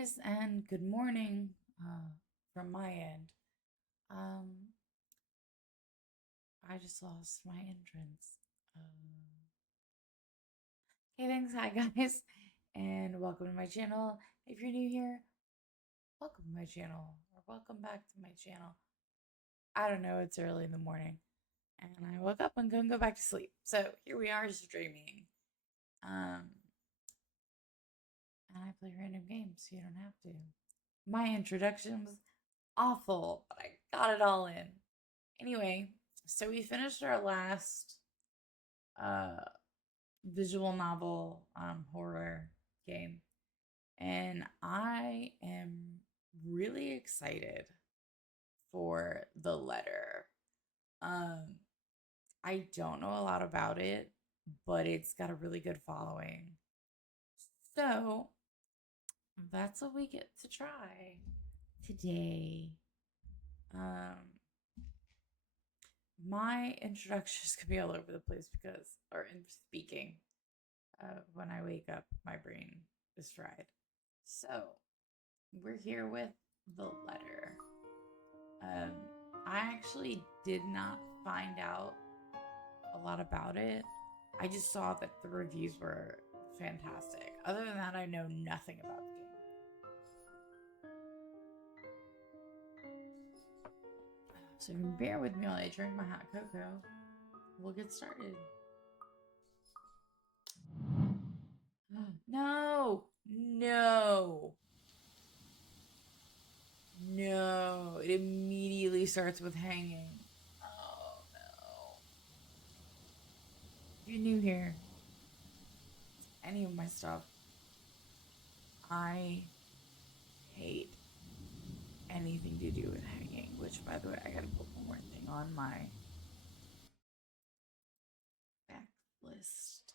guys, and good morning from my end. Um, I just lost my entrance. Hey, thanks. Hi, guys, and welcome to my channel. If you're new here, welcome to my channel, or welcome back to my channel. I don't know, it's early in the morning, and I woke up and couldn't go back to sleep. So here we are streaming. And I play random games, so you don't have to. My introduction was awful, but I got it all in. Anyway, so we finished our last uh visual novel horror game, and I am really excited for the letter. Um I don't know a lot about it, but it's got a really good following. So that's what we get to try today. Um my introductions could be all over the place because, or in speaking, when I wake up, my brain is fried. So we're here with the letter. Um, I actually did not find out a lot about it. I just saw that the reviews were fantastic. Other than that, I know nothing about the game. So bear with me while I drink my hot cocoa. We'll get started. No, no, no. It immediately starts with hanging. Oh no. If you're new here, any of my stuff, I hate anything to do with hanging, which, by the way, I gotta put one more thing on my back list.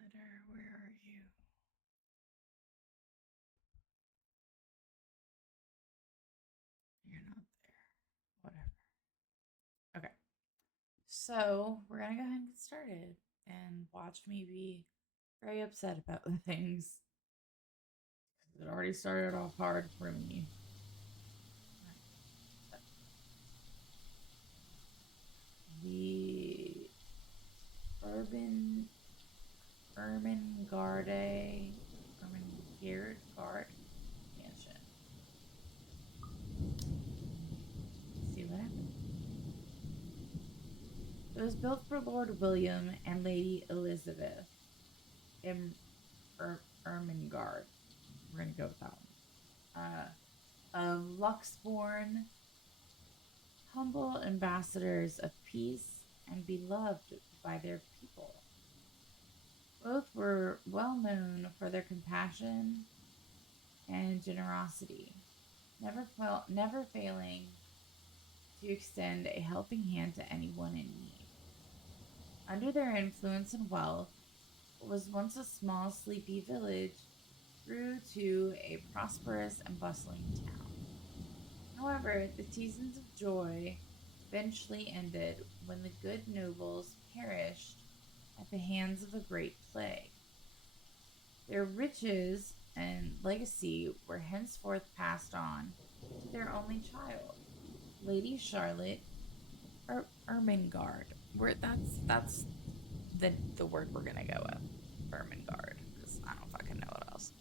Letter, where are you? You're not there. Whatever. Okay. So, we're gonna go ahead and get started and watch me be very upset about the things. It already started off hard for me. The urban Ermengarde Ermengarde mansion. See what happens. It was built for Lord William and Lady Elizabeth in Ermengarde. We're gonna go with that one. Of Luxborn, humble ambassadors of peace and beloved by their people. Both were well known for their compassion and generosity, never failing to extend a helping hand to anyone in need. Under their influence and wealth, what was once a small, sleepy village grew to a prosperous and bustling town. However, the seasons of joy eventually ended when the good nobles perished at the hands of a great plague. Their riches and legacy were henceforth passed on to their only child, Lady Charlotte Ermengarde. That's the word we're gonna go with, Ermengarde, because I don't fucking know what else.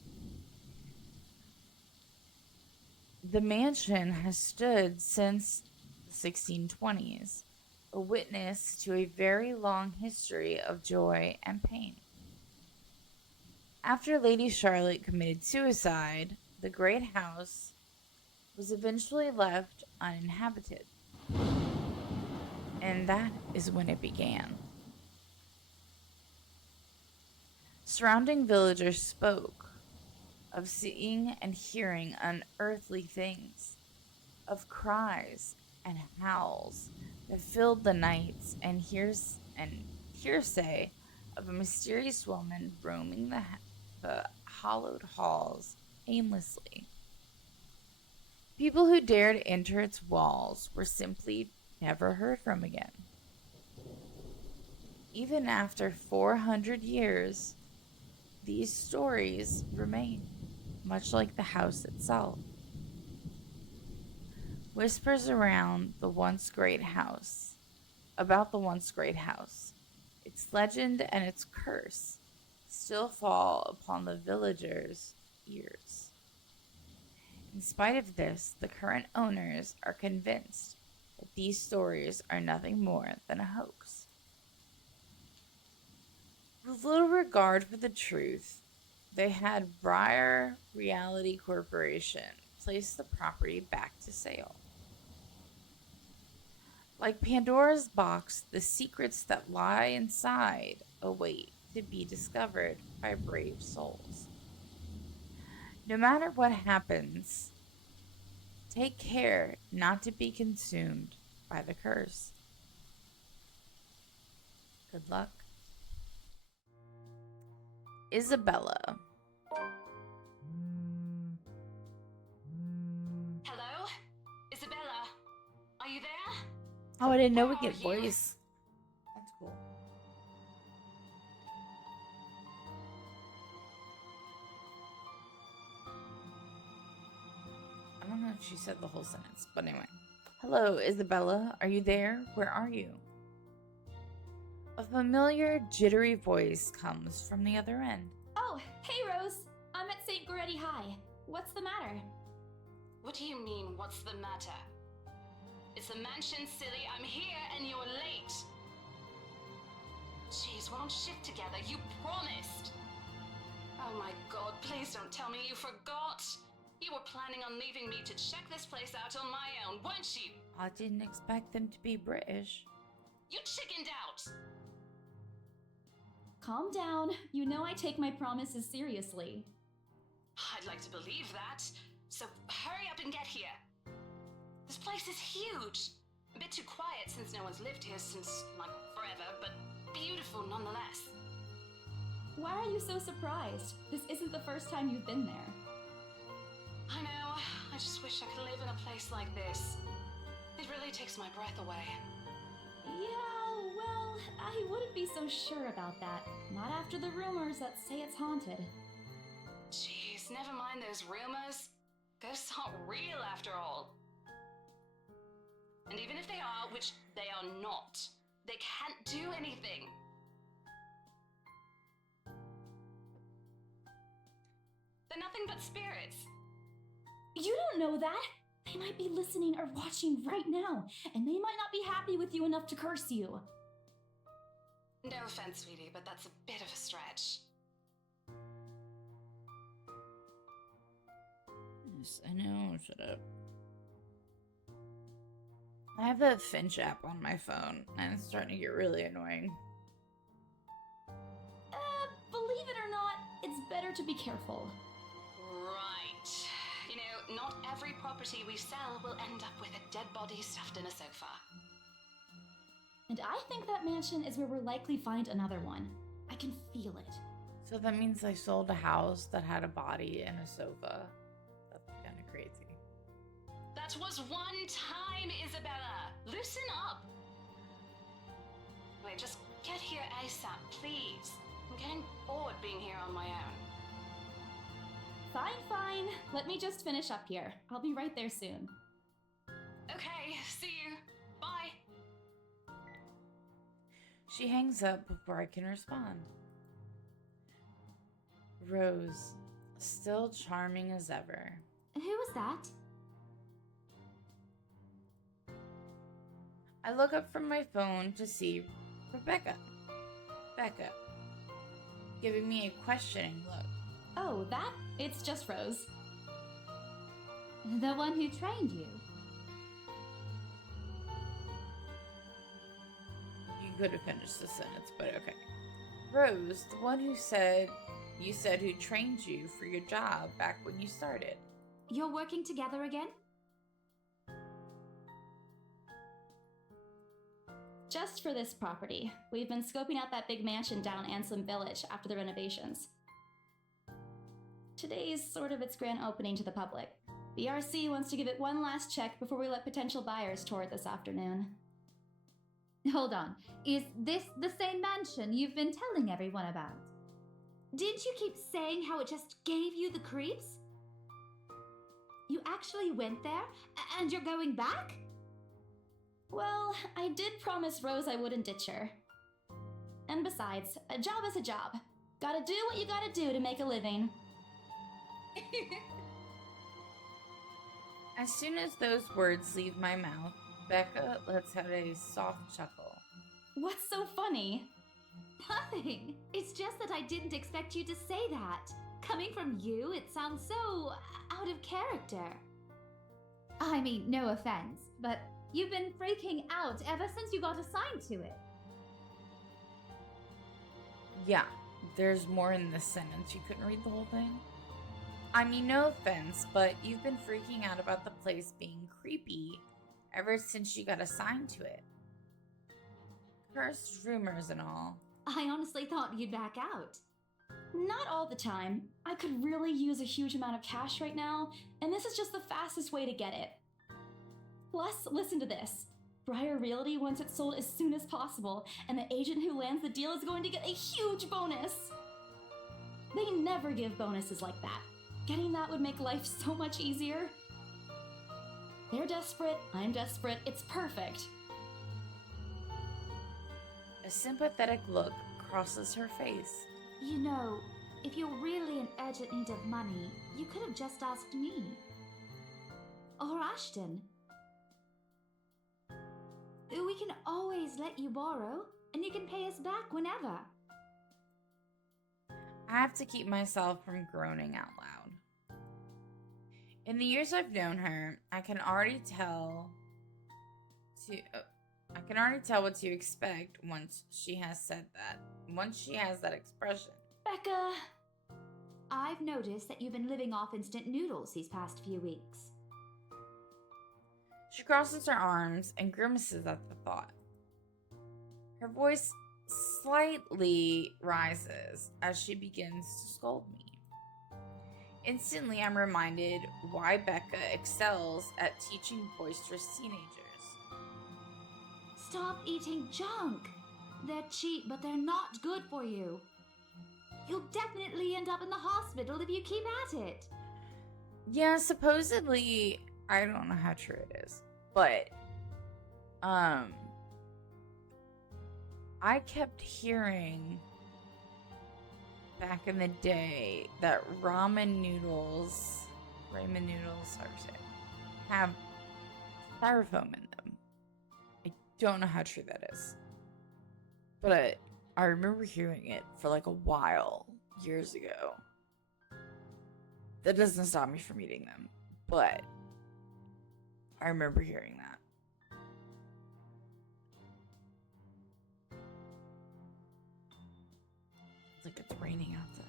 The mansion has stood since the 1620s, a witness to a very long history of joy and pain. After Lady Charlotte committed suicide, the great house was eventually left uninhabited. And that is when it began. Surrounding villagers spoke of seeing and hearing unearthly things, of cries and howls that filled the nights, and hearsay of a mysterious woman roaming the hollowed halls aimlessly. People who dared enter its walls were simply never heard from again. Even after 400 years, these stories remain, much like the house itself. Whispers around the once great house, about the once great house, its legend and its curse still fall upon the villagers' ears. In spite of this, the current owners are convinced that these stories are nothing more than a hoax. With little regard for the truth, they had Briar Reality Corporation place the property back to sale. Like Pandora's box, the secrets that lie inside await to be discovered by brave souls. No matter what happens, take care not to be consumed by the curse. Good luck. Isabella. Hello? Isabella? Are you there? Oh, I didn't know we Where get are you? voice. That's cool. I don't know if she said the whole sentence, but anyway. Hello, Isabella. Are you there? Where are you? A familiar, jittery voice comes from the other end. Oh, hey Rose. I'm at St. Goretti High. What's the matter? What do you mean, what's the matter? It's the mansion, silly. I'm here and you're late. Jeez, we're on shift together. You promised. Oh my god, please don't tell me you forgot. You were planning on leaving me to check this place out on my own, weren't you? I didn't expect them to be British. You chickened out. Calm down. You know I take my promises seriously. I'd like to believe that. So hurry up and get here. This place is huge. A bit too quiet since no one's lived here since, like, forever, but beautiful nonetheless. Why are you so surprised? This isn't the first time you've been there. I know. I just wish I could live in a place like this. It really takes my breath away. Yeah, well, I wouldn't be so sure about that. Not after the rumors that say it's haunted. Jeez, never mind those rumors. Ghosts aren't real after all. And even if they are, which they are not, they can't do anything. They're nothing but spirits. You don't know that! They might be listening or watching right now, and they might not be happy with you enough to curse you. No offense, sweetie, but that's a bit of a stretch. Yes, I know. Shut up. I have the Finch app on my phone, and it's starting to get really annoying. Believe it or not, it's better to be careful. Right. You know, not every property we sell will end up with a dead body stuffed in a sofa. And I think that mansion is where we'll likely find another one. I can feel it. So that means I sold a house that had a body and a sofa. That's kind of crazy. That was one time, Isabella. Loosen up. Wait, just get here ASAP, please. I'm getting bored being here on my own. Fine. Let me just finish up here. I'll be right there soon. Okay, see you. Bye. She hangs up before I can respond. Rose, still charming as ever. Who was that? I look up from my phone to see Rebecca. Becca, giving me a questioning look. Oh, that? It's just Rose. The one who trained you. You could have finished the sentence, but okay. Rose, the one who you said who trained you for your job back when you started. You're working together again? Just for this property. We've been scoping out that big mansion down Ansem Village after the renovations. Today's sort of its grand opening to the public. BRC wants to give it one last check before we let potential buyers tour it this afternoon. Hold on. Is this the same mansion you've been telling everyone about? Didn't you keep saying how it just gave you the creeps? You actually went there? And you're going back? Well, I did promise Rose I wouldn't ditch her. And besides, a job is a job. Gotta do what you gotta do to make a living. As soon as those words leave my mouth, Becca lets out a soft chuckle. What's so funny? Nothing. It's just that I didn't expect you to say that. Coming from you, it sounds so out of character. I mean, no offense, but you've been freaking out ever since you got assigned to it. Yeah, there's more in this sentence. You couldn't read the whole thing? I mean, no offense, but you've been freaking out about the place being creepy ever since you got assigned to it. Cursed rumors and all. I honestly thought you'd back out. Not all the time. I could really use a huge amount of cash right now, and this is just the fastest way to get it. Plus, listen to this. Briar Realty wants it sold as soon as possible, and the agent who lands the deal is going to get a huge bonus. They never give bonuses like that. Getting that would make life so much easier. They're desperate, I'm desperate, it's perfect. A sympathetic look crosses her face. You know, if you're really in urgent need of money, you could have just asked me. Or Ashton. We can always let you borrow, and you can pay us back whenever. I have to keep myself from groaning out loud. In the years I've known her, I can already tell what to expect once she has that expression. Becca, I've noticed that you've been living off instant noodles these past few weeks. She crosses her arms and grimaces at the thought. Her voice slightly rises as she begins to scold me. Instantly, I'm reminded why Becca excels at teaching boisterous teenagers. Stop eating junk. They're cheap, but they're not good for you. You'll definitely end up in the hospital if you keep at it. Yeah, supposedly, I don't know how true it is, but I kept hearing back in the day that ramen noodles, have styrofoam in them. I don't know how true that is, but I remember hearing it for like a while, years ago. That doesn't stop me from eating them, but I remember hearing that. It's like it's raining outside.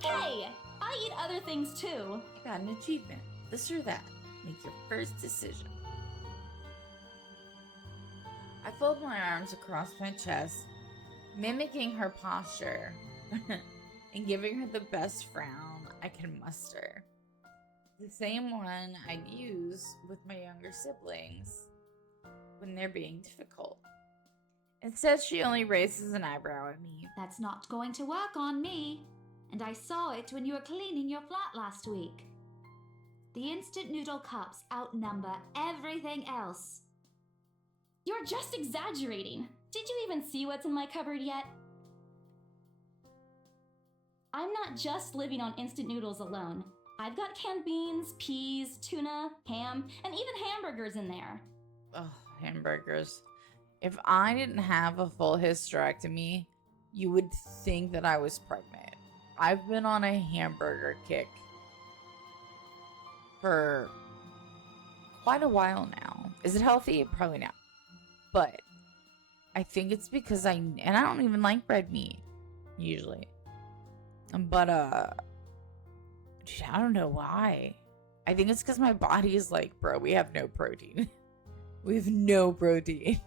Hey, I eat other things too. I got an achievement. This or that. Make your first decision. I fold my arms across my chest, mimicking her posture and giving her the best frown I can muster. The same one I'd use with my younger siblings when they're being difficult. Instead, she only raises an eyebrow at me. That's not going to work on me. And I saw it when you were cleaning your flat last week. The instant noodle cups outnumber everything else. You're just exaggerating. Did you even see what's in my cupboard yet? I'm not just living on instant noodles alone. I've got canned beans, peas, tuna, ham, and even hamburgers in there. Ugh, hamburgers. If I didn't have a full hysterectomy, you would think that I was pregnant. I've been on a hamburger kick for quite a while now. Is it healthy? Probably not. But I think it's because I don't even like red meat usually. But dude, I don't know why. I think it's because my body is like, bro, we have no protein. We have no protein.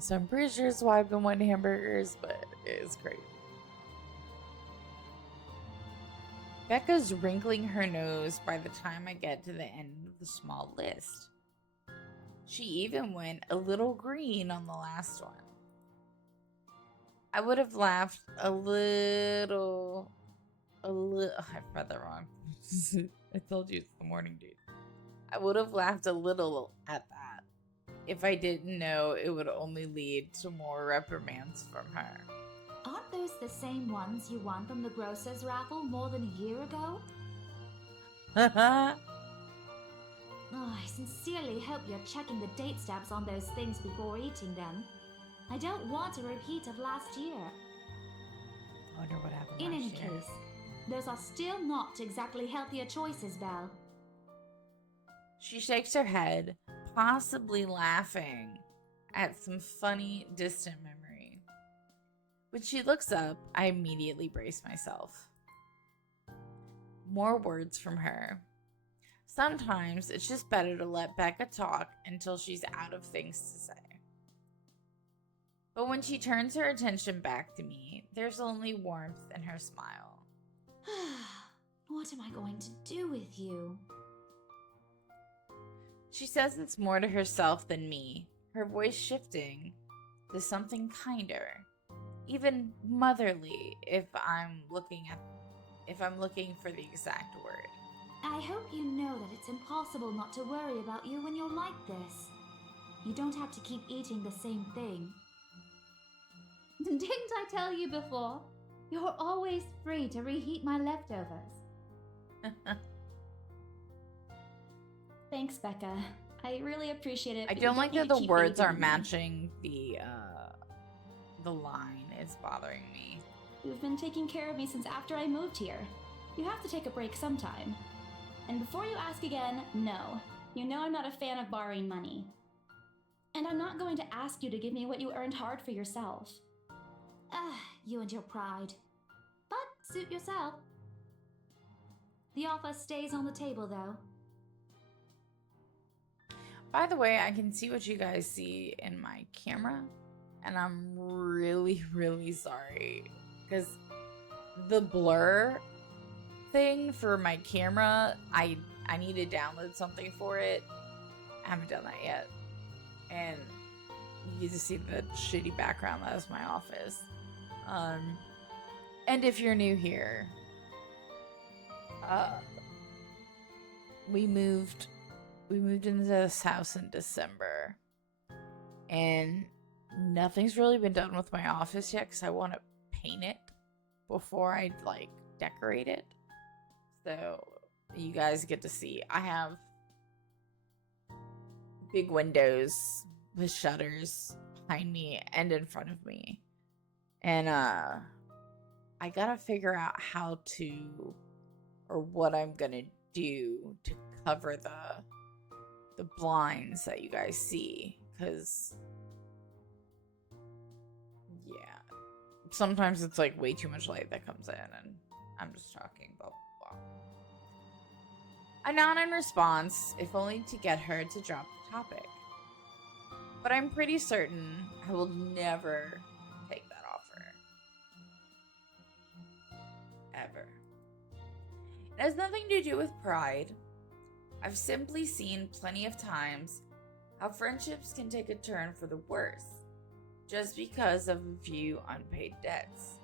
So I'm pretty sure it's why I've been wanting hamburgers, but it's crazy. Becca's wrinkling her nose by the time I get to the end of the small list. She even went a little green on the last one. I would have laughed a little, I read that wrong. I told you it's the morning, dude. I would have laughed a little at that if I didn't know it would only lead to more reprimands from her. Aren't those the same ones you won from the grocer's raffle more than a year ago? Oh, I sincerely hope you're checking the date stamps on those things before eating them. I don't want a repeat of last year. I wonder what happened In last any year. case, those are still not exactly healthier choices, Belle. She shakes her head, possibly laughing at some funny, distant memory. When she looks up, I immediately brace myself. More words from her. Sometimes it's just better to let Becca talk until she's out of things to say. But when she turns her attention back to me, there's only warmth in her smile. What am I going to do with you? She says it's more to herself than me, her voice shifting to something kinder, even motherly if I'm looking for the exact word. I hope you know that it's impossible not to worry about you when you're like this. You don't have to keep eating the same thing. Didn't I tell you before? You're always free to reheat my leftovers. Thanks, Becca. I really appreciate it. I but don't you like need that to the keep words bathing aren't me. matching the line. It's bothering me. You've been taking care of me since after I moved here. You have to take a break sometime. And before you ask again, no. You know I'm not a fan of borrowing money. And I'm not going to ask you to give me what you earned hard for yourself. You and your pride. But suit yourself. The offer stays on the table, though. By the way, I can see what you guys see in my camera, and I'm really, really sorry because the blur thing for my camera, I need to download something for it. I haven't done that yet, and you get to see the shitty background that is my office. And if you're new here, we moved into this house in December, and nothing's really been done with my office yet because I want to paint it before I decorate it. So you guys get to see. I have big windows with shutters behind me and in front of me, and I gotta figure out how to, or what I'm gonna do to cover the blinds that you guys see, because yeah, sometimes it's way too much light that comes in and I'm just talking blah blah blah. I nod in response, if only to get her to drop the topic, but I'm pretty certain I will never take that offer ever. It has nothing to do with pride. I've simply seen plenty of times how friendships can take a turn for the worse just because of a few unpaid debts.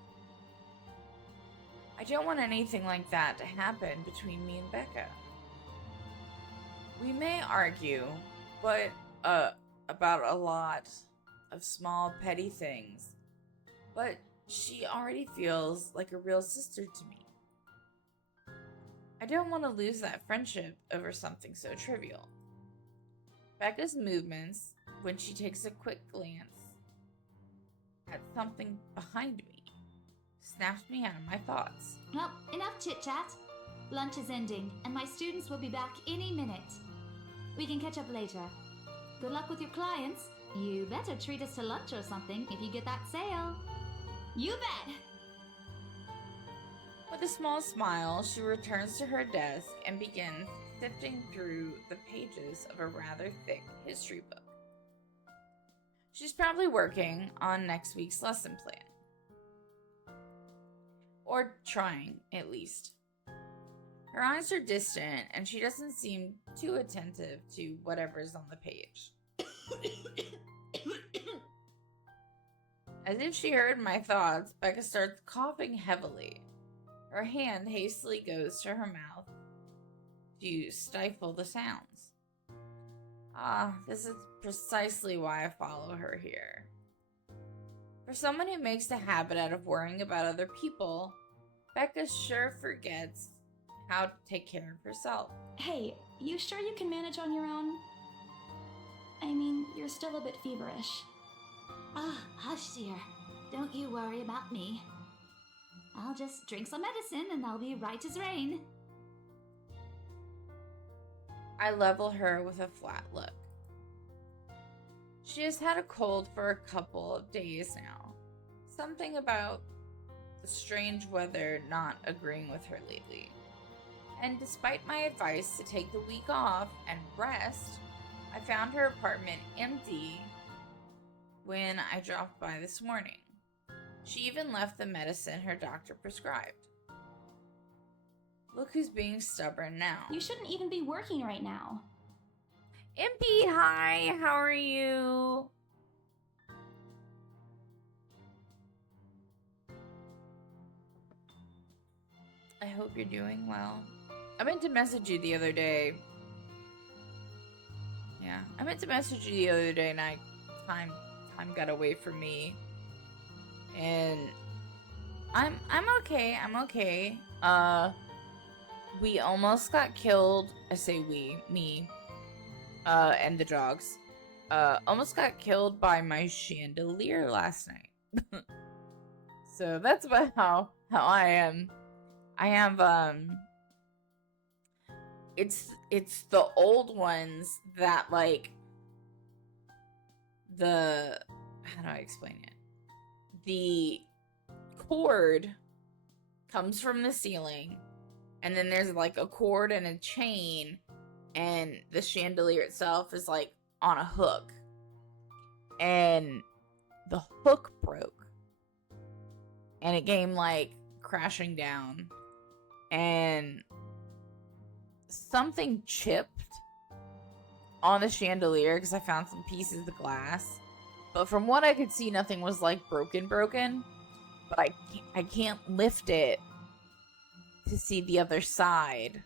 I don't want anything like that to happen between me and Becca. We may argue, but about a lot of small petty things, but she already feels like a real sister to me. I don't want to lose that friendship over something so trivial. Becca's movements, when she takes a quick glance at something behind me, snaps me out of my thoughts. Well, enough chit-chat. Lunch is ending, and my students will be back any minute. We can catch up later. Good luck with your clients. You better treat us to lunch or something if you get that sale. You bet! With a small smile, she returns to her desk and begins sifting through the pages of a rather thick history book. She's probably working on next week's lesson plan. Or trying, at least. Her eyes are distant, and she doesn't seem too attentive to whatever's on the page. As if she heard my thoughts, Becca starts coughing heavily. Her hand hastily goes to her mouth to stifle the sounds. This is precisely why I follow her here. For someone who makes a habit out of worrying about other people, Becca sure forgets how to take care of herself. Hey, you sure you can manage on your own? I mean, you're still a bit feverish. Hush, dear. Don't you worry about me. I'll just drink some medicine and I'll be right as rain. I level her with a flat look. She has had a cold for a couple of days now. Something about the strange weather not agreeing with her lately. And despite my advice to take the week off and rest, I found her apartment empty when I dropped by this morning. She even left the medicine her doctor prescribed. Look who's being stubborn now. You shouldn't even be working right now. Impy, hi, how are you? I hope you're doing well. I meant to message you the other day. Yeah, I meant to message you the other day and time got away from me. And I'm okay. We almost got killed. I say we, me, and the dogs. Almost got killed by my chandelier last night. So that's about how I am. I have it's the old ones that like how do I explain it? The cord comes from the ceiling, and then there's like a cord and a chain, and the chandelier itself is like on a hook, and the hook broke, and it came like crashing down, and something chipped on the chandelier because I found some pieces of glass. But from what I could see, nothing was like broken. But I can't lift it to see the other side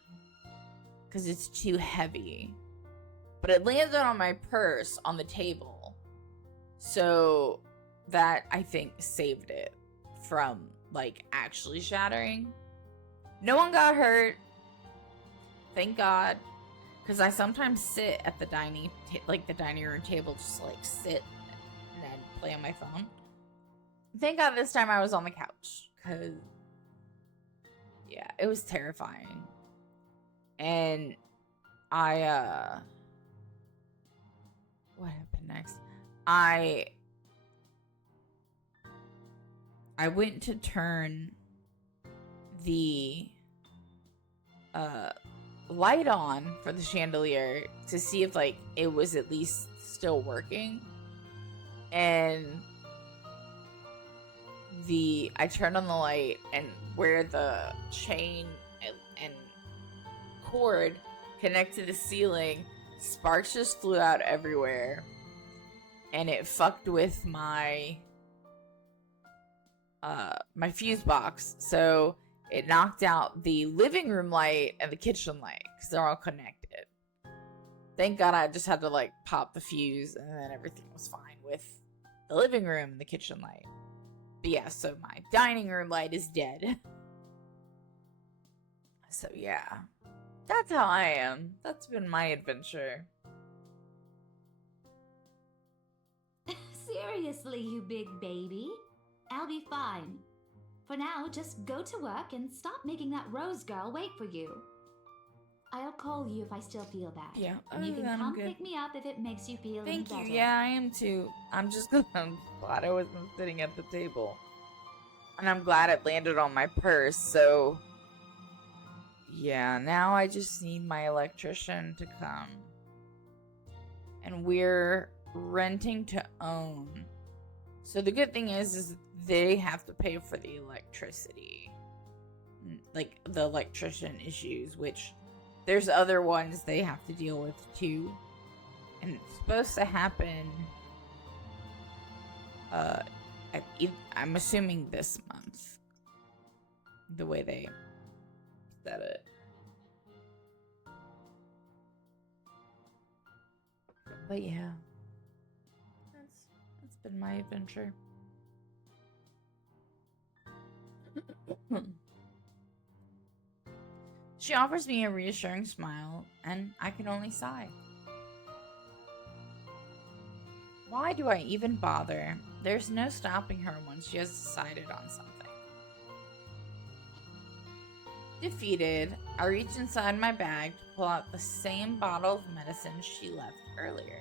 because it's too heavy. But it landed on my purse on the table, so that I think saved it from like actually shattering. No one got hurt, thank God, because I sometimes sit at the dining room table, just like sit and then play on my phone. Thank God this time I was on the couch, because yeah, it was terrifying. And what happened next? I went to turn the light on for the chandelier to see if like it was at least still working, and I turned on the light, and where the chain and cord connect to the ceiling, sparks just flew out everywhere, and it fucked with my my fuse box. So it knocked out the living room light and the kitchen light because they're all connected. Thank God I just had to like pop the fuse, and then everything was fine with the living room and the kitchen light. But yeah, so my dining room light is dead. So yeah, that's how I am. That's been my adventure. Seriously, you big baby. I'll be fine. For now, just go to work and stop making that Rose girl wait for you. I'll call you if I still feel bad. Yeah, And you other can than come I'm good. pick me up if it makes you feel Thank any you. better. Yeah, I am too. I'm glad I wasn't sitting at the table. And I'm glad it landed on my purse, so yeah, now I just need my electrician to come. And we're renting to own. So the good thing is they have to pay for the electricity. like the electrician issues, which there's other ones they have to deal with too. And it's supposed to happen, I'm assuming this month, the way they said it. But yeah, that's been my adventure. She offers me a reassuring smile, and I can only sigh. Why do I even bother? There's no stopping her once she has decided on something. Defeated, I reach inside my bag to pull out the same bottle of medicine she left earlier.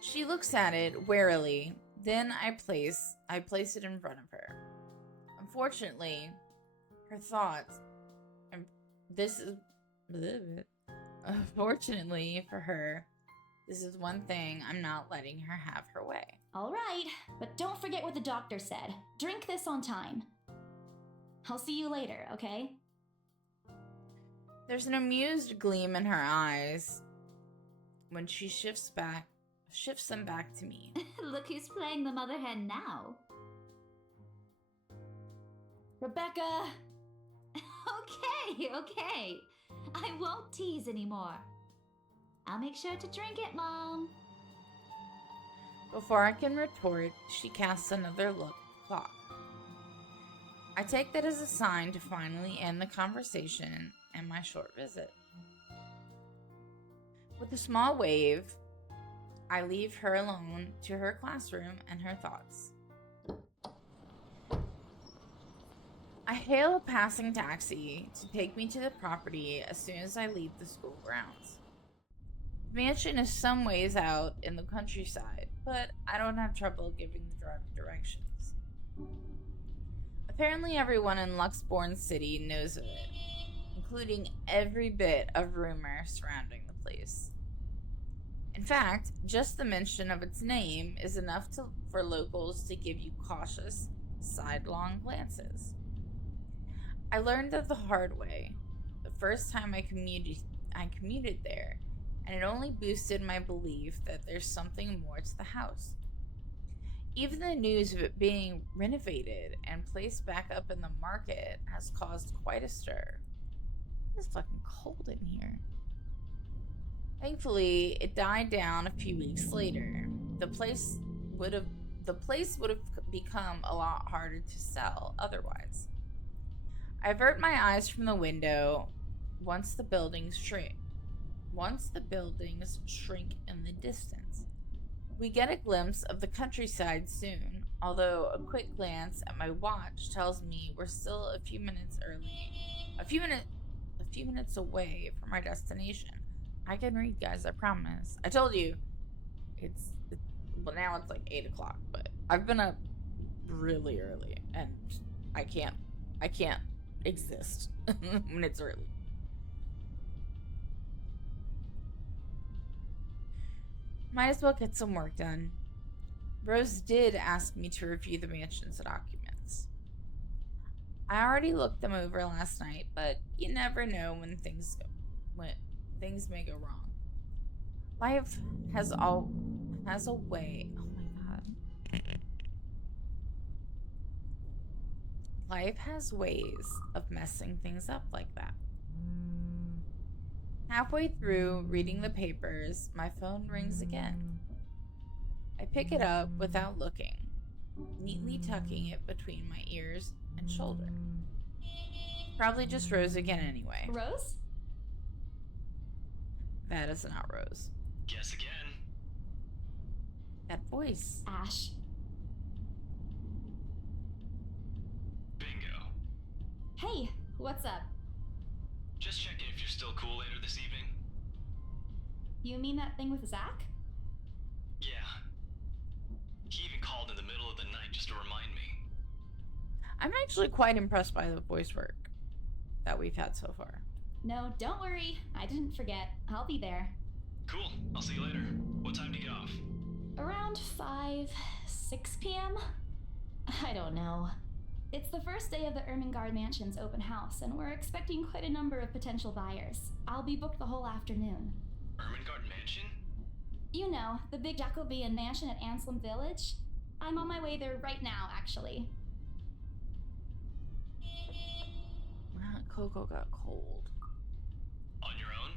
She looks at it warily, then I place it in front of her. Unfortunately, her thoughts, and unfortunately for her, this is one thing I'm not letting her have her way. All right, but don't forget what the doctor said. Drink this on time. I'll see you later, okay? There's an amused gleam in her eyes when she shifts them back to me. Look who's playing the mother hen now. Rebecca! Okay. I won't tease anymore. I'll make sure to drink it, Mom. Before I can retort, she casts another look at the clock. I take that as a sign to finally end the conversation and my short visit. With a small wave, I leave her alone to her classroom and her thoughts. I hail a passing taxi to take me to the property as soon as I leave the school grounds. The mansion is some ways out in the countryside, but I don't have trouble giving the driver directions. Apparently everyone in Luxbourne City knows of it, including every bit of rumor surrounding the place. In fact, just the mention of its name is enough for locals to give you cautious, sidelong glances. I learned that the hard way, the first time I commuted there, and it only boosted my belief that there's something more to the house. Even the news of it being renovated and placed back up in the market has caused quite a stir. It's fucking cold in here. Thankfully, it died down a few weeks later. The place would have become a lot harder to sell otherwise. I avert my eyes from the window once the buildings shrink in the distance. We get a glimpse of the countryside soon, although a quick glance at my watch tells me we're still a few minutes away from our destination. I can read, guys, I promise. I told you, now it's like 8 o'clock, but I've been up really early, and I can't exist when it's early. Might as well get some work done. Rose did ask me to review the mansion's documents. I already looked them over last night, but you never know when things may go wrong. Life has a way. Oh my god. Life has ways of messing things up like that. Halfway through reading the papers, my phone rings again. I pick it up without looking, neatly tucking it between my ears and shoulder. Probably just Rose again anyway. Rose? That is not Rose. Guess again. That voice. Ash. Bingo. Hey, what's up? Just checking if you're still cool later this evening. You mean that thing with Zach? Yeah. He even called in the middle of the night just to remind me. I'm actually quite impressed by the voice work that we've had so far. No, don't worry. I didn't forget. I'll be there. Cool. I'll see you later. What time do you get off? Around 6 p.m.? I don't know. It's the first day of the Ermengarde Mansion's open house, and we're expecting quite a number of potential buyers. I'll be booked the whole afternoon. Ermengarde Mansion? You know, the big Jacobean mansion at Anselm Village? I'm on my way there right now, actually. Coco got cold. On your own?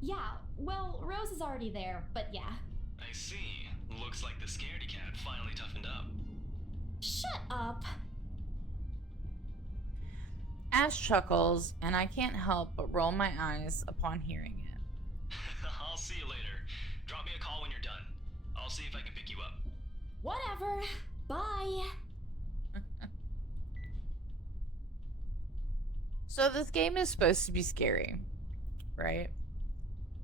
Yeah, well, Rose is already there, but yeah. I see. Looks like the scaredy cat finally toughened up. Shut up! Ash chuckles, and I can't help but roll my eyes upon hearing it. I'll see you later. Drop me a call when you're done. I'll see if I can pick you up. Whatever. Bye. So this game is supposed to be scary, right?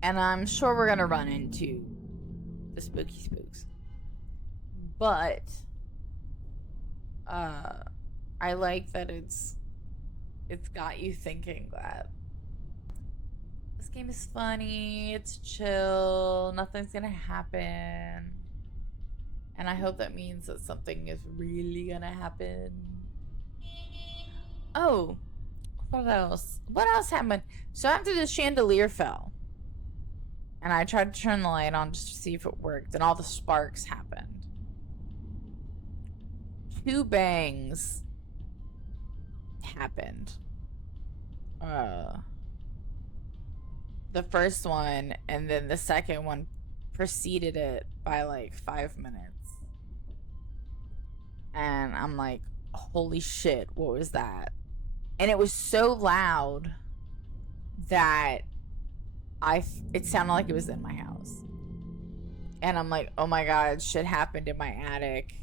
And I'm sure we're gonna run into the spooky spooks. But I like that it's got you thinking that this game is funny, it's chill, nothing's gonna happen. And I hope that means that something is really gonna happen. Oh, what else? What else happened? So after the chandelier fell, and I tried to turn the light on just to see if it worked, and all the sparks happened. 2 bangs happened. The first one, and then the second one preceded it by like 5 minutes. And I'm like, holy shit, what was that? And it was so loud that it sounded like it was in my house. And I'm like, oh my god, shit happened in my attic.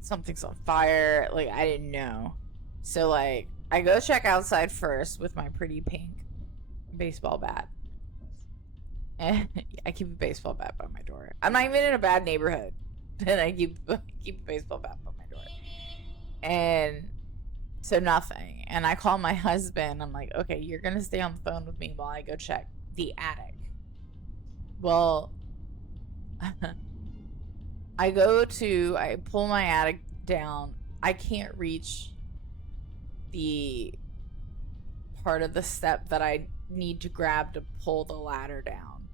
Something's on fire. Like, I didn't know. So, like, I go check outside first with my pretty pink baseball bat. And I keep a baseball bat by my door. I'm not even in a bad neighborhood. And I keep a baseball bat by my door. And so nothing. And I call my husband. I'm like, okay, you're going to stay on the phone with me while I go check the attic. Well, I pull my attic down. I can't reach the part of the step that I need to grab to pull the ladder down.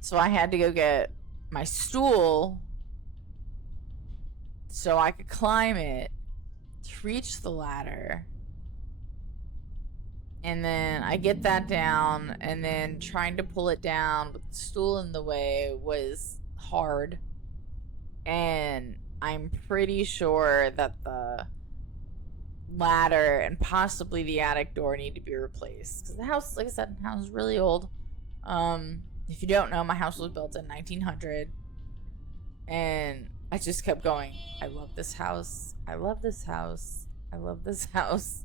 So I had to go get my stool so I could climb it to reach the ladder. And then I get that down, and then trying to pull it down with the stool in the way was hard. And I'm pretty sure that the ladder and possibly the attic door need to be replaced. Because the house, like I said, the house is really old. If you don't know, my house was built in 1900. And I just kept going, I love this house. I love this house. I love this house.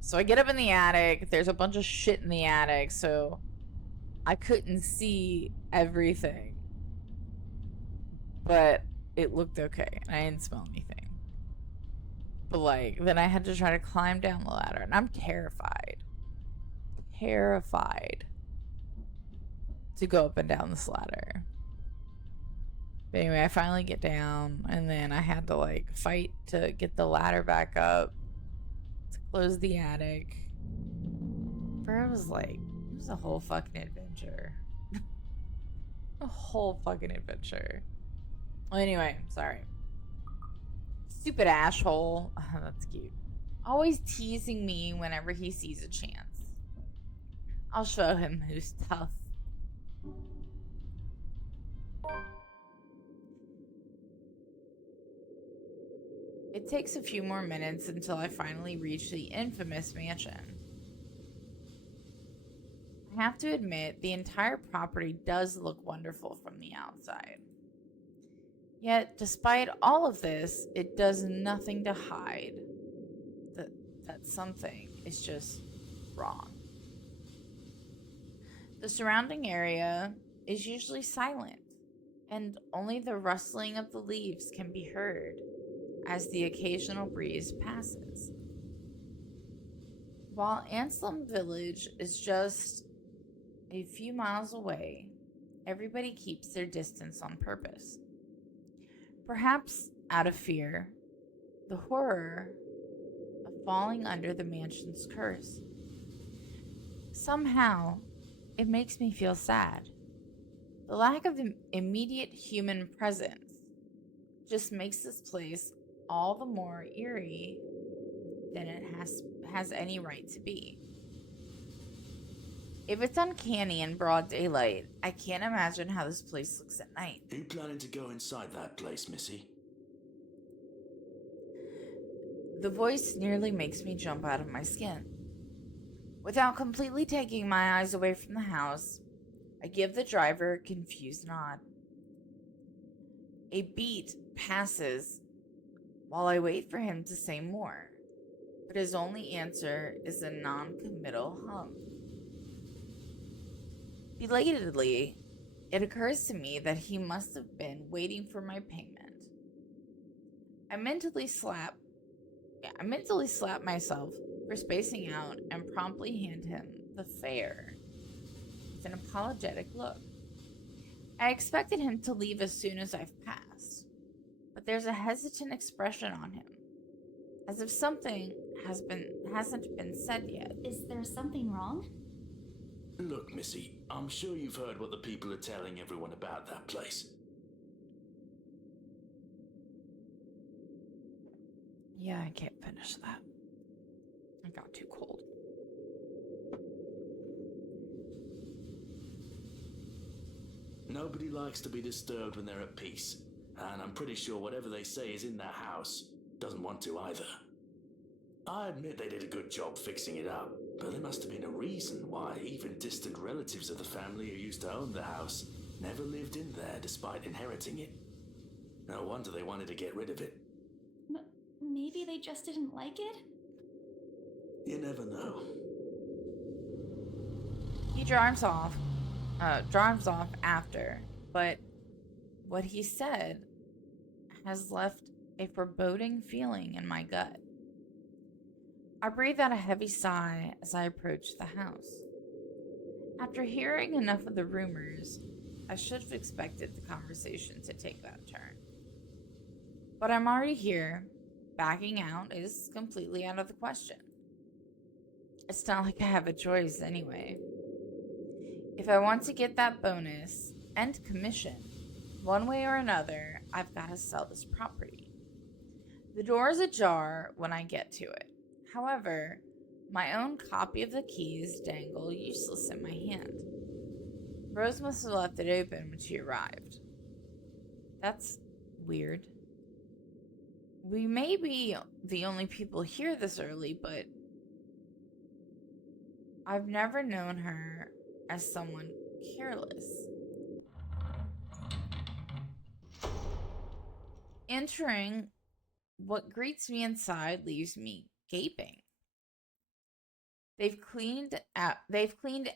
So I get up in the attic. There's a bunch of shit in the attic, so I couldn't see everything. But it looked okay, and I didn't smell anything. But, like, then I had to try to climb down the ladder, and I'm terrified. Terrified to go up and down this ladder. But anyway, I finally get down, and then I had to, like, fight to get the ladder back up. Close the attic. It was a whole fucking adventure. A whole fucking adventure. Well, anyway, sorry. Stupid asshole. Oh, that's cute. Always teasing me whenever he sees a chance. I'll show him who's tough. It takes a few more minutes until I finally reach the infamous mansion. I have to admit, the entire property does look wonderful from the outside. Yet, despite all of this, it does nothing to hide that something is just wrong. The surrounding area is usually silent, and only the rustling of the leaves can be heard as the occasional breeze passes. While Anselm Village is just a few miles away, everybody keeps their distance on purpose. Perhaps out of fear, the horror of falling under the mansion's curse. Somehow, it makes me feel sad. The lack of immediate human presence just makes this place all the more eerie than it has any right to be. If it's uncanny in broad daylight, I can't imagine how this place looks at night. Are you planning to go inside that place, Missy? The voice nearly makes me jump out of my skin. Without completely taking my eyes away from the house, I give the driver a confused nod. A beat passes while I wait for him to say more, but his only answer is a non-committal hum. Belatedly, it occurs to me that he must have been waiting for my payment. I mentally slap myself for spacing out and promptly hand him the fare with an apologetic look. I expected him to leave as soon as I've passed, but there's a hesitant expression on him, as if something hasn't been said yet. Is there something wrong? Look, Missy, I'm sure you've heard what the people are telling everyone about that place. Yeah, I can't finish that. I got too cold. Nobody likes to be disturbed when they're at peace, and I'm pretty sure whatever they say is in that house doesn't want to either. I admit they did a good job fixing it up, but there must have been a reason why even distant relatives of the family who used to own the house never lived in there despite inheriting it. No wonder they wanted to get rid of it. Maybe they just didn't like it? You never know. He drives off after, but what he said has left a foreboding feeling in my gut. I breathe out a heavy sigh as I approach the house. After hearing enough of the rumors, I should have expected the conversation to take that turn. But I'm already here. Backing out is completely out of the question. It's not like I have a choice anyway. If I want to get that bonus and commission, one way or another, I've got to sell this property. The door is ajar when I get to it. However, my own copy of the keys dangle useless in my hand. Rose must have left it open when she arrived. That's weird. We may be the only people here this early, but I've never known her as someone careless. Entering, what greets me inside leaves me gaping. They've cleaned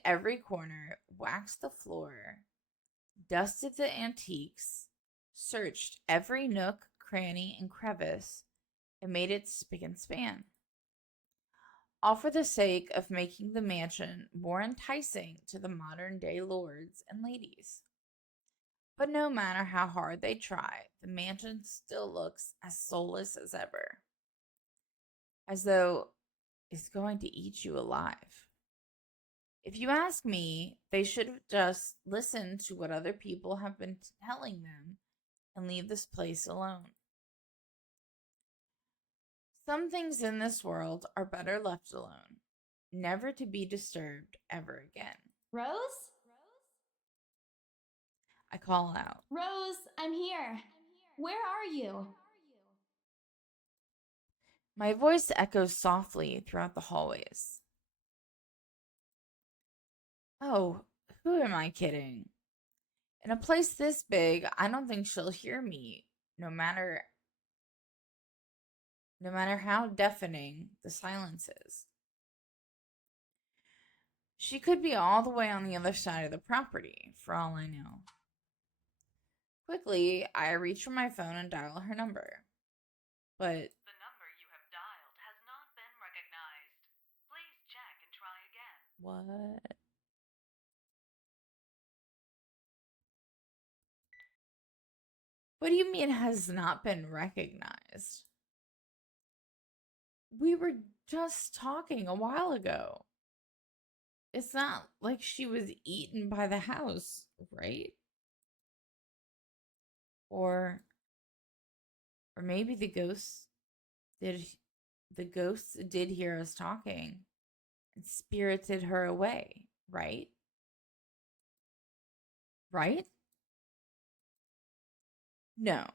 every corner, waxed the floor, dusted the antiques, searched every nook, cranny, and crevice, and made it spick and span. All for the sake of making the mansion more enticing to the modern day lords and ladies. But no matter how hard they try, the mansion still looks as soulless as ever. As though it's going to eat you alive. If you ask me, they should have just listened to what other people have been telling them and leave this place alone. Some things in this world are better left alone, never to be disturbed ever again. Rose? I call out. Rose, I'm here. Where are you? My voice echoes softly throughout the hallways. Oh, who am I kidding? In a place this big, I don't think she'll hear me, no matter how deafening the silence is. She could be all the way on the other side of the property, for all I know. Quickly, I reach for my phone and dial her number. But The number you have dialed has not been recognized. Please check and try again. what? What do you mean has not been recognized? We were just talking a while ago. It's not like she was eaten by the house, right? Or maybe the ghosts did hear us talking and spirited her away, right? Right? No.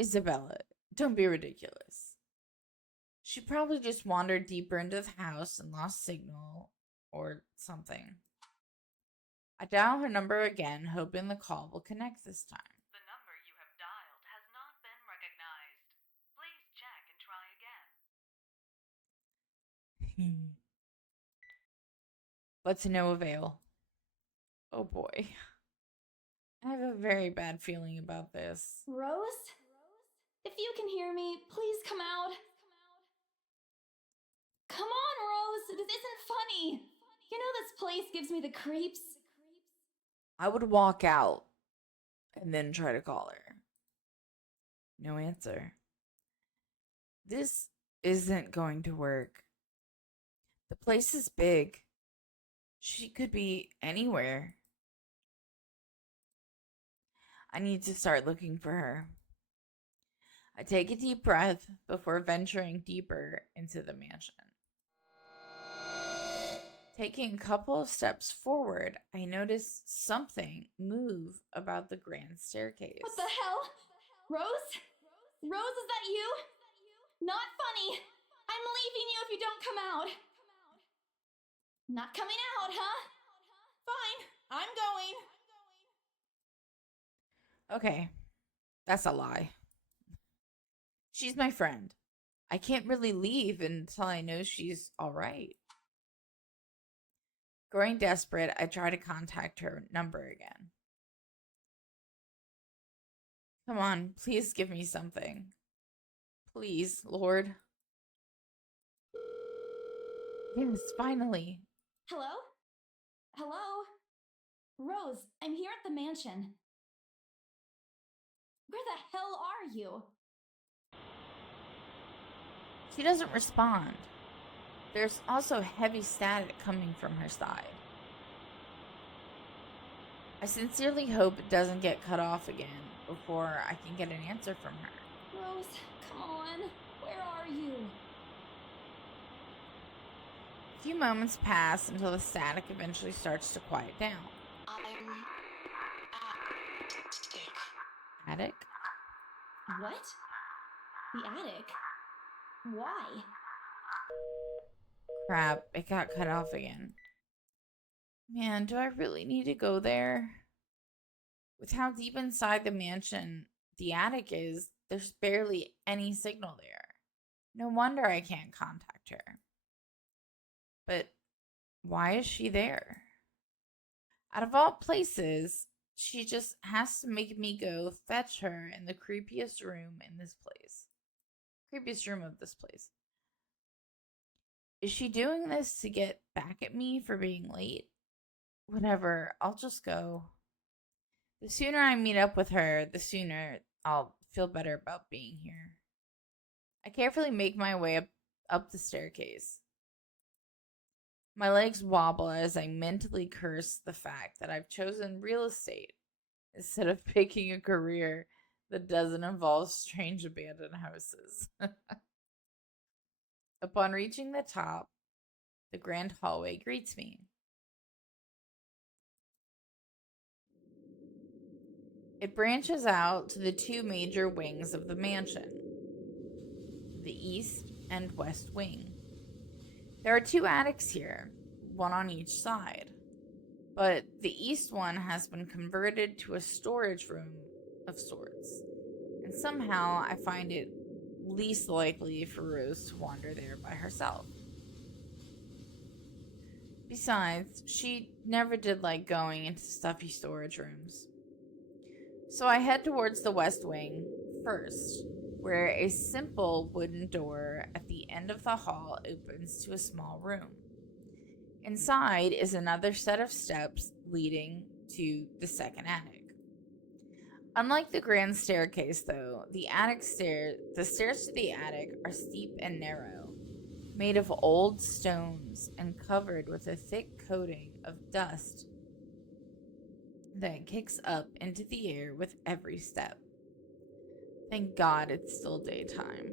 Isabella, don't be ridiculous. She probably just wandered deeper into the house and lost signal or something. I dial her number again, hoping the call will connect this time. The number you have dialed has not been recognized. Please check and try again. But to no avail. Oh boy. I have a very bad feeling about this. Rose? If you can hear me, please come out. Come on, Rose! This isn't funny! You know this place gives me the creeps. I would walk out and then try to call her. No answer. This isn't going to work. The place is big. She could be anywhere. I need to start looking for her. I take a deep breath before venturing deeper into the mansion. Taking a couple of steps forward, I notice something move about the grand staircase. What the hell? Rose? Rose, is that you? Not funny! I'm leaving you if you don't come out! Not coming out, huh? Fine, I'm going. Okay, that's a lie. She's my friend. I can't really leave until I know she's alright. Growing desperate, I try to contact her number again. Come on, please give me something. Please, Lord. Yes, finally. Hello? Hello? Rose, I'm here at the mansion. Where the hell are you? She doesn't respond. There's also heavy static coming from her side. I sincerely hope it doesn't get cut off again before I can get an answer from her. Rose, come on. Where are you? A few moments pass until the static eventually starts to quiet down. I'm Attic? What? The attic? Why? Crap, it got cut off again. Man, do I really need to go there? With how deep inside the mansion the attic is, there's barely any signal there. No wonder I can't contact her. But why is she there? Out of all places, she just has to make me go fetch her in the creepiest room in this place. Creepiest room of this place. Is she doing this to get back at me for being late? Whatever, I'll just go. The sooner I meet up with her, the sooner I'll feel better about being here. I carefully make my way up the staircase. My legs wobble as I mentally curse the fact that I've chosen real estate instead of picking a career that doesn't involve strange abandoned houses. Upon reaching the top, the grand hallway greets me. It branches out to the two major wings of the mansion, the east and west wing. There are two attics here, one on each side, but the east one has been converted to a storage room of sorts, and somehow I find it least likely for Rose to wander there by herself. Besides, she never did like going into stuffy storage rooms. So I head towards the west wing first, where a simple wooden door at the end of the hall opens to a small room. Inside is another set of steps leading to the second attic. Unlike the grand staircase, though, the stairs to the attic are steep and narrow, made of old stones and covered with a thick coating of dust that kicks up into the air with every step. Thank God it's still daytime.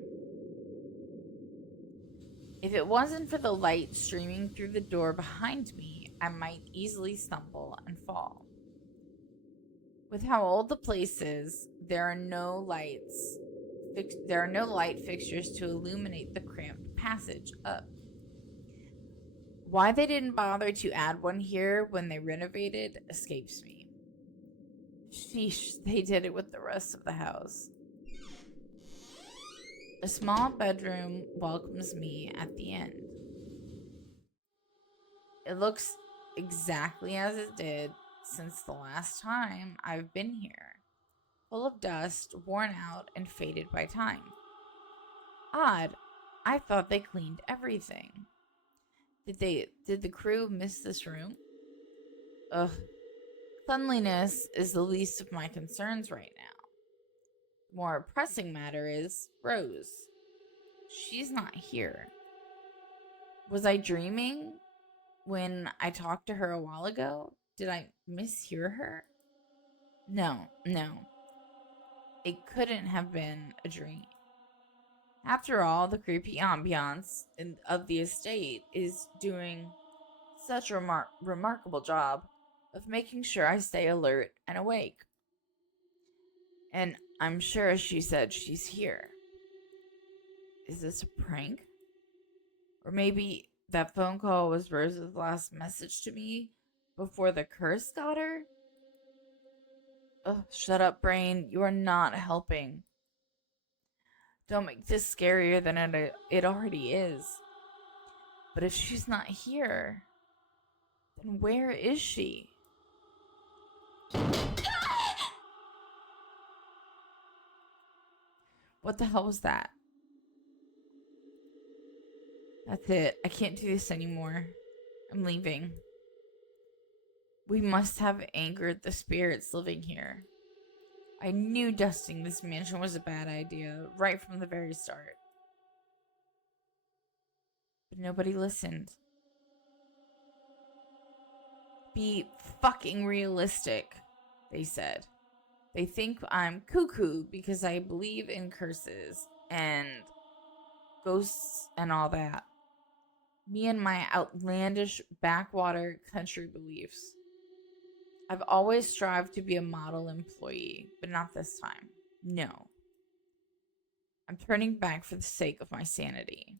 If it wasn't for the light streaming through the door behind me, I might easily stumble and fall. With how old the place is, there are no light fixtures to illuminate the cramped passage up. Why they didn't bother to add one here when they renovated escapes me. Sheesh, they did it with the rest of the house. A small bedroom welcomes me at the end. It looks exactly as it did since the last time I've been here, full of dust, worn out, and faded by time. Odd, I thought they cleaned everything. Did the crew miss this room? Ugh, cleanliness is the least of my concerns right now. The more pressing matter is Rose. She's not here. Was I dreaming when I talked to her a while ago? Did I mishear her? No. It couldn't have been a dream. After all, the creepy ambiance of the estate is doing such a remarkable job of making sure I stay alert and awake. And I'm sure she said she's here. Is this a prank? Or maybe that phone call was Rose's last message to me before the curse got her? Ugh, shut up, brain. You are not helping. Don't make this scarier than it already is. But if she's not here, then where is she? What the hell was that? That's it. I can't do this anymore. I'm leaving. We must have angered the spirits living here. I knew dusting this mansion was a bad idea right from the very start. But nobody listened. Be fucking realistic, they said. They think I'm cuckoo because I believe in curses and ghosts and all that. Me and my outlandish backwater country beliefs. I've always strived to be a model employee, but not this time. No. I'm turning back for the sake of my sanity.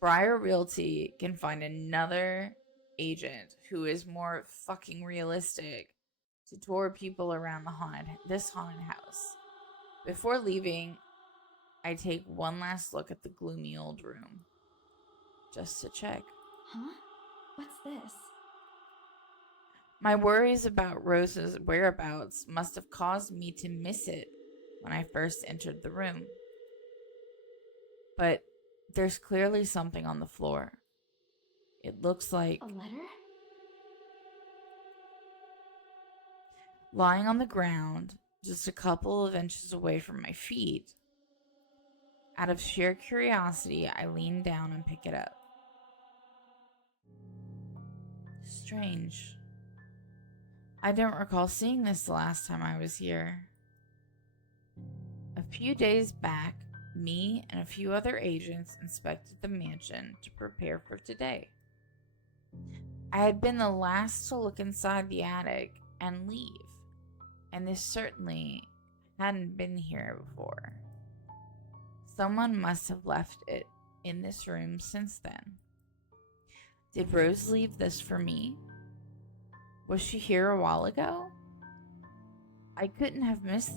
Briar Realty can find another agent who is more fucking realistic to tour people around this haunted house. Before leaving, I take one last look at the gloomy old room. Just to check. Huh? What's this? My worries about Rose's whereabouts must have caused me to miss it when I first entered the room. But there's clearly something on the floor. It looks like A letter? lying on the ground, just a couple of inches away from my feet. Out of sheer curiosity, I lean down and pick it up. Strange. I don't recall seeing this the last time I was here. A few days back, me and a few other agents inspected the mansion to prepare for today. I had been the last to look inside the attic and leave, and this certainly hadn't been here before. Someone must have left it in this room since then. Did Rose leave this for me? Was she here a while ago? I couldn't have missed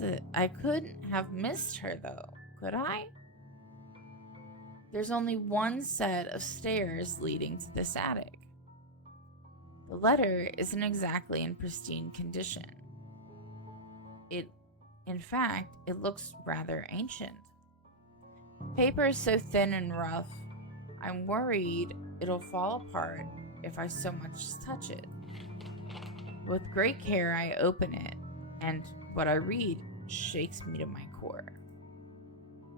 her though, could I? There's only one set of stairs leading to this attic. The letter isn't exactly in pristine condition. In fact, it looks rather ancient. The paper is so thin and rough, I'm worried it'll fall apart if I so much as touch it. With great care, I open it, and What I read shakes me to my core.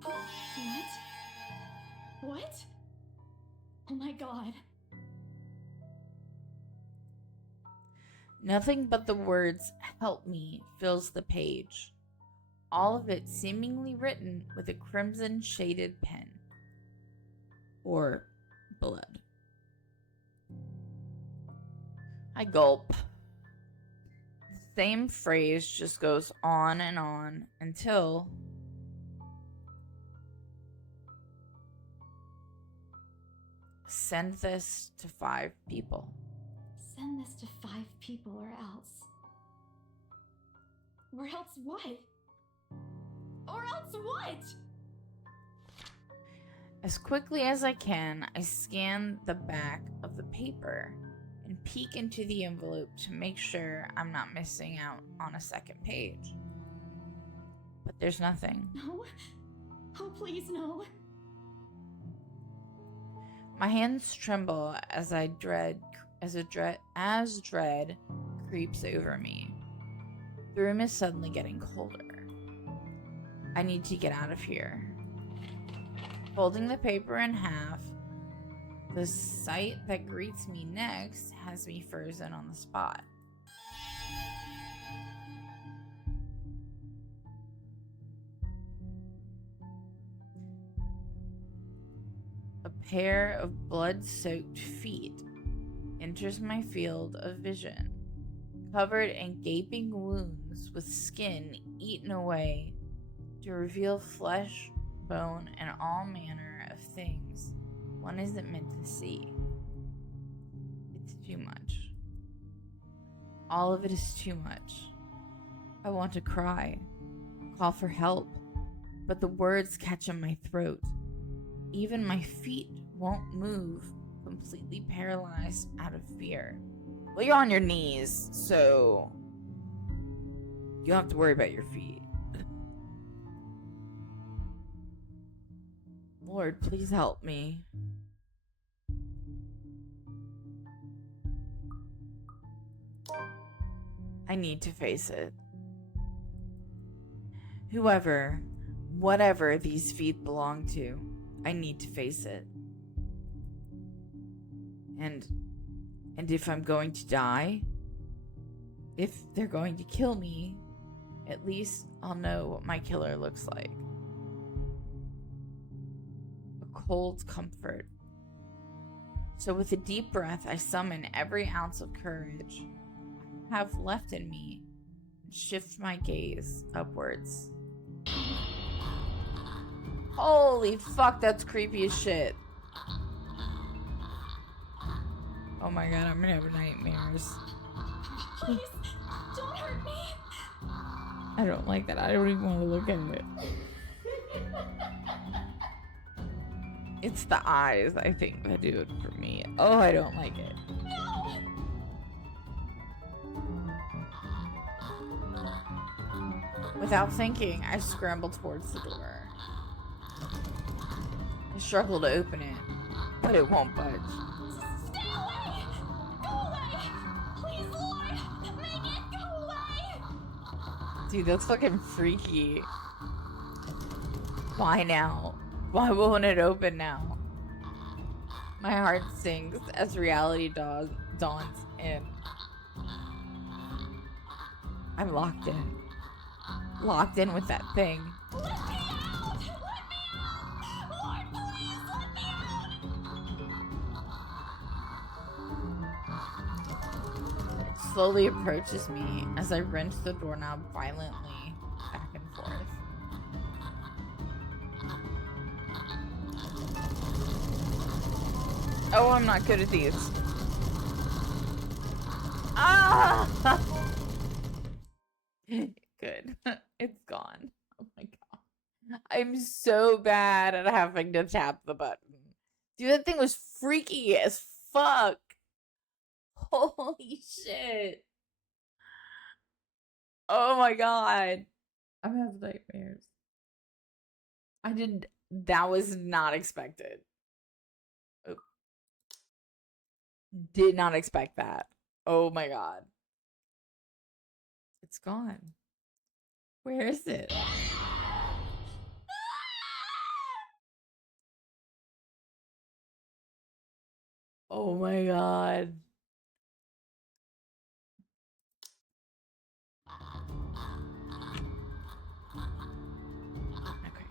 What? What? Oh my god. Nothing but the words "help me" fills the page, all of it seemingly written with a crimson shaded pen. Or blood. I gulp. The same phrase just goes on and on until send this to 5 people. Send this to 5 people or else. Or else what? Or else what? As quickly as I can, I scan the back of the paper and peek into the envelope to make sure I'm not missing out on a second page. But there's nothing. No. Oh, please, no. My hands tremble as dread creeps over me. The room is suddenly getting colder. I need to get out of here. Folding the paper in half, the sight that greets me next has me frozen on the spot. A pair of blood-soaked feet enters my field of vision, covered in gaping wounds with skin eaten away to reveal flesh, bone, and all manner of things one isn't meant to see. It's too much. All of it is too much. I want to cry, call for help, but the words catch in my throat. Even my feet won't move, completely paralyzed out of fear. Well, you're on your knees, so you don't have to worry about your feet. Lord, please help me. I need to face it. Whoever, whatever these feet belong to, I need to face it. And if I'm going to die, if they're going to kill me, at least I'll know what my killer looks like. A cold comfort. So with a deep breath, I summon every ounce of courage I have left in me and shift my gaze upwards. Holy fuck, that's creepy as shit. Oh my god, I'm gonna have nightmares. Please, don't hurt me. I don't like that. I don't even want to look at it. It's the eyes, I think, that do it for me. Oh, I don't like it. No! Without thinking, I scramble towards the door. I struggle to open it, but it won't budge. Stay away! Go away! Please, Lord! Make it go away! Dude, that's fucking freaky. Why now? Why won't it open now? My heart sinks as reality dawns in. I'm locked in. Locked in with that thing. Let me out! Let me out! Lord, please, let me out! It slowly approaches me as I wrench the doorknob violently back and forth. Oh, I'm not good at these. Ah! Good. It's gone. Oh my god. I'm so bad at having to tap the button. Dude, that thing was freaky as fuck. Holy shit. Oh my god. I'm having nightmares. That was not expected. Oh. Did not expect that. Oh my god. It's gone. Where is it? Oh my god. Okay.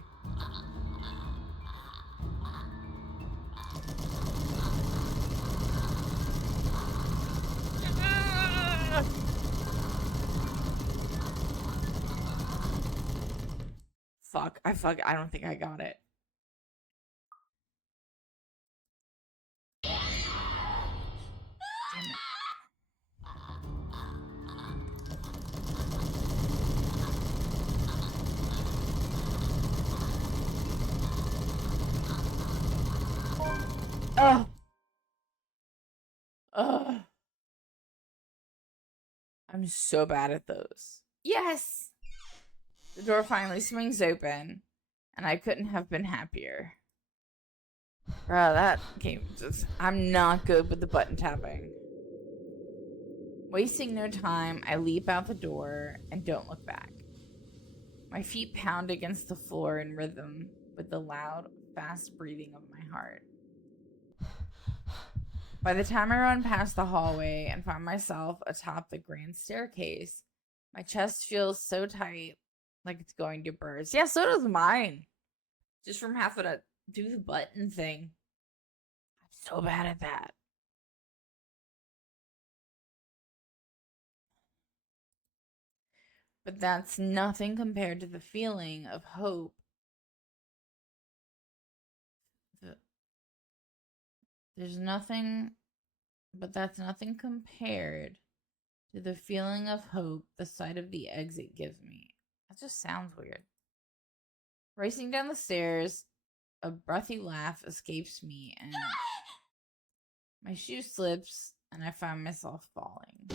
I don't think I got it. Damn it. Oh. Ugh. I'm so bad at those. Yes! The door finally swings open, and I couldn't have been happier. Bro, that game just... I'm not good with the button tapping. Wasting no time, I leap out the door and don't look back. My feet pound against the floor in rhythm with the loud, fast breathing of my heart. By the time I run past the hallway and find myself atop the grand staircase, my chest feels so tight, like it's going to burst. Yeah, so does mine. Just from having to do the button thing. I'm so bad at that. But that's nothing compared to the feeling of hope. There's nothing, but that's nothing compared to the feeling of hope the sight of the exit gives me. That just sounds weird. Racing down the stairs, a breathy laugh escapes me, and my shoe slips, and I find myself falling.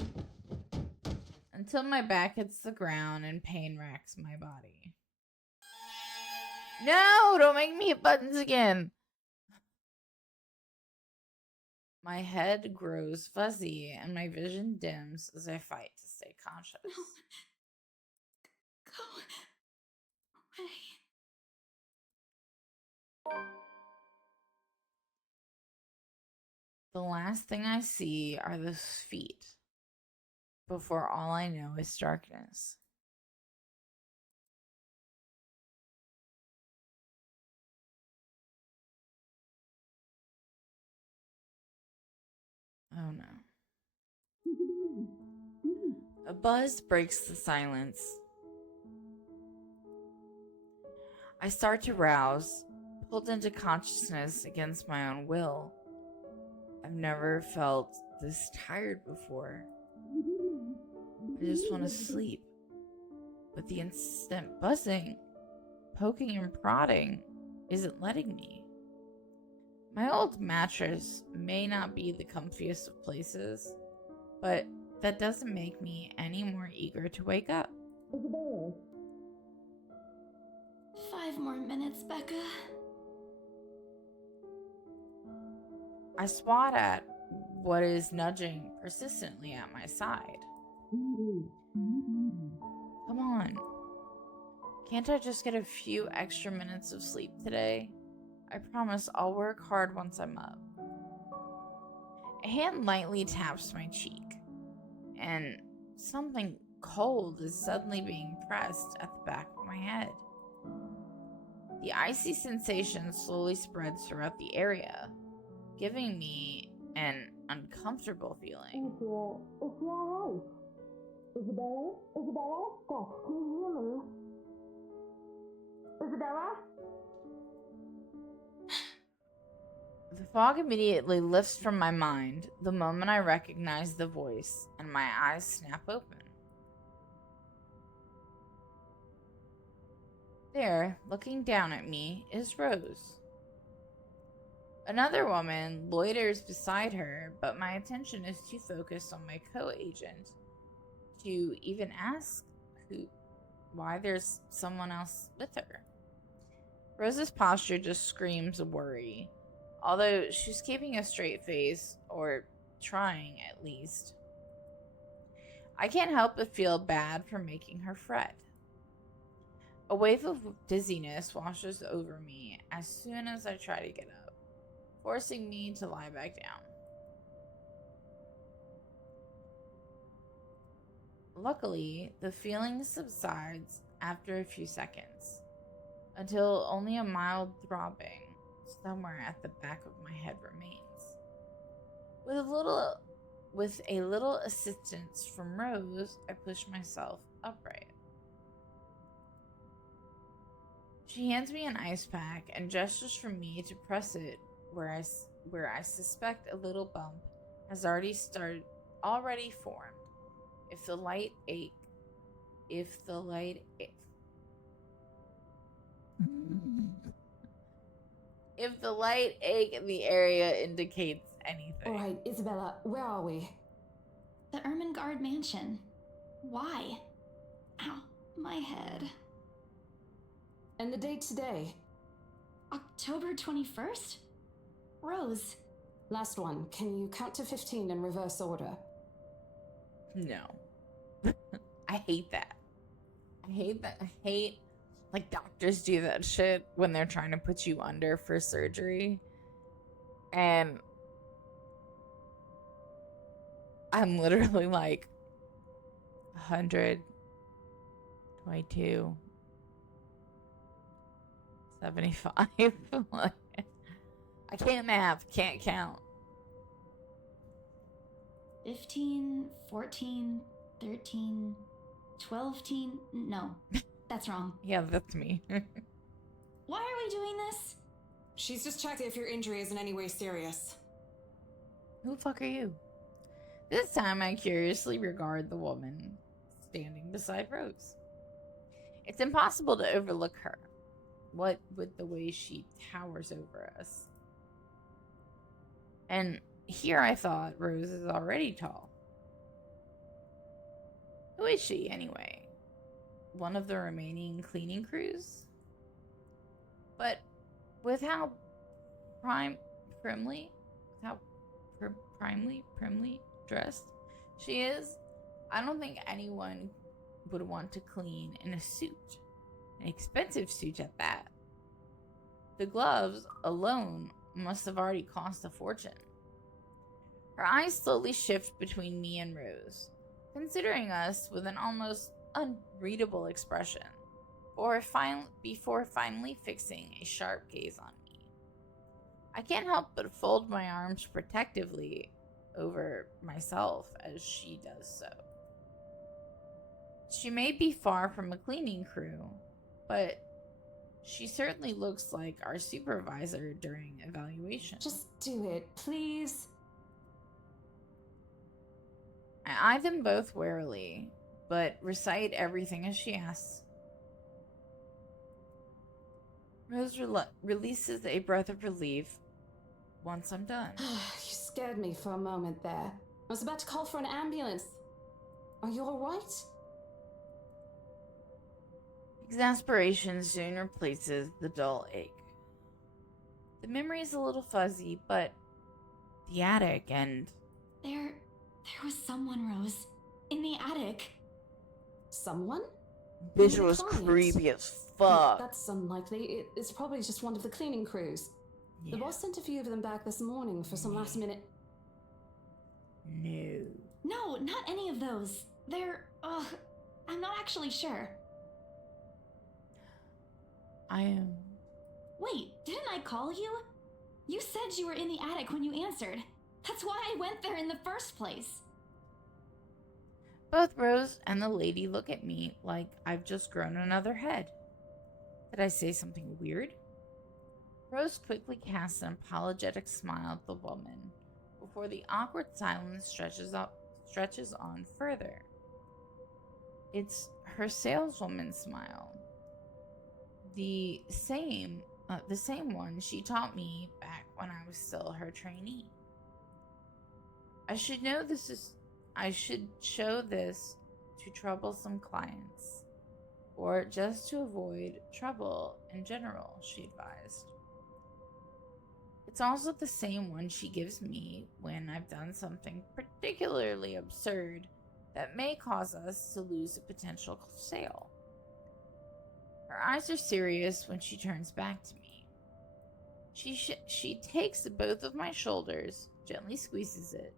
Until my back hits the ground and pain racks my body. No! Don't make me hit buttons again! My head grows fuzzy, and my vision dims as I fight to stay conscious. No. Go away. The last thing I see are those feet, before all I know is darkness. Oh no. A buzz breaks the silence. I start to rouse, pulled into consciousness against my own will. I've never felt this tired before. I just want to sleep. But the instant buzzing, poking and prodding isn't letting me. My old mattress may not be the comfiest of places, but that doesn't make me any more eager to wake up. 5 more minutes, Becca. I swat at what is nudging persistently at my side. Come on. Can't I just get a few extra minutes of sleep today? I promise I'll work hard once I'm up. A hand lightly taps my cheek, and something cold is suddenly being pressed at the back of my head. The icy sensation slowly spreads throughout the area, giving me an uncomfortable feeling. Isabella? Isabella? Stop. Can you hear me? Isabella? The fog immediately lifts from my mind the moment I recognize the voice, and my eyes snap open. There, looking down at me, is Rose. Another woman loiters beside her, but my attention is too focused on my co-agent to even ask why there's someone else with her. Rose's posture just screams worry, although she's keeping a straight face, or trying at least. I can't help but feel bad for making her fret. A wave of dizziness washes over me as soon as I try to get up, forcing me to lie back down. Luckily, the feeling subsides after a few seconds, until only a mild throbbing somewhere at the back of my head remains. With a little assistance from Rose, I push myself upright. She hands me an ice pack and gestures for me to press it where I suspect a little bump has already formed. If the light ache in the area indicates anything. Alright, Isabella, where are we? The Ermengarde mansion. Why? Ow, my head. And the date today? October 21st? Rose. Last one. Can you count to 15 in reverse order? No. I hate that. I hate like doctors do that shit when they're trying to put you under for surgery. And I'm literally like 100, 22, 75. Like, I can't math, can't count. 15, 14, 13, 12 teen. No, that's wrong. Yeah, that's me. Why are we doing this? She's just checking if your injury is in any way serious. Who the fuck are you? This time I curiously regard the woman standing beside Rose. It's impossible to overlook her, what with the way she towers over us. And here I thought Rose is already tall. Who is she, anyway? One of the remaining cleaning crews? But with how primly dressed she is, I don't think anyone would want to clean in a suit. An expensive suit at that. The gloves alone must have already cost a fortune. Her eyes slowly shift between me and Rose, considering us with an almost unreadable expression, before finally fixing a sharp gaze on me. I can't help but fold my arms protectively over myself as she does so. She may be far from a cleaning crew, but she certainly looks like our supervisor during evaluation. Just do it, please. I eye them both warily, but recite everything as she asks. Rose releases a breath of relief once I'm done. You scared me for a moment there. I was about to call for an ambulance. Are you alright? Exasperation soon replaces the dull ache. The memory is a little fuzzy, but the attic and... There was someone, Rose. In the attic. Someone? Visual was Client. creepy as fuck. That's unlikely. It's probably just one of the cleaning crews. Yeah. The boss sent a few of them back this morning for some last minute... No. No, not any of those. I'm not actually sure. I am... Wait, didn't I call you? You said you were in the attic when you answered. That's why I went there in the first place. Both Rose and the lady look at me like I've just grown another head. Did I say something weird? Rose quickly casts an apologetic smile at the woman before the awkward silence stretches on further. It's her saleswoman smile. The same one she taught me back when I was still her trainee. I should show this to troublesome clients, or just to avoid trouble in general, she advised. It's also the same one she gives me when I've done something particularly absurd that may cause us to lose a potential sale. Her eyes are serious when she turns back to me. She takes both of my shoulders, gently squeezes it,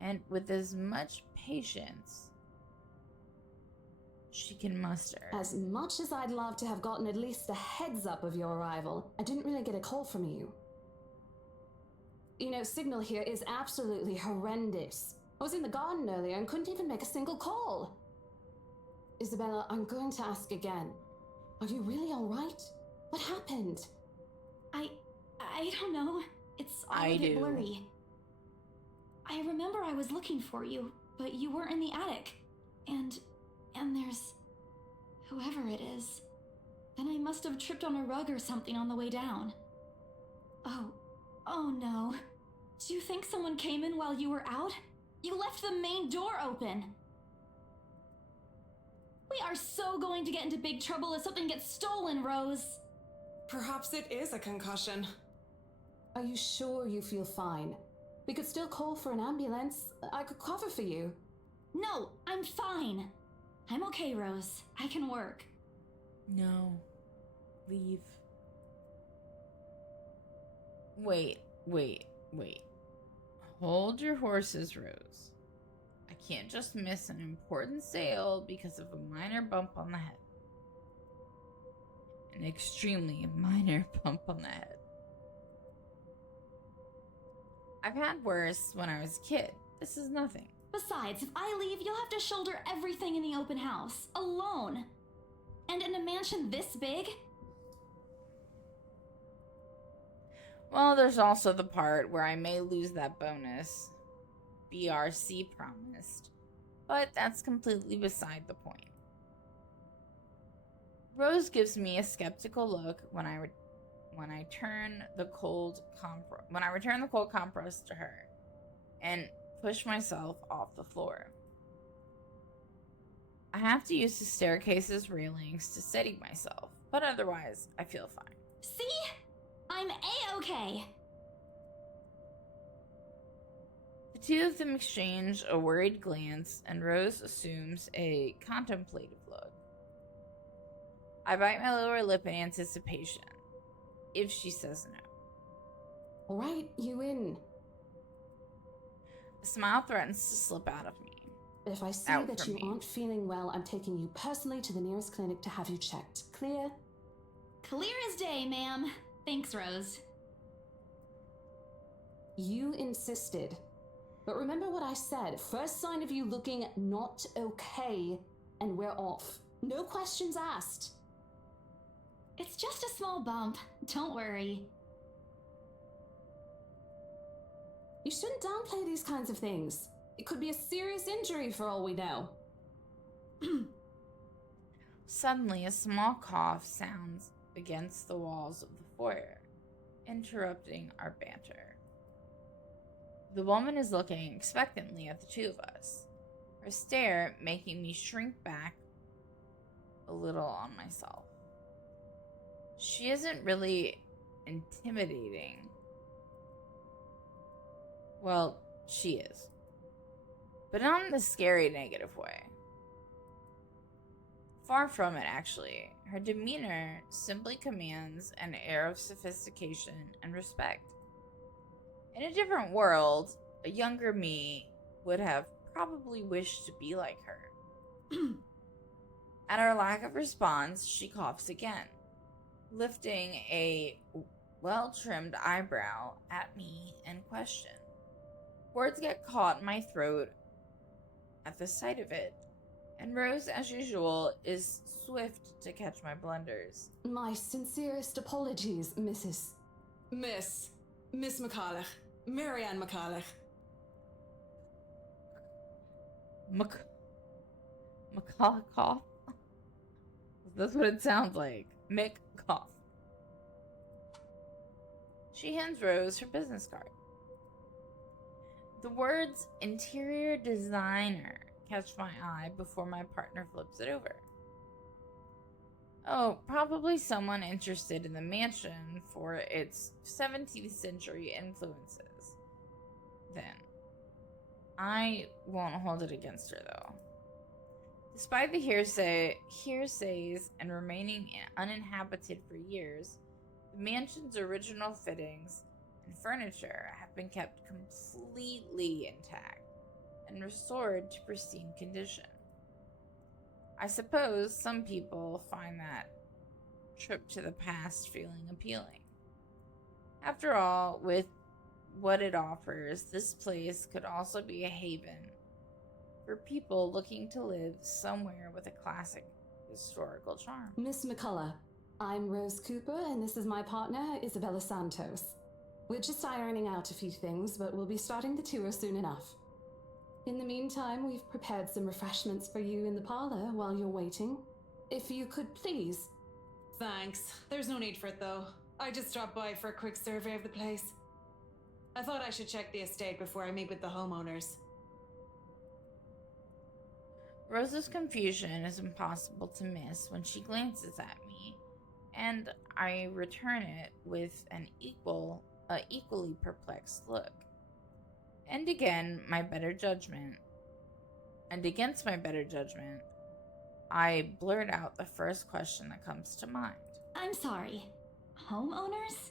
and with as much patience she can muster. As much as I'd love to have gotten at least a heads up of your arrival, I didn't really get a call from you. You know, signal here is absolutely horrendous. I was in the garden earlier and couldn't even make a single call. Isabella, I'm going to ask again. Are you really all right? What happened? I don't know. It's all a bit blurry. I remember I was looking for you, but you weren't in the attic. And there's whoever it is. Then I must have tripped on a rug or something on the way down. Oh no. Do you think someone came in while you were out? You left the main door open. We are so going to get into big trouble if something gets stolen, Rose. Perhaps it is a concussion. Are you sure you feel fine? We could still call for an ambulance. I could cover for you. No, I'm fine. I'm okay, Rose. I can work. No. Leave. Wait. Hold your horses, Rose. I can't just miss an important sale because of a minor bump on the head. An extremely minor bump on the head. I've had worse when I was a kid. This is nothing. Besides, if I leave, you'll have to shoulder everything in the open house, alone. And in a mansion this big? Well, there's also the part where I may lose that bonus BRC promised, but that's completely beside the point. Rose gives me a skeptical look when I return the cold compress to her and push myself off the floor. I have to use the staircase's railings to steady myself, but otherwise I feel fine. See? I'm A-okay. The two of them exchange a worried glance, and Rose assumes a contemplative look. I bite my lower lip in anticipation, if she says no. All right, you in. A smile threatens to slip out of me. If I see Out that from you me. aren't feeling well, I'm taking you personally to the nearest clinic to have you checked. Clear? Clear as day, ma'am. Thanks, Rose. You insisted. But remember what I said. First sign of you looking not okay, and we're off. No questions asked. It's just a small bump. Don't worry. You shouldn't downplay these kinds of things. It could be a serious injury for all we know. Suddenly, a small cough sounds against the walls of the foyer, interrupting our banter. The woman is looking expectantly at the two of us, her stare making me shrink back a little on myself. She isn't really intimidating. Well, she is. But not in the scary negative way. Far from it, actually. Her demeanor simply commands an air of sophistication and respect. In a different world, a younger me would have probably wished to be like her. At our lack of response, she coughs again, lifting a well-trimmed eyebrow at me in question. Words get caught in my throat at the sight of it, and Rose, as usual, is swift to catch my blunders. My sincerest apologies, Mrs. Miss McCulloch. Marianne McCulloch. McCulloch? That's what it sounds like. Mick cough. She hands Rose her business card. The words interior designer catch my eye before my partner flips it over. Oh, probably someone interested in the mansion for its 17th century influences. Then. I won't hold it against her, though. Despite the hearsays and remaining uninhabited for years, the mansion's original fittings and furniture have been kept completely intact and restored to pristine condition. I suppose some people find that trip to the past feeling appealing. After all, with what it offers, this place could also be a haven for people looking to live somewhere with a classic historical charm. Miss McCullough, I'm Rose Cooper, and this is my partner, Isabella Santos. We're just ironing out a few things, but we'll be starting the tour soon enough. In the meantime, we've prepared some refreshments for you in the parlor while you're waiting. If you could please. Thanks. There's no need for it, though. I just dropped by for a quick survey of the place. I thought I should check the estate before I meet with the homeowners. Rose's confusion is impossible to miss when she glances at me, and I return it with an equally perplexed look. And against my better judgment, I blurt out the first question that comes to mind. I'm sorry. Homeowners?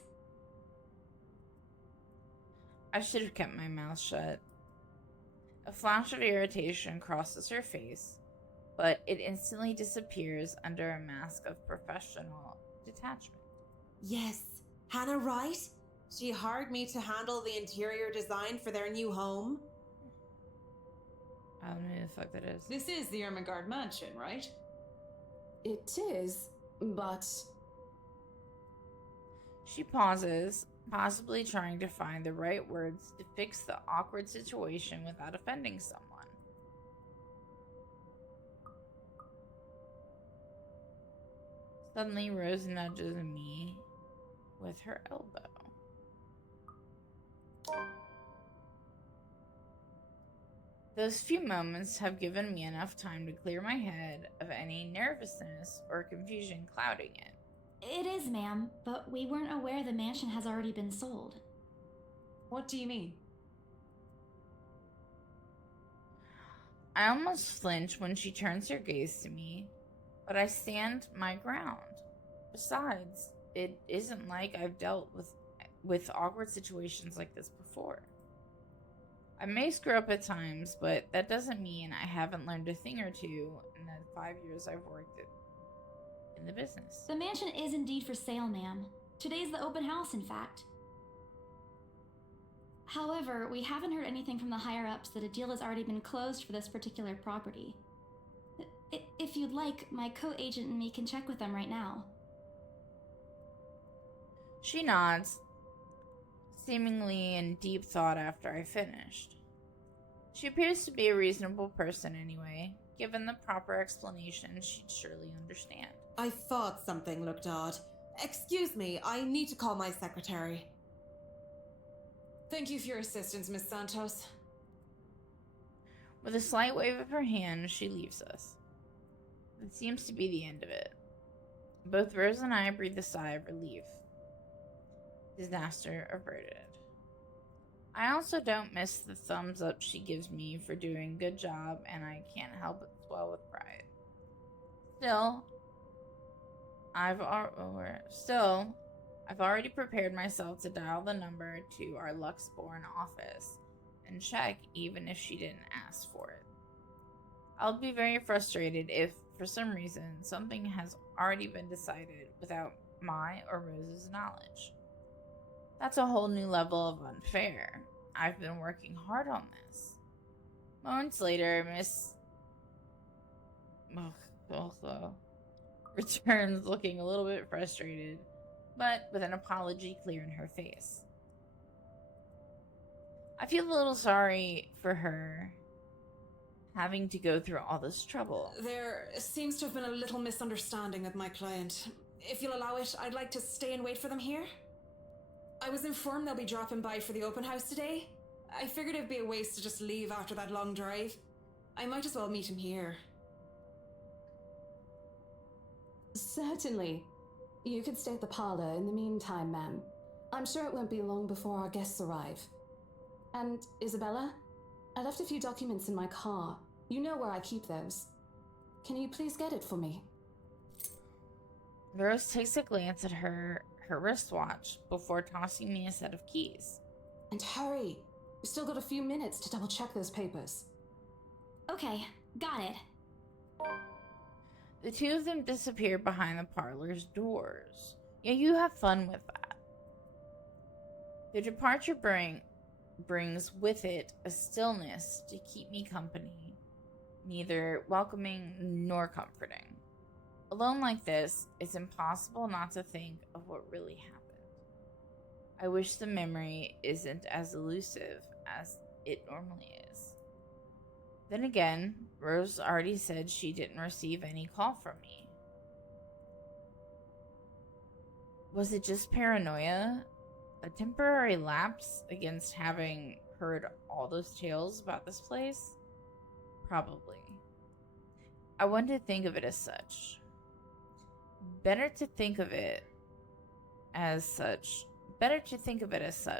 I should have kept my mouth shut. A flash of irritation crosses her face, but it instantly disappears under a mask of professional detachment. Yes, Hannah, right? She hired me to handle the interior design for their new home. I don't know who the fuck that is. This is the Ermengarde mansion, right? It is, but... She pauses, possibly trying to find the right words to fix the awkward situation without offending someone. Suddenly, Rose nudges me with her elbow. Those few moments have given me enough time to clear my head of any nervousness or confusion clouding it. It is, ma'am, but we weren't aware the mansion has already been sold. What do you mean? I almost flinch when she turns her gaze to me, but I stand my ground. Besides, it isn't like I've dealt with awkward situations like this before. I may screw up at times, but that doesn't mean I haven't learned a thing or two in the 5 years I've worked in the business. The mansion is indeed for sale, ma'am. Today's the open house, in fact. However, we haven't heard anything from the higher-ups that a deal has already been closed for this particular property. If you'd like, my co-agent and me can check with them right now. She nods, seemingly in deep thought after I finished. She appears to be a reasonable person anyway. Given the proper explanation, she'd surely understand. I thought something looked odd. Excuse me, I need to call my secretary. Thank you for your assistance, Miss Santos. With a slight wave of her hand, she leaves us. It seems to be the end of it. Both Rose and I breathe a sigh of relief. Disaster averted. I also don't miss the thumbs up she gives me for doing a good job, and I can't help but swell with pride. Still, I've already prepared myself to dial the number to our Luxborn office and check even if she didn't ask for it. I'll be very frustrated if, for some reason, something has already been decided without my or Rose's knowledge. That's a whole new level of unfair. I've been working hard on this. Moments later, Miss returns looking a little bit frustrated, but with an apology clear in her face. I feel a little sorry for her having to go through all this trouble. There seems to have been a little misunderstanding with my client. If you'll allow it, I'd like to stay and wait for them here. I was informed they'll be dropping by for the open house today. I figured it'd be a waste to just leave after that long drive. I might as well meet him here. Certainly. You could stay at the parlor in the meantime, ma'am. I'm sure it won't be long before our guests arrive. And, Isabella, I left a few documents in my car. You know where I keep those. Can you please get it for me? Rose takes a glance at her wristwatch before tossing me a set of keys. And hurry! We've still got a few minutes to double check those papers. Okay, got it. The two of them disappear behind the parlor's doors. Yeah, you have fun with that. Their departure brings with it a stillness to keep me company, neither welcoming nor comforting. Alone like this, it's impossible not to think of what really happened. I wish the memory isn't as elusive as it normally is. Then again, Rose already said she didn't receive any call from me. Was it just paranoia? A temporary lapse against having heard all those tales about this place? Probably. I want to think of it as such. Better to think of it as such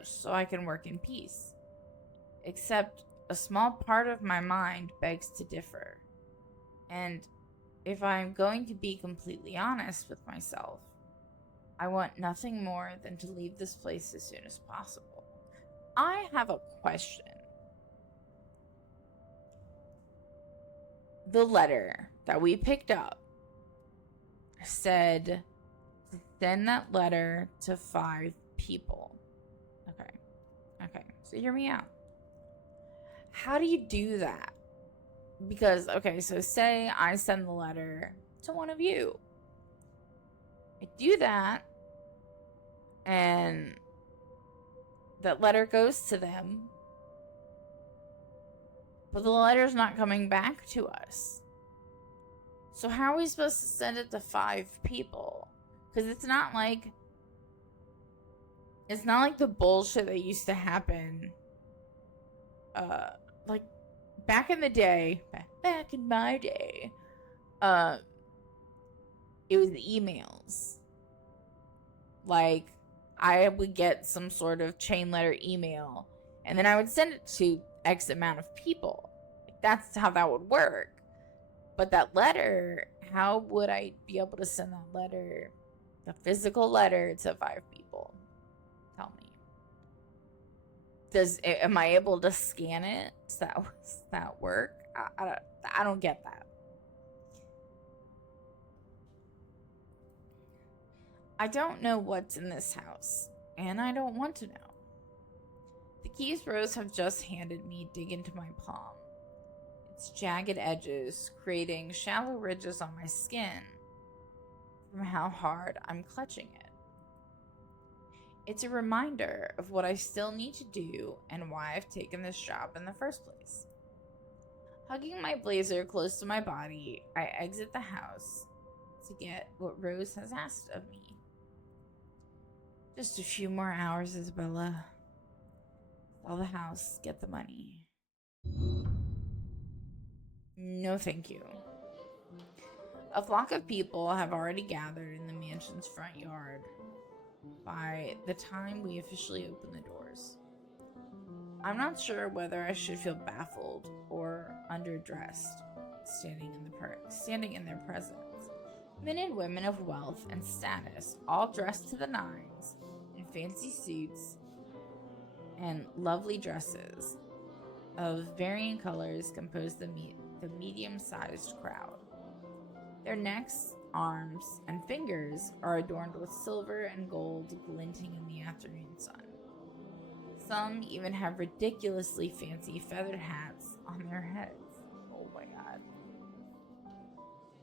so I can work in peace. Except a small part of my mind begs to differ. And if I'm going to be completely honest with myself, I want nothing more than to leave this place as soon as possible. I have a question. The letter that we picked up said to send that letter to 5 people. Okay, so hear me out. How do you do that? Because, okay, so say I send the letter to one of you. I do that, and that letter goes to them, but the letter's not coming back to us. So how are we supposed to send it to 5 people? Because it's not like the bullshit that used to happen like back in the day, back in my day, it was emails. Like, I would get some sort of chain letter email, and then I would send it to X amount of people. Like, that's how that would work. But that letter, how would I be able to send that letter, the physical letter, to 5 people? Tell me. Am I able to scan it? Does that work? I don't get that. I don't know what's in this house, and I don't want to know. The keys Rose have just handed me dig into my palm. Its jagged edges creating shallow ridges on my skin from how hard I'm clutching it. It's a reminder of what I still need to do and why I've taken this job in the first place. Hugging my blazer close to my body, I exit the house to get what Rose has asked of me. Just a few more hours, Isabella. Sell the house, get the money. No, thank you. A flock of people have already gathered in the mansion's front yard by the time we officially open the doors. I'm not sure whether I should feel baffled or underdressed standing in their presence. Men and women of wealth and status, all dressed to the nines in fancy suits and lovely dresses of varying colors, compose the medium-sized crowd. Their necks, arms, and fingers are adorned with silver and gold glinting in the afternoon sun. Some even have ridiculously fancy feathered hats on their heads. Oh my god.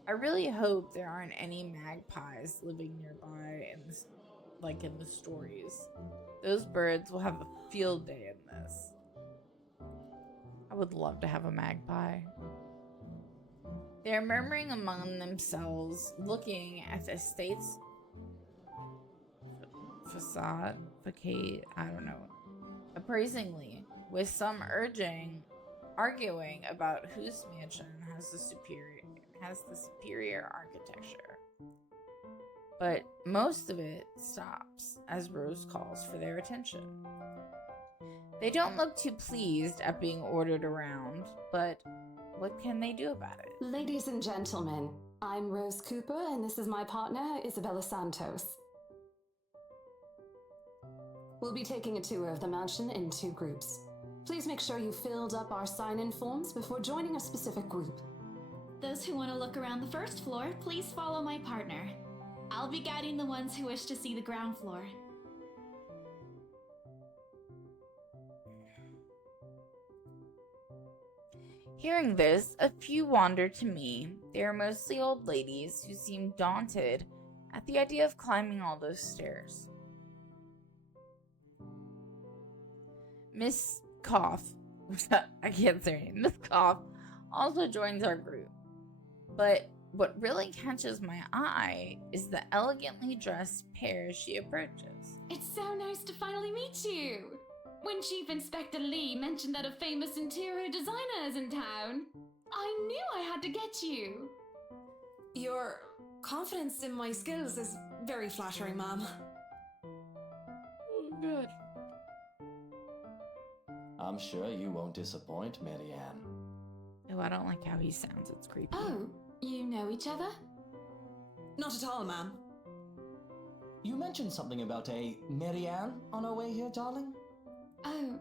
I really hope there aren't any magpies living nearby in the stories. Those birds will have a field day in this. I would love to have a magpie. They're murmuring among themselves, looking at the estate's facade, I don't know, appraisingly, with some arguing about whose mansion has the superior architecture. But most of it stops as Rose calls for their attention. They don't look too pleased at being ordered around, but what can they do about it? Ladies and gentlemen, I'm Rose Cooper, and this is my partner, Isabella Santos. We'll be taking a tour of the mansion in 2 groups. Please make sure you filled up our sign-in forms before joining a specific group. Those who want to look around the first floor, please follow my partner. I'll be guiding the ones who wish to see the ground floor. Hearing this, a few wander to me. They are mostly old ladies who seem daunted at the idea of climbing all those stairs. Miss Cough, I can't say her name, Miss Cough, also joins our group. But what really catches my eye is the elegantly dressed pair she approaches. It's so nice to finally meet you! When Chief Inspector Lee mentioned that a famous interior designer is in town, I knew I had to get you. Your confidence in my skills is very flattering, ma'am. Oh, good. I'm sure you won't disappoint, Marianne. Oh, I don't like how he sounds. It's creepy. Oh, you know each other? Not at all, ma'am. You mentioned something about a Marianne on our way here, darling? Oh,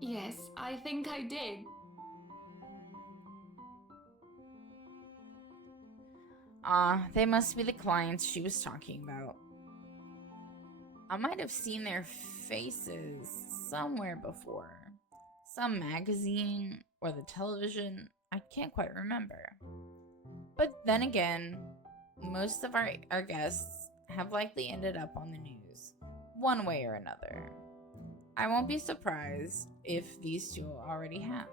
yes, I think I did. They must be the clients she was talking about. I might have seen their faces somewhere before. Some magazine or the television. I can't quite remember. But then again, most of our guests have likely ended up on the news, one way or another. I won't be surprised if these two already have.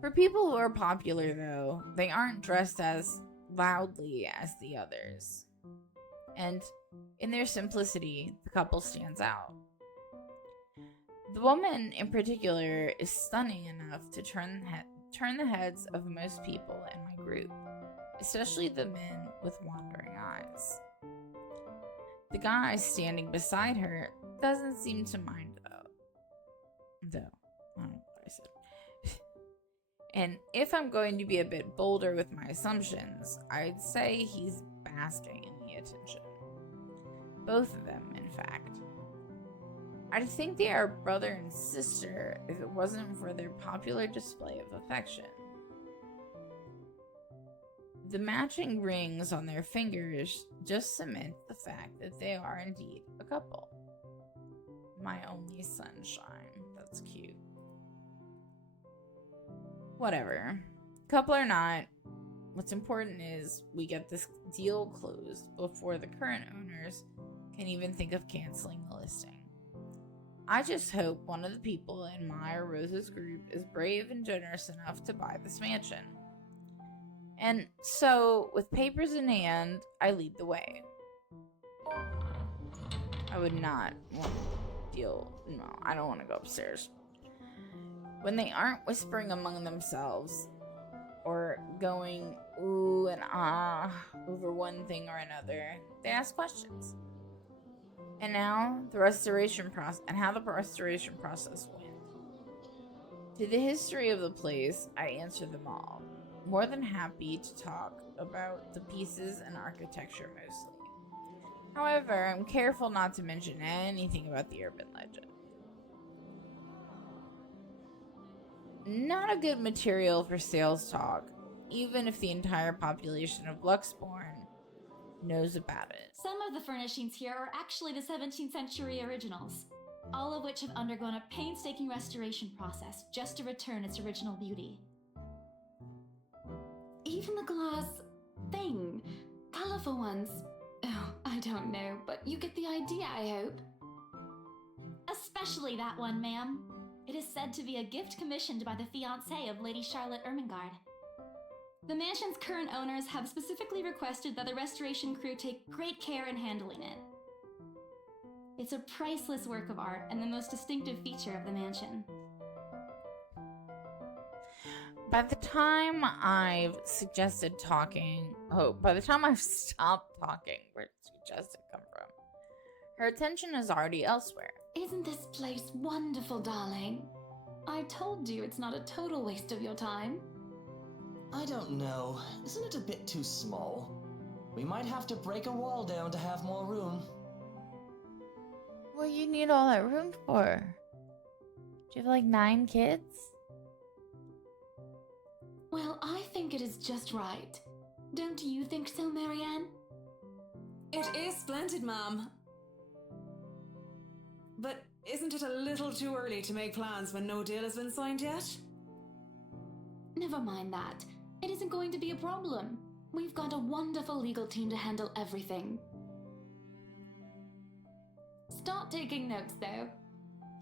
For people who are popular, though, they aren't dressed as loudly as the others. And in their simplicity, the couple stands out. The woman in particular is stunning enough to turn the heads of most people in my group, especially the men with wandering eyes. The guy standing beside her doesn't seem to mind though. I don't know what I said. And if I'm going to be a bit bolder with my assumptions, I'd say he's basking in the attention. Both of them, in fact. I'd think they are brother and sister if it wasn't for their popular display of affection. The matching rings on their fingers just cement the fact that they are indeed a couple. My only sunshine. That's cute. Whatever. Couple or not, what's important is we get this deal closed before the current owners can even think of canceling the listing. I just hope one of the people in my or Rose's group is brave and generous enough to buy this mansion. And so, with papers in hand, I lead the way. I would not want to deal. No, I don't want to go upstairs. When they aren't whispering among themselves or going ooh and ah over one thing or another, they ask questions. And now the restoration process and how the restoration process went. To the history of the place, I answer them all. More than happy to talk about the pieces and architecture mostly. However, I'm careful not to mention anything about the urban legend. Not a good material for sales talk, even if the entire population of Luxborn knows about it. Some of the furnishings here are actually the 17th century originals, all of which have undergone a painstaking restoration process just to return its original beauty. Even the glass thing, colorful ones. Oh, I don't know, but you get the idea, I hope. Especially that one, ma'am. It is said to be a gift commissioned by the fiancé of Lady Charlotte Ermengarde. The mansion's current owners have specifically requested that the restoration crew take great care in handling it. It's a priceless work of art and the most distinctive feature of the mansion. By the time I've suggested talking, by the time I've stopped talking, where did suggested come from? Her attention is already elsewhere. Isn't this place wonderful, darling? I told you it's not a total waste of your time. I don't know. Isn't it a bit too small? We might have to break a wall down to have more room. What do you need all that room for? Do you have like 9 kids? Well, I think it is just right. Don't you think so, Marianne? It is splendid, Mom. But isn't it a little too early to make plans when no deal has been signed yet? Never mind that. It isn't going to be a problem. We've got a wonderful legal team to handle everything. Start taking notes, though.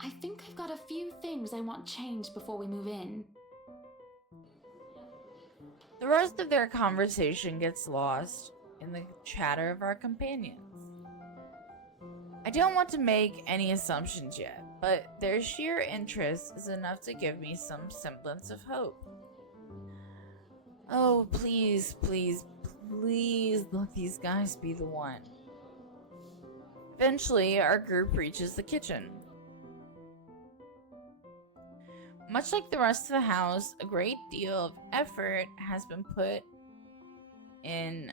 I think I've got a few things I want changed before we move in. The rest of their conversation gets lost in the chatter of our companions. I don't want to make any assumptions yet, but their sheer interest is enough to give me some semblance of hope. Oh, please, please, please let these guys be the one. Eventually, our group reaches the kitchen. Much like the rest of the house, a great deal of effort has been put in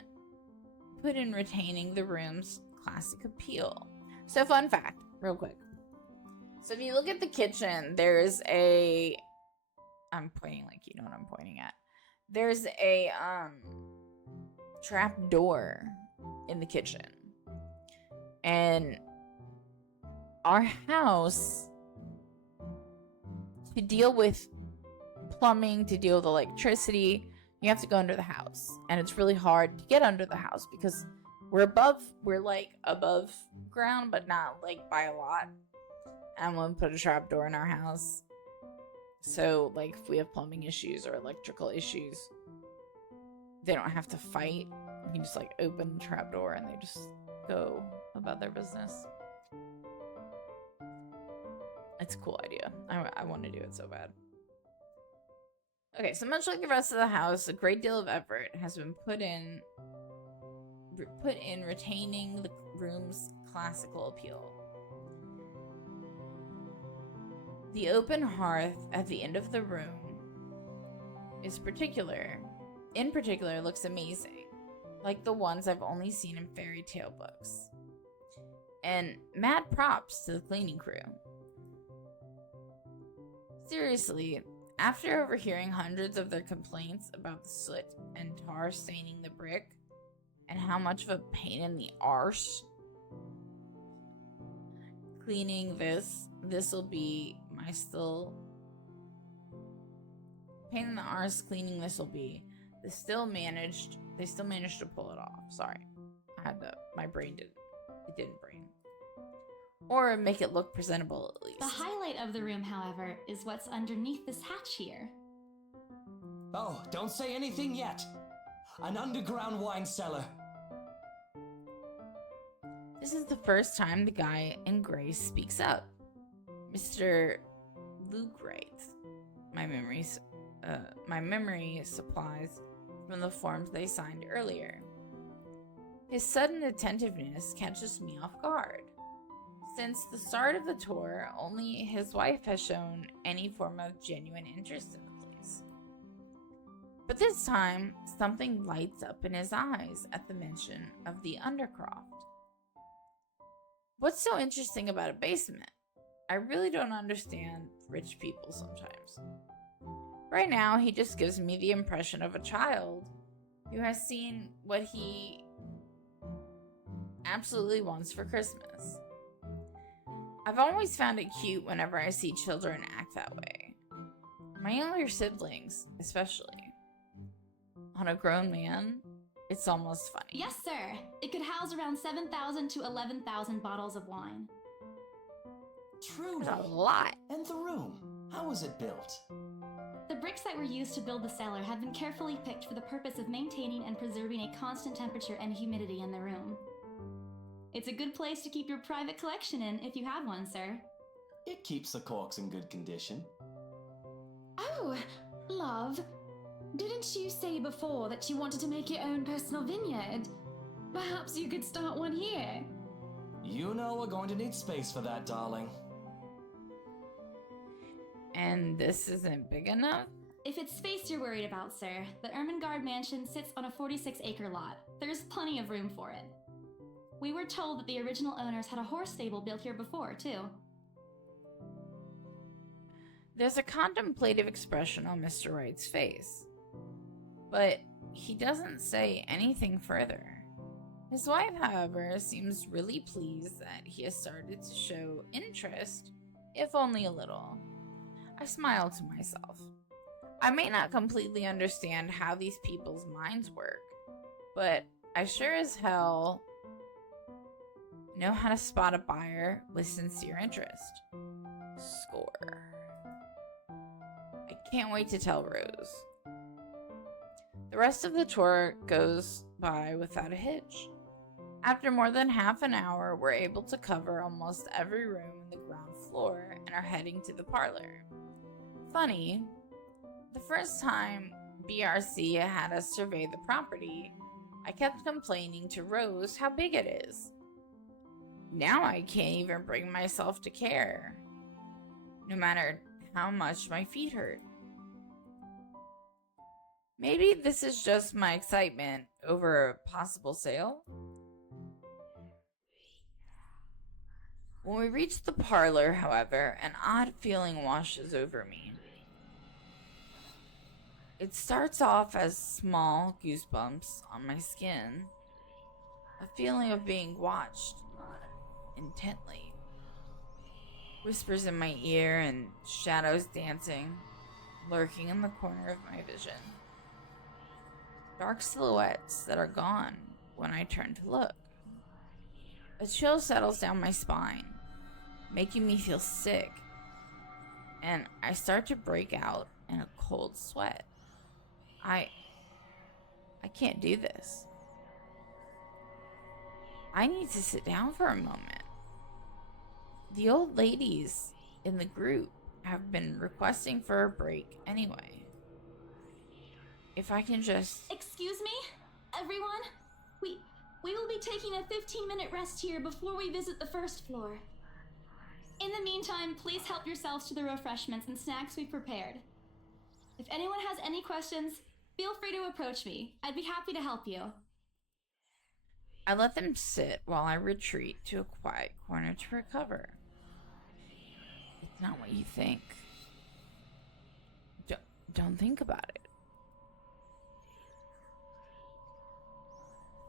retaining the room's classic appeal. So, fun fact, real quick. So, if you look at the kitchen, there's a... I'm pointing like you know what I'm pointing at. There's a trap door in the kitchen. And our house, to deal with plumbing, to deal with electricity, you have to go under the house. And it's really hard to get under the house because we're above ground, but not like by a lot. And we'll put a trap door in our house. So, like, if we have plumbing issues or electrical issues, they don't have to fight. You can just, like, open the trap door and they just go about their business. It's a cool idea. I want to do it so bad. Okay, so much like the rest of the house, a great deal of effort has been put in retaining the room's classical appeal. The open hearth at the end of the room in particular looks amazing, like the ones I've only seen in fairy tale books. And mad props to the cleaning crew. Seriously, after overhearing hundreds of their complaints about the soot and tar staining the brick, and how much of a pain in the arse cleaning this'll be, they still managed to pull it off. Sorry. It didn't brain. Or make it look presentable at least. The highlight of the room, however, is what's underneath this hatch here. Oh, don't say anything yet. An underground wine cellar. This is the first time the guy in gray speaks up. Mr. Luke writes, my memory supplies from the forms they signed earlier. His sudden attentiveness catches me off guard. Since the start of the tour, only his wife has shown any form of genuine interest in the place. But this time, something lights up in his eyes at the mention of the Undercroft. What's so interesting about a basement? I really don't understand rich people sometimes. Right now, he just gives me the impression of a child who has seen what he absolutely wants for Christmas. I've always found it cute whenever I see children act that way. My younger siblings, especially. On a grown man, it's almost funny. Yes, sir. It could house around 7,000 to 11,000 bottles of wine. Truly. That's a lot. And the room, how was it built? The bricks that were used to build the cellar have been carefully picked for the purpose of maintaining and preserving a constant temperature and humidity in the room. It's a good place to keep your private collection in if you have one, sir. It keeps the corks in good condition. Oh, love. Didn't you say before that you wanted to make your own personal vineyard? Perhaps you could start one here. You know we're going to need space for that, darling. And this isn't big enough? If it's space you're worried about, sir, the Ermengarde mansion sits on a 46-acre lot. There's plenty of room for it. We were told that the original owners had a horse stable built here before, too. There's a contemplative expression on Mr. Wright's face, but he doesn't say anything further. His wife, however, seems really pleased that he has started to show interest, if only a little. I smile to myself. I may not completely understand how these people's minds work, but I sure as hell know how to spot a buyer with sincere interest. Score. I can't wait to tell Rose. The rest of the tour goes by without a hitch. After more than half an hour, we're able to cover almost every room in the ground floor and are heading to the parlor. Funny, the first time BRC had us survey the property, I kept complaining to Rose how big it is. Now I can't even bring myself to care, no matter how much my feet hurt. Maybe this is just my excitement over a possible sale? When we reach the parlor, however, an odd feeling washes over me. It starts off as small goosebumps on my skin, a feeling of being watched intently. Whispers in my ear and shadows dancing, lurking in the corner of my vision. Dark silhouettes that are gone when I turn to look. A chill settles down my spine, making me feel sick, and I start to break out in a cold sweat. I can't do this. I need to sit down for a moment. The old ladies in the group have been requesting for a break anyway. If I can just... Excuse me, everyone? We will be taking a 15-minute rest here before we visit the first floor. In the meantime, please help yourselves to the refreshments and snacks we've prepared. If anyone has any questions, feel free to approach me. I'd be happy to help you. I let them sit while I retreat to a quiet corner to recover. It's not what you think. Don't think about it.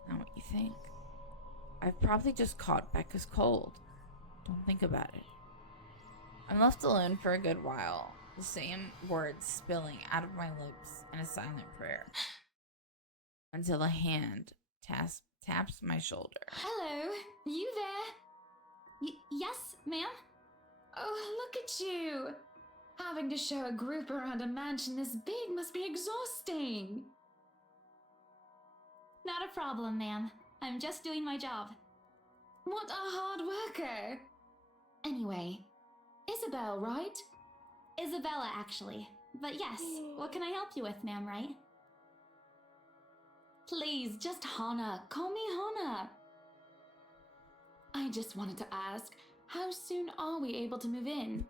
Not what you think. I've probably just caught Becca's cold. Don't think about it. I'm left alone for a good while, the same words spilling out of my lips in a silent prayer, until a hand taps my shoulder. Hello, you there? Yes, ma'am? Oh, look at you! Having to show a group around a mansion this big must be exhausting. Not a problem, ma'am. I'm just doing my job. What a hard worker! Anyway, Isabel, right? Isabella, actually. But yes, what can I help you with, ma'am, right? Please, just Hana. Call me Hana. I just wanted to ask, how soon are we able to move in?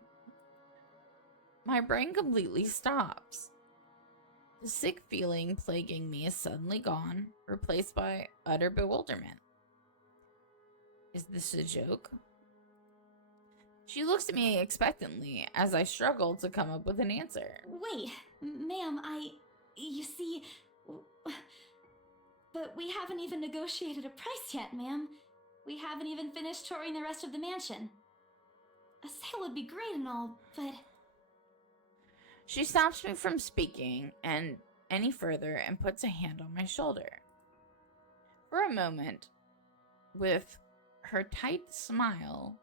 My brain completely stops. The sick feeling plaguing me is suddenly gone, replaced by utter bewilderment. Is this a joke? She looks at me expectantly as I struggle to come up with an answer. Wait, ma'am, you see, but we haven't even negotiated a price yet, ma'am. We haven't even finished touring the rest of the mansion. A sale would be great and all, but... She stops me from speaking and any further and puts a hand on my shoulder. For a moment, with her tight smile,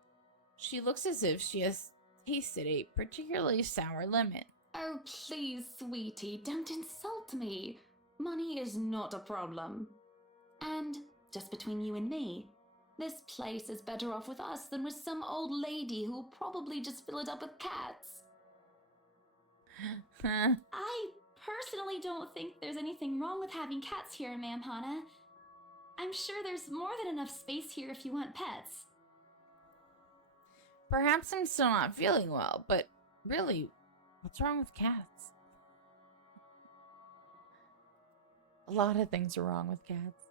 she looks as if she has tasted a particularly sour lemon. Oh, please, sweetie, don't insult me. Money is not a problem. And, just between you and me, this place is better off with us than with some old lady who'll probably just fill it up with cats. I personally don't think there's anything wrong with having cats here, ma'am Hana. I'm sure there's more than enough space here if you want pets. Perhaps I'm still not feeling well, but really, What's wrong with cats? A lot of things are wrong with cats.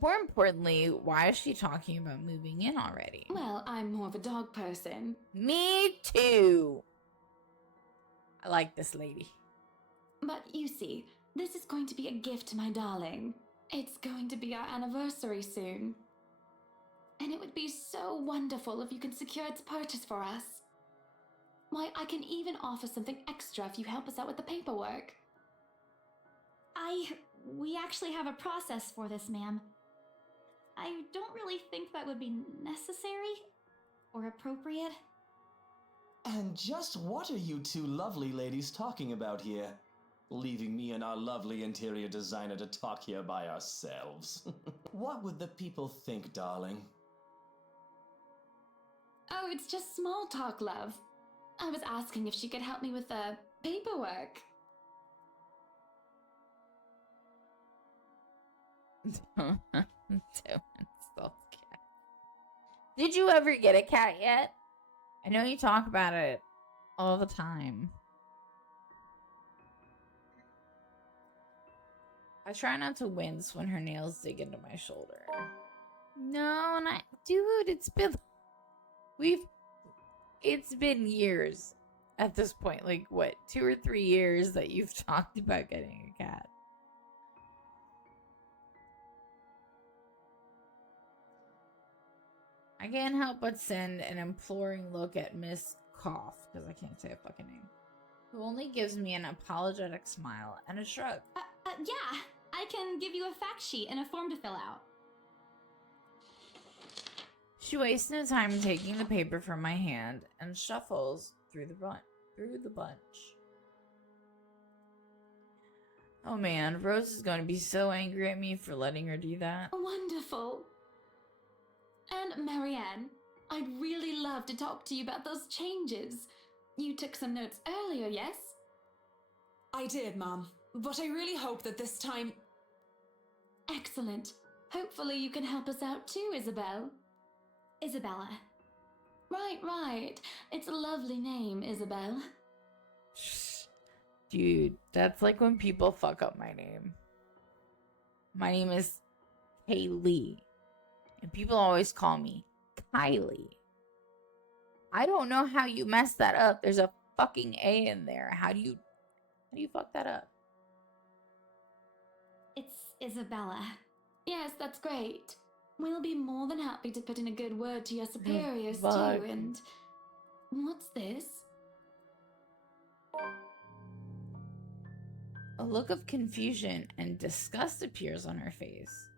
More importantly, why is she talking about moving in already? Well, I'm more of a dog person. Me too. I like this lady. But you see, this is going to be a gift to my darling. It's going to be our anniversary soon. And it would be so wonderful if you can secure its purchase for us. Why, I can even offer something extra if you help us out with the paperwork. We actually have a process for this, ma'am. I don't really think that would be necessary or appropriate. And just what are you two lovely ladies talking about here? Leaving me and our lovely interior designer to talk here by ourselves. What would the people think, darling? Oh, it's just small talk, love. I was asking if she could help me with the paperwork. Don't insult cat. Did you ever get a cat yet? I know you talk about it all the time. I try not to wince when her nails dig into my shoulder. No, not dude, it's been years at this point. Like what, 2 or 3 years that you've talked about getting a cat. I can't help but send an imploring look at Miss Cough, because I can't say a fucking name, who only gives me an apologetic smile and a shrug. Yeah, I can give you a fact sheet and a form to fill out. She wastes no time taking the paper from my hand and shuffles through the bunch. Oh man, Rose is going to be so angry at me for letting her do that. Wonderful. And Marianne, I'd really love to talk to you about those changes. You took some notes earlier, yes? I did, Mom. But I really hope that this time... Excellent. Hopefully you can help us out too, Isabel. Isabella. Right. It's a lovely name, Isabel. Dude, that's like when people fuck up my name. My name is Kaylee. And people always call me Kylie. I don't know how you messed that up. There's a fucking A in there. How do you fuck that up? It's Isabella. Yes, that's great. We'll be more than happy to put in a good word to your superiors fuck. too, and... What's this? A look of confusion and disgust appears on her face.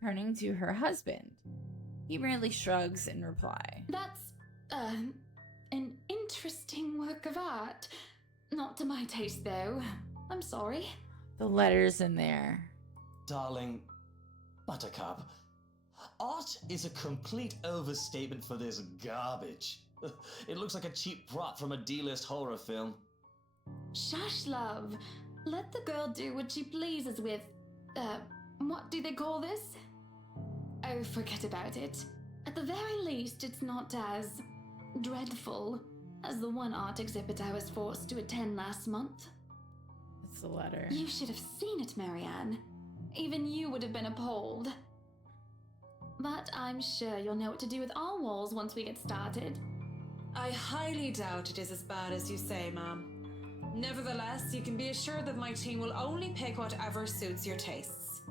Turning to her husband, he merely shrugs in reply. That's, an interesting work of art. Not to my taste, though. I'm sorry. The letters in there. Darling, Buttercup, art is a complete overstatement for this garbage. It looks like a cheap prop from a D-list horror film. Shush, love. Let the girl do what she pleases with, what do they call this? Oh, forget about it. At the very least, it's not as dreadful as the one art exhibit I was forced to attend last month. It's the letter. You should have seen it, Marianne. Even you would have been appalled. But I'm sure you'll know what to do with our walls once we get started. I highly doubt it is as bad as you say, Ma'am. Nevertheless, you can be assured that my team will only pick whatever suits your tastes.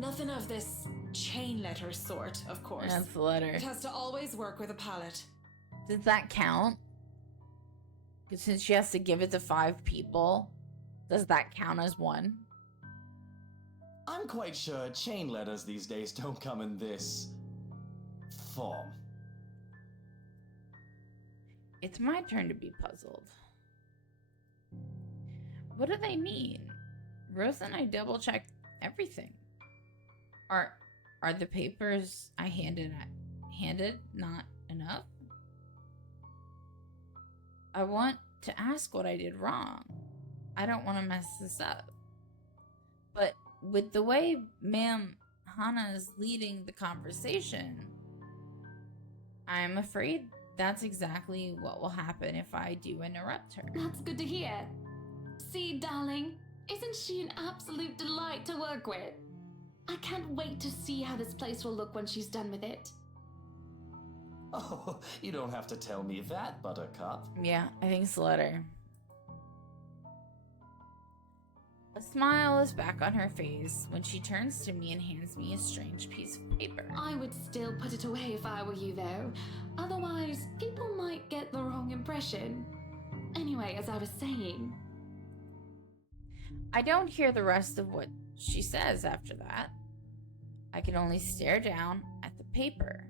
Nothing of this chain letter sort, of course. That's the letter. It has to always work with a palette. Does that count? Because since she has to give it to 5 people, does that count as one? I'm quite sure chain letters these days don't come in this form. It's my turn to be puzzled. What do they mean? Rose and I double-checked everything. Are the papers I handed not enough? I want to ask what I did wrong. I don't want to mess this up. But with the way Ma'am Hana is leading the conversation, I'm afraid That's exactly what will happen if I do interrupt her. That's good to hear. See, darling, isn't she an absolute delight to work with? I can't wait to see how this place will look when she's done with it. Oh, you don't have to tell me that, Buttercup. Yeah, I think so. Let her. A smile is back on her face when she turns to me and hands me a strange piece of paper. I would still put it away if I were you, though. Otherwise, people might get the wrong impression. Anyway, as I was saying... I don't hear the rest of what she says after that. I can only stare down at the paper,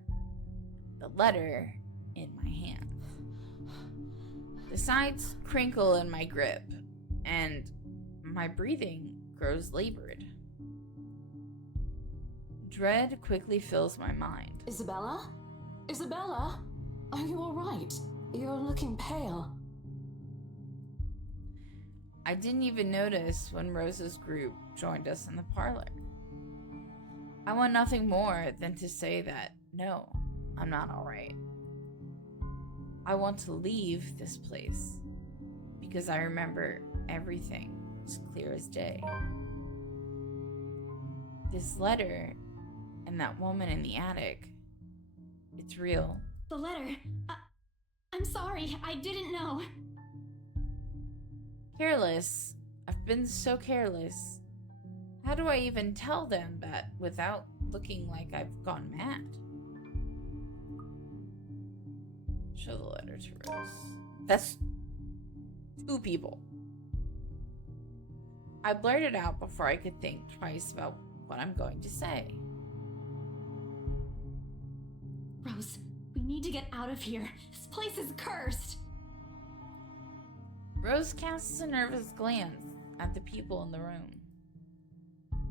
the letter in my hand. The sides crinkle in my grip, and my breathing grows labored. Dread quickly fills my mind. Isabella? Isabella? Are you alright? You're looking pale. I didn't even notice when Rose's group joined us in the parlor. I want nothing more than to say that, no, I'm not alright. I want to leave this place because I remember everything as clear as day. This letter and that woman in the attic, it's real. The letter... I'm sorry, I didn't know. Careless. I've been so careless. How do I even tell them that without looking like I've gone mad? Show the letter to Rose. That's 2 people. I blurted out before I could think twice about what I'm going to say. Rose, we need to get out of here. This place is cursed. Rose casts a nervous glance at the people in the room.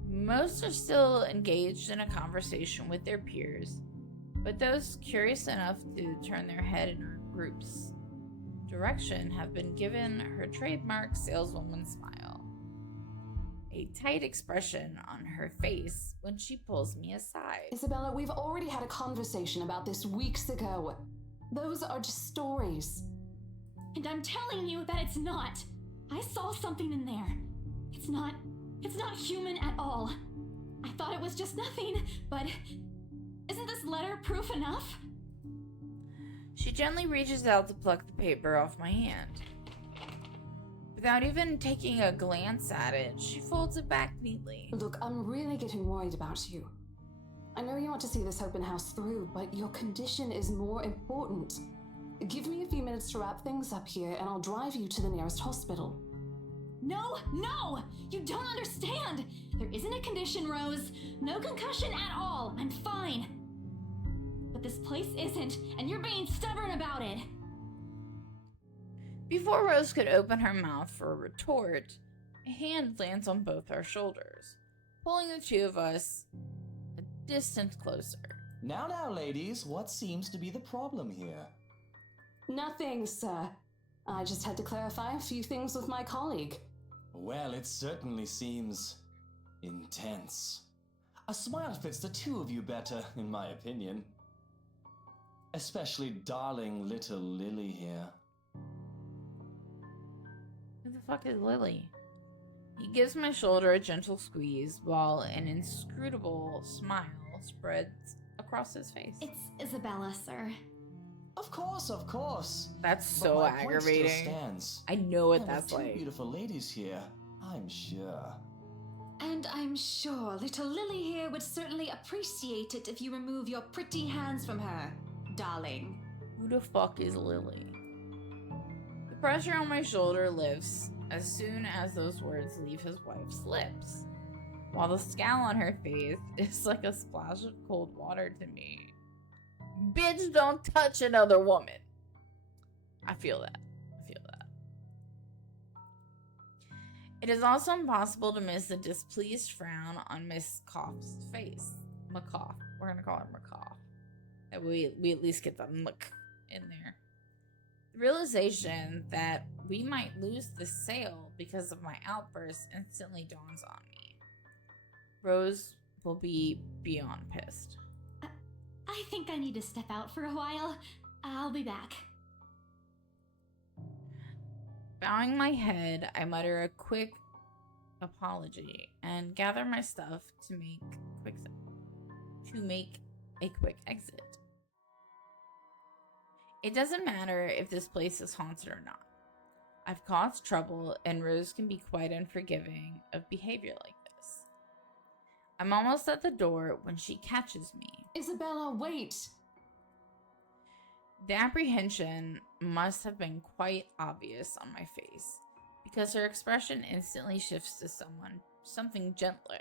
Most are still engaged in a conversation with their peers, but those curious enough to turn their head in our group's direction have been given her trademark saleswoman smile. A tight expression on her face when she pulls me aside. Isabella, we've already had a conversation about this weeks ago. Those are just stories. And I'm telling you that it's not. I saw something in there. It's not human at all. I thought it was just nothing, but isn't this letter proof enough? She gently reaches out to pluck the paper off my hand. Without even taking a glance at it, she folds it back neatly. Look, I'm really getting worried about you. I know you want to see this open house through, but your condition is more important. Give me a few minutes to wrap things up here, and I'll drive you to the nearest hospital. No! You don't understand! There isn't a condition, Rose. No concussion at all. I'm fine. But this place isn't, and you're being stubborn about it. Before Rose could open her mouth for a retort, a hand lands on both our shoulders, pulling the 2 of us a distance closer. Now, ladies, what seems to be the problem here? Nothing, sir. I just had to clarify a few things with my colleague. Well, it certainly seems intense. A smile fits the 2 of you better, in my opinion. Especially darling little Lily here. Who the fuck is Lily? He gives my shoulder a gentle squeeze while an inscrutable smile spreads across his face. It's Isabella, sir. Of course. That's But so my point aggravating. still stands. I know what And that's with 2 like. beautiful ladies here, I'm sure. And I'm sure little Lily here would certainly appreciate it if you remove your pretty hands from her, darling. Who the fuck is Lily? The pressure on my shoulder lifts as soon as those words leave his wife's lips, while the scowl on her face is like a splash of cold water to me. Bitch, don't touch another woman. I feel that. It is also impossible to miss the displeased frown on Miss Coff's face. McCoff. We're gonna call her McCoff. And we at least get the muck in there. The realization that we might lose the sale because of my outburst instantly dawns on me. Rose will be beyond pissed. I think I need to step out for a while. I'll be back. Bowing my head, I mutter a quick apology and gather my stuff to make a quick exit. It doesn't matter if this place is haunted or not. I've caused trouble, and Rose can be quite unforgiving of behavior like this. I'm almost at the door when she catches me. Isabella, wait! The apprehension must have been quite obvious on my face, because her expression instantly shifts to something gentler.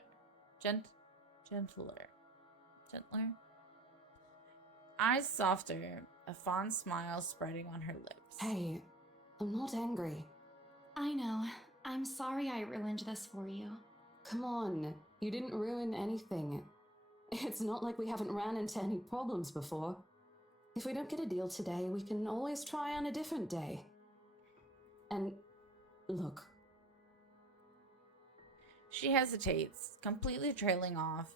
Gentler. Eyes softer, a fond smile spreading on her lips. Hey, I'm not angry. I know. I'm sorry I ruined this for you. Come on, you didn't ruin anything. It's not like we haven't ran into any problems before. If we don't get a deal today, we can always try on a different day. And look. She hesitates, completely trailing off,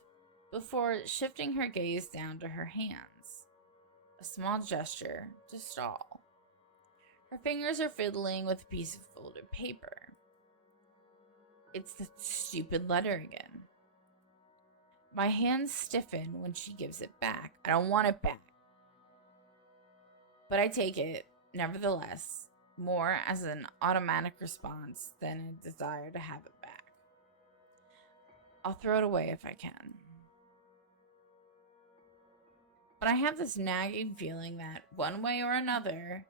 before shifting her gaze down to her hands. A small gesture to stall. Her fingers are fiddling with a piece of folded paper. It's the stupid letter again. My hands stiffen when she gives it back. I don't want it back. But I take it, nevertheless, more as an automatic response than a desire to have it back. I'll throw it away if I can. But I have this nagging feeling that one way or another,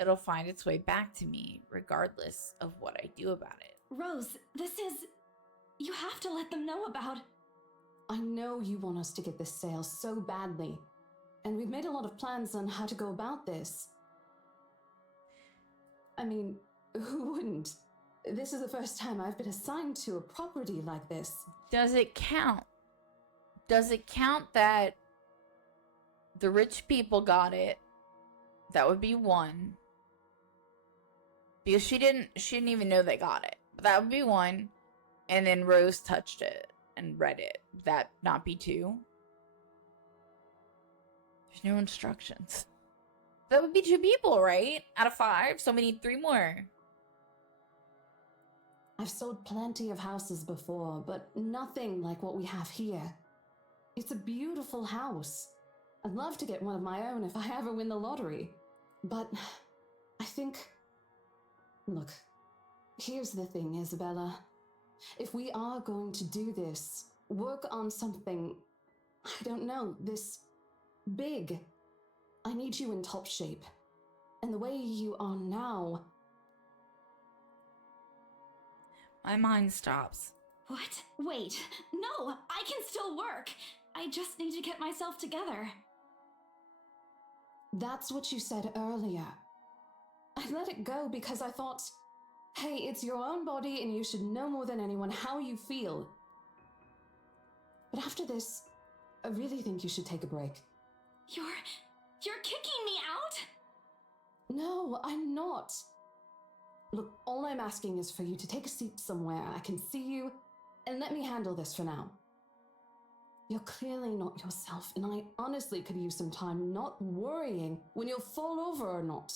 it'll find its way back to me, regardless of what I do about it. Rose, you have to let them know about... I know you want us to get this sale so badly. And we've made a lot of plans on how to go about this. I mean, who wouldn't? This is the first time I've been assigned to a property like this. Does it count? Does it count that the rich people got it? That would be one. Because she didn't even know they got it. But that would be one. And then Rose touched it and read it. Would that not be two? There's no instructions. That would be 2 people, right? Out of 5, so we need 3 more. I've sold plenty of houses before, but nothing like what we have here. It's a beautiful house. I'd love to get one of my own if I ever win the lottery. But I think... Look, here's the thing, Isabella. If we are going to do this, work on something, I don't know, this big, I need you in top shape. And the way you are now... My mind stops. What? Wait. No, I can still work. I just need to get myself together. That's what you said earlier. I let it go because I thought, hey, it's your own body and you should know more than anyone how you feel. But after this, I really think you should take a break. You're kicking me out? No, I'm not. Look, all I'm asking is for you to take a seat somewhere I can see you, and let me handle this for now. You're clearly not yourself, and I honestly could use some time not worrying when you'll fall over or not.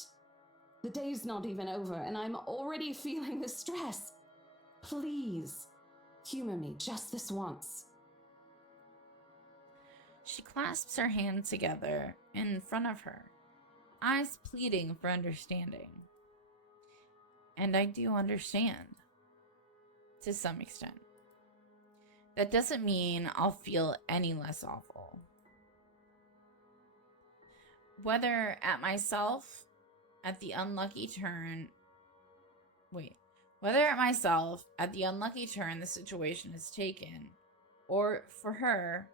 The day's not even over, and I'm already feeling the stress. Please, humor me just this once. She clasps her hands together in front of her, eyes pleading for understanding. And I do understand, to some extent. That doesn't mean I'll feel any less awful. Whether at myself, at the unlucky turn the situation is taken, or for her,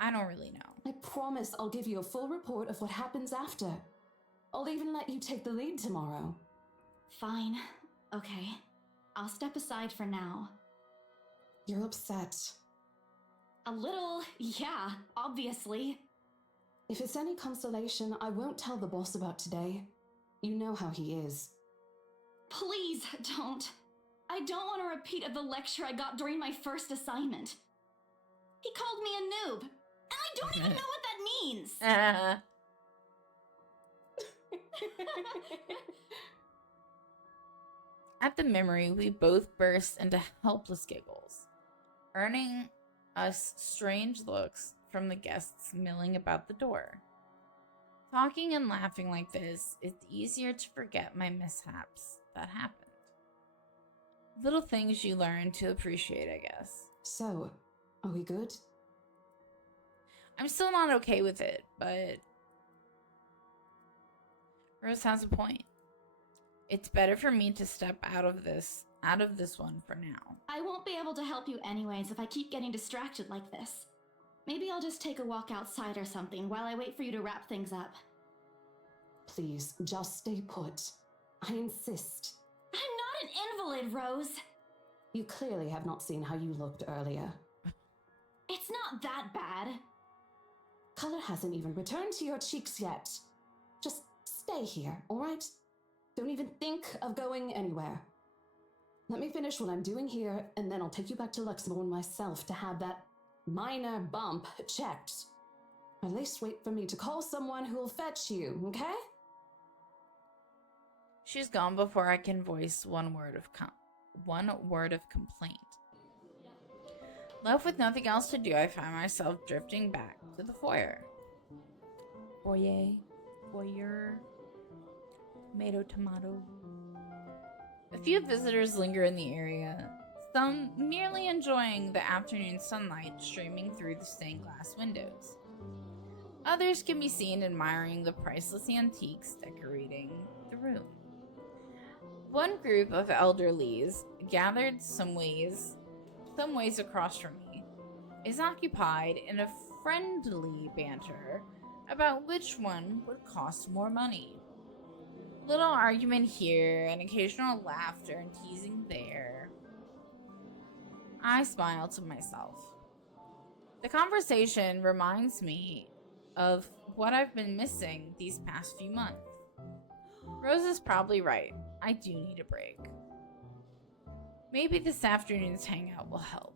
I don't really know. I promise I'll give you a full report of what happens after. I'll even let you take the lead tomorrow. Fine. Okay. I'll step aside for now. You're upset. A little, yeah, obviously. If it's any consolation, I won't tell the boss about today. You know how he is. Please don't. I don't want a repeat of the lecture I got during my first assignment. He called me a noob, and I don't even know what that means. At the memory, we both burst into helpless giggles, earning us strange looks from the guests milling about the door. Talking and laughing like this, it's easier to forget my mishaps that happened. Little things you learn to appreciate, I guess. So, are we good? I'm still not okay with it, but Rose has a point. It's better for me to step out of this one for now. I won't be able to help you anyways if I keep getting distracted like this. Maybe I'll just take a walk outside or something while I wait for you to wrap things up. Please, just stay put. I insist. I'm not an invalid, Rose. You clearly have not seen how you looked earlier. It's not that bad. Color hasn't even returned to your cheeks yet. Just stay here, all right? Don't even think of going anywhere. Let me finish what I'm doing here, and then I'll take you back to Luxembourg myself to have that minor bump checked. At least wait for me to call someone who'll fetch you, okay? She's gone before I can voice one word of complaint. Left with nothing else to do, I find myself drifting back to the foyer. Foyer. Tomato. A few visitors linger in the area, some merely enjoying the afternoon sunlight streaming through the stained glass windows. Others can be seen admiring the priceless antiques decorating the room. One group of elderlies, gathered some ways across from me, is occupied in a friendly banter about which one would cost more money. Little argument here, and occasional laughter and teasing there. I smile to myself. The conversation reminds me of what I've been missing these past few months. Rose is probably right. I do need a break. Maybe this afternoon's hangout will help.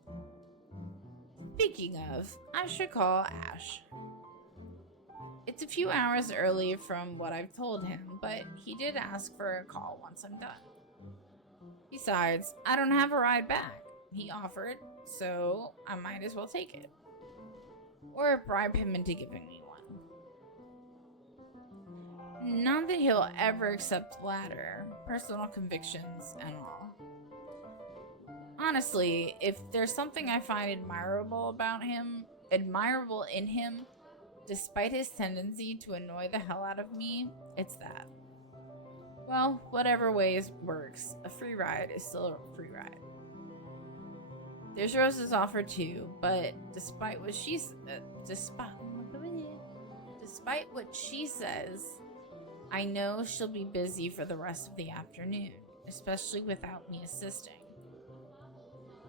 Speaking of, I should call Ash. It's a few hours early from what I've told him, but he did ask for a call once I'm done. Besides, I don't have a ride back. He offered, so I might as well take it. Or bribe him into giving me one. Not that he'll ever accept the latter, personal convictions and all. Honestly, if there's something I find admirable in him, despite his tendency to annoy the hell out of me, it's that. Well, whatever ways works, a free ride is still a free ride. There's Rose's offer too, but despite what she says, I know she'll be busy for the rest of the afternoon, especially without me assisting.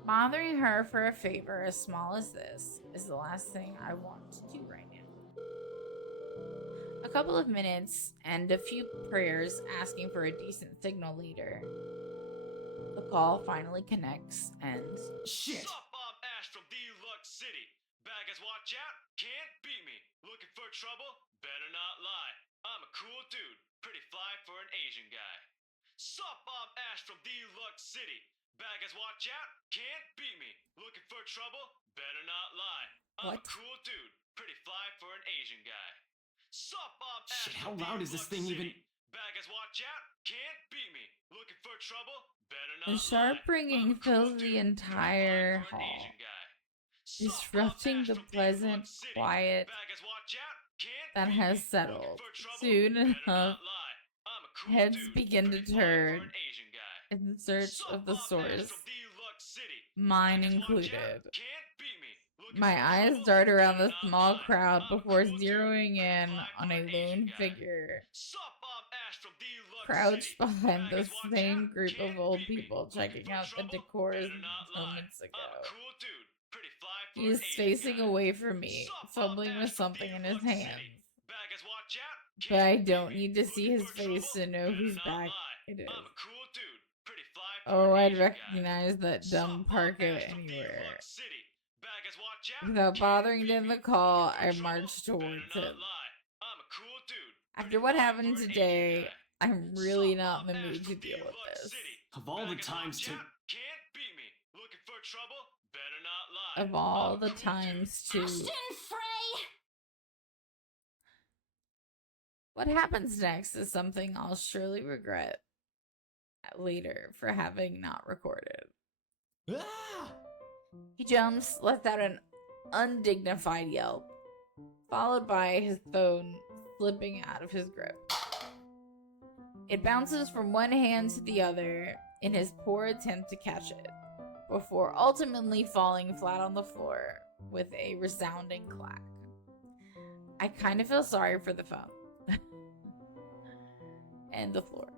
Bothering her for a favor as small as this is the last thing I want to do right now. A couple of minutes and a few prayers asking for a decent signal later. The call finally connects and... Shit! Sup, I'm Ash from Deluxe City. Baggers, watch out, can't beat me. Looking for trouble? Better not lie. I'm a cool dude, pretty fly for an Asian guy. Sup, I'm Ash from Deluxe City. Baggers, watch out, can't beat me. Looking for trouble? Better not lie. I'm a cool dude, pretty fly for an Asian guy. Sup, I'm Ash. Shit, how loud is this thing even? Baggers, watch out, can't beat me. Looking for trouble? Better not The sharp ringing fills the entire hall, disrupting the pleasant quiet that has settled. Soon enough, heads begin to turn in search of the source, mine included. My eyes dart around the small crowd before zeroing in on a lone figure crouched behind the same group of old people checking out the decors moments ago. He is facing away from me, fumbling with something in his hands. But I don't need to see his face to know whose back it is. Oh, I'd recognize that dumb parka anywhere. Without bothering to end the call, I marched towards him. After what happened today, I'm really not in the mood to deal with this. Of all the times to can't beat me. Looking for trouble? Better not lie. Of all the times to... Ashton Frey! What happens next is something I'll surely regret later for having not recorded. Ah! He jumps, lets out an undignified yelp, followed by his phone slipping out of his grip. It bounces from one hand to the other in his poor attempt to catch it, before ultimately falling flat on the floor with a resounding clack. I kind of feel sorry for the phone and the floor,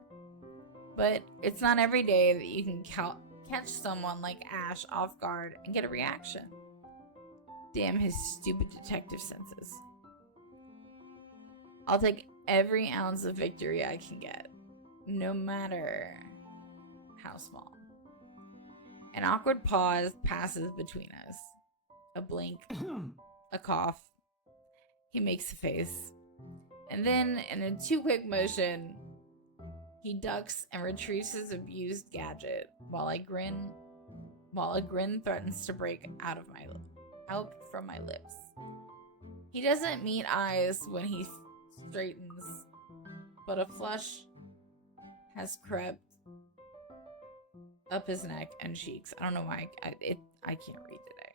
but it's not every day that you can catch someone like Ash off guard and get a reaction. Damn his stupid detective senses. I'll take every ounce of victory I can get, no matter how small. An awkward pause passes between us. A blink, a cough. He makes a face. And then, in a too quick motion, he ducks and retrieves his abused gadget while a grin threatens to break out from my lips. He doesn't meet eyes when he straightens, but a flush has crept up his neck and cheeks. I don't know why I can't read today.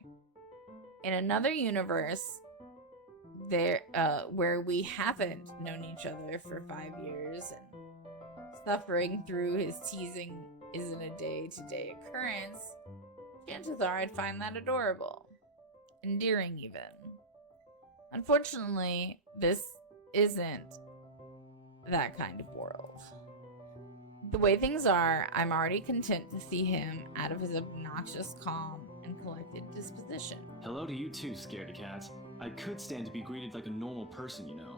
In another universe, where we haven't known each other for 5 years and suffering through his teasing isn't a day-to-day occurrence, chances are I'd find that adorable. Endearing, even. Unfortunately, this isn't that kind of world. The way things are, I'm already content to see him out of his obnoxious calm and collected disposition. Hello to you too, scaredy cat. I could stand to be greeted like a normal person, you know.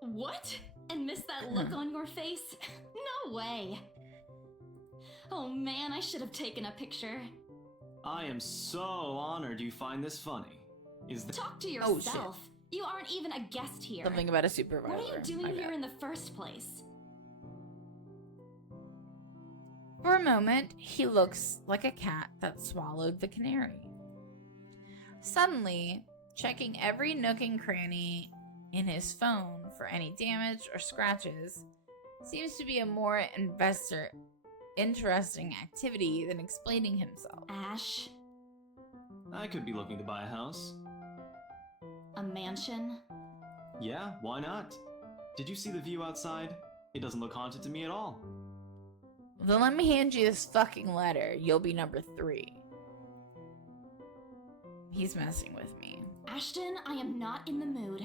What? And miss that look on your face? No way. Oh man, I should have taken a picture. I am so honored you find this funny. Talk to yourself. You aren't even a guest here. Something about a supervisor. What are you doing here in the first place? For a moment, he looks like a cat that swallowed the canary. Suddenly, checking every nook and cranny in his phone for any damage or scratches seems to be a more interesting activity than explaining himself. Ash? I could be looking to buy a house. A mansion? Yeah, why not? Did you see the view outside? It doesn't look haunted to me at all. Then let me hand you this fucking letter. You'll be number 3. He's messing with me. Ashton, I am not in the mood.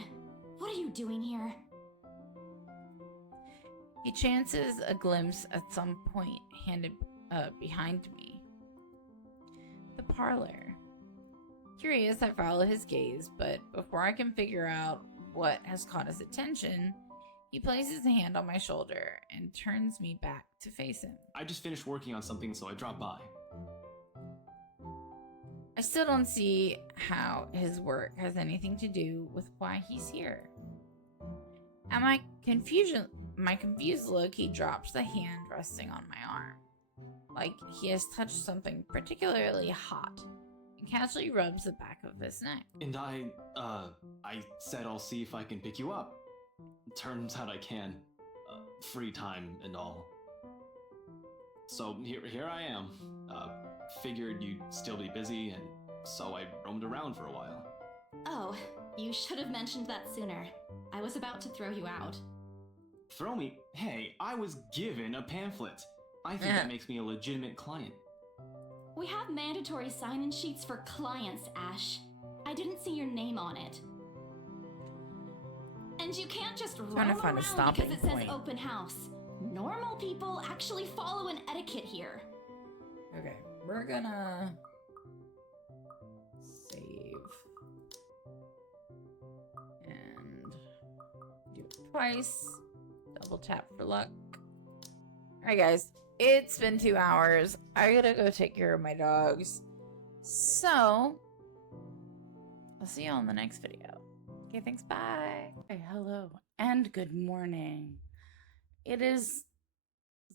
What are you doing here? He chances a glimpse at some point behind me. The parlor. Curious, I follow his gaze, but before I can figure out what has caught his attention, he places a hand on my shoulder and turns me back to face him. I just finished working on something, so I dropped by. I still don't see how his work has anything to do with why he's here. At my confused look, he drops the hand resting on my arm, like he has touched something particularly hot, and casually rubs the back of his neck. And I said I'll see if I can pick you up. Turns out I can. Free time and all. So here I am. Figured you'd still be busy, and so I roamed around for a while. Oh, you should have mentioned that sooner. I was about to throw you out. Throw me? Hey, I was given a pamphlet. I think that makes me a legitimate client. We have mandatory sign-in sheets for clients, Ash. I didn't see your name on it. And you can't just roam around because it says open house. Normal people actually follow an etiquette here. Okay, we're gonna save and do it twice. Double tap for luck. Alright guys, it's been 2 hours. I gotta go take care of my dogs. So, I'll see you all in the next video. Okay, thanks. Bye. Hey, hello and good morning. It is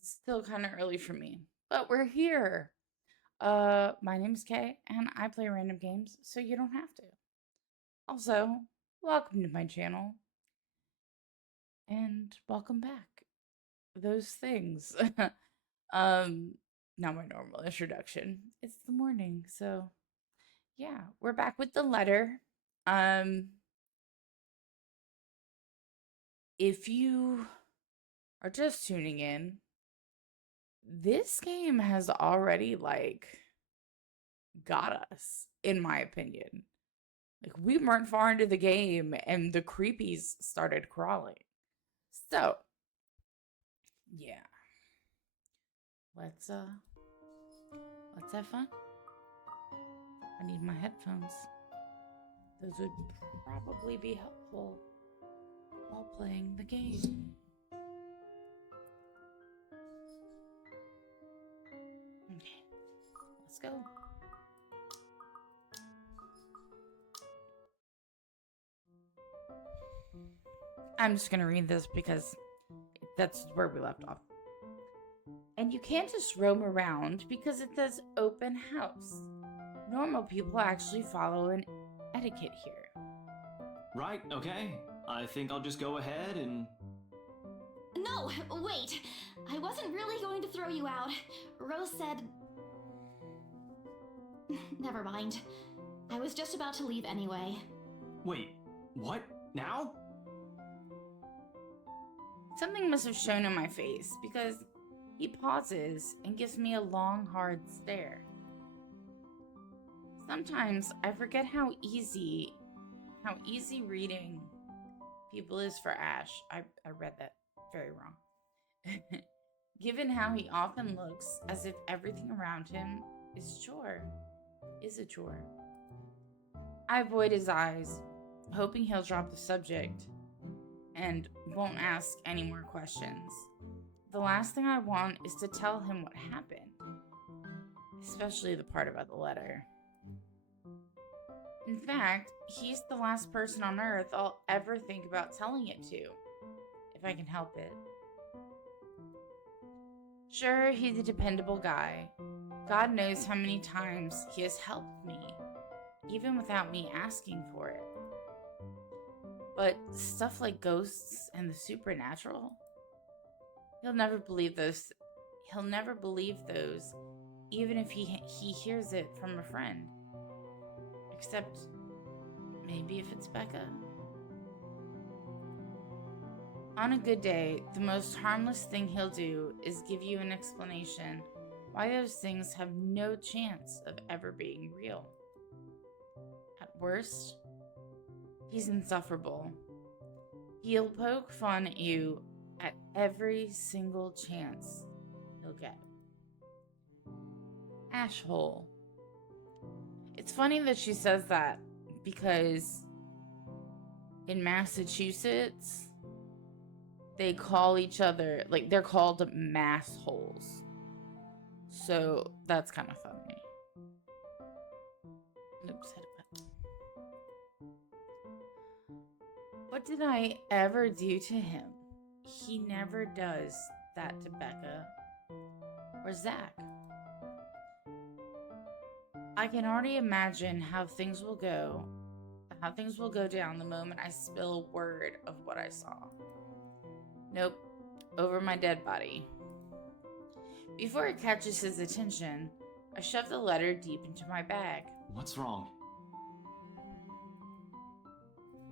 still kind of early for me, but we're here. My name's Kay, and I play random games, so you don't have to. Also, welcome to my channel, and welcome back. Those things. Not my normal introduction. It's the morning, so yeah, we're back with the letter. If you are just tuning in, this game has already got us, in my opinion. Like, we weren't far into the game and the creepies started crawling. So, yeah. Let's have fun. I need my headphones. Those would probably be helpful while playing the game. Okay, let's go. I'm just gonna read this because that's where we left off. And you can't just roam around because it says open house. Normal people actually follow an etiquette here. Right, okay. I think I'll just go ahead and... No, wait. I wasn't really going to throw you out. Rose said... Never mind. I was just about to leave anyway. Wait, what? Now? Something must have shown in my face because he pauses and gives me a long, hard stare. Sometimes I forget how easy reading people is for Ash. I read that very wrong. Given how he often looks as if everything around him is a chore. I avoid his eyes, hoping he'll drop the subject and won't ask any more questions. The last thing I want is to tell him what happened, especially the part about the letter. In fact, he's the last person on Earth I'll ever think about telling it to, if I can help it. Sure, he's a dependable guy. God knows how many times he has helped me, even without me asking for it. But stuff like ghosts and the supernatural, he'll never believe those, even if he hears it from a friend. Except, maybe if it's Becca. On a good day, the most harmless thing he'll do is give you an explanation why those things have no chance of ever being real. At worst, he's insufferable. He'll poke fun at you at every single chance he'll get. Ashhole. It's funny that she says that because in Massachusetts, they call each other, they're called massholes. So that's kind of funny. Oops, hit a button. What did I ever do to him? He never does that to Becca or Zach. I can already imagine how things will go down the moment I spill a word of what I saw. Nope, over my dead body. Before it catches his attention, I shove the letter deep into my bag. What's wrong?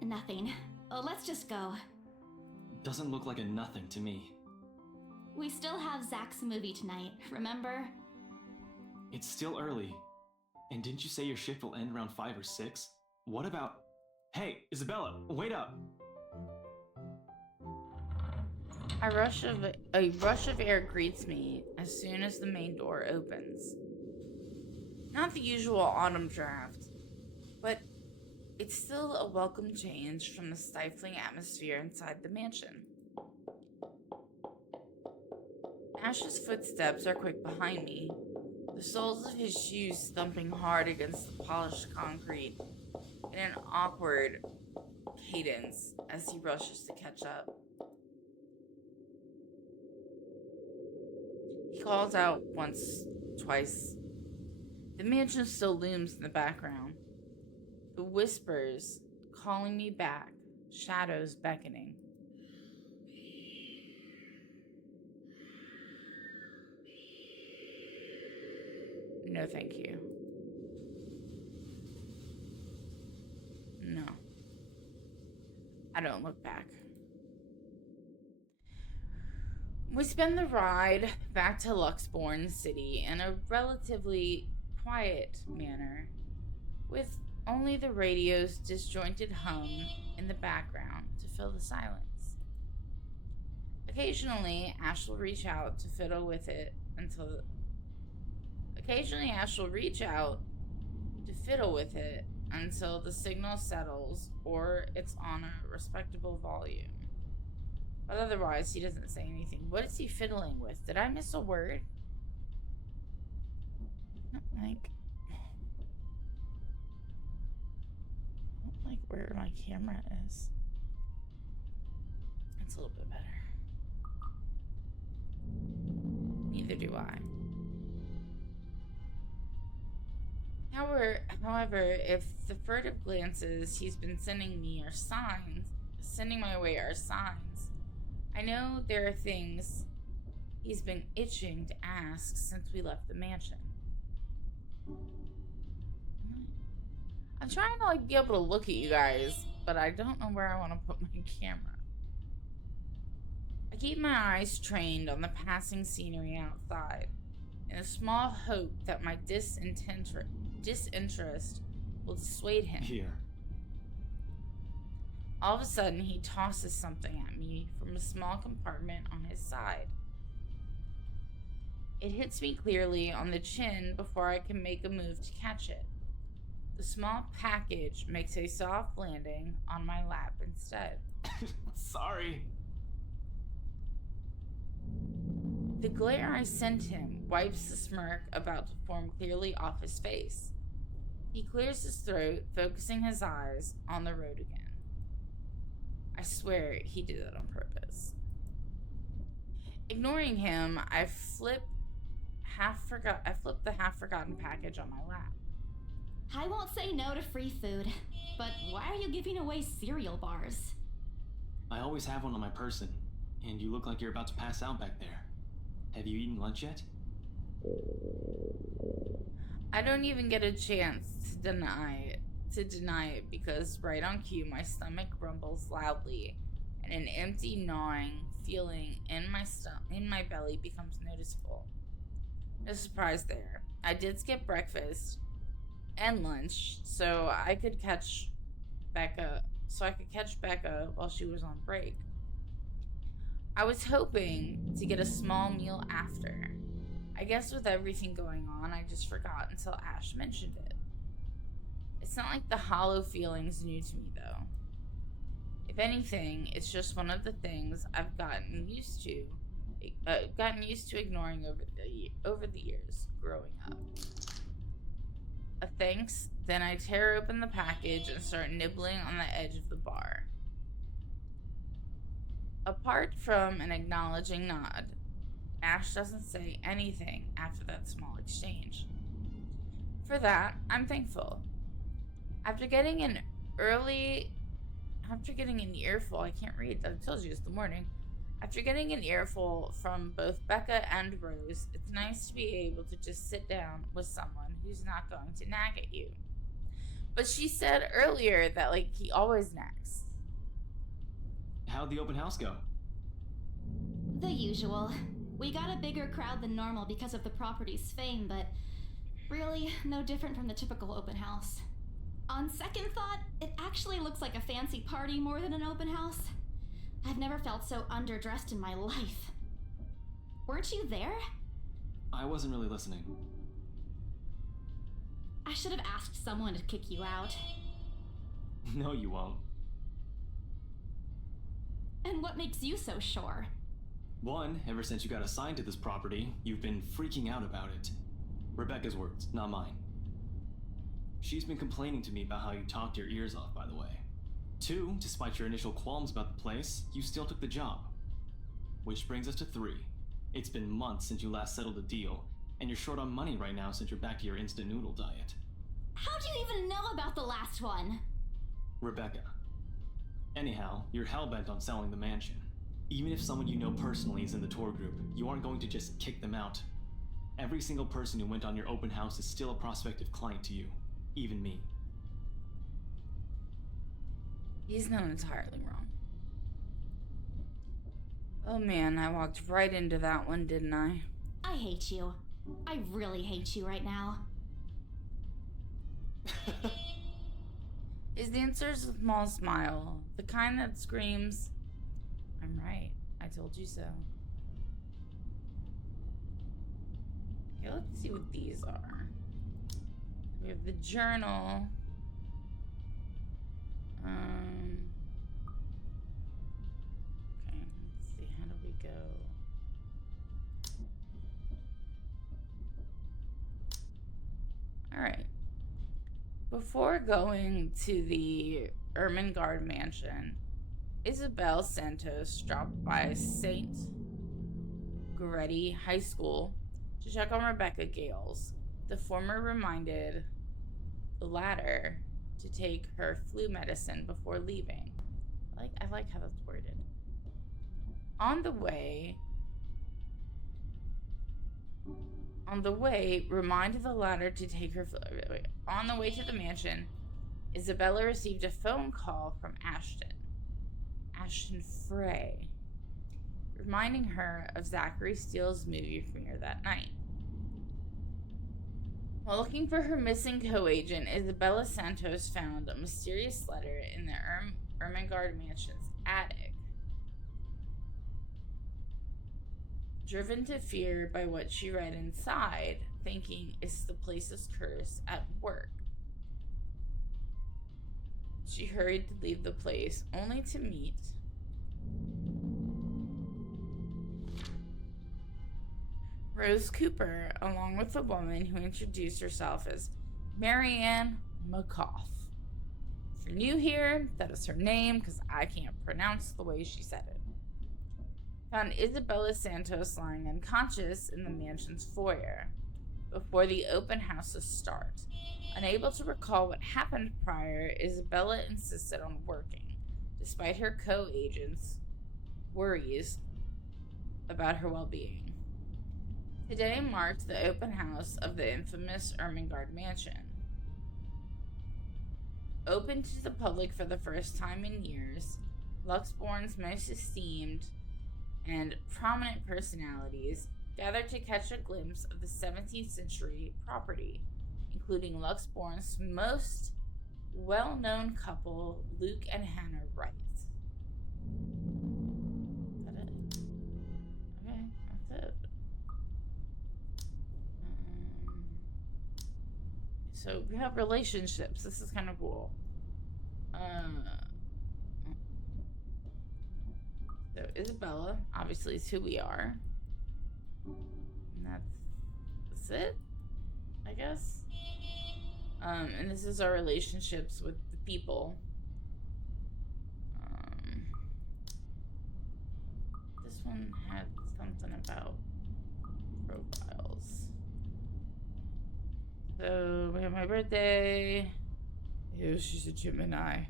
Nothing. Let's just go. Doesn't look like a nothing to me. We still have Zach's movie tonight, remember? It's still early. And didn't you say your shift will end around 5 or 6? What about... Hey, Isabella, wait up! A rush of air greets me as soon as the main door opens. Not the usual autumn draft, but it's still a welcome change from the stifling atmosphere inside the mansion. Ash's footsteps are quick behind me, the soles of his shoes thumping hard against the polished concrete in an awkward, cadence as he rushes to catch up. He calls out once, twice. The mansion still looms in the background. The whispers calling me back, shadows beckoning. No, thank you. No. I don't look back. We spend the ride back to Luxborn City in a relatively quiet manner, with only the radio's disjointed hum in the background to fill the silence. Occasionally, Ash will reach out to fiddle with it until the signal settles or it's on a respectable volume. But otherwise, he doesn't say anything. What is he fiddling with? Did I miss a word? I don't like where my camera is. It's a little bit better. Neither do I. However, if the furtive glances he's been sending my way are signs, I know there are things he's been itching to ask since we left the mansion. I'm trying to be able to look at you guys, but I don't know where I want to put my camera. I keep my eyes trained on the passing scenery outside, in a small hope that my disinterest will dissuade him. Here. All of a sudden, he tosses something at me from a small compartment on his side. It hits me clearly on the chin before I can make a move to catch it. The small package makes a soft landing on my lap instead. Sorry. The glare I sent him wipes the smirk about to form clearly off his face. He clears his throat, focusing his eyes on the road again. I swear he did that on purpose. Ignoring him, I flip the half-forgotten package on my lap. I won't say no to free food, but why are you giving away cereal bars? I always have one on my person, and you look like you're about to pass out back there. Have you eaten lunch yet? I don't even get a chance to deny it because right on cue my stomach rumbles loudly and an empty gnawing feeling in my belly becomes noticeable. No surprise there. I did skip breakfast and lunch so I could catch Becca while she was on break. I was hoping to get a small meal after. I guess with everything going on, I just forgot until Ash mentioned it. It's not like the hollow feeling's new to me, though. If anything, it's just one of the things I've gotten used to ignoring over the years growing up. A thanks, then I tear open the package and start nibbling on the edge of the bar. Apart from an acknowledging nod, Ash doesn't say anything after that small exchange. For that, I'm thankful. After getting an earful, I can't read, I told you it's the morning. After getting an earful from both Becca and Rose, it's nice to be able to just sit down with someone who's not going to nag at you. But she said earlier that, he always nags. How'd the open house go? The usual. We got a bigger crowd than normal because of the property's fame, but really no different from the typical open house. On second thought, it actually looks like a fancy party more than an open house. I've never felt so underdressed in my life. Weren't you there? I wasn't really listening. I should have asked someone to kick you out. No, you won't. And what makes you so sure? One, ever since you got assigned to this property, you've been freaking out about it. Rebecca's words, not mine. She's been complaining to me about how you talked your ears off, by the way. 2, despite your initial qualms about the place, you still took the job. Which brings us to 3. It's been months since you last settled a deal, and you're short on money right now since you're back to your instant noodle diet. How do you even know about the last one? Rebecca. Anyhow, you're hellbent on selling the mansion. Even if someone you know personally is in the tour group, you aren't going to just kick them out. Every single person who went on your open house is still a prospective client to you, even me. He's not entirely wrong. Oh man, I walked right into that one, didn't I? I hate you. I really hate you right now. His answer is a small smile, the kind that screams, "I'm right, I told you so." Okay, let's see what these are. We have the journal. Okay, let's see, how do we go? Alright. Before going to the Ermengarde mansion, Isabel Santos dropped by St. Goretti High School to check on Rebecca Gales. The former reminded the latter to take her flu medicine before leaving. I like how that's worded. On the way, reminded the latter to take her flu. On the way to the mansion, Isabella received a phone call from Ashton Frey, reminding her of Zachary Steele's movie premiere that night. While looking for her missing co-agent, Isabella Santos found a mysterious letter in the Ermengarde mansion's attic. Driven to fear by what she read inside, thinking it's the place's curse at work, she hurried to leave the place, only to meet Rose Cooper, along with a woman who introduced herself as Marianne McCoff. If you're new here, that is her name, because I can't pronounce the way she said it. Found Isabella Santos lying unconscious in the mansion's foyer before the open house's start. Unable to recall what happened prior, Isabella insisted on working, despite her co-agent's worries about her well-being. Today marked the open house of the infamous Ermengarde mansion. Open to the public for the first time in years, Luxbourne's most esteemed and prominent personalities gathered to catch a glimpse of the 17th century property, including Luxbourne's most well-known couple, Luke and Hannah Wright. Is that it? Okay, that's it. So we have relationships. This is kind of cool. So Isabella, obviously, is who we are. And that's it, I guess. And this is our relationships with the people. This one had something about profiles. So we have my birthday. Ew, she's a Gemini.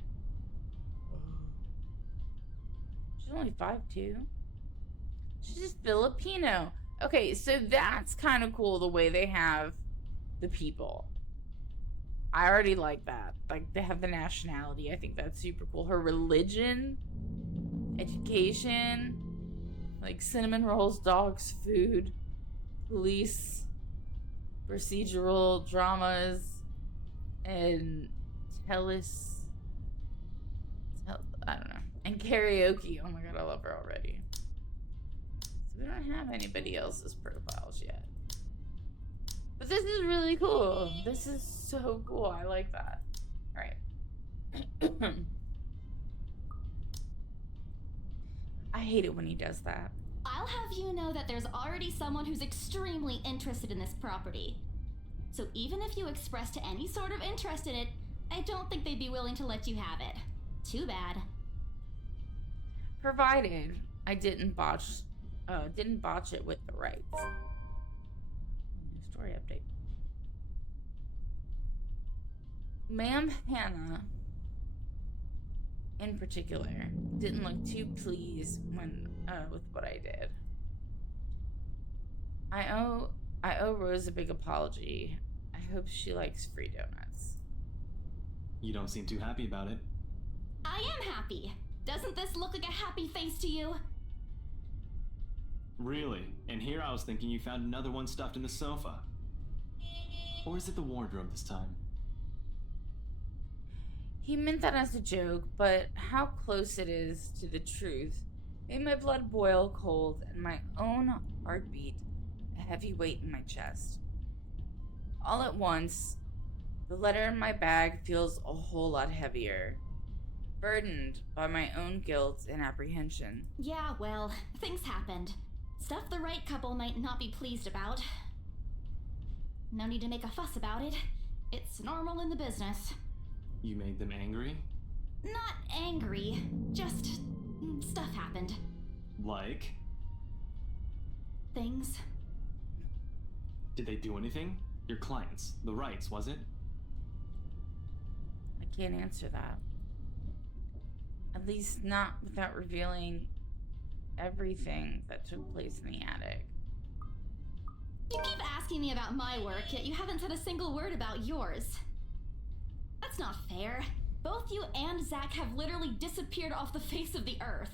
She's only 5'2". She's just Filipino. Okay, so that's kind of cool the way they have the people. I already like that. Like, they have the nationality. I think that's super cool. Her religion, education, like cinnamon rolls, dogs, food, police, procedural dramas, and I don't know, and karaoke. Oh my god, I love her already. So we don't have anybody else's profiles yet. But this is really cool. This is so cool. I like that. Alright. I hate it when he does that. I'll have you know that there's already someone who's extremely interested in this property. So even if you expressed any sort of interest in it, I don't think they'd be willing to let you have it. Too bad. Provided I didn't botch it with the rights. New story update. Ma'am Hannah, in particular, didn't look too pleased with what I did. I owe Rose a big apology. I hope she likes free donuts. You don't seem too happy about it. I am happy. Doesn't this look like a happy face to you? Really? And here I was thinking you found another one stuffed in the sofa. Or is it the wardrobe this time? He meant that as a joke, but how close it is to the truth made my blood boil cold and my own heartbeat a heavy weight in my chest. All at once, the letter in my bag feels a whole lot heavier, burdened by my own guilt and apprehension. Yeah, well, things happened. Stuff the right couple might not be pleased about. No need to make a fuss about it. It's normal in the business. You made them angry? Not angry, just stuff happened. Like? Things. Did they do anything? Your clients, the rights, was it? I can't answer that. At least not without revealing everything that took place in the attic. You keep asking me about my work, yet you haven't said a single word about yours. That's not fair. Both you and Zach have literally disappeared off the face of the earth.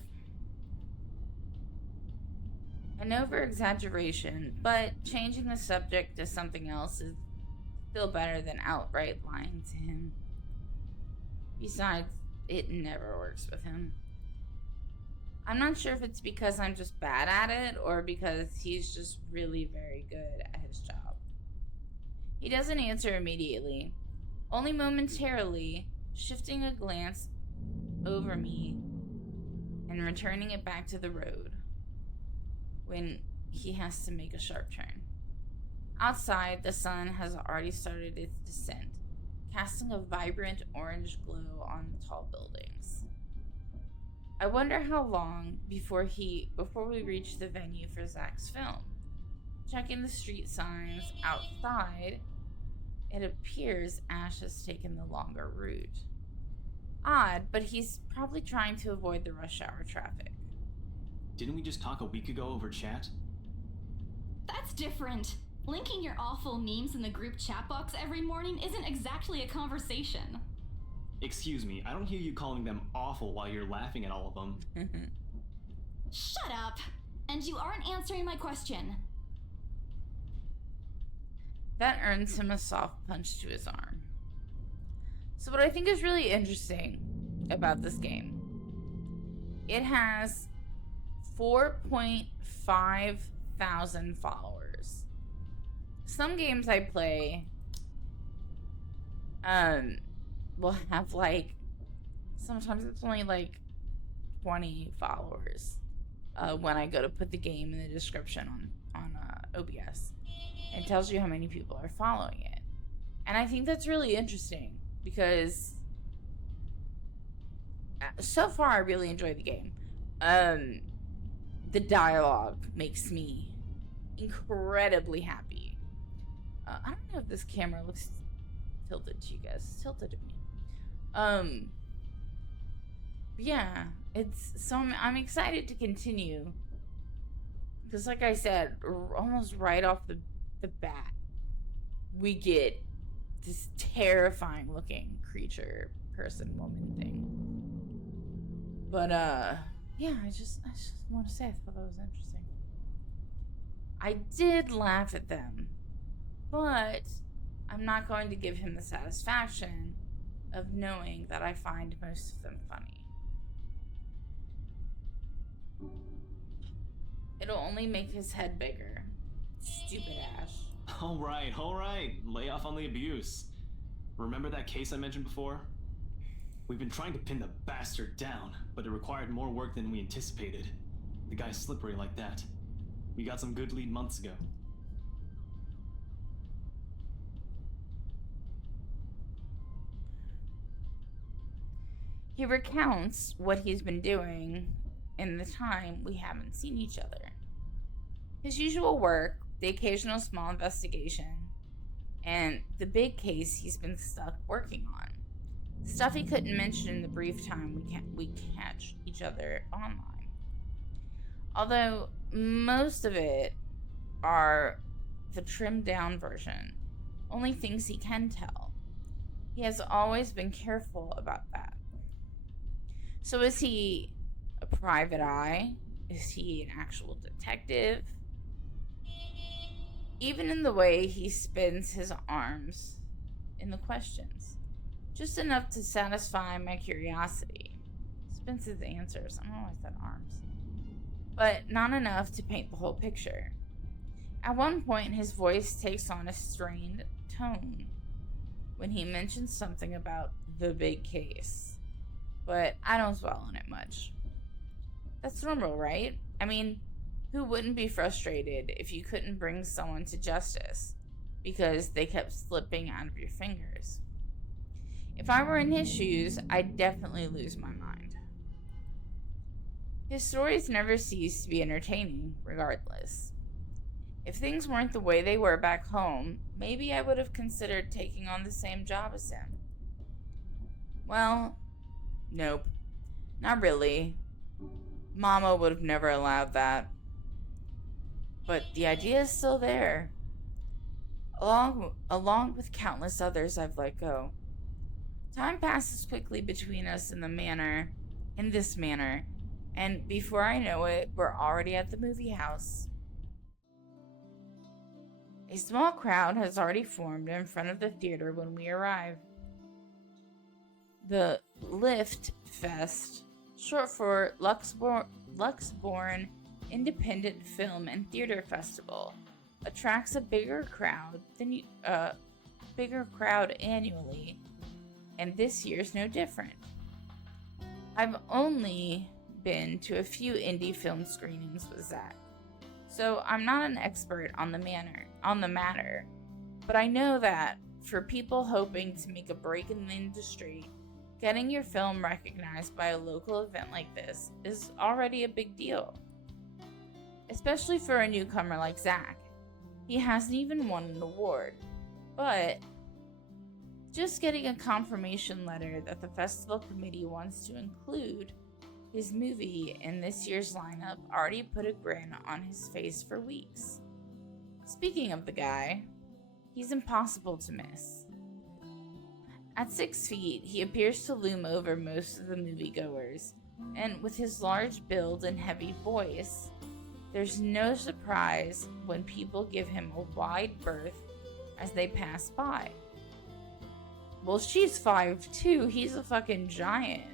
An over-exaggeration, but changing the subject to something else is still better than outright lying to him. Besides, it never works with him. I'm not sure if it's because I'm just bad at it or because he's just really very good at his job. He doesn't answer immediately, only momentarily, shifting a glance over me and returning it back to the road when he has to make a sharp turn. Outside, the sun has already started its descent, casting a vibrant orange glow on the tall buildings. I wonder how long before we reach the venue for Zach's film. Checking the street signs outside, it appears Ash has taken the longer route. Odd, but he's probably trying to avoid the rush hour traffic. Didn't we just talk a week ago over chat? That's different. Linking your awful memes in the group chat box every morning isn't exactly a conversation. Excuse me, I don't hear you calling them awful while you're laughing at all of them. Shut up! And you aren't answering my question. That earns him a soft punch to his arm. So what I think is really interesting about this game, it has 4.5 thousand followers. Some games I play will have like, sometimes it's only like 20 followers when I go to put the game in the description on OBS. It tells you how many people are following it. And I think that's really interesting because so far I really enjoy the game. The dialogue makes me incredibly happy. I don't know if this camera looks tilted to you guys. It's tilted to me. Yeah, I'm excited to continue because, like I said, almost right off the bat, we get this terrifying looking creature, person, woman thing. But yeah, I just want to say I thought that was interesting. I did laugh at them, but I'm not going to give him the satisfaction of knowing that I find most of them funny. It'll only make his head bigger. Stupid Ash. All right. Lay off on the abuse. Remember that case I mentioned before? We've been trying to pin the bastard down, but it required more work than we anticipated. The guy's slippery like that. We got some good lead months ago. He recounts what he's been doing in the time we haven't seen each other. His usual work, the occasional small investigation, and the big case he's been stuck working on. Stuff he couldn't mention in the brief time we catch each other online. Although most of it are the trimmed down version, only things he can tell. He has always been careful about that. So is he a private eye? Is he an actual detective? Even in the way he spins his arms in the questions. Just enough to satisfy my curiosity. Spins his answers. I don't know why I said arms. But not enough to paint the whole picture. At one point, his voice takes on a strained tone when he mentions something about the big case. But I don't dwell on it much. That's normal, right? I mean, who wouldn't be frustrated if you couldn't bring someone to justice because they kept slipping out of your fingers? If I were in his shoes, I'd definitely lose my mind. His stories never cease to be entertaining, regardless. If things weren't the way they were back home, maybe I would have considered taking on the same job as him. Well, nope. Not really. Mama would have never allowed that. But the idea is still there. Along with countless others I've let go. Time passes quickly between us in this manner, and before I know it, we're already at the movie house. A small crowd has already formed in front of the theater when we arrive. The Lift Fest, short for Luxborn Independent Film and Theater Festival, attracts a bigger crowd annually, and this year's no different. I've only been to a few indie film screenings with Zach, so I'm not an expert on the matter, but I know that for people hoping to make a break in the industry, getting your film recognized by a local event like this is already a big deal. Especially for a newcomer like Zach. He hasn't even won an award, but just getting a confirmation letter that the festival committee wants to include his movie in this year's lineup already put a grin on his face for weeks. Speaking of the guy, he's impossible to miss. At 6 feet, he appears to loom over most of the moviegoers, and with his large build and heavy voice, there's no surprise when people give him a wide berth as they pass by. Well, she's 5'2", he's a fucking giant.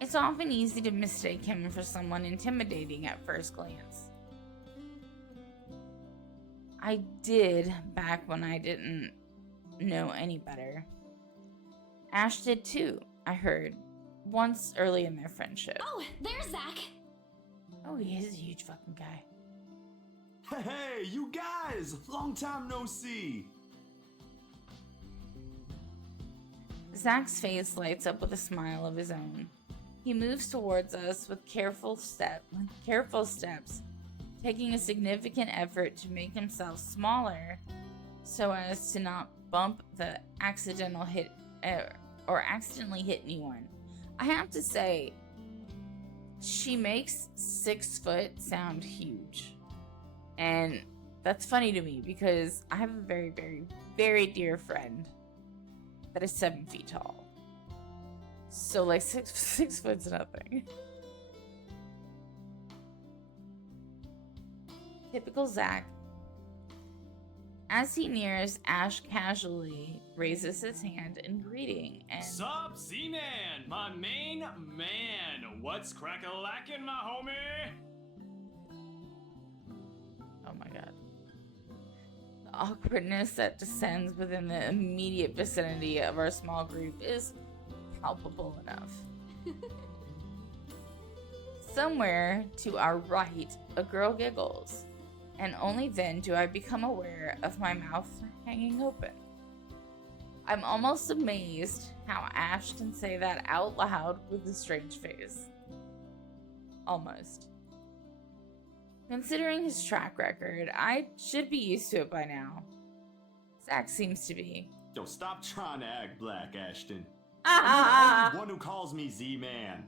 It's often easy to mistake him for someone intimidating at first glance. I did back when I didn't know any better. Ash did too, I heard, once early in their friendship. Oh, there's Zach! Oh, he is a huge fucking guy. Hey, you guys! Long time no see! Zach's face lights up with a smile of his own. He moves towards us with careful steps, taking a significant effort to make himself smaller so as to not bump the accidentally hit anyone. I have to say, she makes 6 foot sound huge. And that's funny to me because I have a very, very, very dear friend that is 7 feet tall. So like 6 foot's nothing. Typical Zach. As he nears, Ash casually raises his hand in greeting and... Sup, Z-Man, my main man. What's crack-a-lackin', my homie? Oh my god. The awkwardness that descends within the immediate vicinity of our small group is palpable enough. Somewhere to our right, a girl giggles, and only then do I become aware of my mouth hanging open. I'm almost amazed how Ash can say that out loud with a strange face. Almost. Considering his track record, I should be used to it by now. Zach seems to be. Yo, stop trying to act black, Ashton. Ah! You're the only one who calls me Z-Man.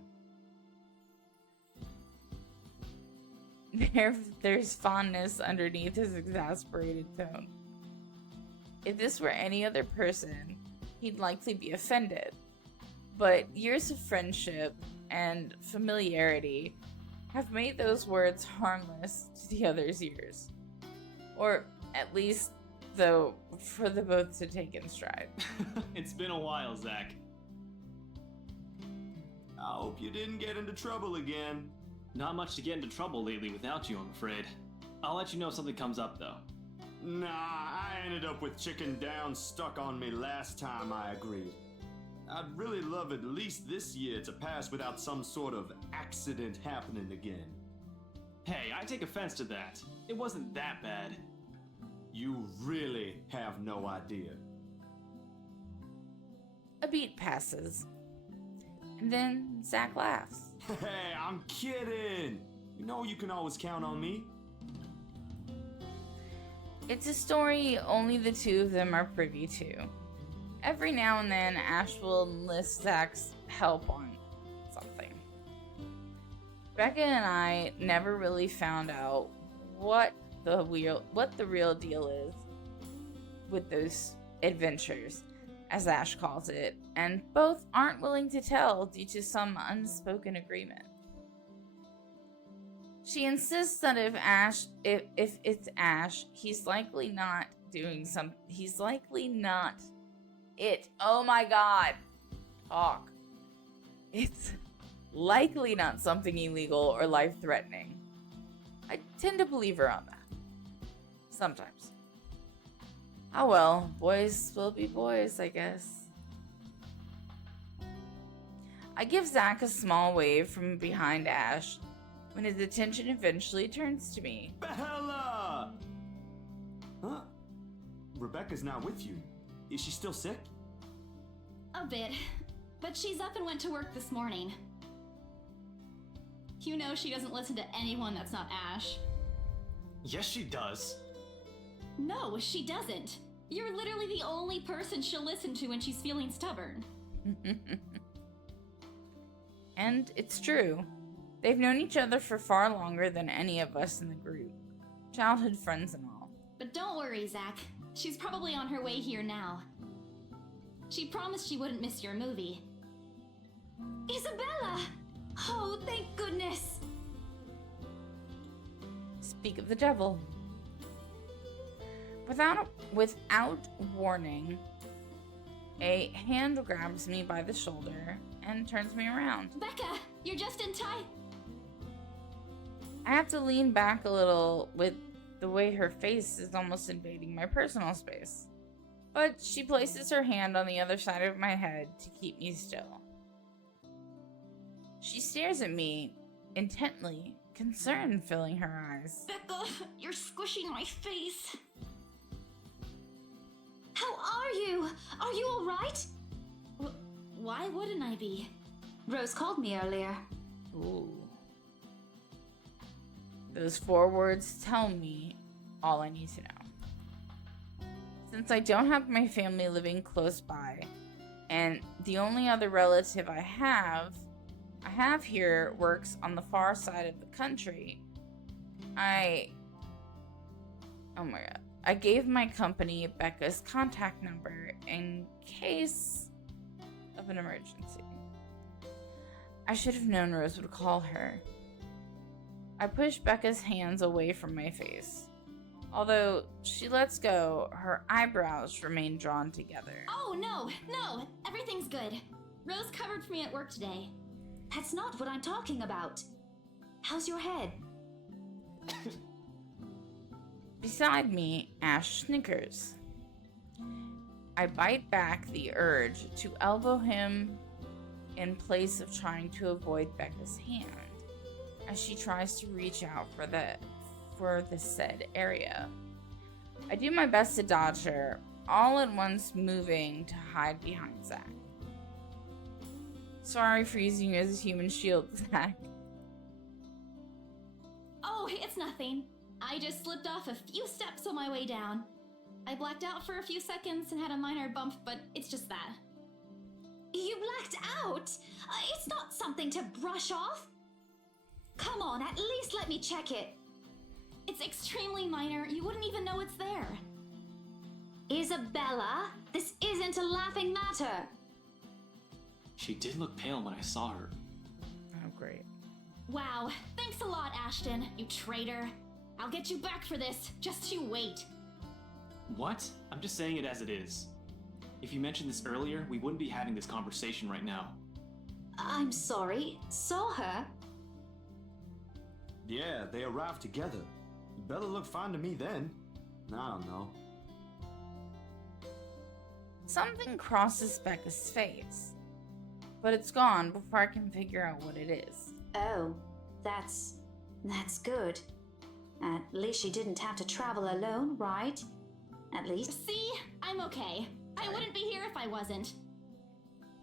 There's fondness underneath his exasperated tone. If this were any other person, he'd likely be offended. But years of friendship and familiarity have made those words harmless to the other's ears. Or at least, though, for the both to take in stride. It's been a while, Zach. I hope you didn't get into trouble again. Not much to get into trouble lately without you, I'm afraid. I'll let you know if something comes up, though. Nah, I ended up with chicken down stuck on me last time I agreed. I'd really love at least this year to pass without some sort of accident happening again. Hey, I take offense to that. It wasn't that bad. You really have no idea. A beat passes. And then Zach laughs. Hey, I'm kidding! You know you can always count on me. It's a story only the two of them are privy to. Every now and then, Ash will enlist Zach's help on something. Becca and I never really found out what the real deal is with those adventures, as Ash calls it, and both aren't willing to tell due to some unspoken agreement. She insists that if it's Ash, he's likely not it. Oh my god. Talk. It's likely not something illegal or life-threatening. I tend to believe her on that. Sometimes. Oh well, boys will be boys, I guess. I give Zach a small wave from behind Ash when his attention eventually turns to me. Bella! Huh? Rebecca's not with you. Is she still sick? A bit, but she's up and went to work this morning. You know she doesn't listen to anyone that's not Ash. Yes, she does. No, she doesn't. You're literally the only person she'll listen to when she's feeling stubborn. And it's true. They've known each other for far longer than any of us in the group. Childhood friends and all. But don't worry, Zach. She's probably on her way here now. She promised she wouldn't miss your movie. Isabella! Oh, thank goodness! Speak of the devil. Without warning, a hand grabs me by the shoulder and turns me around. Becca, you're just in time. I have to lean back a little with the way her face is almost invading my personal space. But she places her hand on the other side of my head to keep me still. She stares at me intently, concern filling her eyes. Becca, you're squishing my face. How are you? Are you alright? Why wouldn't I be? Rose called me earlier. Ooh. Those 4 words tell me all I need to know. Since I don't have my family living close by, and the only other relative I have here works on the far side of the country, oh my god. I gave my company Becca's contact number in case of an emergency. I should have known Rose would call her. I push Becca's hands away from my face. Although she lets go, her eyebrows remain drawn together. Oh, no, everything's good. Rose covered for me at work today. That's not what I'm talking about. How's your head? Beside me, Ash snickers. I bite back the urge to elbow him in place of trying to avoid Becca's hand as she tries to reach out for the said area. I do my best to dodge her, all at once moving to hide behind Zach. Sorry for using you as a human shield, Zach. Oh, it's nothing. I just slipped off a few steps on my way down. I blacked out for a few seconds and had a minor bump, but it's just that. You blacked out? It's not something to brush off. Come on, at least let me check it. It's extremely minor. You wouldn't even know it's there. Isabella, this isn't a laughing matter. She did look pale when I saw her. Oh, great. Wow. Thanks a lot, Ashton, you traitor. I'll get you back for this. Just you wait. What? I'm just saying it as it is. If you mentioned this earlier, we wouldn't be having this conversation right now. I'm sorry. Saw her? Yeah, they arrived together. Bella looked fine to me then. I don't know. Something crosses Becca's face, but it's gone before I can figure out what it is. Oh, that's good. At least she didn't have to travel alone, right? At least. See? I'm okay. I wouldn't be here if I wasn't.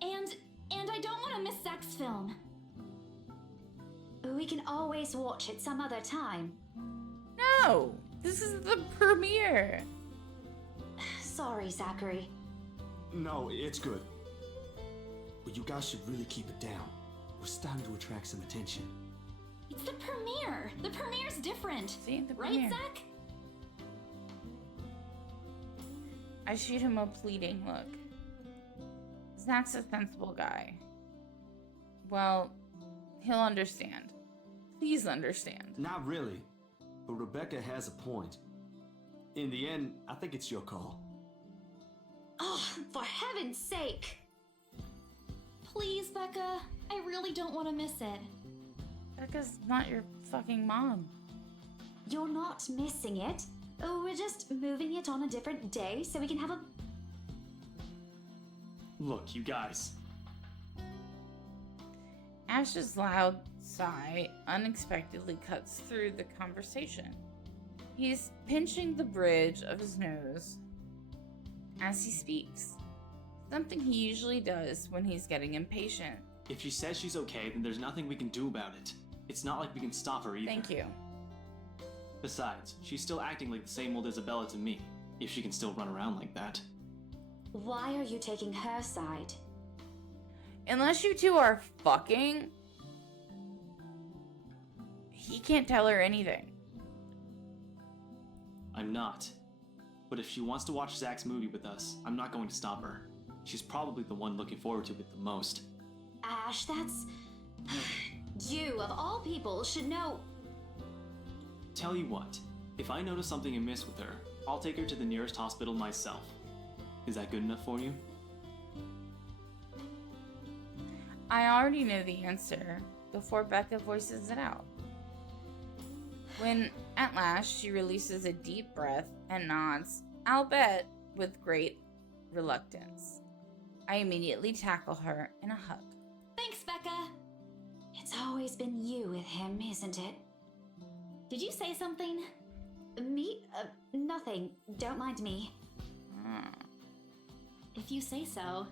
And I don't want to miss Zach's film. We can always watch it some other time. No! This is the premiere! Sorry, Zachary. No, it's good. But you guys should really keep it down. We're starting to attract some attention. It's the premiere! The premiere's different! See, the right, premiere. Zach? I shoot him a pleading look. Zach's a sensible guy. Well, he'll understand. Please understand. Not really. But Rebecca has a point. In the end, I think it's your call. Oh, for heaven's sake! Please, Becca. I really don't want to miss it. Becca's not your fucking mom. You're not missing it. Oh, we're just moving it on a different day so we can have a... Look, you guys. Ash's loud sigh unexpectedly cuts through the conversation. He's pinching the bridge of his nose as he speaks, something he usually does when he's getting impatient. If she says she's okay, then there's nothing we can do about it. It's not like we can stop her either. Thank you. Besides, she's still acting like the same old Isabella to me, if she can still run around like that. Why are you taking her side? Unless you two are fucking, he can't tell her anything. I'm not. But if she wants to watch Zach's movie with us, I'm not going to stop her. She's probably the one looking forward to it the most. Ash, that's... You, of all people, should know... Tell you what, if I notice something amiss with her, I'll take her to the nearest hospital myself. Is that good enough for you? I already know the answer before Becca voices it out. When, at last, she releases a deep breath and nods, I'll bet, with great reluctance. I immediately tackle her in a hug. Thanks, Becca. It's always been you with him, isn't it? Did you say something? Me? Nothing. Don't mind me. If you say so.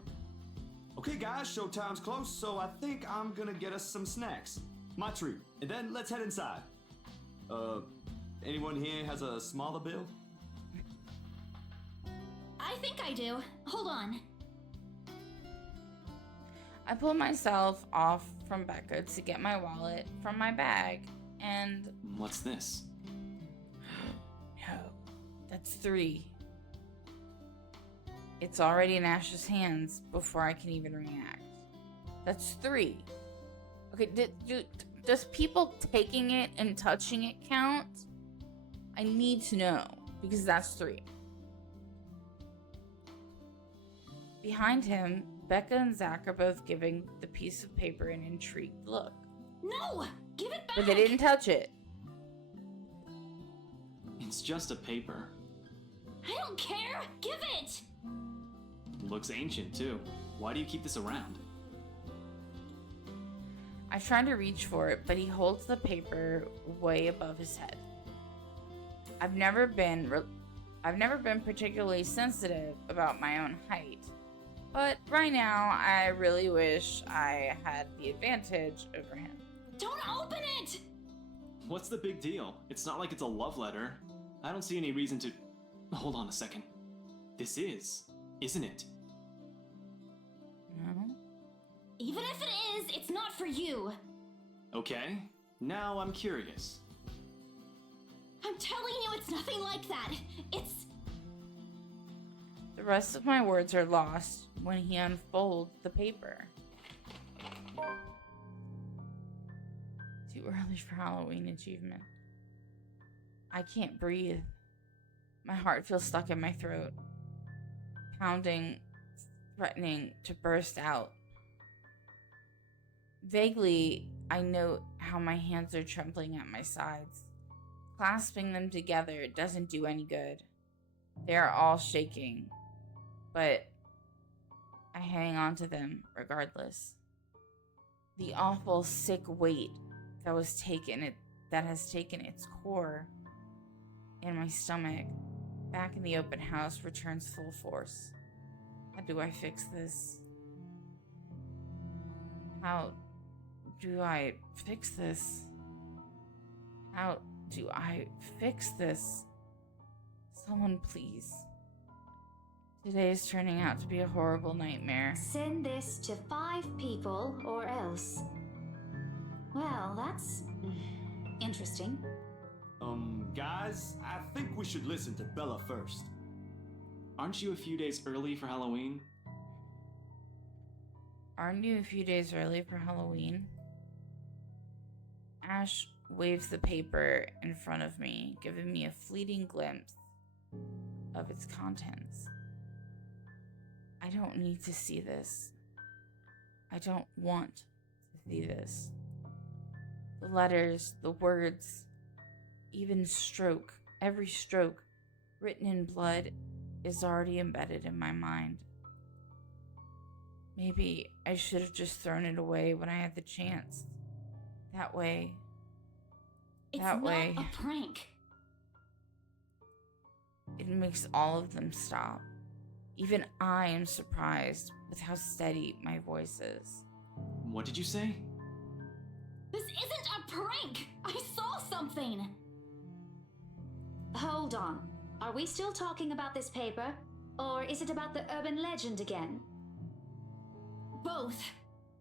Okay, guys, showtime's close, so I think I'm gonna get us some snacks. My treat. And then let's head inside. Anyone here has a smaller bill? I think I do. Hold on. I pull myself off from Becca to get my wallet from my bag, and... What's this? No, that's 3. It's already in Ash's hands before I can even react. That's 3. Okay, does people taking it and touching it count? I need to know, because that's 3. Behind him, Becca and Zach are both giving the piece of paper an intrigued look. No! Give it back! But they didn't touch it. It's just a paper. I don't care! Give it! Looks ancient, too. Why do you keep this around? I try to reach for it, but he holds the paper way above his head. I've never been I've never been particularly sensitive about my own height, but right now I really wish I had the advantage over him. Don't open it! What's the big deal? It's not like it's a love letter. I don't see any reason to... Hold on a second. This is, isn't it? No? Even if it is, it's not for you. Okay, now I'm curious. I'm telling you, it's nothing like that. It's... The rest of my words are lost when he unfolds the paper. Too early for Halloween achievement. I can't breathe. My heart feels stuck in my throat, pounding, threatening to burst out. Vaguely, I note how my hands are trembling at my sides. Clasping them together doesn't do any good. They are all shaking, but I hang on to them regardless. The awful, sick weight that has taken its core in my stomach back in the open house returns full force. How do I fix this? How do I fix this? How do I fix this? Someone please. Today is turning out to be a horrible nightmare. Send this to 5 people or else. Well, that's interesting. Guys, I think we should listen to Bella first. Aren't you a few days early for Halloween? Aren't you a few days early for Halloween? Ash waves the paper in front of me, giving me a fleeting glimpse of its contents. I don't need to see this. I don't want to see this. The letters, the words, even every stroke written in blood is already embedded in my mind. Maybe I should have just thrown it away when I had the chance. That way. It's not a prank. It makes all of them stop. Even I am surprised with how steady my voice is. What did you say? This isn't a prank! I saw something! Hold on. Are we still talking about this paper? Or is it about the urban legend again? Both.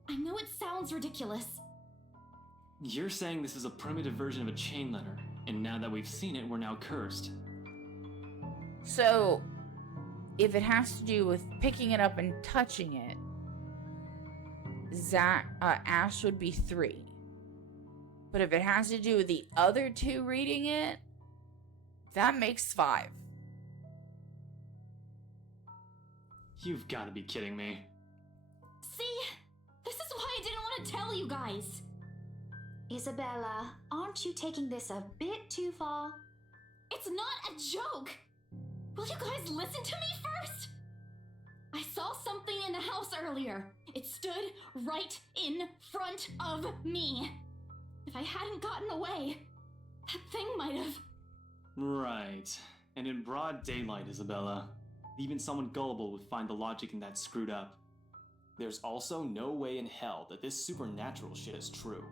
I know it sounds ridiculous. You're saying this is a primitive version of a chain letter, and now that we've seen it, we're now cursed. So, if it has to do with picking it up and touching it, Ash would be 3. But if it has to do with the other 2 reading it, that makes 5. You've got to be kidding me. See? This is why I didn't want to tell you guys. Isabella, aren't you taking this a bit too far? It's not a joke! Will you guys listen to me first? I saw something in the house earlier. It stood right in front of me. If I hadn't gotten away, that thing might have... Right. And in broad daylight, Isabella. Even someone gullible would find the logic in that screwed up. There's also no way in hell that this supernatural shit is true.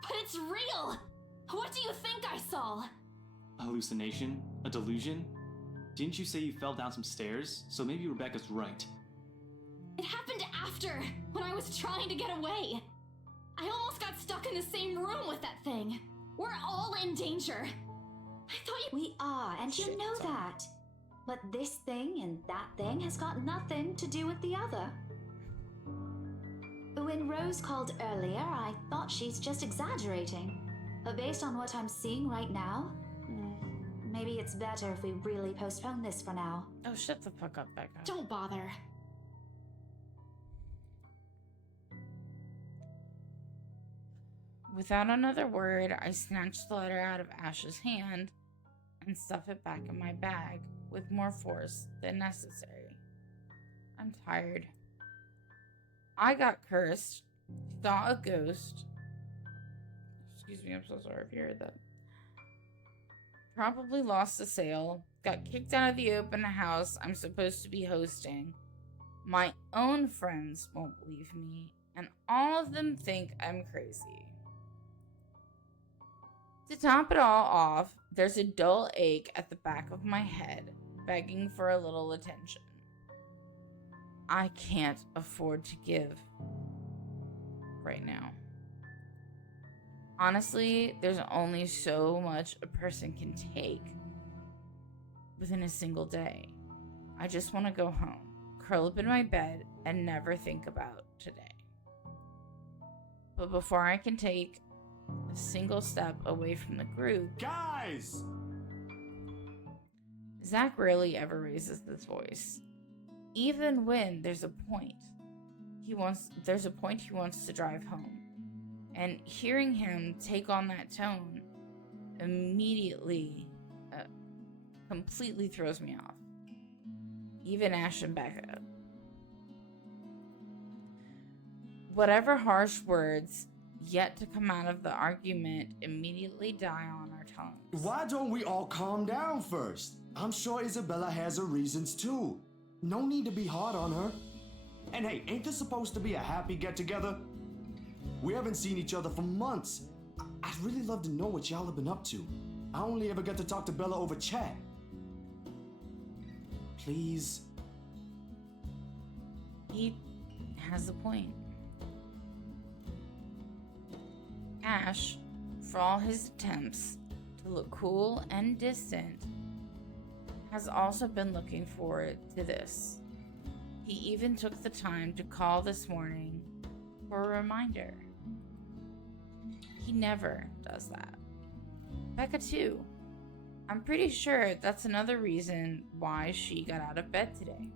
But it's real! What do you think I saw? A hallucination? A delusion? Didn't you say you fell down some stairs? So maybe Rebecca's right. It happened after, when I was trying to get away. I almost got stuck in the same room with that thing. We're all in danger. I thought you... We are, and you know that. But this thing and that thing has got nothing to do with the other. When Rose called earlier, I thought she's just exaggerating. But based on what I'm seeing right now, maybe it's better if we really postpone this for now. Oh, shut the fuck up, Becca. Don't bother. Without another word, I snatch the letter out of Ash's hand and stuff it back in my bag with more force than necessary. I'm tired. I got cursed, saw a ghost. Excuse me, I'm so sorry if you heard that. probably lost a sale, got kicked out of the open house I'm supposed to be hosting. My own friends won't believe me, and all of them think I'm crazy. To top it all off, there's a dull ache at the back of my head, begging for a little attention. I can't afford to give right now. Honestly, there's only so much a person can take within a single day. I just want to go home, curl up in my bed, and never think about today. But before I can take a single step away from the group, Guys! Zach rarely ever raises his voice. Even when there's a point he wants to drive home. And hearing him take on that tone immediately completely throws me off. Even Ash and Becca. Whatever harsh words yet to come out of the argument immediately die on our tongues. Why don't we all calm down first? I'm sure Isabella has her reasons too. No need to be hard on her. And hey, ain't this supposed to be a happy get-together? We haven't seen each other for months. I'd really love to know what y'all have been up to. I only ever get to talk to Bella over chat. Please. He has a point. Ash, for all his attempts to look cool and distant, has also been looking forward to this. He even took the time to call this morning for a reminder. He never does that. Becca too. I'm pretty sure that's another reason why she got out of bed today.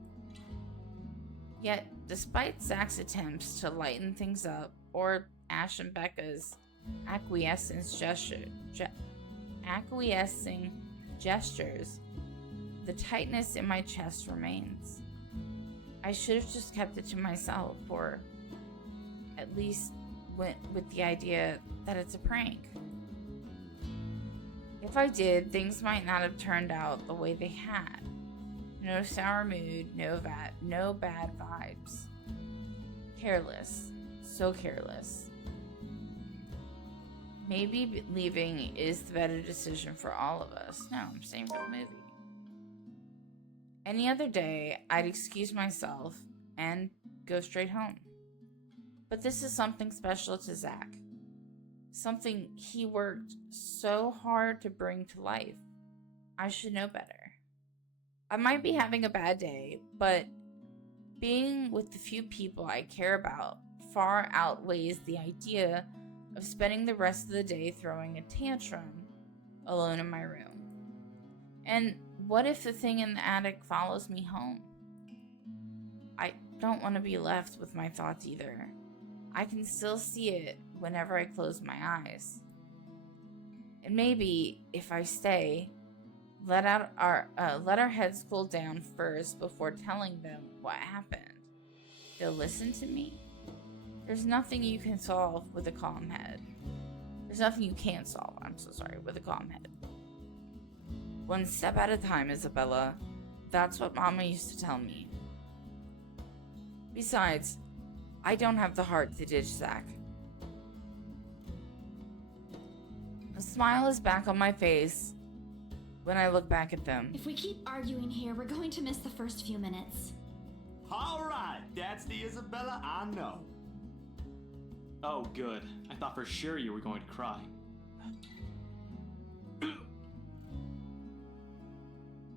Yet, despite Zach's attempts to lighten things up, or Ash and Becca's acquiescing gestures, the tightness in my chest remains. I should have just kept it to myself, or at least went with the idea that it's a prank. If I did, things might not have turned out the way they had. No sour mood, no bad vibes. Careless, so careless. Maybe leaving is the better decision for all of us. No, I'm staying for the movie. Any other day, I'd excuse myself and go straight home. But this is something special to Zach. Something he worked so hard to bring to life. I should know better. I might be having a bad day, but being with the few people I care about far outweighs the idea of spending the rest of the day throwing a tantrum alone in my room. And what if the thing in the attic follows me home? I don't want to be left with my thoughts either. I can still see it whenever I close my eyes. And maybe if I stay, let our heads cool down first before telling them what happened. They'll listen to me. There's nothing you can solve with a calm head. There's nothing you can't solve, with a calm head. One step at a time, Isabella. That's what Mama used to tell me. Besides, I don't have the heart to ditch Zach. A smile is back on my face when I look back at them. If we keep arguing here, we're going to miss the first few minutes. Alright, that's the Isabella I know. Oh, good. I thought for sure you were going to cry.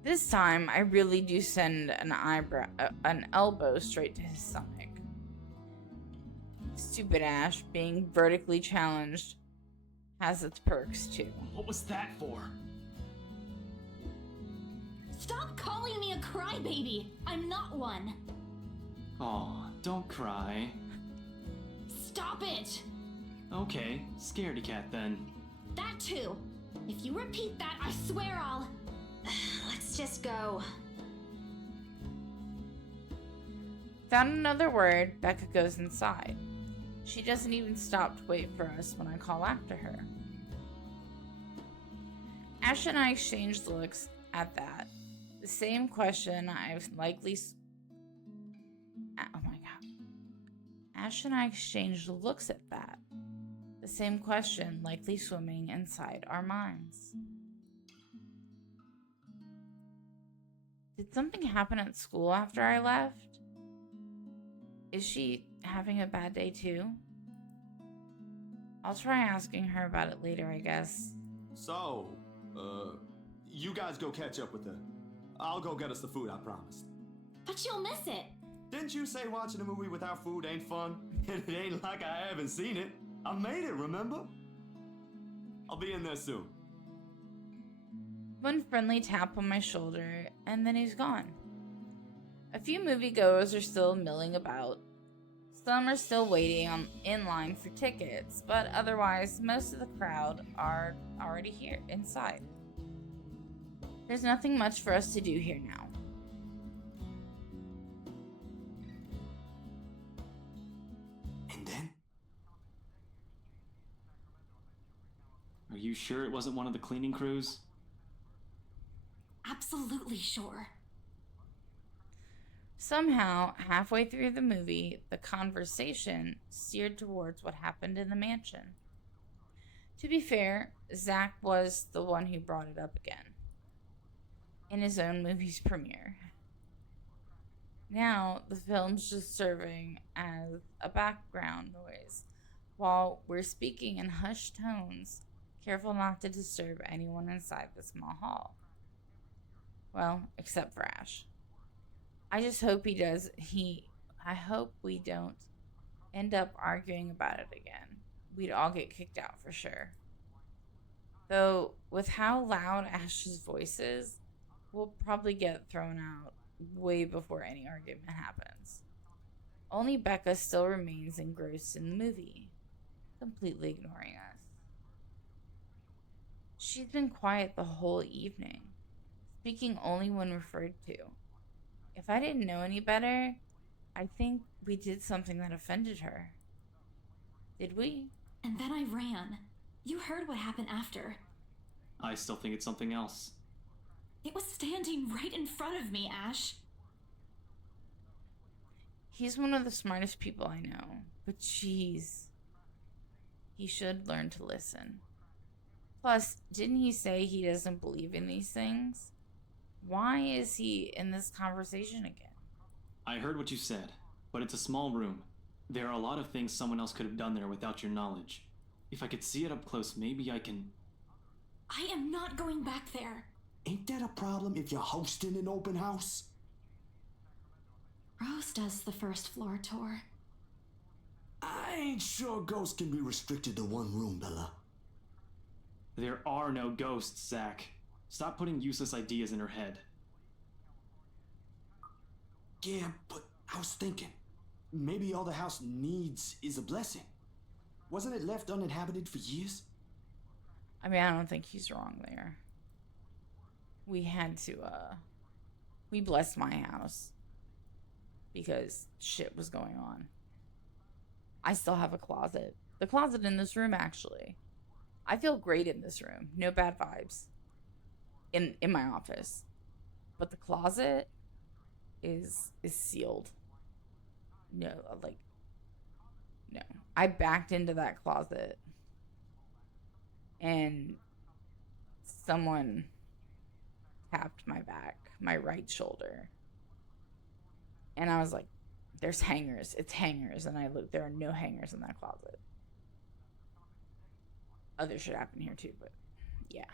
This time, I really do send an elbow straight to his stomach. Stupid Ash, being vertically challenged, has its perks too. What was that for? Stop calling me a crybaby! I'm not one! Aw, don't cry. Stop it! Okay, scaredy cat then. That too! If you repeat that, I swear I'll... Let's just go. Without another word, Becca goes inside. She doesn't even stop to wait for us when I call after her. Ash and I exchanged looks at that. The same question I've likely. Oh my god. Ash and I exchanged looks at that. The same question likely swimming inside our minds. Did something happen at school after I left? Is she having a bad day too? I'll try asking her about it later, I guess. So, you guys go catch up with her. I'll go get us the food I promised. But you'll miss it. Didn't you say watching a movie without food ain't fun? And it ain't like I haven't seen it. I made it, remember? I'll be in there soon. One friendly tap on my shoulder, and then he's gone. A few moviegoers are still milling about. Some are still waiting in line for tickets, but otherwise, most of the crowd are already here, inside. There's nothing much for us to do here now. And then? Are you sure it wasn't one of the cleaning crews? Absolutely sure. Somehow, halfway through the movie, the conversation steered towards what happened in the mansion. To be fair, Zach was the one who brought it up again in his own movie's premiere. Now, the film's just serving as a background noise while we're speaking in hushed tones, careful not to disturb anyone inside the small hall. Well, except for Ash. I just hope I hope we don't end up arguing about it again. We'd all get kicked out for sure. Though, with how loud Ash's voice is, we'll probably get thrown out way before any argument happens. Only Becca still remains engrossed in the movie, completely ignoring us. She's been quiet the whole evening, speaking only when referred to. If I didn't know any better, I think we did something that offended her. Did we? And then I ran. You heard what happened after. I still think it's something else. It was standing right in front of me, Ash. He's one of the smartest people I know, but jeez. He should learn to listen. Plus, didn't he say he doesn't believe in these things? Why is he in this conversation again? I heard what you said, but it's a small room. There are a lot of things someone else could have done there without your knowledge. If I could see it up close, maybe I can... I am not going back there. Ain't that a problem if you're hosting an open house? Rose does the first floor tour. I ain't sure ghosts can be restricted to one room, Bella. There are no ghosts, Zach. Stop putting useless ideas in her head. Yeah, but I was thinking, maybe all the house needs is a blessing. Wasn't it left uninhabited for years? I mean, I don't think he's wrong there. We had to, we blessed my house because shit was going on. I still have a closet. The closet in this room, actually. I feel great in this room. No bad vibes. In my office. But the closet is sealed. No. I backed into that closet and someone tapped my back, my right shoulder. And I was like, there's hangers. It's hangers. And I looked, there are no hangers in that closet. Other shit happened here too, but yeah.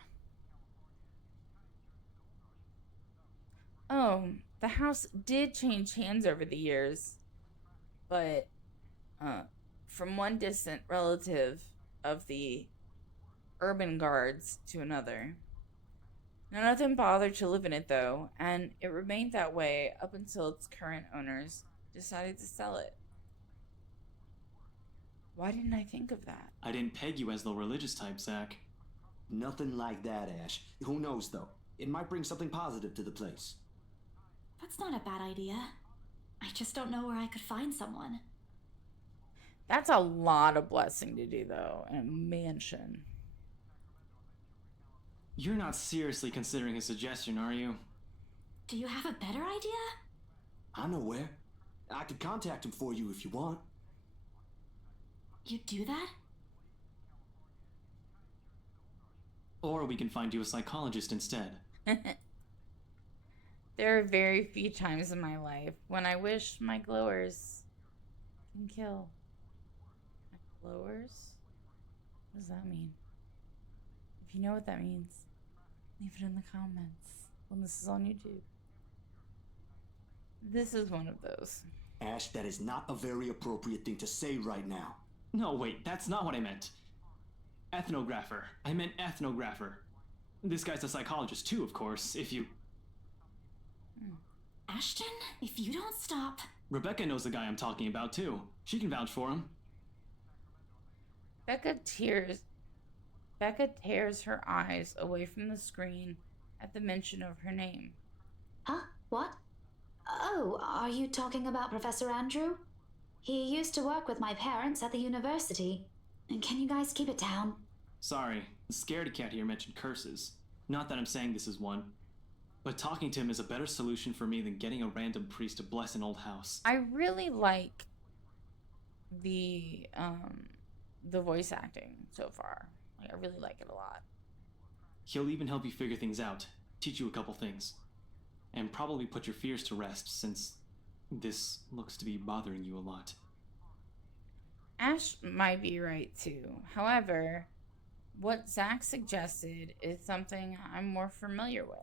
Oh, the house did change hands over the years, but from one distant relative of the urban guards to another. None of them bothered to live in it though, and it remained that way up until its current owners decided to sell it. Why didn't I think of that? I didn't peg you as the religious type, Zach. Nothing like that, Ash. Who knows, though? It might bring something positive to the place. That's not a bad idea. I just don't know where I could find someone. That's a lot of blessing to do, though, in a mansion. You're not seriously considering his suggestion, are you? Do you have a better idea? I know where. I could contact him for you if you want. You do that? Or we can find you a psychologist instead. There are very few times in my life when I wish my glowers can kill. My glowers? What does that mean? If you know what that means, leave it in the comments when this is on YouTube. This is one of those. Ash, that is not a very appropriate thing to say right now. No, wait, that's not what I meant. Ethnographer. I meant ethnographer. This guy's a psychologist too, of course, if you... Ashton, if you don't stop... Rebecca knows the guy I'm talking about too. She can vouch for him. Becca tears her eyes away from the screen at the mention of her name. Huh? What? Oh, are you talking about Professor Andrew? He used to work with my parents at the university. And can you guys keep it down? Sorry, the scaredy cat here mentioned curses. Not that I'm saying this is one. But talking to him is a better solution for me than getting a random priest to bless an old house. I really like the voice acting so far. Like, I really like it a lot. He'll even help you figure things out, teach you a couple things, and probably put your fears to rest since this looks to be bothering you a lot. Ash might be right too. However, what Zach suggested is something I'm more familiar with.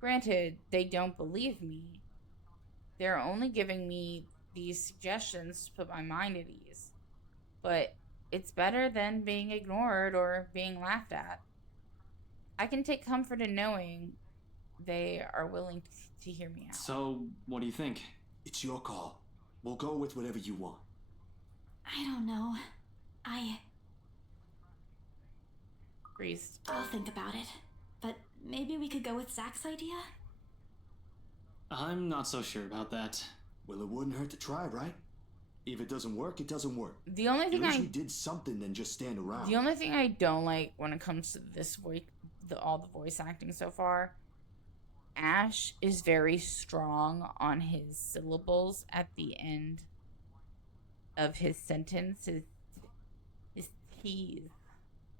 Granted, they don't believe me. They're only giving me these suggestions to put my mind at ease. But it's better than being ignored or being laughed at. I can take comfort in knowing they are willing to hear me out. So, what do you think? It's your call. We'll go with whatever you want. I don't know. Priest. I'll think about it. But maybe we could go with Zach's idea? I'm not so sure about that. Well, it wouldn't hurt to try, right? If it doesn't work, it doesn't work. The only thing At least we did something than just stand around. The only thing I don't like when it comes to this voice, all the voice acting so far, Ash is very strong on his syllables at the end of his sentence. His T's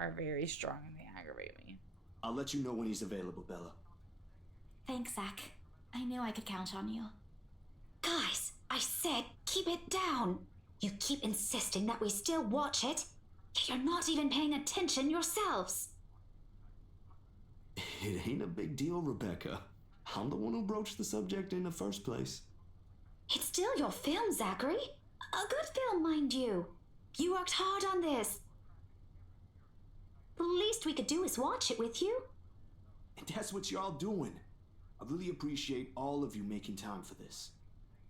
are very strong and they aggravate me. I'll let you know when he's available, Bella. Thanks, Zach. I knew I could count on you. Guys, I said keep it down. You keep insisting that we still watch it, yet you're not even paying attention yourselves. It ain't a big deal, Rebecca. I'm the one who broached the subject in the first place. It's still your film, Zachary. A good film, mind you. You worked hard on this. The least we could do is watch it with you. And that's what y'all doing. I really appreciate all of you making time for this.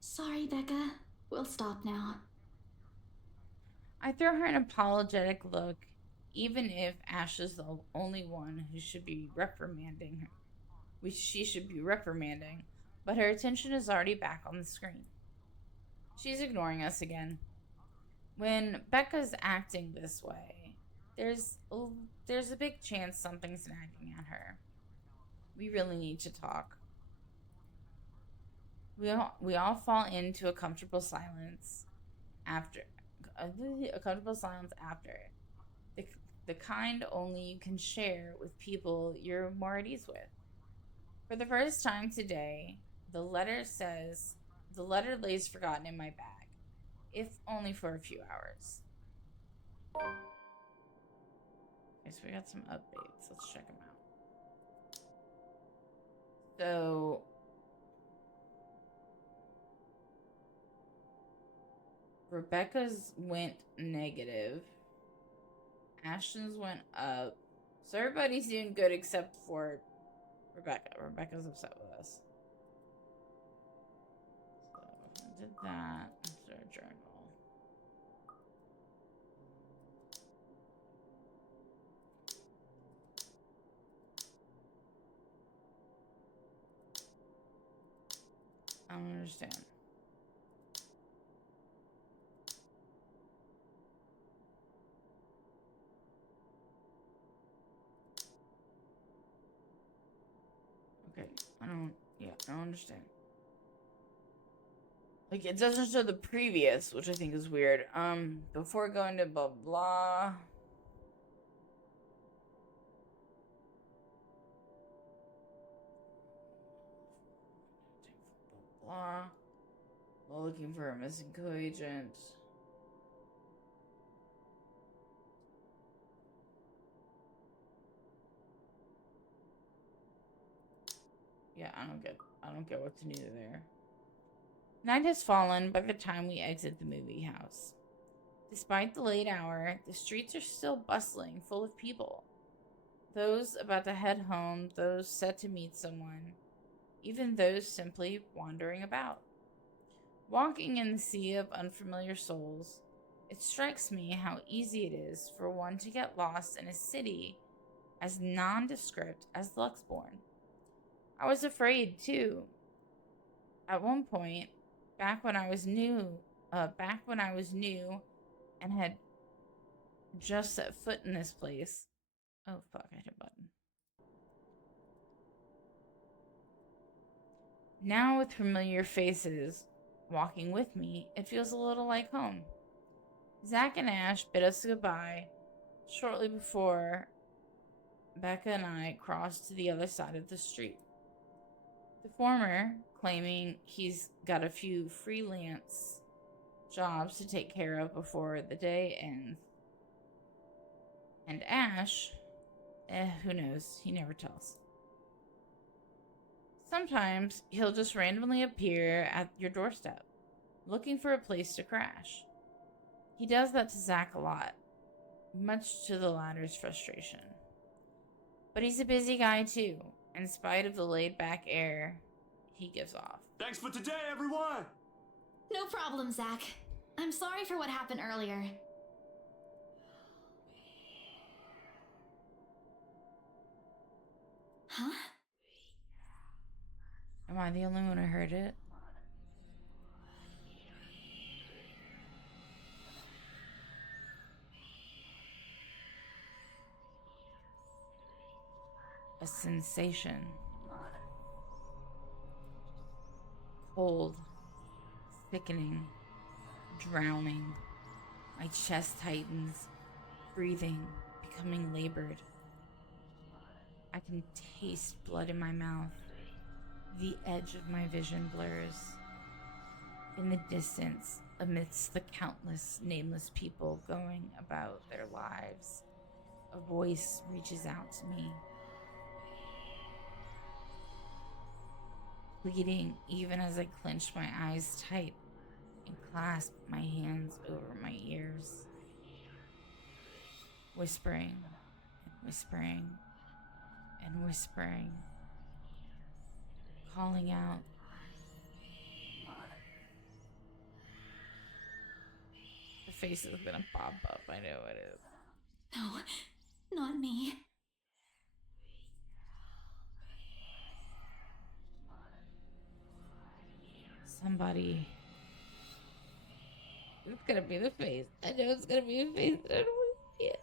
Sorry, Becca. We'll stop now. I throw her an apologetic look, even if Ash is the only one who should be reprimanding her. She should be reprimanding, but her attention is already back on the screen. She's ignoring us again. When Becca's acting this way, there's a big chance something's nagging at her. We really need to talk. We all fall into a comfortable silence after. The kind only you can share with people you're more at ease with. For the first time today, the letter lays forgotten in my bag, if only for a few hours. Okay, so we got some updates. Let's check them out. So, Rebecca's went negative. Ashton's went up. So everybody's doing good except for Rebecca. Rebecca's upset with us. So I did that. Let's our journal. I don't understand. Okay, I don't understand. Like, it doesn't show the previous, which I think is weird. Before going to blah blah. Blah. While looking for a missing co-agent. Yeah, I don't get what's new there. Night has fallen by the time we exit the movie house. Despite the late hour, the streets are still bustling, full of people. Those about to head home, those set to meet someone, even those simply wandering about. Walking in the sea of unfamiliar souls, it strikes me how easy it is for one to get lost in a city as nondescript as Luxborn. I was afraid, too. At one point, back when I was new and had just set foot in this place. Oh, fuck, I hit a button. Now, with familiar faces walking with me, it feels a little like home. Zach and Ash bid us goodbye shortly before Becca and I crossed to the other side of the street. The former claiming he's got a few freelance jobs to take care of before the day ends. And Ash, who knows? He never tells. Sometimes he'll just randomly appear at your doorstep, looking for a place to crash. He does that to Zach a lot, much to the latter's frustration. But he's a busy guy too, in spite of the laid-back air he gives off. Thanks for today, everyone! No problem, Zach. I'm sorry for what happened earlier. Huh? Am I the only one who heard it? A sensation. Cold, thickening, drowning. My chest tightens, breathing, becoming labored. I can taste blood in my mouth. The edge of my vision blurs. In the distance, amidst the countless nameless people going about their lives, a voice reaches out to me, pleading even as I clench my eyes tight and clasp my hands over my ears, whispering and whispering and whispering, calling out. The face is gonna pop up, I know it is. No, not me. Somebody. It's gonna be the face. I know it's gonna be the face. I don't want to see it.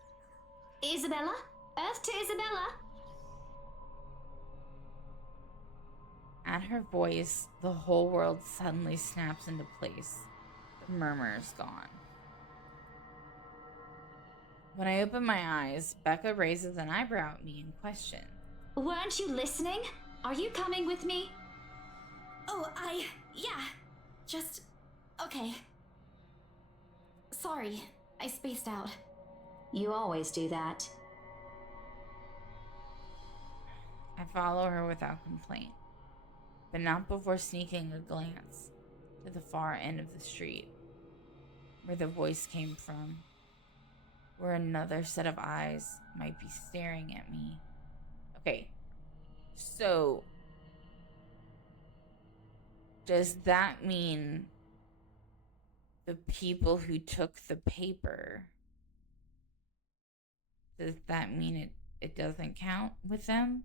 Isabella? Earth to Isabella? At her voice, the whole world suddenly snaps into place. The murmur is gone. When I open my eyes, Becca raises an eyebrow at me in question. Weren't you listening? Are you coming with me? Oh, yeah. Just, okay. Sorry, I spaced out. You always do that. I follow her without complaint, but not before sneaking a glance to the far end of the street, where the voice came from, where another set of eyes might be staring at me. Okay, so does that mean the people who took the paper, does that mean it doesn't count with them?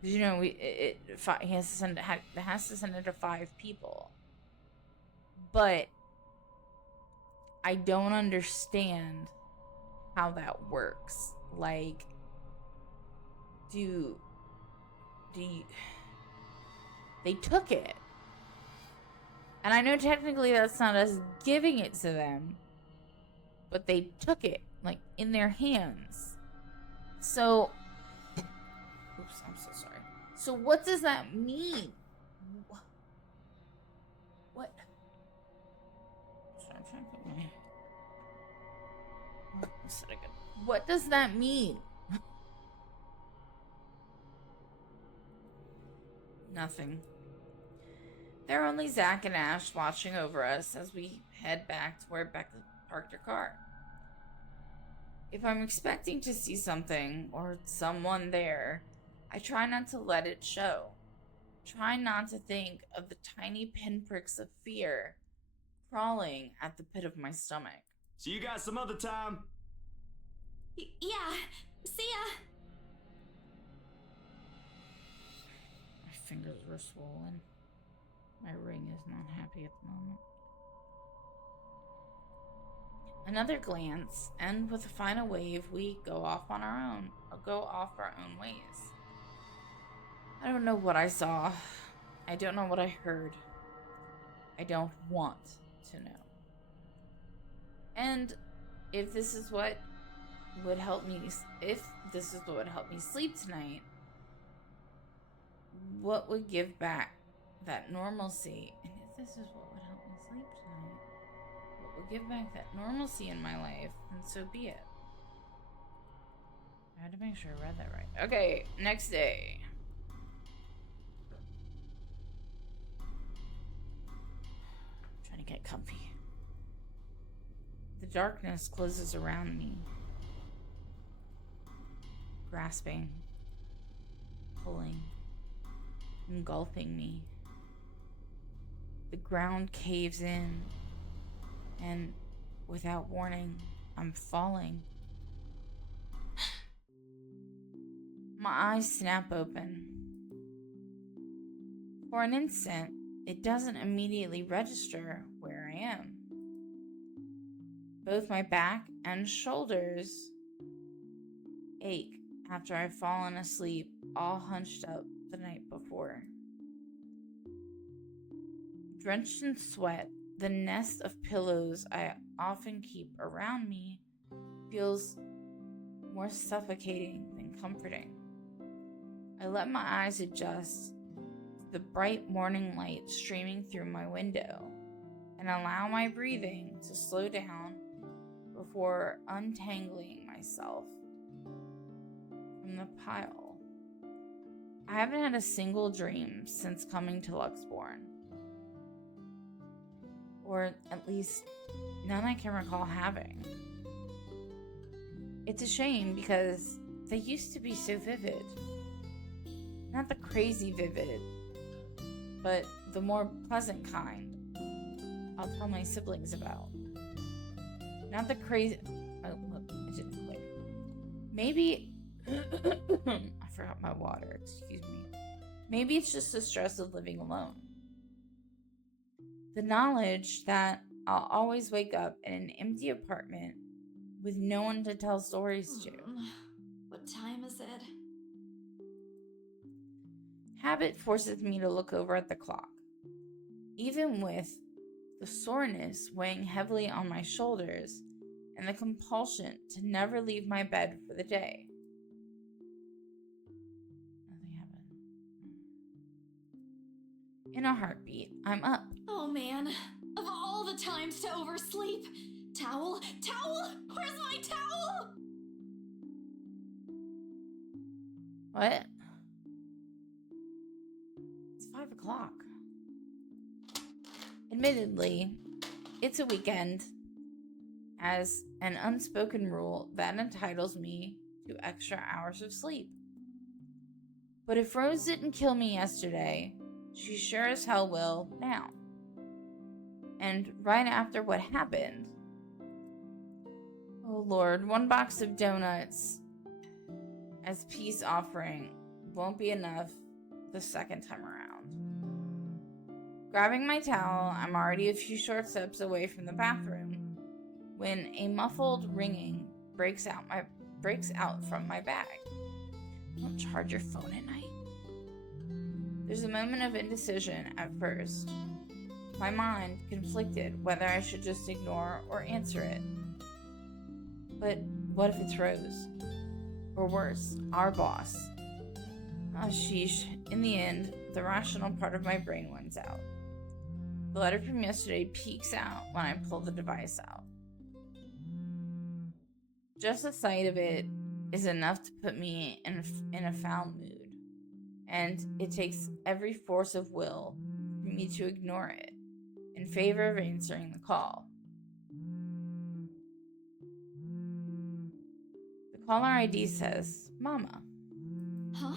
Because, you know, he has to send it to 5 people. But I don't understand how that works. Like, do They took it. And I know technically that's not us giving it to them, but they took it, like, in their hands. So, oops, I'm so sorry. So what does that mean? What? Sorry, I'm trying to put my... What does that mean? Nothing. There are only Zach and Ash watching over us as we head back to where Becca parked her car. If I'm expecting to see something or someone there, I try not to let it show. Try not to think of the tiny pinpricks of fear crawling at the pit of my stomach. See you guys some other time. Yeah, see ya. My fingers were swollen. My ring is not happy at the moment. Another glance, and with a final wave, we go off our own ways. I don't know what I saw. I don't know what I heard. I don't want to know. And if this is what would help me sleep tonight, what would give back that normalcy? And if this is what would help me sleep tonight, what would give back that normalcy in my life, then so be it. I had to make sure I read that right. Okay, next day. I'm trying to get comfy. The darkness closes around me, grasping, pulling, engulfing me. The ground caves in, and without warning, I'm falling. My eyes snap open. For an instant, it doesn't immediately register where I am. Both my back and shoulders ache after I've fallen asleep, all hunched up the night before. Drenched in sweat, the nest of pillows I often keep around me feels more suffocating than comforting. I let my eyes adjust to the bright morning light streaming through my window and allow my breathing to slow down before untangling myself from the pile. I haven't had a single dream since coming to Luxborn. Or at least none I can recall having. It's a shame because they used to be so vivid. Not the crazy vivid, but the more pleasant kind I'll tell my siblings about. Not the crazy... Oh, look, it didn't click. Maybe... I forgot my water, excuse me. Maybe it's just the stress of living alone. The knowledge that I'll always wake up in an empty apartment with no one to tell stories to. What time is it? Habit forces me to look over at the clock. Even with the soreness weighing heavily on my shoulders and the compulsion to never leave my bed for the day. Nothing happened. In a heartbeat, I'm up. Oh man, of all the times to oversleep. Towel? Towel? Where's my towel? What? It's 5 o'clock. Admittedly, it's a weekend, as an unspoken rule that entitles me to extra hours of sleep. But if Rose didn't kill me yesterday, she sure as hell will now. And right after what happened, oh Lord, 1 box of donuts as peace offering won't be enough the second time around. Grabbing my towel, I'm already a few short steps away from the bathroom when a muffled ringing breaks out from my bag. Don't charge your phone at night. There's a moment of indecision at first. My mind conflicted whether I should just ignore or answer it. But what if it's Rose? Or worse, our boss? Ah, sheesh. In the end, the rational part of my brain wins out. The letter from yesterday peeks out when I pull the device out. Just the sight of it is enough to put me in a foul mood, and it takes every force of will for me to ignore it in favor of answering the call. The caller ID says, Mama. Huh?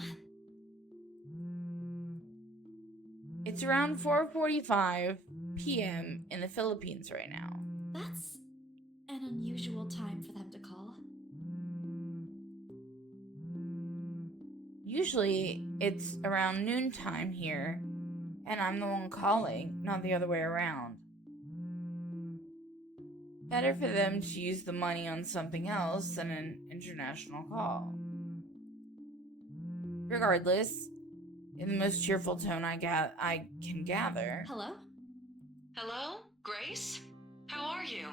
It's around 4:45 p.m. in the Philippines right now. That's an unusual time for them to call. Usually, it's around noontime here, and I'm the one calling, not the other way around. Better for them to use the money on something else than an international call. Regardless, in the most cheerful tone I can gather. Hello? Hello? Grace? How are you?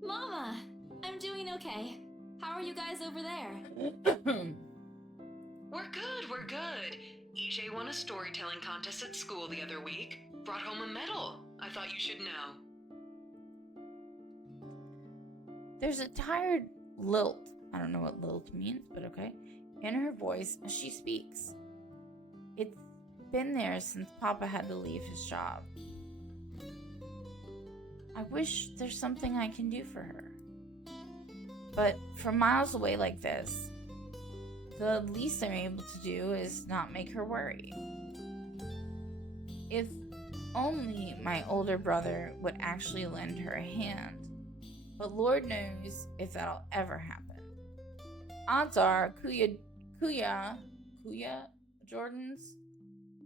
Mama! I'm doing okay. How are you guys over there? We're good. EJ won a storytelling contest at school the other week. Brought home a medal. I thought you should know. There's a tired lilt, I don't know what lilt means, but okay, in her voice as she speaks. It's been there since Papa had to leave his job. I wish there's something I can do for her. But from miles away like this, the least I'm able to do is not make her worry. If only my older brother would actually lend her a hand. But Lord knows if that'll ever happen. Odds are Kuya Jordan's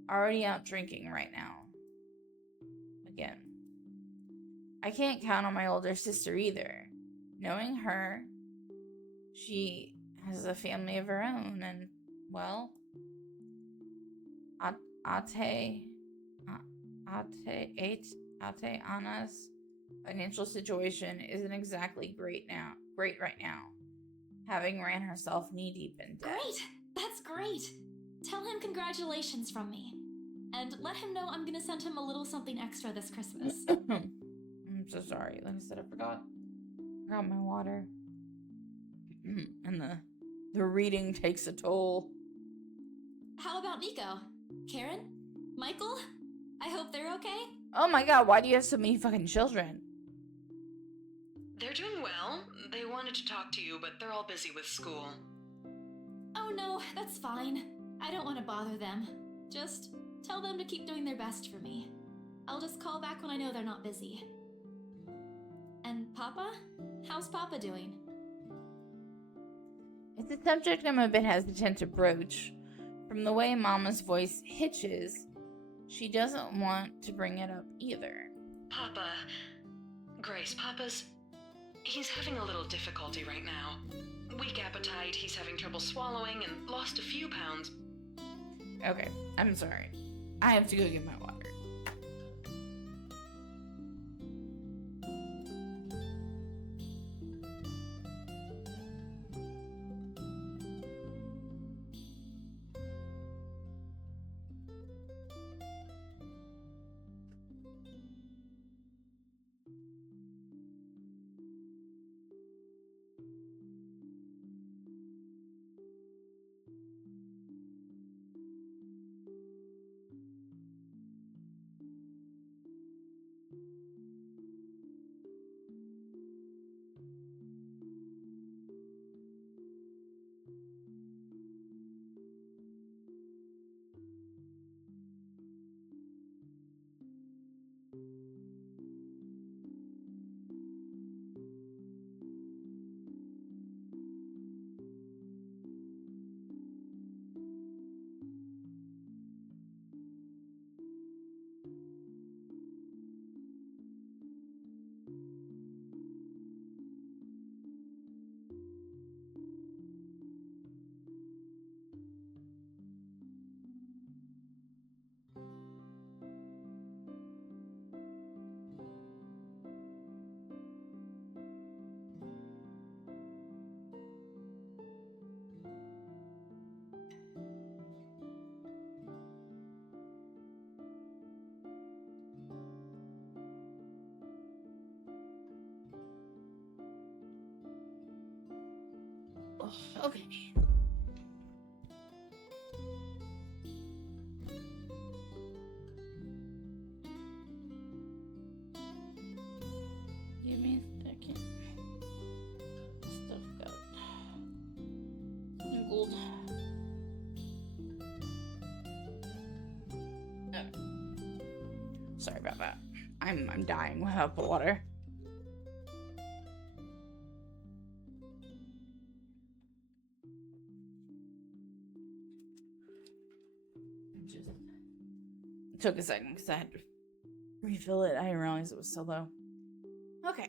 already out drinking right now. Again. I can't count on my older sister either. Knowing her, she has a family of her own, and, well, Ate Anna's financial situation isn't exactly great right now, having ran herself knee-deep in debt. Great! That's great! Tell him congratulations from me. And let him know I'm gonna send him a little something extra this Christmas. I'm so sorry. Like I said, I forgot my water. And the reading takes a toll. How about Nico? Karen? Michael? I hope they're okay? Oh my god, why do you have so many fucking children? They're doing well. They wanted to talk to you, but they're all busy with school. Oh no, that's fine. I don't want to bother them. Just tell them to keep doing their best for me. I'll just call back when I know they're not busy. And Papa? How's Papa doing? It's a subject I'm a bit hesitant to broach. From the way Mama's voice hitches, she doesn't want to bring it up either. Papa... Grace, he's having a little difficulty right now. Weak appetite, he's having trouble swallowing, and lost a few pounds. Okay, I'm sorry. I have to go get my water. Oh, okay. Give me a second. Stuff got entangled. Sorry about that. I'm dying without the water. Just took a second because I had to refill it. I didn't realize it was so low. Okay.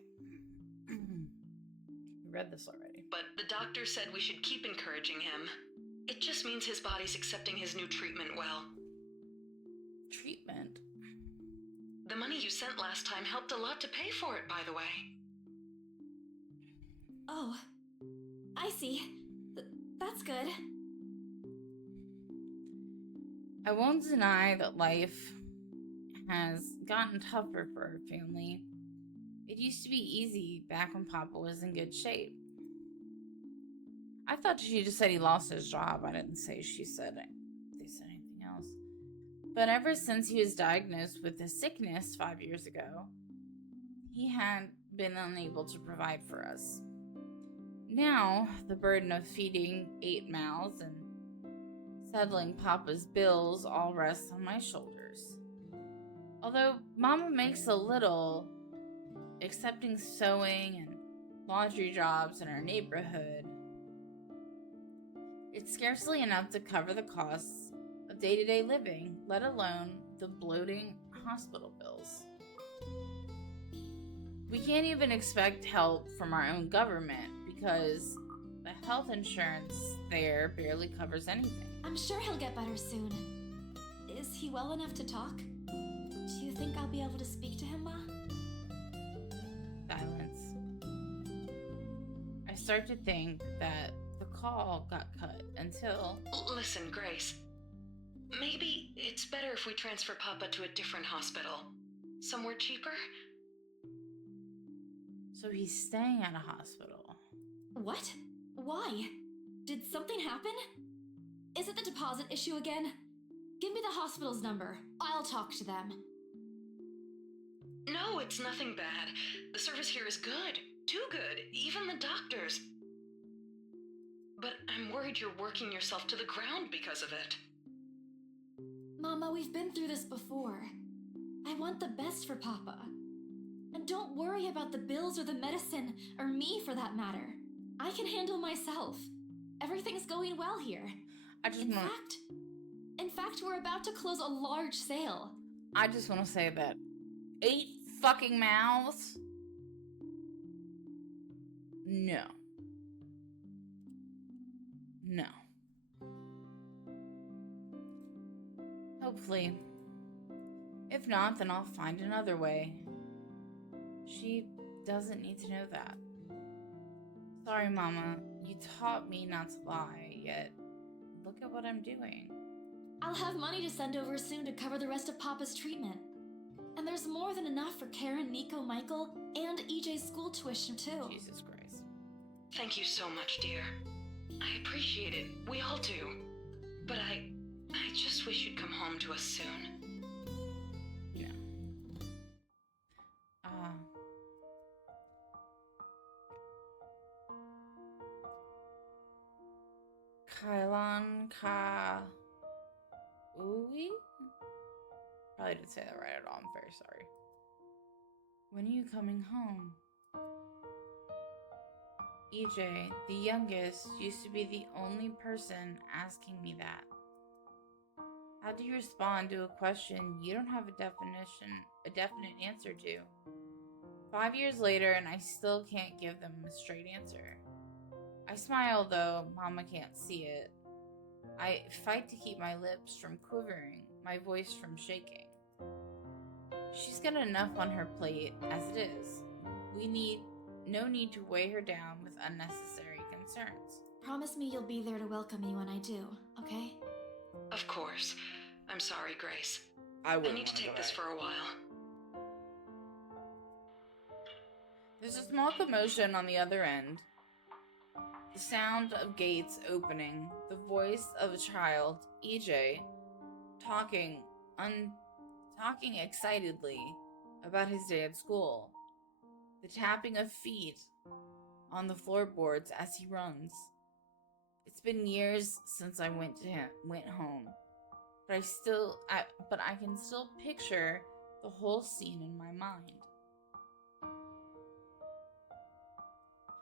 Read this already. But the doctor said we should keep encouraging him. It just means his body's accepting his new treatment well. Treatment? The money you sent last time helped a lot to pay for it, by the way. Oh, I see. That's good. I won't deny that life has gotten tougher for our family. It used to be easy back when Papa was in good shape. I thought she just said he lost his job. I didn't say they said anything else. But ever since he was diagnosed with this sickness 5 years ago, he had been unable to provide for us. Now, the burden of feeding 8 mouths and settling Papa's bills all rests on my shoulders. Although Mama makes a little, accepting sewing and laundry jobs in our neighborhood, it's scarcely enough to cover the costs of day-to-day living, let alone the bloating hospital bills. We can't even expect help from our own government because the health insurance there barely covers anything. I'm sure he'll get better soon. Is he well enough to talk? Do you think I'll be able to speak to him, Ma? Silence. I start to think that the call got cut until... Listen, Grace. Maybe it's better if we transfer Papa to a different hospital. Somewhere cheaper? So he's staying at a hospital. What? Why? Did something happen? Is it the deposit issue again? Give me the hospital's number. I'll talk to them. No, it's nothing bad. The service here is good. Too good. Even the doctors. But I'm worried you're working yourself to the ground because of it. Mama, we've been through this before. I want the best for Papa. And don't worry about the bills or the medicine, or me for that matter. I can handle myself. Everything's going well here. In fact, we're about to close a large sale. I just want to say that 8 fucking mouths? No. No. Hopefully. If not, then I'll find another way. She doesn't need to know that. Sorry, Mama. You taught me not to lie, yet look at what I'm doing. I'll have money to send over soon to cover the rest of Papa's treatment. And there's more than enough for Karen, Nico, Michael, and EJ's school tuition, too. Jesus Christ. Thank you so much, dear. I appreciate it. We all do. But I just wish you'd come home to us soon. Yeah. Kylon Ka Uwi? Probably didn't say that right at all. I'm very sorry. When are you coming home? EJ, the youngest, used to be the only person asking me that. How do you respond to a question you don't have a definite answer to? 5 years later, and I still can't give them a straight answer. I smile, though Mama can't see it. I fight to keep my lips from quivering, my voice from shaking. She's got enough on her plate as it is. No need to weigh her down with unnecessary concerns. Promise me you'll be there to welcome me when I do, okay? Of course. I'm sorry, Grace. I need to take this for a while. There's a small commotion on the other end. The sound of gates opening, the voice of a child, EJ, talking excitedly about his day at school. The tapping of feet on the floorboards as he runs. It's been years since I went home, but I can still picture the whole scene in my mind.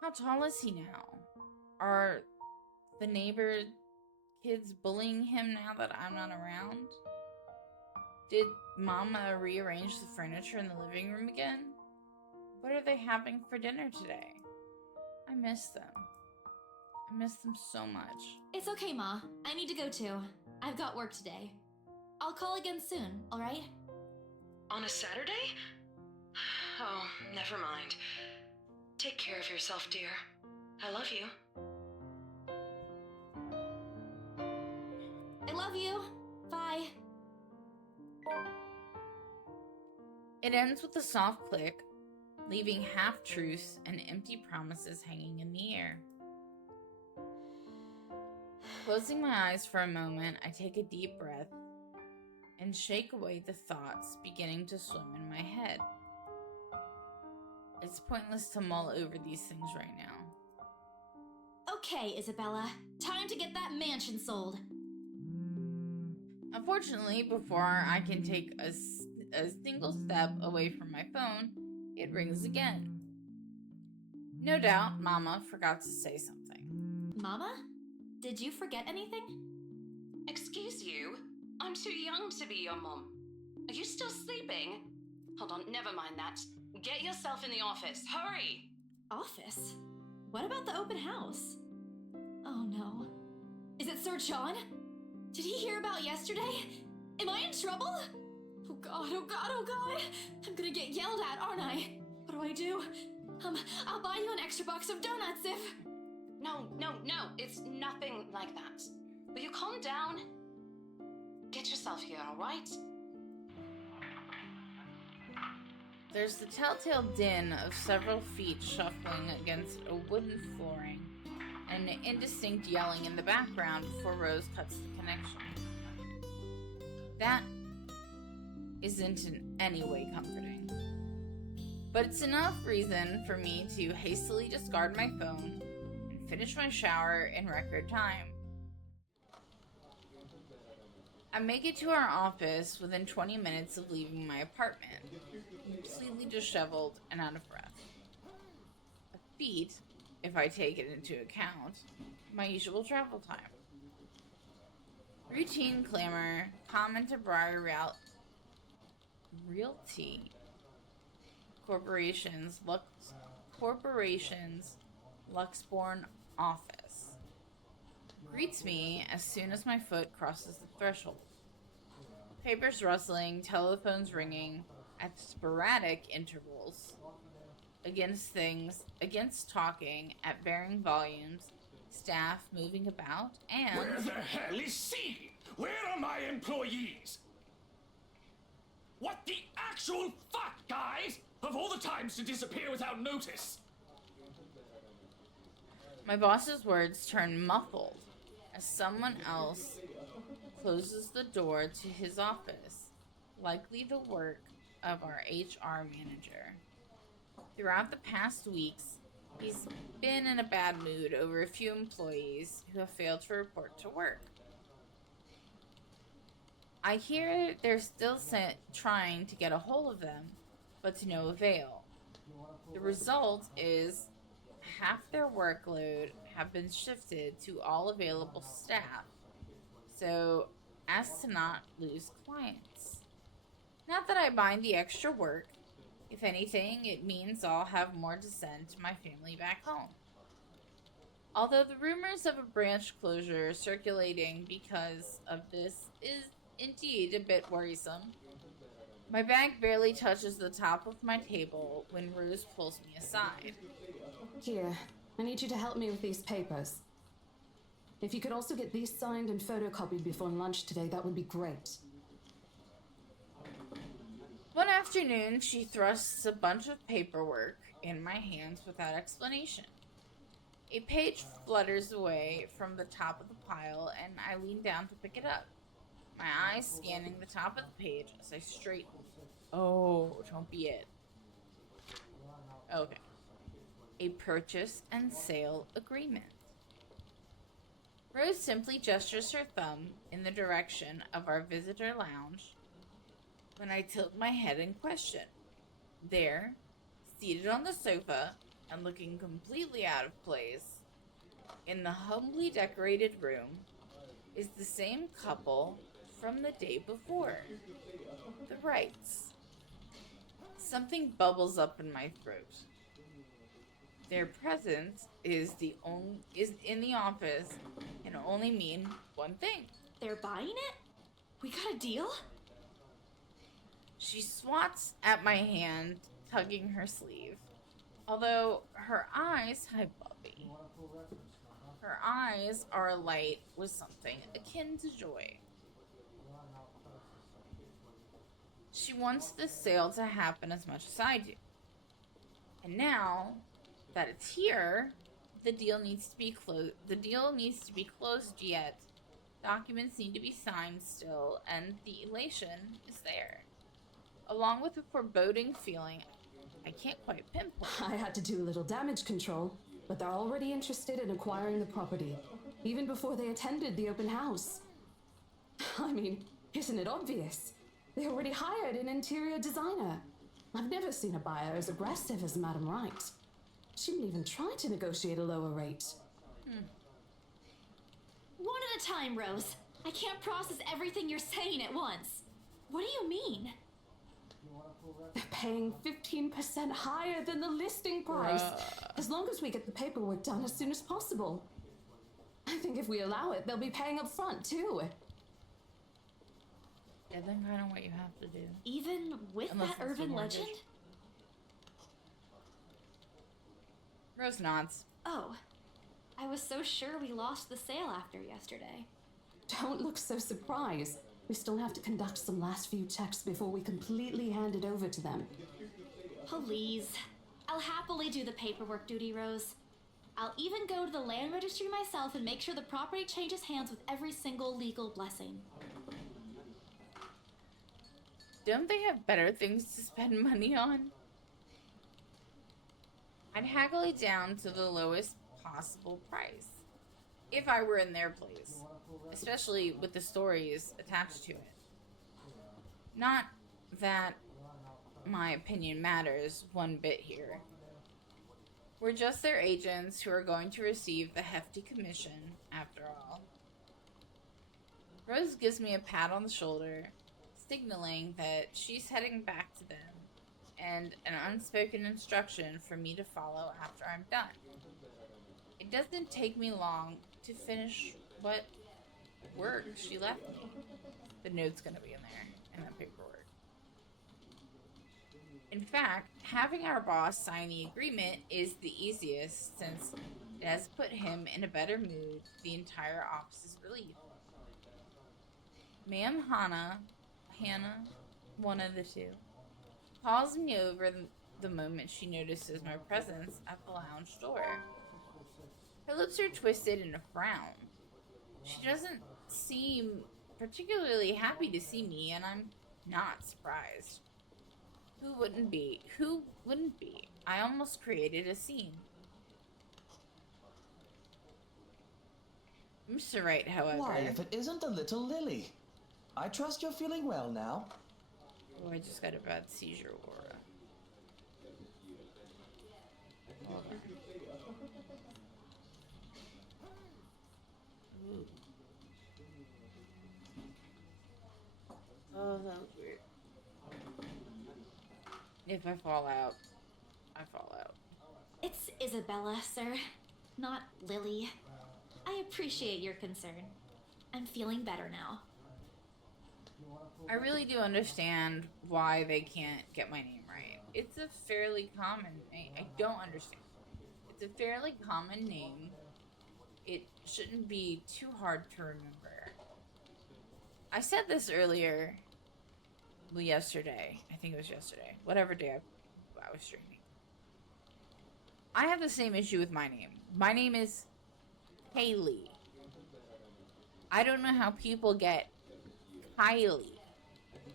How tall is he now? Are the neighbor kids bullying him now that I'm not around? Did Mama rearrange the furniture in the living room again? What are they having for dinner today? I miss them. I miss them so much. It's okay, Ma. I need to go too. I've got work today. I'll call again soon, alright? On a Saturday? Oh, never mind. Take care of yourself, dear. I love you. I love you. Bye. It ends with a soft click, leaving half-truths and empty promises hanging in the air. Closing my eyes for a moment, I take a deep breath and shake away the thoughts beginning to swim in my head. It's pointless to mull over these things right now. Okay, Isabella. Time to get that mansion sold. Unfortunately, before I can take a single step away from my phone, it rings again. No doubt, Mama forgot to say something. Mama? Did you forget anything? Excuse you? I'm too young to be your mom. Are you still sleeping? Hold on, never mind that. Get yourself in the office. Hurry! Office? What about the open house? Oh no. Is it Sir John? Did he hear about yesterday? Am I in trouble? Oh god, oh god, oh god! I'm gonna get yelled at, aren't I? What do I do? I'll buy you an extra box of donuts if... No, it's nothing like that. Will you calm down? Get yourself here, alright? There's the telltale din of several feet shuffling against a wooden flooring, and an indistinct yelling in the background before Rose cuts the connection. That isn't in any way comforting. But it's enough reason for me to hastily discard my phone and finish my shower in record time. I make it to our office within 20 minutes of leaving my apartment, completely disheveled and out of breath. A feat, if I take it into account, my usual travel time. Routine clamor, common to Briar Realty Corporation's Luxborn office greets me as soon as my foot crosses the threshold. Papers rustling, telephones ringing at sporadic intervals, against talking at varying volumes, staff moving about, and... Where the hell is C? Where are my employees? What the actual fuck, guys? Of all the times to disappear without notice. My boss's words turn muffled as someone else closes the door to his office, likely the work of our HR manager. Throughout the past weeks, he's been in a bad mood over a few employees who have failed to report to work. I hear they're still trying to get a hold of them, but to no avail. The result is half their workload have been shifted to all available staff, so as to not lose clients. Not that I mind the extra work. If anything, it means I'll have more to send to my family back home. Although the rumors of a branch closure circulating because of this is indeed a bit worrisome, my bag barely touches the top of my table when Rose pulls me aside. Here, I need you to help me with these papers. If you could also get these signed and photocopied before lunch today, that would be great. One afternoon, she thrusts a bunch of paperwork in my hands without explanation. A page flutters away from the top of the pile, and I lean down to pick it up. My eyes scanning the top of the page as I straighten. Oh, don't be it. Okay. A purchase and sale agreement. Rose simply gestures her thumb in the direction of our visitor lounge when I tilt my head in question. There, seated on the sofa and looking completely out of place, in the humbly decorated room, is the same couple from the day before. The Wrights. Something bubbles up in my throat. Their presence is in the office can only mean one thing. They're buying it? We got a deal? She swats at my hand, tugging her sleeve. Although her eyes, hi Bubby. Her eyes are alight with something akin to joy. She wants this sale to happen as much as I do. And now that it's here, the deal needs to be closed yet. Documents need to be signed still, and the elation is there. Along with a foreboding feeling I can't quite pinpoint. I had to do a little damage control, but they're already interested in acquiring the property, even before they attended the open house. I mean, isn't it obvious? They already hired an interior designer. I've never seen a buyer as aggressive as Madame Wright. She didn't even try to negotiate a lower rate. One at a time, Rose. I can't process everything you're saying at once. What do you mean? They're paying 15% higher than the listing price, as long as we get the paperwork done as soon as possible. I think if we allow it, they'll be paying up front, too. Yeah, then kind of what you have to do. Even with Unless that it's a urban mortgage. legend? Rose nods. Oh, I was so sure we lost the sale after yesterday. Don't look so surprised. We still have to conduct some last few checks before we completely hand it over to them. Please. I'll happily do the paperwork duty, Rose. I'll even go to the land registry myself and make sure the property changes hands with every single legal blessing. Don't they have better things to spend money on? I'd haggle it down to the lowest possible price if I were in their place, especially with the stories attached to it. Not that my opinion matters one bit here. We're just their agents who are going to receive the hefty commission, after all. Rose gives me a pat on the shoulder, signaling that she's heading back to them, and an unspoken instruction for me to follow after I'm done. It doesn't take me long to finish what work she left me. The note's gonna be in there, in that paperwork. In fact, having our boss sign the agreement is the easiest, since it has put him in a better mood to the entire office's relief. Ma'am Hannah, one of the two, calls me over the moment she notices my presence at the lounge door. Her lips are twisted in a frown. She doesn't seem particularly happy to see me, and I'm not surprised. Who wouldn't be? Who wouldn't be? I almost created a scene. Mr. Wright, however... Why, if it isn't the little Lily. I trust you're feeling well now. Oh, I just got a bad seizure aura. Hold on. Ooh. Oh, that was weird. If I fall out, I fall out. It's Isabella, sir, not Lily. I appreciate your concern. I'm feeling better now. I really do understand why they can't get my name right. It's a fairly common name. I don't understand. It's a fairly common name. It shouldn't be too hard to remember. I said this earlier. Well, yesterday. I think it was yesterday. Whatever day I was streaming. I have the same issue with my name. My name is Haley. I don't know how people get Kylie.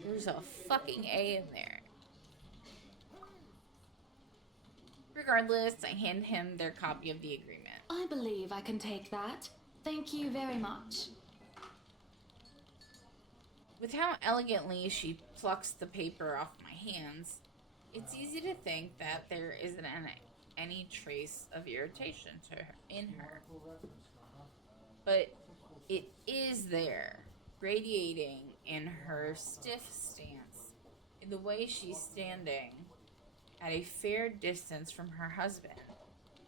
There's a fucking A in there. Regardless, I hand him their copy of the agreement. I believe I can take that. Thank you very much. With how elegantly she plucks the paper off my hands, it's easy to think that there isn't any trace of irritation in her. But it is there, radiating in her stiff stance, in the way she's standing at a fair distance from her husband,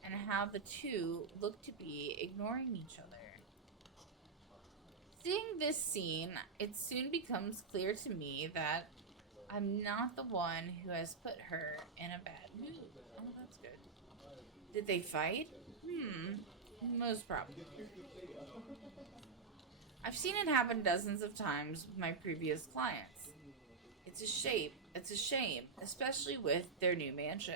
and how the two look to be ignoring each other. Seeing this scene, it soon becomes clear to me that I'm not the one who has put her in a bad mood. Oh, that's good. Did they fight? Most probably. I've seen it happen dozens of times with my previous clients. It's a shame, especially with their new mansion.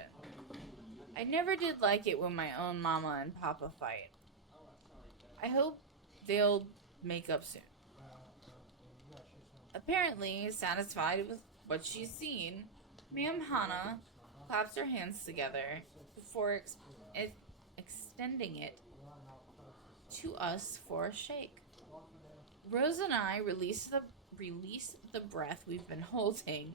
I never did like it when my own mama and papa fight. I hope they'll make up soon. Apparently, satisfied with what she's seen, Ma'am Hana claps her hands together before extending it to us for a shake. Rose and I release the breath we've been holding,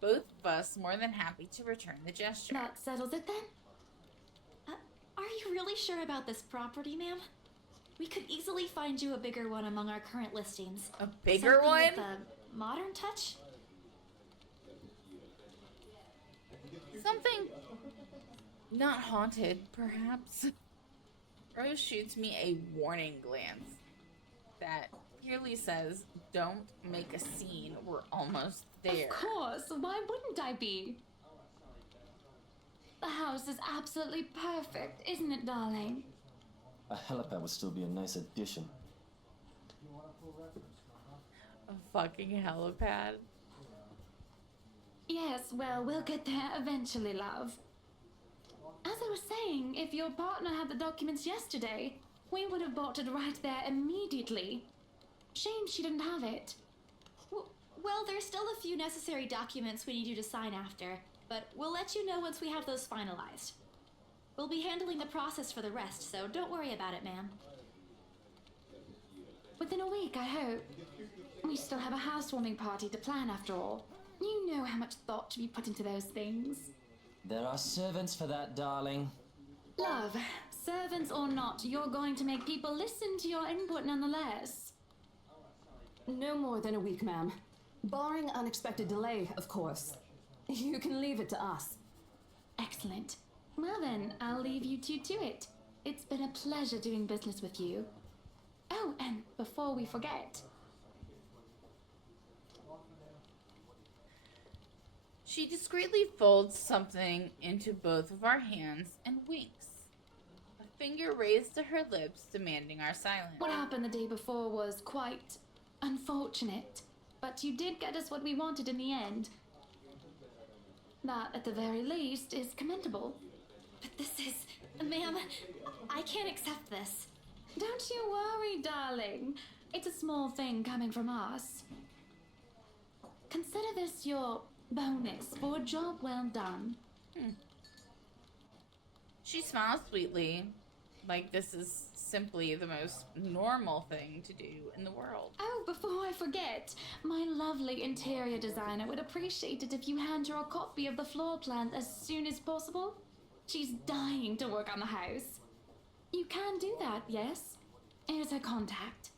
both of us more than happy to return the gesture. That settles it then? Are you really sure about this property, ma'am? We could easily find you a bigger one among our current listings. A bigger one? With a modern touch? Something not haunted, perhaps. Rose shoots me a warning glance that clearly says, "Don't make a scene, we're almost there." Of course, why wouldn't I be? The house is absolutely perfect, isn't it, darling? A helipad would still be a nice addition. A fucking helipad? Yes, well, we'll get there eventually, love. As I was saying, if your partner had the documents yesterday, we would have bought it right there immediately. Shame she didn't have it. Well, there's still a few necessary documents we need you to sign after, but we'll let you know once we have those finalized. We'll be handling the process for the rest, so don't worry about it, ma'am. Within a week, I hope. We still have a housewarming party to plan, after all. You know how much thought to be put into those things. There are servants for that, darling. Love, servants or not, you're going to make people listen to your input nonetheless. No more than a week, ma'am. Barring unexpected delay, of course. You can leave it to us. Excellent. Well then, I'll leave you two to it. It's been a pleasure doing business with you. Oh, and before we forget... She discreetly folds something into both of our hands and winks. A finger raised to her lips, demanding our silence. What happened the day before was quite unfortunate, but you did get us what we wanted in the end. That, at the very least, is commendable. But this is... Ma'am, I can't accept this. Don't you worry, darling. It's a small thing coming from us. Consider this your bonus for a job well done. She smiles sweetly, like this is simply the most normal thing to do in the world. Oh, before I forget, my lovely interior designer would appreciate it if you hand her a copy of the floor plan as soon as possible. She's dying to work on the house. You can do that, yes? Here's her contact.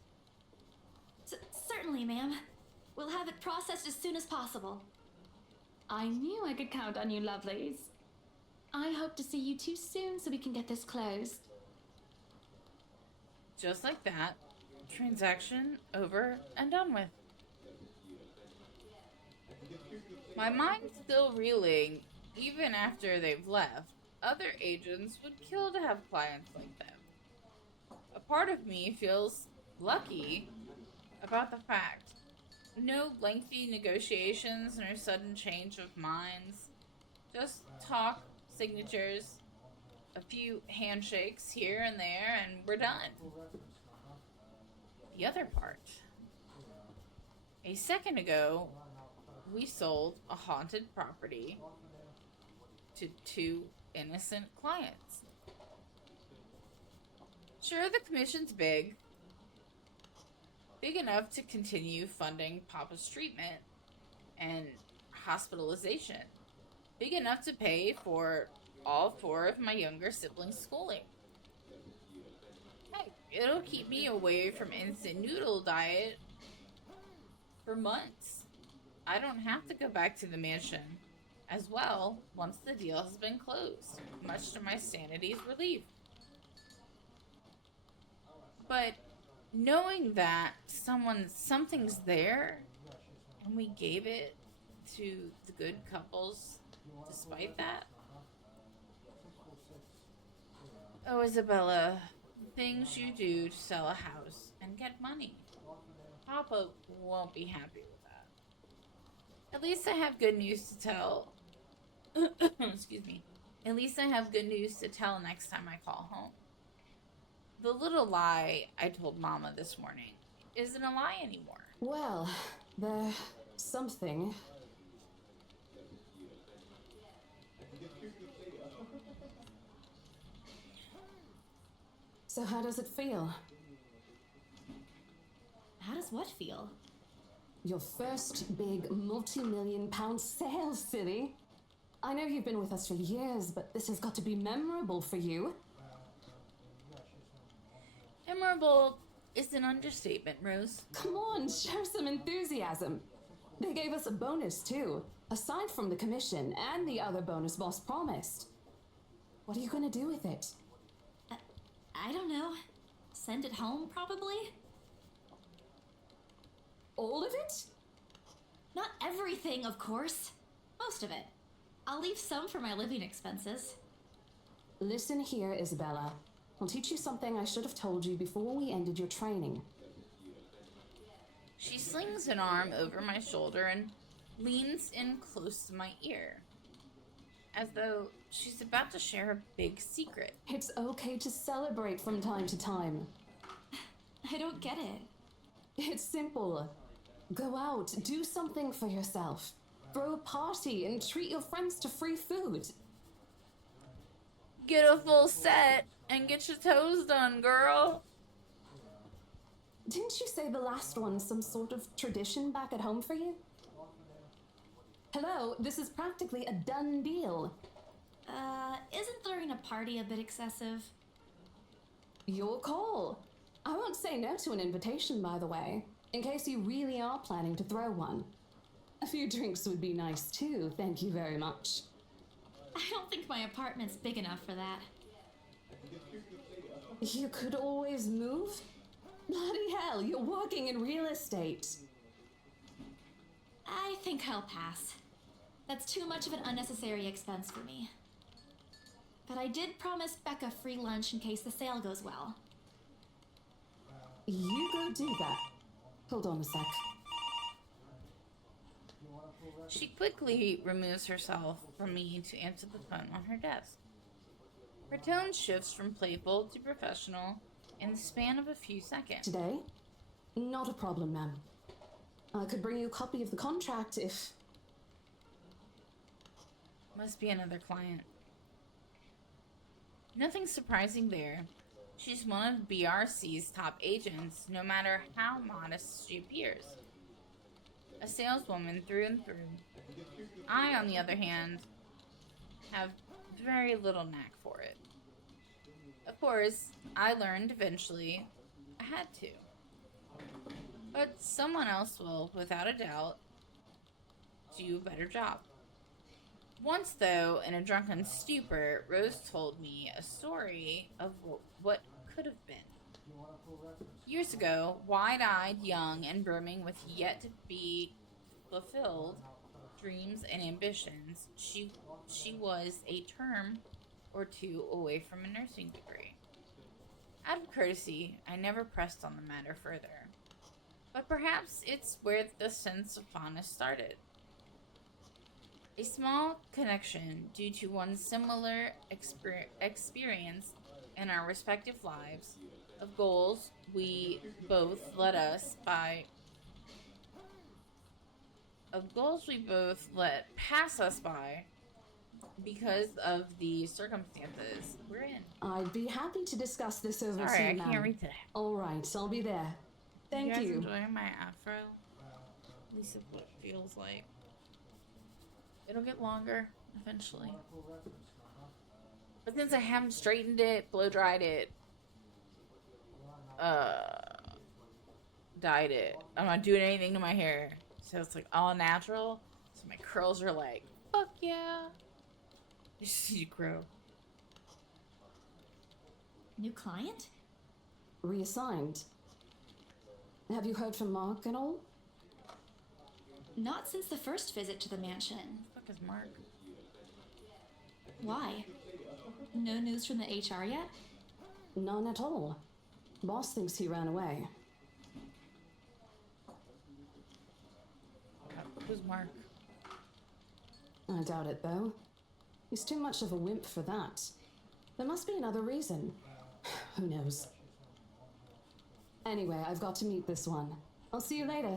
Certainly, ma'am. We'll have it processed as soon as possible. I knew I could count on you, lovelies. I hope to see you two soon so we can get this closed. Just like that, transaction over and done with. My mind's still reeling, even after they've left. Other agents would kill to have clients like them. A part of me feels lucky about the fact. No lengthy negotiations nor sudden change of minds. Just talk, signatures, a few handshakes here and there, and we're done. The other part. A second ago, we sold a haunted property to 2 innocent clients. Sure, the commission's big enough to continue funding Papa's treatment and hospitalization, big enough to pay for all 4 of my younger siblings' schooling. Heck, it'll keep me away from instant noodle diet for months. I don't have to go back to the mansion as well once the deal has been closed, much to my sanity's relief. But knowing that something's there, and we gave it to the good couples despite that. Oh, Isabella, things you do to sell a house and get money. Papa won't be happy with that. At least I have good news to tell. Excuse me. At least I have good news to tell next time I call home. The little lie I told Mama this morning isn't a lie anymore. Well, there's something. So how does it feel? How does what feel? Your first big multi-million-pound sale, silly. I know you've been with us for years, but this has got to be memorable for you. Memorable is an understatement, Rose. Come on, show some enthusiasm. They gave us a bonus, too, aside from the commission and the other bonus boss promised. What are you going to do with it? I don't know. Send it home, probably? All of it? Not everything, of course. Most of it. I'll leave some for my living expenses. Listen here, Isabella. I'll teach you something I should have told you before we ended your training. She slings an arm over my shoulder and leans in close to my ear, as though she's about to share a big secret. It's okay to celebrate from time to time. I don't get it. It's simple. Go out, do something for yourself. Throw a party and treat your friends to free food. Get a full set and get your toes done, girl. Didn't you say the last one's some sort of tradition back at home for you? Hello, this is practically a done deal. Isn't throwing a party a bit excessive? Your call. I won't say no to an invitation, by the way, in case you really are planning to throw one. A few drinks would be nice too, thank you very much. I don't think my apartment's big enough for that. You could always move? Bloody hell, you're working in real estate. I think I'll pass. That's too much of an unnecessary expense for me. But I did promise Becca free lunch in case the sale goes well. You go do that. Hold on a sec. She quickly removes herself from me to answer the phone on her desk. Her tone shifts from playful to professional in the span of a few seconds. Today? Not a problem, ma'am. I could bring you a copy of the contract if... Must be another client. Nothing surprising there. She's one of BRC's top agents, no matter how modest she appears. A saleswoman through and through. I, on the other hand, have very little knack for it. Of course, I learned eventually I had to. But someone else will, without a doubt, do a better job. Once, though, in a drunken stupor, Rose told me a story of what could have been. Years ago, wide-eyed, young, and brimming with yet-to-be fulfilled dreams and ambitions, she was a term or two away from a nursing degree. Out of courtesy, I never pressed on the matter further. But perhaps it's where the sense of fondness started. A small connection due to one similar experience in our respective lives of goals we both let pass us by because of the circumstances we're in. I'd be happy to discuss this over Sorry, tea, I ma'am. can't read today. All right, I'll be there. Thank you. you. Guys enjoying my afro? At least it's what it feels like. It'll get longer eventually. But since I haven't straightened it, blow dried it, dyed it, I'm not doing anything to my hair. So it's like all natural. So my curls are like, fuck yeah. You just need to grow. New client? Reassigned. Have you heard from Mark at all? Not since the first visit to the mansion. What the fuck is Mark? Why? No news from the HR yet? None at all. Boss thinks he ran away. Who's Mark? I doubt it, though. He's too much of a wimp for that. There must be another reason. Who knows? Anyway, I've got to meet this one. I'll see you later.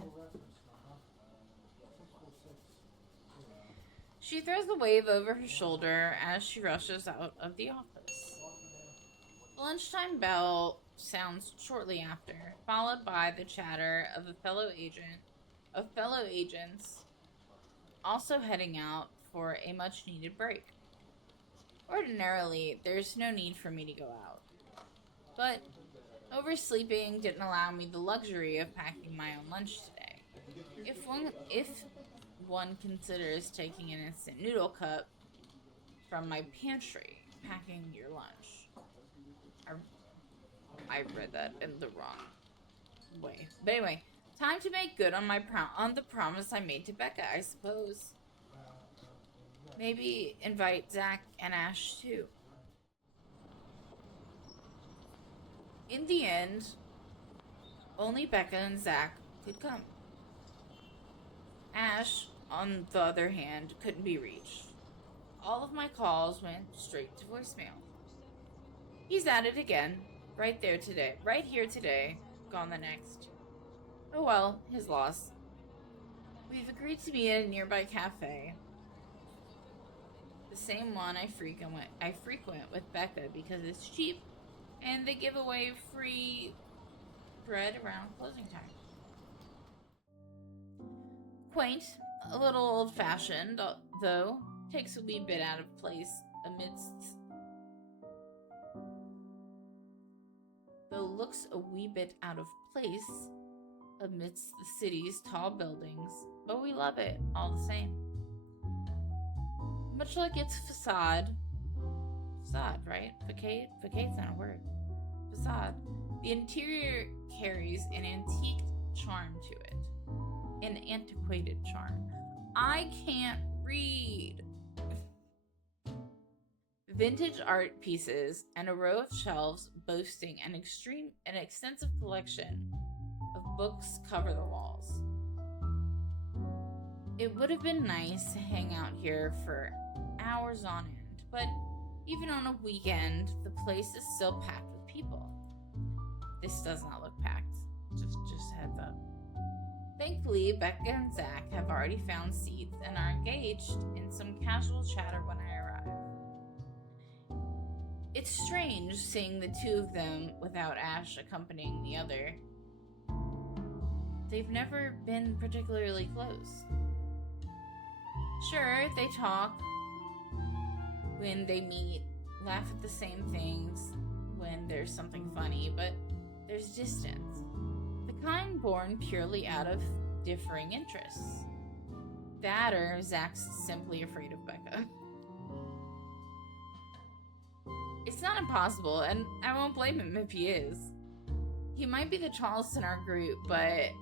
She throws a wave over her shoulder as she rushes out of the office. The lunchtime bell sounds shortly after, followed by the chatter of fellow agents also heading out for a much-needed break. Ordinarily, there's no need for me to go out, but oversleeping didn't allow me the luxury of packing my own lunch today. If one considers taking an instant noodle cup from my pantry, packing your lunch. I read that in the wrong way. But anyway, time to make good on the promise I made to Becca, I suppose. Maybe invite Zach and Ash too. In the end, only Becca and Zach could come. Ash, on the other hand, couldn't be reached. All of my calls went straight to voicemail. He's at it again. Right here today, gone the next. Oh well, his loss. We've agreed to meet at a nearby cafe. The same one I frequent with Becca because it's cheap and they give away free bread around closing time. Quaint, a little old-fashioned, though, takes a wee bit out of place amidst the city's tall buildings, but we love it all the same. Much like its facade, right? Facade's not a word. Facade. The interior carries an antique charm to it. An antiquated charm. I can't read. Vintage art pieces and a row of shelves boasting an extensive collection of books cover the walls. It would have been nice to hang out here for hours on end, but even on a weekend, the place is still packed with people. This does not look packed. Just heads up. Thankfully, Becca and Zach have already found seats and are engaged in some casual chatter when I arrive. It's strange seeing the two of them without Ash accompanying the other. They've never been particularly close. Sure, they talk when they meet, laugh at the same things when there's something funny, but there's distance. The kind born purely out of differing interests. That or Zach's simply afraid of Becca. It's not impossible, and I won't blame him if he is. He might be the tallest in our group, but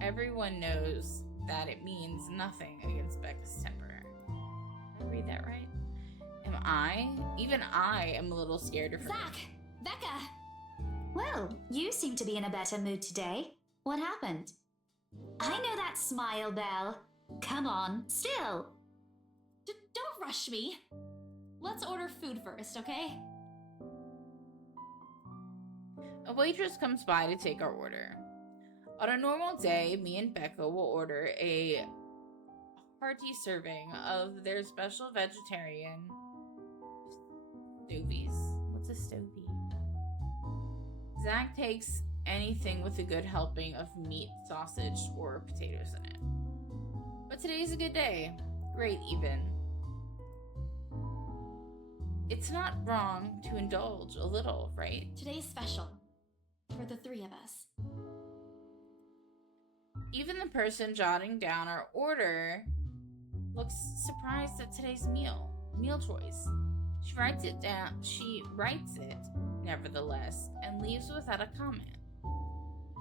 everyone knows that it means nothing against Becca's temper. Did I read that right? Even I am a little scared of her. Zach! Becca! Well, you seem to be in a better mood today. What happened? I know that smile, Belle. Come on, still. Don't rush me. Let's order food first, okay? A waitress comes by to take our order. On a normal day, me and Becca will order a hearty serving of their special vegetarian stovies. What's a stovie? Zach takes anything with a good helping of meat, sausage, or potatoes in it. But today's a good day. Great, even. It's not wrong to indulge a little, right? Today's special. For the three of us. Even the person jotting down our order looks surprised at today's meal choice. She writes it, nevertheless, and leaves without a comment.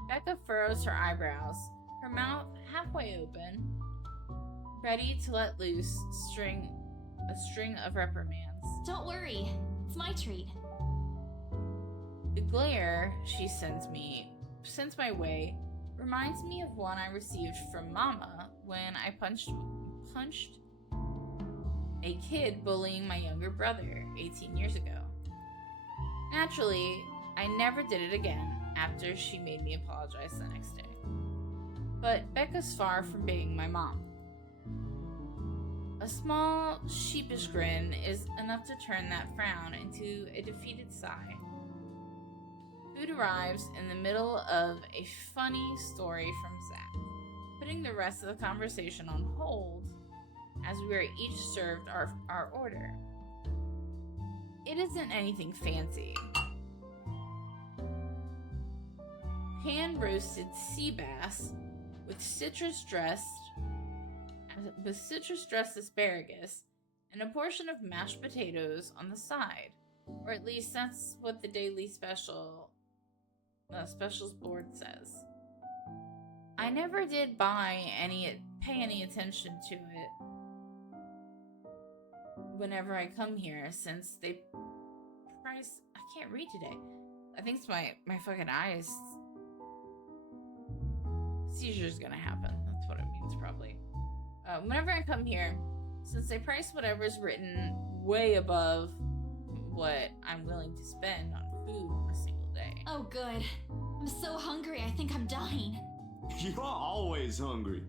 Becca furrows her eyebrows, her mouth halfway open, ready to let loose a string of reprimands. Don't worry, it's my treat. The glare she sends my way reminds me of one I received from Mama when I punched a kid bullying my younger brother 18 years ago. Naturally, I never did it again after she made me apologize the next day. But Becca's far from being my mom. A small, sheepish grin is enough to turn that frown into a defeated sigh. Food arrives in the middle of a funny story from Zach, putting the rest of the conversation on hold as we are each served our order. It isn't anything fancy. Pan-roasted sea bass with citrus-dressed asparagus and a portion of mashed potatoes on the side, or at least that's what the daily specials board says. I never did pay any attention to it whenever I come here, since they price. I can't read today. I think it's my fucking eyes. Seizure's gonna happen. That's what it means, probably. Whenever I come here, since they price whatever's written way above what I'm willing to spend on food a single day. Oh, good. I'm so hungry, I think I'm dying. You're always hungry.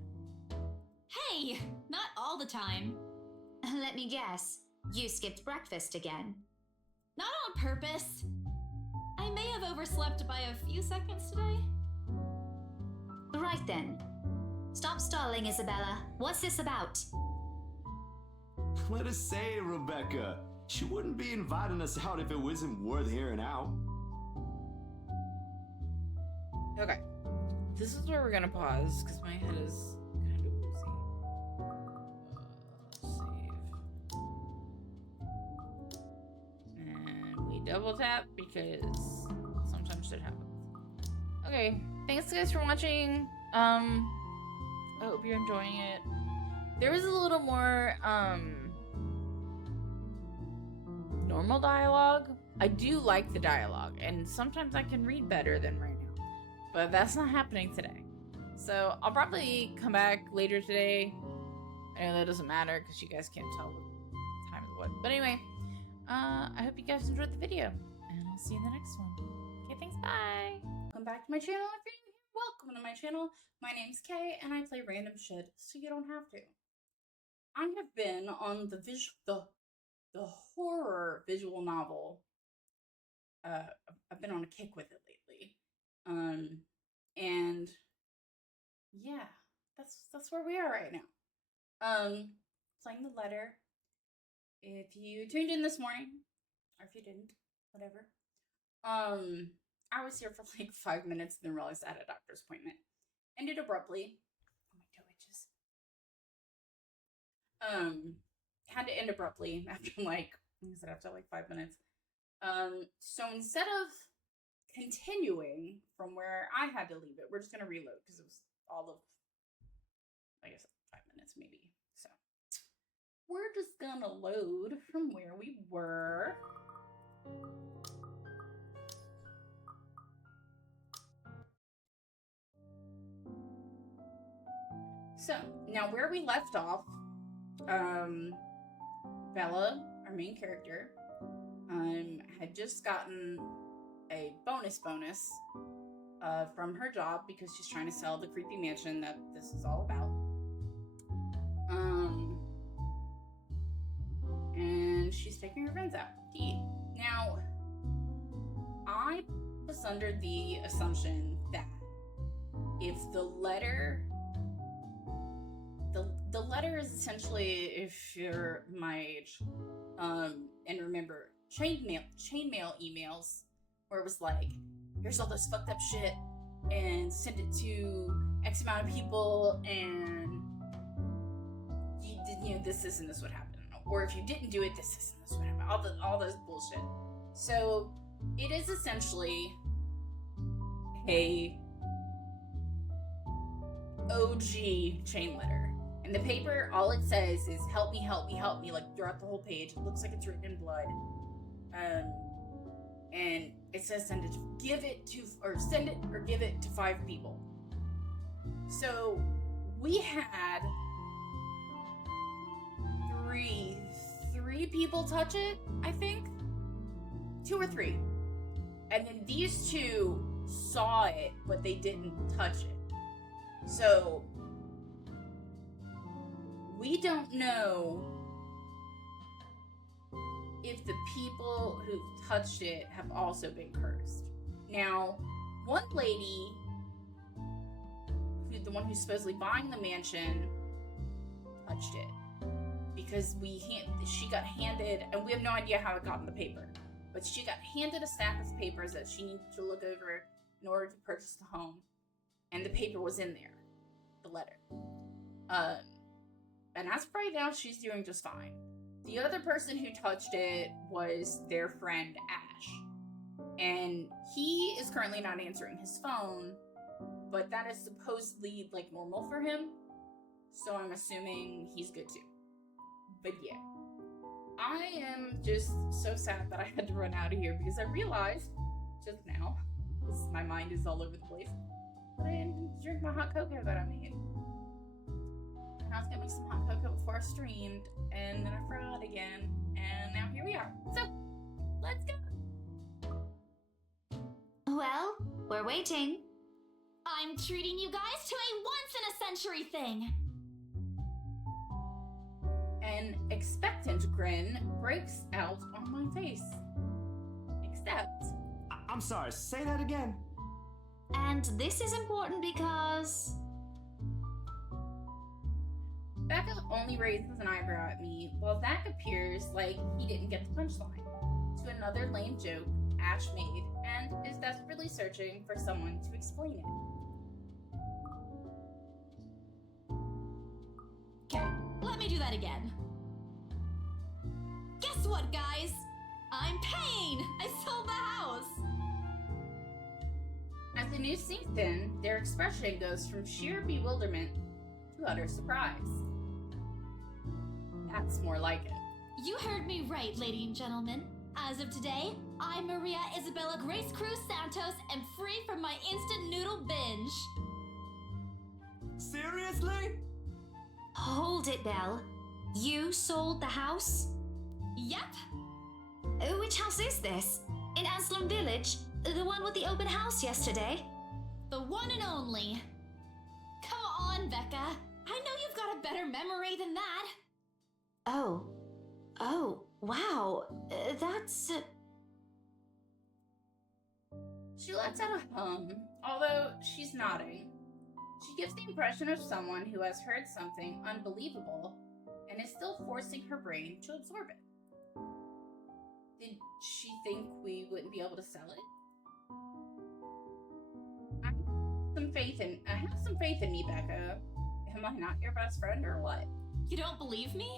Hey, not all the time. Let me guess. You skipped breakfast again. Not on purpose. I may have overslept by a few seconds today. Right then. Stop stalling, Isabella. What's this about? Let us say, Rebecca. She wouldn't be inviting us out if it wasn't worth hearing out. Okay. This is where we're gonna pause, because my head is kind of woozy. Save. And we double tap, because sometimes shit happens. Okay, thanks guys for watching. I hope you're enjoying it. There is a little more, normal dialogue. I do like the dialogue, and sometimes I can read better than right now. But that's not happening today. So I'll probably come back later today. I know that doesn't matter because you guys can't tell what time is what. But anyway, I hope you guys enjoyed the video, and I'll see you in the next one. Okay, thanks, bye! Welcome back to my channel. If you're new here, welcome to my channel. My name's Kay, and I play random shit so you don't have to. I have been on the horror visual novel. I've been on a kick with it lately. And yeah, that's where we are right now. Playing the letter. If you tuned in this morning, or if you didn't, whatever. I was here for like 5 minutes and then realized I had a doctor's appointment. Ended abruptly. Oh, my toe itches. Had to end abruptly after like 5 minutes. So instead of continuing from where I had to leave it, we're just gonna reload because it was all of, I guess, 5 minutes maybe. So we're just gonna load from where we were. So now where we left off, Bella, our main character, had just gotten a bonus from her job because she's trying to sell the creepy mansion that this is all about. And she's taking her friends out to eat. Now, I was under the assumption that if the letter is essentially, if you're my age, and remember chain mail emails where it was like, here's all this fucked up shit and send it to X amount of people, and you know, this and this would happen, or if you didn't do it, this and this would happen, all those bullshit. So it is essentially a OG chain letter. And the paper, all it says is help me, help me, help me, like throughout the whole page. It looks like it's written in blood. And it says send it or give it to 5 people. So we had three people touch it, I think. 2 or 3. And then these 2 saw it, but they didn't touch it. So we don't know if the people who touched it have also been cursed. Now, one lady, the one who's supposedly buying the mansion, touched it because she got handed, and we have no idea how it got in the paper, but she got handed a stack of papers that she needed to look over in order to purchase the home, and the paper was in there, the letter. And as of right now, she's doing just fine. The other person who touched it was their friend Ash, and he is currently not answering his phone, but that is supposedly like normal for him, so I'm assuming he's good too. But yeah, I am just so sad that I had to run out of here because I realized just now, because my mind is all over the place, that I didn't drink my hot cocoa that I made. And I was gonna make some hot cocoa before I streamed, and then I forgot again, and now here we are. So, let's go! Well, we're waiting. I'm treating you guys to a once-in-a-century thing. An expectant grin breaks out on my face. Except... I'm sorry, say that again. And this is important because... Becca only raises an eyebrow at me, while Zach appears like he didn't get the punchline to another lame joke Ash made and is desperately searching for someone to explain it. Okay, let me do that again. Guess what, guys? I'm paying! I sold the house! As the news sinks in, their expression goes from sheer bewilderment to utter surprise. That's more like it. You heard me right, ladies and gentlemen. As of today, I'm Maria Isabella Grace Cruz Santos and free from my instant noodle binge. Seriously? Hold it, Belle. You sold the house? Yep. Which house is this? In Anselm Village? The one with the open house yesterday? The one and only. Come on, Becca. I know you've got a better memory than that. Oh, wow. That's... She lets out a hum, although she's nodding. She gives the impression of someone who has heard something unbelievable and is still forcing her brain to absorb it. Did she think we wouldn't be able to sell it? I have some faith in me, Becca. Am I not your best friend or what? You don't believe me?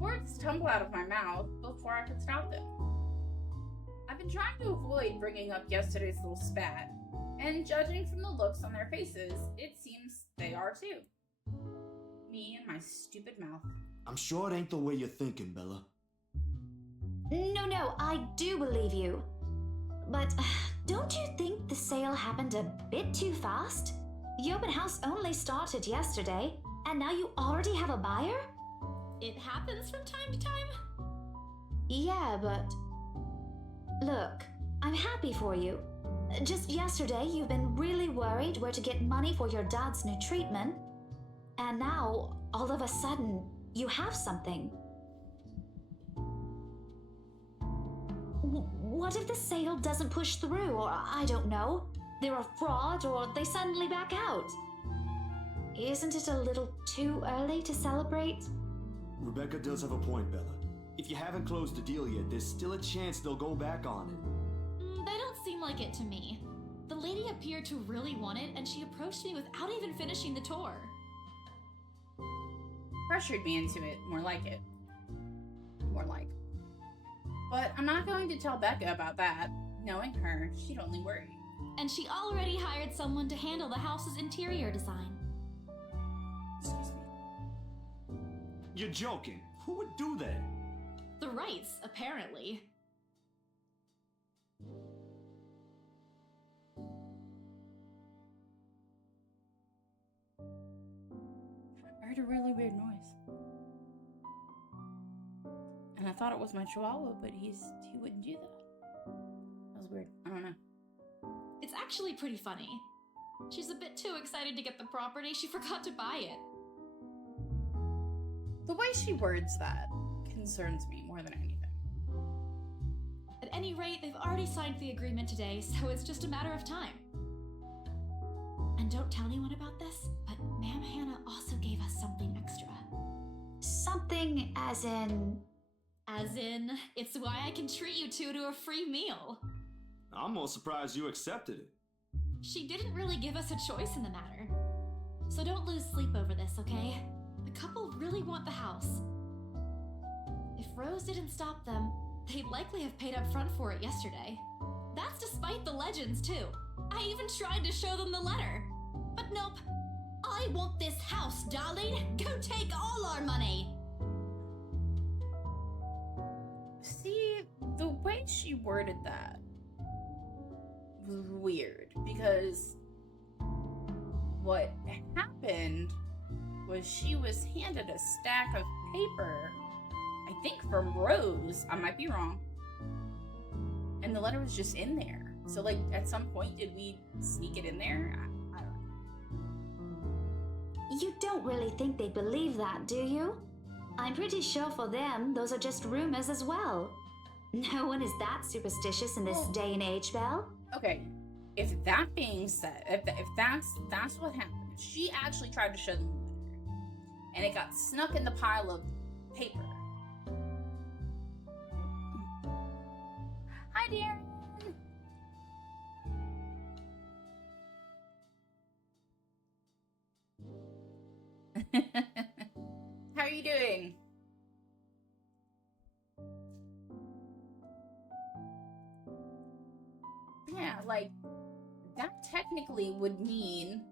Words tumble out of my mouth before I can stop them. I've been trying to avoid bringing up yesterday's little spat, and judging from the looks on their faces, it seems they are too. Me and my stupid mouth. I'm sure it ain't the way you're thinking, Bella. No, I do believe you. But don't you think the sale happened a bit too fast? The open house only started yesterday, and now you already have a buyer? It happens from time to time? Yeah, but... Look, I'm happy for you. Just yesterday, you've been really worried where to get money for your dad's new treatment. And now, all of a sudden, you have something. What if the sale doesn't push through, or I don't know, they're a fraud, or they suddenly back out? Isn't it a little too early to celebrate? Rebecca does have a point, Bella. If you haven't closed the deal yet, there's still a chance they'll go back on it. They don't seem like it to me. The lady appeared to really want it, and she approached me without even finishing the tour. Pressured me into it, more like it. More like. But I'm not going to tell Becca about that. Knowing her, she'd only worry. And she already hired someone to handle the house's interior design. Excuse me. You're joking. Who would do that? The Wrights, apparently. I heard a really weird noise. And I thought it was my chihuahua, but he wouldn't do that. That was weird. I don't know. It's actually pretty funny. She's a bit too excited to get the property, she forgot to buy it. The way she words that concerns me more than anything. At any rate, they've already signed the agreement today, so it's just a matter of time. And don't tell anyone about this, but Ma'am Hannah also gave us something extra. Something as in... As in, it's why I can treat you two to a free meal. I'm more surprised you accepted it. She didn't really give us a choice in the matter. So don't lose sleep over this, okay? The couple really want the house. If Rose didn't stop them, they'd likely have paid up front for it yesterday. That's despite the legends, too. I even tried to show them the letter. But nope. I want this house, darling. Go take all our money. See, the way she worded that was weird, because what happened was she was handed a stack of paper, I think from Rose, I might be wrong, and the letter was just in there. So like at some point did we sneak it in there? I don't know. You don't really think they believe that, do you? I'm pretty sure for them, those are just rumors as well. No one is that superstitious in this day and age, Belle. Okay, if that being said, if that's what happened, if she actually tried to show them the letter, and it got snuck in the pile of paper. Hi, dear. How are you doing? Yeah, like, that technically would mean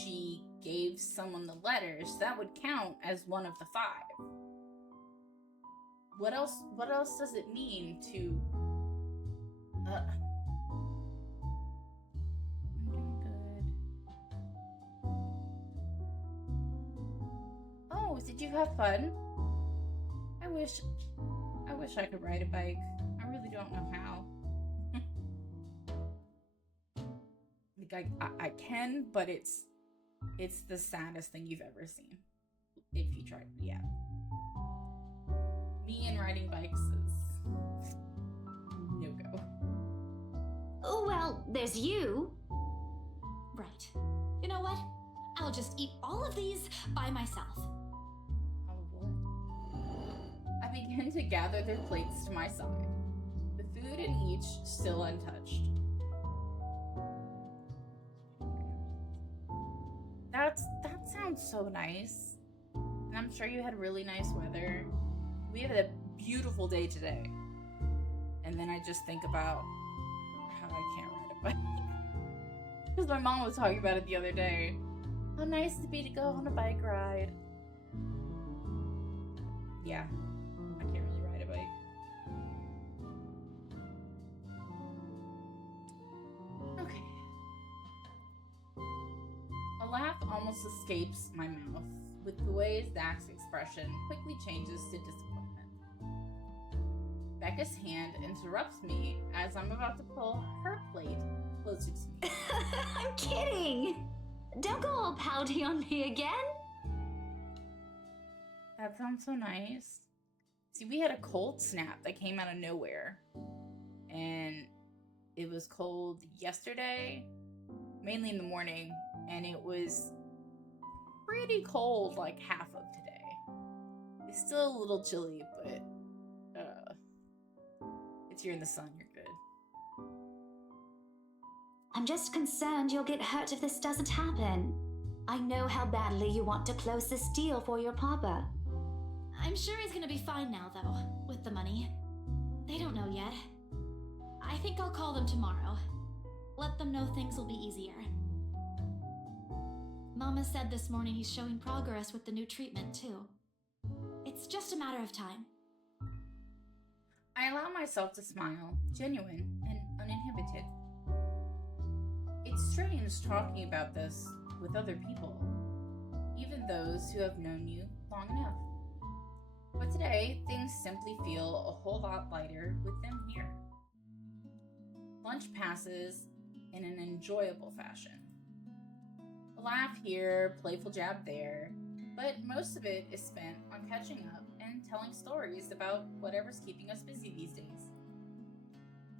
she gave someone the letters. That would count as one of the 5. What else does it mean to... I'm doing good. Oh, did you have fun? I wish I could ride a bike. I really don't know how. Like I can, but it's the saddest thing you've ever seen. If you tried, yeah. Me and riding bikes is no go. Oh, well, there's you. Right. You know what? I'll just eat all of these by myself. I begin to gather their plates to my side, the food in each still untouched. That sounds so nice. And I'm sure you had really nice weather. We had a beautiful day today. And then I just think about how I can't ride a bike. Because my mom was talking about it the other day. How nice it'd be to go on a bike ride. Yeah, I can't really ride a bike. Okay. A laugh almost escapes my mouth with the way Zach's expression quickly changes to disappointment. Becca's hand interrupts me as I'm about to pull her plate closer to me. I'm kidding! Don't go all pouty on me again! That sounds so nice. See, we had a cold snap that came out of nowhere. And it was cold yesterday, mainly in the morning, and it was pretty cold like half of today. It's still a little chilly, but it's here in the sun, you're good. I'm just concerned you'll get hurt if this doesn't happen. I know how badly you want to close this deal for your papa. I'm sure he's gonna be fine now, though, with the money. They don't know yet. I think I'll call them tomorrow. Let them know things will be easier. Mama said this morning he's showing progress with the new treatment, too. It's just a matter of time. I allow myself to smile, genuine and uninhibited. It's strange talking about this with other people, even those who have known you long enough. But today, things simply feel a whole lot lighter with them here. Lunch passes in an enjoyable fashion. A laugh here, playful jab there, but most of it is spent on catching up and telling stories about whatever's keeping us busy these days.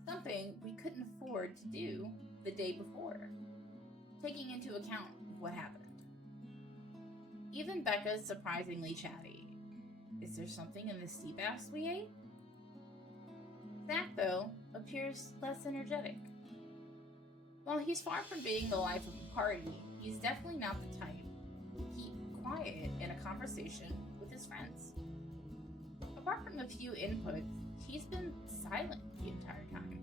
Something we couldn't afford to do the day before, taking into account what happened. Even Becca's surprisingly chatty. Is there something in the sea bass we ate? Zach, though, appears less energetic. While he's far from being the life of a party, he's definitely not the type to keep quiet in a conversation with his friends. Apart from a few inputs, he's been silent the entire time.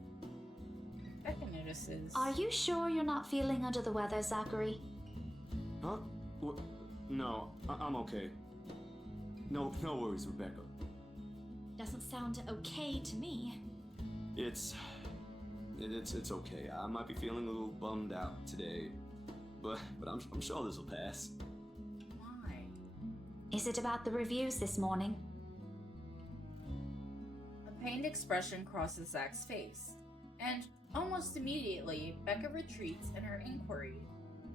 Becca notices. Are you sure you're not feeling under the weather, Zachary? Huh? No, I'm okay. No worries, Rebecca. Doesn't sound okay to me. It's okay. I might be feeling a little bummed out today, but I'm sure this will pass. Why? Is it about the reviews this morning? A pained expression crosses Zach's face, and almost immediately, Becca retreats in her inquiry,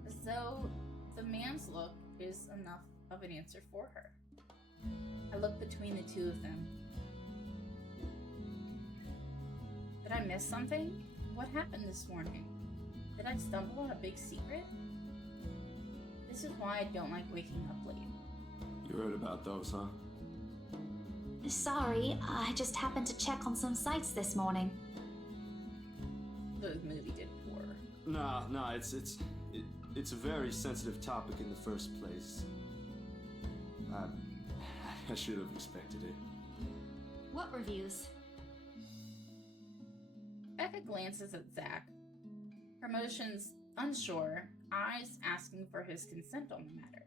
as though the man's look is enough of an answer for her. I look between the two of them. Did I miss something? What happened this morning? Did I stumble on a big secret? This is why I don't like waking up late. You heard about those, huh? Sorry, I just happened to check on some sites this morning. The movie did poor. Nah, it's a very sensitive topic in the first place. I should have expected it. What reviews? Becca glances at Zach, her motions unsure, eyes asking for his consent on the matter.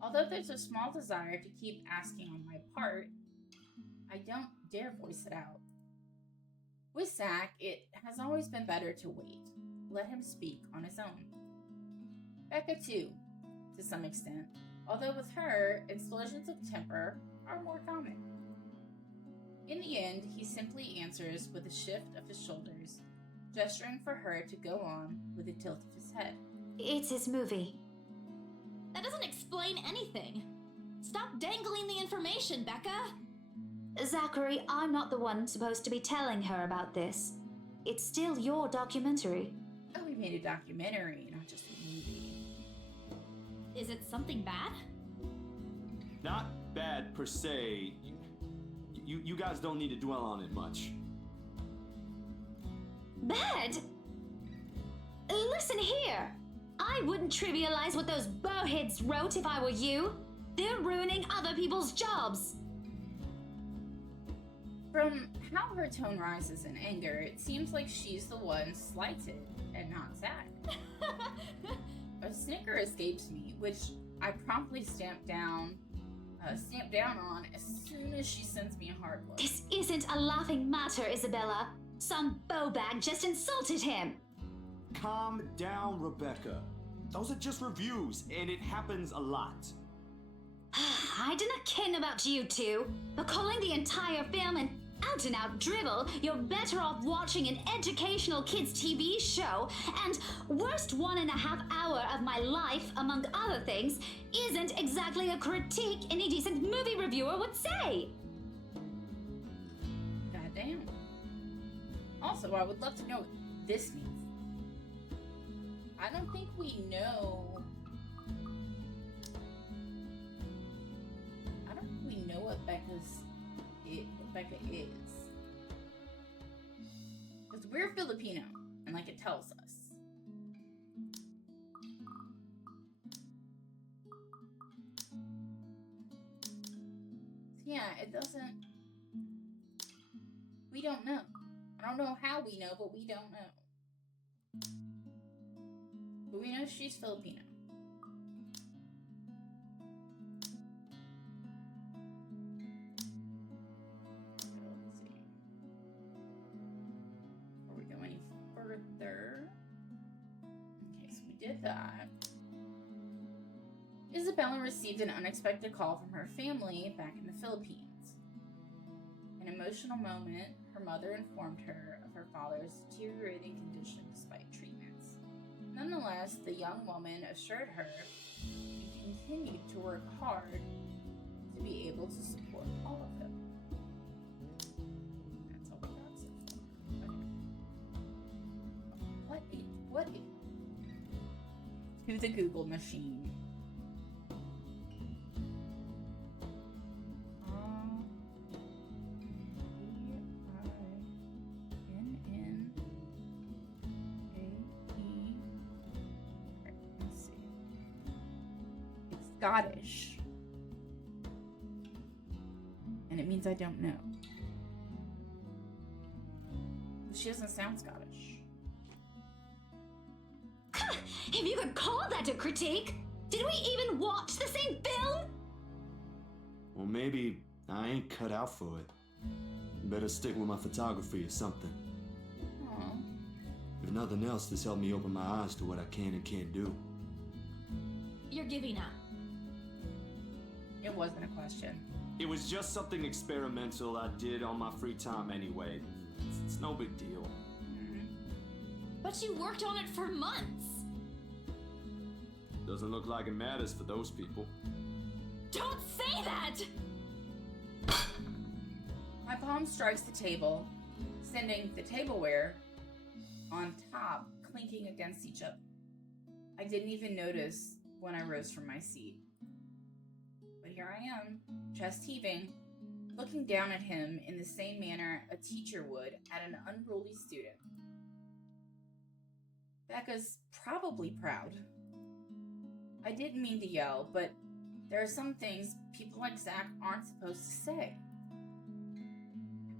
Although there's a small desire to keep asking on my part, I don't dare voice it out. With Zach, it has always been better to wait, let him speak on his own. Becca too, to some extent, although with her, explosions of temper are more common. In the end, he simply answers with a shift of his shoulders, gesturing for her to go on with a tilt of his head. It's his movie. That doesn't explain anything. Stop dangling the information, Becca! Zachary, I'm not the one supposed to be telling her about this. It's still your documentary. Oh, we made a documentary, not just a movie. Is it something bad? Not bad per se. You guys don't need to dwell on it much. Bad? Listen here. I wouldn't trivialize what those bowheads wrote if I were you. They're ruining other people's jobs. From how her tone rises in anger, it seems like she's the one slighted and not Zach. A snicker escapes me, which I promptly stamp down on as soon as she sends me a hard look. This isn't a laughing matter, Isabella. Some bowbag just insulted him. Calm down, Rebecca. Those are just reviews, and it happens a lot. I didn't ken about you two, but calling the entire film an out-and-out dribble, you're better off watching an educational kids TV show, and worst 1.5 hour of my life, among other things, isn't exactly a critique any decent movie reviewer would say. Goddamn. Also, I would love to know what this means. I don't think we know. I don't think we know what Becca is. Because we're Filipino, and like it tells us. Yeah, it doesn't. We don't know. I don't know how we know, but we don't know. But we know she's Filipino. Let's see. Before we go any further. Okay, so we did that. Isabella received an unexpected call from her family back in the Philippines. An emotional moment, her mother informed her of her father's deteriorating condition despite treatments. Nonetheless, the young woman assured her and continued to work hard to be able to support all of them. That's all we got so far. Okay. What is? To the Google machine. Scottish. And it means I don't know. She doesn't sound Scottish. If you could call that a critique, did we even watch the same film? Well, maybe I ain't cut out for it. Better stick with my photography or something. Aww. If nothing else, this helped me open my eyes to what I can and can't do. You're giving up. It wasn't a question. It was just something experimental I did on my free time anyway. It's no big deal. Mm-hmm. But you worked on it for months. Doesn't look like it matters for those people. Don't say that! My palm strikes the table, sending the tableware on top clinking against each other. I didn't even notice when I rose from my seat. But here I am, chest heaving, looking down at him in the same manner a teacher would at an unruly student. Becca's probably proud. I didn't mean to yell, but there are some things people like Zach aren't supposed to say.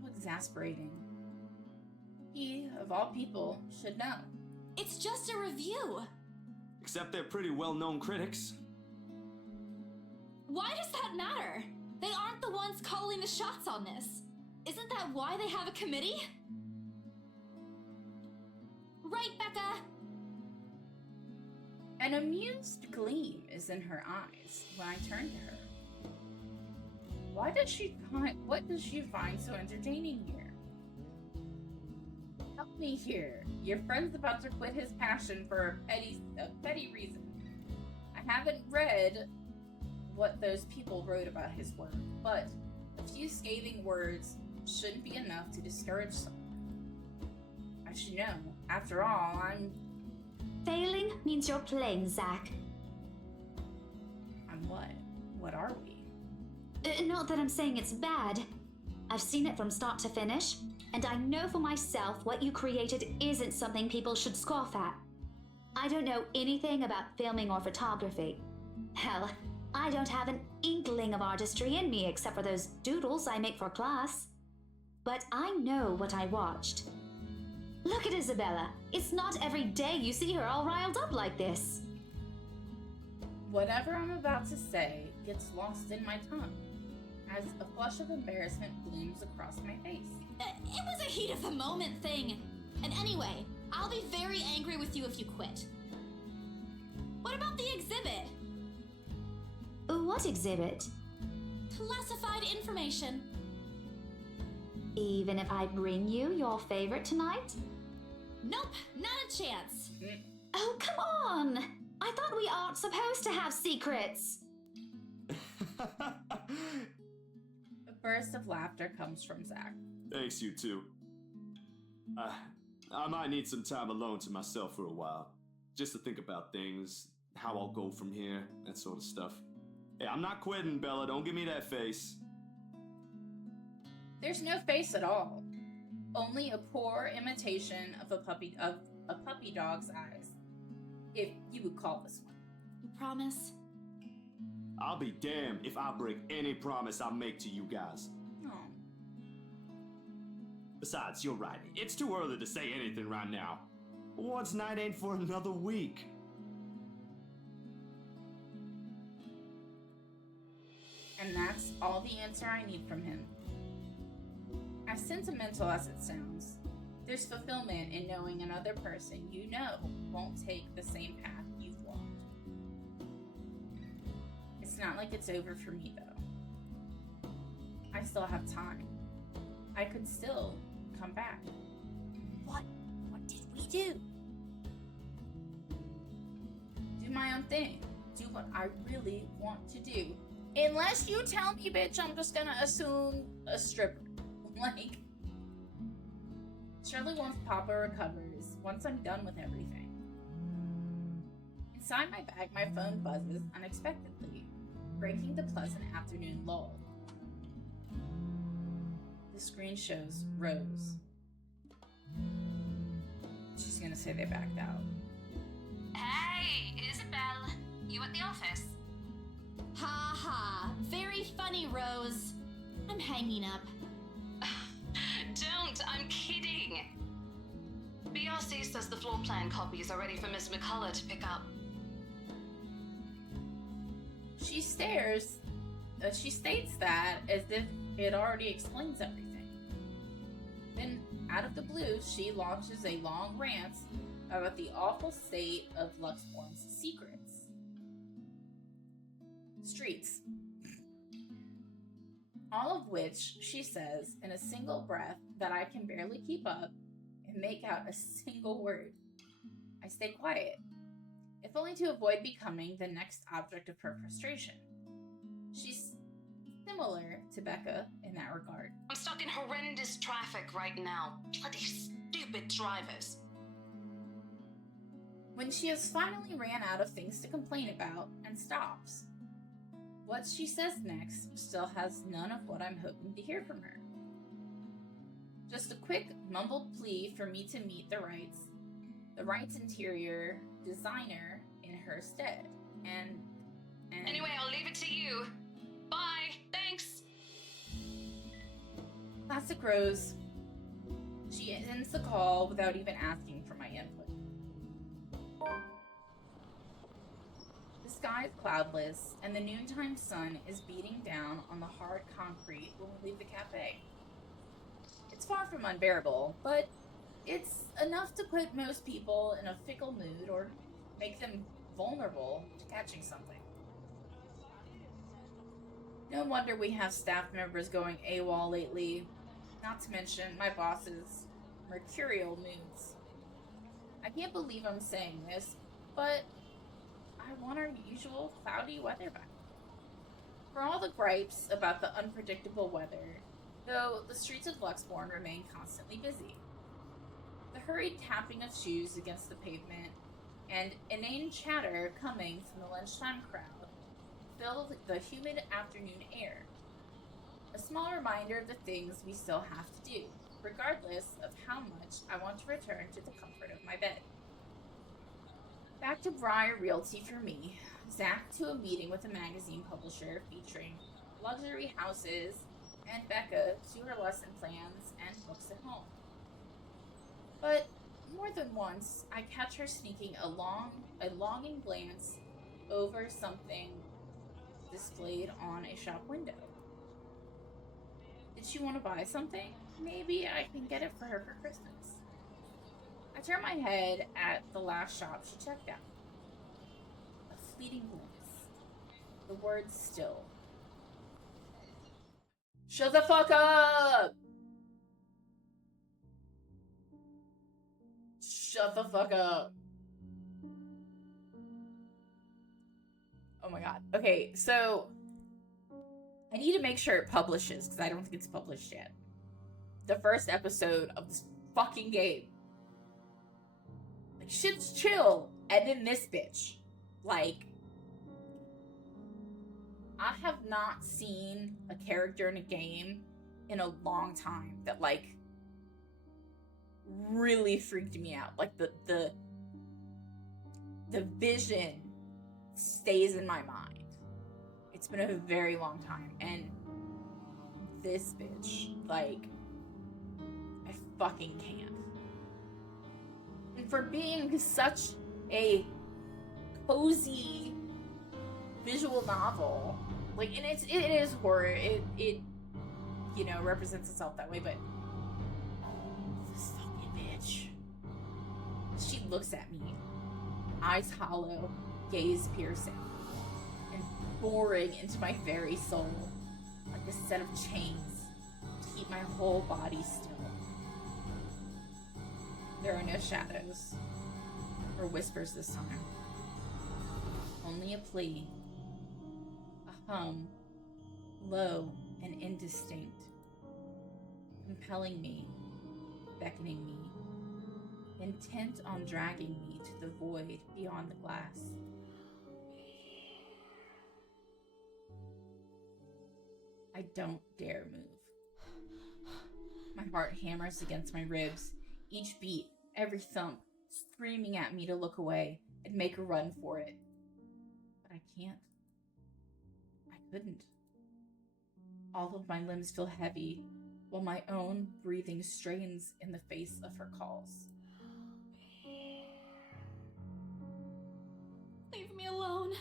How exasperating. He, of all people, should know. It's just a review. Except they're pretty well-known critics. Why does that matter? They aren't the ones calling the shots on this. Isn't that why they have a committee? Right, Becca? An amused gleam is in her eyes when I turn to her. What does she find so entertaining here? Help me here. Your friend's about to quit his passion for a petty reason. I haven't read what those people wrote about his work, but a few scathing words shouldn't be enough to discourage someone. I should know. After all, I'm... Failing means you're playing, Zach. I'm what? What are we? Not that I'm saying it's bad. I've seen it from start to finish, and I know for myself what you created isn't something people should scoff at. I don't know anything about filming or photography. Hell, I don't have an inkling of artistry in me except for those doodles I make for class. But I know what I watched. Look at Isabella. It's not every day you see her all riled up like this. Whatever I'm about to say gets lost in my tongue as a flush of embarrassment blooms across my face. It was a heat of the moment thing. And anyway, I'll be very angry with you if you quit. What about the exhibit? What exhibit? classified information. Even if I bring you your favorite tonight? Nope, not a chance. Oh, come on! I thought we aren't supposed to have secrets. A burst of laughter comes from Zach. Thanks, you two. I might need some time alone to myself for a while. Just to think about things, how I'll go from here, that sort of stuff. Hey, I'm not quitting, Bella. Don't give me that face. There's no face at all. Only a poor imitation of a puppy dog's eyes. If you would call this one. You promise? I'll be damned if I break any promise I make to you guys. Oh. Besides, you're right. It's too early to say anything right now. What's night ain't for another week? And that's all the answer I need from him. As sentimental as it sounds, there's fulfillment in knowing another person you know won't take the same path you've walked. It's not like it's over for me, though. I still have time. I could still come back. What did we do? Do my own thing. Do what I really want to do. Unless you tell me, bitch, I'm just gonna assume a stripper. Like, surely once Papa recovers, once I'm done with everything. Inside my bag, my phone buzzes unexpectedly, breaking the pleasant afternoon lull. The screen shows Rose. She's gonna say they backed out. Hey, Isabel, you at the office? Ha ha, very funny, Rose. I'm hanging up. Don't, I'm kidding. BRC says the floor plan copies are ready for Miss McCullough to pick up. She states that as if it already explains everything. Then, out of the blue, she launches a long rant about the awful state of Luxborn's streets. All of which she says in a single breath that I can barely keep up and make out a single word. I stay quiet, if only to avoid becoming the next object of her frustration. She's similar to Becca in that regard. I'm stuck in horrendous traffic right now. Bloody stupid drivers. When she has finally ran out of things to complain about and stops, what she says next still has none of what I'm hoping to hear from her. Just a quick mumbled plea for me to meet the Wrights interior designer in her stead. And anyway, I'll leave it to you. Bye. Thanks. Classic Rose. She ends the call without even asking for my input. The sky is cloudless, and the noontime sun is beating down on the hard concrete when we leave the cafe. It's far from unbearable, but it's enough to put most people in a fickle mood or make them vulnerable to catching something. No wonder we have staff members going AWOL lately, not to mention my boss's mercurial moods. I can't believe I'm saying this, but I want our usual cloudy weather back. For all the gripes about the unpredictable weather, though the streets of Luxborn remain constantly busy. The hurried tapping of shoes against the pavement and inane chatter coming from the lunchtime crowd fill the humid afternoon air. A small reminder of the things we still have to do, regardless of how much I want to return to the comfort of my bed. Back to Briar Realty for me, Zach to a meeting with a magazine publisher featuring luxury houses, and Becca to her lesson plans and books at home. But more than once, I catch her sneaking a longing glance over something displayed on a shop window. Did she want to buy something? Maybe I can get it for her for Christmas. I turn my head at the last shop she checked out. A fleeting glimpse. The words still. Shut the fuck up! Shut the fuck up. Oh my god. Okay, so I need to make sure it publishes, because I don't think it's published yet. The first episode of this fucking game. Like, shit's chill. And then this bitch. Like, I have not seen a character in a game in a long time that, like, really freaked me out. Like, the vision stays in my mind. It's been a very long time, and this bitch, like, I fucking can't. And for being such a cozy visual novel, like, and it is horror, it you know, represents itself that way, but this fucking bitch, she looks at me, eyes hollow, gaze piercing, and boring into my very soul, like a set of chains to keep my whole body still. There are no shadows, or whispers this time. Only a plea, a hum, low and indistinct, compelling me, beckoning me, intent on dragging me to the void beyond the glass. I don't dare move. My heart hammers against my ribs, each beat, every thump, screaming at me to look away and make a run for it. But I can't. I couldn't. All of my limbs feel heavy, while my own breathing strains in the face of her calls. Leave me alone.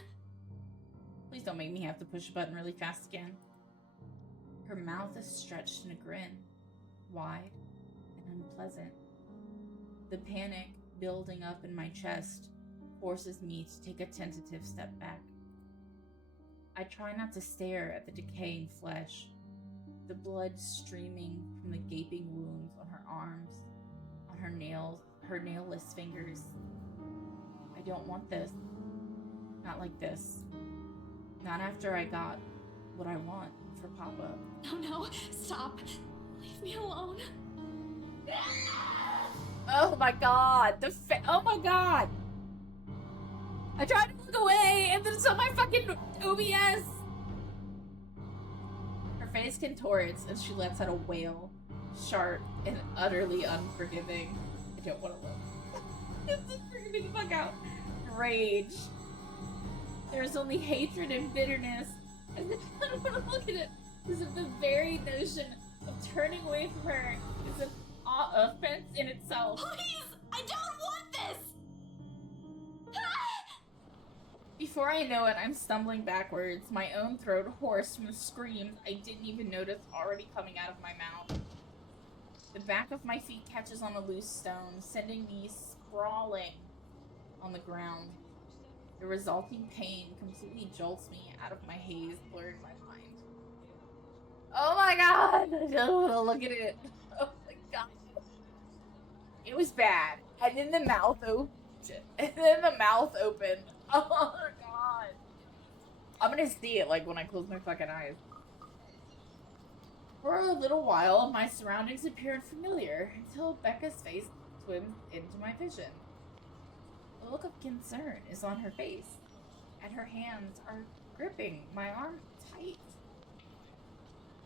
Please don't make me have to push a button really fast again. Her mouth is stretched in a grin, wide and unpleasant. The panic building up in my chest forces me to take a tentative step back. I try not to stare at the decaying flesh, the blood streaming from the gaping wounds on her arms, on her nails, her nailless fingers. I don't want this. Not like this. Not after I got what I want for Papa. No, stop. Leave me alone. Oh my god, oh my god! I tried to look away, and then so my fucking OBS! Her face contorts, and she lets out a wail, sharp and utterly unforgiving. I don't want to look. It's just freaking me the fuck out. Rage. There's only hatred and bitterness. As if I don't want to look at it. As if the very notion of turning away from her is an offense in itself. Please! I don't want this! Before I know it, I'm stumbling backwards, my own throat hoarse from the screams I didn't even notice already coming out of my mouth. The back of my feet catches on a loose stone, sending me sprawling on the ground. The resulting pain completely jolts me out of my haze, blurring my mind. Oh my god! I don't want to look at it. Oh my god. It was bad. And then the mouth opened. And then the mouth opened. Oh my god. I'm gonna see it like when I close my fucking eyes. For a little while, my surroundings appeared familiar until Becca's face swims into my vision. A look of concern is on her face, and her hands are gripping my arm tight.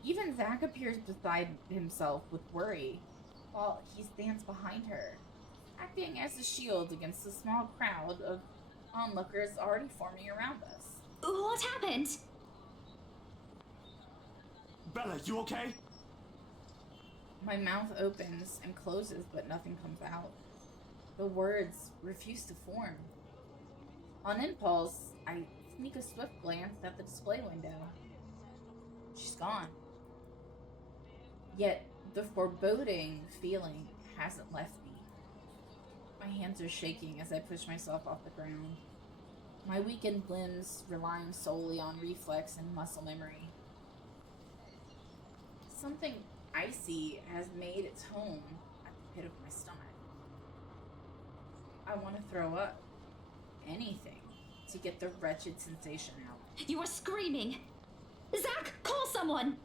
Even Zach appears beside himself with worry, while he stands behind her, acting as a shield against the small crowd of onlookers already forming around us. What happened? Bella, you okay? My mouth opens and closes, but nothing comes out. The words refuse to form. On impulse, I sneak a swift glance at the display window. She's gone. Yet, the foreboding feeling hasn't left me. My hands are shaking as I push myself off the ground, my weakened limbs relying solely on reflex and muscle memory. Something icy has made its home at the pit of my stomach. I want to throw up. Anything to get the wretched sensation out. You are screaming! Zach, call someone!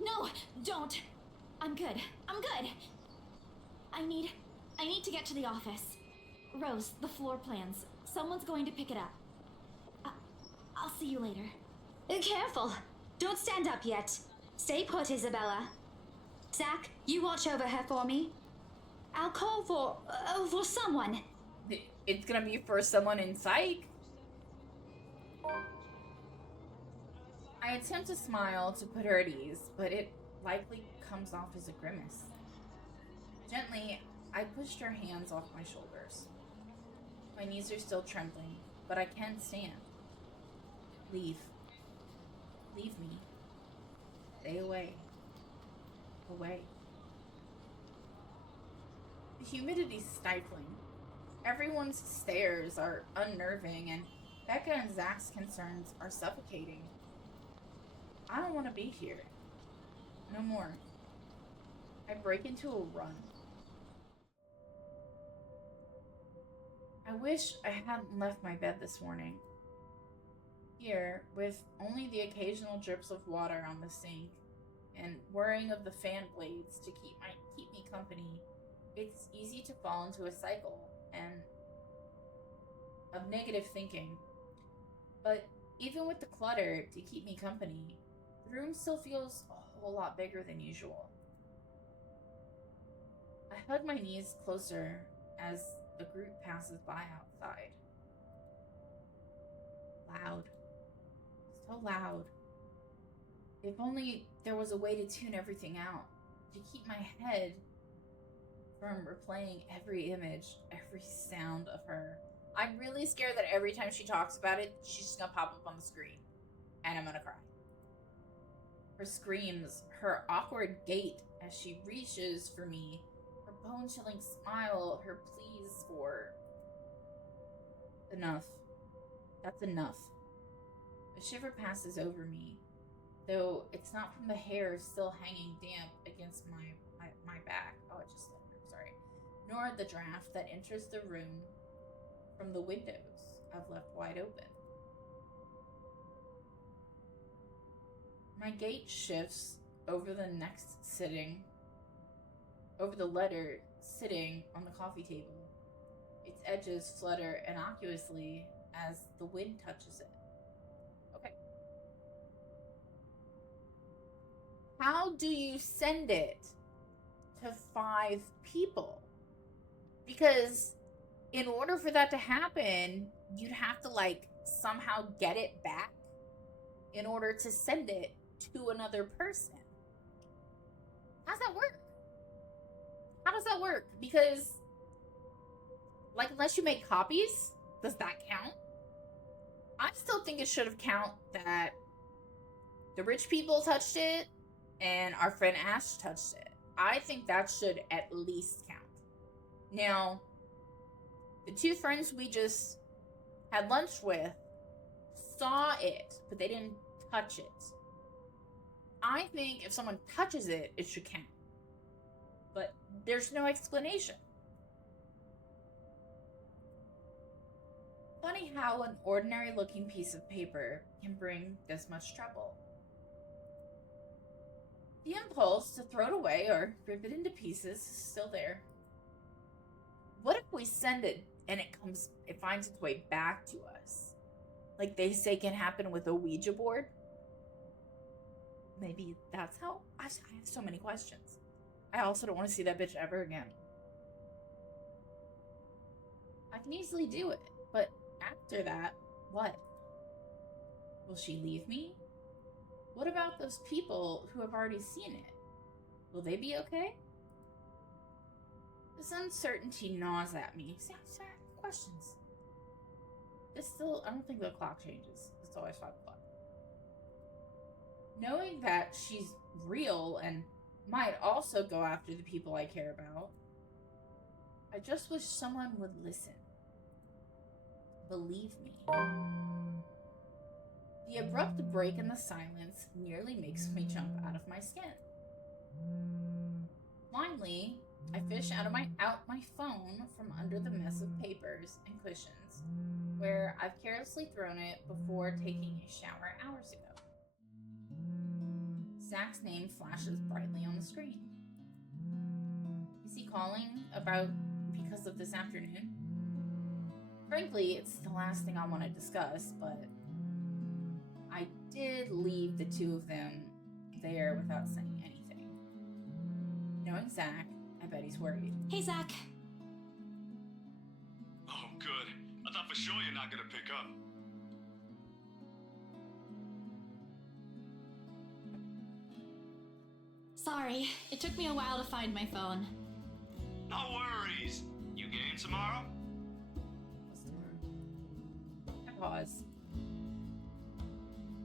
No, don't. I'm good. I'm good. I need to get to the office. Rose, the floor plans. Someone's going to pick it up. I'll see you later. Careful. Don't stand up yet. Stay put, Isabella. Zach, you watch over her for me. I'll call for someone. It's gonna be for someone in psych. I attempt to smile to put her at ease, but it likely comes off as a grimace. Gently, I pushed her hands off my shoulders. My knees are still trembling, but I can stand. Leave. Leave me. Stay away. Away. The humidity's stifling. Everyone's stares are unnerving, and Becca and Zach's concerns are suffocating. I don't want to be here. No more. I break into a run. I wish I hadn't left my bed this morning. Here, with only the occasional drips of water on the sink, and whirring of the fan blades to keep me company, it's easy to fall into a cycle of negative thinking. But even with the clutter to keep me company, the room still feels a whole lot bigger than usual. I hug my knees closer as the group passes by outside. Loud. So loud. If only there was a way to tune everything out, to keep my head from replaying every image, every sound of her. I'm really scared that every time she talks about it, she's just gonna pop up on the screen, and I'm gonna cry. Her screams, her awkward gait as she reaches for me, her bone-chilling smile, her pleas for... Enough. That's enough. A shiver passes over me, though it's not from the hair still hanging damp against my back. Oh, it just... sorry. Nor the draft that enters the room from the windows I've left wide open. My gaze shifts over the letter sitting on the coffee table. Its edges flutter innocuously as the wind touches it. Okay. How do you send it to 5 people? Because in order for that to happen, you'd have to somehow get it back in order to send it to another person. How's that work? How does that work? Because unless you make copies, does that count? I still think it should have count that the rich people touched it and our friend Ash touched it. I think that should at least count. Now, the 2 friends we just had lunch with saw it, but they didn't touch it. I think if someone touches it, it should count. But there's no explanation. Funny how an ordinary looking piece of paper can bring this much trouble. The impulse to throw it away or rip it into pieces is still there. What if we send it and it finds its way back to us? Like they say can happen with a Ouija board? Maybe that's how? I have so many questions. I also don't want to see that bitch ever again. I can easily do it, but after that, what? Will she leave me? What about those people who have already seen it? Will they be okay? This uncertainty gnaws at me. See, I have questions. I don't think the clock changes. It's always 5 o'clock. Knowing that she's real and might also go after the people I care about, I just wish someone would listen. Believe me. The abrupt break in the silence nearly makes me jump out of my skin. Blindly, I fish out my phone from under the mess of papers and cushions, where I've carelessly thrown it before taking a shower hours ago. Zach's name flashes brightly on the screen. Is he calling about because of this afternoon? Frankly, it's the last thing I want to discuss, but I did leave the two of them there without saying anything. Knowing Zach, I bet he's worried. Hey, Zach. Oh, good. I thought for sure you're not gonna pick up. Sorry, it took me a while to find my phone. No worries. You game tomorrow? I pause.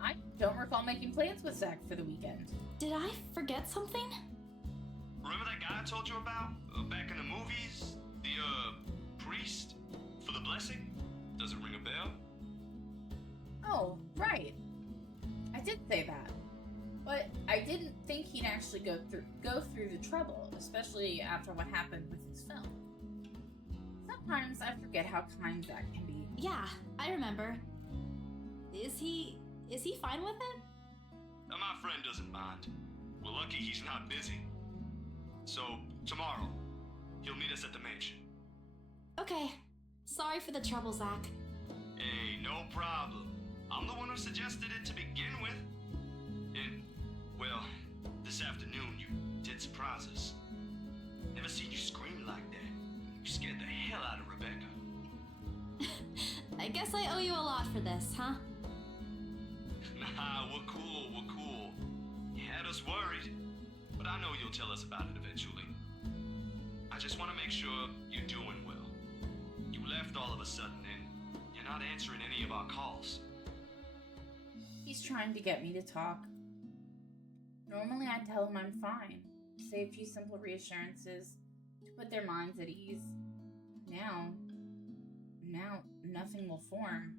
I don't recall making plans with Zach for the weekend. Did I forget something? Remember that guy I told you about? Back in the movies? The, priest? For the blessing? Does it ring a bell? Oh, right. I did say that. But I didn't think he'd actually go through the trouble, especially after what happened with his film. Sometimes I forget how kind Zach can be. Yeah, I remember. Is he fine with it? My friend doesn't mind. We're lucky he's not busy. So, tomorrow, he'll meet us at the mansion. Okay. Sorry for the trouble, Zach. Hey, no problem. I'm the one who suggested it to begin with. And, well, this afternoon you did surprise us. Never seen you scream like that. You scared the hell out of Rebecca. I guess I owe you a lot for this, huh? Nah, we're cool, we're cool. You had us worried, but I know you'll tell us about it eventually. I just want to make sure you're doing well. You left all of a sudden and you're not answering any of our calls. He's trying to get me to talk. Normally I tell him I'm fine, say a few simple reassurances to put their minds at ease. Now nothing will form.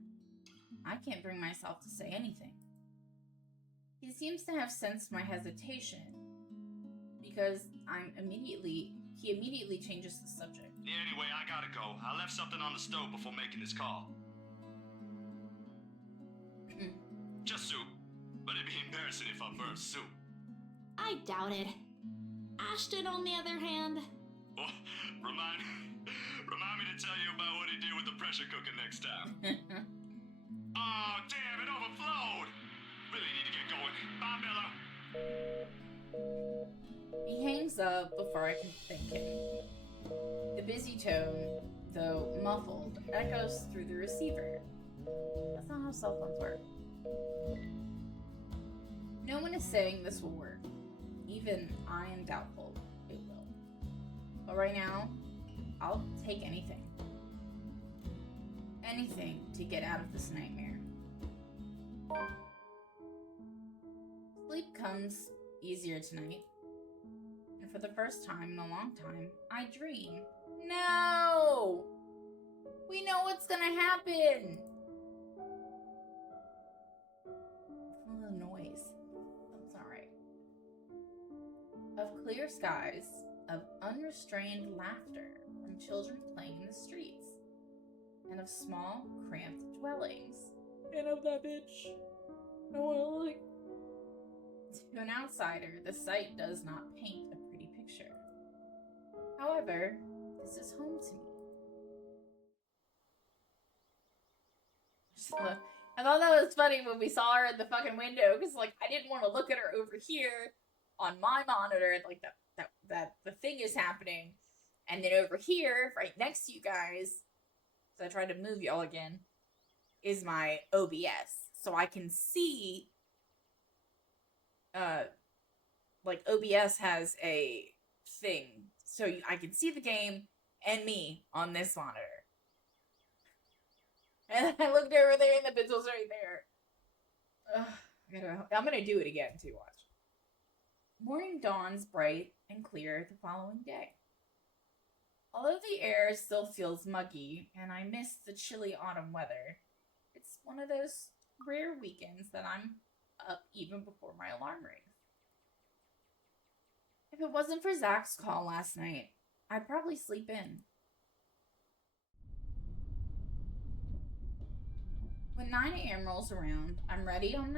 I can't bring myself to say anything. He seems to have sensed my hesitation because he immediately changes the subject. Anyway, I gotta go. I left something on the stove before making this call. Just soup, but it'd be embarrassing if I burned soup. I doubt it. Ashton, on the other hand... Oh, remind me to tell you about what he did with the pressure cooker next time. Oh, damn, it overflowed! Really need to get going. Bye, Bella. He hangs up before I can thank him. The busy tone, though muffled, echoes through the receiver. That's not how cell phones work. No one is saying this will work. Even I am doubtful it will. But right now, I'll take anything. Anything to get out of this nightmare. Sleep comes easier tonight. And for the first time in a long time, I dream. No! We know what's gonna happen! The noise. That's alright. Of clear skies, of unrestrained laughter from children playing in the streets, and of small, cramped dwellings. And of that bitch. No, like. To an outsider, the sight does not paint a pretty picture. However, this is home to me. I thought that was funny when we saw her in the fucking window, because, like, I didn't want to look at her over here on my monitor, like, that the thing is happening, and then over here, right next to you guys, so I tried to move y'all again, is my OBS, so I can see, like, OBS has a thing, so I can see the game and me on this monitor. And then I looked over there and the pencil's right there. Ugh, I'm gonna do it again too, watch. Morning dawns bright and clear the following day. Although the air still feels muggy and I miss the chilly autumn weather, it's one of those rare weekends that I'm up even before my alarm rings. If it wasn't for Zach's call last night, I'd probably sleep in. When 9 a.m. rolls around, I'm already on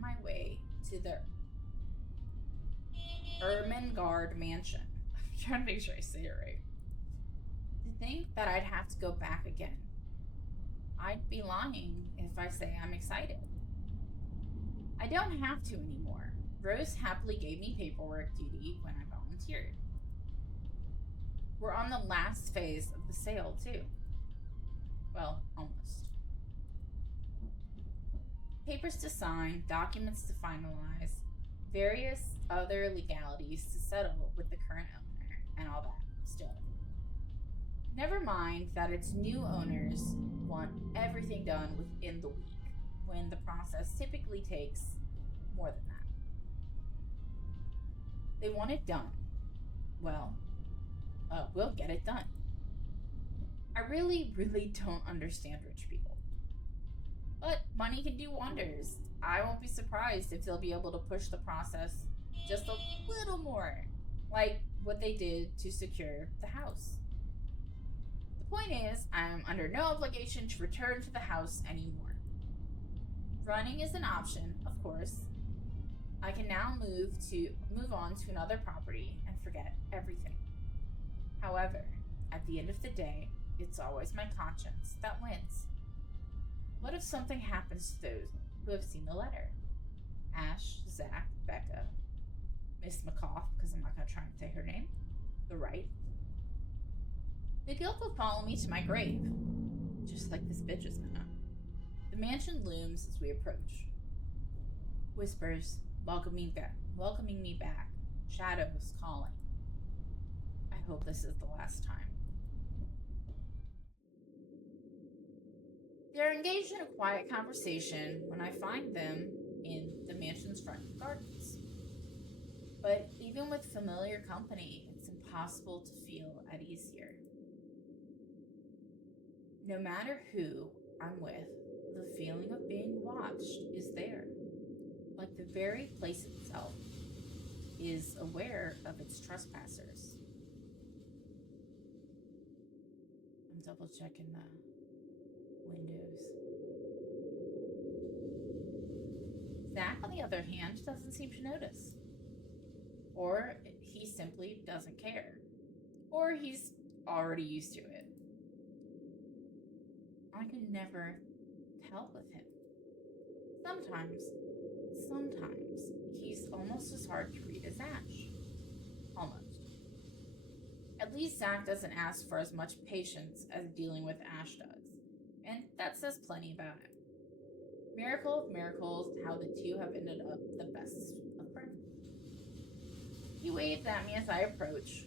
my way to the Ermengarde mansion. I'm trying to make sure I say it right. To think that I'd have to go back again. I'd be lying if I say I'm excited. I don't have to anymore. Rose happily gave me paperwork duty when I volunteered. We're on the last phase of the sale, too. Well, almost. Papers to sign, documents to finalize, various other legalities to settle with the current owner, and all that, still. Never mind that its new owners want everything done within the week, when the process typically takes more than that. They want it done. Well, we'll get it done. I really, really don't understand rich people. But money can do wonders. I won't be surprised if they'll be able to push the process just a little more, like what they did to secure the house. The point is, I'm under no obligation to return to the house anymore. Running is an option, of course. I can now move on to another property and forget everything. However, at the end of the day, it's always my conscience that wins. What if something happens to those who have seen the letter? Ash, Zach, Becca, Miss McCoff, because I'm not going to try and say her name, the right. The guilt will follow me to my grave, just like this bitch is gonna. The mansion looms as we approach. Whispers, welcoming me back. Shadows calling. I hope this is the last time. They're engaged in a quiet conversation when I find them in the mansion's front gardens. But even with familiar company, it's impossible to feel at ease here. No matter who I'm with, the feeling of being watched is there. Like the very place itself is aware of its trespassers. I'm double checking the windows. Zach, on the other hand, doesn't seem to notice. Or he simply doesn't care. Or he's already used to it. I could never tell with him. Sometimes he's almost as hard to read as Ash. Almost. At least Zach doesn't ask for as much patience as dealing with Ash does. And that says plenty about him. Miracle of miracles, how the two have ended up the best of friends. He waved at me as I approach.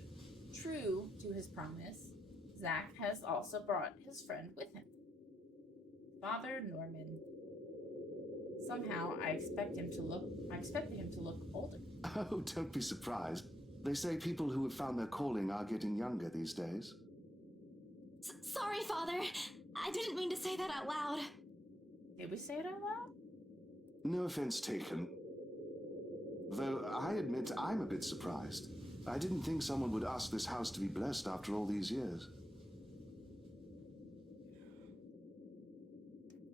True to his promise, Zach has also brought his friend with him. Father Norman. Somehow, I expected him to look older. Oh, don't be surprised. They say people who have found their calling are getting younger these days. Sorry, Father. I didn't mean to say that out loud. Did we say it out loud? No offense taken. Though I admit I'm a bit surprised. I didn't think someone would ask this house to be blessed after all these years.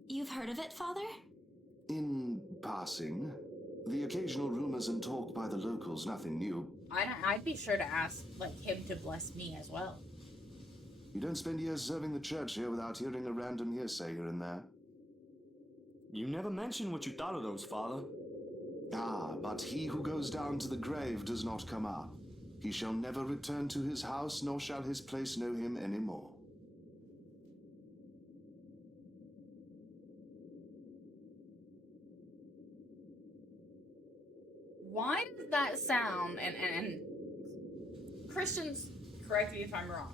You've heard of it, Father? In passing. The occasional rumors and talk by the locals, nothing new. I'd be sure to ask, him to bless me as well. You don't spend years serving the church here without hearing a random hearsay here and there. You never mentioned what you thought of those, Father. Ah, but he who goes down to the grave does not come up. He shall never return to his house, nor shall his place know him any more. Why does that sound, and Christians, correct me if I'm wrong,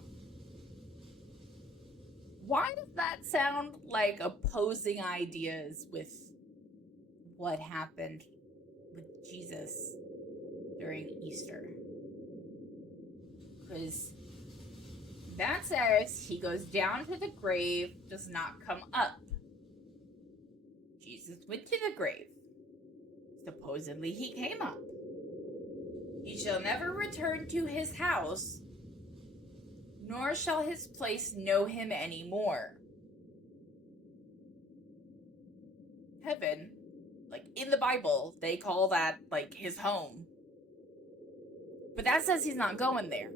why does that sound like opposing ideas with what happened with Jesus during Easter? Because that says he goes down to the grave, does not come up. Jesus went to the grave. Supposedly he came up. He shall never return to his house, nor shall his place know him any more. Heaven, like in the Bible, they call that like his home. But that says he's not going there.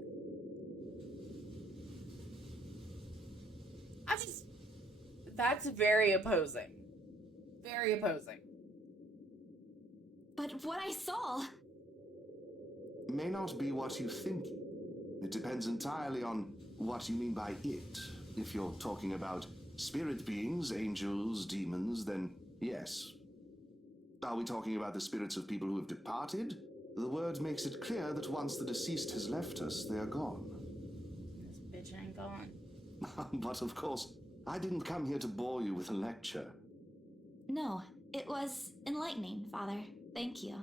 That's very opposing. Very opposing. But what I saw... May not be what you think. It depends entirely on what you mean by it. If you're talking about spirit beings, angels, demons, then yes. Are we talking about the spirits of people who have departed? The word makes it clear that once the deceased has left us, they are gone. This bitch ain't gone. But of course, I didn't come here to bore you with a lecture. No, it was enlightening, Father. Thank you.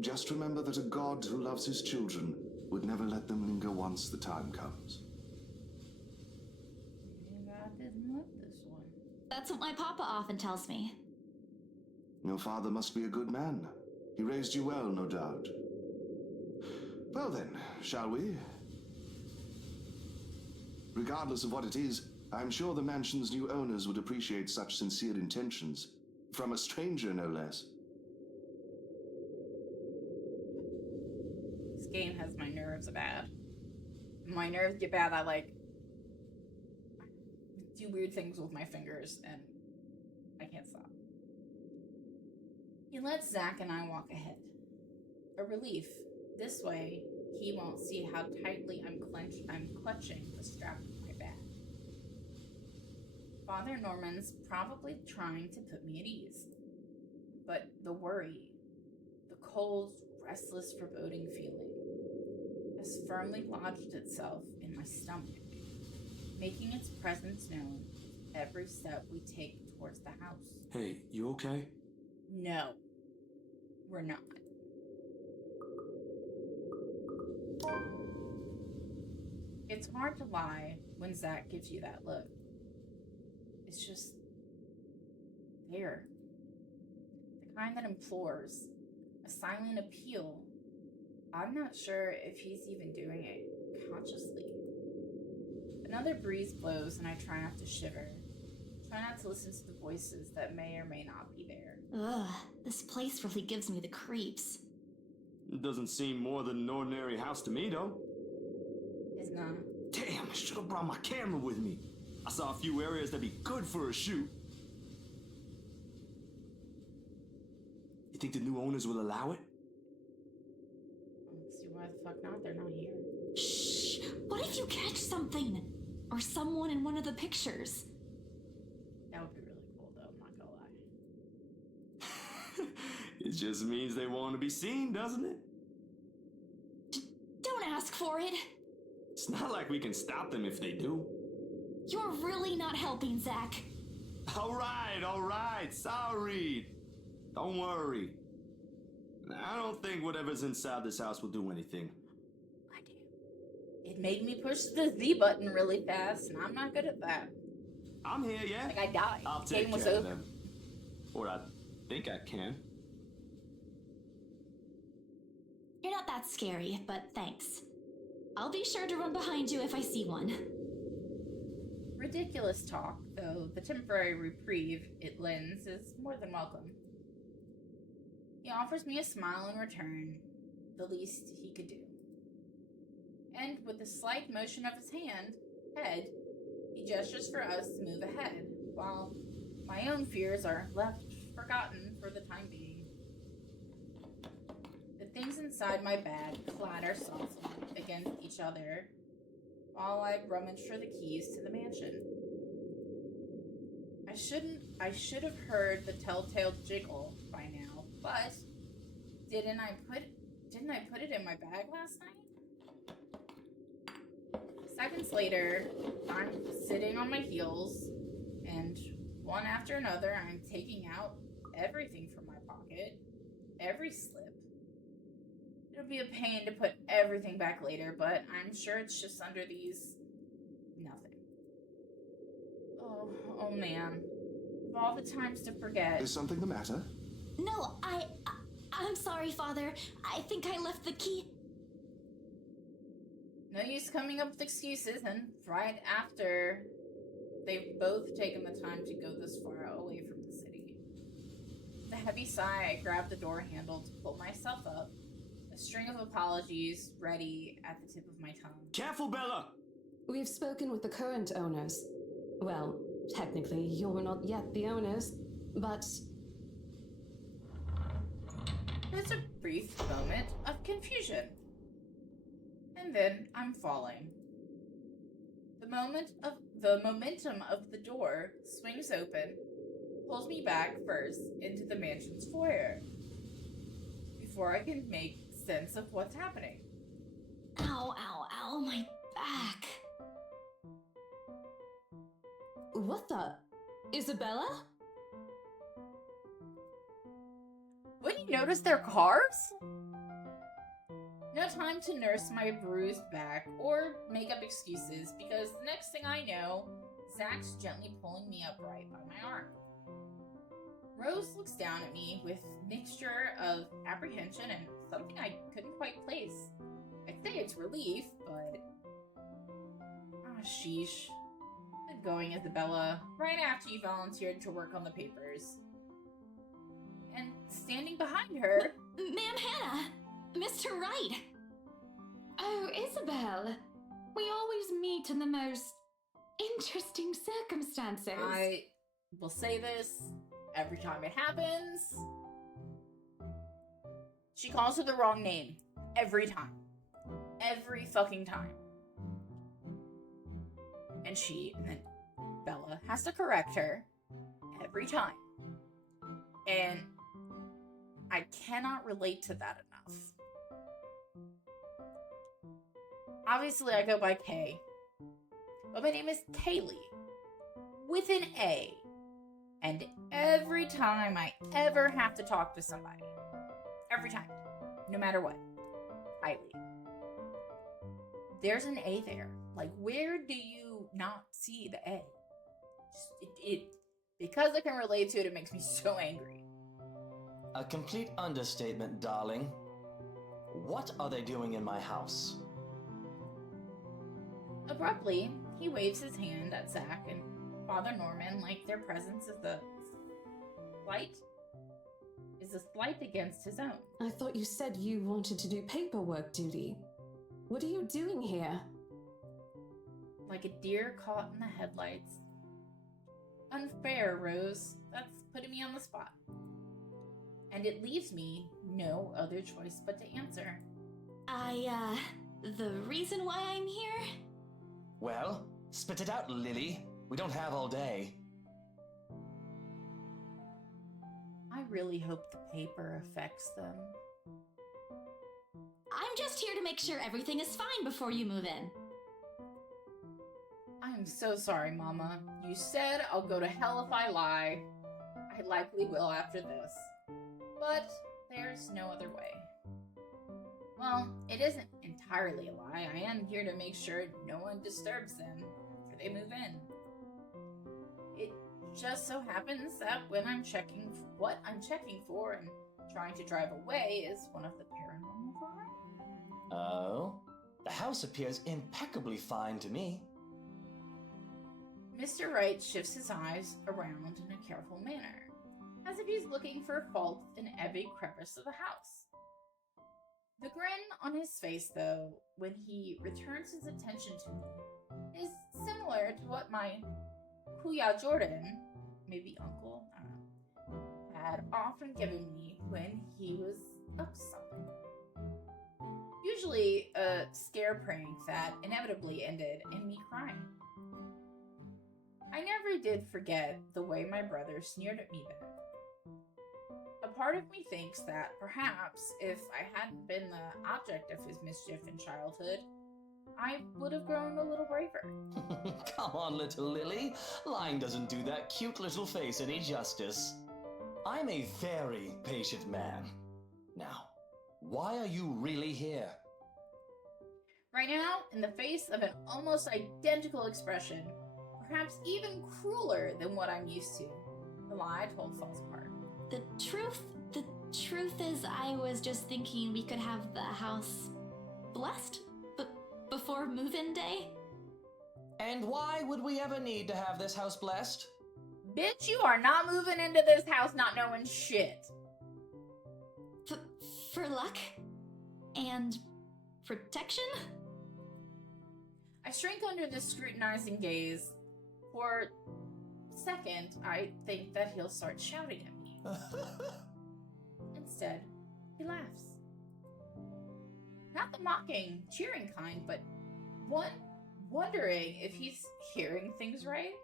Just remember that a god who loves his children would never let them linger once the time comes. Maybe I didn't love this one. That's what my papa often tells me. Your father must be a good man. He raised you well, no doubt. Well then, shall we? Regardless of what it is, I'm sure the mansion's new owners would appreciate such sincere intentions. From a stranger, no less. This game has my nerves bad. My nerves get bad, I like do weird things with my fingers and I can't stop. He lets Zach and I walk ahead. A relief. This way, he won't see how tightly I'm clutching the strap of my bag. Father Norman's probably trying to put me at ease. But the worry, the cold, restless, foreboding feeling, has firmly lodged itself in my stomach, making its presence known every step we take towards the house. Hey, you okay? No, we're not. It's hard to lie when Zach gives you that look. It's just there. The kind that implores, a silent appeal. I'm not sure if he's even doing it consciously. Another breeze blows and I try not to shiver. Try not to listen to the voices that may or may not be there. Ugh, this place really gives me the creeps. It doesn't seem more than an ordinary house to me, though. It's not. Damn, I should have brought my camera with me. I saw a few areas that'd be good for a shoot. You think the new owners will allow it? Let's see why the fuck not. They're not here. Shh! What if you catch something? Or someone in one of the pictures? That would be really cool, though. I'm not gonna lie. It just means they want to be seen, doesn't it? Don't ask for it. It's not like we can stop them if they do. You're really not helping, Zach. All right. Sorry. Don't worry. I don't think whatever's inside this house will do anything. I do. It made me push the Z button really fast, and I'm not good at that. I'm here, yeah? Like I died. I'll take Game was care of over. them. Or I think I can. You're not that scary, but thanks. I'll be sure to run behind you if I see one. Ridiculous talk, though the temporary reprieve it lends is more than welcome. He offers me a smile in return, the least he could do. And with a slight motion of his head, he gestures for us to move ahead, while my own fears are left forgotten for the time being. The things inside my bag clatter softly against each other while I rummage for the keys to the mansion. I should have heard the telltale jiggle by now, but didn't I put it in my bag last night? Seconds later, I'm sitting on my heels, and one after another, I'm taking out everything from my pocket, every slip. It'll be a pain to put everything back later, but I'm sure it's just under these... nothing. Oh man. Of all the times to forget... Is something the matter? No, I'm sorry, Father. I think I left the key. No use coming up with excuses, and right after they've both taken the time to go this far away from the city. With a heavy sigh, I grab the door handle to pull myself up, a string of apologies ready at the tip of my tongue. Careful, Bella! We've spoken with the current owners. Well, technically, you're not yet the owners, but... There's a brief moment of confusion. And then I'm falling. The momentum of the door swings open, pulls me back first into the mansion's foyer, before I can make sense of what's happening. Ow, ow, ow, my back. What the? Isabella? Wouldn't you notice their cars? No time to nurse my bruised back or make up excuses, because the next thing I know, Zach's gently pulling me upright by my arm. Rose looks down at me with a mixture of apprehension and something I couldn't quite place. I'd say it's relief, but... Ah, sheesh. Good going, Isabella. Right after you volunteered to work on the papers. And standing behind her... Ma'am Hannah! Mr. Wright! Oh, Isabel! We always meet in the most interesting circumstances. I will say this every time it happens. She calls her the wrong name. Every time. Every fucking time. And then Bella has to correct her every time. And I cannot relate to that enough. Obviously, I go by Kay. But my name is Kaylee. With an A. And every time I ever have to talk to somebody, every time, no matter what, Kylie, there's an A there. Like, where do you not see the A? Because I can relate to it, it makes me so angry. A complete understatement, darling. What are they doing in my house? Abruptly, he waves his hand at Zach and Father Norman like their presence is a slight against his own. I thought you said you wanted to do paperwork duty. What are you doing here? Like a deer caught in the headlights. Unfair, Rose. That's putting me on the spot. And it leaves me no other choice but to answer. The reason why I'm here? Well, spit it out, Lily. We don't have all day. I really hope the paper affects them. I'm just here to make sure everything is fine before you move in. I'm so sorry, Mama. You said I'll go to hell if I lie. I likely will after this. But there's no other way. Well, it isn't entirely a lie. I am here to make sure no one disturbs them after they move in. It just so happens that when I'm checking what I'm checking for and trying to drive away is one of the paranormal variety. Oh? The house appears impeccably fine to me. Mr. Wright shifts his eyes around in a careful manner, as if he's looking for faults in every crevice of the house. The grin on his face, though, when he returns his attention to me, is similar to what my Kuya Jordan, maybe uncle, I don't know, had often given me when he was up to something. Usually a scare prank that inevitably ended in me crying. I never did forget the way my brother sneered at me then. A part of me thinks that perhaps if I hadn't been the object of his mischief in childhood, I would have grown a little braver. Come on, little Lily. Lying doesn't do that cute little face any justice. I'm a very patient man. Now, why are you really here? Right now, in the face of an almost identical expression, perhaps even crueler than what I'm used to, the lie I told falls apart. The truth truth is, I was just thinking we could have the house blessed before move-in day. And why would we ever need to have this house blessed? Bitch, you are not moving into this house not knowing shit. For luck? And protection? I shrink under the scrutinizing gaze. For a second, I think that he'll start shouting at me. Instead, he laughs. Not the mocking, cheering kind, but wondering if he's hearing things right.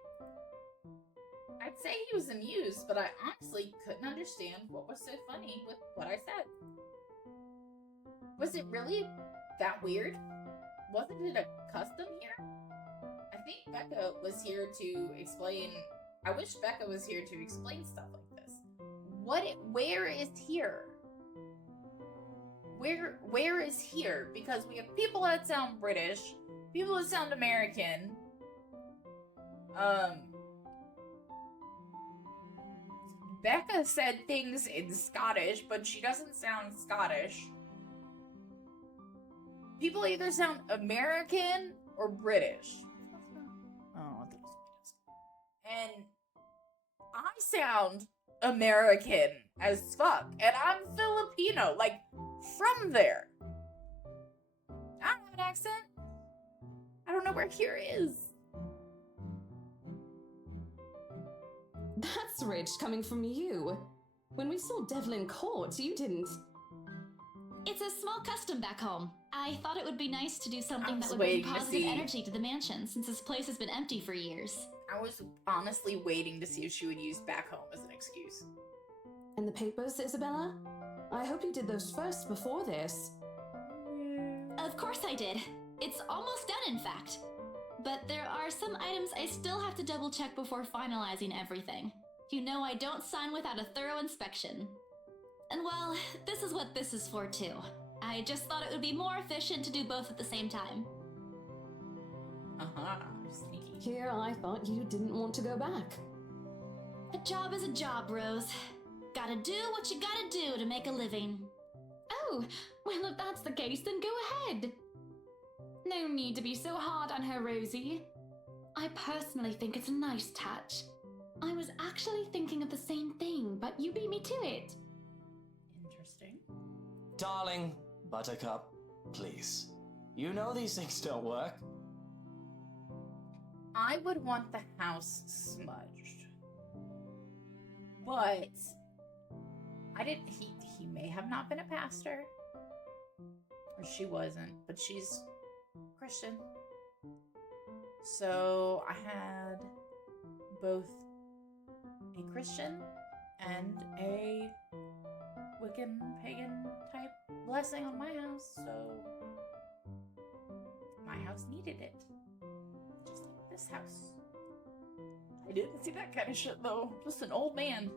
I'd say he was amused, but I honestly couldn't understand what was so funny with what I said. Was it really that weird? Wasn't it a custom here? I think Becca was here to explain. I wish Becca was here to explain stuff like this. Where is here? Where is here? Because we have people that sound British, people that sound American. Becca said things in Scottish, but she doesn't sound Scottish. People either sound American or British. Oh, and I sound American as fuck, and I'm Filipino, like from there. I don't have an accent. I don't know where here is. That's rich coming from you. When we saw Devlin Court, you didn't. It's a small custom back home. I thought it would be nice to do something that would waiting bring to positive see. energy to the mansion, since this place has been empty for years. I was honestly waiting to see if she would use back home as an excuse. And the papers, Isabella? I hope you did those first before this. Of course I did. It's almost done, in fact. But there are some items I still have to double check before finalizing everything. You know I don't sign without a thorough inspection. And well, this is what this is for too. I just thought it would be more efficient to do both at the same time. Sneaky. Here I thought you didn't want to go back. A job is a job, Rose. Gotta do what you gotta do to make a living. Oh, well if that's the case then go ahead. No need to be so hard on her, Rosie. I personally think it's a nice touch. I was actually thinking of the same thing, but you beat me to it. Interesting. Darling, Buttercup, please. You know these things don't work. I would want the house smudged. But I didn't he may have not been a pastor. Or she wasn't, but she's Christian. So I had both a Christian and a Wiccan pagan type blessing on my house, so my house needed it. Just like this house. I didn't see that kind of shit though. Just an old man.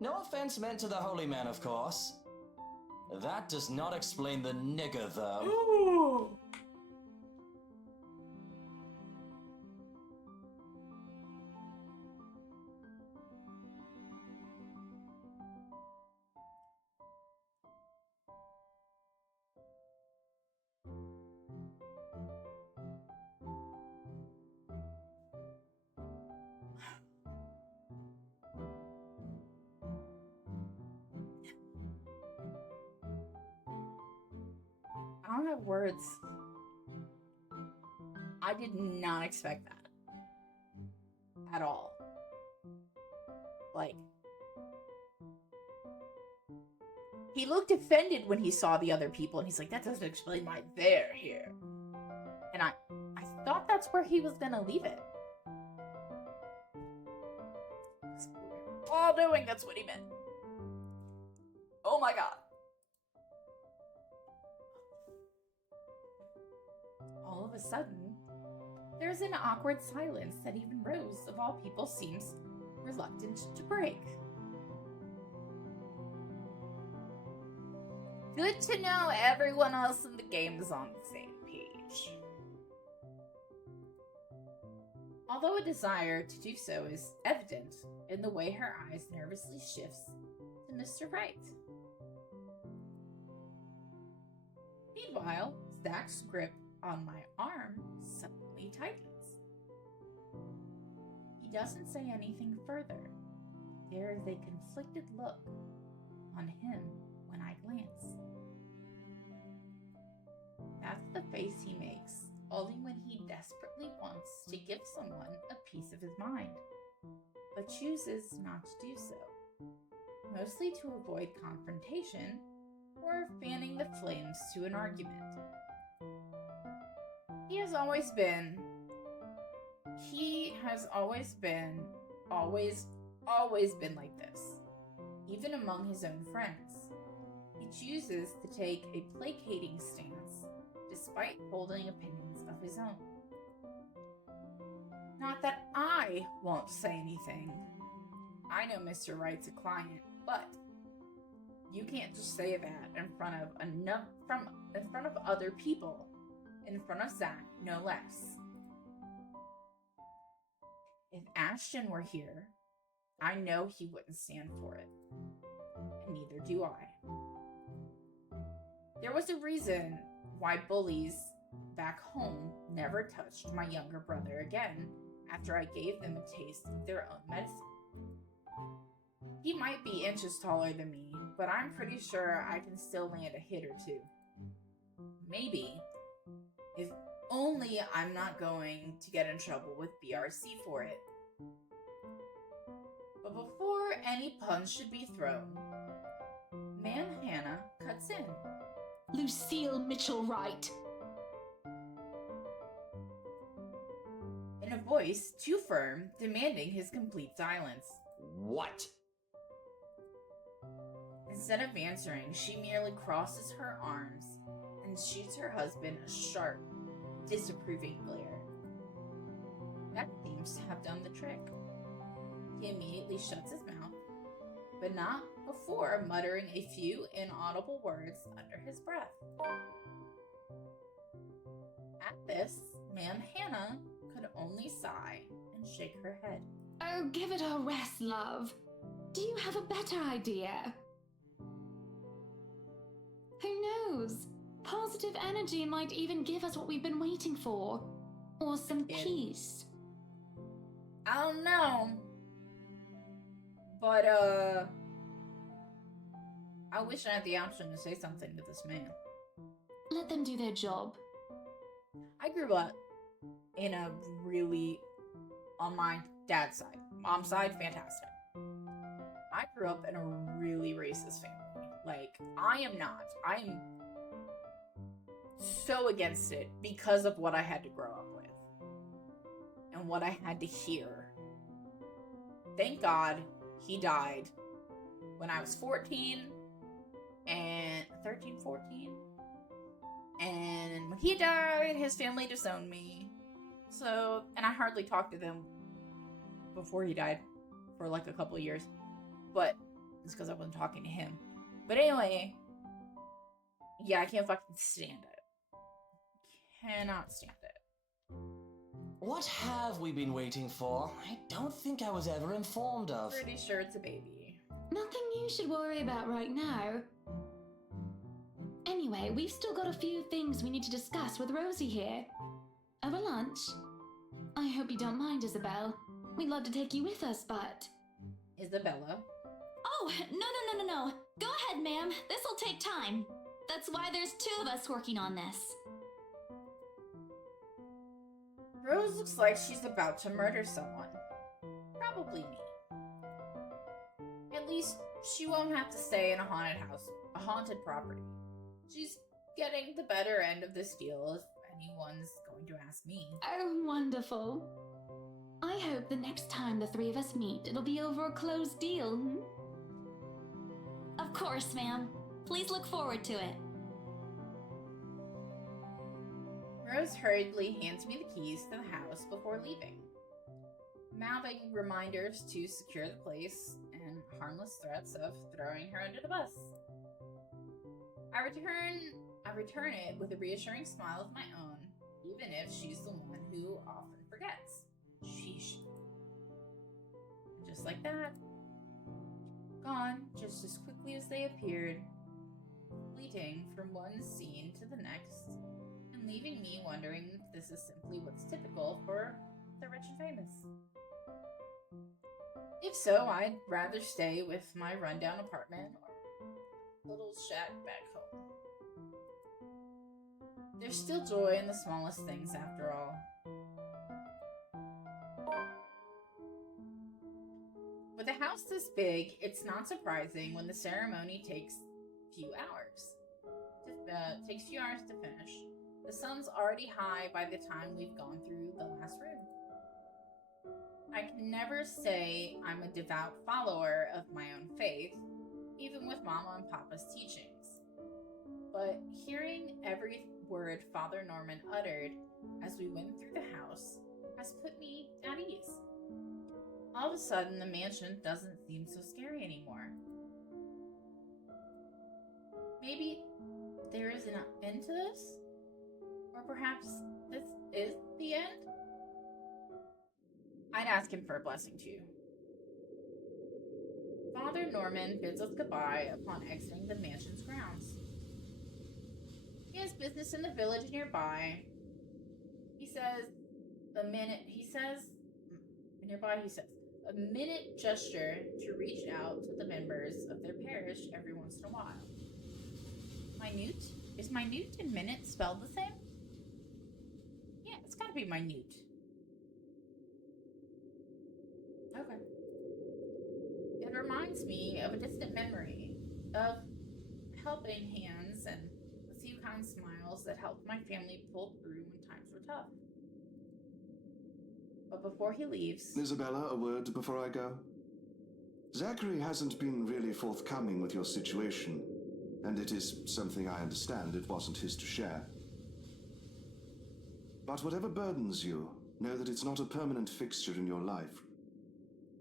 No offense meant to the holy man, of course. That does not explain the nigger, though. Ooh. I don't have words. I did not expect that. At all. Like, he looked offended when he saw the other people, and he's like, that doesn't explain why they're here. And I thought that's where he was gonna leave it. All knowing that's what he meant. Oh my god. All of a sudden, there's an awkward silence that even Rose, of all people, seems reluctant to break. Good to know everyone else in the game is on the same page. although a desire to do so is evident in the way her eyes nervously shifts to Mr. Wright. Meanwhile, Zach's grip on my arm suddenly tightens. He doesn't say anything further. There is a conflicted look on him when I glance. That's the face he makes only when he desperately wants to give someone a piece of his mind, but chooses not to do so, mostly to avoid confrontation or fanning the flames to an argument. He has always been like this, even among his own friends. He chooses to take a placating stance despite holding opinions of his own. Not that I won't say anything. I know Mr. Wright's a client, but you can't just say that in front of other people, in front of Zach, no less. If Ashton were here, I know he wouldn't stand for it, and neither do I. There was a reason why bullies back home never touched my younger brother again after I gave them a taste of their own medicine. He might be inches taller than me, but I'm pretty sure I can still land a hit or two. Maybe. If only I'm not going to get in trouble with BRC for it. But before any puns should be thrown, Ma'am Hannah cuts in. Lucille Mitchell Wright. In a voice too firm, demanding his complete silence. What? Instead of answering, she merely crosses her arms and shoots her husband a sharp, disapproving glare. That seems to have done the trick. He immediately shuts his mouth, but not before muttering a few inaudible words under his breath. At this, Ma'am Hannah could only sigh and shake her head. Oh, give it a rest, love. Do you have a better idea? Who knows? Positive energy might even give us what we've been waiting for. Or some peace. I don't know. But, I wish I had the option to say something to this man. Let them do their job. I grew up in a really, on my dad's side, mom's side, fantastic. I grew up in a really racist family. Like, I'm so against it because of what I had to grow up with. And what I had to hear. Thank God he died when I was 14 and 13, 14. And when he died, his family disowned me. So, and I hardly talked to them before he died for like a couple of years. But it's because I wasn't talking to him. But anyway, yeah, I can't fucking stand it. Cannot stand it. What have we been waiting for? I don't think I was ever informed of. Pretty sure it's a baby. Nothing you should worry about right now. Anyway, we've still got a few things we need to discuss with Rosie here. Over lunch? I hope you don't mind, Isabel. We'd love to take you with us, but... Isabella? Oh, no. Go ahead, ma'am. This'll take time. That's why there's two of us working on this. Rose looks like she's about to murder someone. Probably me. At least, she won't have to stay in a haunted house, a haunted property. She's getting the better end of this deal if anyone's going to ask me. Oh, wonderful. I hope the next time the three of us meet, it'll be over a closed deal, Of course, ma'am. Please look forward to it. Rose hurriedly hands me the keys to the house before leaving, mouthing reminders to secure the place and harmless threats of throwing her under the bus. I return it with a reassuring smile of my own, even if she's the one who often forgets. She just like that. Gone just as quickly as they appeared, fleeting from one scene to the next, and leaving me wondering if this is simply what's typical for the rich and famous. If so, I'd rather stay with my rundown apartment or little shack back home. There's still joy in the smallest things after all. With a house this big, it's not surprising when the ceremony takes a few hours. Takes a few hours to finish. The sun's already high by the time we've gone through the last room. I can never say I'm a devout follower of my own faith, even with Mama and Papa's teachings. But hearing every word Father Norman uttered as we went through the house has put me at ease. All of a sudden, the mansion doesn't seem so scary anymore. Maybe there is an end to this? Or perhaps this is the end? I'd ask him for a blessing too. Father Norman bids us goodbye upon exiting the mansion's grounds. He has business in the village nearby. He says, a minute gesture to reach out to the members of their parish every once in a while. Minute? Is minute and minute spelled the same? Yeah, it's gotta be minute. Okay. It reminds me of a distant memory of helping hands and a few kind smiles that helped my family pull through when times were tough. But before he leaves... Isabella, a word before I go? Zachary hasn't been really forthcoming with your situation, and it is something I understand it wasn't his to share. But whatever burdens you, know that it's not a permanent fixture in your life.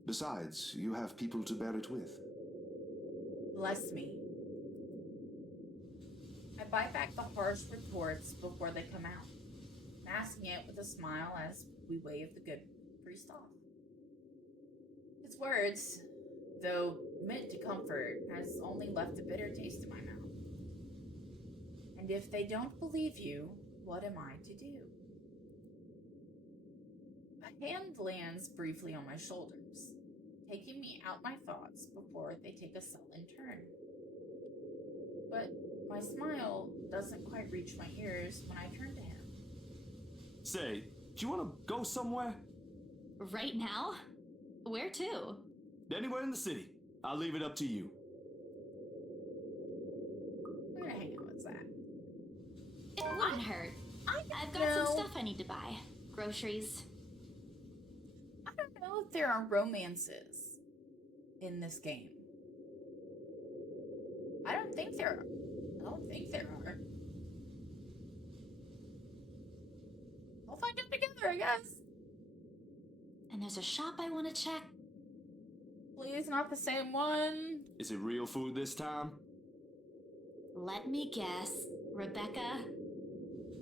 Besides, you have people to bear it with. Bless me. I bite back the harsh retorts before they come out, masking it with a smile as we wave the good priest off. His words, though meant to comfort, has only left a bitter taste in my mouth. And if they don't believe you, what am I to do? A hand lands briefly on my shoulders, taking me out my thoughts before they take a sullen turn. But my smile doesn't quite reach my ears when I turn to him. Say, do you want to go somewhere? Right now? Where to? Anywhere in the city. I'll leave it up to you. Where the hell was that? It wouldn't hurt. I've got some stuff I need to buy. Groceries. I don't know if there are romances in this game. I don't think there are. We'll find them together, I guess. And there's a shop I want to check. Please, not the same one. Is it real food this time? Let me guess. Rebecca?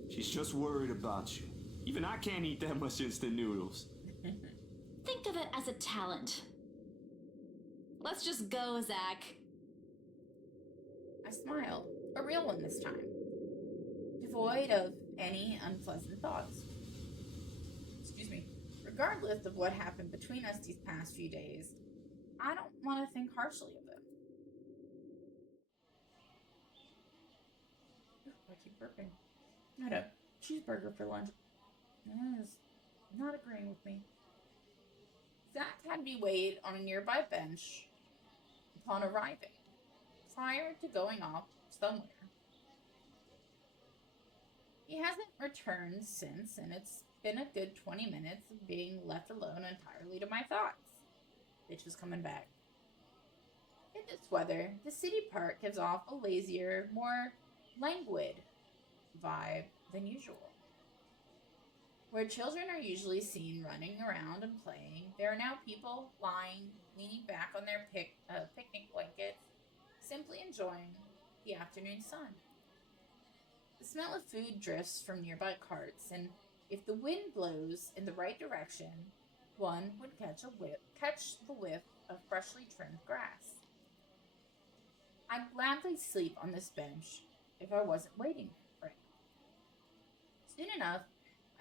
She's just worried about you. Even I can't eat that much instant noodles. Think of it as a talent. Let's just go, Zach. I smile. A real one this time. Devoid of any unpleasant thoughts. Excuse me. Regardless of what happened between us these past few days, I don't want to think harshly of them. I keep burping. I had a cheeseburger for lunch. That is not agreeing with me. Zach had me wait on a nearby bench upon arriving, prior to going off somewhere. He hasn't returned since, and it's been a good 20 minutes of being left alone entirely to my thoughts. Bitch is coming back. In this weather, the city park gives off a lazier, more languid vibe than usual. Where children are usually seen running around and playing, there are now people lying, leaning back on their picnic blankets, simply enjoying the afternoon sun. The smell of food drifts from nearby carts, and if the wind blows in the right direction, one would catch the whiff of freshly trimmed grass. I'd gladly sleep on this bench if I wasn't waiting for it. Soon enough,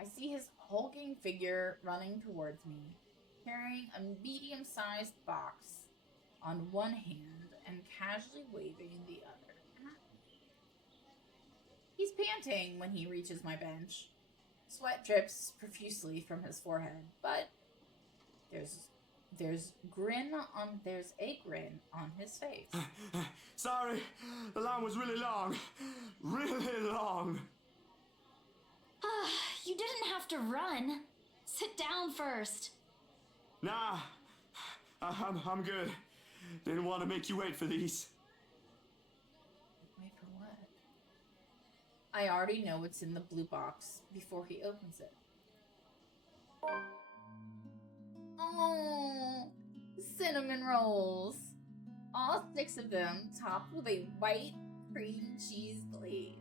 I see his hulking figure running towards me, carrying a medium-sized box on one hand and casually waving the other at me. He's panting when he reaches my bench. Sweat drips profusely from his forehead, but there's a grin on his face. Sorry, the line was really long. Really long. You didn't have to run. Sit down first. Nah, I'm good. Didn't want to make you wait for these. Wait for what? I already know what's in the blue box before he opens it. Oh, cinnamon rolls. All 6 of them topped with a white cream cheese glaze.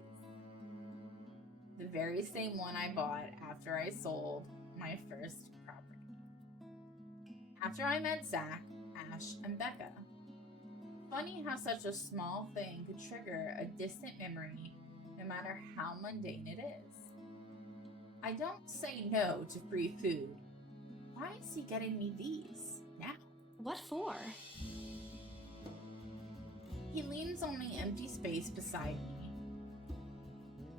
The very same one I bought after I sold my first property. After I met Zach, Ash, and Becca. Funny how such a small thing could trigger a distant memory no matter how mundane it is. I don't say no to free food. Why is he getting me these now? What for? He leans on the empty space beside me,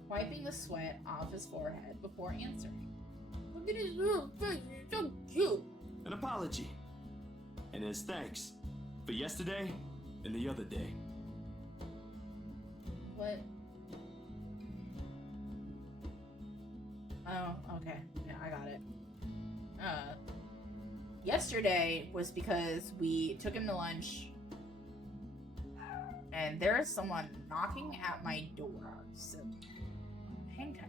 wiping the sweat off his forehead before answering. Look at his little face, he's so cute. An apology. And as thanks for yesterday and the other day. What? Oh, okay. Yeah, I got it. Yesterday was because we took him to lunch and there is someone knocking at my door, so hang tight.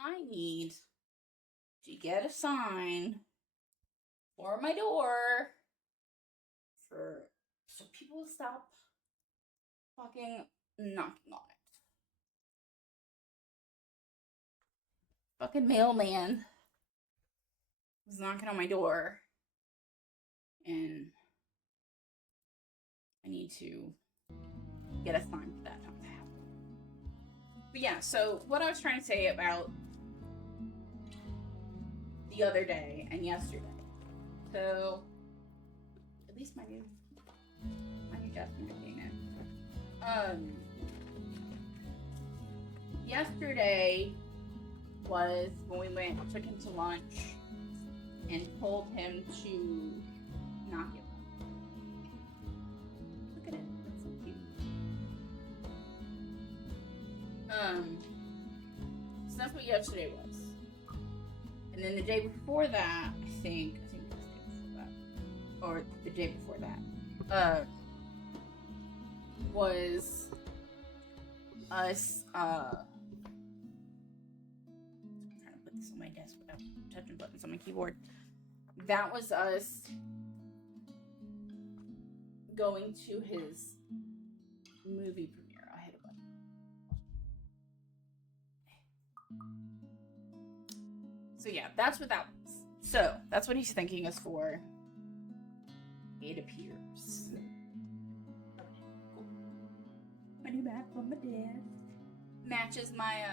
I need to get a sign for my door so people will stop fucking knocking on it. Fucking mailman was knocking on my door, and I need to get a sign for that not to happen. But yeah, so what I was trying to say about the other day and yesterday. So at least my new Jasmine came in. Yesterday was when we took him to lunch and told him to not give up. Look at it, that's so cute. So that's what yesterday was. And then the day before that, I think it was the day before that, or the day before that, was us, I'm trying to put this on my desk without touching buttons on my keyboard. That was us going to his movie premiere. I hit a button. So yeah, that's what that was. So that's what he's thanking us for. It appears. money back from my dad. Matches my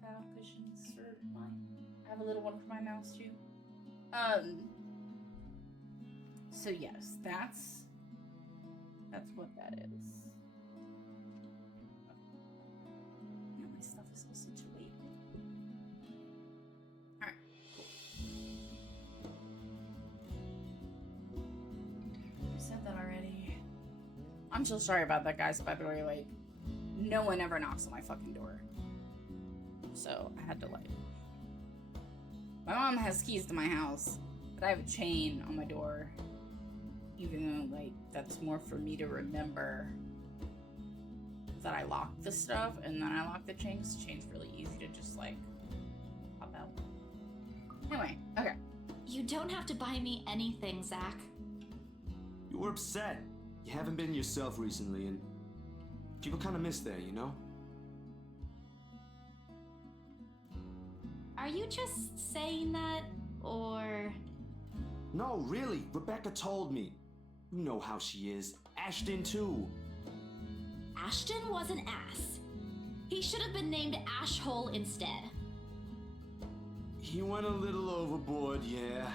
cloud cushions for my. I have a little one for my mouse too. So yes, that's what that is. Now my stuff is all situated. Alright, cool. I said that already. I'm so sorry about that, guys, by the way, like, no one ever knocks on my fucking door. So I had to like. My mom has keys to my house, but I have a chain on my door. Even though, like, that's more for me to remember that I locked the stuff and then I lock the chain, because the chain's really easy to just, like, pop out. Anyway, okay. You don't have to buy me anything, Zach. You were upset. You haven't been yourself recently, and people kind of miss that, you know? Are you just saying that, or... No, really. Rebecca told me. You know how she is. Ashton, too. Ashton was an ass. He should have been named Ashhole instead. He went a little overboard, yeah.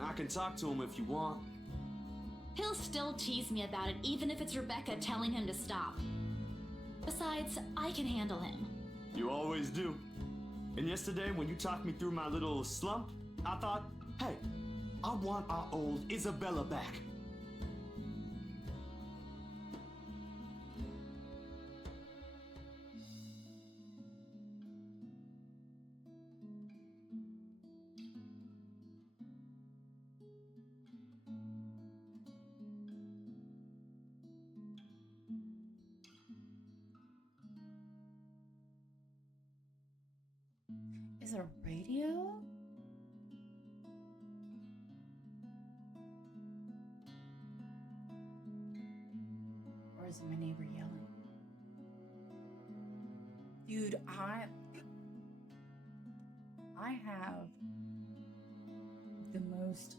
I can talk to him if you want. He'll still tease me about it, even if it's Rebecca telling him to stop. Besides, I can handle him. You always do. And yesterday, when you talked me through my little slump, I thought, hey, I want our old Isabella back. Is it a radio? Or is it my neighbor yelling? Dude, I have the most...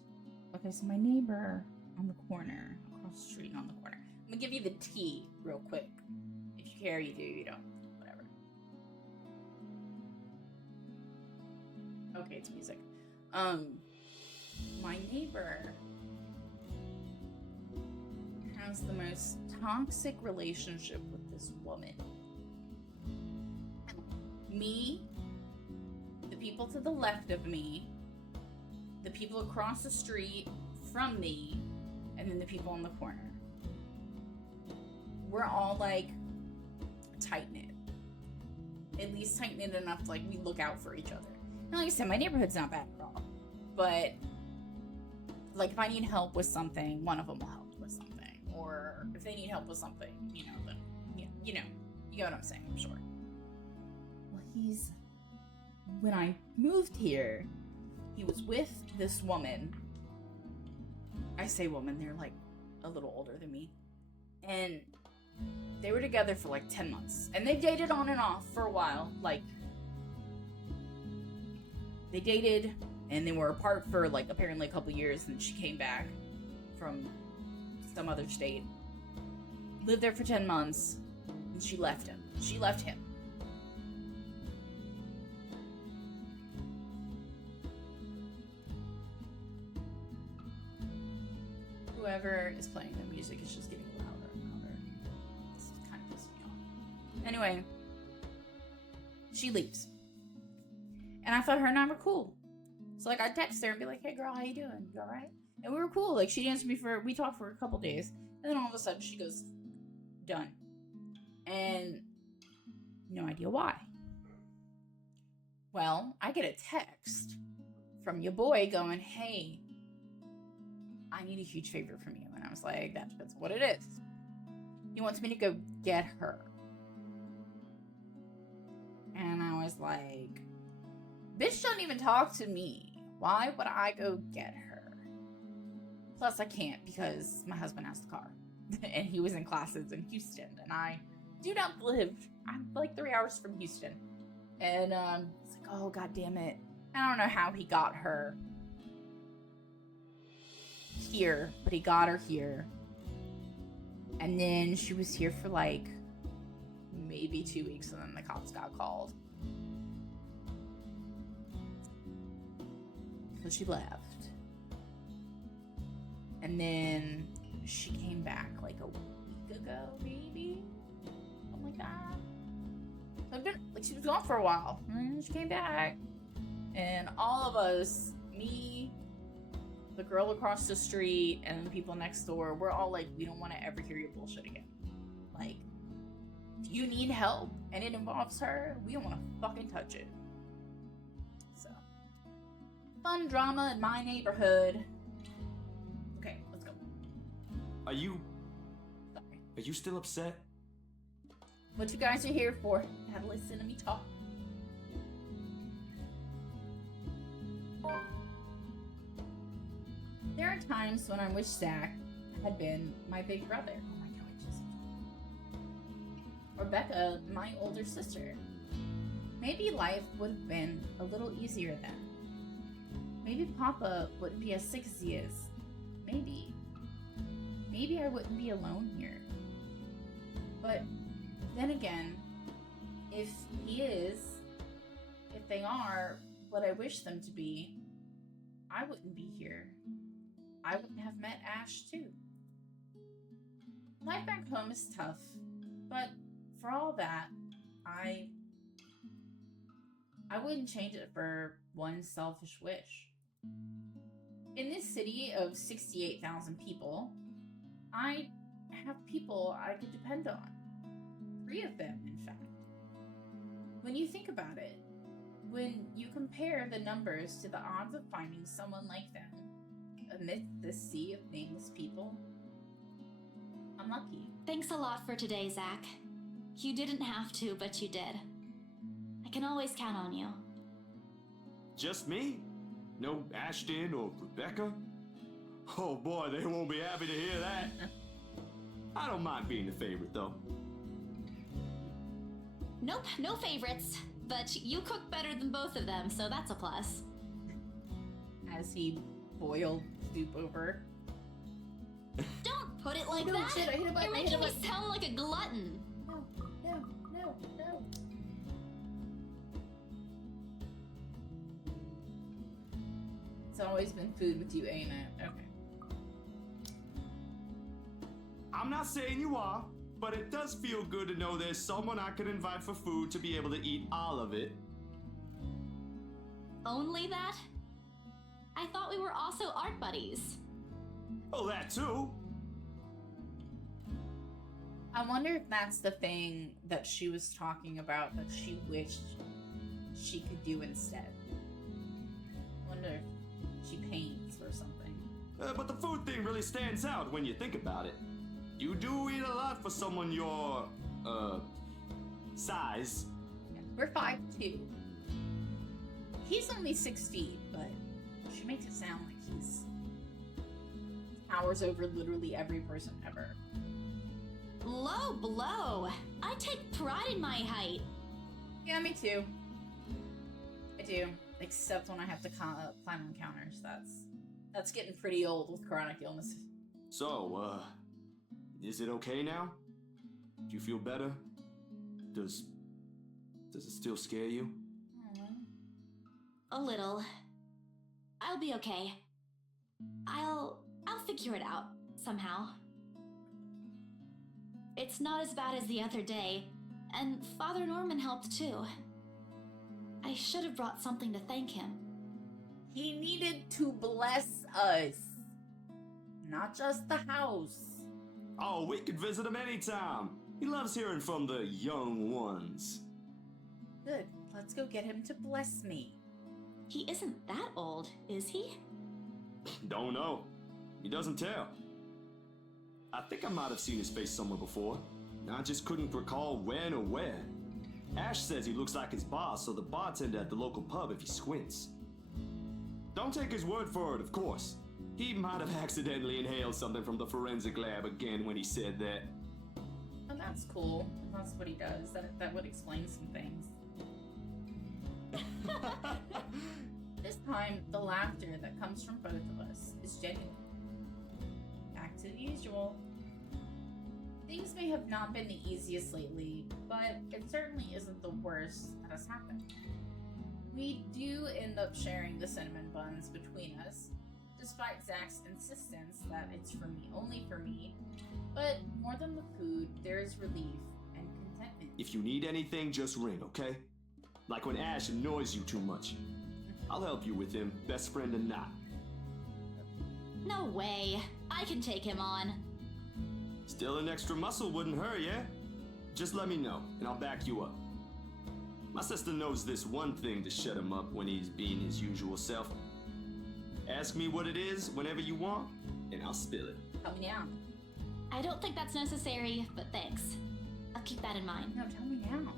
Okay, so my neighbor on the corner, across the street and on the corner. I'm gonna give you the tea real quick. If you care, you do, you don't. Whatever. Okay, it's music. My neighbor has the most toxic relationship with this woman. Me, the people to the left of me, the people across the street from me, and then the people in the corner. We're all like tight-knit. At least tight-knit enough to like we look out for each other. And like I said, my neighborhood's not bad at all. But like if I need help with something, one of them will help with something. Or if they need help with something, you know, then you get what I'm saying, I'm sure. Well, when I moved here, he was with this woman. I say woman, they're like a little older than me. And they were together for like 10 months. And they dated on and off for a while. Like, they dated and they were apart for like apparently a couple years. And she came back from some other state. Lived there for 10 months. And she left him. She left him. Whoever is playing the music is just getting louder and louder. It's kind of pissing me off. Anyway, she leaves. And I thought her and I were cool. So like I text her and be like, hey girl, how you doing? You alright? And we were cool. Like she answered me we talked for a couple days. And then all of a sudden she goes, done. And no idea why. Well, I get a text from your boy going, hey, I need a huge favor from you. And I was like, that depends on what it is. He wants me to go get her. And I was like, bitch, don't even talk to me. Why would I go get her? Plus, I can't because my husband has the car. And he was in classes in Houston. And I do not live. I'm like 3 hours from Houston. And it's like, oh, god damn it. I don't know how he got her here, but he got her here. And then she was here for like maybe 2 weeks, and then the cops got called. So she left. And then she came back like a week ago, maybe? Something like that. So I've been, like, she was gone for a while. And then she came back. And all of us, me, the girl across the street, and the people next door, we're all like, we don't want to ever hear your bullshit again. Like, if you need help and it involves her, we don't want to fucking touch it. So, fun drama in my neighborhood. Okay, let's go. Are you Sorry. still upset? What you guys are here for? Gotta listen to me talk. There are times when I wish Zach had been my big brother. Oh my god, just... Or Becca, my older sister. Maybe life would have been a little easier then. Maybe Papa wouldn't be as sick as he is. Maybe. Maybe I wouldn't be alone here. But then again, if he is, if they are what I wish them to be, I wouldn't be here. I wouldn't have met Ash too. Life back home is tough, but for all that, I wouldn't change it for one selfish wish. In this city of 68,000 people, I have people I could depend on. 3 of them, in fact. When you think about it, when you compare the numbers to the odds of finding someone like them amidst this sea of nameless people, I'm lucky. Thanks a lot for today, Zach. You didn't have to, but you did. I can always count on you. Just me? No Ashton or Rebecca? Oh boy, they won't be happy to hear that. I don't mind being the favorite, though. Nope, no favorites. But you cook better than both of them, so that's a plus. As he boiled soup over. Don't put it like no, that! Shit, I hit a button, You're making me sound like a glutton! No. It's always been food with you, ain't it? Okay. I'm not saying you are, but it does feel good to know there's someone I can invite for food to be able to eat all of it. Only that? I thought we were also art buddies. Oh, that too. I wonder if that's the thing that she was talking about that she wished she could do instead. I wonder if she paints or something. But the food thing really stands out when you think about it. You do eat a lot for someone your, size. Yeah, we're 5'2". He's only 6 feet, but she makes it sound like he's towers over literally every person ever. Low blow! I take pride in my height. Yeah, me too. I do. Except when I have to climb on counters. That's getting pretty old with chronic illness. So, is it okay now? Do you feel better? Does it still scare you? A little. I'll be okay. I'll figure it out, somehow. It's not as bad as the other day, and Father Norman helped too. I should have brought something to thank him. He needed to bless us. Not just the house. Oh, we could visit him anytime. He loves hearing from the young ones. Good. Let's go get him to bless me. He isn't that old, is he? Don't know. He doesn't tell. I think I might have seen his face somewhere before. I just couldn't recall when or where. Ash says he looks like his boss, so the bartender at the local pub if he squints. Don't take his word for it, of course. He might have accidentally inhaled something from the forensic lab again when he said that. And that's cool. That's what he does. That would explain some things. This time, the laughter that comes from both of us is genuine. Back to the usual. Things may have not been the easiest lately, but it certainly isn't the worst that has happened. We do end up sharing the cinnamon buns between us, despite Zach's insistence that it's for me, only for me. But more than the food, there is relief and contentment. If you need anything, just ring, okay? Like when Ash annoys you too much. I'll help you with him, best friend or not. No way. I can take him on. Still an extra muscle wouldn't hurt, yeah? Just let me know, and I'll back you up. My sister knows this one thing to shut him up when he's being his usual self. Ask me what it is whenever you want, and I'll spill it. Tell me now. I don't think that's necessary, but thanks. I'll keep that in mind. No, tell me now.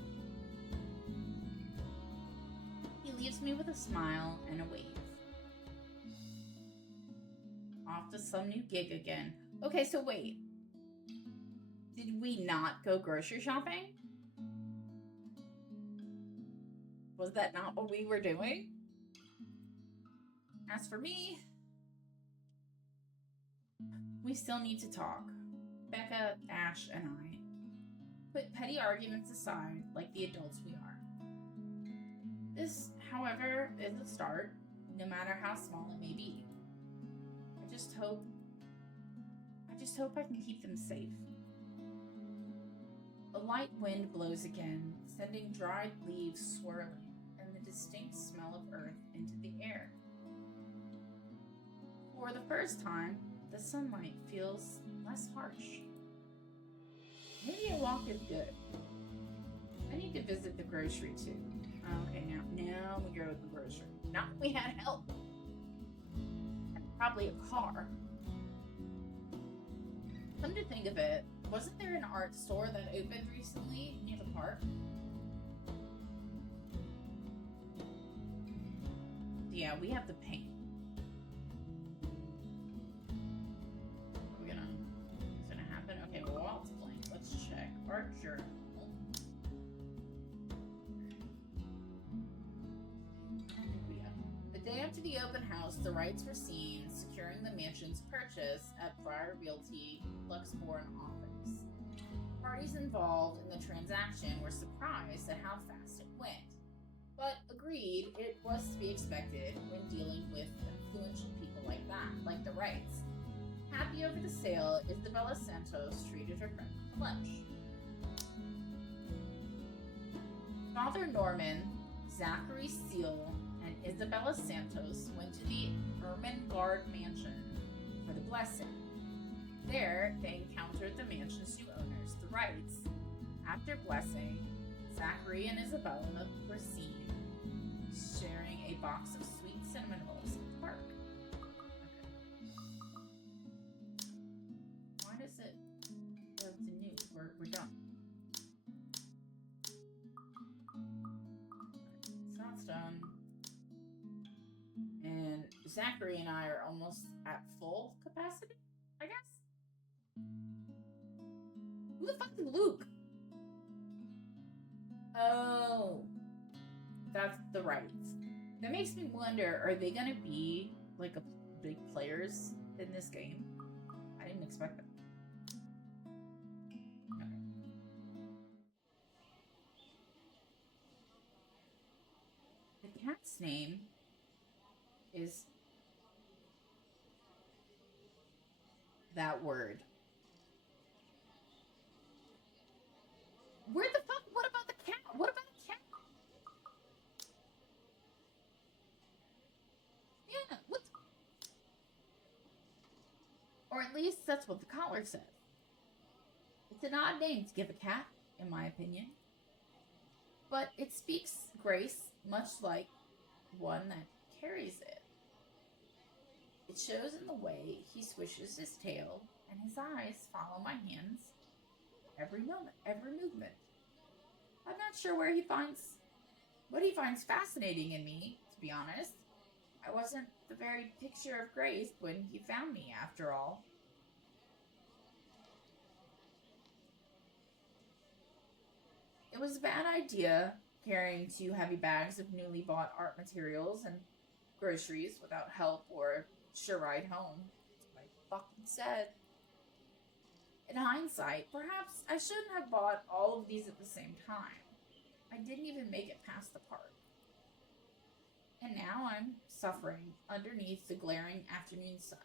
He leaves me with a smile and a wave. Off to some new gig again. Okay, so wait. Did we not go grocery shopping? Was that not what we were doing? As for me, we still need to talk. Becca, Ash, and I. Put petty arguments aside like the adults we are. This, however, is a start, no matter how small it may be. I just hope I can keep them safe. A light wind blows again, sending dried leaves swirling and the distinct smell of earth into the air. For the first time, the sunlight feels less harsh. Maybe a walk is good. I need to visit the grocery too. Okay, now we go to the grocery. Not that we had help. And probably a car. Come to think of it, wasn't there an art store that opened recently near the park? Yeah, we have to paint. What's gonna happen? Okay, well, while it's playing, let's check our journal. The day after the open house, the rights were seen securing the mansion's purchase at Briar Realty Luxborn office. Parties involved in the transaction were surprised at how fast it went, but agreed it was to be expected when dealing with influential people like that, like the Wrights. Happy over the sale, Isabella Santos treated her friend to lunch. Father Norman, Zachary Steele, and Isabella Santos went to the Ermengarde mansion for the blessing. There, they encountered the mansion's new owners, the Wrights. After blessing, Zachary and Isabella were seen sharing a box of sweet cinnamon rolls in the park. Okay. Why does it go to new? We're done. So that's done. And Zachary and I are almost at full capacity, I guess? Who the fuck is Luke? Oh, that's the Wrights. That makes me wonder, are they gonna be like a big players in this game? I didn't expect that. Okay. The cat's name is that word. Where the fuck? What about the cat? What about a cat? Yeah, what? Or at least that's what the collar says. It's an odd name to give a cat, in my opinion. But it speaks grace, much like one that carries it. It shows in the way he swishes his tail, and his eyes follow my hands every moment, every movement. I'm not sure what he finds fascinating in me, to be honest. I wasn't the very picture of grace when he found me, after all. It was a bad idea carrying 2 heavy bags of newly bought art materials and groceries without help or a sure ride home. That's what I fucking said. In hindsight, perhaps I shouldn't have bought all of these at the same time. I didn't even make it past the park. And now I'm suffering underneath the glaring afternoon sun.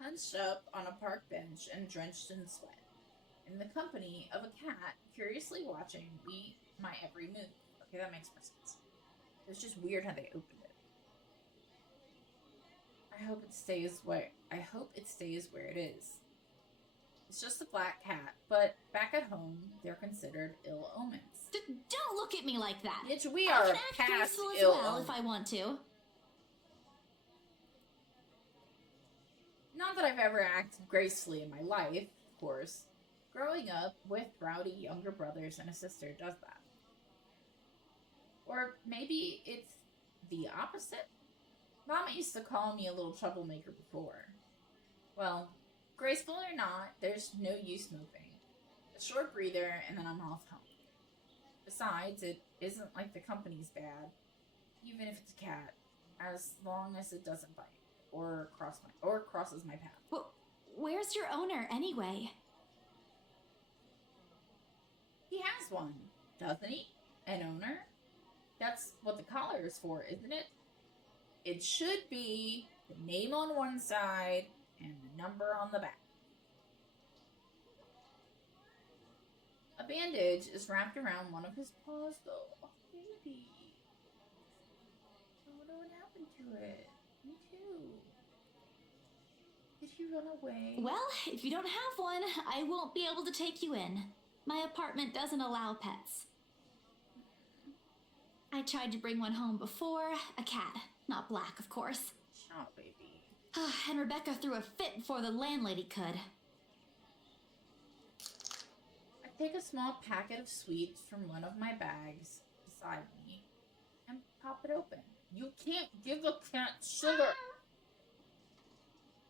Hunched up on a park bench and drenched in sweat, in the company of a cat curiously watching my every move. Okay, that makes more sense. It's just weird how they opened it. I hope it stays where it is. It's just a black cat, but back at home, they're considered ill omens. Don't look at me like that. Bitch, we I are can act past graceful as ill well omens. if I want to. Not that I've ever acted gracefully in my life, of course. Growing up with rowdy younger brothers and a sister does that. Or maybe it's the opposite. Mama used to call me a little troublemaker before. Well, graceful or not, there's no use moving. A short breather and then I'm off home. Besides, it isn't like the company's bad, even if it's a cat, as long as it doesn't bite or crosses my path. Well, where's your owner anyway? He has one, doesn't he? An owner? That's what the collar is for, isn't it? It should be the name on one side and the number on the back. A bandage is wrapped around one of his paws, though. Oh, baby. I wonder what happened to it. Me too. Did he run away? Well, if you don't have one, I won't be able to take you in. My apartment doesn't allow pets. I tried to bring one home before. A cat. Not black, of course. Oh, baby. And Rebecca threw a fit before the landlady could. I take a small packet of sweets from one of my bags beside me and pop it open. You can't give a cat sugar!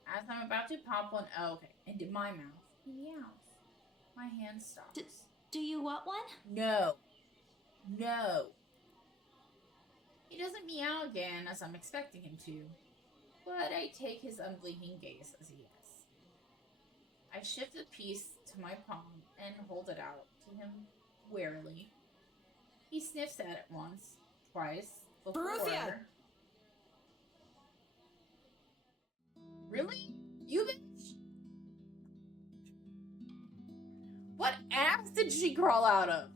As I'm about to pop one, into my mouth, he meows. My hand stops. Do you want one? No. No. He doesn't meow again as I'm expecting him to, but I take his unblinking gaze as a yes. I shift the piece to my palm and hold it out to him warily. He sniffs at it once, twice, before... Baruthia! Really? You bitch? What ass did she crawl out of?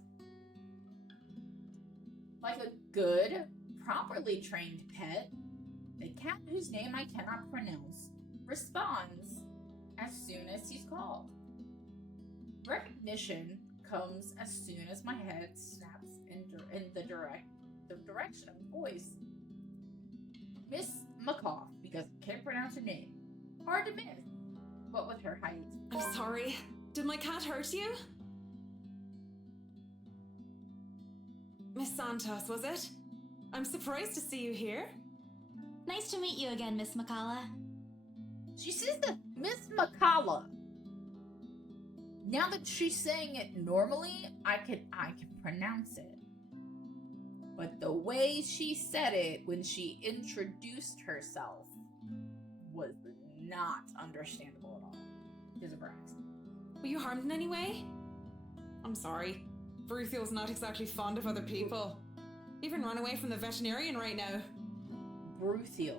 Like a good, properly trained pet, the cat whose name I cannot pronounce responds as soon as he's called. Recognition comes as soon as my head snaps in the direction of the voice. Miss McCough, because I can't pronounce her name. Hard to miss. What with her height. I'm sorry. Did my cat hurt you? Miss Santos, was it? I'm surprised to see you here. Nice to meet you again, Miss McCalla. She says that Miss McCalla. Now that she's saying it normally, I can pronounce it. But the way she said it when she introduced herself was not understandable at all because of her accent. Were you harmed in any way? I'm sorry. Baruthiel's not exactly fond of other people. Even ran away from the veterinarian right now. Baruthiel.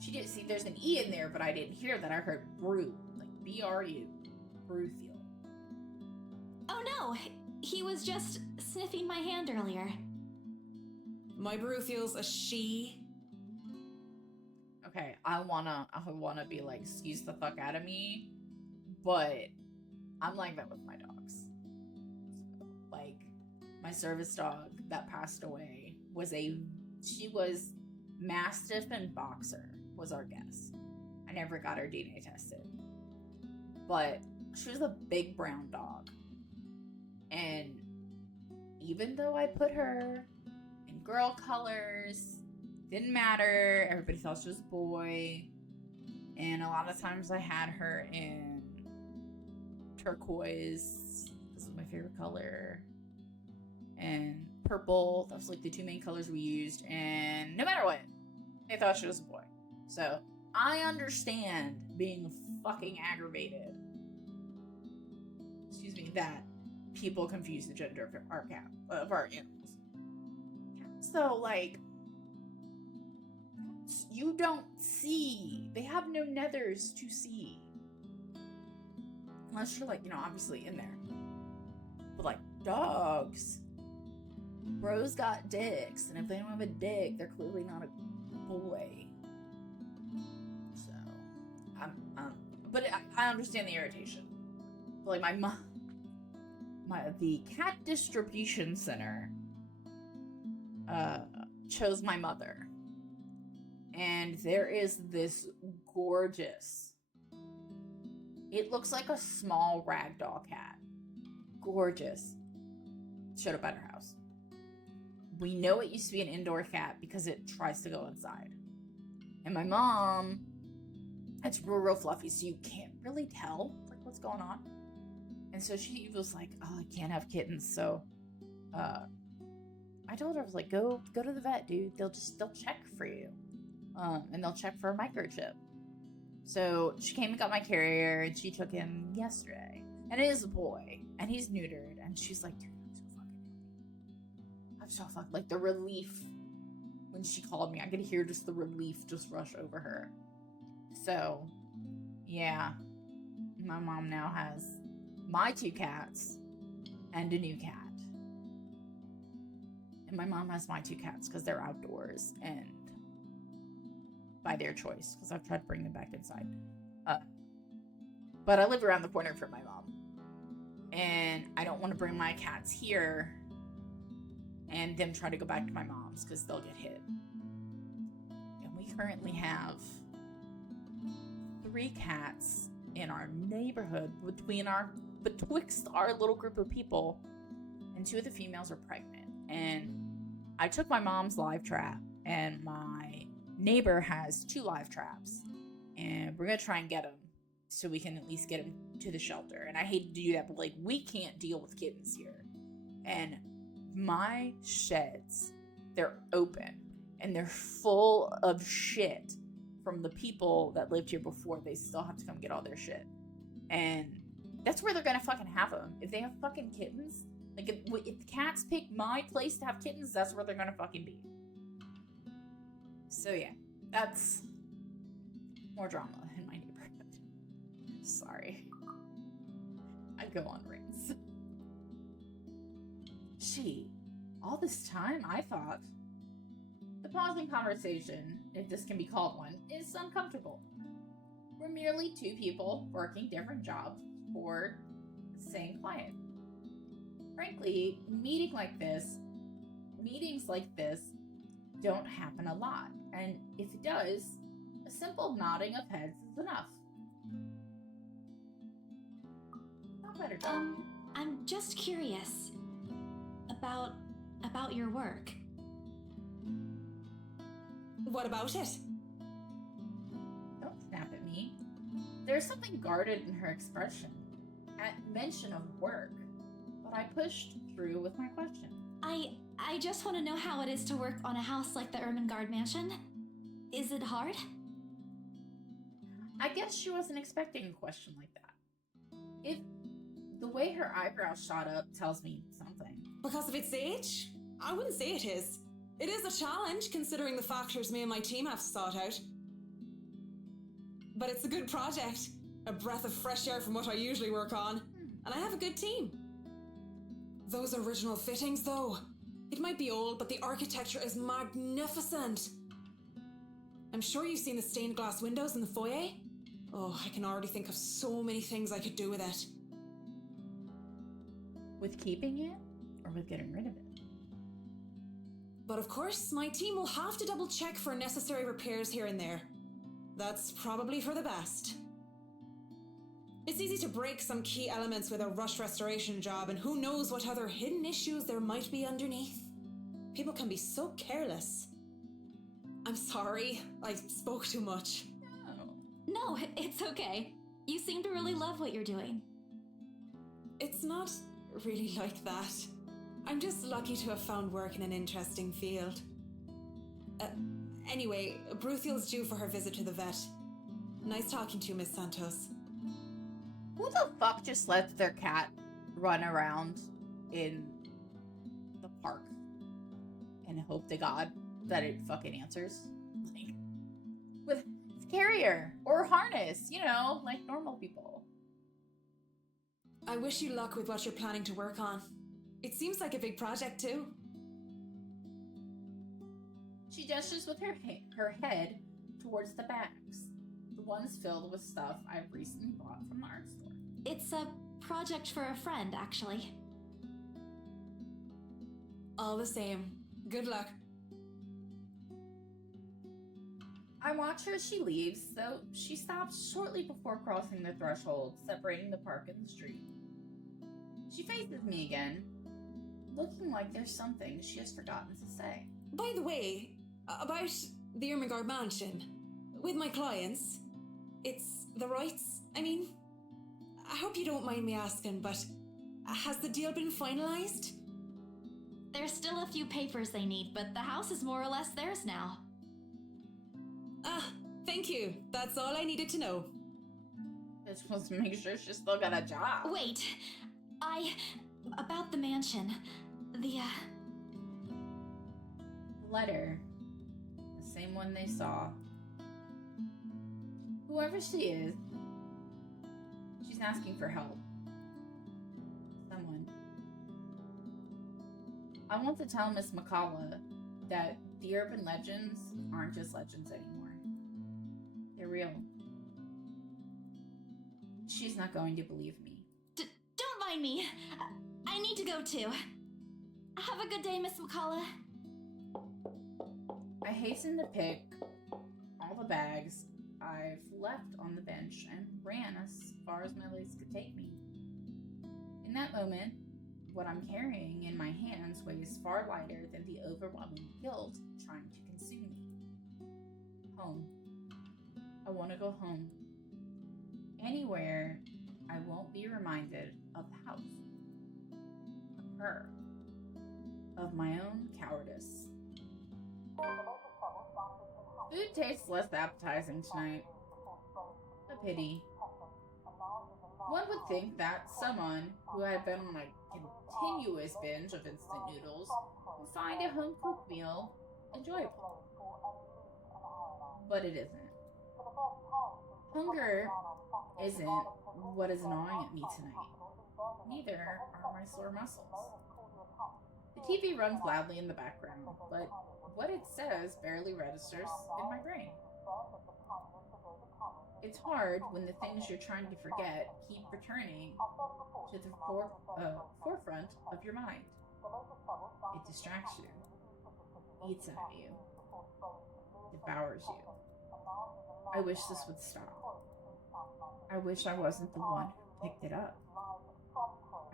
She didn't see there's an E in there, but I didn't hear that. I heard Bru. Like B-R-U. Baruthiel. Oh no! He was just sniffing my hand earlier. My Baruthiel's a she. Okay, I wanna be like, excuse the fuck out of me, but I'm like that with my dogs. So, like, my service dog that passed away she was Mastiff and Boxer was our guess. I never got her DNA tested. But she was a big brown dog. And even though I put her in girl colors, didn't matter, everybody thought she was a boy. And a lot of times I had her in turquoise. This is my favorite color. And purple. That was like the two main colors we used. And no matter what, they thought she was a boy. So I understand being fucking aggravated. Excuse me, that people confuse the gender of our animals. Cats, though, like, you don't see. They have no nethers to see. Unless you're, like, you know, obviously in there. But, like, dogs. Bros got dicks. And if they don't have a dick, they're clearly not a boy. So, but I understand the irritation. But, like, the cat distribution center chose my mother. And there is this gorgeous, it looks like a small ragdoll cat. Gorgeous. Showed up at her house. We know it used to be an indoor cat because it tries to go inside. And my mom, it's real fluffy, so you can't really tell like what's going on. And so she was like, "Oh, I can't have kittens." So, I told her, I was like, "Go to the vet, dude. They'll check for you, and they'll check for a microchip." So she came and got my carrier, and she took him yesterday. And it is a boy, and he's neutered. And she's like, "Dude, I'm so fucking like the relief when she called me. I could hear just the relief just rush over her." So, yeah, my mom now has my 2 cats and a new cat. And my mom has my 2 cats because they're outdoors and by their choice, because I've tried to bring them back inside. But I live around the corner from my mom. And I don't want to bring my cats here and them try to go back to my mom's because they'll get hit. And we currently have 3 cats in our neighborhood betwixt our little group of people, and 2 of the females are pregnant. And I took my mom's live trap, and my neighbor has 2 live traps, and we're gonna try and get them so we can at least get them to the shelter. And I hate to do that, but like, we can't deal with kittens here. And my sheds, they're open and they're full of shit from the people that lived here before. They still have to come get all their shit. And that's where they're gonna fucking have them. If they have fucking kittens, like if cats pick my place to have kittens, that's where they're gonna fucking be. So yeah, that's more drama in my neighborhood. Sorry. I go on rants. All this time I thought the pausing conversation, if this can be called one, is uncomfortable. We're merely 2 people working different jobs for the same client. Frankly, meetings like this don't happen a lot, and if it does, a simple nodding of heads is enough. Not better, John. I'm just curious about your work. What about it? Don't snap at me. There's something guarded in her expression at mention of work, but I pushed through with my question. I just want to know how it is to work on a house like the Ermengarde mansion. Is it hard? I guess she wasn't expecting a question like that. If the way her eyebrows shot up tells me something. Because of its age? I wouldn't say it is. It is a challenge, considering the factors me and my team have sought out. But it's a good project. A breath of fresh air from what I usually work on. And I have a good team. Those original fittings, though. It might be old, but the architecture is magnificent. I'm sure you've seen the stained glass windows in the foyer. Oh, I can already think of so many things I could do with it. With keeping it, or with getting rid of it? But of course, my team will have to double check for necessary repairs here and there. That's probably for the best. It's easy to break some key elements with a rush restoration job, and who knows what other hidden issues there might be underneath. People can be so careless. I'm sorry, I spoke too much. No, it's okay. You seem to really love what you're doing. It's not really like that. I'm just lucky to have found work in an interesting field. Anyway, Bruthiel's due for her visit to the vet. Nice talking to you, Miss Santos. Who the fuck just lets their cat run around in the park and hope to God that it fucking answers? Like, with carrier or harness, you know, like normal people. I wish you luck with what you're planning to work on. It seems like a big project, too. She gestures with her head towards the bags, the ones filled with stuff I've recently bought from the art store. It's a project for a friend, actually. All the same. Good luck. I watch her as she leaves, though she stops shortly before crossing the threshold separating the park and the street. She faces me again, looking like there's something she has forgotten to say. By the way, about the Ermengarde mansion, with my clients, it's the rights, I mean. I hope you don't mind me asking, but has the deal been finalized? There's still a few papers they need, but the house is more or less theirs now. Ah, thank you. That's all I needed to know. Just wants to make sure she's still got a job. Wait, about the mansion, the letter. The same one they saw. Whoever she is, she's asking for help. Someone. I want to tell Miss McCullough that the urban legends aren't just legends anymore. They're real. She's not going to believe me. Don't mind me. I need to go too. Have a good day, Miss McCullough. I hasten to pick all the bags I've left on the bench and ran as far as my legs could take me. In that moment, what I'm carrying in my hands weighs far lighter than the overwhelming guilt trying to consume me. Home. I want to go home. Anywhere I won't be reminded of the house. Of her. Of my own cowardice. Food tastes less appetizing tonight. A pity. One would think that someone who had been on a continuous binge of instant noodles would find a home-cooked meal enjoyable. But it isn't. Hunger isn't what is gnawing at me tonight. Neither are my sore muscles. The TV runs loudly in the background, but what it says barely registers in my brain. It's hard when the things you're trying to forget keep returning to the forefront of your mind. It distracts you, eats at you, devours you. I wish this would stop. I wish I wasn't the one who picked it up.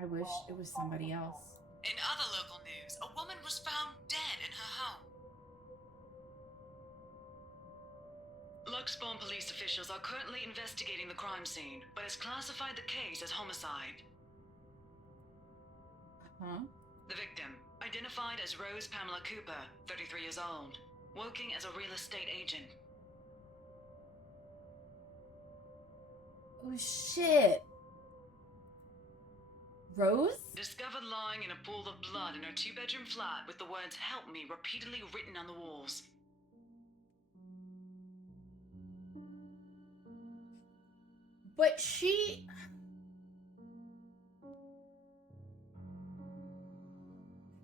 I wish it was somebody else. In other local news, a woman was found dead in her home. Luxbourne police officials are currently investigating the crime scene, but has classified the case as homicide. Huh? The victim, identified as Rose Pamela Cooper, 33 years old, working as a real estate agent. Oh shit! Rose? Discovered lying in a pool of blood in her two-bedroom flat with the words "Help me" repeatedly written on the walls. But she...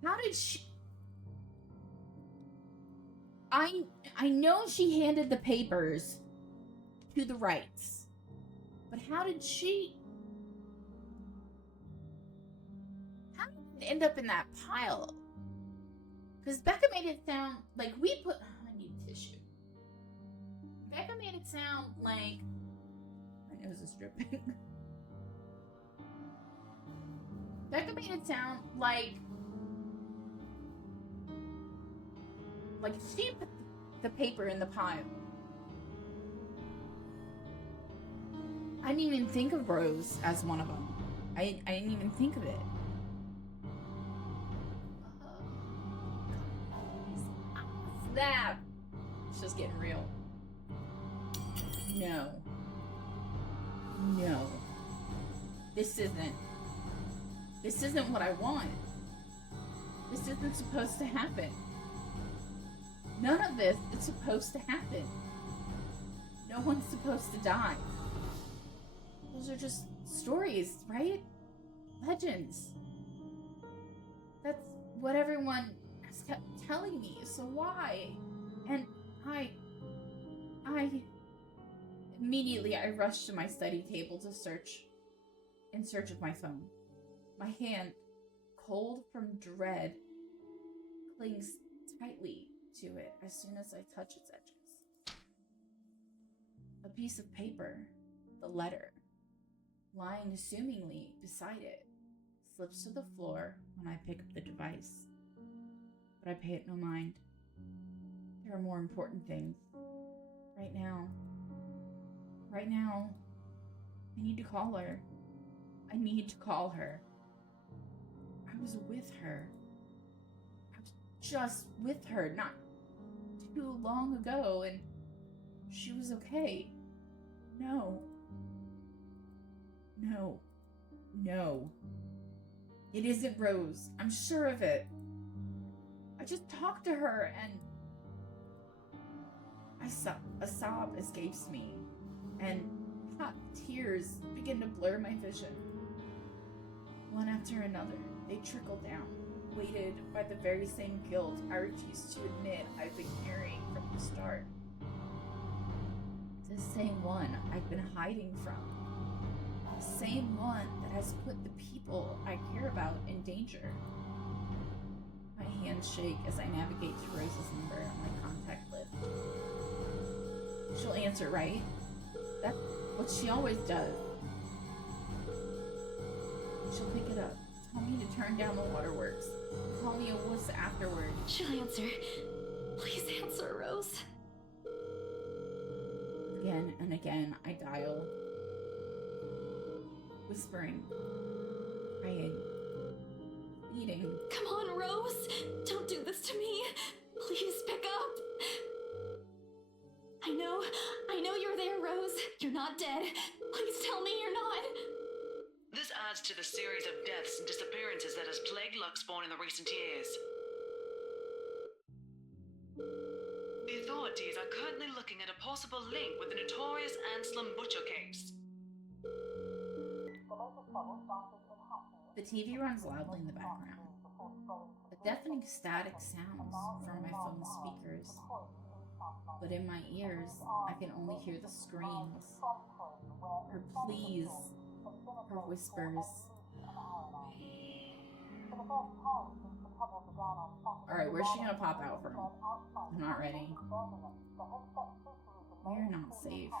How did she... I know she handed the papers to the rights. But how did she... How did it end up in that pile? Because Becca made it sound like we put... Oh, I need tissue. Becca made it sound like... My nose is dripping. Becca made it sound like she put the paper in the pile. I didn't even think of Rose as one of them. I didn't even think of it. Snap! It's just getting real. No. No. This isn't what I want. This isn't supposed to happen. None of this is supposed to happen. No one's supposed to die. Those are just stories, right? Legends. That's what everyone has kept telling me, so why? And immediately I rushed to my study table to in search of my phone. My hand, cold from dread, clings tightly to it as soon as I touch its edges. A piece of paper, the letter, lying assumingly beside it, slips to the floor when I pick up the device. But I pay it no mind. There are more important things. Right now, I need to call her. I need to call her. I was with her. I was just with her not too long ago, and she was okay. No. It isn't Rose. I'm sure of it. I just talked to her and a sob escapes me, and hot tears begin to blur my vision. One after another, they trickle down, weighted by the very same guilt I refuse to admit I've been carrying from the start. The same one I've been hiding from. The same one that has put the people I care about in danger. My hands shake as I navigate to Rose's number on my contact list. She'll answer, right? That's what she always does. She'll pick it up, tell me to turn down the waterworks, call me a wuss afterward. She'll answer. Please answer, Rose. Again and again, I dial, whispering, praying, pleading. Come on, Rose! Don't do this to me! Please pick up! I know you're there, Rose. You're not dead. Please tell me you're not. This adds to the series of deaths and disappearances that has plagued Luxborn in the recent years. The authorities are currently looking at a possible link with the notorious Anselm Butcher case. The TV runs loudly in the background. A deafening static sounds from my phone speakers. But in my ears, I can only hear the screams, her pleas, her whispers. Alright, where's she gonna pop out from? I'm not ready. We're not safe.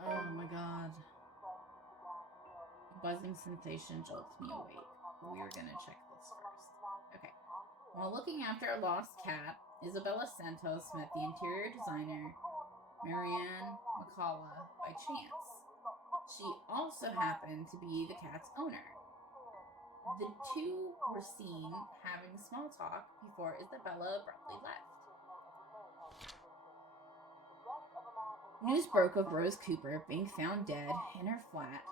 Oh my god. A buzzing sensation jolts me awake. We're gonna check this first. Okay. While looking after a lost cat, Isabella Santos met the interior designer, Marianne McCullough, by chance. She also happened to be the cat's owner. The two were seen having small talk before Isabella abruptly left. News broke of Rose Cooper being found dead in her flat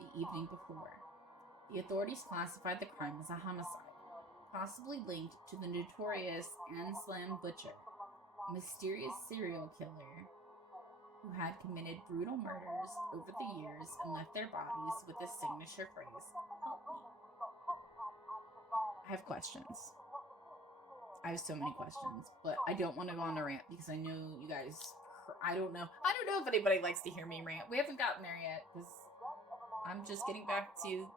the evening before. The authorities classified the crime as a homicide, possibly linked to the notorious Anselm Butcher, a mysterious serial killer who had committed brutal murders over the years and left their bodies with the signature phrase, "Help me." I have questions. I have so many questions, but I don't want to go on a rant because I know you guys, I don't know if anybody likes to hear me rant. We haven't gotten there yet because I'm just getting back to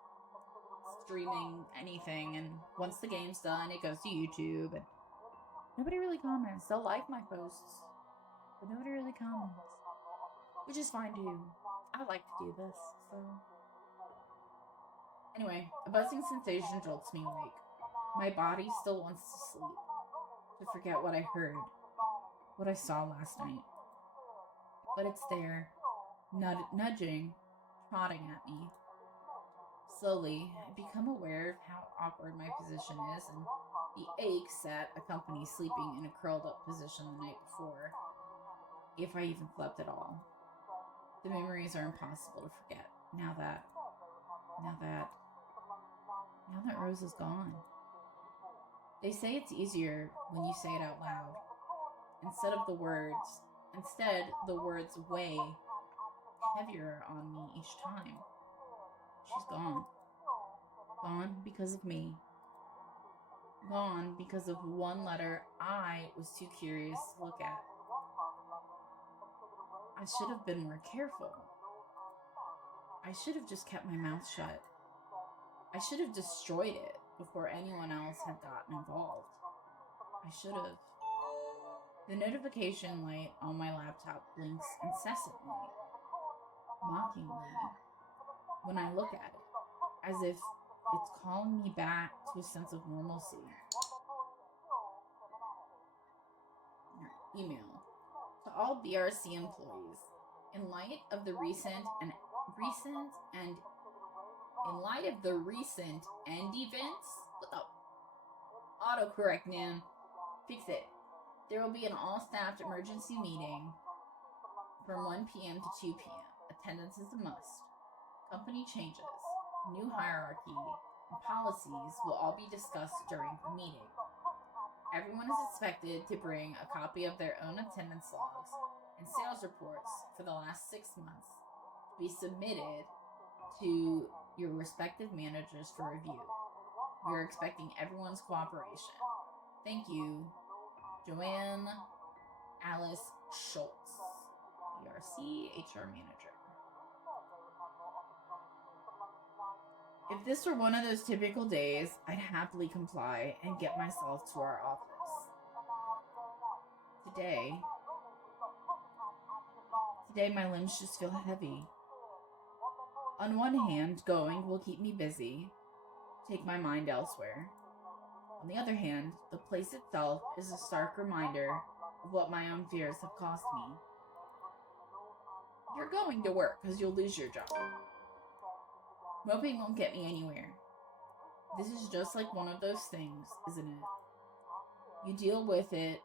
streaming anything, and once the game's done, it goes to YouTube, and nobody really comments. They'll like my posts, but nobody really comments, which is fine too. I like to do this, so. Anyway, a buzzing sensation jolts me awake. My body still wants to sleep, to forget what I heard, what I saw last night. But it's there, nudging, prodding at me. Slowly, I become aware of how awkward my position is and the aches that accompany sleeping in a curled up position the night before. if I even slept at all. The memories are impossible to forget now that Rose is gone. They say it's easier when you say it out loud. Instead, the words weigh heavier on me each time. She's gone. Gone because of me. Gone because of one letter I was too curious to look at. I should have been more careful. I should have just kept my mouth shut. I should have destroyed it before anyone else had gotten involved. I should have. The notification light on my laptop blinks incessantly, mockingly, when I look at it, as if it's calling me back to a sense of normalcy. Email. To all BRC employees, in light of the recent end events, what the autocorrect, man, fix it. There will be an all-staff emergency meeting from 1 p.m. to 2 p.m. Attendance is a must. Company changes, new hierarchy, and policies will all be discussed during the meeting. Everyone is expected to bring a copy of their own attendance logs and sales reports for the last 6 months to be submitted to your respective managers for review. We are expecting everyone's cooperation. Thank you, Joanne Alice Schultz, BRC HR Manager. If this were one of those typical days, I'd happily comply and get myself to our office. Today my limbs just feel heavy. On one hand, going will keep me busy, take my mind elsewhere. On the other hand, the place itself is a stark reminder of what my own fears have cost me. You're going to work because you'll lose your job. Moping won't get me anywhere. This is just like one of those things, isn't it? You deal with it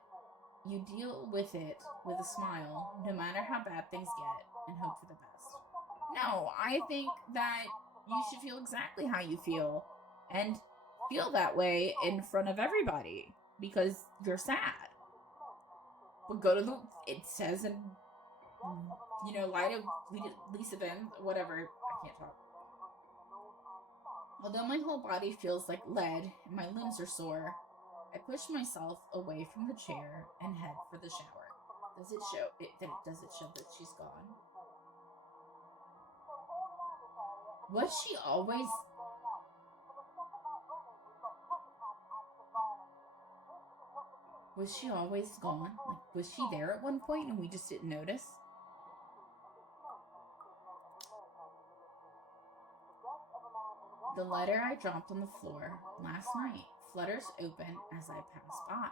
with a smile, no matter how bad things get, and hope for the best. No, I think that you should feel exactly how you feel, and feel that way in front of everybody, because you're sad. But it says in, light of Lisa Van, whatever, I can't talk. Although my whole body feels like lead and my limbs are sore, I push myself away from the chair and head for the shower. Does it show that she's gone? Was she always gone? Like, was she there at one point and we just didn't notice? The letter I dropped on the floor last night flutters open as I pass by,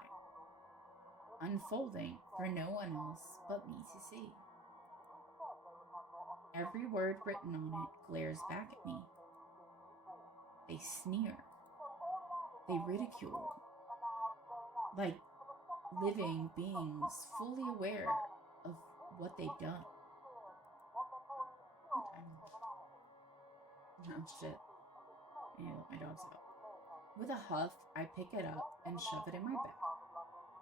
unfolding for no one else but me to see. Every word written on it glares back at me. They sneer. They ridicule. Like living beings fully aware of what they've done. Oh shit. I need to let my dogs out. With a huff, I pick it up and shove it in my bag.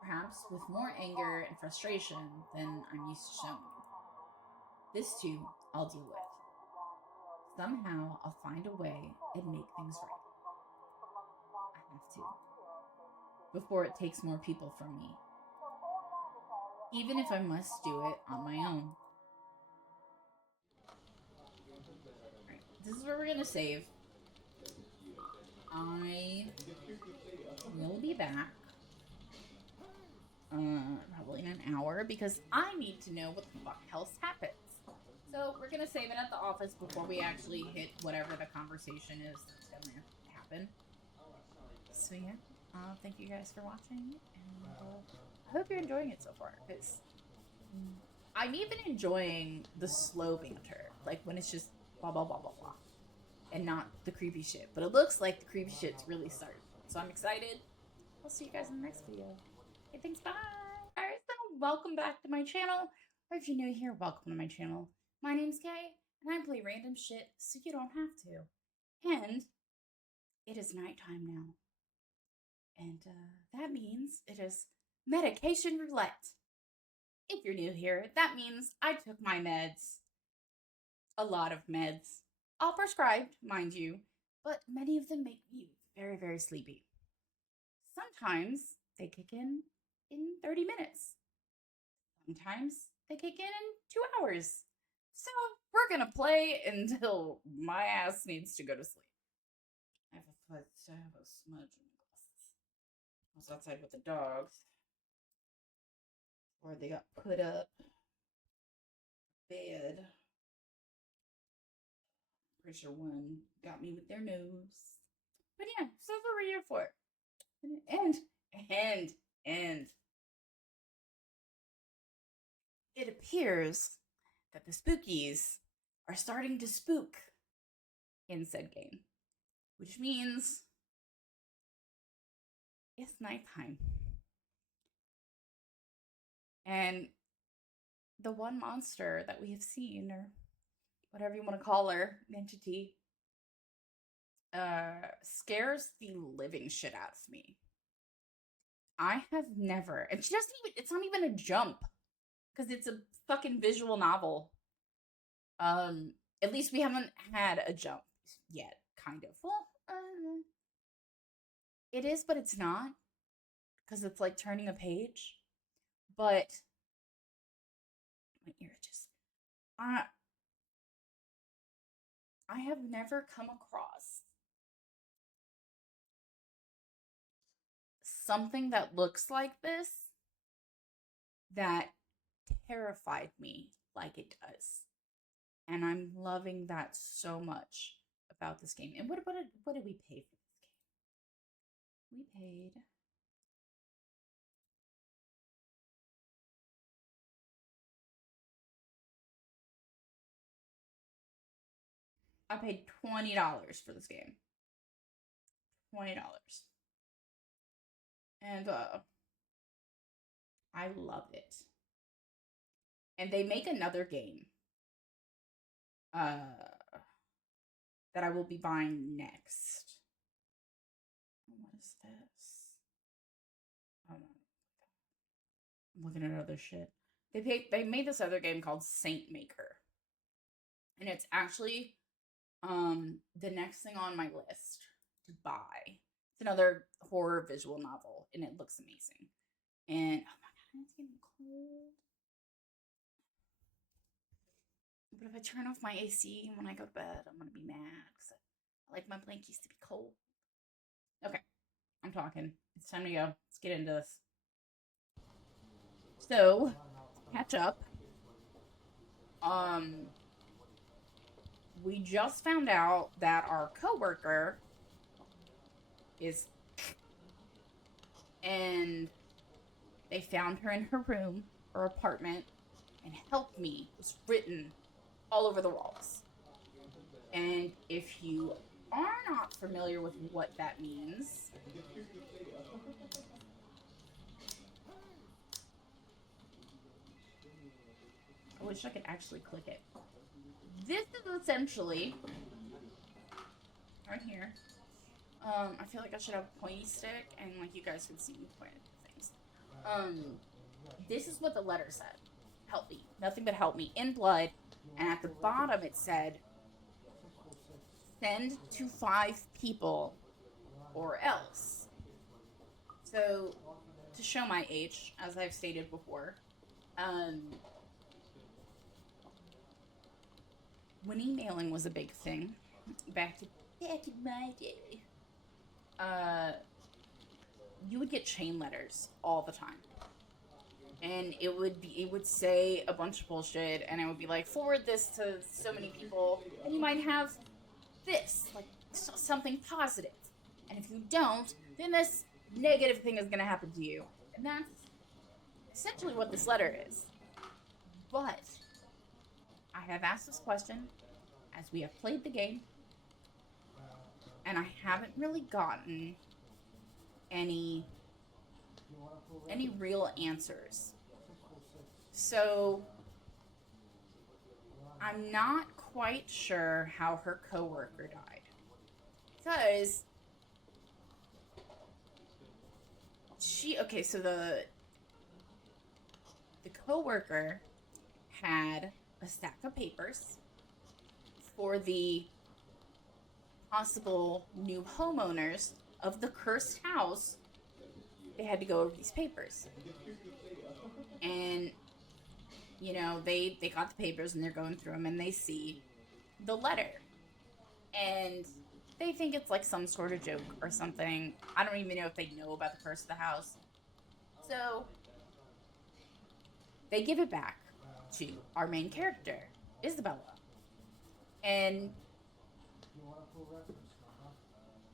Perhaps with more anger and frustration than I'm used to showing. This too, I'll deal with. Somehow, I'll find a way and make things right. I have to. Before it takes more people from me. Even if I must do it on my own. Alright, this is where we're gonna save. I will be back probably in an hour because I need to know what the fuck else happens. So we're gonna save it at the office before we actually hit whatever the conversation is that's gonna happen. So yeah, thank you guys for watching, and I hope you're enjoying it so far, because I'm even enjoying the slow banter, like when it's just blah blah blah blah blah. And not the creepy shit. But it looks like the creepy shit's really starting. So I'm excited. I'll see you guys in the next video. Okay, thanks, bye! Alright, so welcome back to my channel. or if you're new here, welcome to my channel. My name's Kay, and I play random shit so you don't have to. And it is nighttime now. And that means it is medication roulette. If you're new here, that means I took my meds. A lot of meds. All prescribed, mind you, but many of them make me very, very sleepy. Sometimes they kick in 30 minutes. Sometimes they kick in 2 hours. So we're gonna play until my ass needs to go to sleep. I have a smudge in my glasses. I was outside with the dogs. Or they got put up. Bed. Pretty sure one got me with their nose. But yeah, so that's what we're here for. And it appears that the spookies are starting to spook in said game. Which means it's nighttime. And the one monster that we have seen, or whatever you want to call her, entity, scares the living shit out of me. I have never, and she doesn't even, it's not even a jump, because it's a fucking visual novel. At least we haven't had a jump yet, kind of. Well, it is, but it's not, because it's like turning a page. But my ear just, I have never come across something that looks like this that terrified me like it does. And I'm loving that so much about this game. And what did we pay for this game? We paid I paid $20 for this game. $20. And I love it. And they make another game that I will be buying next. What is this? Oh, no. I'm looking at other shit. They made this other game called Saint Maker. And it's actually the next thing on my list to buy. It's another horror visual novel, and it looks amazing. And oh my god, it's getting cold. But if I turn off my AC when I go to bed, I'm gonna be mad because I like my blankies to be cold. Okay, I'm talking. It's time to go. Let's get into this. So, catch up. We just found out that our coworker is, and they found her in her room or apartment, and "help me" was written all over the walls. And if you are not familiar with what that means, I wish I could actually click it. This is essentially right here. I feel like I should have a pointy stick, and like you guys can see me point at things. This is what the letter said. "Help me." Nothing but "help me" in blood. And at the bottom it said, "Send to 5 people or else." So, to show my age, as I've stated before, when emailing was a big thing, back in my day, you would get chain letters all the time. And it would say a bunch of bullshit, and it would be like, "Forward this to so many people, and you might have this, like something positive. And if you don't, then this negative thing is gonna happen to you." And that's essentially what this letter is. But I have asked this question as we have played the game, and I haven't really gotten any real answers. So I'm not quite sure how her coworker died. Because so the coworker had a stack of papers for the possible new homeowners of the cursed house. They had to go over these papers. And, you know, they got the papers and they're going through them and they see the letter. And they think it's like some sort of joke or something. I don't even know if they know about the curse of the house. So they give it back to our main character, Isabella. And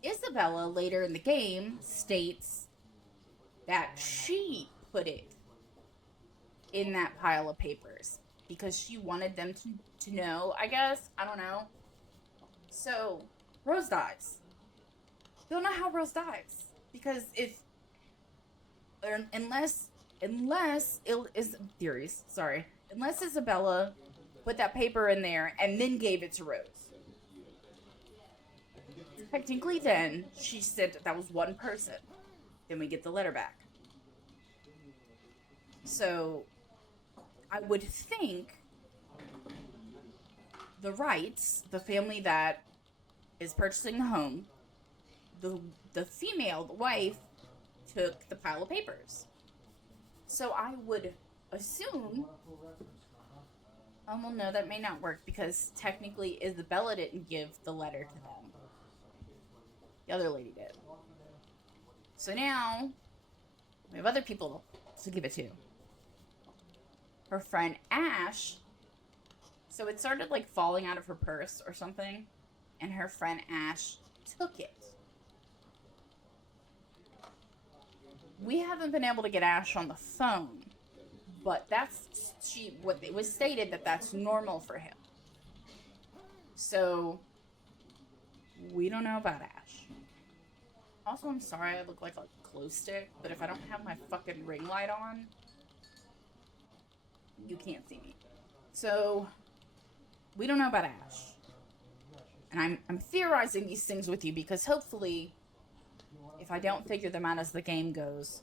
Isabella, later in the game, states that she put it in that pile of papers because she wanted them to know, I guess. I don't know. So, Rose dies. Don't know how Rose dies. Because unless Isabella put that paper in there and then gave it to Rose. Technically then, she said that was one person. Then we get the letter back. So, I would think the Wrights, the family that is purchasing the home, the female, the wife, took the pile of papers. So I would assume... Oh, well, no, that may not work because technically Isabella didn't give the letter to them. The other lady did. So now we have other people to give it to. Her friend Ash. So it started like falling out of her purse or something, and her friend Ash took it. We haven't been able to get Ash on the phone, but what it was stated that that's normal for him. So we don't know about Ash. Also, I'm sorry I look like a glow stick, but if I don't have my fucking ring light on, you can't see me. So we don't know about Ash. And I'm theorizing these things with you because hopefully, if I don't figure them out as the game goes,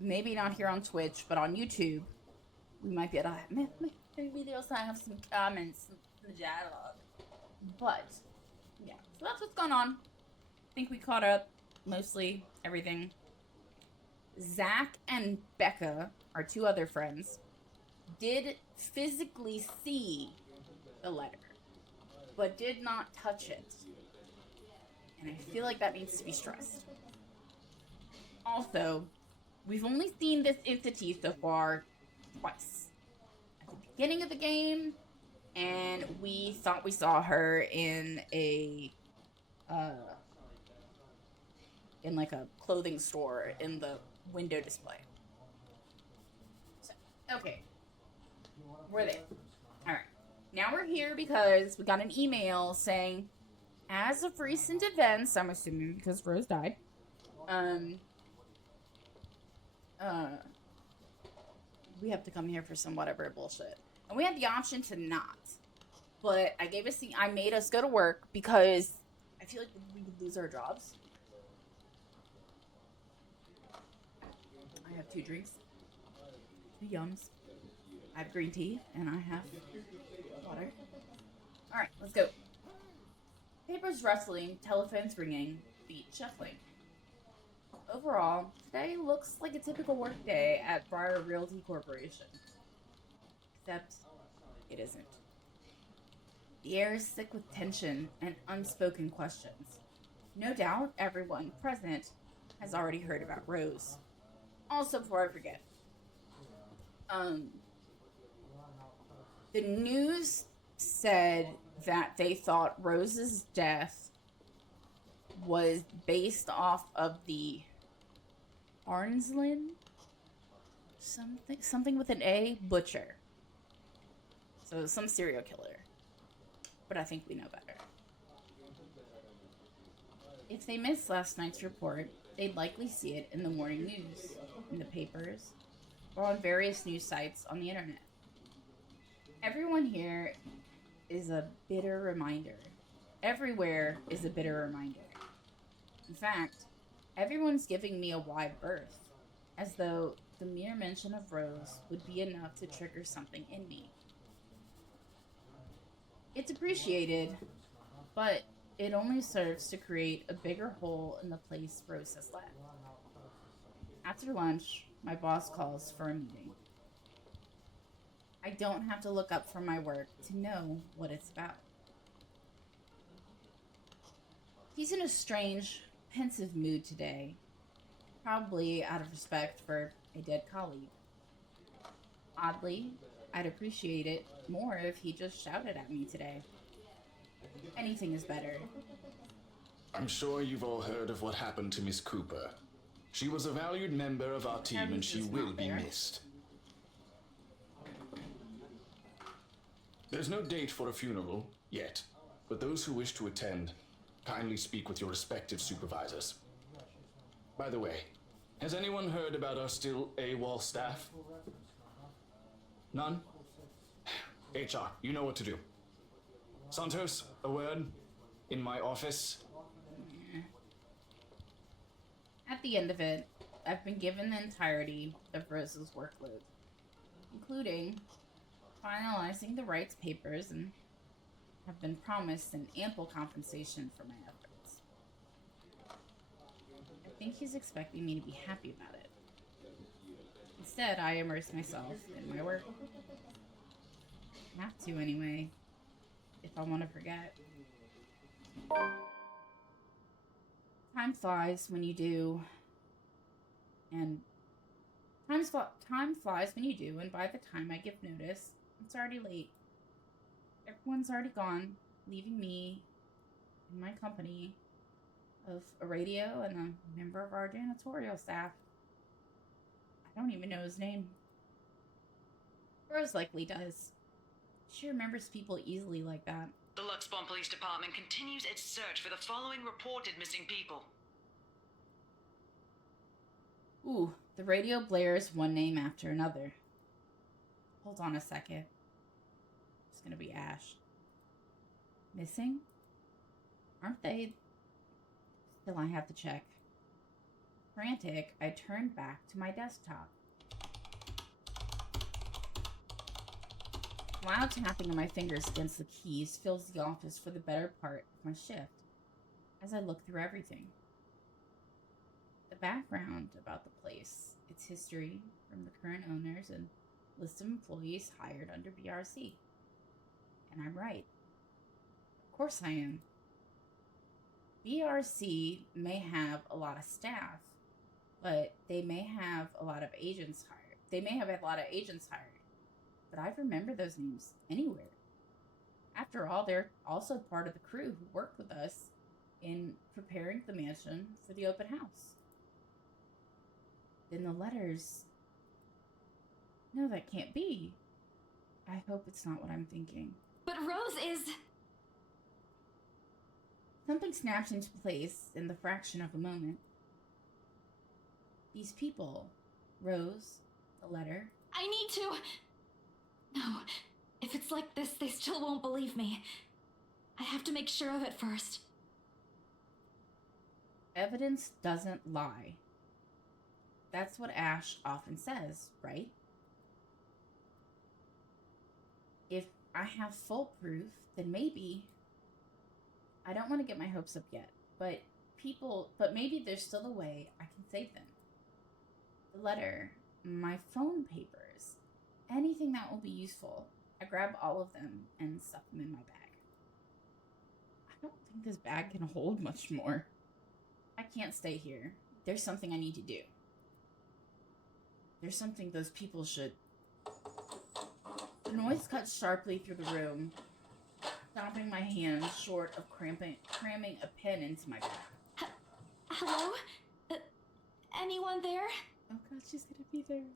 maybe not here on Twitch, but on YouTube, we might be able to maybe they'll have some comments, some dialogue. But yeah, so that's what's going on. I think we caught up mostly everything. Zach and Becca, our two other friends, did physically see the letter, but did not touch it. And I feel like that needs to be stressed. Also, we've only seen this entity so far twice. At the beginning of the game, and we thought we saw her in like a clothing store in the window display. So, okay. We're there. Alright. Now we're here because we got an email saying, as of recent events, I'm assuming because Rose died, we have to come here for some whatever bullshit. And we had the option to not. But I made us go to work because I feel like we would lose our jobs. I have 2 drinks. 2 yums. I have green tea, and I have water. Alright, let's go. Papers rustling, telephones ringing, feet shuffling. Overall, today looks like a typical workday at Briar Realty Corporation. Except, it isn't. The air is thick with tension and unspoken questions. No doubt everyone present has already heard about Rose. Also, before I forget, the news said that they thought Rose's death was based off of the Arnslin, something with an A, butcher. So some serial killer. But I think we know better. If they missed last night's report, they'd likely see it in the morning news, in the papers, or on various news sites on the internet. Everyone here is a bitter reminder. Everywhere is a bitter reminder. In fact, everyone's giving me a wide berth, as though the mere mention of Rose would be enough to trigger something in me. It's appreciated, but it only serves to create a bigger hole in the place Rose has left. After lunch, my boss calls for a meeting. I don't have to look up from my work to know what it's about. He's in a strange, pensive mood today, probably out of respect for a dead colleague. Oddly, I'd appreciate it more if he just shouted at me today. Anything is better. I'm sure you've all heard of what happened to Miss Cooper. She was a valued member of our team and she will be missed. There's no date for a funeral yet, but those who wish to attend, kindly speak with your respective supervisors. By the way, has anyone heard about our still AWOL staff? None? HR, you know what to do. Santos, a word? In my office? At the end of it, I've been given the entirety of Rose's workload, including finalizing the rights papers, and have been promised an ample compensation for my efforts. I think he's expecting me to be happy about it. Instead, I immerse myself in my work. I have to anyway, if I want to forget. Time flies when you do, and time flies when you do, and by the time I give notice, it's already late. Everyone's already gone, leaving me in my company of a radio and a member of our janitorial staff. I don't even know his name. Rose likely does. She remembers people easily like that. The Luxbon Police Department continues its search for the following reported missing people. Ooh, the radio blares one name after another. Hold on a second. It's gonna be Ash. Missing? Aren't they? Still, I have to check. Frantic, I turned back to my desktop. Loud tapping of my fingers against the keys fills the office for the better part of my shift as I look through everything. The background about the place, its history from the current owners, and list of employees hired under BRC. And I'm right. Of course I am. BRC may have a lot of staff, but they may have a lot of agents hired. But I remember those names anywhere. After all, they're also part of the crew who worked with us in preparing the mansion for the open house. Then the letters... No, that can't be. I hope it's not what I'm thinking. But Rose is... Something snaps into place in the fraction of a moment. These people, Rose, the letter... I need to... No, if it's like this, they still won't believe me. I have to make sure of it first. Evidence doesn't lie. That's what Ash often says, right? If I have full proof, then maybe... I don't want to get my hopes up yet, but maybe there's still a way I can save them. The letter, my phone papers, anything that will be useful. I grab all of them and stuff them in my bag. I don't think this bag can hold much more. I can't stay here. There's something I need to do. There's something those people should... The noise cuts sharply through the room, stopping my hands short of cramming a pen into my bag. Hello? Anyone there? Oh god, she's gonna be there.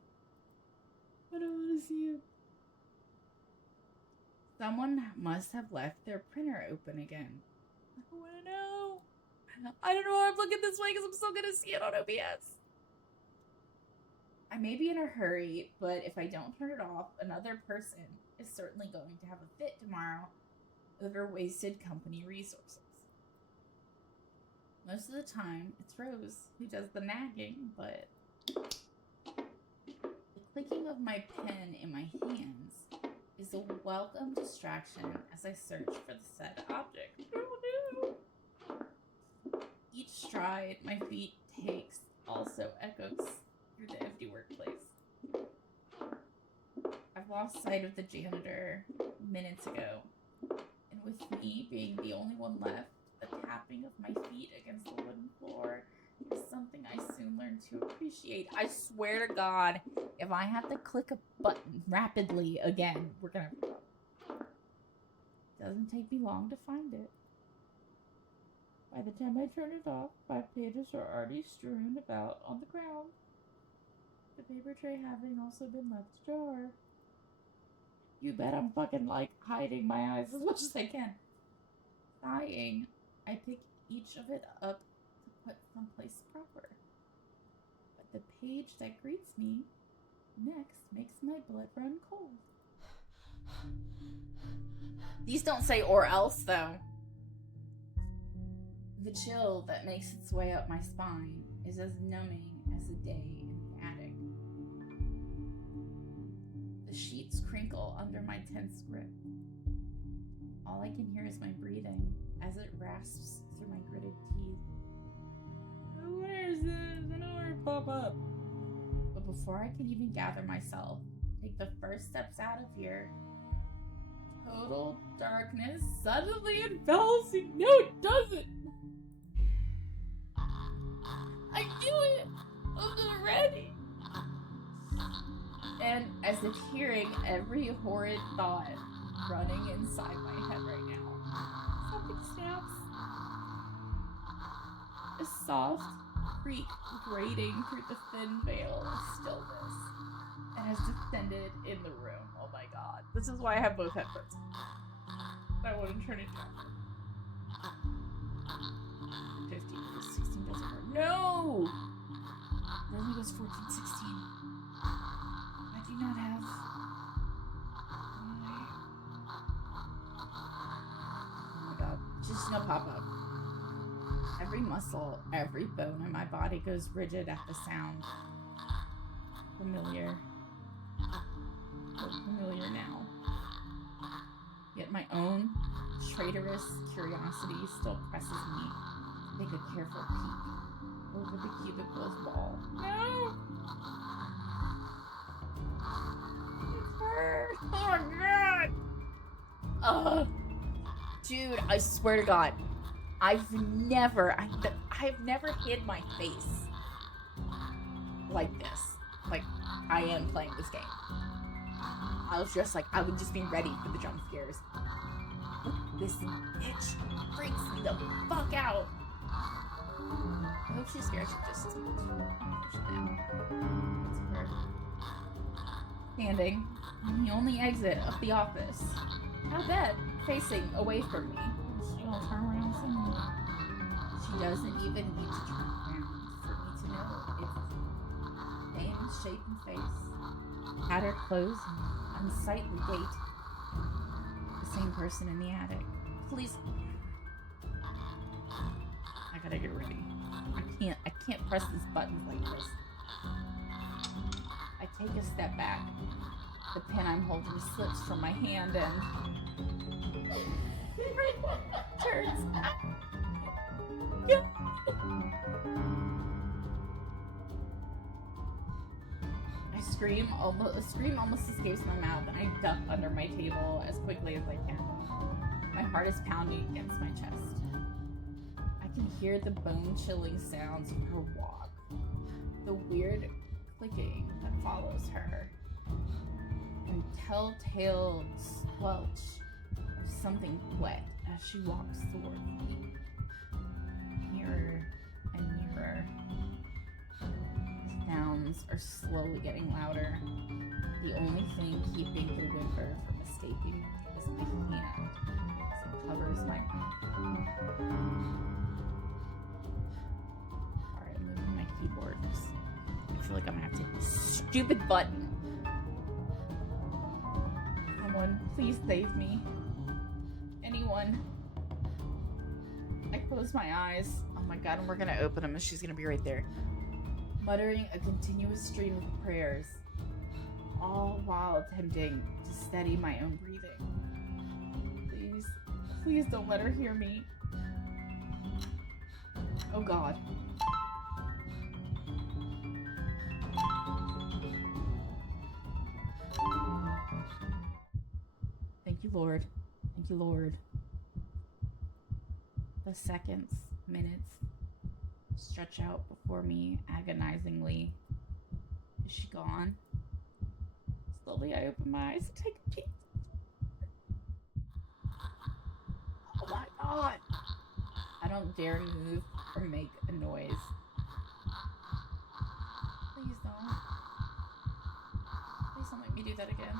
I don't want to see you. Someone must have left their printer open again. I want to know. I don't know why I'm looking this way because I'm still gonna see it on OBS. I may be in a hurry, but if I don't turn it off, another person is certainly going to have a fit tomorrow over wasted company resources. Most of the time, it's Rose who does the nagging, but the clicking of my pen in my hands is a welcome distraction as I search for the said object. Each stride my feet takes also echoes through the empty workplace. I've lost sight of the janitor minutes ago, and with me being the only one left, the tapping of my feet against the wooden floor is something I soon learned to appreciate. I swear to God, if I have to click a button rapidly again, we're gonna... Doesn't take me long to find it. By the time I turn it off, 5 pages are already strewn about on the ground. The paper tray having also been left ajar. You bet I'm fucking like hiding my eyes as much as I can. Sighing, I pick each of it up to put someplace proper. But the page that greets me next makes my blood run cold. These don't say or else though. The chill that makes its way up my spine is as numbing as a day in the attic. The sheets crinkle under my tense grip. All I can hear is my breathing as it rasps through my gritted teeth. Where is this? I know where to pop up. But before I can even gather myself, take the first steps out of here, total darkness suddenly envelops me. No, it doesn't! I knew it! I'm ready! And as if hearing every horrid thought running inside my head right now, something snaps. A soft creak grating through the thin veil of stillness and has descended in the room. Oh my god. This is why I have both headphones. I wouldn't turn it down. 15 goes 16 doesn't work. No! It only goes 14, 16. I do not have Oh my god. Just no pop up. Every muscle, every bone in my body goes rigid at the sound. Familiar. So familiar now. Yet my own traitorous curiosity still presses me to take a careful peek over the cubicle's wall. No! It's her! Oh my god! Ugh! Dude, I swear to God, I've never hid my face like this. Like, I am playing this game. I was just like, I would just be ready for the jump scares. This bitch freaks me the fuck out. I hope she's scared. She just push down. It's her. Standing on the only exit of the office. Now bed, facing away from me. She gonna turn around soon. She doesn't even need to turn around for me to know it's the same shape and face. Tattered clothes and unsightly gait. The same person in the attic. Please. I gotta get ready. I can't press these buttons like this. I take a step back. The pen I'm holding slips from my hand and turns. A scream almost escapes my mouth, and I duck under my table as quickly as I can. My heart is pounding against my chest. I can hear the bone-chilling sounds of her walk, the weird clicking that follows her, and telltale squelch of something wet as she walks toward me. Nearer and nearer. The sounds are slowly getting louder. The only thing keeping the whimper from escaping me is my hand as it covers my mouth. Sorry, I'm moving my keyboard. I feel like I'm gonna have to hit this stupid button. Someone, please save me. Anyone. I close my eyes. Oh my god, and we're gonna open them and she's gonna be right there. Muttering a continuous stream of prayers, all while attempting to steady my own breathing. Please, please don't let her hear me. Oh god. Thank you, Lord. Thank you, Lord. The seconds, minutes stretch out before me agonizingly. Is she gone? Slowly I open my eyes to take a peek. Oh my god! I don't dare move or make a noise. Please don't. Please don't make me do that again.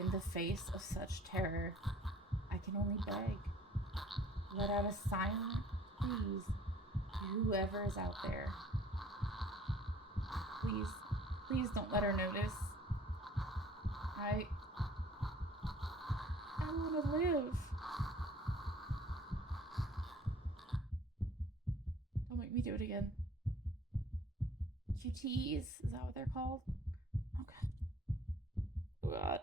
In the face of such terror, I can only beg. Let out a silent please to whoever is out there. Please, please don't let her notice. I want to live. Don't make me do it again. QTs, is that what they're called? Okay. Oh god.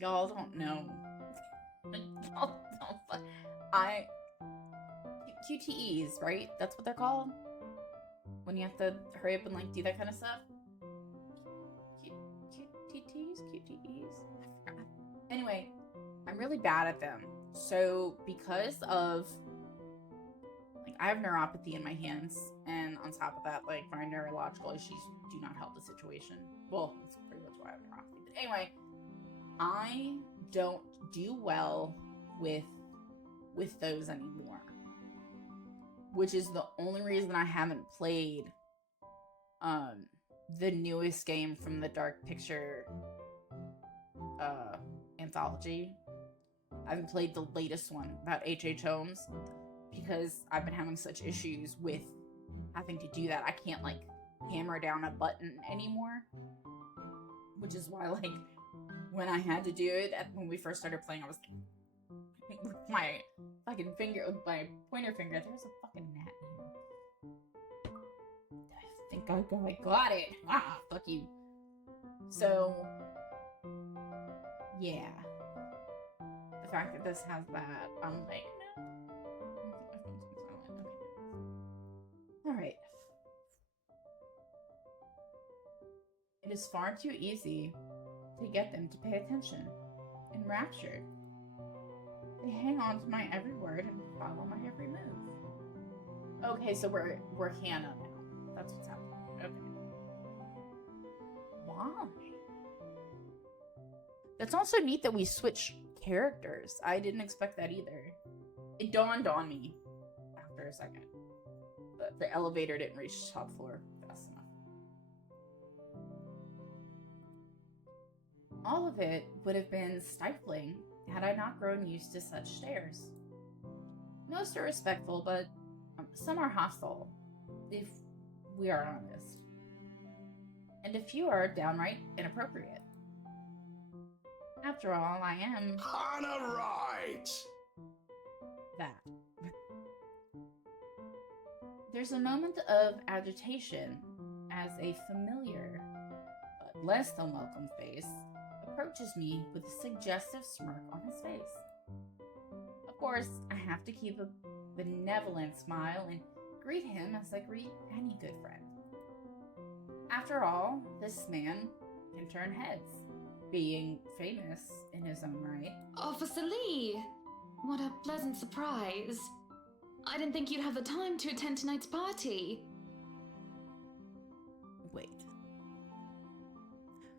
Y'all don't know. Y'all don't. QTEs, right? That's what they're called? When you have to hurry up and like do that kind of stuff? QTEs? Anyway, I'm really bad at them. So because of like I have neuropathy in my hands, and on top of that, like my neurological issues do not help the situation. Well, that's pretty much why I have neuropathy. But anyway, I don't do well with those anymore, which is the only reason I haven't played the newest game from the Dark Picture anthology. I haven't played the latest one about H.H. Holmes because I've been having such issues with having to do that. I can't like hammer down a button anymore, which is why like when I had to do it when we first started playing, I was like, with my fucking finger, with my pointer finger, there's a fucking gnat here. I think I got it. Ah, fuck you. So, yeah. The fact that this has that, I'm like, no. Alright. It is far too easy to get them to pay attention. Enraptured. They hang on to my every word and follow my every move. Okay, so we're Hannah now. That's what's happening. Okay. Why? That's also neat that we switch characters. I didn't expect that either. It dawned on me after a second. But the elevator didn't reach the top floor fast enough. All of it would have been stifling had I not grown used to such stares. Most are respectful, but some are hostile, if we are honest. And a few are downright inappropriate. After all, I am... Hannah Wright! That. There's a moment of agitation as a familiar, but less than welcome face approaches me with a suggestive smirk on his face. Of course, I have to keep a benevolent smile and greet him as I greet any good friend. After all, this man can turn heads, being famous in his own right. Officer Lee! What a pleasant surprise. I didn't think you'd have the time to attend tonight's party. Wait.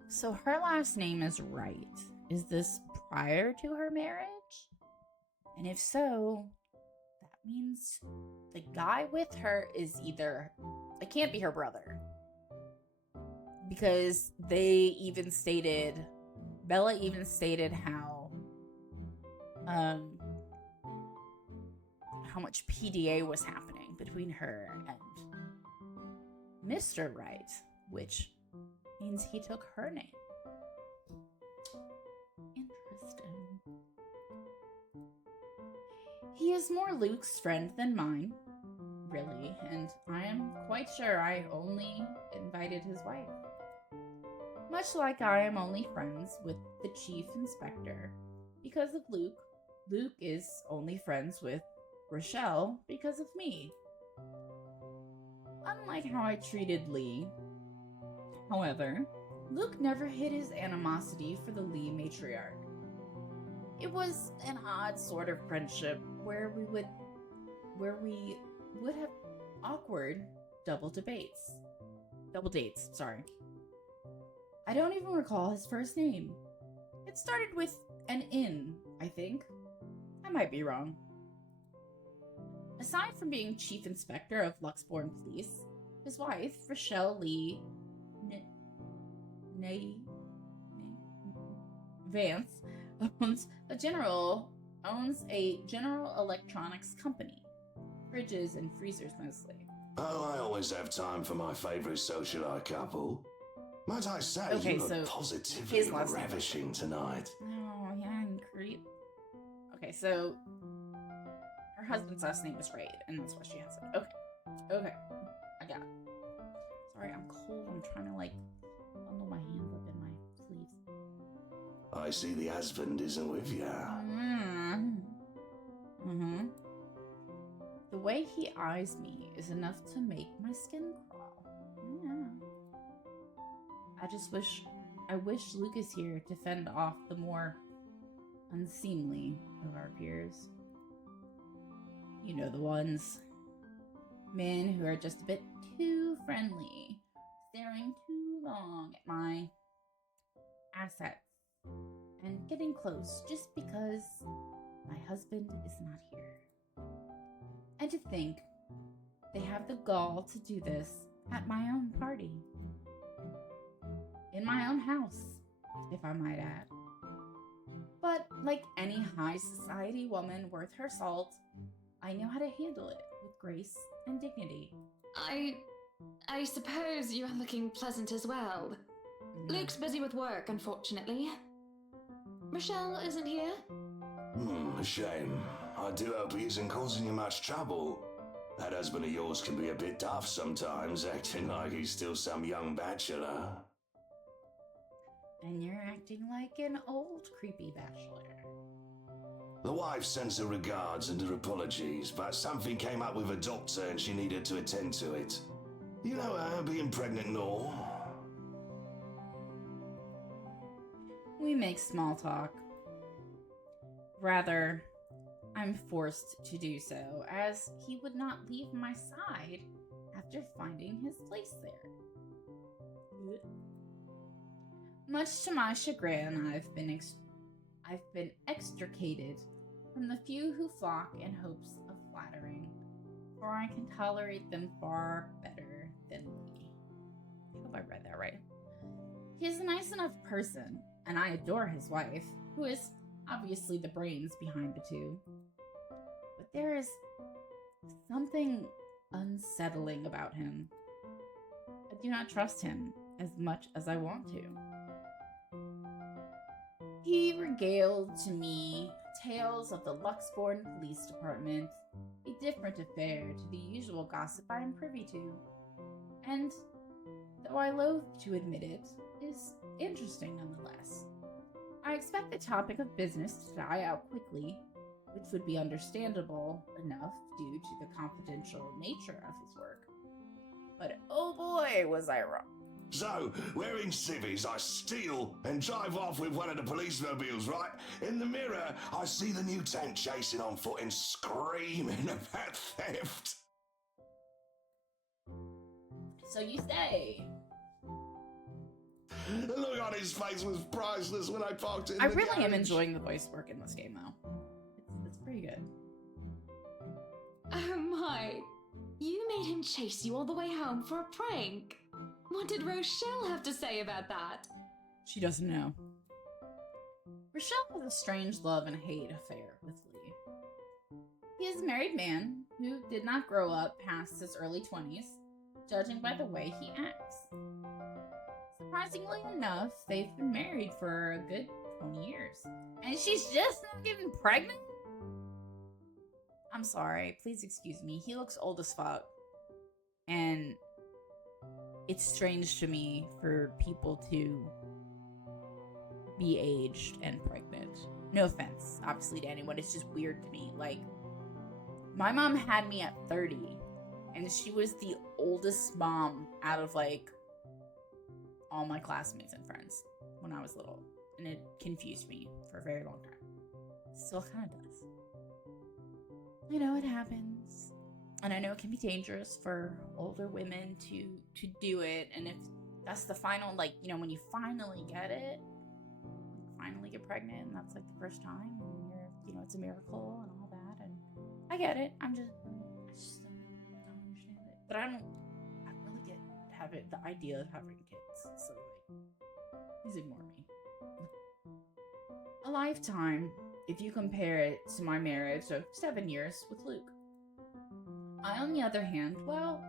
So her last name is Wright. Is this prior to her marriage? And if so, that means the guy with her is either... It can't be her brother. because Bella even stated how much PDA was happening between her and Mr. Wright, which means he took her name. Interesting. He is more Luke's friend than mine, really, and I am quite sure I only invited his wife. Much like I am only friends with the chief inspector because of Luke, Luke is only friends with Rochelle because of me. Unlike how I treated Lee, however, Luke never hid his animosity for the Lee matriarch. It was an odd sort of friendship where we would have awkward double dates, sorry. I don't even recall his first name. It started with an N, I think. I might be wrong. Aside from being chief inspector of Luxbourne Police, his wife, Rochelle Lee Vance, owns a general electronics company. Fridges and freezers mostly. Oh, I always have time for my favourite socialite couple. Might I say, Okay, you so look positively his last name. ravishing tonight. Oh, yeah, creep. Okay, so her husband's last name is Raid, and that's why she has it. Okay, I got it. Sorry, I'm cold. I'm trying to bundle my hands up in my sleeves. I see the husband isn't with you. Mm-hmm. The way he eyes me is enough to make my skin crawl. Yeah. I wish Luke is here to fend off the more unseemly of our peers. You know the ones. Men who are just a bit too friendly, staring too long at my assets, and getting close just because my husband is not here. And to think they have the gall to do this at my own party. In my own house, if I might add. But like any high society woman worth her salt, I know how to handle it with grace and dignity. I suppose you are looking pleasant as well. Luke's busy with work, unfortunately. Rochelle isn't here? A shame. I do hope he isn't causing you much trouble. That husband of yours can be a bit daft sometimes, acting like he's still some young bachelor. And you're acting like an old creepy bachelor. The wife sends her regards and her apologies, but something came up with her doctor and she needed to attend to it. You know her, being pregnant and all. We make small talk. Rather, I'm forced to do so, as he would not leave my side after finding his place there. Much to my chagrin, I've been extricated from the few who flock in hopes of flattering, for I can tolerate them far better than Lee. I hope I read that right. He is a nice enough person, and I adore his wife, who is obviously the brains behind the two. But there is something unsettling about him. I do not trust him as much as I want to. He regaled to me tales of the Luxbourne Police Department, a different affair to the usual gossip I am privy to, and, though I loathe to admit it, is interesting nonetheless. I expect the topic of business to die out quickly, which would be understandable enough due to the confidential nature of his work. But oh boy, was I wrong. So, wearing civvies, I steal and drive off with one of the police mobiles, right? In the mirror, I see the mutant chasing on foot and screaming about theft. So you say. The look on his face was priceless when I parked in I the really am garage. enjoying the voice work in this game, though. It's pretty good. Oh my. You made him chase you all the way home for a prank. What did Rochelle have to say about that? She doesn't know. Rochelle has a strange love and hate affair with Lee. He is a married man who did not grow up past his early 20s, judging by the way he acts. Surprisingly enough, they've been married for a good 20 years. And she's just not getting pregnant? I'm sorry, please excuse me. He looks old as fuck. And it's strange to me for people to be aged and pregnant. No offense, obviously, to anyone. It's just weird to me. Like, my mom had me at 30, and she was the oldest mom out of, like, all my classmates and friends when I was little. And it confused me for a very long time. Still kind of does. I know it happens. And I know it can be dangerous for older women to do it. And if that's the final, like, you know, when you finally get it, finally get pregnant, and that's like the first time, and you're, you know, it's a miracle and all that. And I get it. I just don't understand it. But I really get the idea of having kids. So, like, please ignore me. A lifetime, if you compare it to my marriage of 7 years with Luke. I, on the other hand, well,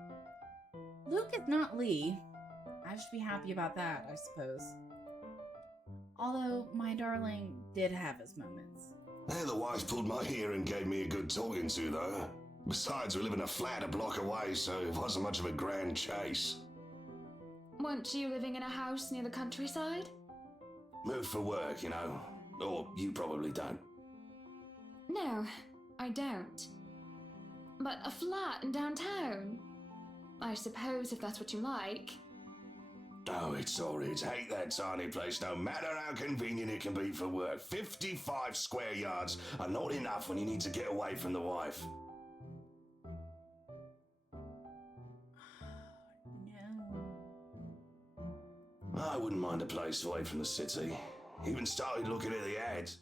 Luke is not Lee. I should be happy about that, I suppose. Although, my darling did have his moments. The wife pulled my ear and gave me a good talking to, though. Besides, we live in a flat a block away, so it wasn't much of a grand chase. Weren't you living in a house near the countryside? Moved for work, you know. Or you probably don't. No, I don't. But a flat in downtown? I suppose if that's what you like. Oh, it's horrid. Hate that tiny place, no matter how convenient it can be for work. 55 square yards are not enough when you need to get away from the wife. No. I wouldn't mind a place away from the city. Even started looking at the ads.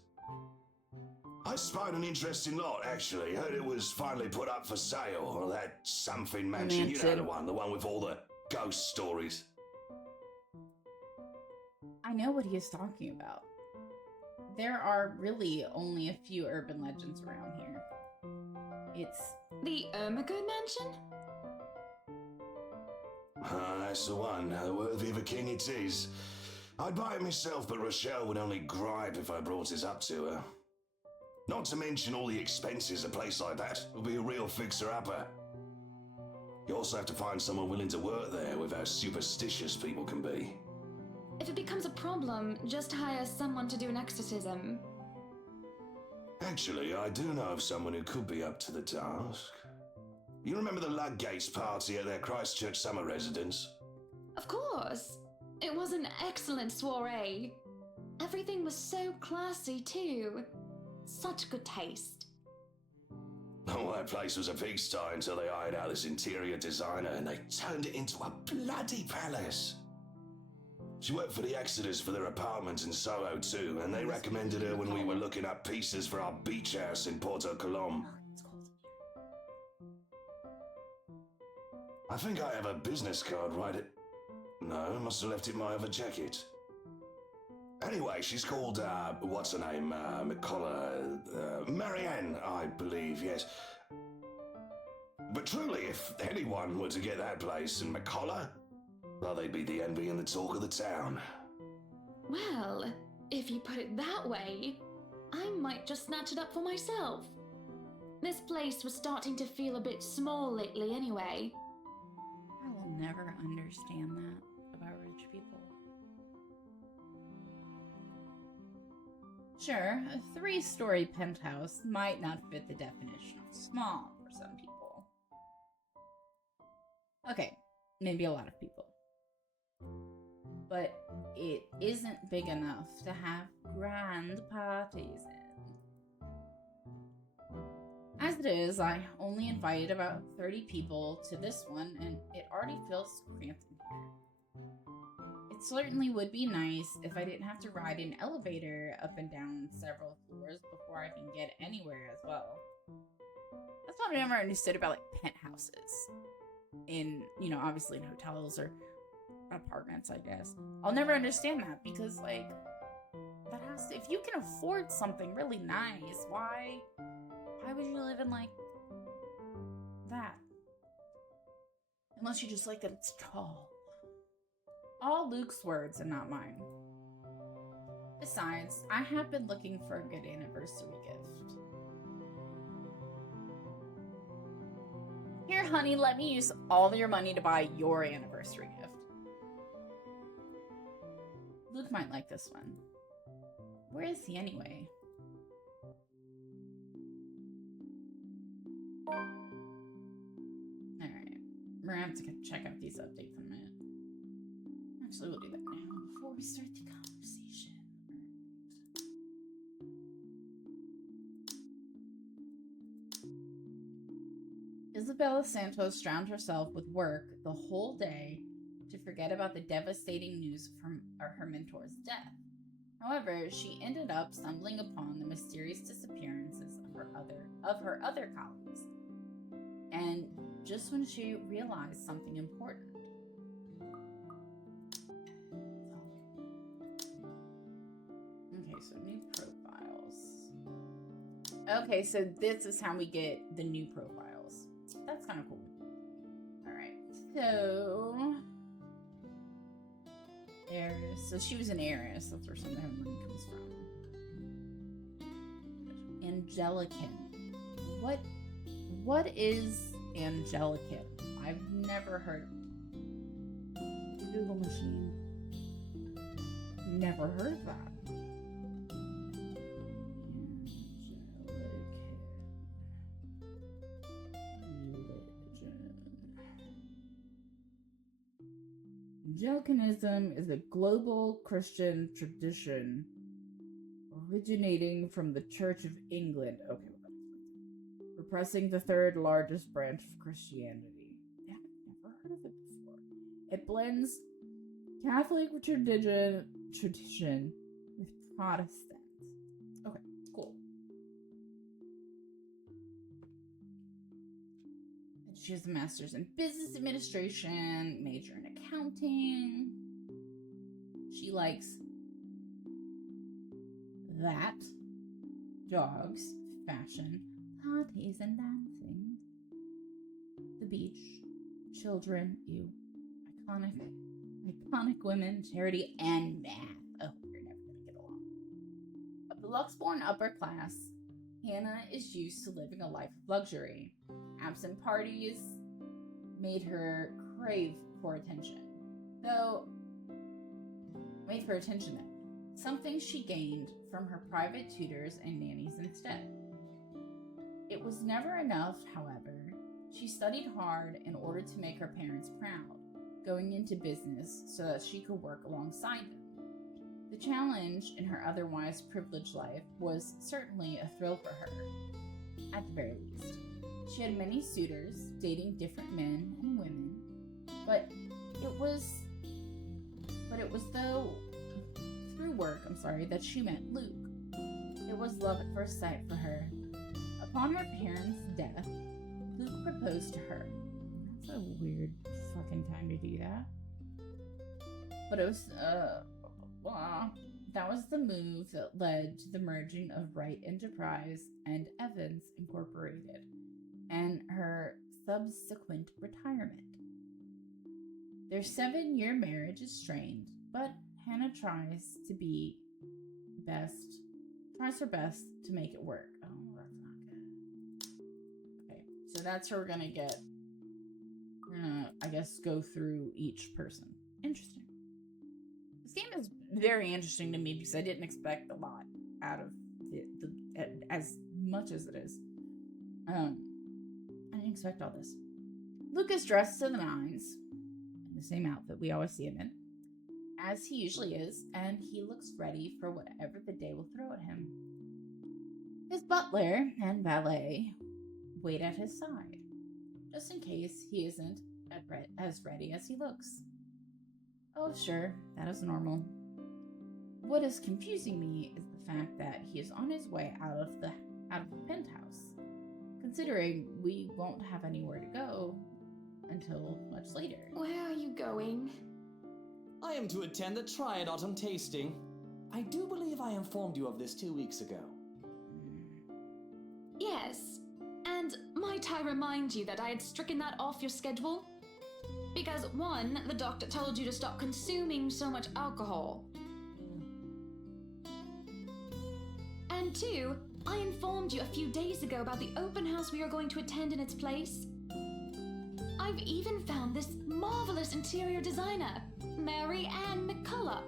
I spied an interesting lot, actually. Heard it was finally put up for sale. Or that something mansion. You know the one with all the ghost stories. I know what he is talking about. There are really only a few urban legends around here. It's the Ermagood Mansion? That's the one. Worthy of a king it is. I'd buy it myself, but Rochelle would only gripe if I brought it up to her. Not to mention all the expenses a place like that will be a real fixer-upper. You also have to find someone willing to work there with how superstitious people can be. If it becomes a problem, just hire someone to do an exorcism. Actually, I do know of someone who could be up to the task. You remember the Ludgates party at their Christchurch summer residence? Of course. It was an excellent soiree. Everything was so classy, too. Such good taste. Oh, that place was a pigsty until they hired out this interior designer and they turned it into a bloody palace. She worked for the Exodus for their apartment in Soho too, and they recommended her when we were looking up pieces for our beach house in Porto Colom. I think I have a business card right at... No, I must have left it in my other jacket. Anyway, she's called, what's her name? Marianne, I believe, yes. But truly, if anyone were to get that place in McCullough, well, they'd be the envy and the talk of the town. Well, if you put it that way, I might just snatch it up for myself. This place was starting to feel a bit small lately anyway. I will never understand that about rich people. Sure, a 3-story penthouse might not fit the definition of small for some people. Okay, maybe a lot of people. But it isn't big enough to have grand parties in. As it is, I only invited about 30 people to this one, and it already feels cramped in here. It certainly would be nice if I didn't have to ride an elevator up and down several floors before I can get anywhere as well. That's what I never understood about, like, penthouses. In, you know, obviously in hotels or apartments, I guess. I'll never understand that because, like, that has to, if you can afford something really nice, why would you live in, like, that? Unless you just like that it's tall. All Luke's words and not mine. Besides, I have been looking for a good anniversary gift. Here, honey, let me use all your money to buy your anniversary gift. Luke might like this one. Where is he anyway? Alright. We're gonna have to check out these updates in a minute. Actually, we'll do that now before we start the conversation. Isabella Santos drowned herself with work the whole day to forget about the devastating news from her mentor's death. However, she ended up stumbling upon the mysterious disappearances of her other colleagues. And just when she realized something important. Okay, so new profiles. Okay, so this is how we get the new profiles. That's kind of cool. Alright, so... Heiress. So she was an heiress. That's where some of her money comes from. Angelican. What is Angelican? I've never heard. Google machine. Never heard of that. Angelicanism is a global Christian tradition originating from the Church of England. Okay, repressing the third largest branch of Christianity. Yeah, I've never heard of it before. It blends Catholic tradition with Protestant. Okay, cool. She has a master's in business administration, major in accounting. She likes that, dogs, fashion, parties and dancing, the beach, children, ew, iconic women, charity, and math. Oh, we're never gonna get along. Of the Luxborn upper class, Hannah is used to living a life of luxury. Absent parties made her crave for attention. Something she gained from her private tutors and nannies instead. It was never enough, however. She studied hard in order to make her parents proud, going into business so that she could work alongside them. The challenge in her otherwise privileged life was certainly a thrill for her, at the very least. She had many suitors, dating different men and women, but it was through work, that she met Luke. It was love at first sight for her. Upon her parents' death, Luke proposed to her. That's a weird fucking time to do that. But it was, that was the move that led to the merging of Wright Enterprise and Evans Incorporated, and her subsequent retirement. Their 7-year marriage is strained, but Hannah tries her best to make it work. Oh, that's not good. Okay, so that's where we're gonna I guess, go through each person. Interesting. This game is very interesting to me because I didn't expect a lot out of as much as it is. I didn't expect all this. Luke is dressed to the nines, in the same outfit we always see him in, as he usually is, and he looks ready for whatever the day will throw at him. His butler and valet wait at his side, just in case he isn't as ready as he looks. Oh, sure, that is normal. What is confusing me is the fact that he is on his way out of the penthouse, considering we won't have anywhere to go until much later. Where are you going? I am to attend the Triad Autumn Tasting. I do believe I informed you of this 2 weeks ago. Yes, and might I remind you that I had stricken that off your schedule? Because 1, the doctor told you to stop consuming so much alcohol. And 2, I informed you a few days ago about the open house we are going to attend in its place. I've even found this marvelous interior designer, Mary Ann McCullough.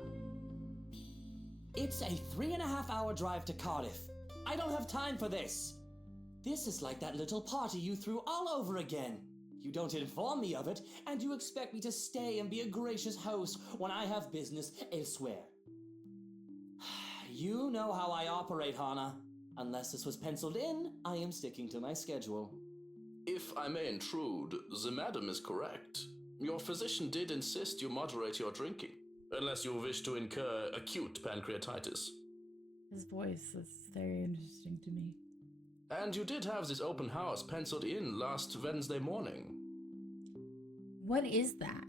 It's a 3.5-hour drive to Cardiff. I don't have time for this. This is like that little party you threw all over again. You don't inform me of it, and you expect me to stay and be a gracious host when I have business elsewhere. You know how I operate, Hana. Unless this was penciled in, I am sticking to my schedule. If I may intrude, the madam is correct. Your physician did insist you moderate your drinking, unless you wish to incur acute pancreatitis. His voice is very interesting to me. And you did have this open house penciled in last Wednesday morning. What is that?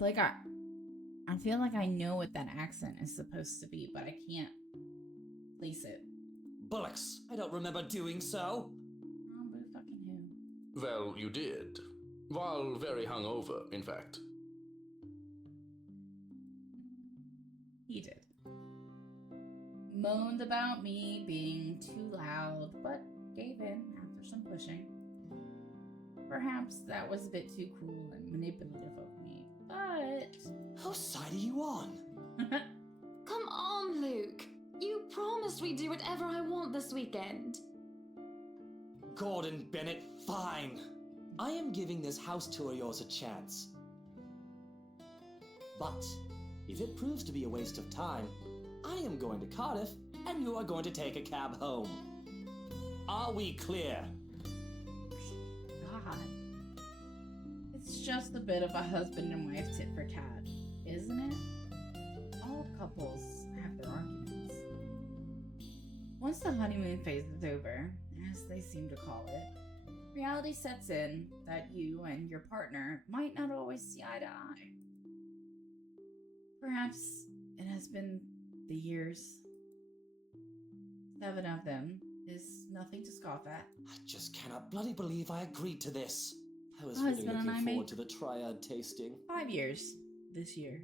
Like, I feel like I know what that accent is supposed to be, but I can't place it. Bullocks, I don't remember doing so. Oh, but fucking who? Well, you did. While very hungover, in fact. He did. Moaned about me being too loud, but gave in after some pushing. Perhaps that was a bit too cruel and manipulative of me, but... Whose side are you on? Come on, Luke. You promised we'd do whatever I want this weekend. Gordon Bennett, fine. I am giving this house tour of yours a chance. But if it proves to be a waste of time, I am going to Cardiff, and you are going to take a cab home. Are we clear? God. It's just a bit of a husband and wife tit for tat, isn't it? All couples have their arguments. Once the honeymoon phase is over, as they seem to call it, reality sets in that you and your partner might not always see eye to eye. Perhaps it has been the years. 7 of them is nothing to scoff at. I just cannot bloody believe I agreed to this. I was My really husband and I looking forward made- to the Triad tasting. 5 years this year.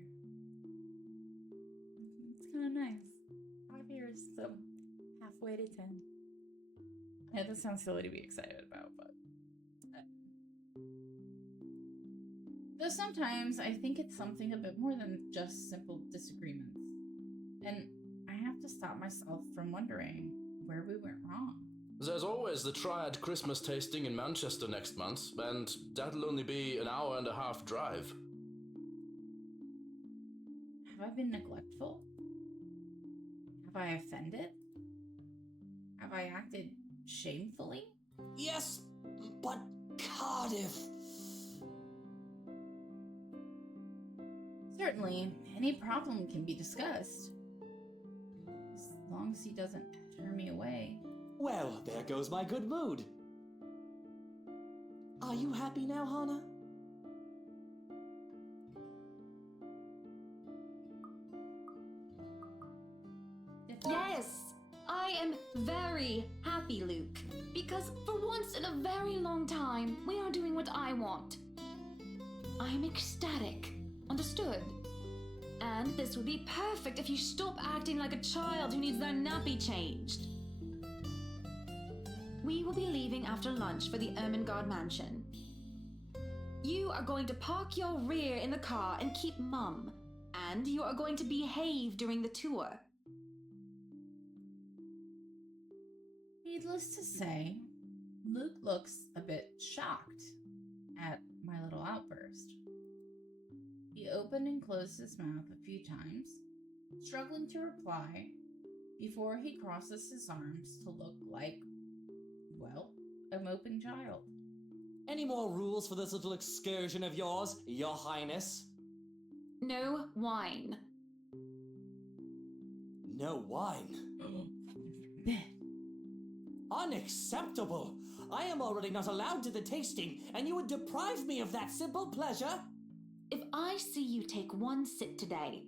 It's kind of nice. 5 years, so halfway to 10. I know that sounds silly to be excited about, but... Though sometimes I think it's something a bit more than just simple disagreements. And I have to stop myself from wondering where we went wrong. There's always the Triad Christmas tasting in Manchester next month, and that'll only be an hour-and-a-half drive. Have I been neglectful? Have I offended? Have I acted shamefully? Yes, but Cardiff... Certainly, any problem can be discussed. As long as he doesn't turn me away. Well, there goes my good mood. Are you happy now, Hana? Yes, I am very happy, Luke. Because for once in a very long time, we are doing what I want. I am ecstatic. Understood? And this would be perfect if you stop acting like a child who needs their nappy changed. We will be leaving after lunch for the Ermengarde mansion. You are going to park your rear in the car and keep mum. And you are going to behave during the tour. Needless to say, Luke looks a bit shocked at my little outburst. He opened and closed his mouth a few times, struggling to reply, before he crosses his arms to look like, well, a moping child. Any more rules for this little excursion of yours, Your Highness? No wine. No wine? Unacceptable! I am already not allowed to the tasting, and you would deprive me of that simple pleasure? If I see you take one sip today,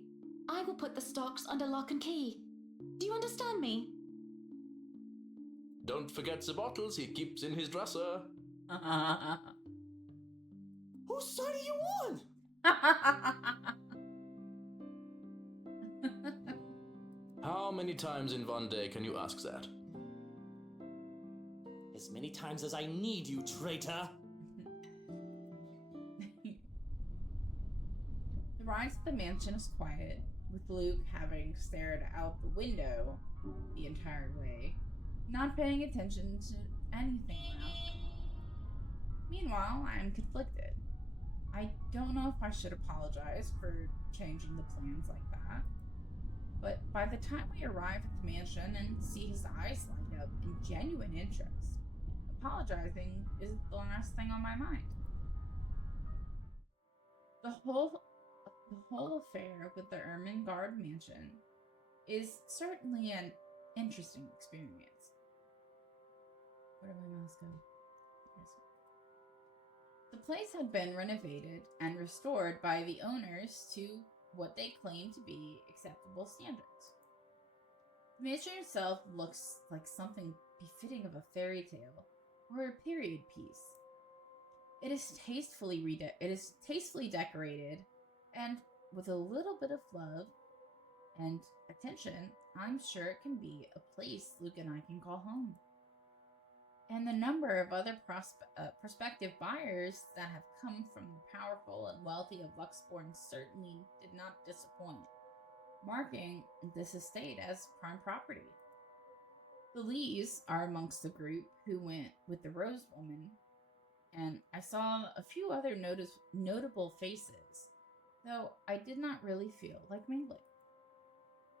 I will put the stocks under lock and key. Do you understand me? Don't forget the bottles he keeps in his dresser. Whose side are you on? How many times in one day can you ask that? As many times as I need you, traitor! The ride to the mansion is quiet, with Luke having stared out the window the entire way, not paying attention to anything around him. Meanwhile, I am conflicted. I don't know if I should apologize for changing the plans like that, but by the time we arrive at the mansion and see his eyes light up in genuine interest, apologizing is the last thing on my mind. The whole affair with the Ermengarde mansion is certainly an interesting experience. Where did my mouse go? The place had been renovated and restored by the owners to what they claim to be acceptable standards. The mansion itself looks like something befitting of a fairy tale or a period piece. It is tastefully decorated, and with a little bit of love and attention, I'm sure it can be a place Luke and I can call home. And the number of other prospective buyers that have come from the powerful and wealthy of Luxborn certainly did not disappoint, marking this estate as prime property. The Lees are amongst the group who went with the Rose Woman, and I saw a few other notable faces, though I did not really feel like mingling.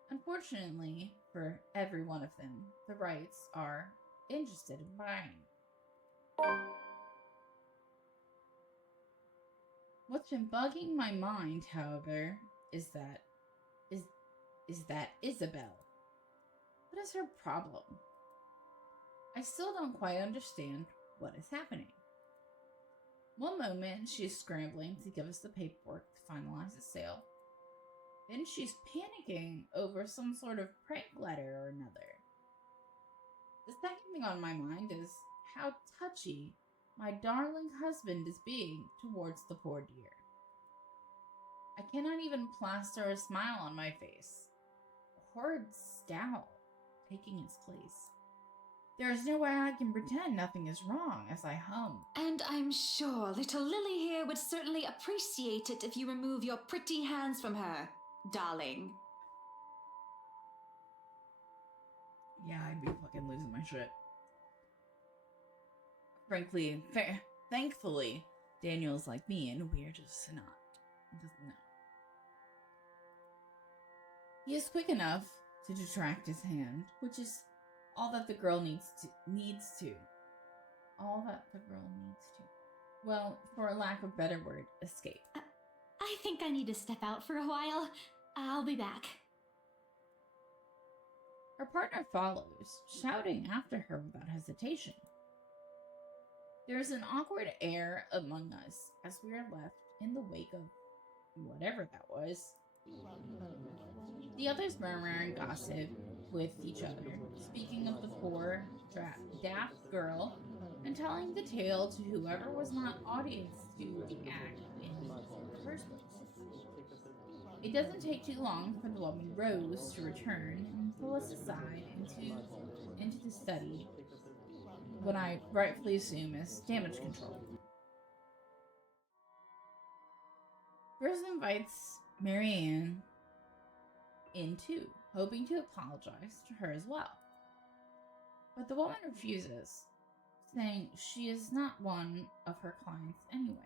Unfortunately, for every one of them, the Wrights are interested in buying. What's been bugging my mind, however, is that Isabel. What is her problem? I still don't quite understand what is happening. One moment she's scrambling to give us the paperwork to finalize the sale. Then she's panicking over some sort of prank letter or another. The second thing on my mind is how touchy my darling husband is being towards the poor dear. I cannot even plaster a smile on my face. A horrid scowl taking its place. There is no way I can pretend nothing is wrong as I hum. And I'm sure little Lily here would certainly appreciate it if you remove your pretty hands from her, darling. Yeah, I'd be fucking losing my shit. Frankly, thankfully, Daniel's like me and we're just not. Doesn't know. He is quick enough to detract his hand, which is all that the girl needs to. All that the girl needs to. Well, for a lack of better word, escape. I think I need to step out for a while. I'll be back. Her partner follows, shouting after her without hesitation. There is an awkward air among us as we are left in the wake of whatever that was. The others murmur and gossip with each other, speaking of the poor, daft girl, and telling the tale to whoever was not audience to the act in the first place. It doesn't take too long for the woman Rose to return and pull us aside into the study, what I rightfully assume is damage control. Rose invites Marianne in too, hoping to apologize to her as well. But the woman refuses, saying she is not one of her clients anyway.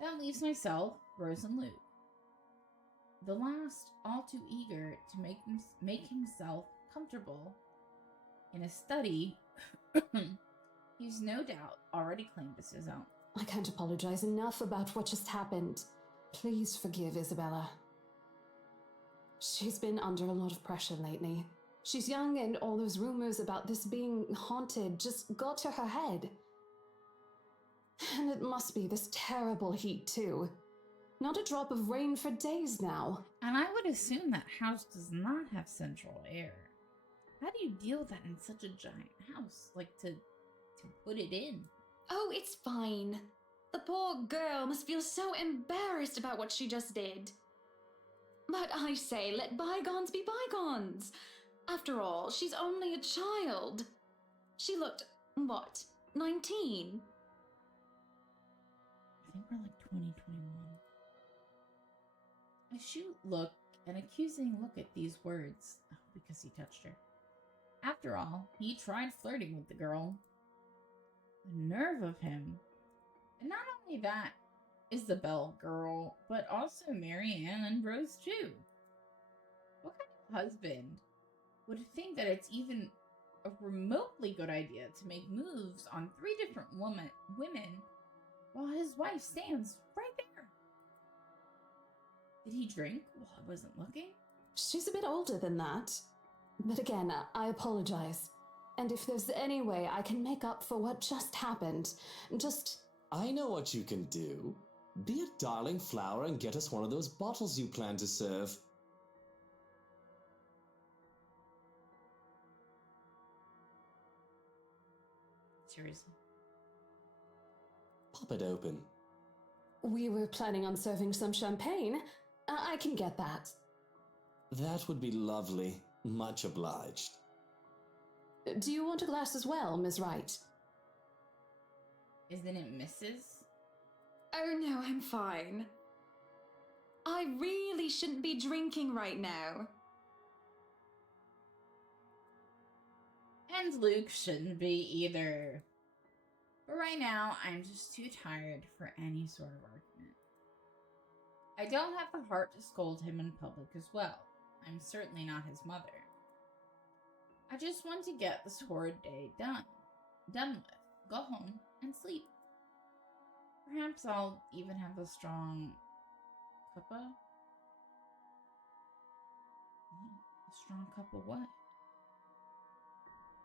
That leaves myself, Rose, and Luke. The last all too eager to make himself comfortable in a study he's no doubt already claimed as his own. I can't apologize enough about what just happened. Please forgive Isabella. She's been under a lot of pressure lately. She's young, and all those rumors about this being haunted just got to her head. And it must be this terrible heat, too. Not a drop of rain for days now. And I would assume that house does not have central air. How do you deal with that in such a giant house? Like, to put it in? Oh, it's fine. The poor girl must feel so embarrassed about what she just did. But I say, let bygones be bygones. After all, she's only a child. She looked, what, 19? I think we're like 2021. I shoot look, an accusing look at these words, because he touched her. After all, he tried flirting with the girl. The nerve of him. And not only that, Isabel girl, but also Marianne and Rose too. What kind of husband would think that it's even a remotely good idea to make moves on 3 different women while his wife stands right there? Did he drink while I wasn't looking? She's a bit older than that. But again, I apologize. And if there's any way I can make up for what just happened, just... I know what you can do. Be a darling flower and get us one of those bottles you plan to serve. Seriously. Pop it open. We were planning on serving some champagne. I can get that. That would be lovely. Much obliged. Do you want a glass as well, Ms. Wright? Isn't it Mrs.? Oh no, I'm fine. I really shouldn't be drinking right now. And Luke shouldn't be either. But right now, I'm just too tired for any sort of argument. I don't have the heart to scold him in public as well. I'm certainly not his mother. I just want to get this horrid day done with, go home, and sleep. Perhaps I'll even have a strong cuppa? A strong cup of what?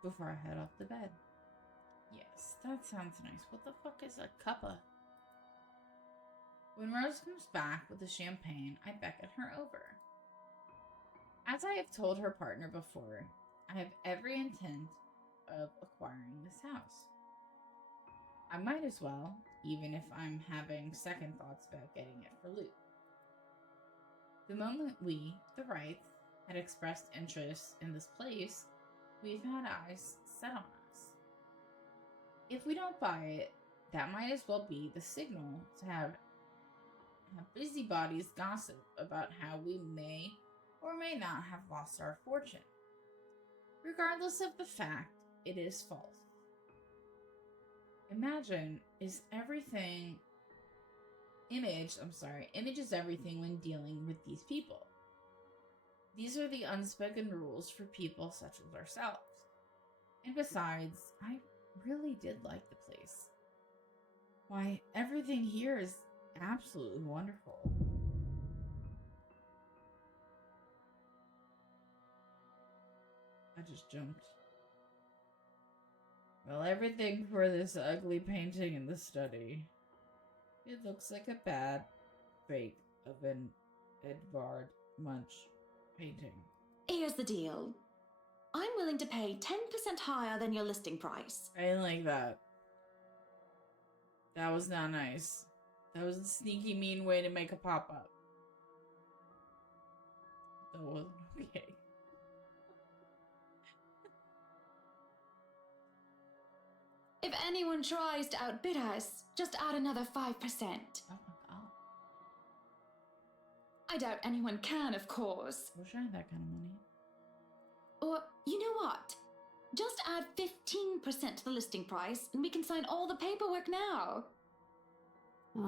Before I head off to bed. Yes, that sounds nice. What the fuck is a cuppa? When Rose comes back with the champagne, I beckon her over. As I have told her partner before, I have every intent of acquiring this house. I might as well, even if I'm having second thoughts about getting it for Luke. The moment we, the Wrights, had expressed interest in this place, we've had eyes set on us. If we don't buy it, that might as well be the signal to have busybodies gossip about how we may or may not have lost our fortune. Regardless of the fact, it is false. Image is everything when dealing with these people. These are the unspoken rules for people such as ourselves. And besides, I really did like the place. Why, everything here is absolutely wonderful. I just jumped. Well, everything for this ugly painting in the study. It looks like a bad fake of an Edvard Munch painting. Here's the deal. I'm willing to pay 10% higher than your listing price. I didn't like that. That was not nice. That was a sneaky, mean way to make a pop-up. That wasn't okay. If anyone tries to outbid us, just add another 5%. Oh my god. I doubt anyone can, of course. Wish I had that kind of money. Or, you know what? Just add 15% to the listing price, and we can sign all the paperwork now.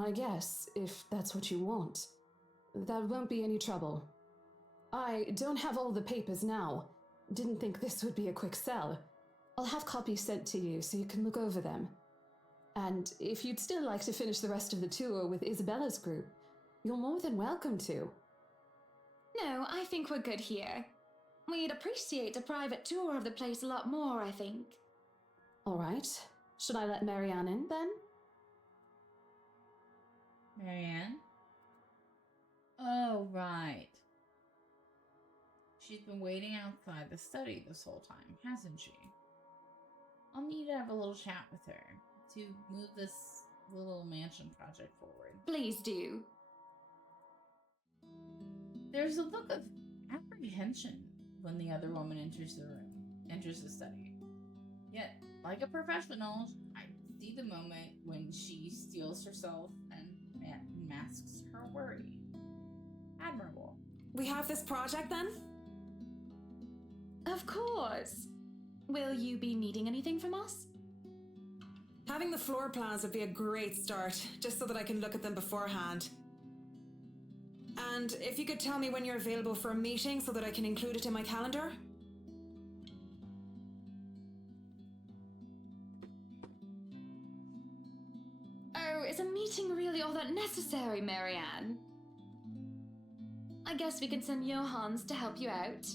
I guess, if that's what you want. That won't be any trouble. I don't have all the papers now. Didn't think this would be a quick sell. I'll have copies sent to you so you can look over them. And if you'd still like to finish the rest of the tour with Isabella's group, you're more than welcome to. No, I think we're good here. We'd appreciate a private tour of the place a lot more, I think. All right. Should I let Marianne in then? Marianne? Oh, right. She's been waiting outside the study this whole time, hasn't she? I'll need to have a little chat with her to move this little mansion project forward. Please do. There's a look of apprehension when the other woman enters the study. Yet, like a professional, I see the moment when she steels herself and masks her worry. Admirable. We have this project then? Of course. Will you be needing anything from us? Having the floor plans would be a great start, just so that I can look at them beforehand. And if you could tell me when you're available for a meeting so that I can include it in my calendar? Oh, is a meeting really all that necessary, Marianne? I guess we can send Johans to help you out.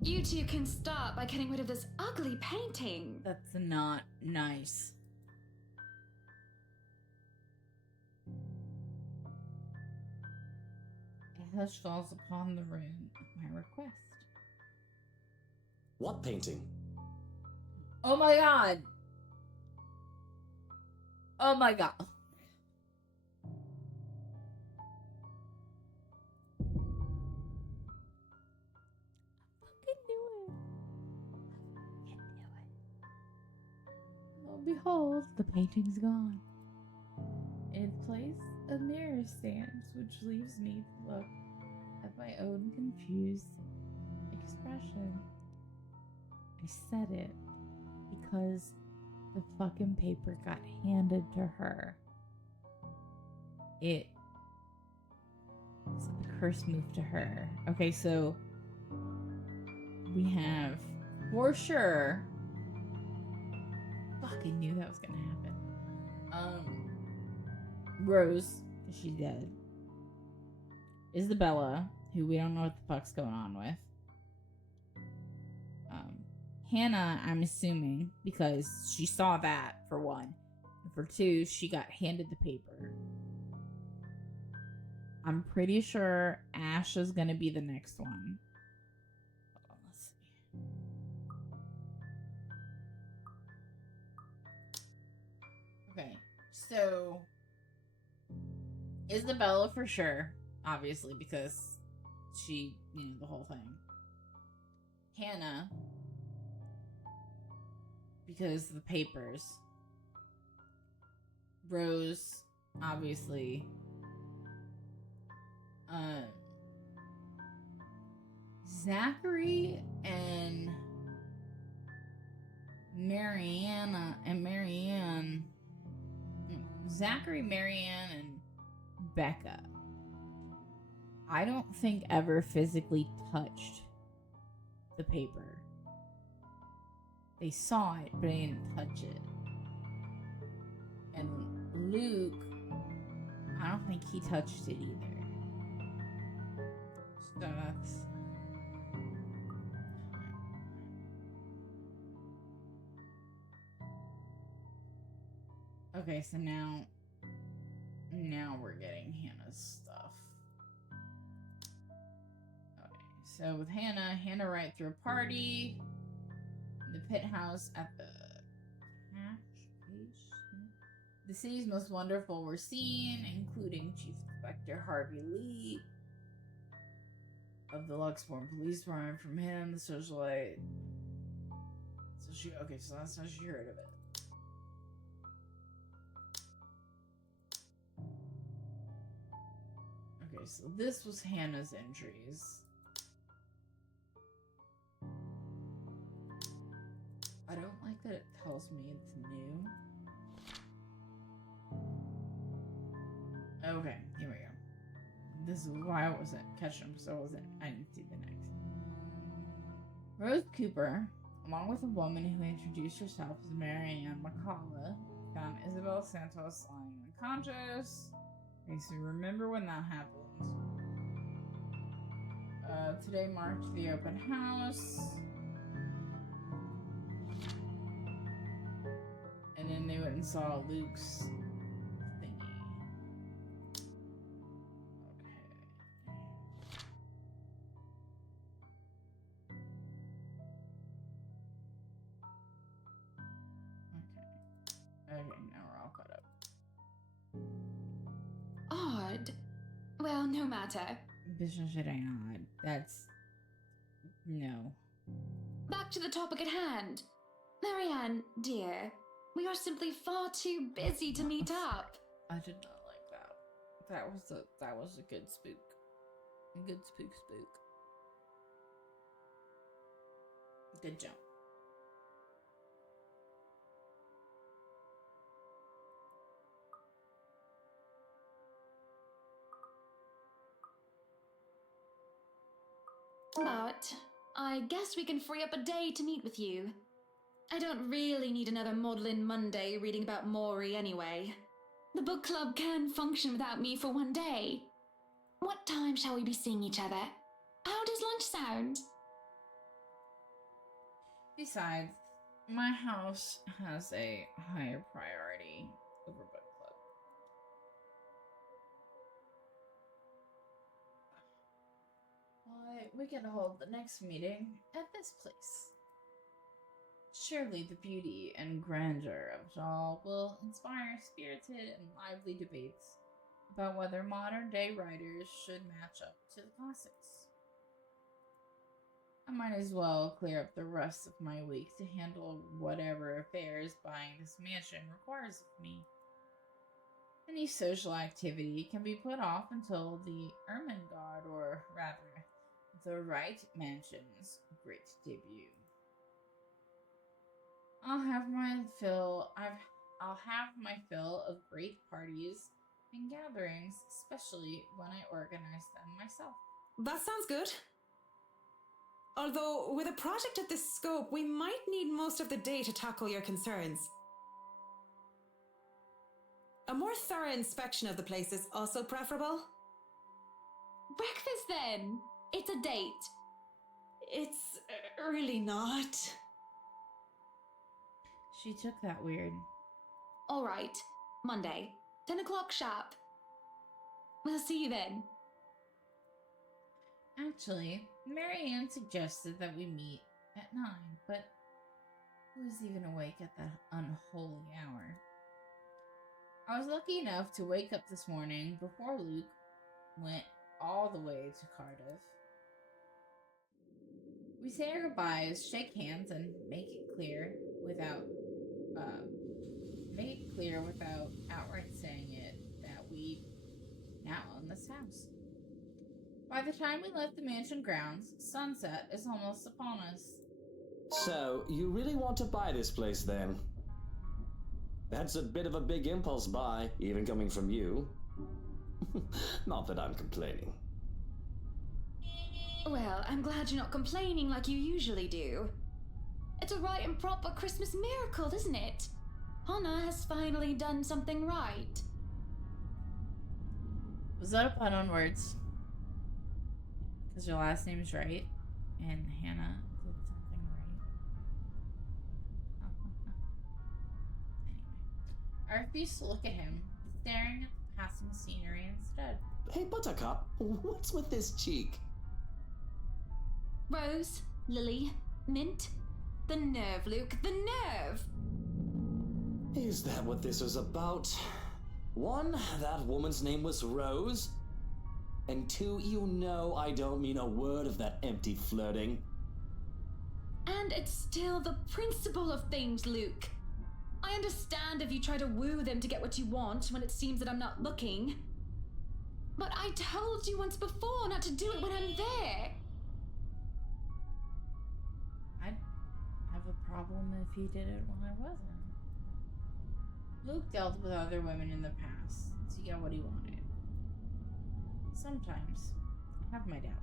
You two can start by getting rid of this ugly painting. That's not nice. A hush falls upon the room at my request. What painting? Oh my god! Oh my god. Behold, the painting's gone. In its place, a mirror stands, which leaves me to look at my own confused expression. I said it because the fucking paper got handed to her. So the curse moved to her. Okay, so we have, for sure, fucking knew that was gonna happen. Rose, because she's dead. Isabella, who we don't know what the fuck's going on with. Hannah, I'm assuming, because she saw that, for one. And for two, she got handed the paper. I'm pretty sure Ash is gonna be the next one. Hold on, let's see. Okay, so Isabella for sure, obviously, because she, the whole thing. Hannah, because of the papers. Rose, obviously. Zachary and Marianne. Zachary, Marianne, and Becca, I don't think ever physically touched the paper. They saw it, but they didn't touch it. And Luke, I don't think he touched it either. So that's... Okay, so now we're getting Hannah's stuff. Okay, so with Hannah right through a party in the pit house at the The city's most wonderful were seen, including Chief Inspector Harvey Lee of the Luxborn Police Department. From him, the socialite. So that's how she heard of it. Okay, so this was Hannah's entries. I don't like that it tells me it's new. Okay, here we go. This is why I wasn't catching them, so I didn't see the next. Rose Cooper, along with a woman who introduced herself as Marianne McCullough, found Isabel Santos lying unconscious. Okay, so remember when that happened. Today marked the open house. And then they went and saw Luke's thingy. Okay, now we're all caught up. Odd. Well, no matter. Business it ain't odd. That's... no. Back to the topic at hand. Marianne, dear, we are simply far too busy to meet up. I did not like that. That was a good spook. A good spook. Good jump. But I guess we can free up a day to meet with you. I don't really need another Maudlin Monday reading about Maury anyway. The book club can function without me for one day. What time shall we be seeing each other? How does lunch sound? Besides, my house has a higher priority over book club. Why, we can hold the next meeting at this place. Surely the beauty and grandeur of it all will inspire spirited and lively debates about whether modern-day writers should match up to the classics. I might as well clear up the rest of my week to handle whatever affairs buying this mansion requires of me. Any social activity can be put off until the Ermengarde, or rather, the Wright Mansion's great debut. I'll have my fill of great parties and gatherings, especially when I organize them myself. That sounds good. Although, with a project of this scope, we might need most of the day to tackle your concerns. A more thorough inspection of the place is also preferable. Breakfast then! It's a date. It's really not. She took that weird. Alright, Monday, 10 o'clock sharp. We'll see you then. Actually, Marianne suggested that we meet at 9, but who's even awake at that unholy hour? I was lucky enough to wake up this morning before Luke went all the way to Cardiff. We say our goodbyes, shake hands, and make it clear without outright saying it that we now own this house. By the time we left the mansion grounds, sunset is almost upon us. So, you really want to buy this place then? That's a bit of a big impulse buy, even coming from you. Not that I'm complaining. Well, I'm glad you're not complaining like you usually do. It's a right and proper Christmas miracle, isn't it? Hannah has finally done something right. Was that a pun on words? Because your last name is right, and Hannah did something right. Anyway, I refuse to look at him, staring at the passing scenery instead. Hey, Buttercup, what's with this cheek? Rose, Lily, Mint. The nerve, Luke, the nerve! Is that what this is about? 1, that woman's name was Rose. And 2, you know I don't mean a word of that empty flirting. And it's still the principle of things, Luke. I understand if you try to woo them to get what you want when it seems that I'm not looking. But I told you once before not to do it when I'm there. I'd have a problem if he did it when I wasn't. Luke dealt with other women in the past to get what he wanted. Sometimes I have my doubts.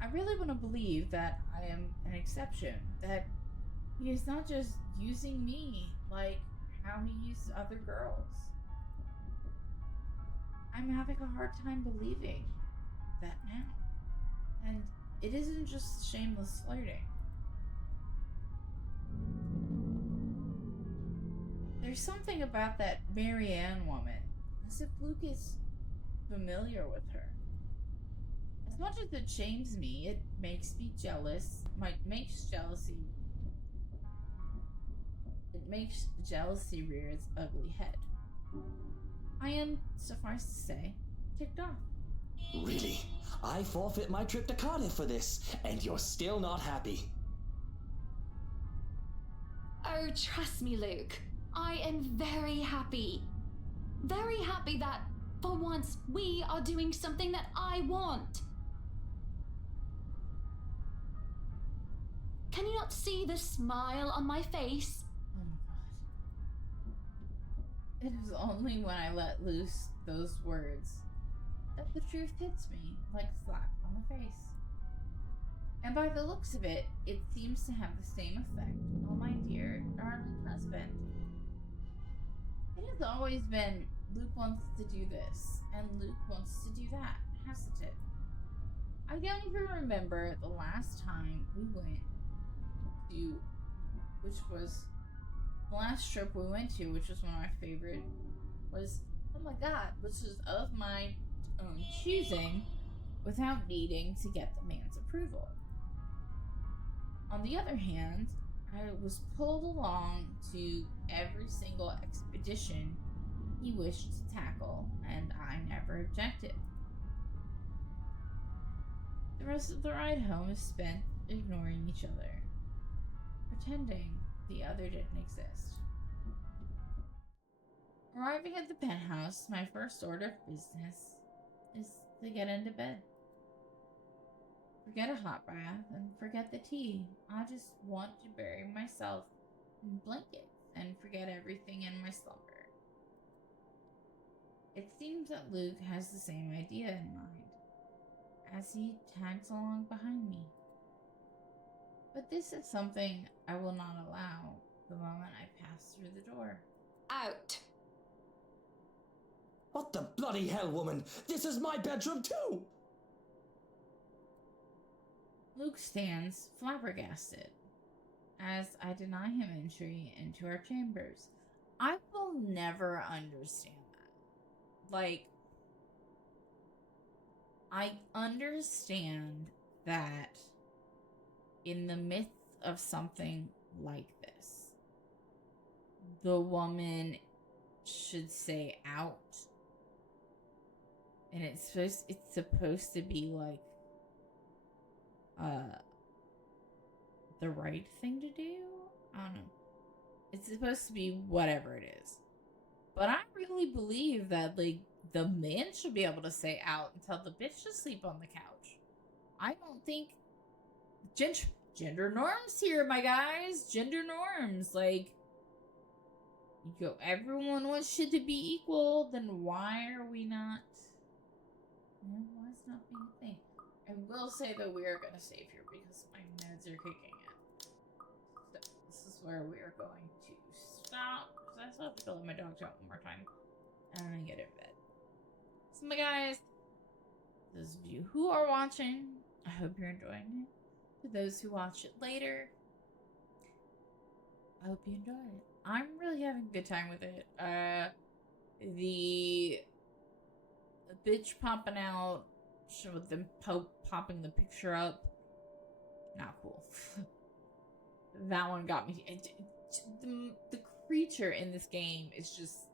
I really want to believe that I am an exception, that he is not just using me like how he used other girls. I'm having a hard time believing that now. And it isn't just shameless flirting. There's something about that Marianne woman, as if Luke is familiar with her. As much as it shames me, it makes me jealous. It makes jealousy rear its ugly head. I am, suffice to say, ticked off. Really? I forfeit my trip to Cardiff for this, and you're still not happy. Oh, trust me, Luke. I am very happy. Very happy that, for once, we are doing something that I want. Can you not see the smile on my face? Oh my god. It is only when I let loose those words that the truth hits me like a slap on the face. And by the looks of it, it seems to have the same effect on my dear, darling husband. It has always been, Luke wants to do this, and Luke wants to do that, hasn't it? I don't even remember the last time we went to, which was the last trip we went to, which was one of my favorite, was, oh my god, which was of my own choosing without needing to get the man's approval. On the other hand, I was pulled along to every single expedition he wished to tackle, and I never objected. The rest of the ride home is spent ignoring each other, pretending the other didn't exist. Arriving at the penthouse, my first order of business is to get into bed. Forget a hot bath and forget the tea. I just want to bury myself in blankets and forget everything in my slumber. It seems that Luke has the same idea in mind, as he tags along behind me. But this is something I will not allow the moment I pass through the door. Out. What the bloody hell, woman? This is my bedroom too! Luke stands flabbergasted as I deny him entry into our chambers. I will never understand that. Like, I understand that in the midst of something like this, the woman should say out. And it's supposed to be like the right thing to do? I don't know. It's supposed to be whatever it is. But I really believe that, like, the man should be able to say out and tell the bitch to sleep on the couch. I don't think gender norms here, my guys. Gender norms. Like, everyone wants shit to be equal, then why are we not? Why is not being a thing? I will say that we are going to save here because my meds are kicking in. So this is where we are going to stop. Because I still have to go let my dogs out one more time. And then get in bed. So my guys, those of you who are watching, I hope you're enjoying it. For those who watch it later, I hope you enjoy it. I'm really having a good time with it. The bitch popping out with them popping the picture up, not cool. That one got me. The creature in this game is just,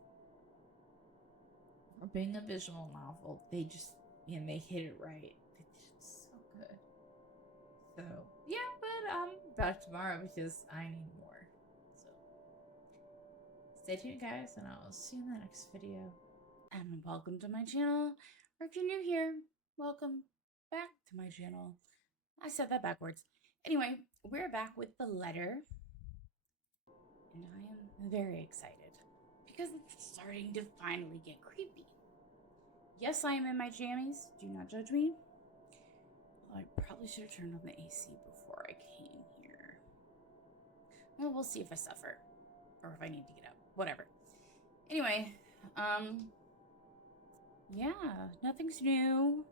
for being a visual novel, they just, they hit it right. It's so good. So yeah, but I'm back tomorrow because I need more. So stay tuned, guys, and I'll see you in the next video. And welcome to my channel, or if you're new here, welcome back to my channel. I said that backwards. Anyway, we're back with the letter, and I am very excited because it's starting to finally get creepy. Yes, I am in my jammies. Do not judge me. Well, I probably should have turned on the AC before I came here. Well, we'll see if I suffer, or if I need to get up. Whatever. Anyway, yeah, nothing's new.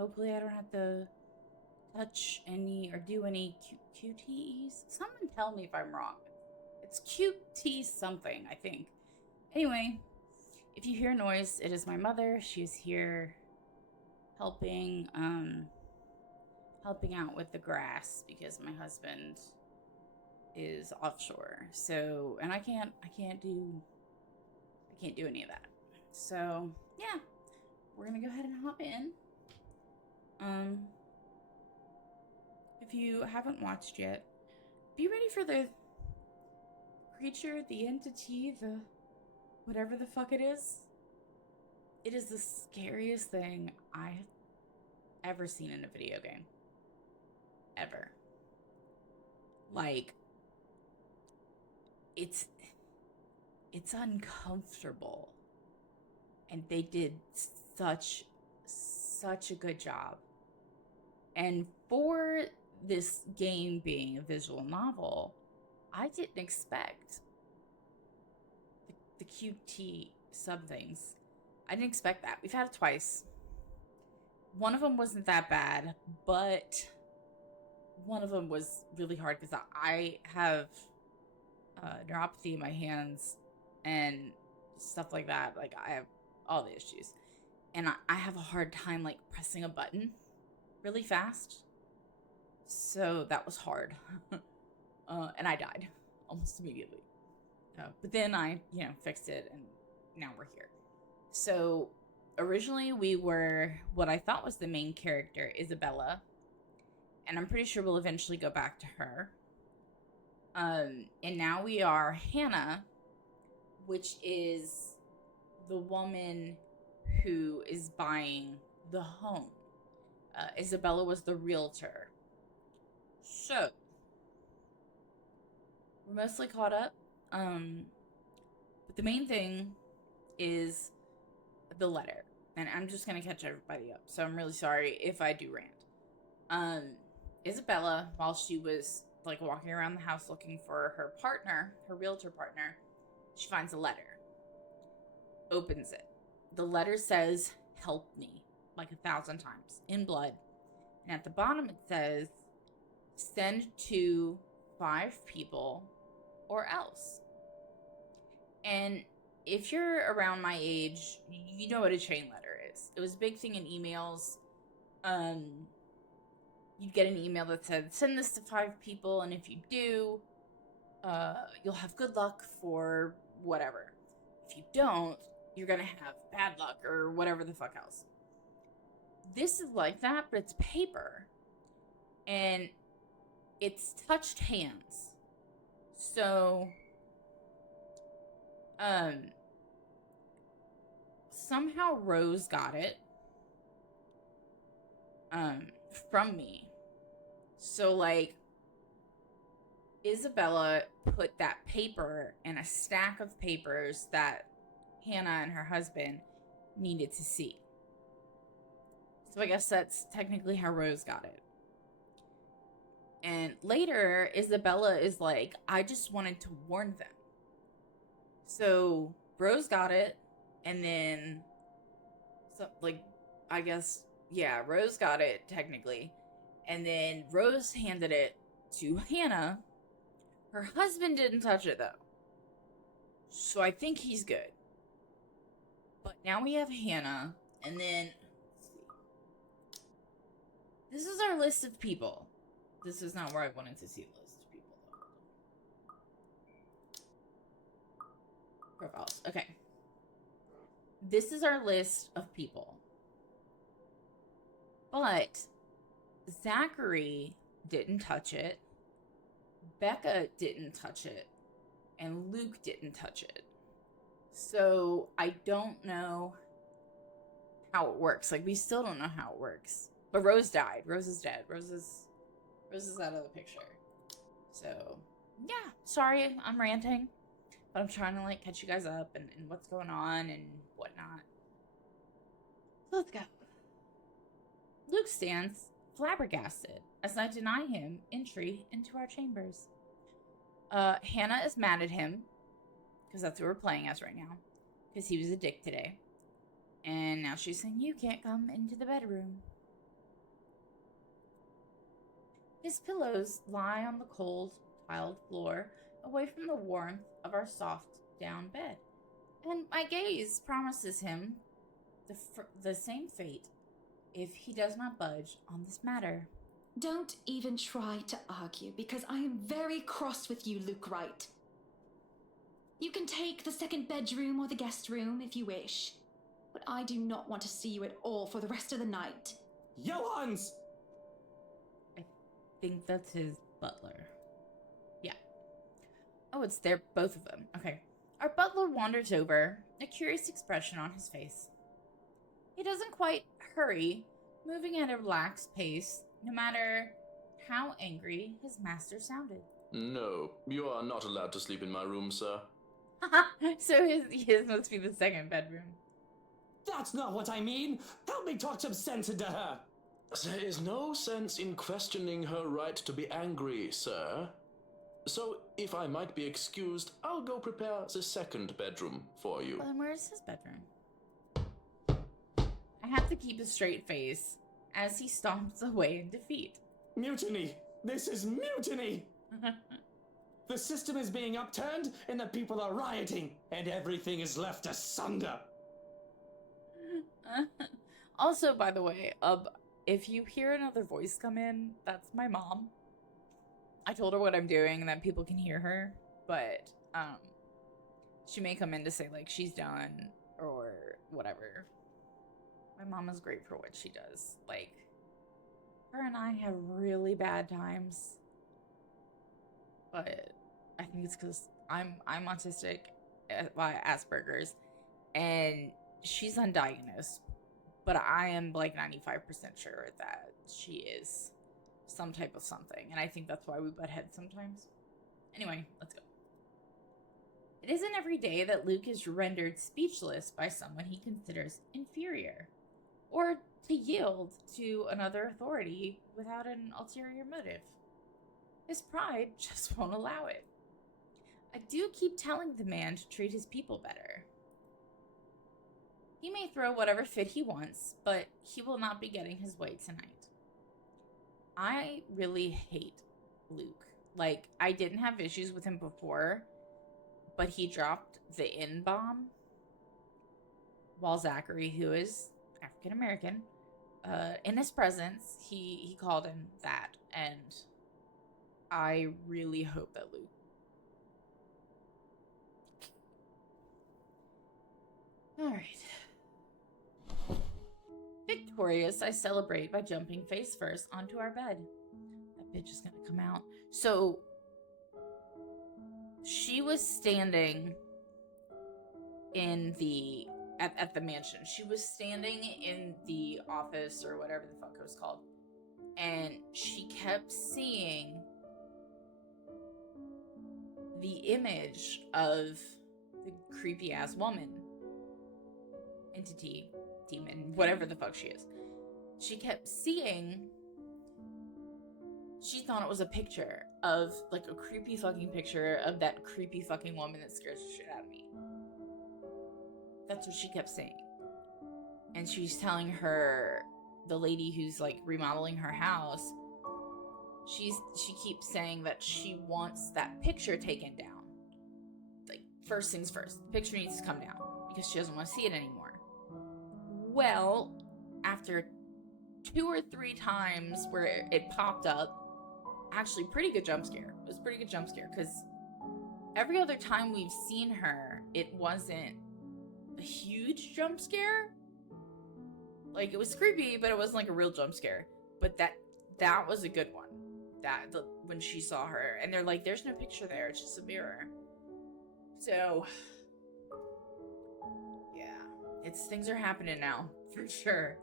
hopefully I don't have to touch any or do any QTEs. Someone tell me if I'm wrong. It's QT something, I think. Anyway, if you hear noise, it is my mother. She is here helping out with the grass because my husband is offshore. So, and I can't do any of that. So, yeah. We're going to go ahead and hop in. If you haven't watched yet, be ready for the creature, the entity, the whatever the fuck it is. It is the scariest thing I have ever seen in a video game. Ever. Like, it's uncomfortable. And they did such a good job. And for this game being a visual novel, I didn't expect the QT sub things. I didn't expect that. We've had it twice. One of them wasn't that bad, but one of them was really hard because I have neuropathy in my hands and stuff like that. Like, I have all the issues. And I have a hard time, like, pressing a button really fast. So that was hard. And I died almost immediately. But then I, fixed it, and now we're here. So originally we were what I thought was the main character, Isabella. And I'm pretty sure we'll eventually go back to her. And now we are Hannah, which is the woman who is buying the home. Isabella was the realtor. So, we're mostly caught up. But the main thing is the letter. And I'm just going to catch everybody up. So I'm really sorry if I do rant. Isabella, while she was like walking around the house looking for her partner, her realtor partner, she finds a letter. Opens it. The letter says, "Help me," like 1,000 times in blood. And at the bottom it says, "Send to 5 people or else." And if you're around my age, you know what a chain letter is. It was a big thing in emails. You'd get an email that said, "Send this to 5 people, and if you do, you'll have good luck for whatever. If you don't, you're gonna have bad luck," or whatever the fuck else. This is like that, but it's paper. And it's touched hands. So, somehow Rose got it, from me. So, like, Isabella put that paper in a stack of papers that Hannah and her husband needed to see. So I guess that's technically how Rose got it. And later, Isabella is like, "I just wanted to warn them." So Rose got it, and then, I guess, yeah, Rose got it, technically. And then Rose handed it to Hannah. Her husband didn't touch it, though. So I think he's good. But now we have Hannah, and then, this is our list of people. This is not where I wanted to see the list of people, though. Profiles. Okay. This is our list of people. But Zachary didn't touch it. Becca didn't touch it. And Luke didn't touch it. So I don't know how it works. Like, we still don't know how it works. But Rose died. Rose is dead. Rose is out of the picture. So, yeah. Sorry, I'm ranting. But I'm trying to, like, catch you guys up and what's going on and whatnot. Let's go. Luke stands flabbergasted as I deny him entry into our chambers. Hannah is mad at him, because that's who we're playing as right now, because he was a dick today. And now she's saying, "You can't come into the bedroom." His pillows lie on the cold, tiled floor, away from the warmth of our soft down bed, and my gaze promises him the same fate if he does not budge on this matter. Don't even try to argue, because I am very cross with you, Luke Wright. You can take the second bedroom or the guest room if you wish, but I do not want to see you at all for the rest of the night. Johans! I think that's his butler. Yeah. Oh, it's their both of them. Okay. Our butler wanders over, a curious expression on his face. He doesn't quite hurry, moving at a relaxed pace, no matter how angry his master sounded. No, you are not allowed to sleep in my room, sir. So his must be the second bedroom. That's not what I mean. Help me talk some sense into her. There is no sense in questioning her right to be angry, sir. So, if I might be excused, I'll go prepare the second bedroom for you. Well, then where's his bedroom? I have to keep a straight face as he stomps away in defeat. Mutiny! This is mutiny! The system is being upturned, and the people are rioting, and everything is left asunder. Also, by the way, if you hear another voice come in, that's my mom. I told her what I'm doing and that people can hear her, but she may come in to say like she's done or whatever. My mom is great for what she does. Like, her and I have really bad times, but I think it's because I'm autistic by Asperger's, and she's undiagnosed, but I am like 95% sure that she is some type of something, and I think that's why we butt heads sometimes. Anyway, let's go. It isn't every day that Luke is rendered speechless by someone he considers inferior, or to yield to another authority without an ulterior motive. His pride just won't allow it. I do keep telling the man to treat his people better. He may throw whatever fit he wants, but he will not be getting his way tonight. I really hate Luke. Like, I didn't have issues with him before, but he dropped the N-bomb while Zachary, who is African American, in his presence, he called him that, and I really hope that Luke. Alright. Victorious, I celebrate by jumping face first onto our bed. That bitch is gonna come out. So, she was standing in the at the mansion. She was standing in the office or whatever the fuck it was called, and she kept seeing the image of the creepy ass woman, entity, demon, whatever the fuck she is. She kept seeing, she thought it was a picture of, like, a creepy fucking picture of that creepy fucking woman that scares the shit out of me. That's what she kept saying. And she's telling her, the lady who's like remodeling her house, she keeps saying that she wants that picture taken down. Like, first things first, the picture needs to come down because she doesn't want to see it anymore. Well, after 2 or 3 times where it popped up, actually pretty good jump scare. It was a pretty good jump scare because every other time we've seen her, it wasn't a huge jump scare. Like, it was creepy, but it wasn't like a real jump scare. But that was a good one. When she saw her, and they're like, there's no picture there, it's just a mirror. So yeah, things are happening now, for sure.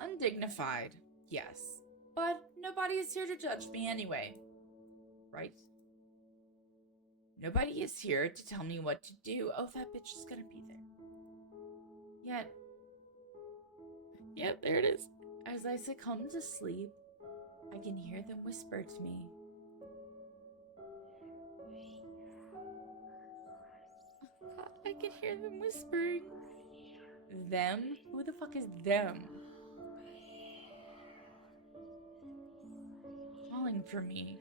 Undignified, yes, but nobody is here to judge me anyway, right? Nobody is here to tell me what to do. Oh, that bitch is gonna be there. Yet, there it is. As I succumb to sleep, I can hear them whisper to me. I can hear them whispering. Them? Who the fuck is them? calling for me.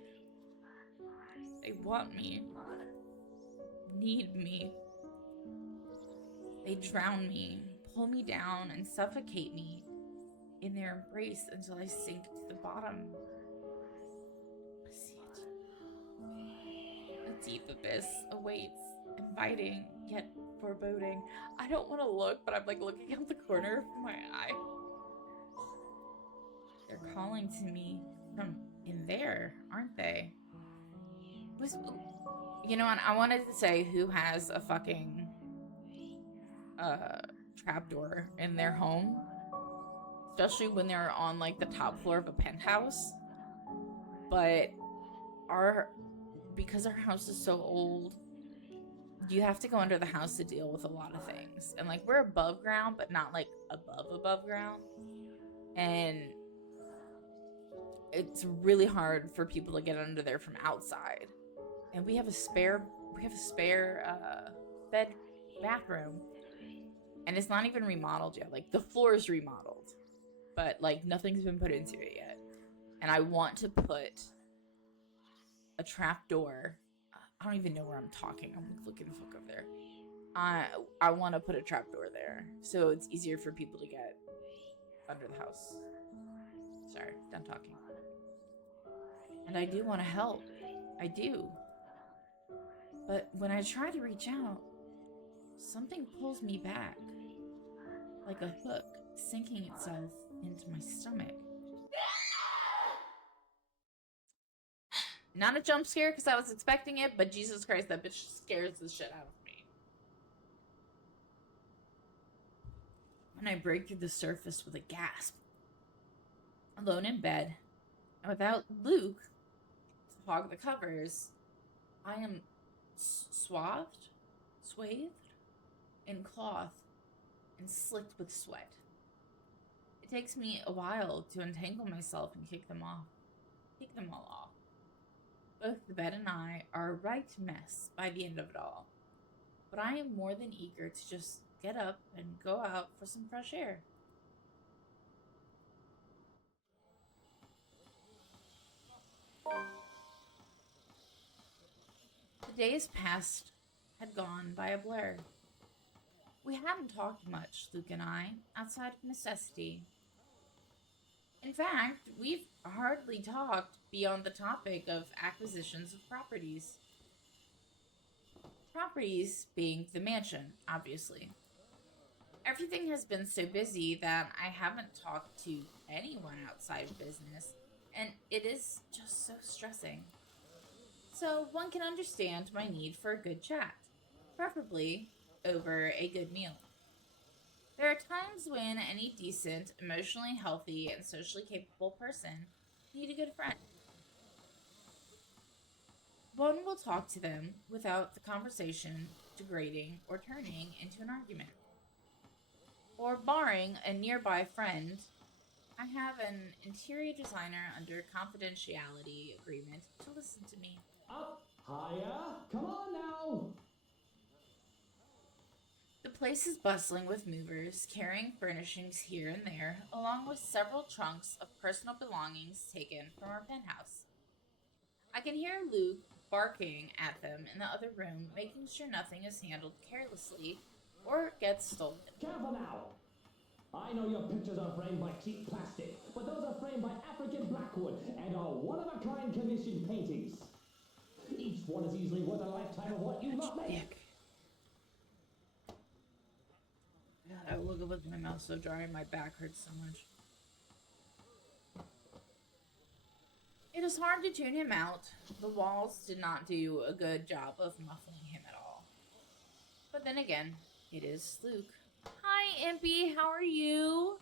They want me. Need me. They drown me, pull me down, and suffocate me in their embrace until I sink to the bottom. I see it. A deep abyss awaits, inviting yet foreboding. I don't want to look, but I'm like looking out the corner of my eye. They're calling to me from in there, aren't they? You know what? I wanted to say who has a fucking trapdoor in their home, especially when they're on like the top floor of a penthouse. But because our house is so old, you have to go under the house to deal with a lot of things. And like we're above ground, but not like above ground. And it's really hard for people to get under there from outside. And we have a spare bathroom. And it's not even remodeled yet. Like the floor is remodeled, but like nothing's been put into it yet. And I want to put a trap door. I don't even know where I'm talking. I'm looking the fuck over there. I want to put a trap door there so it's easier for people to get under the house. Sorry, done talking. And I do want to help. I do. But when I try to reach out, something pulls me back. Like a hook sinking itself into my stomach. Not a jump scare because I was expecting it, but Jesus Christ, that bitch scares the shit out of me. When I break through the surface with a gasp. Alone in bed, and without Luke to hog the covers, I am swathed in cloth and slicked with sweat. It takes me a while to untangle myself and kick them all off. Both the bed and I are a right mess by the end of it all, but I am more than eager to just get up and go out for some fresh air. The days past had gone by a blur. We hadn't talked much, Luke and I, outside of necessity. In fact, we've hardly talked beyond the topic of acquisitions of properties. Properties being the mansion, obviously. Everything has been so busy that I haven't talked to anyone outside of business, and it is just so stressing. So one can understand my need for a good chat, preferably over a good meal. There are times when any decent, emotionally healthy, and socially capable person need a good friend. One will talk to them without the conversation degrading or turning into an argument. Or barring a nearby friend, I have an interior designer under confidentiality agreement to listen to me. Up, higher, come on now! The place is bustling with movers, carrying furnishings here and there, along with several trunks of personal belongings taken from our penthouse. I can hear Luke barking at them in the other room, making sure nothing is handled carelessly or gets stolen. Careful now! I know your pictures are framed by cheap plastic, but those are framed by African blackwood and are one-of-a-kind commissioned paintings. Each one is easily worth a lifetime of what you not make. God, I woke up with my mouth so dry and my back hurts so much. It is hard to tune him out. The walls did not do a good job of muffling him at all. But then again, it is Luke. Hi, Impy, how are you?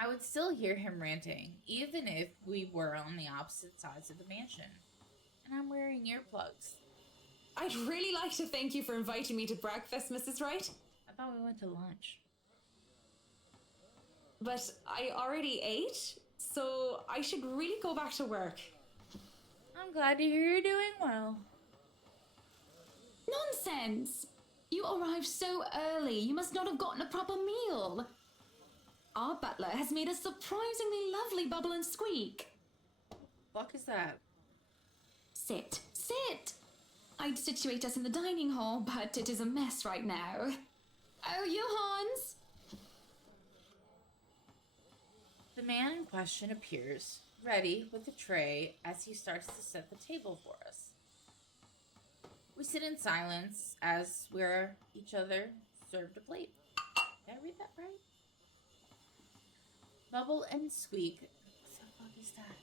I would still hear him ranting, even if we were on the opposite sides of the mansion. And I'm wearing earplugs. I'd really like to thank you for inviting me to breakfast, Mrs. Wright. I thought we went to lunch. But I already ate, so I should really go back to work. I'm glad to hear you're doing well. Nonsense! You arrived so early, you must not have gotten a proper meal. Our butler has made a surprisingly lovely bubble and squeak. Fuck is that? Sit, sit! I'd situate us in the dining hall, but it is a mess right now. Oh, Johans! The man in question appears, ready with a tray as he starts to set the table for us. We sit in silence as we're each other served a plate. Did I read that right? Bubble and squeak. What the fuck is that?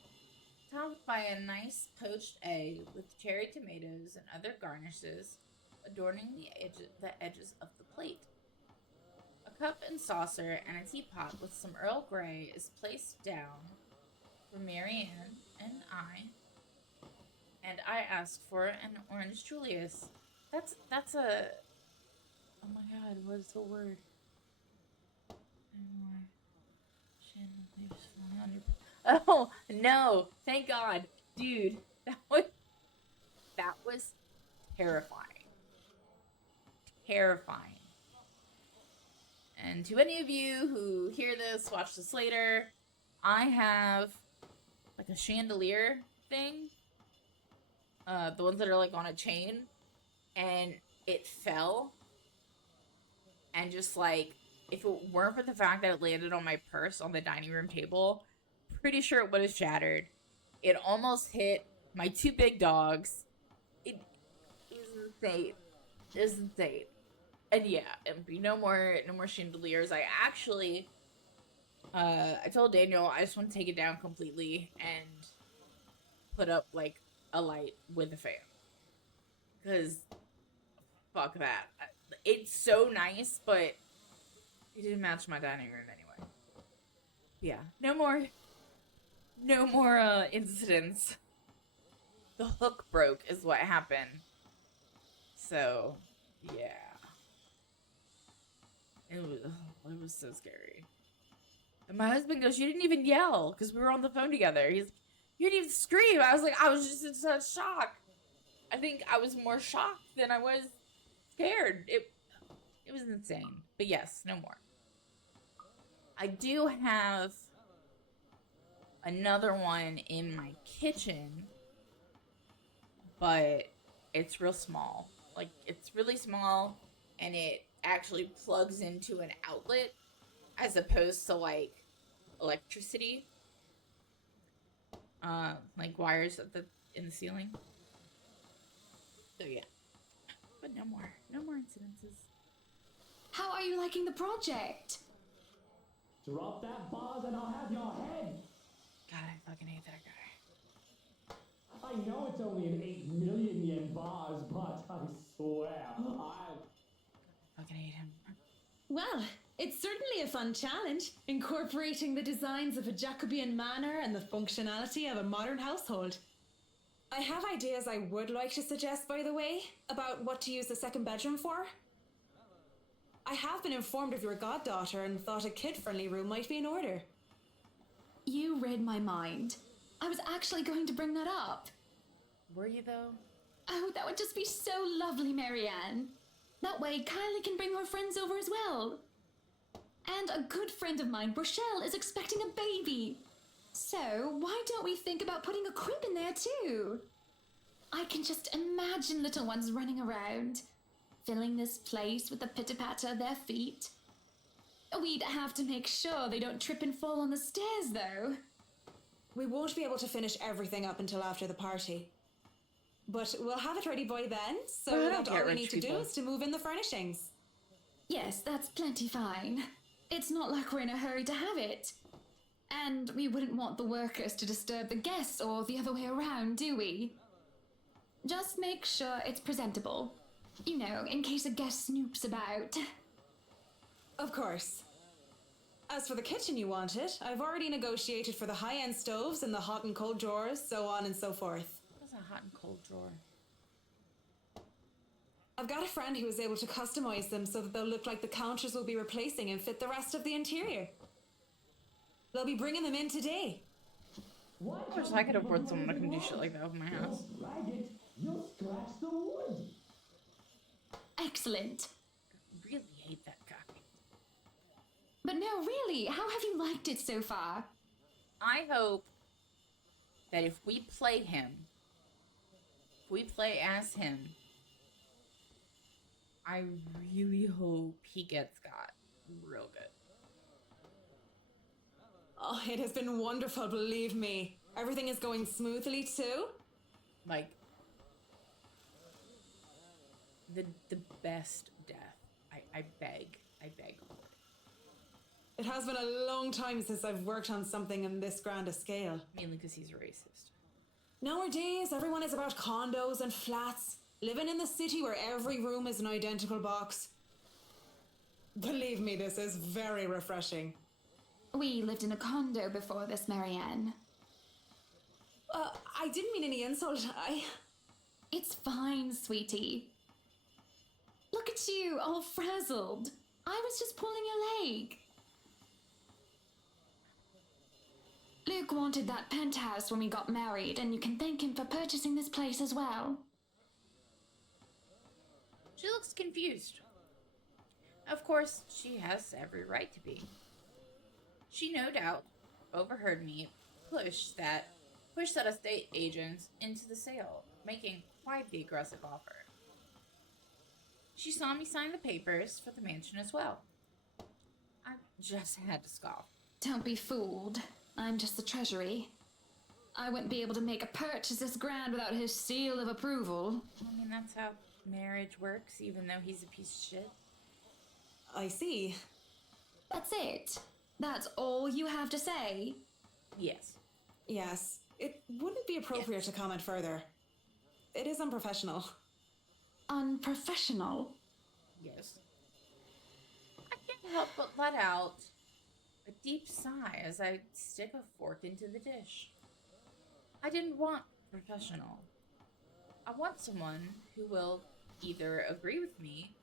Topped by a nice poached egg with cherry tomatoes and other garnishes adorning the edges of the plate. A cup and saucer and a teapot with some Earl Grey is placed down for Marianne and I ask for an orange Julius. That's a... Oh my god, what is the word? Oh no! Thank God, dude. That was terrifying. Terrifying. And to any of you who hear this, watch this later, I have like a chandelier thing. The ones that are like on a chain, and it fell. And just like, if it weren't for the fact that it landed on my purse on the dining room table, pretty sure it would have shattered. It almost hit my two big dogs. It was insane. It was insane. And yeah, no more chandeliers. I actually, I told Daniel I just want to take it down completely and put up like a light with a fan. Because, fuck that. It's so nice, but it didn't match my dining room anyway. Yeah, no more incidents. The hook broke is what happened. So, yeah. It was so scary. And my husband goes, "You didn't even yell," because we were on the phone together. He's, "You didn't even scream." I was like, I was just in such shock. I think I was more shocked than I was scared. It was insane. But yes, no more. I do have another one in my kitchen, but it's real small. Like, it's really small, and it actually plugs into an outlet as opposed to like electricity, like wires in the ceiling. So yeah, but no more incidences. How are you liking the project? Drop that vase and I'll have your head. God, I fucking hate that guy. I know it's only an 8 million yen vase, but I swear, I fucking hate him. Well, it's certainly a fun challenge, incorporating the designs of a Jacobean manor and the functionality of a modern household. I have ideas I would like to suggest, by the way, about what to use the second bedroom for. I have been informed of your goddaughter and thought a kid-friendly room might be in order. You read my mind. I was actually going to bring that up. Were you, though? Oh, that would just be so lovely, Marianne. That way, Kylie can bring her friends over as well. And a good friend of mine, Rochelle, is expecting a baby. So, why don't we think about putting a crib in there too? I can just imagine little ones running around, filling this place with the pitter-patter of their feet. We'd have to make sure they don't trip and fall on the stairs, though. We won't be able to finish everything up until after the party. But we'll have it ready by then, so that all we need to do is to move in the furnishings. Yes, that's plenty fine. It's not like we're in a hurry to have it. And we wouldn't want the workers to disturb the guests or the other way around, do we? Just make sure it's presentable. You know, in case a guest snoops about. Of course. As for the kitchen you wanted, I've already negotiated for the high-end stoves and the hot and cold drawers, so on and so forth. What's a hot and cold drawer? I've got a friend who is able to customize them so that they'll look like the counters we'll be replacing and fit the rest of the interior. They'll be bringing them in today. I wish I could afford someone that can do shit like that with my house. You'll scratch the wood. Excellent. I really hate that guy. But but no, really, how have you liked it so far? I hope that if we play him, if we play as him, I really hope he gets got real good. Oh, it has been wonderful, believe me. Everything is going smoothly too. Like, the best death. I beg for it. It has been a long time since I've worked on something on this grand a scale. Mainly because he's racist. Nowadays, everyone is about condos and flats, living in the city where every room is an identical box. Believe me, this is very refreshing. We lived in a condo before this, Marianne. I didn't mean any insult. It's fine, sweetie. Look at you, all frazzled. I was just pulling your leg. Luke wanted that penthouse when we got married, and you can thank him for purchasing this place as well. She looks confused. Of course, she has every right to be. She no doubt overheard me push that estate agents into the sale, making quite the aggressive offer. She saw me sign the papers for the mansion as well. I just had to scoff. Don't be fooled. I'm just the treasury. I wouldn't be able to make a purchase this grand without his seal of approval. I mean, that's how marriage works, even though he's a piece of shit. I see. That's it. That's all you have to say? Yes. Yes. It wouldn't be appropriate to comment further. It is unprofessional. Unprofessional? Yes. I can't help but let out a deep sigh as I stick a fork into the dish. I didn't want professional. I want someone who will either agree with me,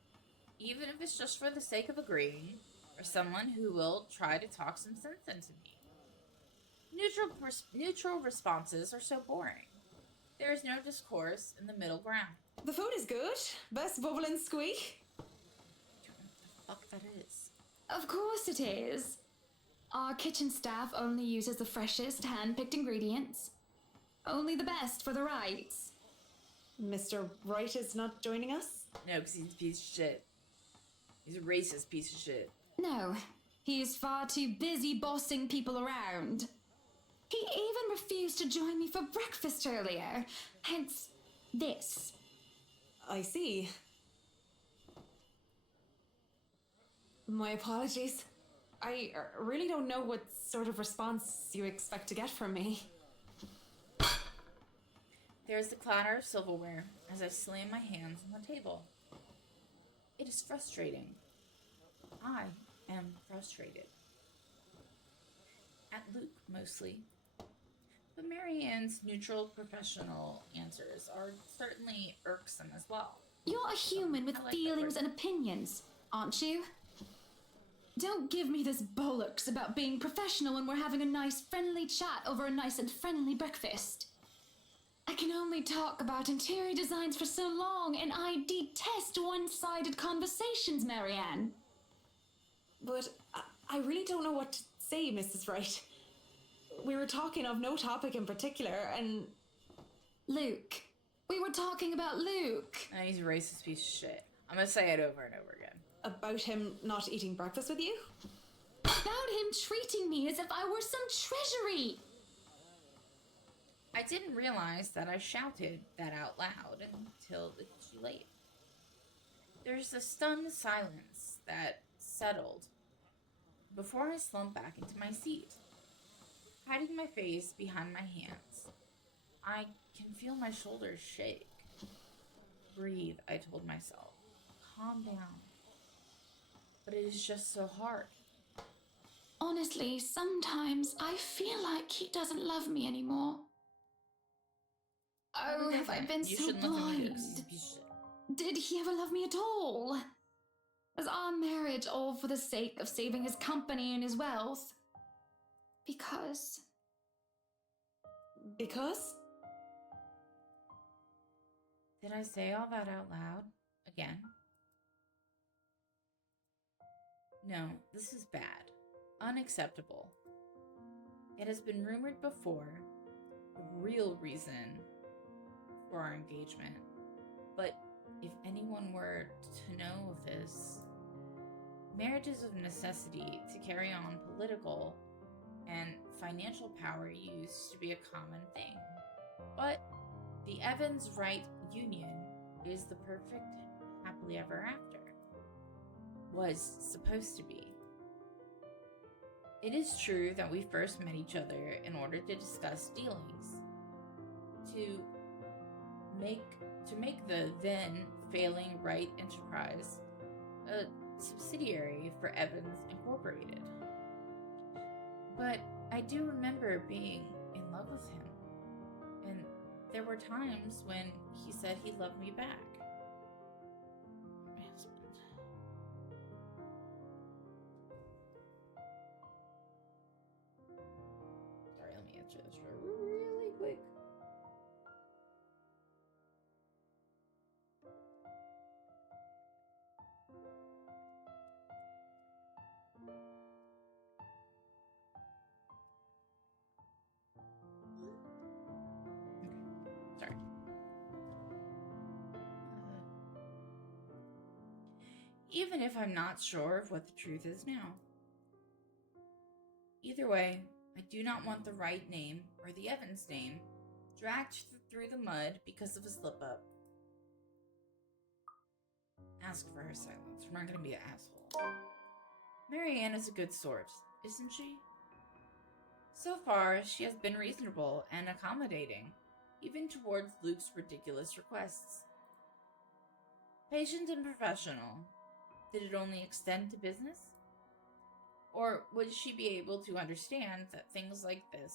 even if it's just for the sake of agreeing, or someone who will try to talk some sense into me. Neutral responses are so boring. There is no discourse in the middle ground. The food is good. Best bubble and squeak. What the fuck that is? Of course it is. Our kitchen staff only uses the freshest hand-picked ingredients. Only the best for the rights. Mr. Wright is not joining us? No, because he's a piece of shit. He's a racist piece of shit. No, he's far too busy bossing people around. He even refused to join me for breakfast earlier, hence this. I see. My apologies. I really don't know what sort of response you expect to get from me. There's the clatter of silverware as I slam my hands on the table. It is frustrating. I am frustrated. At Luke, mostly. But Marianne's neutral, professional answers are certainly irksome as well. You're a human with feelings and opinions, aren't you? Don't give me this bollocks about being professional when we're having a nice, friendly chat over a nice and friendly breakfast. I can only talk about interior designs for so long, and I detest one-sided conversations, Marianne. But I really don't know what to say, Mrs. Wright. We were talking of no topic in particular, and... Luke. We were talking about Luke. And he's a racist piece of shit. I'm gonna say it over and over again. About him not eating breakfast with you? About him treating me as if I were some treasury. I didn't realize that I shouted that out loud until it's too late. There's a stunned silence that settled before I slumped back into my seat, hiding my face behind my hands. I can feel my shoulders shake. Breathe, I told myself. Calm down. But it is just so hard. Honestly, sometimes I feel like he doesn't love me anymore. Oh, have I been so blind? Did he ever love me at all? Was our marriage all for the sake of saving his company and his wealth? Because... Because? Did I say all that out loud? Again? No, this is bad. unacceptable. It has been rumored before, the real reason for our engagement, but if anyone were to know of this, marriage is of necessity to carry on political and financial power used to be a common thing. But the Evans Wright union is the perfect happily ever after. Was supposed to be. It is true that we first met each other in order to discuss dealings, to make the then failing Wright enterprise a subsidiary for Evans Incorporated. But I do remember being in love with him, and there were times when he said he loved me back. Sorry, let me answer this really quick. Sorry. Even if I'm not sure of what the truth is now. Either way, I do not want the Wright name or the Evans name dragged through the mud because of a slip-up. Ask for her silence. We're not going to be an asshole. Marianne is a good sort, isn't she? So far, she has been reasonable and accommodating, even towards Luke's ridiculous requests. Patient and professional. Did it only extend to business? Or would she be able to understand that things like this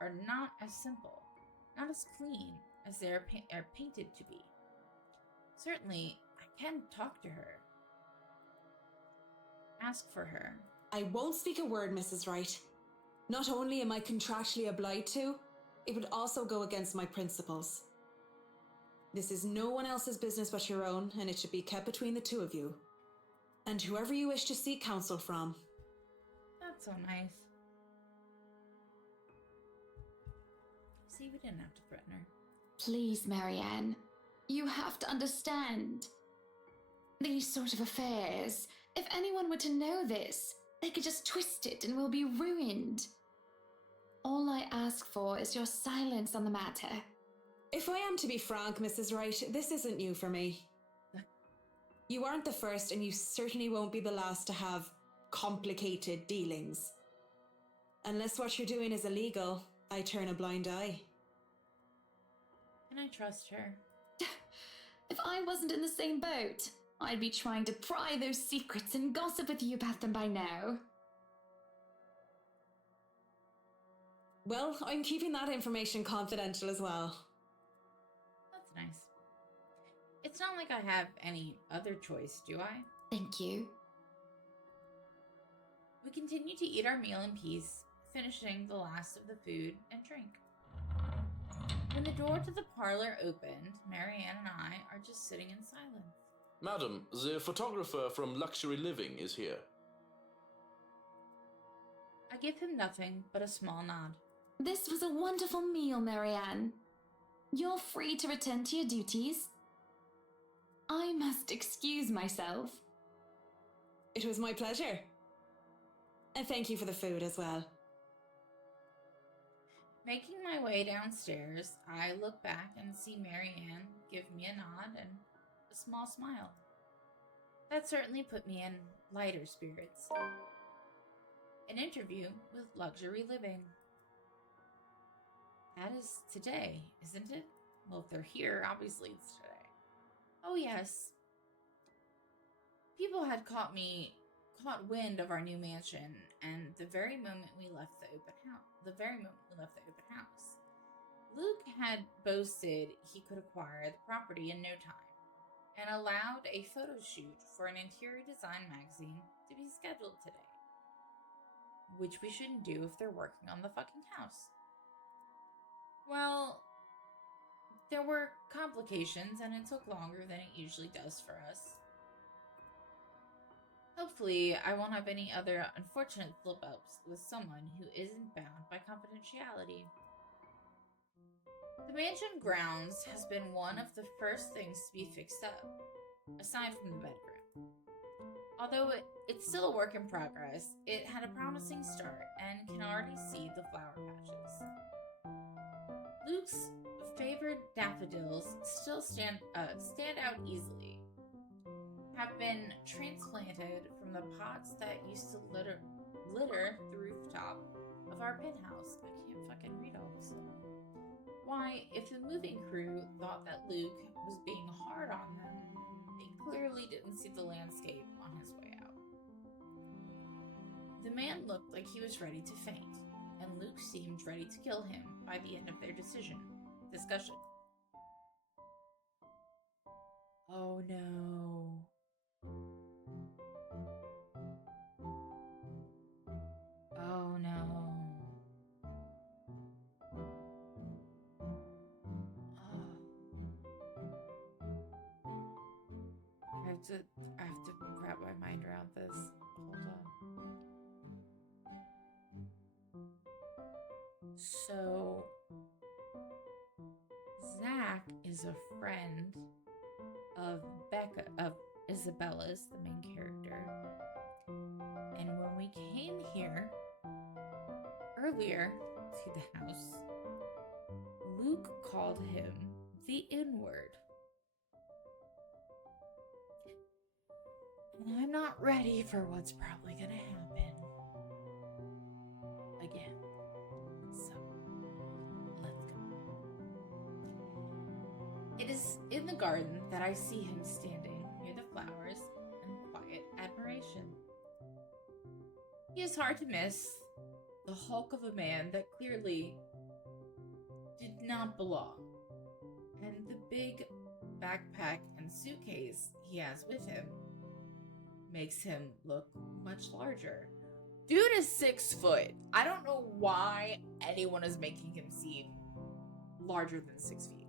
are not as simple, not as clean as they are painted to be? Certainly, I can talk to her. Ask for her. I won't speak a word, Mrs. Wright. Not only am I contractually obliged to, it would also go against my principles. This is no one else's business but your own, and it should be kept between the two of you. And whoever you wish to seek counsel from. That's so nice. See, we didn't have to threaten her. Please, Marianne. You have to understand. These sort of affairs, if anyone were to know this, they could just twist it and we'll be ruined. All I ask for is your silence on the matter. If I am to be frank, Mrs. Wright, this isn't new for me. You aren't the first, and you certainly won't be the last to have complicated dealings. Unless what you're doing is illegal, I turn a blind eye. Can I trust her? If I wasn't in the same boat, I'd be trying to pry those secrets and gossip with you about them by now. Well, I'm keeping that information confidential as well. That's nice. It's not like I have any other choice, do I? Thank you. We continue to eat our meal in peace, finishing the last of the food and drink. When the door to the parlor opened, Marianne and I are just sitting in silence. Madam, the photographer from Luxury Living is here. I give him nothing but a small nod. This was a wonderful meal, Marianne. You're free to return to your duties. I must excuse myself. It was my pleasure. And thank you for the food as well. Making my way downstairs, I look back and see Marianne give me a nod and a small smile. That certainly put me in lighter spirits. An interview with Luxury Living. That is today, isn't it? Well, if they're here, obviously it's today. Oh yes. People had caught wind of our new mansion, and the very moment we left the open house, Luke had boasted he could acquire the property in no time, and allowed a photo shoot for an interior design magazine to be scheduled today. Which we shouldn't do if they're working on the fucking house. Well, there were complications, and it took longer than it usually does for us. Hope Hopefully, I won't have any other unfortunate slip-ups with someone who isn't bound by confidentiality. The mansion grounds has been one of the first things to be fixed up, aside from the bedroom. Although it's still a work in progress, it had a promising start and can already see the flower patches. Luke's favored daffodils still stand out easily. Have been transplanted from the pots that used to litter the rooftop of our penthouse. I can't fucking read all of a sudden. Why, if the moving crew thought that Luke was being hard on them, they clearly didn't see the landscape on his way out. The man looked like he was ready to faint, and Luke seemed ready to kill him by the end of their discussion. Oh no. Oh no. I have to wrap my mind around this. Hold on. So Zach is a friend of Isabella's, the main character. And when we came here earlier to the house, Luke called him the N-word. And I'm not ready for what's probably gonna happen again. So, let's go. It is in the garden that I see him standing near the flowers in quiet admiration. He is hard to miss, the hulk of a man that clearly did not belong, and the big backpack and suitcase he has with him makes him look much larger. Dude is 6 foot. I don't know why anyone is making him seem larger than 6 feet.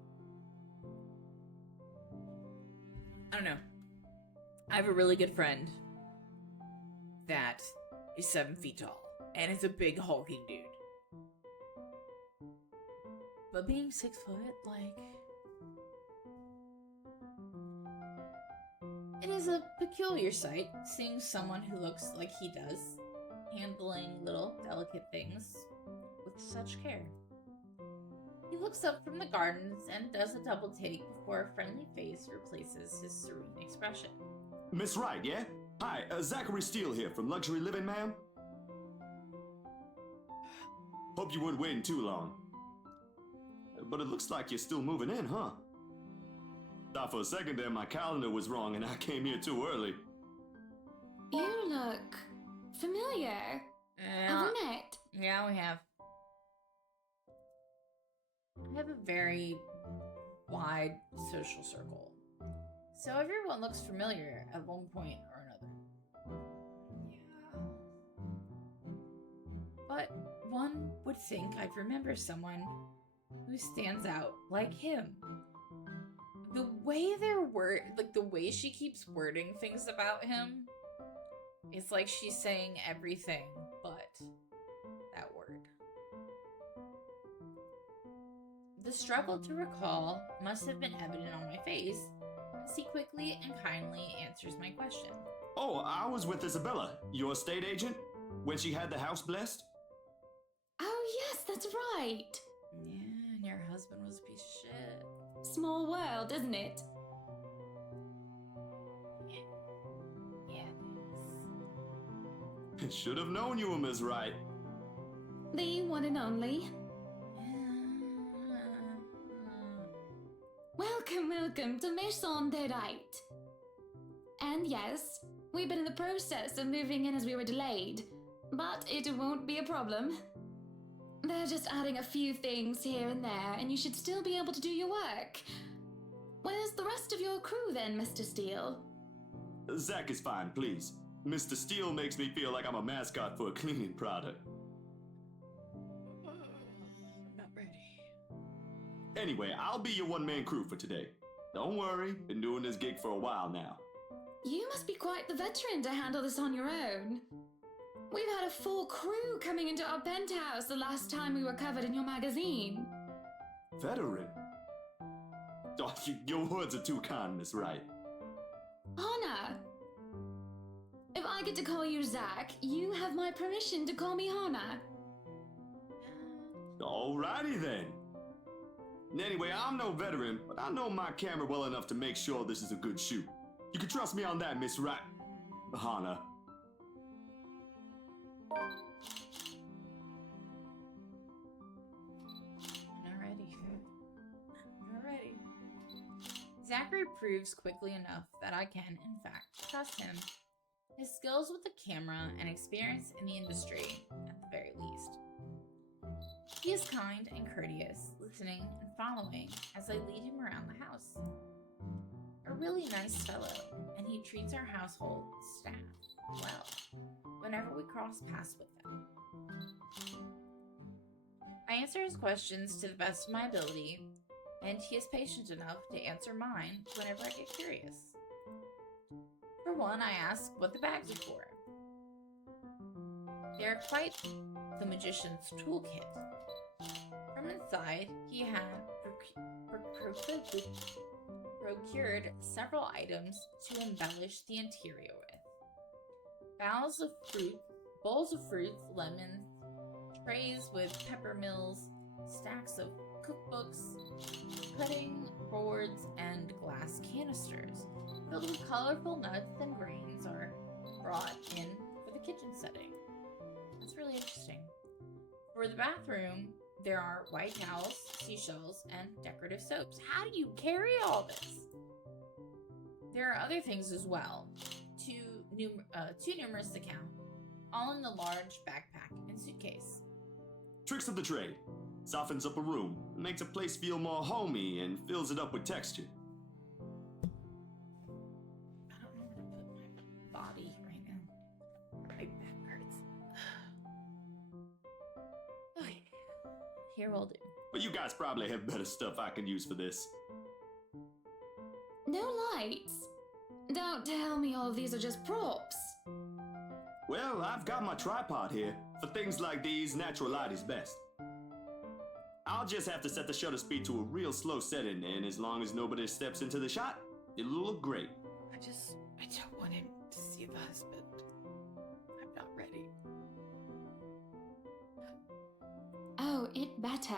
I don't know. I have a really good friend that is 7 feet tall, and is a big hulking dude. But being 6 foot, like, it is a peculiar sight seeing someone who looks like he does, handling little delicate things with such care. He looks up from the gardens and does a double take before a friendly face replaces his serene expression. Miss Wright, yeah? Hi, Zachary Steele here from Luxury Living, ma'am. Hope you weren't waiting too long. But it looks like you're still moving in, huh? Thought for a second there my calendar was wrong and I came here too early. You look familiar. Have we met? Yeah, we have. I have a very wide social circle, so everyone looks familiar at one point or another. Yeah. But one would think I'd remember someone who stands out like him. The way the way she keeps wording things about him, it's like she's saying everything but that word. The struggle to recall must have been evident on my face, as he quickly and kindly answers my question. Oh, I was with Isabella, your estate agent, when she had the house blessed. Oh yes, that's right. Yeah, and your husband was a piece of shit. Small world, isn't it? Yeah, it is. Should have known you were Miss Wright. The one and only. Welcome to Maison de Right. And yes, we've been in the process of moving in as we were delayed, but it won't be a problem. They're just adding a few things here and there, and you should still be able to do your work. Where's the rest of your crew then, Mr. Steele? Zach is fine, please. Mr. Steele makes me feel like I'm a mascot for a cleaning product. Not ready. Anyway, I'll be your one-man crew for today. Don't worry, been doing this gig for a while now. You must be quite the veteran to handle this on your own. We've had a full crew coming into our penthouse the last time we were covered in your magazine. Veteran? Oh, your words are too kind, Miss Wright. Hana! If I get to call you Zach, you have my permission to call me Hana. Alrighty then. Anyway, I'm no veteran, but I know my camera well enough to make sure this is a good shoot. You can trust me on that, Miss Wright. Hana. Alrighty. Zachary proves quickly enough that I can, in fact, trust him. His skills with the camera and experience in the industry, at the very least. He is kind and courteous, listening and following as I lead him around the house. A really nice fellow, and he treats our household staff well whenever we cross paths with them. I answer his questions to the best of my ability, and he is patient enough to answer mine whenever I get curious. For one, I ask what the bags are for. They are quite the magician's toolkit. From inside, he had procured several items to embellish the interior with. Bowls of fruits, lemons, trays with pepper mills, stacks of cookbooks, cutting boards, and glass canisters filled with colorful nuts and grains are brought in for the kitchen setting. That's really interesting. For the bathroom, there are white towels, seashells, and decorative soaps. How do you carry all this? There are other things as well, too numerous to count, all in the large backpack and suitcase. Tricks of the trade. Softens up a room, makes a place feel more homey, and fills it up with texture. I don't know where to put my body right now. My back hurts. Okay. Here will do. But you guys probably have better stuff I can use for this. No lights? Don't tell me all of these are just props. Well, I've got my tripod here. For things like these, natural light is best. I'll just have to set the shutter speed to a real slow setting, and as long as nobody steps into the shot, it'll look great. I don't want him to see the husband. I'm not ready. Oh, it better.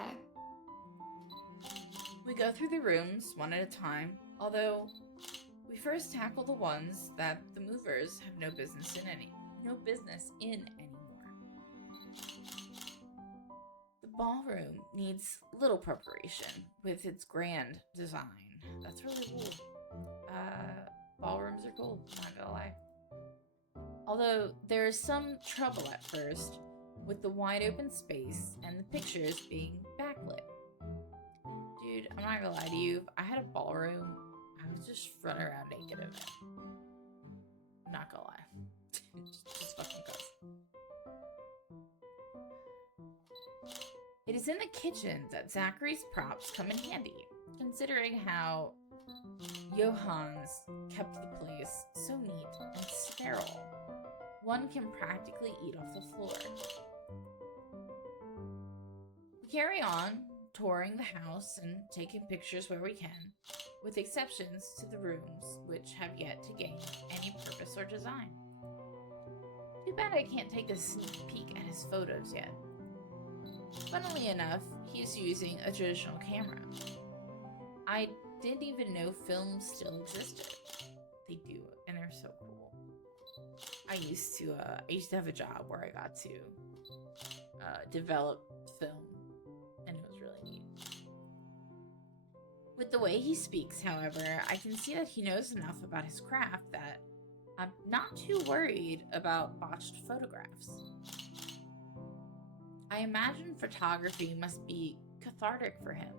We go through the rooms one at a time, although we first tackle the ones that the movers have no business in anymore. The ballroom needs little preparation with its grand design. That's really cool. Ballrooms are cool, not gonna lie. Although there is some trouble at first with the wide open space and the pictures being backlit. Dude, I'm not gonna lie to you. If I had a ballroom, I would just run around naked in it. I'm not gonna lie. just fucking goes. It is in the kitchen that Zachary's props come in handy, considering how Johans kept the place so neat and sterile. One can practically eat off the floor. We carry on, touring the house and taking pictures where we can, with exceptions to the rooms which have yet to gain any purpose or design. Too bad I can't take a sneak peek at his photos yet. Funnily enough, he's using a traditional camera. I didn't even know films still existed. They do, and they're so cool. I used to have a job where I got to develop film, and it was really neat. With the way he speaks, however, I can see that he knows enough about his craft that I'm not too worried about botched photographs. I imagine photography must be cathartic for him,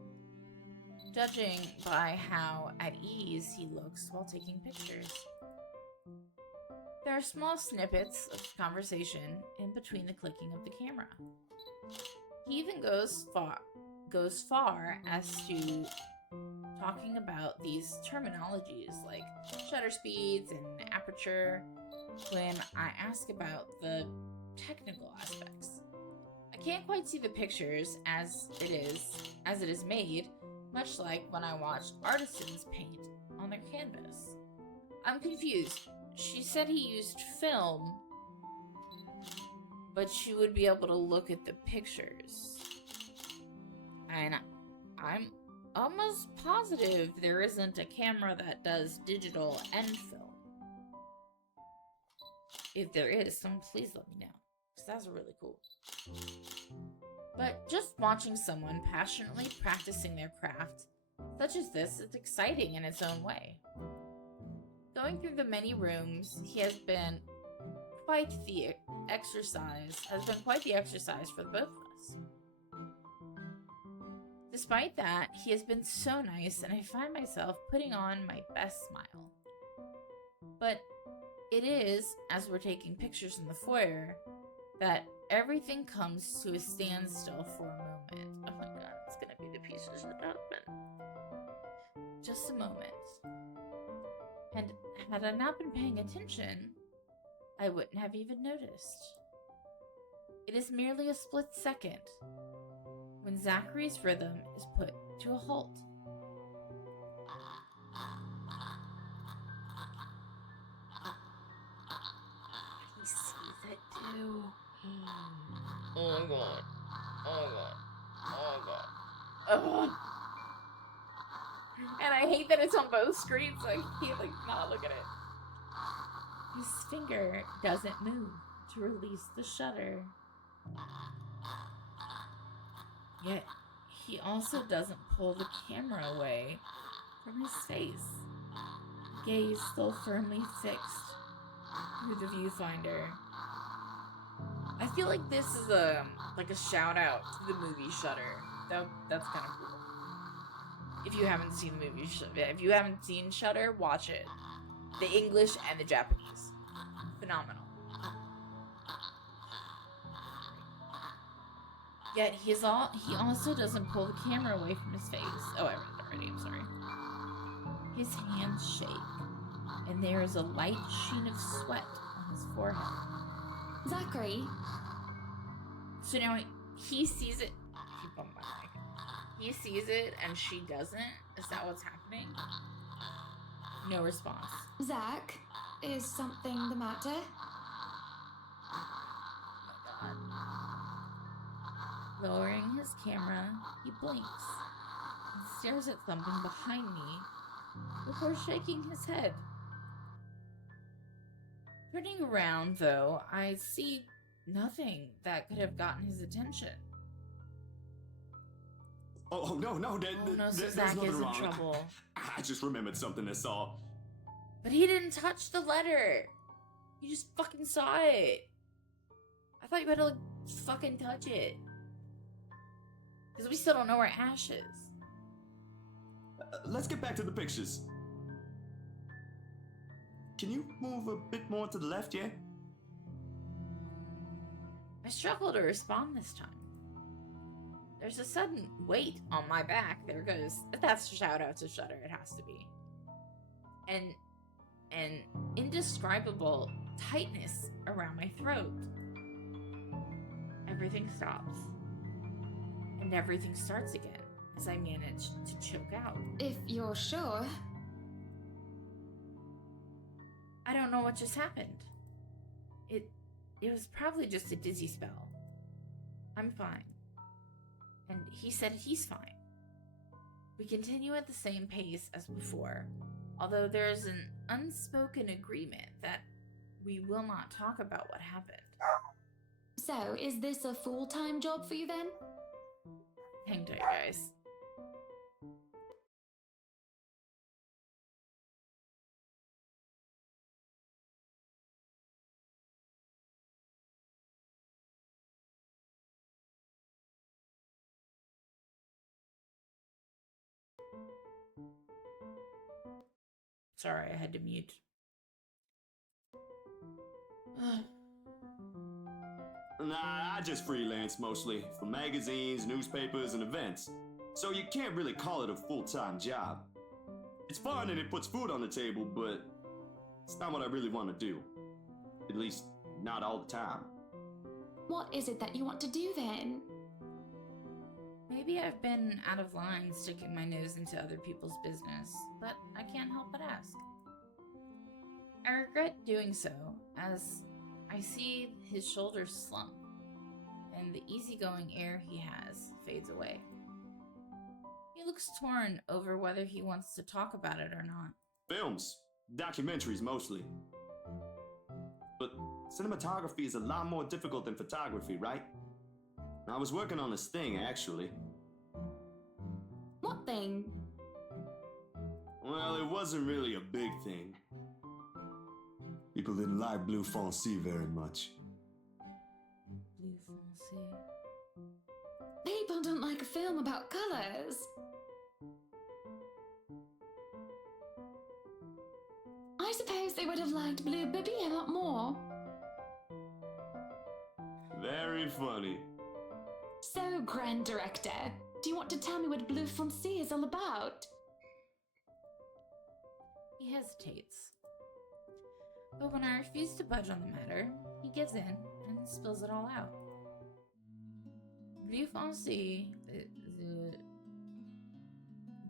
judging by how at ease he looks while taking pictures. There are small snippets of conversation in between the clicking of the camera. He even goes far as to talking about these terminologies like shutter speeds and aperture when I ask about the technical aspects. I can't quite see the pictures as it is made, much like when I watched artisans paint on their canvas. I'm confused. She said he used film, but she would be able to look at the pictures. And I'm almost positive there isn't a camera that does digital and film. If there is, someone please let me know, because that's really cool. But just watching someone passionately practicing their craft, such as this, is exciting in its own way. Going through the many rooms, has been quite the exercise for the both of us. Despite that, he has been so nice, and I find myself putting on my best smile. But it is, as we're taking pictures in the foyer, that everything comes to a standstill for a moment. Oh my god, it's gonna be the pieces that happen. Just a moment. And had I not been paying attention, I wouldn't have even noticed. It is merely a split second when Zachary's rhythm is put to a halt. He sees it too. Oh my god. Oh my god. Oh my god. Oh. And I hate that it's on both screens, so I can't not look at it. His finger doesn't move to release the shutter. Yet, he also doesn't pull the camera away from his face, gaze still firmly fixed through the viewfinder. I feel like this is a shout out to the movie Shutter. That's kind of cool. If you haven't seen the movie, if you haven't seen Shutter, watch it. The English and the Japanese, phenomenal. Yet he also doesn't pull the camera away from his face. Oh, I read it already. I'm sorry. His hands shake, and there is a light sheen of sweat on his forehead. Zachary. So now he sees it. Keep on my mic. He sees it, and she doesn't. Is that what's happening? No response. Zach, is something the matter? Oh my god. Lowering his camera, he blinks and stares at something behind me before shaking his head. Turning around, though, I see nothing that could have gotten his attention. Oh, no, So there's Zach nothing is in wrong. trouble. I just remembered something I saw. But he didn't touch the letter. He just fucking saw it. I thought you had to fucking touch it. Because we still don't know where Ash is. Let's get back to the pictures. Can you move a bit more to the left, yeah? I struggle to respond this time. There's a sudden weight on my back. There goes. That's a shout out to Shutter. It has to be. And an indescribable tightness around my throat. Everything stops. And everything starts again as I manage to choke out. If you're sure. I don't know what just happened. It was probably just a dizzy spell. I'm fine. And he said he's fine. We continue at the same pace as before, although there is an unspoken agreement that we will not talk about what happened. So, is this a full-time job for you then? Hang tight, guys. Sorry, I had to mute. Nah, I just freelance mostly, for magazines, newspapers, and events. So you can't really call it a full-time job. It's fun and it puts food on the table, but it's not what I really want to do. At least, not all the time. What is it that you want to do then? Maybe I've been out of line sticking my nose into other people's business, but I can't help but ask. I regret doing so, as I see his shoulders slump, and the easygoing air he has fades away. He looks torn over whether he wants to talk about it or not. Films. Documentaries, mostly. But cinematography is a lot more difficult than photography, right? I was working on this thing, actually. What thing? Well, it wasn't really a big thing. People didn't like Blue Fonzie very much. Blue Fonzie. People don't like a film about colors. I suppose they would have liked Blue Bibby a lot more. Very funny. So, Grand Director, do you want to tell me what Blue Fonzie is all about? He hesitates. But when I refuse to budge on the matter, he gives in and spills it all out. Blue Fonzie,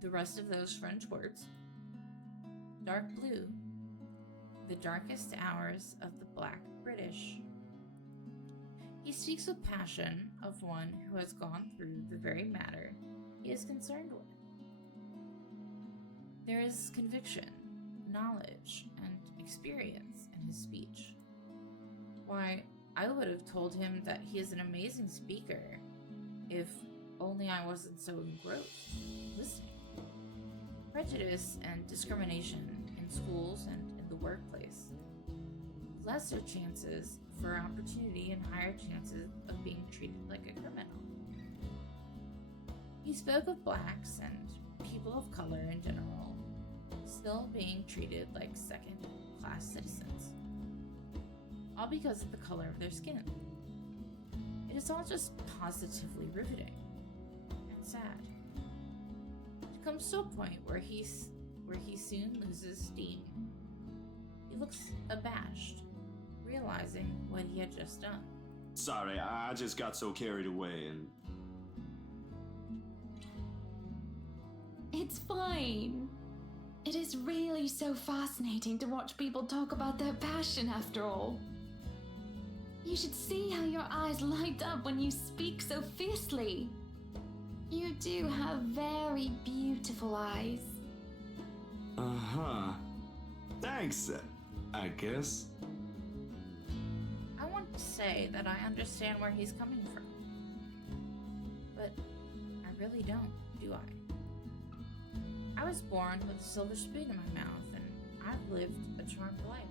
the rest of those French words, dark blue, the darkest hours of the Black British. He speaks with passion of one who has gone through the very matter he is concerned with. There is conviction, knowledge, and experience in his speech. Why, I would have told him that he is an amazing speaker if only I wasn't so engrossed listening. Prejudice and discrimination in schools and in the workplace. Lesser chances for opportunity and higher chances of being treated like a criminal. He spoke of blacks and people of color in general still being treated like second-class citizens, all because of the color of their skin. It is all just positively riveting and sad. It comes to a point where he soon loses steam. He looks abashed, realizing what he had just done. Sorry, I just got so carried away and... It's fine. It is really so fascinating to watch people talk about their passion after all. You should see how your eyes light up when you speak so fiercely. You do have very beautiful eyes. Uh-huh. Thanks, I guess. I want to say that I understand where he's coming from. But I really don't, do I? I was born with a silver spoon in my mouth, and I've lived a charmed life.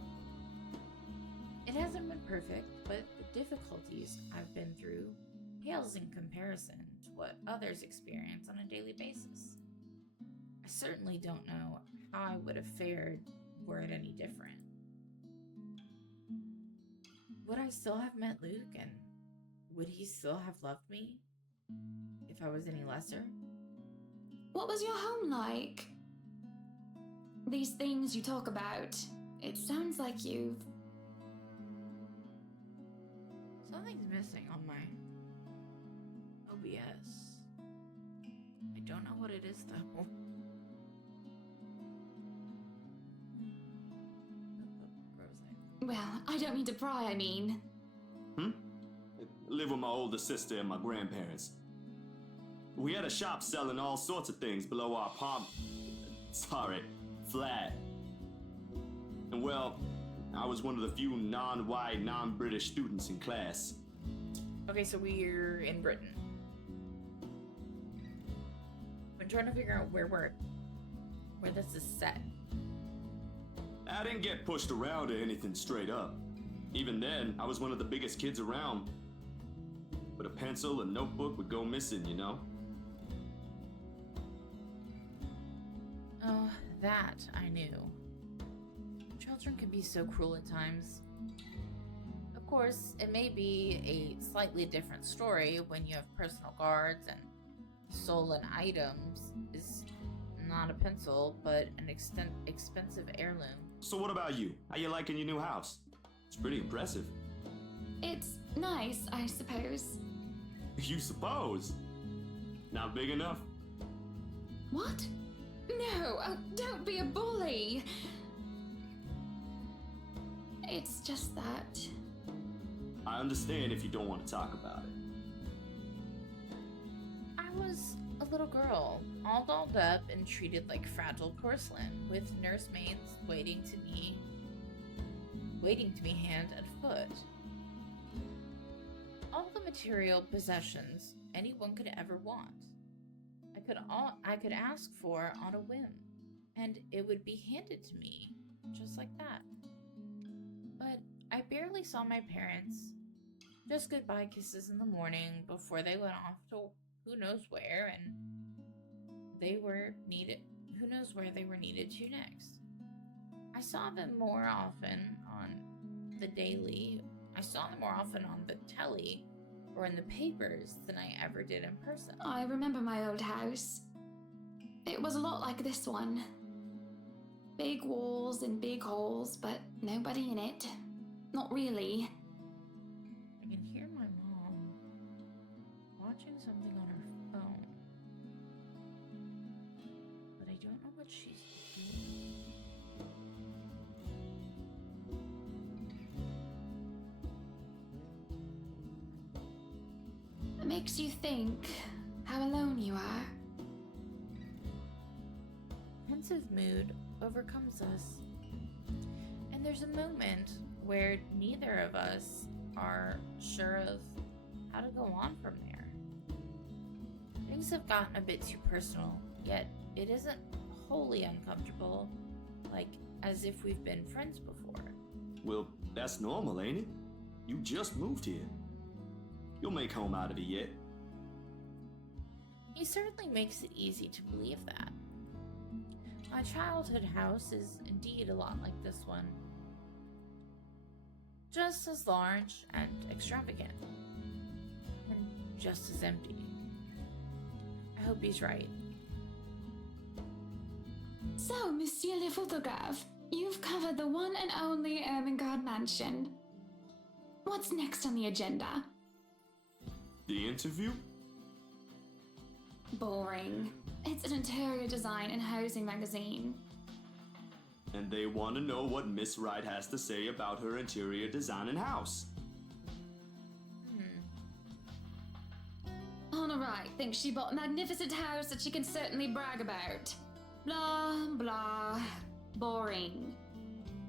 It hasn't been perfect, but the difficulties I've been through pales in comparison to what others experience on a daily basis. I certainly don't know how I would have fared were it any different. Would I still have met Luke, and would he still have loved me if I was any lesser? What was your home like? These things you talk about, it sounds like you've... Something's missing on my OBS. I don't know what it is, though. Well, I don't mean to pry, I mean. Live with my older sister and my grandparents. We had a shop selling all sorts of things below our flat. And well, I was one of the few non-white, non-British students in class. Okay, so we're in Britain. I'm trying to figure out where this is set. I didn't get pushed around or anything straight up. Even then, I was one of the biggest kids around. But a pencil and notebook would go missing, you know? Oh, that I knew. Children can be so cruel at times. Of course, it may be a slightly different story when you have personal guards and stolen items is not a pencil, but an expensive heirloom. So what about you? How you liking your new house? It's pretty impressive. It's nice, I suppose. You suppose? Not big enough? What? No, don't be a bully. It's just that. I understand if you don't want to talk about it. I was a little girl, all dolled up and treated like fragile porcelain, with nursemaids waiting to be hand and foot. All the material possessions anyone could ever want. I could ask for on a whim, and it would be handed to me, just like that. But I barely saw my parents. Just goodbye kisses in the morning before they went off to who knows where, and who knows where they were needed to next. I saw them more often on the telly or in the papers than I ever did in person. I remember my old house. It was a lot like this one. Big walls and big holes, but nobody in it. Not really. I can hear my mom watching something on her phone, but I don't know what she's doing. It makes you think how alone you are. Pensive mood overcomes us, and there's a moment where neither of us are sure of how to go on from there. Things have gotten a bit too personal, yet it isn't wholly uncomfortable, like as if we've been friends before. Well, that's normal, ain't it? You just moved here. You'll make home out of it yet. He certainly makes it easy to believe that. My childhood house is indeed a lot like this one. Just as large and extravagant. And just as empty. I hope he's right. So, Monsieur le Photographe, you've covered the one and only Ermengarde mansion. What's next on the agenda? The interview? Boring. It's an interior design and housing magazine. And they want to know what Miss Wright has to say about her interior design and house. Honor Wright thinks she bought a magnificent house that she can certainly brag about. Blah, blah. Boring.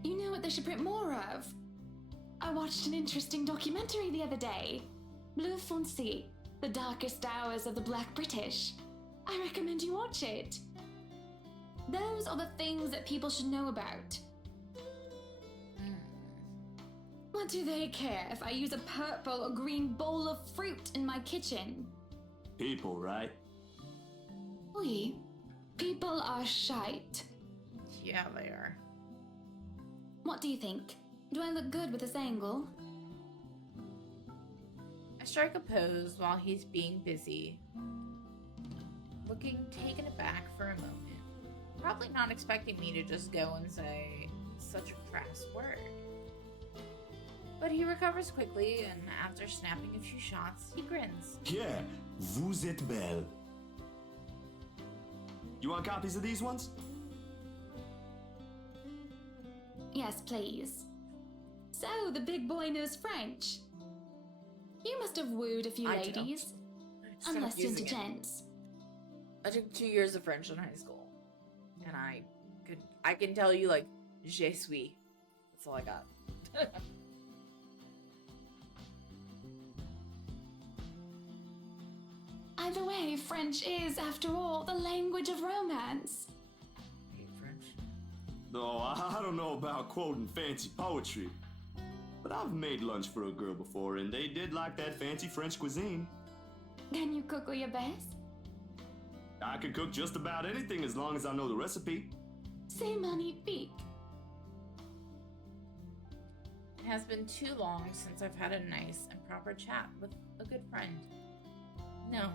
You know what they should print more of? I watched an interesting documentary the other day. Bleu Foncé, The Darkest Hours of the Black British. I recommend you watch it. Those are the things that people should know about. What do they care if I use a purple or green bowl of fruit in my kitchen? People, right? Oui. People are shite. Yeah, they are. What do you think? Do I look good with this angle? I strike a pose while he's being busy, looking taken aback for a moment. Probably not expecting me to just go and say such a crass word. But he recovers quickly, and after snapping a few shots, he grins. Yeah, vous êtes belle. You want copies of these ones? Yes, please. So, the big boy knows French. You must have wooed a few I ladies. Stopped Unless you're into using it. gents. I took 2 years of French in high school, and I can tell you like je suis. That's all I got. Either way, French is, after all, the language of romance. I hate French. No, I don't know about quoting fancy poetry. But I've made lunch for a girl before, and they did like that fancy French cuisine. Can you cook your best? I can cook just about anything as long as I know the recipe. C'est magnifique. It has been too long since I've had a nice and proper chat with a good friend. No,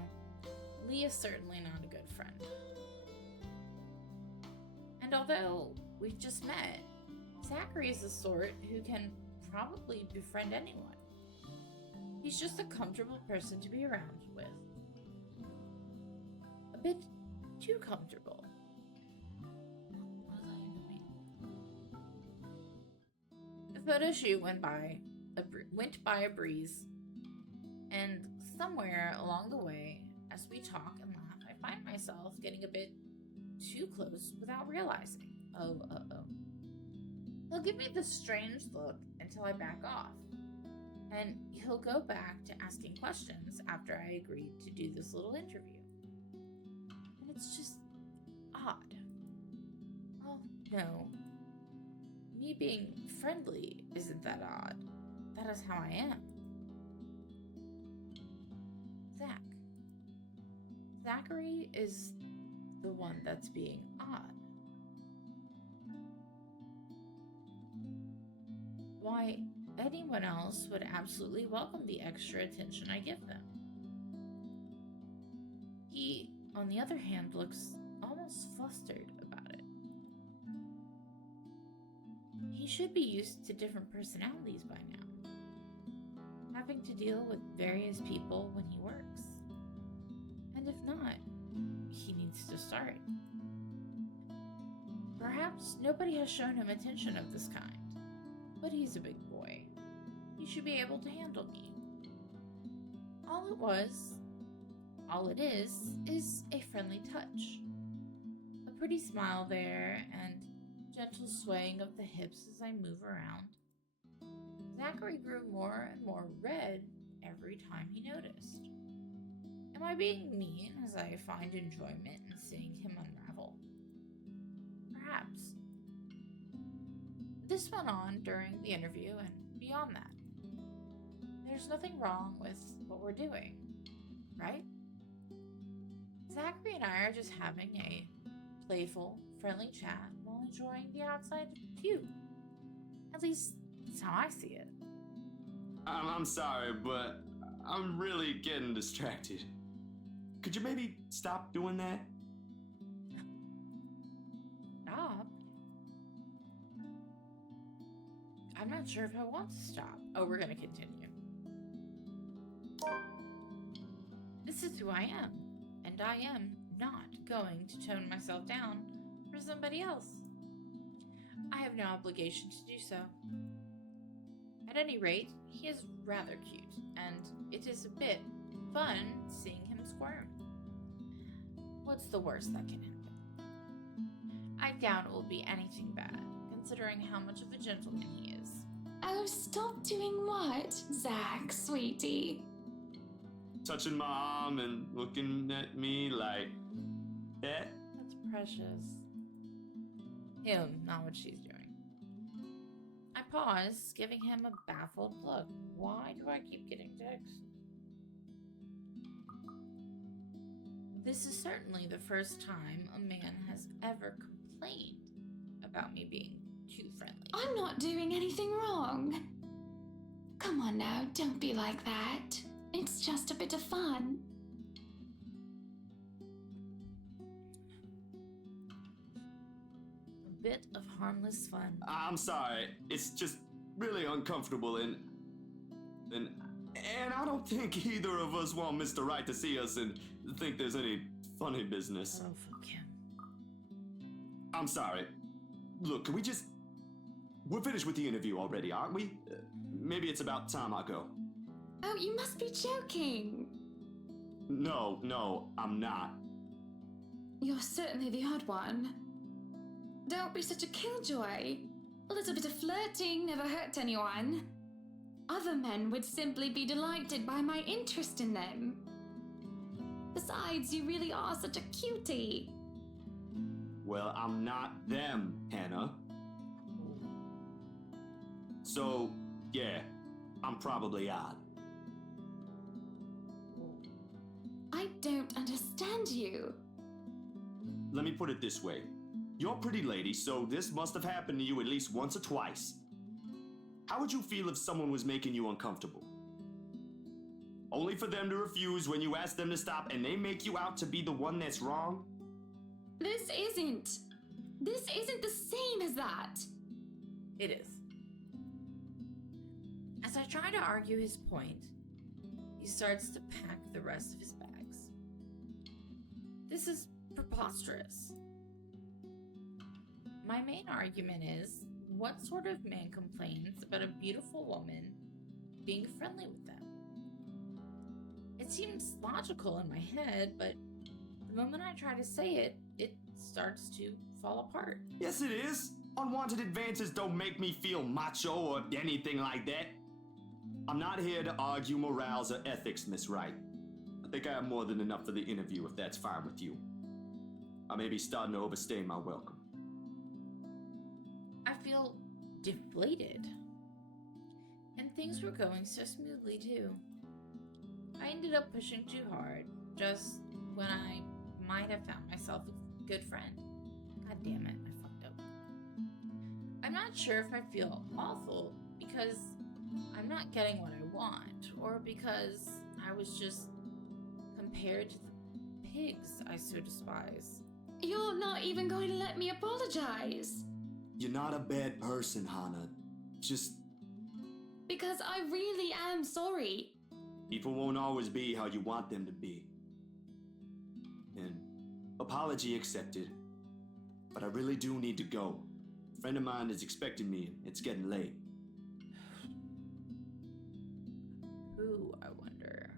Lee is certainly not a good friend. And although we've just met, Zachary is the sort who can probably befriend anyone. He's just a comfortable person to be around with. A bit too comfortable. The photo shoot went by a breeze, and somewhere along the way, as we talk and laugh, I find myself getting a bit too close without realizing. Oh. He'll give me this strange look until I back off, and he'll go back to asking questions after I agreed to do this little interview. And it's just odd. Oh, no. Me being friendly isn't that odd. That is how I am. Zachary is the one that's being odd. Why, anyone else would absolutely welcome the extra attention I give them. He, on the other hand, looks almost flustered about it. He should be used to different personalities by now, having to deal with various people when he works. And if not, he needs to start. Perhaps nobody has shown him attention of this kind, but he's a big boy. He should be able to handle me. All it is a friendly touch. A pretty smile there, and gentle swaying of the hips as I move around. Zachary grew more and more red every time he noticed. Am I being mean as I find enjoyment in seeing him unravel? Perhaps. This went on during the interview and beyond that. There's nothing wrong with what we're doing, right? Zachary and I are just having a playful, friendly chat while enjoying the outside view. At least, that's how I see it. I'm sorry, but I'm really getting distracted. Could you maybe stop doing that? Stop? I'm not sure if I want to stop. Oh, we're gonna continue. This is who I am, and I am not going to tone myself down for somebody else. I have no obligation to do so. At any rate, he is rather cute, and it is a bit fun seeing him squirm. What's the worst that can happen? I doubt it will be anything bad, considering how much of a gentleman he is. Oh, stop doing what, Zach, sweetie? Touching my arm and looking at me like, eh? That's precious. Him, not what she's doing. I pause, giving him a baffled look. Why do I keep getting texts? This is certainly the first time a man has ever complained about me being too friendly. I'm not doing anything wrong. Come on now, don't be like that. It's just a bit of fun. A bit of harmless fun. I'm sorry. It's just really uncomfortable and I don't think either of us want Mr. Right to see us and think there's any funny business. Oh, fuck him. I'm sorry. Look, can we just... We're finished with the interview already, aren't we? Maybe it's about time I go. Oh, you must be joking. No, I'm not. You're certainly the odd one. Don't be such a killjoy. A little bit of flirting never hurt anyone. Other men would simply be delighted by my interest in them. Besides, you really are such a cutie. Well, I'm not them, Hannah. So, yeah, I'm probably odd. I don't understand you. Let me put it this way. You're a pretty lady, so this must have happened to you at least once or twice. How would you feel if someone was making you uncomfortable? Only for them to refuse when you ask them to stop and they make you out to be the one that's wrong? This This isn't the same as that. It is. As I try to argue his point, he starts to pack the rest of his bags. This is preposterous. My main argument is, what sort of man complains about a beautiful woman being friendly with them? It seems logical in my head, but the moment I try to say it, it starts to fall apart. Yes, it is. Unwanted advances don't make me feel macho or anything like that. I'm not here to argue morals or ethics, Miss Wright. I think I have more than enough for the interview if that's fine with you. I may be starting to overstay my welcome. I feel deflated. And things were going so smoothly too. I ended up pushing too hard, just when I might have found myself a good friend. God damn it, I fucked up. I'm not sure if I feel awful because I'm not getting what I want, or because I was just compared to the pigs I so despise. You're not even going to let me apologize. You're not a bad person, Hana. Just... Because I really am sorry. people won't always be how you want them to be. And apology accepted. But I really do need to go. A friend of mine is expecting me. It's getting late. Who, I wonder?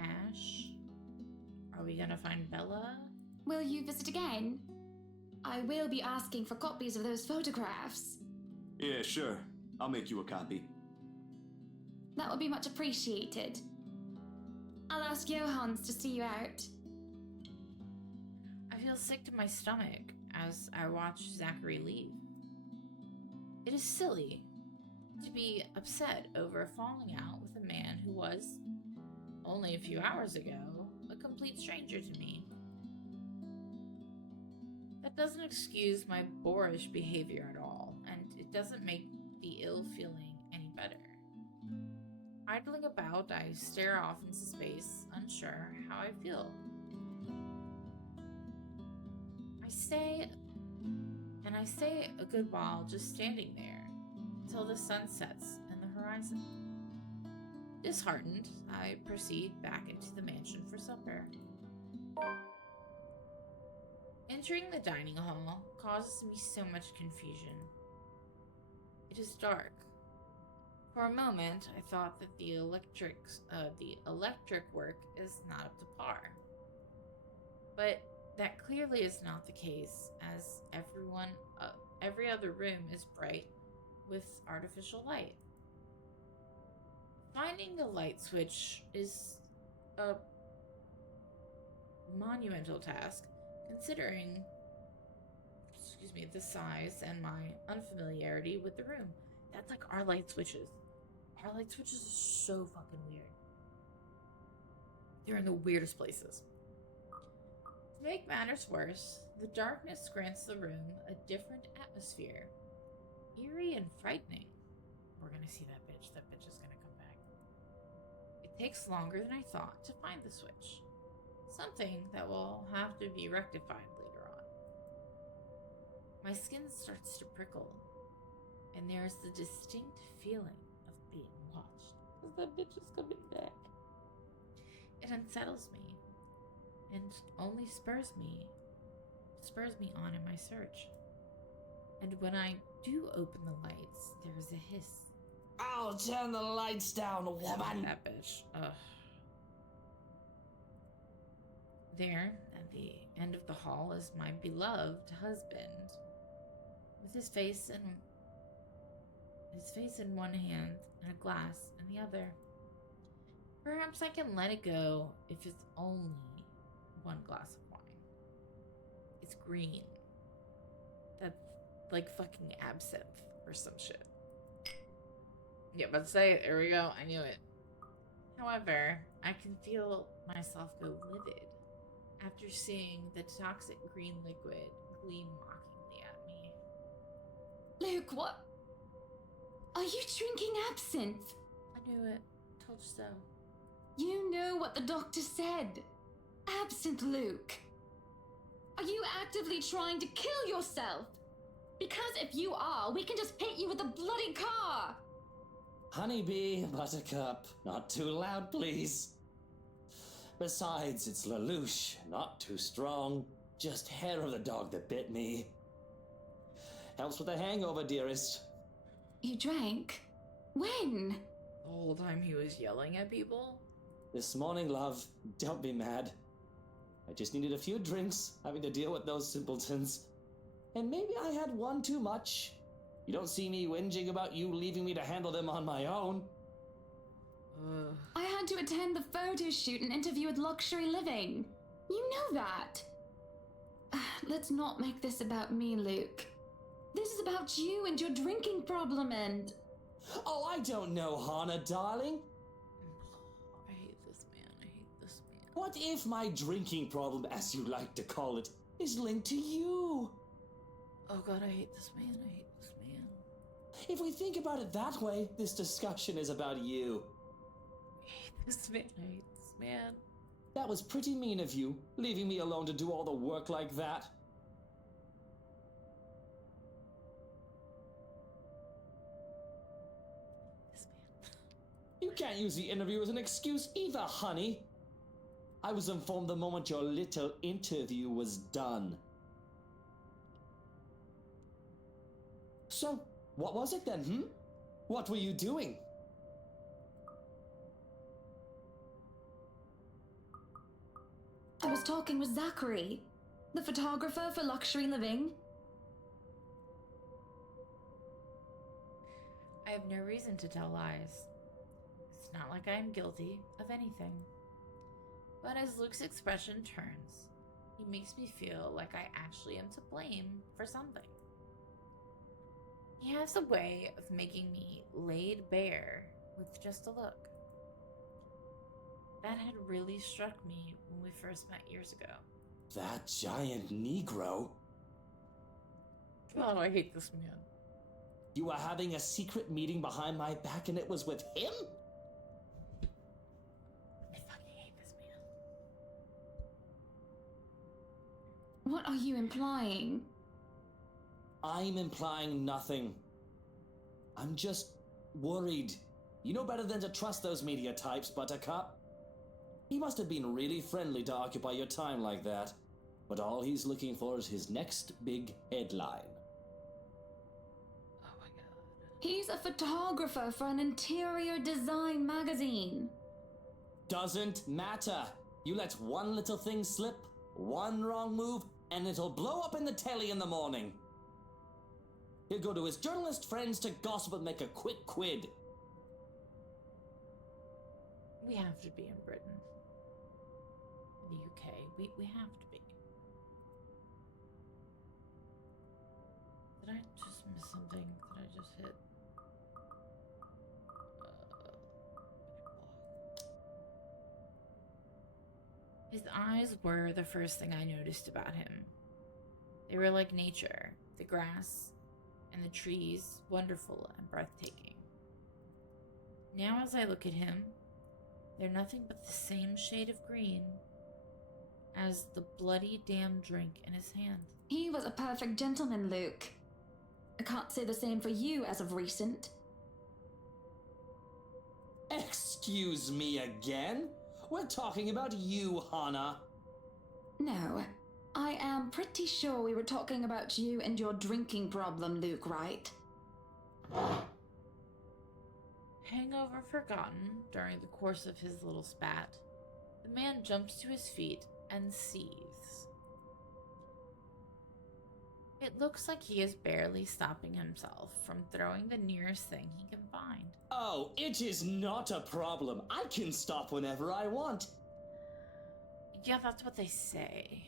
Ash? Are we gonna find Bella? Will you visit again? I will be asking for copies of those photographs. Yeah, sure. I'll make you a copy. That would be much appreciated. I'll ask Johans to see you out. I feel sick to my stomach as I watch Zachary leave. It is silly to be upset over falling out with a man who was, only a few hours ago, a complete stranger to me. That doesn't excuse my boorish behavior at all, and it doesn't make the ill feeling any better. Idling about, I stare off into space, unsure how I feel. I stay a good while just standing there, till the sun sets in the horizon. Disheartened, I proceed back into the mansion for supper. Entering the dining hall causes me so much confusion. It is dark. For a moment, I thought that the electric work is not up to par. But that clearly is not the case, as every other room is bright with artificial light. Finding the light switch is a monumental task, considering, the size and my unfamiliarity with the room. That's like our light switches. Our light switches are so fucking weird. They're in the weirdest places. To make matters worse, the darkness grants the room a different atmosphere. Eerie and frightening. We're gonna see that bitch. That bitch is gonna come back. It takes longer than I thought to find the switch. Something that will have to be rectified later on. My skin starts to prickle, and there's the distinct feeling of being watched. Because that bitch is coming back. It unsettles me, and only spurs me on in my search. And when I do open the lights, there's a hiss. I'll turn the lights down, woman! That bitch. Ugh. There, at the end of the hall, is my beloved husband, with his face in one hand and a glass in the other. Perhaps I can let it go if it's only one glass of wine. It's green. That's like fucking absinthe or some shit. Yeah, about to say it. There we go. I knew it. However, I can feel myself go livid after seeing the toxic green liquid gleam mockingly at me. Luke, what? Are you drinking absinthe? I knew it. Told you so. You know what the doctor said. Absinthe, Luke. Are you actively trying to kill yourself? Because if you are, we can just hit you with a bloody car! Honeybee, Buttercup, not too loud, please. Besides, it's Lelouch, not too strong. Just hair of the dog that bit me. Helps with the hangover, dearest. You drank? When? The whole time he was yelling at people? This morning, love. Don't be mad. I just needed a few drinks, having to deal with those simpletons. And maybe I had one too much. You don't see me whinging about you leaving me to handle them on my own. I had to attend the photo shoot and interview with Luxury Living. You know that. Let's not make this about me, Luke. This is about you and your drinking problem and... Oh, I don't know, Hana, darling. I hate this man. I hate this man. What if my drinking problem, as you like to call it, is linked to you? Oh god, I hate this man. I hate this man. If we think about it that way, this discussion is about you. I hate this man. I hate this man. That was pretty mean of you, leaving me alone to do all the work like that. This man. You can't use the interview as an excuse either, honey. I was informed the moment your little interview was done. So, what was it then, What were you doing? I was talking with Zachary, the photographer for Luxury Living. I have no reason to tell lies. It's not like I am guilty of anything. But as Luke's expression turns, he makes me feel like I actually am to blame for something. He has a way of making me laid bare with just a look. That had really struck me when we first met years ago. That giant Negro? Oh, I hate this man. You were having a secret meeting behind my back and it was with him? I fucking hate this man. What are you implying? I'm implying nothing. I'm just worried. You know better than to trust those media types, Buttercup. He must have been really friendly to occupy your time like that, but all he's looking for is his next big headline. Oh my god. He's a photographer for an interior design magazine. Doesn't matter. You let one little thing slip, one wrong move, and it'll blow up in the telly in the morning. He'll go to his journalist friends to gossip and make a quick quid. We have to be in Britain. In the UK. We have to be. Did I just miss something? Did I just hit? His eyes were the first thing I noticed about him. They were like nature, the grass and the trees, wonderful and breathtaking. Now as I look at him, they're nothing but the same shade of green as the bloody damn drink in his hand. He was a perfect gentleman, Luke. I can't say the same for you as of recent. Excuse me again? We're talking about you, Hana. No, I am pretty sure we were talking about you and your drinking problem, Luke, right? Hangover forgotten during the course of his little spat, the man jumps to his feet and seethes. It looks like he is barely stopping himself from throwing the nearest thing he can find. Oh, it is not a problem. I can stop whenever I want. Yeah, that's what they say.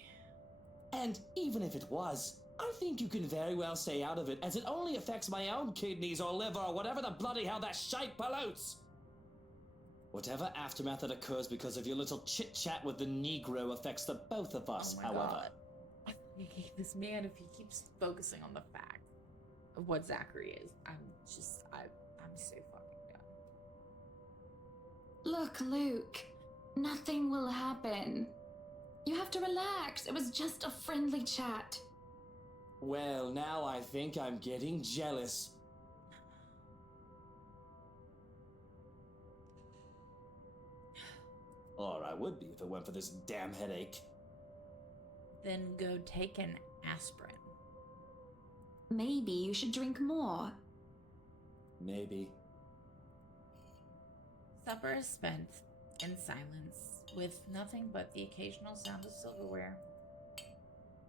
And even if it was, I think you can very well stay out of it, as it only affects my own kidneys or liver or whatever the bloody hell that shite pollutes. Whatever aftermath that occurs because of your little chit-chat with the Negro affects the both of us, Oh my however. God. I hate this man if he keeps focusing on the fact of what Zachary is. I'm so fucking done. Look, Luke, nothing will happen. You have to relax. It was just a friendly chat. Well, now I think I'm getting jealous. Or I would be if it weren't for this damn headache. Then go take an aspirin. Maybe you should drink more. Maybe. Supper is spent in silence, with nothing but the occasional sound of silverware.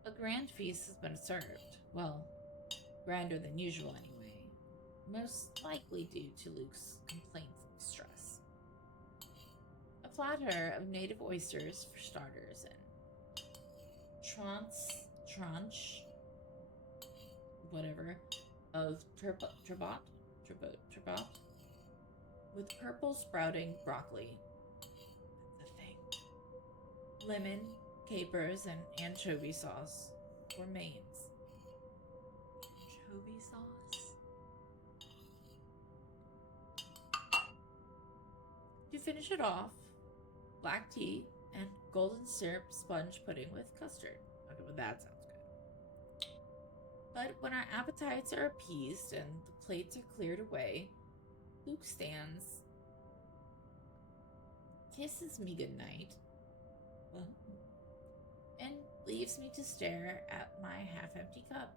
A grand feast has been served. Well, grander than usual anyway. Most likely due to Luke's complaints of stress. A platter of native oysters for starters and tranche, whatever, of turbot, with purple sprouting broccoli. That's a thing. Lemon, capers, and anchovy sauce for mains. Anchovy sauce? To finish it off, black tea and golden syrup sponge pudding with custard. Okay, well that sounds good. But when our appetites are appeased and the plates are cleared away, Luke stands, kisses me goodnight, and leaves me to stare at my half-empty cup.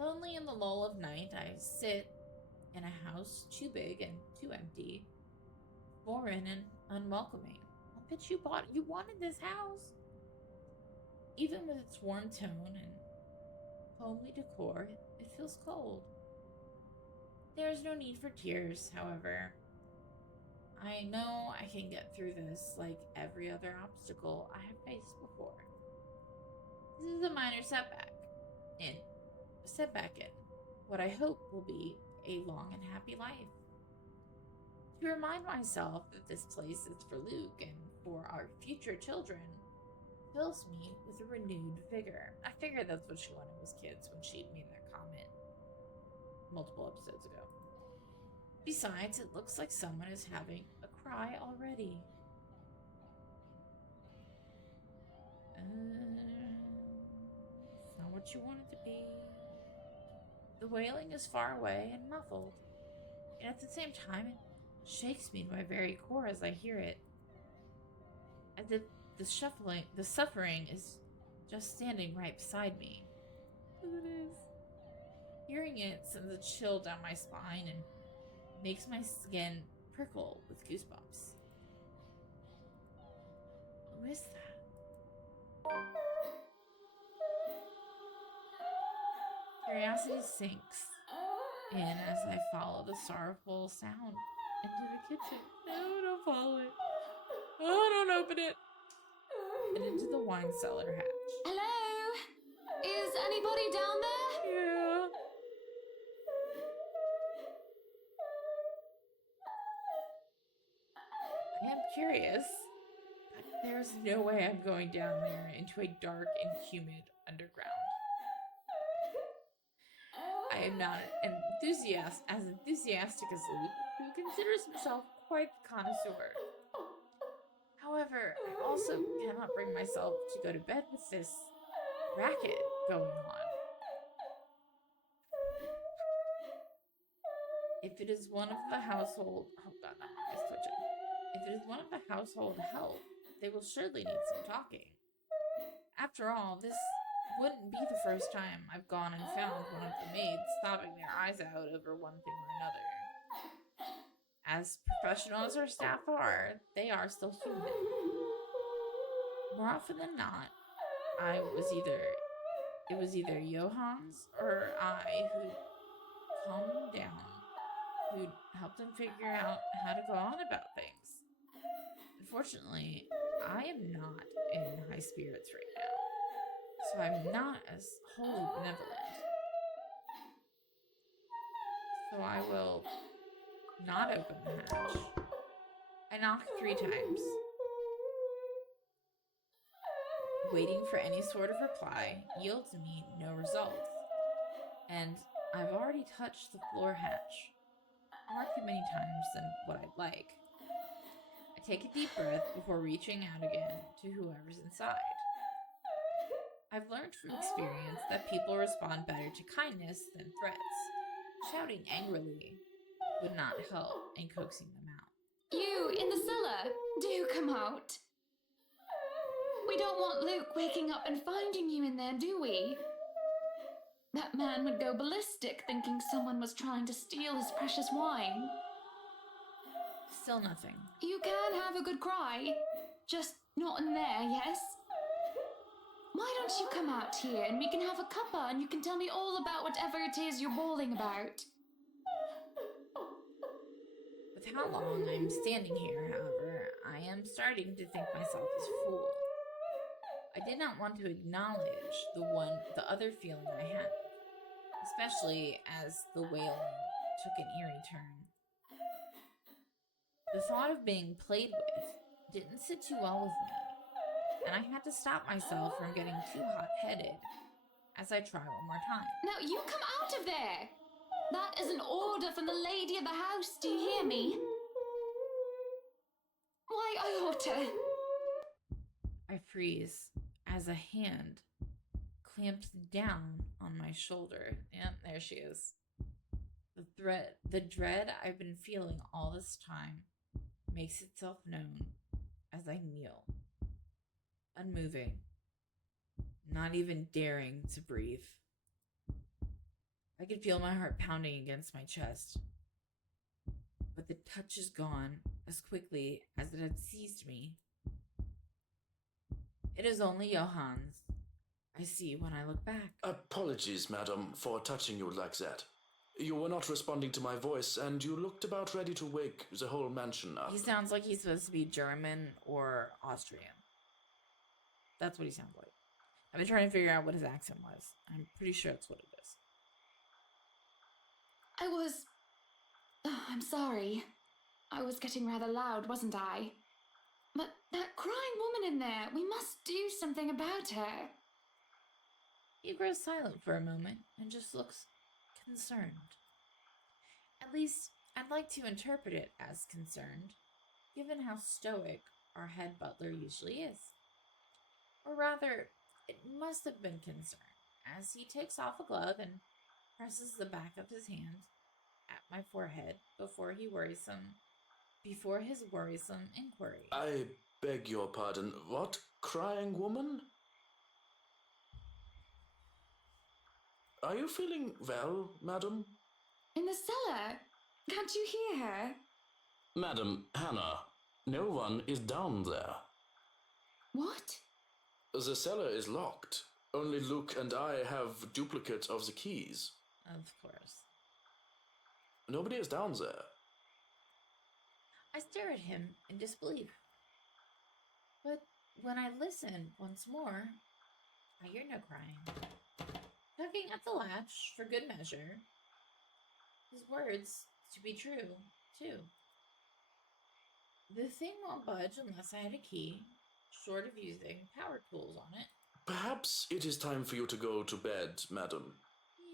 Lonely in the lull of night, I sit in a house too big and too empty, foreign and unwelcoming. But you wanted this house. Even with its warm tone and homely decor, it feels cold. There is no need for tears, however. I know I can get through this like every other obstacle I have faced before. This is a minor setback in what I hope will be a long and happy life. To remind myself that this place is for Luke and for our future children fills me with a renewed vigor. I figured that's what she wanted was kids when she made that comment multiple episodes ago. Besides, it looks like someone is having a cry already. It's not what you want it to be. The wailing is far away and muffled, and at the same time, it shakes me to my very core as I hear it. As if the suffering is just standing right beside me. It is. Hearing it sends a chill down my spine and makes my skin prickle with goosebumps. Who is that? Curiosity sinks in as I follow the sorrowful sound into the kitchen. No, don't follow it. Oh, don't open it. And into the wine cellar hatch. Hello? Is anybody down there? Yeah. I am curious, but there's no way I'm going down there into a dark and humid underground. I am not as enthusiastic as Luke, who considers himself quite the connoisseur. However, I also cannot bring myself to go to bed with this racket going on. If it is one of the household... Oh god, that mom is twitching. If it is one of the household help, they will surely need some talking. After all, this wouldn't be the first time I've gone and found one of the maids sobbing their eyes out over one thing or another. As professional as our staff are, they are still human. More often than not, it was either Johan's or I who'd calm them down, who'd help them figure out how to go on about things. Unfortunately, I am not in high spirits right now, so I'm not as wholly benevolent. So I will not open the hatch. I knock 3 times. Waiting for any sort of reply yields me no results, and I've already touched the floor hatch far too many times than what I'd like. I take a deep breath before reaching out again to whoever's inside. I've learned from experience that people respond better to kindness than threats. Shouting angrily would not help in coaxing them out. You, in the cellar, do come out. We don't want Luke waking up and finding you in there, do we? That man would go ballistic thinking someone was trying to steal his precious wine. Still nothing. You can have a good cry, just not in there, yes? Why don't you come out here and we can have a cuppa and you can tell me all about whatever it is you're bawling about? With how long I'm standing here, however, I am starting to think myself as a fool. I did not want to acknowledge the other feeling I had, especially as the wailing took an eerie turn. The thought of being played with didn't sit too well with me, and I had to stop myself from getting too hot-headed as I try one more time. Now you come out of there! That is an order from the lady of the house, do you hear me? Why, I ought to... I freeze as a hand clamps down on my shoulder. Yep, there she is. The dread I've been feeling all this time makes itself known as I kneel, unmoving, not even daring to breathe. I could feel my heart pounding against my chest, but the touch is gone as quickly as it had seized me. It is only Johann's I see when I look back. Apologies, madam, for touching you like that. You were not responding to my voice, and you looked about ready to wake the whole mansion up. He sounds like he's supposed to be German or Austrian. That's what he sounds like. I've been trying to figure out what his accent was. I'm pretty sure that's what it is. I'm sorry. I was getting rather loud, wasn't I? But that crying woman in there, we must do something about her. He grows silent for a moment and just looks concerned. At least, I'd like to interpret it as concerned, given how stoic our head butler usually is. Or rather, it must have been concern, as he takes off a glove and presses the back of his hand at my forehead before his worrisome inquiry. I beg your pardon. What crying woman? Are you feeling well, madam? In the cellar. Can't you hear her? Madam, Hannah, no one is down there. What? The cellar is locked. Only Luke and I have duplicates of the keys. Of course. Nobody is down there. I stare at him in disbelief. But when I listen once more, I hear no crying. Tugging at the latch for good measure. His words to be true, too. The thing won't budge unless I had a key, short of using power tools on it. Perhaps it is time for you to go to bed, madam.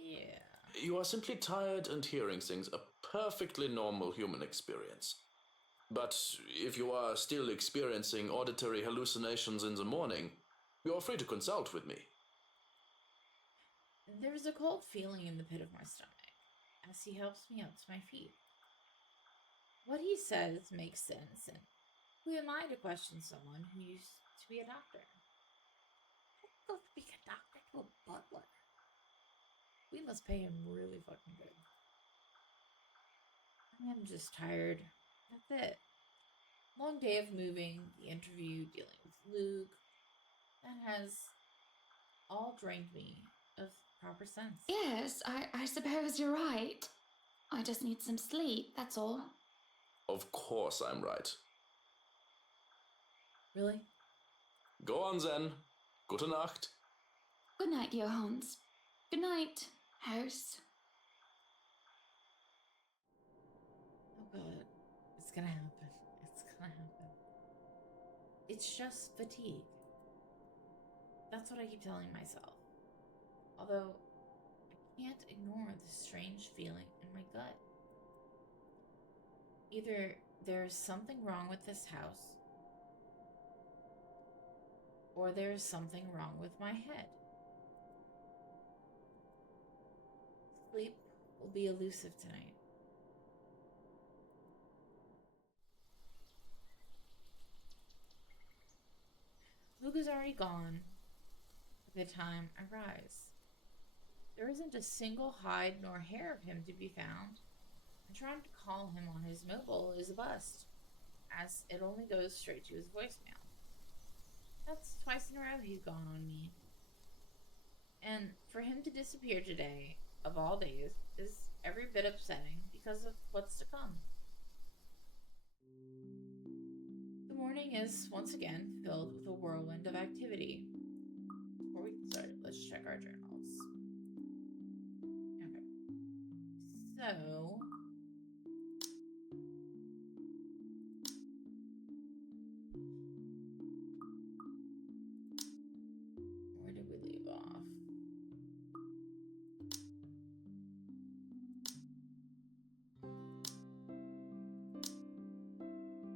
Yeah. You are simply tired and hearing things, a perfectly normal human experience. But if you are still experiencing auditory hallucinations in the morning, you are free to consult with me. There is a cold feeling in the pit of my stomach as he helps me up to my feet. What he says makes sense, and who am I to question someone who used to be a doctor? How go to be a doctor to a butler? We must pay him really fucking good. I'm just tired. That's it. Long day of moving, the interview, dealing with Luke. That has all drained me of proper sense. Yes, I suppose you're right. I just need some sleep, that's all. Of course I'm right. Really? Go on then. Gute Nacht. Good night, Johannes. Good night, house. Oh god. It's gonna happen. It's gonna happen. It's just fatigue. That's what I keep telling myself. Although, I can't ignore the strange feeling in my gut. Either there's something wrong with this house, or there's something wrong with my head. Sleep will be elusive tonight. Luke is already gone by the time I rise. There isn't a single hide nor hair of him to be found, and trying to call him on his mobile is a bust, as it only goes straight to his voicemail. That's twice in a row he's gone on me. And for him to disappear today, of all days, is every bit upsetting because of what's to come. The morning is once again filled with a whirlwind of activity. Before we get started, let's check our journals. Okay. So, where did we leave off?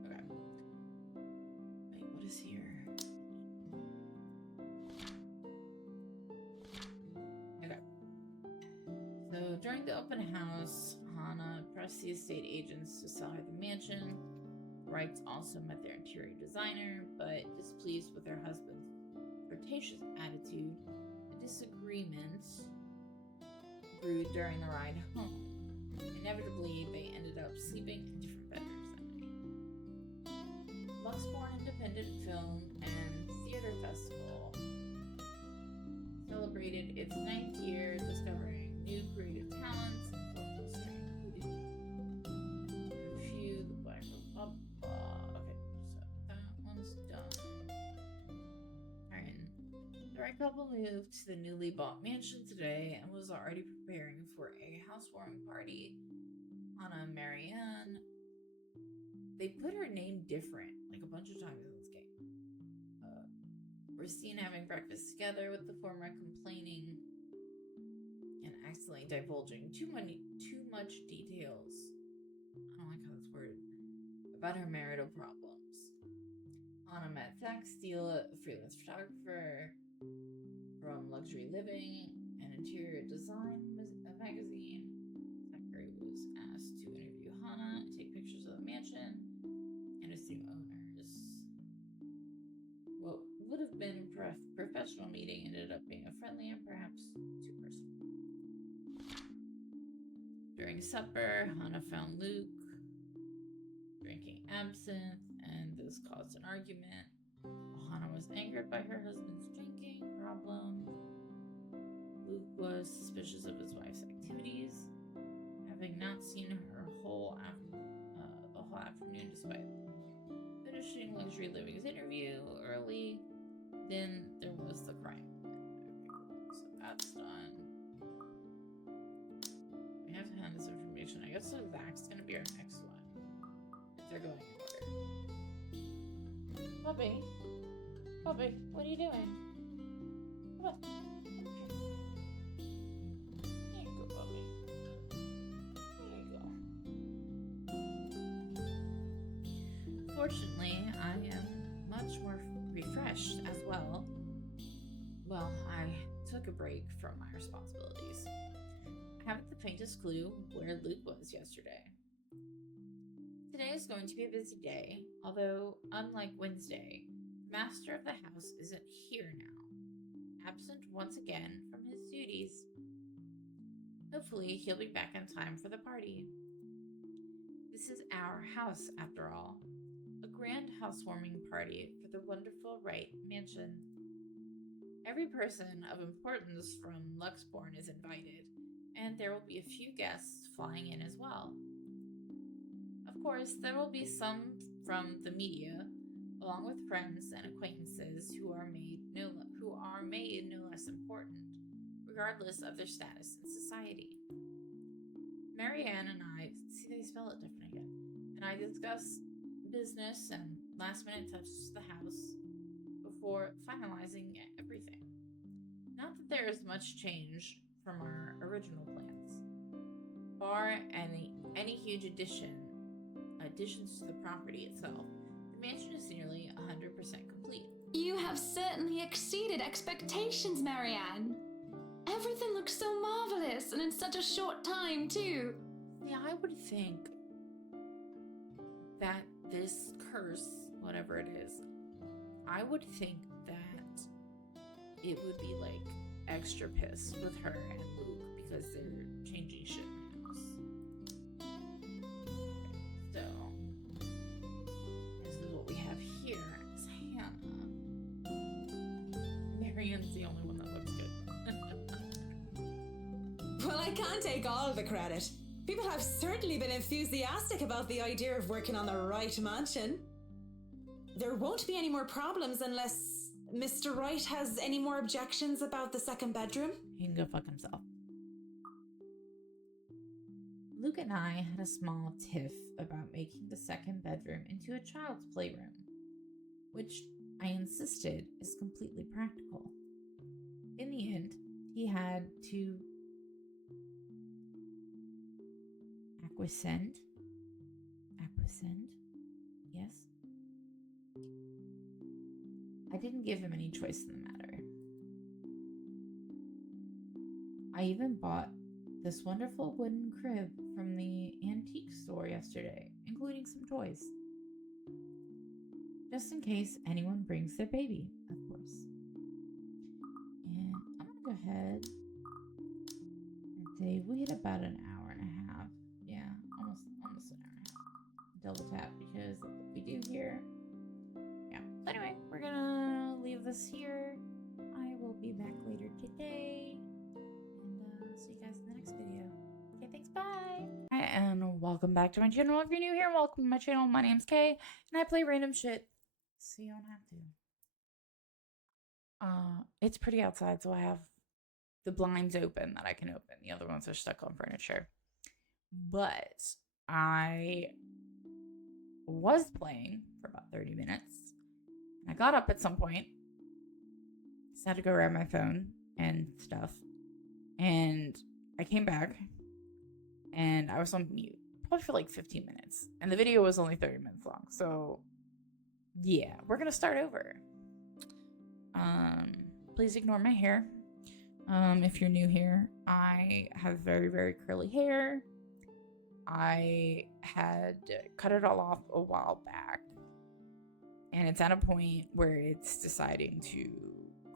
Okay. Wait, what is here? Okay. So during the open house, Hana pressed the estate agents to sell her the mansion. Wrights also met their interior designer, but displeased with her husband's flirtatious attitude, a disagreement brewed during the ride home. Inevitably, they ended up sleeping in different bedrooms that night. Luxborn Independent Film and Theater Festival celebrated its 9th year, discovering new creative talents and local strength. Review the Black Room. Okay, so that one's done. Alright. The right couple moved to the newly bought mansion today and was already preparing for a housewarming party. Hana and Marianne, they put her name different like a bunch of times in this game. We're seen having breakfast together, with the former complaining and accidentally divulging too much details. I don't like how that's worded. About her marital problems. Hana met Zach Steele, a freelance photographer from Luxury Living and Interior Design magazine. Zachary was asked to interview Hana and take pictures of the mansion and its new owners. What would have been a professional meeting ended up being a friendly and perhaps too personal. During supper, Hana found Luke drinking absinthe, and this caused an argument. Hana was angered by her husband's drinking problem. Luke was suspicious of his wife's activities, having not seen her the whole afternoon despite finishing Luxury Living's interview early. Then there was the crime. So that's done. We have to hand this information. I guess so Zach's gonna be our next one. If they're going in order. Puppy? Puppy, what are you doing? Come on. There you go, puppy. There you go. Fortunately, I am much more refreshed as well. Well, I took a break from my responsibilities. I haven't the faintest clue where Luke was yesterday. Today is going to be a busy day, although, unlike Wednesday, the master of the house isn't here now, absent once again from his duties. Hopefully, he'll be back in time for the party. This is our house, after all. A grand housewarming party for the wonderful Wright mansion. Every person of importance from Luxborn is invited, and there will be a few guests flying in as well. Of course, there will be some from the media, along with friends and acquaintances who are made no less important, regardless of their status in society. Marianne and I, see they spell it different again, and I discuss business and last-minute touches to the house before finalizing everything. Not that there is much change from our original plans, bar any huge additions additions to the property itself, the mansion is nearly 100% complete. You have certainly exceeded expectations, Marianne. Everything looks so marvelous, and in such a short time, too. Yeah, I would think that this curse, whatever it is, I would think that it would be like extra pissed with her and Luke because they're changing shit in the house. So, this is what we have here is Hannah. Marianne's the only one that looks good. Well, I can't take all of the credit. People have certainly been enthusiastic about the idea of working on the right mansion. There won't be any more problems unless Mr. Wright has any more objections about the second bedroom. He can go fuck himself. Luke and I had a small tiff about making the second bedroom into a child's playroom, which I insisted is completely practical. In the end, he had to acquiescend, yes? I didn't give him any choice in the matter. I even bought this wonderful wooden crib from the antique store yesterday, including some toys. Just in case anyone brings their baby, of course. And I'm gonna go ahead and say we hit about an hour and a half. Yeah, almost an hour and a half. Double tap because that's what we do here. Yeah. So anyway, we're gonna leave this here. I will be back later today. And see you guys in the next video. Okay, thanks, bye! Hi, and welcome back to my channel. If you're new here, welcome to my channel. My name's Kay, and I play random shit, so you don't have to. It's pretty outside, so I have the blinds open that I can open. The other ones are stuck on furniture. But I was playing for about 30 minutes. I got up at some point. Just had to go grab my phone and stuff. And I came back. And I was on mute. Probably for like 15 minutes. And the video was only 30 minutes long. So, yeah. We're going to start over. Please ignore my hair. If you're new here, I have very, very curly hair. I had cut it all off a while back. And it's at a point where it's deciding to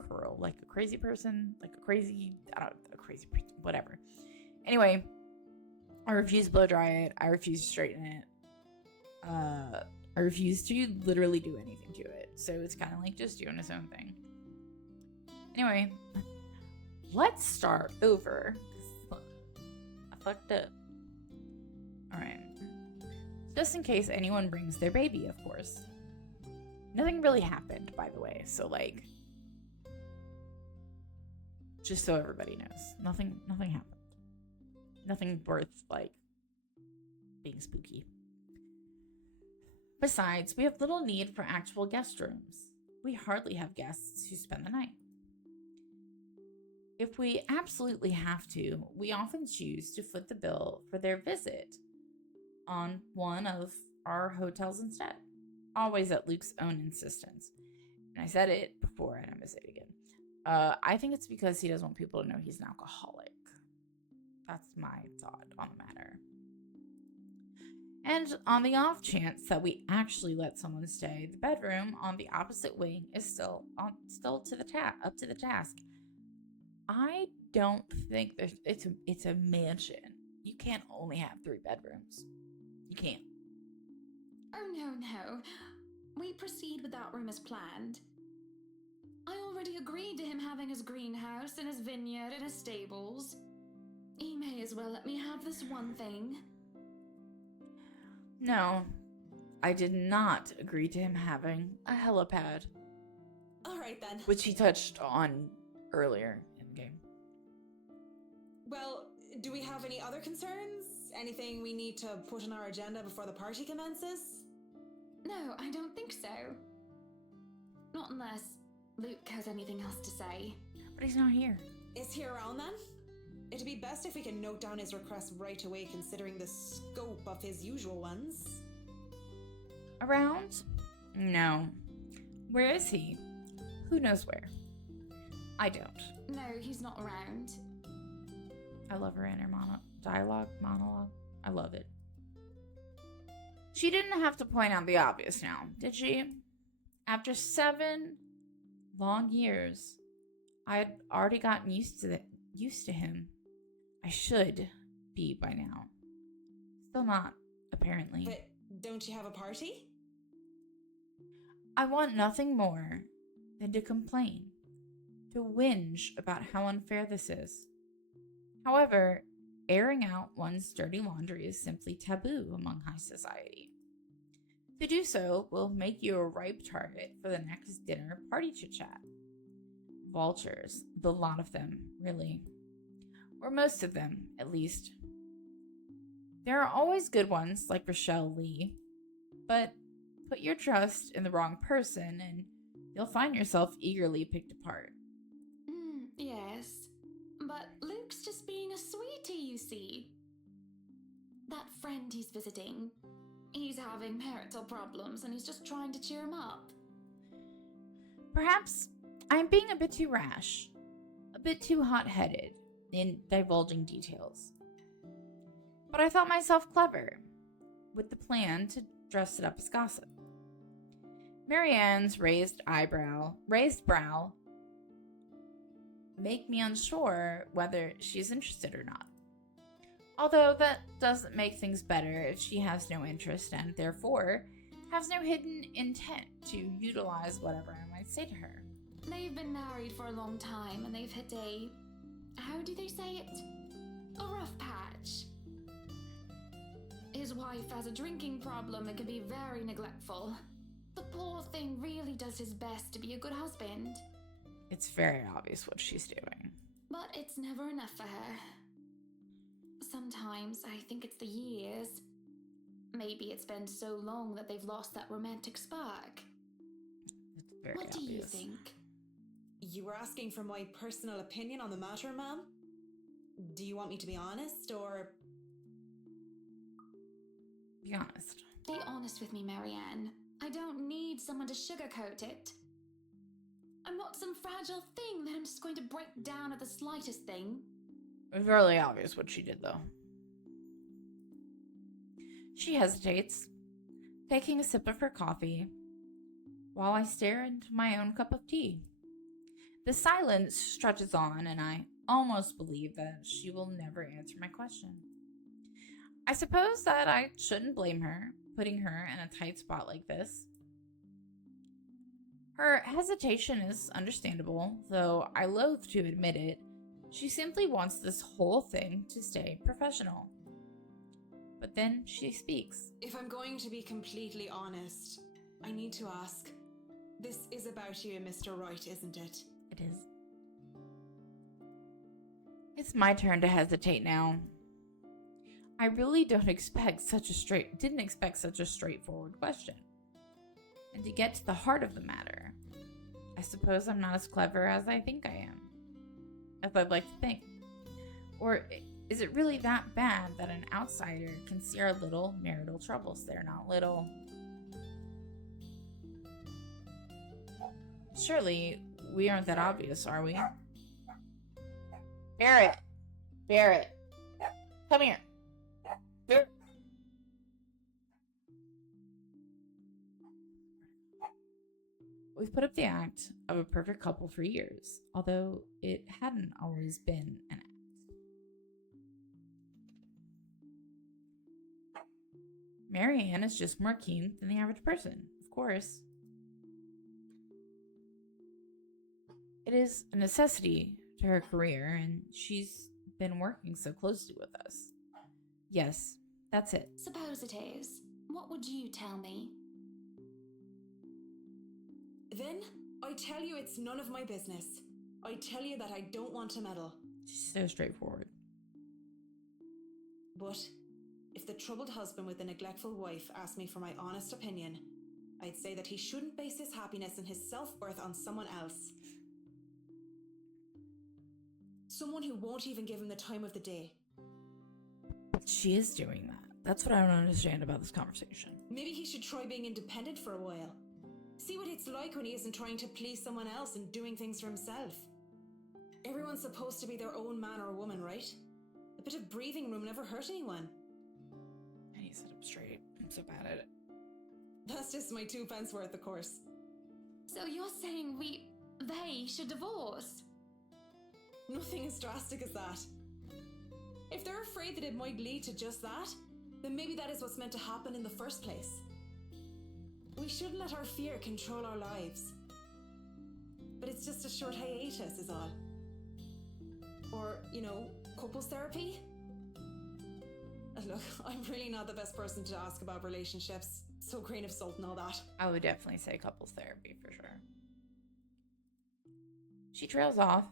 curl like a crazy person, like a crazy, whatever. Anyway, I refuse to blow dry it. I refuse to straighten it. I refuse to literally do anything to it. So it's kind of like just doing its own thing. Anyway, let's start over. Look, I fucked up. Alright. Just in case anyone brings their baby, of course. Nothing really happened, by the way. So, like, just so everybody knows. Nothing happened. Nothing worth, like, being spooky. Besides, we have little need for actual guest rooms. We hardly have guests who spend the night. If we absolutely have to, we often choose to foot the bill for their visit on one of our hotels instead. Always at Luke's own insistence. And I said it before, and I'm going to say it again. I think it's because he doesn't want people to know he's an alcoholic. That's my thought on the matter. And on the off chance that we actually let someone stay, the bedroom on the opposite wing is still up to the task. I don't think it's a mansion. You can't only have 3 bedrooms. You can't. Oh, no. We proceed with that room as planned. I already agreed to him having his greenhouse and his vineyard and his stables. He may as well let me have this one thing. No, I did not agree to him having a helipad. Alright then. Which he touched on earlier in the game. Well, do we have any other concerns? Anything we need to put on our agenda before the party commences? No, I don't think so. Not unless Luke has anything else to say. But he's not here. Is he around then? It'd be best if we can note down his requests right away, considering the scope of his usual ones. around? No. Where is he? Who knows where? I don't. No, he's not around. I love her inner monologue. I love it. She didn't have to point out the obvious now, did she? After 7 long years, I had already gotten used to him. I should be by now. Still not, apparently. But don't you have a party? I want nothing more than to complain, to whinge about how unfair this is. However, airing out one's dirty laundry is simply taboo among high society. To do so will make you a ripe target for the next dinner party chit-chat. Vultures, the lot of them, really. Or most of them, at least. There are always good ones like Rochelle Lee, but put your trust in the wrong person and you'll find yourself eagerly picked apart. Yes, but Luke's just being a sweetie, you see. That friend he's visiting, he's having marital problems and he's just trying to cheer him up. Perhaps I'm being a bit too rash, a bit too hot-headed in divulging details. But I thought myself clever, with the plan to dress it up as gossip. Marianne's raised brow make me unsure whether she's interested or not. Although that doesn't make things better if she has no interest and therefore has no hidden intent to utilize whatever I might say to her. They've been married for a long time and they've hit a, how do they say it? A rough patch. His wife has a drinking problem and can be very neglectful. The poor thing really does his best to be a good husband. It's very obvious what she's doing. But it's never enough for her. Sometimes I think it's the years. Maybe it's been so long that they've lost that romantic spark. It's very What do obvious. you think? You were asking for my personal opinion on the matter, ma'am? Do you want me to be honest, or... Be honest. Be honest with me, Marianne. I don't need someone to sugarcoat it. I'm not some fragile thing that I'm just going to break down at the slightest thing. It's really obvious what she did, though. She hesitates, taking a sip of her coffee, while I stare into my own cup of tea. The silence stretches on, and I almost believe that she will never answer my question. I suppose that I shouldn't blame her, putting her in a tight spot like this. Her hesitation is understandable, though I loathe to admit it. She simply wants this whole thing to stay professional. But then she speaks. If I'm going to be completely honest, I need to ask. This is about you, Mr. Wright, isn't it? It is. It's my turn to hesitate now. I really didn't expect such a straightforward question. And to get to the heart of the matter, I suppose I'm not as clever as I think I am. As I'd like to think. Or is it really that bad that an outsider can see our little marital troubles? They're not little. Surely, we aren't that obvious, are we? Barrett! Barrett! Come here! Barrett. We've put up the act of a perfect couple for years, although it hadn't always been an act. Marianne is just more keen than the average person, of course. It is a necessity to her career, and she's been working so closely with us. Yes, that's it. Suppose it is. What would you tell me? Then, I tell you it's none of my business. I tell you that I don't want to meddle. She's so straightforward. But, if the troubled husband with the neglectful wife asked me for my honest opinion, I'd say that he shouldn't base his happiness and his self-worth on someone else. Someone who won't even give him the time of the day. She is doing that. That's what I don't understand about this conversation. Maybe he should try being independent for a while. See what it's like when he isn't trying to please someone else and doing things for himself. Everyone's supposed to be their own man or woman, right? A bit of breathing room never hurt anyone. I need to sit up straight. I'm so bad at it. That's just my 2 pence worth, of course. So you're saying they should divorce? Nothing as drastic as that. If they're afraid that it might lead to just that, then maybe that is what's meant to happen in the first place. We shouldn't let our fear control our lives. But it's just a short hiatus is all. Or, couples therapy? Look, I'm really not the best person to ask about relationships. So grain of salt and all that. I would definitely say couples therapy for sure. She trails off,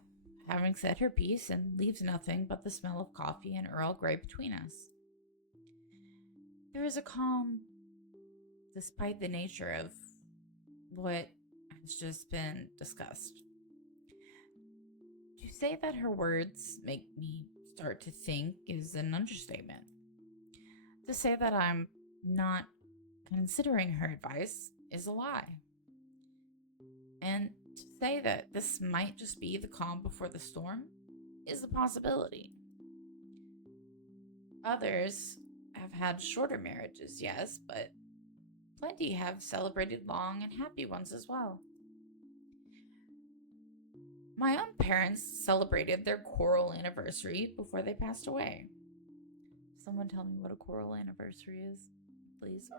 having said her piece, and leaves nothing but the smell of coffee and Earl Grey between us. There is a calm, despite the nature of what has just been discussed. To say that her words make me start to think is an understatement. To say that I'm not considering her advice is a lie. And to say that this might just be the calm before the storm is a possibility. Others have had shorter marriages, yes, but plenty have celebrated long and happy ones as well. My own parents celebrated their choral anniversary before they passed away. Someone tell me what a choral anniversary is, please.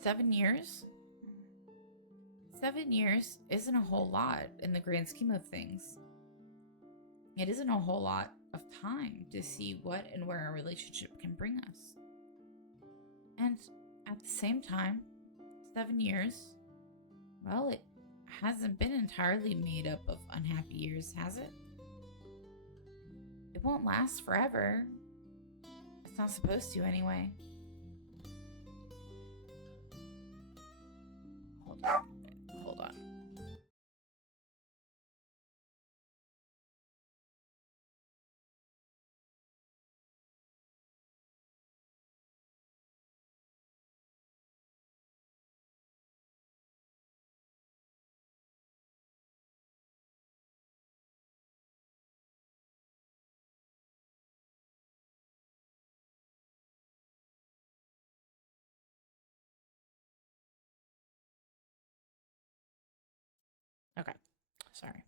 7 years? 7 years isn't a whole lot in the grand scheme of things. It isn't a whole lot of time to see what and where a relationship can bring us. And at the same time, 7 years, well, it hasn't been entirely made up of unhappy years, has it? It won't last forever. It's not supposed to anyway. Hold on. Okay, sorry.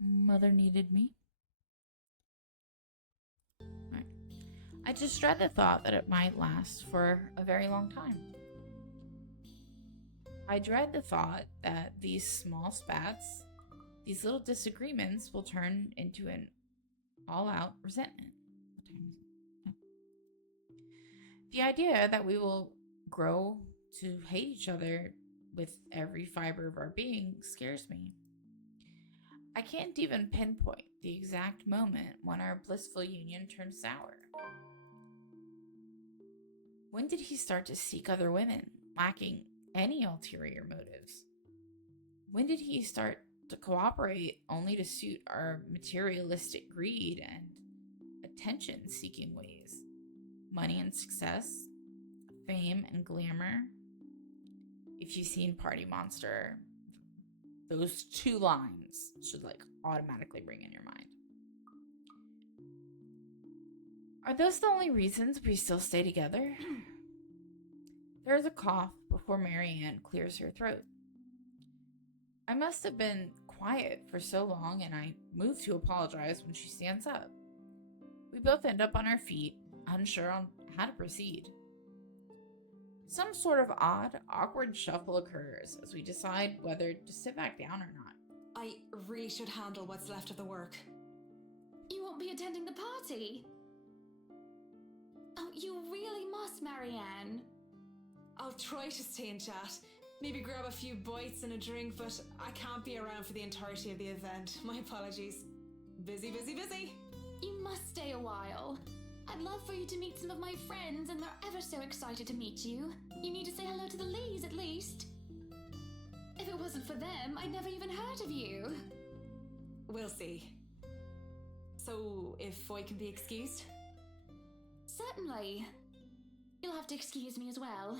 Mother needed me. Right. I just dread the thought that it might last for a very long time. I dread the thought that these small spats, these little disagreements, will turn into an all-out resentment. The idea that we will grow to hate each other with every fiber of our being scares me. I can't even pinpoint the exact moment when our blissful union turned sour. When did he start to seek other women, lacking any ulterior motives? When did he start to cooperate only to suit our materialistic greed and attention-seeking ways? Money and success, fame and glamour. If you've seen Party Monster, those 2 lines should automatically ring in your mind. Are those the only reasons we still stay together? There's a cough before Marianne clears her throat. I must have been quiet for so long, and I move to apologize when she stands up. We both end up on our feet, unsure on how to proceed. Some sort of odd, awkward shuffle occurs as we decide whether to sit back down or not. I really should handle what's left of the work. You won't be attending the party? Oh, you really must, Marianne. I'll try to stay and chat. Maybe grab a few bites and a drink, but I can't be around for the entirety of the event. My apologies. Busy, busy, busy. You must stay a while. I'd love for you to meet some of my friends, and they're ever so excited to meet you. You need to say hello to the Lees, at least. If it wasn't for them, I'd never even heard of you. We'll see. So, if Foy can be excused? Certainly. You'll have to excuse me as well.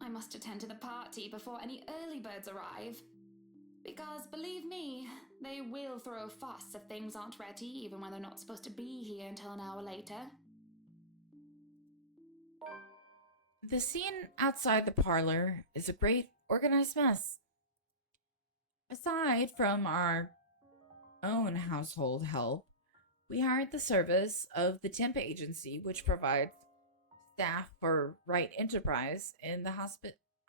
I must attend to the party before any early birds arrive. Because, believe me, they will throw a fuss if things aren't ready, even when they're not supposed to be here until an hour later. The scene outside the parlor is a great organized mess. Aside from our own household help, we hired the service of the temp agency, which provides staff for Right Enterprise in the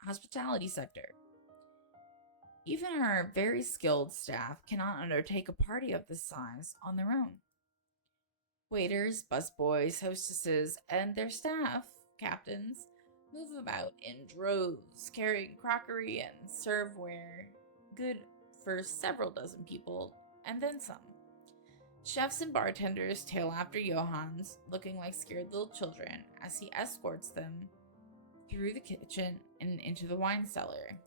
hospitality sector. Even our very skilled staff cannot undertake a party of this size on their own. Waiters, busboys, hostesses, and their staff captains move about in droves, carrying crockery and serveware, good for several dozen people, and then some. Chefs and bartenders tail after Johans, looking like scared little children as he escorts them through the kitchen and into the wine cellar.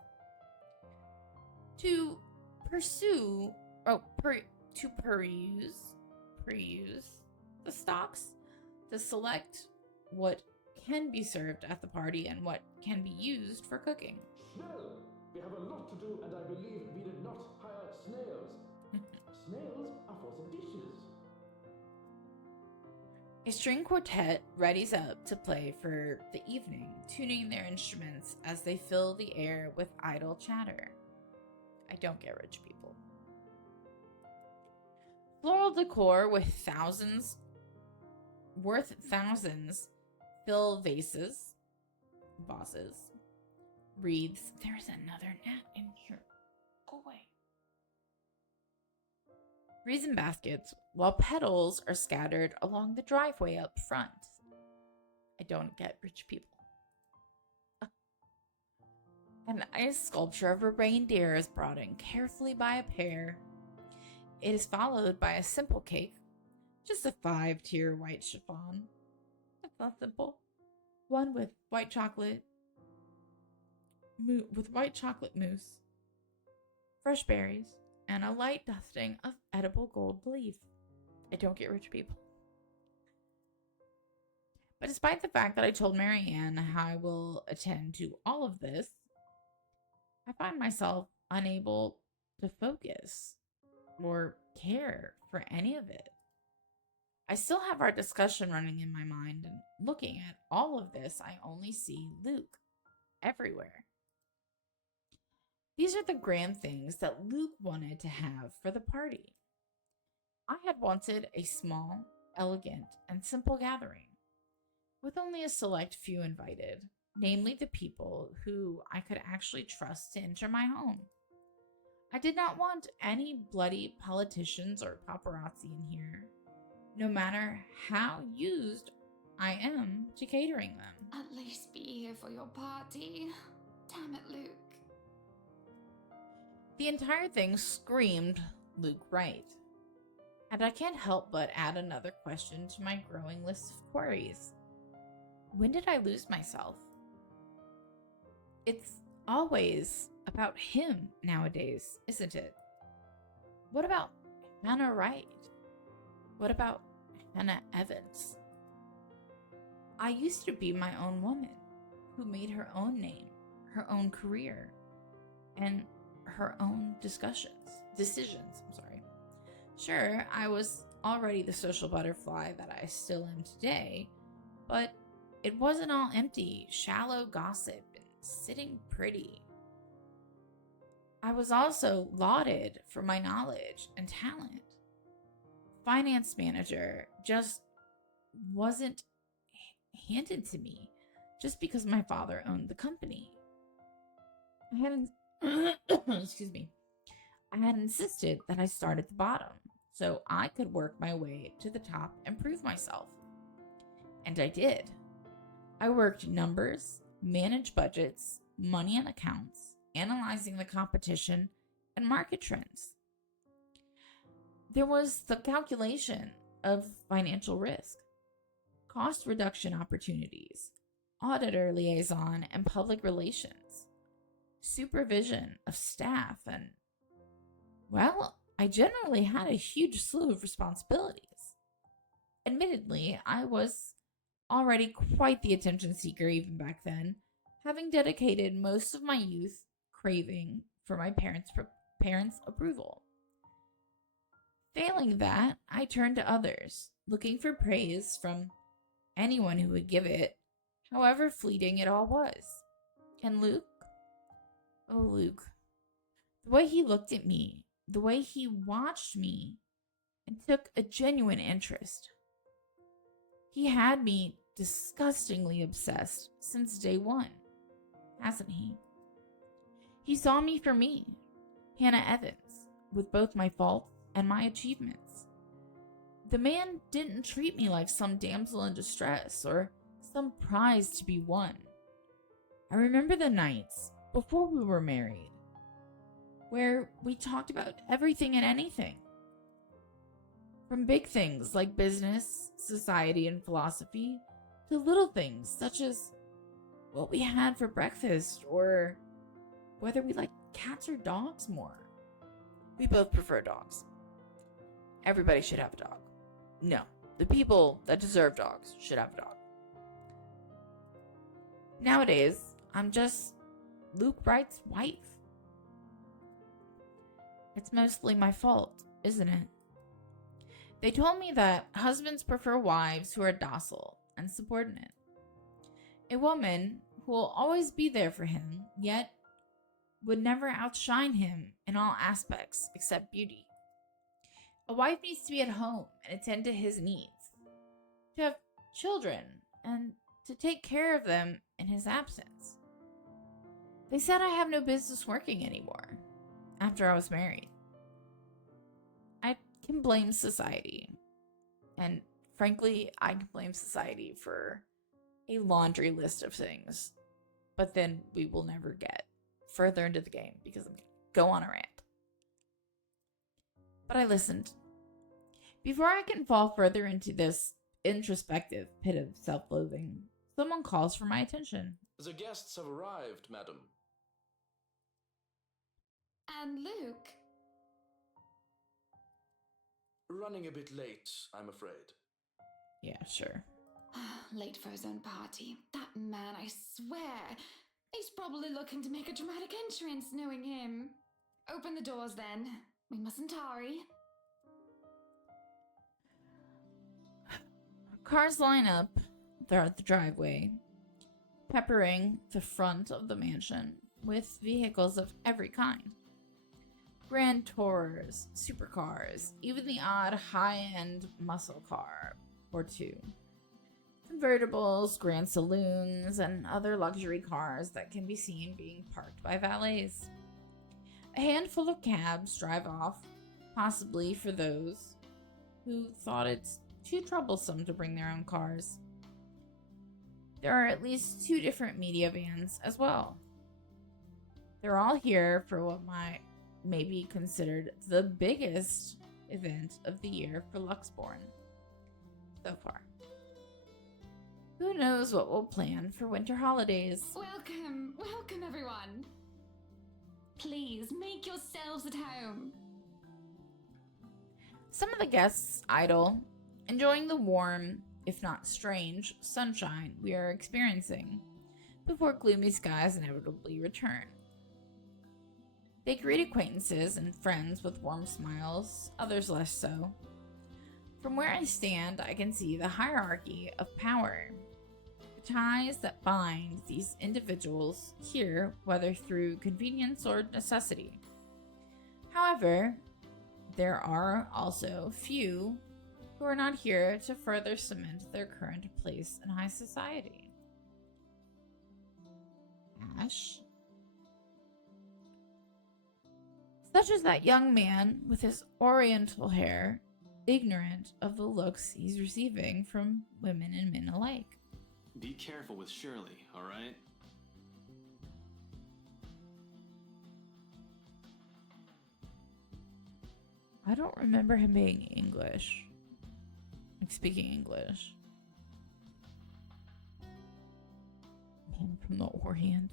To peruse the stocks, to select what can be served at the party and what can be used for cooking. Schnell! We have a lot to do, and I believe we did not hire snails. Snails are for the dishes. A string quartet readies up to play for the evening, tuning their instruments as they fill the air with idle chatter. I don't get rich people. Floral decor worth thousands, fill vases, wreaths. There's another gnat in here. Go away. Wreaths and baskets, while petals are scattered along the driveway up front. I don't get rich people. An ice sculpture of a reindeer is brought in carefully by a pair. It is followed by a simple cake, just a 5-tier white chiffon. That's not simple. One with white chocolate mousse, fresh berries, and a light dusting of edible gold leaf. I don't get rich people. But despite the fact that I told Marianne how I will attend to all of this, I find myself unable to focus or care for any of it. I still have our discussion running in my mind, and looking at all of this, I only see Luke everywhere. These are the grand things that Luke wanted to have for the party. I had wanted a small, elegant, and simple gathering, with only a select few invited, namely the people who I could actually trust to enter my home. I did not want any bloody politicians or paparazzi in here, no matter how used I am to catering them. At least be here for your party. Damn it, Luke. The entire thing screamed Luke Wright, and I can't help but add another question to my growing list of queries. When did I lose myself? It's always about him nowadays, isn't it? What about Hannah Wright? What about Hannah Evans? I used to be my own woman who made her own name, her own career, and her own decisions. Sure, I was already the social butterfly that I still am today, but it wasn't all empty, shallow gossip and sitting pretty. I was also lauded for my knowledge and talent. Finance manager just wasn't handed to me just because my father owned the company. I had insisted that I start at the bottom so I could work my way to the top and prove myself. And I did. I worked numbers, managed budgets, money and accounts, analyzing the competition and market trends. There was the calculation of financial risk, cost reduction opportunities, auditor liaison and public relations, supervision of staff, and, well, I generally had a huge slew of responsibilities. Admittedly, I was already quite the attention seeker even back then, having dedicated most of my youth craving for my parents' approval. Failing that, I turned to others, looking for praise from anyone who would give it, however fleeting it all was. And Luke? Oh, Luke. The way he looked at me, the way he watched me, and took a genuine interest. He had me disgustingly obsessed since day one, hasn't he? He saw me for me, Hannah Evans, with both my faults and my achievements. The man didn't treat me like some damsel in distress or some prize to be won. I remember the nights before we were married, where we talked about everything and anything. From big things like business, society, and philosophy, to little things such as what we had for breakfast or whether we like cats or dogs more. We both prefer dogs. Everybody should have a dog. No, the people that deserve dogs should have a dog. Nowadays, I'm just Luke Wright's wife. It's mostly my fault, isn't it? They told me that husbands prefer wives who are docile and subordinate. A woman who will always be there for him, yet would never outshine him in all aspects except beauty. A wife needs to be at home and attend to his needs, to have children, and to take care of them in his absence. They said I have no business working anymore after I was married. I can blame society. And frankly, I can blame society for a laundry list of things. But then we will never get further into the game because I'm going to go on a rant. But I listened. Before I can fall further into this introspective pit of self-loathing, someone calls for my attention. The guests have arrived, madam. And Luke? Running a bit late, I'm afraid. Yeah, sure. Late for his own party. That man, I swear. He's probably looking to make a dramatic entrance, knowing him. Open the doors then. We mustn't tarry. Cars line up throughout the driveway, peppering the front of the mansion with vehicles of every kind. Grand tours, supercars, even the odd high-end muscle car or two. Convertibles, grand saloons, and other luxury cars that can be seen being parked by valets. A handful of cabs drive off, possibly for those who thought it's too troublesome to bring their own cars. There are at least 2 different media vans as well. They're all here for what may be considered the biggest event of the year for Luxborn so far. Who knows what we'll plan for winter holidays? Welcome, welcome everyone. Please make yourselves at home. Some of the guests idle, enjoying the warm, if not strange, sunshine we are experiencing before gloomy skies inevitably return. They greet acquaintances and friends with warm smiles, others less so. From where I stand, I can see the hierarchy of power, the ties that bind these individuals here, whether through convenience or necessity. However, there are also few who are not here to further cement their current place in high society. Ash? Such as that young man with his oriental hair, ignorant of the looks he's receiving from women and men alike. Be careful with Shirley, alright? I don't remember him being English. Like speaking English. Man from the Orient.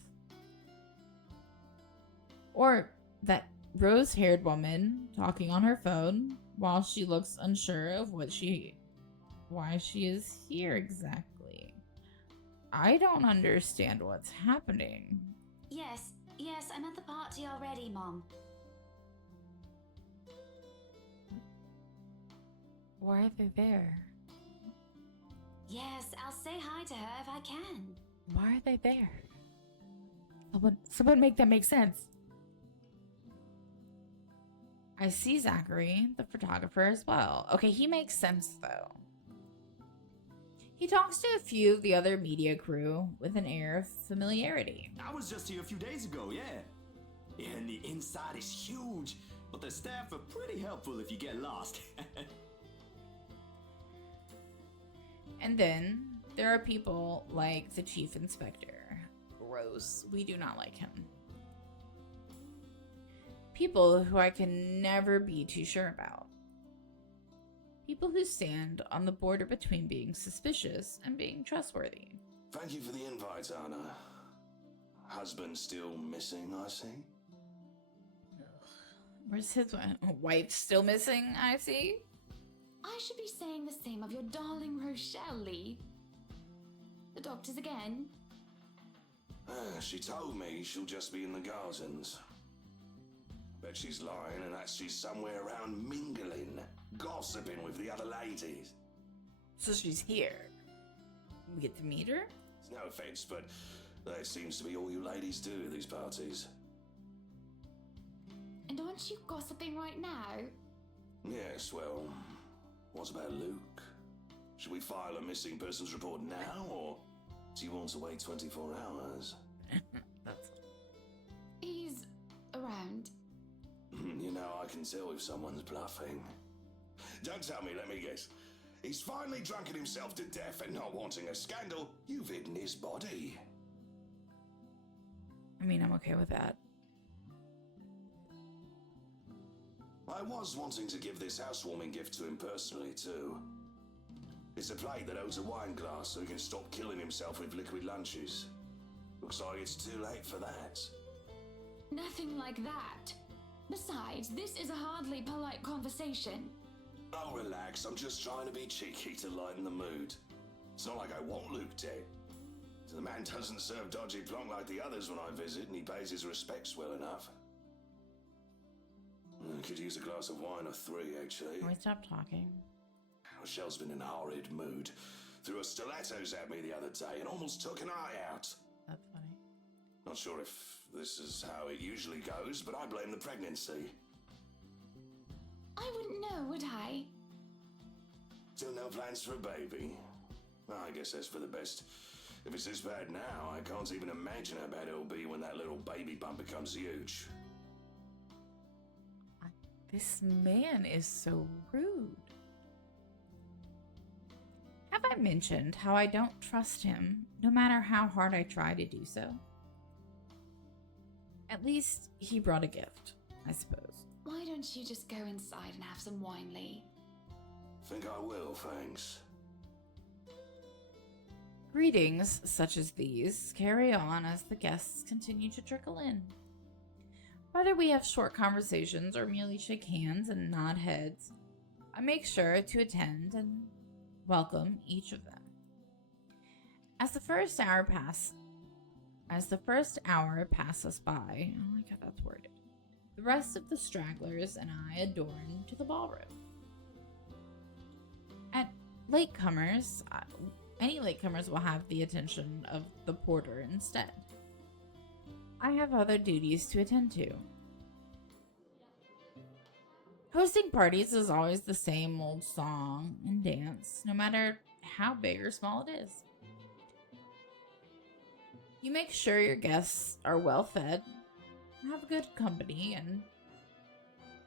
Or that rose-haired woman talking on her phone while she looks unsure of why she is here exactly. I don't understand what's happening. Yes, I'm at the party already, Mom. Why are they there? Yes, I'll say hi to her if I can. Why are they there? Someone make that make sense. I see Zachary, the photographer, as well. Okay, he makes sense, though. He talks to a few of the other media crew with an air of familiarity. I was just here a few days ago, yeah. And the inside is huge, but the staff are pretty helpful if you get lost. And then there are people like the chief inspector. Gross. We do not like him. People who I can never be too sure about. People who stand on the border between being suspicious and being trustworthy. Thank you for the invite, Anna. Husband still missing, I see. Where's his wife still missing, I see? I should be saying the same of your darling Rochelle, Lee. The doctors again? She told me she'll just be in the gardens. Bet she's lying and that she's somewhere around mingling, gossiping with the other ladies. So she's here. We get to meet her? It's no offense, but that seems to be all you ladies do at these parties. And aren't you gossiping right now? Yes, well, what about Luke? Should we file a missing persons report now, or do you want to wait 24 hours? He's around. You know, I can tell if someone's bluffing. Don't tell me, let me guess. He's finally drunken himself to death and not wanting a scandal. You've hidden his body. I mean, I'm okay with that. I was wanting to give this housewarming gift to him personally, too. It's a plate that holds a wine glass so he can stop killing himself with liquid lunches. Looks like it's too late for that. Nothing like that. Besides, this is a hardly polite conversation. Oh, relax. I'm just trying to be cheeky to lighten the mood. It's not like I want Luke dead. The man doesn't serve dodgy plonk like the others when I visit, and he pays his respects well enough. I could use a glass of wine or three, actually. Can we stop talking? Rochelle's been in a horrid mood. Threw her stilettos at me the other day and almost took an eye out. That's funny. Not sure if this is how it usually goes, but I blame the pregnancy. I wouldn't know, would I? Still no plans for a baby? Well, I guess that's for the best. If it's this bad now, I can't even imagine how bad it'll be when that little baby bump becomes huge. This man is so rude. Have I mentioned how I don't trust him, no matter how hard I try to do so? At least he brought a gift, I suppose. Why don't you just go inside and have some wine, Lee? Think I will, thanks. Greetings such as these carry on as the guests continue to trickle in. Whether we have short conversations or merely shake hands and nod heads, I make sure to attend and welcome each of them. As the first hour passes by, oh my god, that's worded. The rest of the stragglers and I adorn to the ballroom. At latecomers, any latecomers will have the attention of the porter instead. I have other duties to attend to. Hosting parties is always the same old song and dance, no matter how big or small it is. You make sure your guests are well fed, have good company, and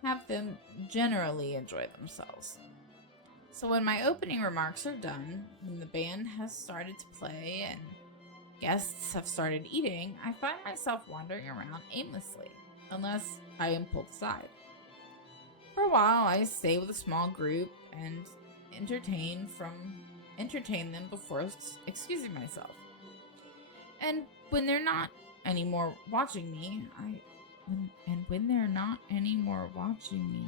have them generally enjoy themselves. So when my opening remarks are done, when the band has started to play and guests have started eating, I find myself wandering around aimlessly, unless I am pulled aside. For a while, I stay with a small group and entertain them before excusing myself. And when they're not anymore watching me, I when they're not anymore watching me,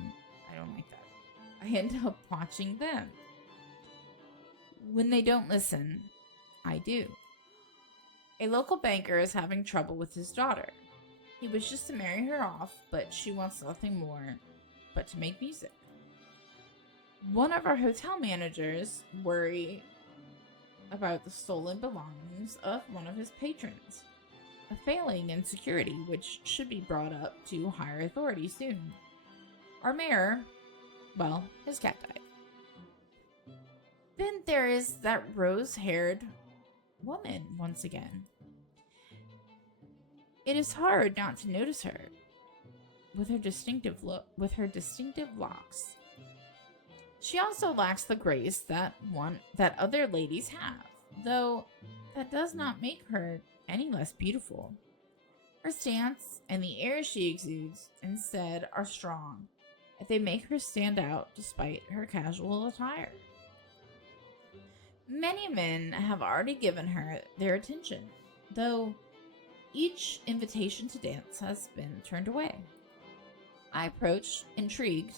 I don't like that. I end up watching them. When they don't listen, I do. A local banker is having trouble with his daughter. He wishes to marry her off, but she wants nothing more but to make music. One of our hotel managers worry about the stolen belongings of one of his patrons, a failing in security which should be brought up to higher authority soon. Our mayor, well, his cat died. Then there is that rose-haired woman once again. It is hard not to notice her with her distinctive locks. She also lacks the grace that other ladies have, though that does not make her any less beautiful. Her stance and the air she exudes instead are strong, and they make her stand out despite her casual attire. Many men have already given her their attention, though each invitation to dance has been turned away. I approach, intrigued,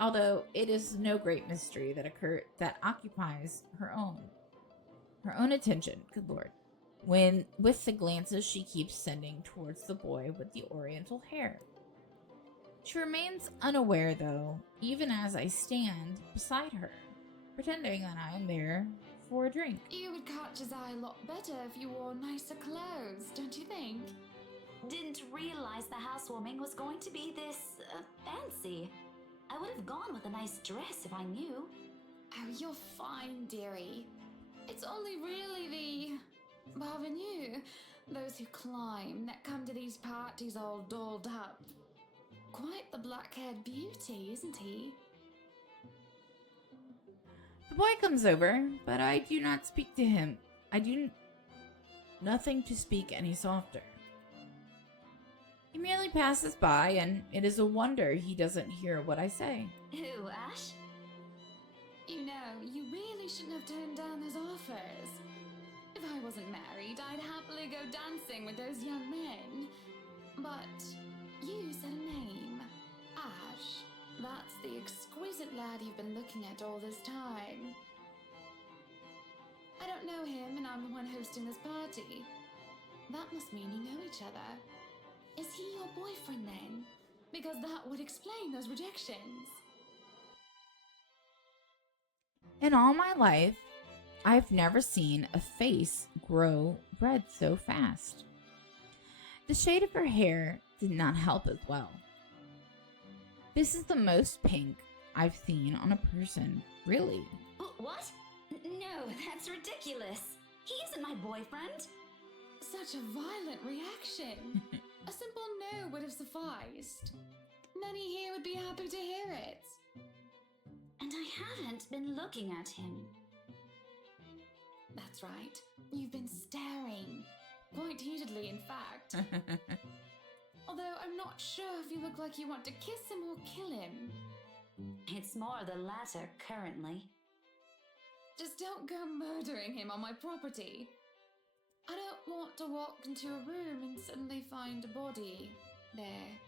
although it is no great mystery that occupies her own attention, good lord, with the glances she keeps sending towards the boy with the oriental hair. She remains unaware, though, even as I stand beside her, pretending that I am there for a drink. You would catch his eye a lot better if you wore nicer clothes, don't you think? Didn't realize the housewarming was going to be this fancy. I would have gone with a nice dress if I knew. Oh, you're fine, dearie. It's only really the parvenu, those who climb, that come to these parties all dolled up. Quite the black-haired beauty, isn't he? The boy comes over, but I do not speak to him. I do nothing to speak any softer. He merely passes by, and it is a wonder he doesn't hear what I say. Who, Ash? You know, you really shouldn't have turned down those offers. If I wasn't married, I'd happily go dancing with those young men. But you said a name. Ash. That's the exquisite lad you've been looking at all this time. I don't know him, and I'm the one hosting this party. That must mean you know each other. Is he your boyfriend then? Because that would explain those rejections. In all my life, I've never seen a face grow red so fast. The shade of her hair did not help as well. This is the most pink I've seen on a person, really. What? No, that's ridiculous. He isn't my boyfriend. Such a violent reaction. A simple no would have sufficed. Many here would be happy to hear it. And I haven't been looking at him. That's right. You've been staring. Quite heatedly, in fact. Although I'm not sure if you look like you want to kiss him or kill him. It's more the latter currently. Just don't go murdering him on my property. I don't want to walk into a room and suddenly find a body there.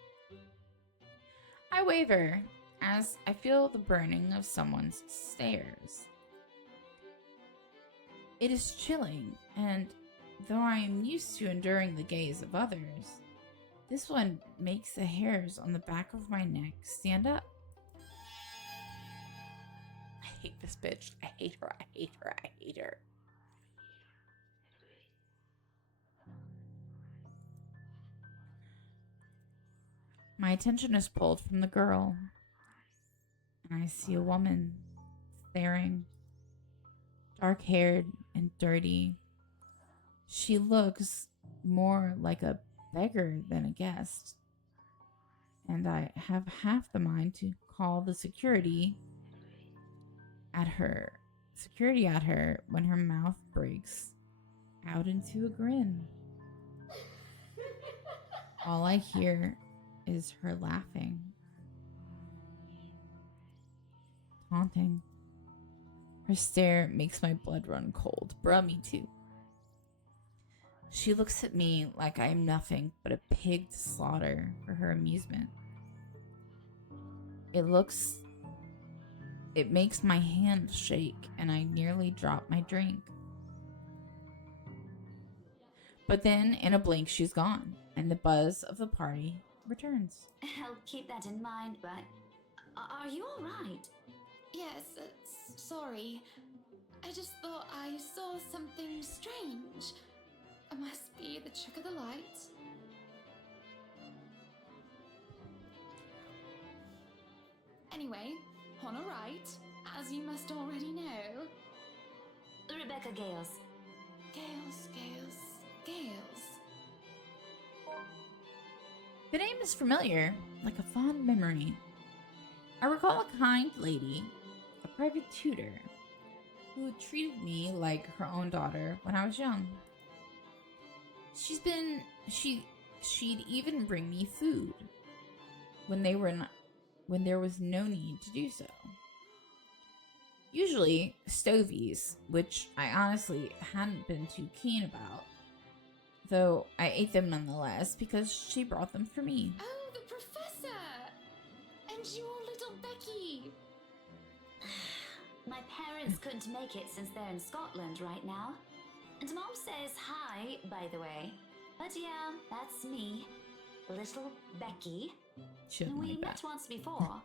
I waver as I feel the burning of someone's stares. It is chilling, and though I am used to enduring the gaze of others, this one makes the hairs on the back of my neck stand up. I hate this bitch. I hate her. I hate her. I hate her. My attention is pulled from the girl, and I see a woman staring, dark-haired and dirty. She looks more like a beggar than a guest, and I have half the mind to call the security at her when her mouth breaks out into a grin. All I hear is her laughing, taunting. Her stare makes my blood run cold. Bruh, me too. She looks at me like I am nothing but a pig to slaughter for her amusement. It makes my hand shake and I nearly drop my drink. But then, in a blink, she's gone, and the buzz of the party returns. I'll keep that in mind, but are you all right? Yes, sorry. I just thought I saw something strange. It must be the trick of the light. Anyway, on a right, as you must already know. Rebecca Gales. Gales. The name is familiar, like a fond memory. I recall a kind lady, a private tutor, who treated me like her own daughter when I was young. She'd even bring me food when there was no need to do so. Usually stovies, which I honestly hadn't been too keen about, though I ate them nonetheless because she brought them for me. Oh, the professor! And your little Becky! My parents couldn't make it since they're in Scotland right now. And Mom says hi, by the way. But yeah, that's me. Little Becky. We met once before.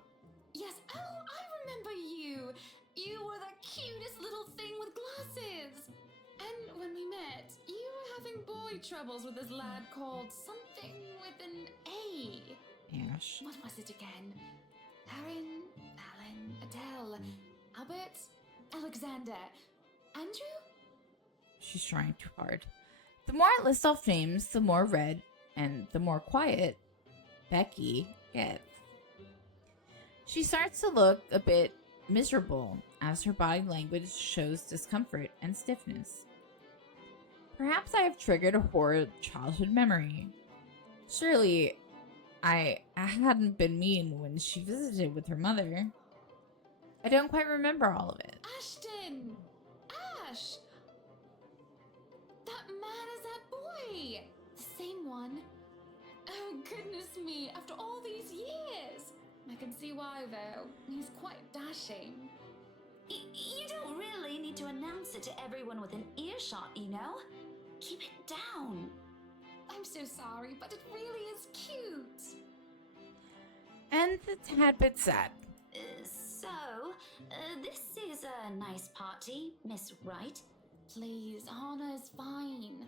Yes, oh, I remember you! You were the cutest little thing with glasses! And when we met, you were having boy troubles with this lad called something with an A. Ash. What was it again? Aaron, Alan, Adele, Albert, Alexander, Andrew? She's trying too hard. The more I list off names, the more red and the more quiet Becky gets. She starts to look a bit miserable as her body language shows discomfort and stiffness. Perhaps I have triggered a horrid childhood memory. Surely I hadn't been mean when she visited with her mother. I don't quite remember all of it. Ashton! Ash! That man is that boy! The same one. Oh, goodness me, after all these years! I can see why, though. He's quite dashing. You don't really need to announce it to everyone within earshot, you know? Keep it down. I'm so sorry, but it really is cute. And the tad bit sad. This is a nice party, Miss Wright. Please, Anna's fine.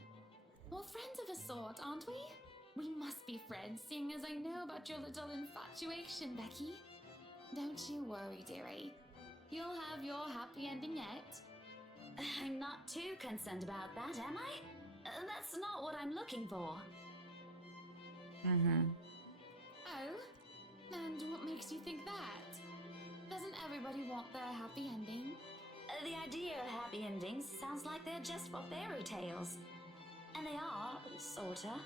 We're friends of a sort, aren't we? We must be friends, seeing as I know about your little infatuation, Becky. Don't you worry, dearie. You'll have your happy ending yet. I'm not too concerned about that, am I? That's not what I'm looking for. Oh? And what makes you think that? Doesn't everybody want their happy ending? The idea of happy endings sounds like they're just for fairy tales. And they are, sorta.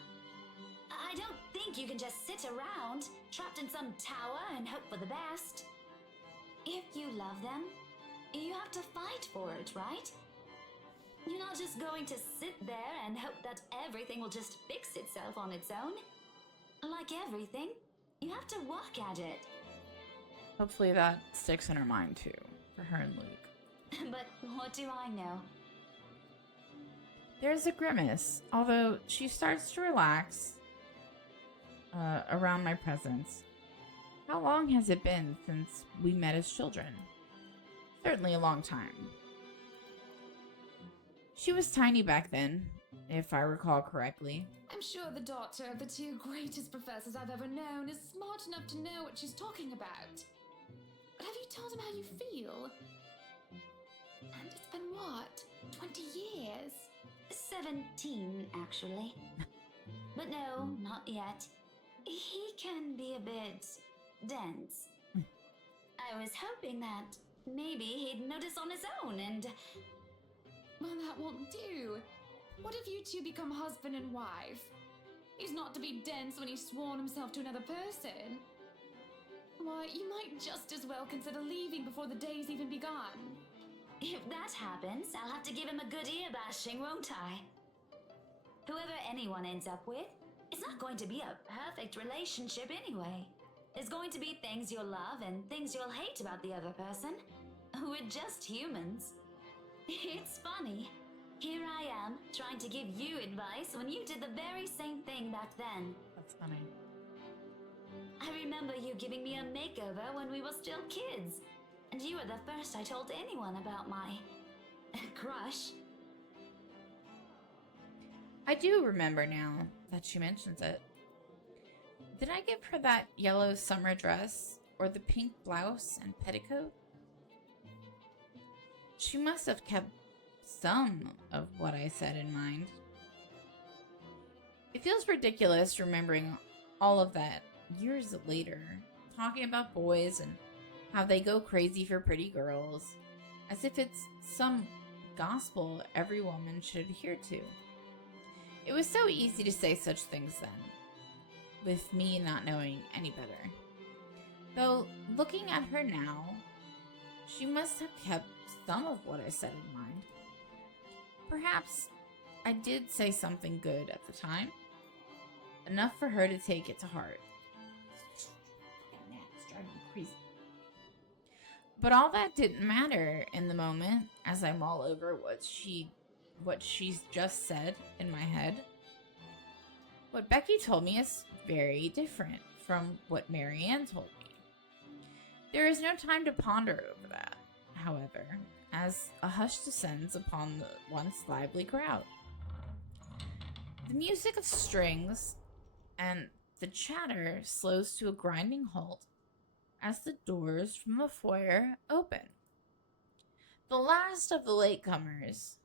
I don't think you can just sit around, trapped in some tower and hope for the best. If you love them, you have to fight for it, right? You're not just going to sit there and hope that everything will just fix itself on its own. Like everything, you have to work at it. Hopefully that sticks in her mind too, for her and Luke. But what do I know? There's a grimace, although she starts to relax around my presence. How long has it been since we met as children? Certainly a long time. She was tiny back then, if I recall correctly. I'm sure the daughter of the two greatest professors I've ever known is smart enough to know what she's talking about. But have you told him how you feel? And it's been what? 20 years? 17, actually. But no, not yet. He can be a bit dense. I was hoping that maybe he'd notice on his own and... Well, that won't do. What if you two become husband and wife? He's not to be dense when he's sworn himself to another person. Why, you might just as well consider leaving before the day's even begun. If that happens, I'll have to give him a good ear bashing, won't I? Whoever anyone ends up with, it's not going to be a perfect relationship anyway. There's going to be things you'll love and things you'll hate about the other person. We're just humans. It's funny. Here I am, trying to give you advice when you did the very same thing back then. That's funny. I remember you giving me a makeover when we were still kids. And you were the first I told anyone about my crush. I do remember now that she mentions it. Did I give her that yellow summer dress or the pink blouse and petticoat? She must have kept some of what I said in mind. It feels ridiculous remembering all of that years later, talking about boys and how they go crazy for pretty girls, as if it's some gospel every woman should adhere to. It was so easy to say such things then, with me not knowing any better. Though, looking at her now, she must have kept some of what I said in mind. Perhaps I did say something good at the time, enough for her to take it to heart. It's driving me crazy. But all that didn't matter in the moment as I mull over what she's just said in my head. What Becky told me is very different from what Marianne told me. There is no time to ponder over that, however, as a hush descends upon the once lively crowd. The music of strings and the chatter slows to a grinding halt as the doors from the foyer open. The last of the latecomers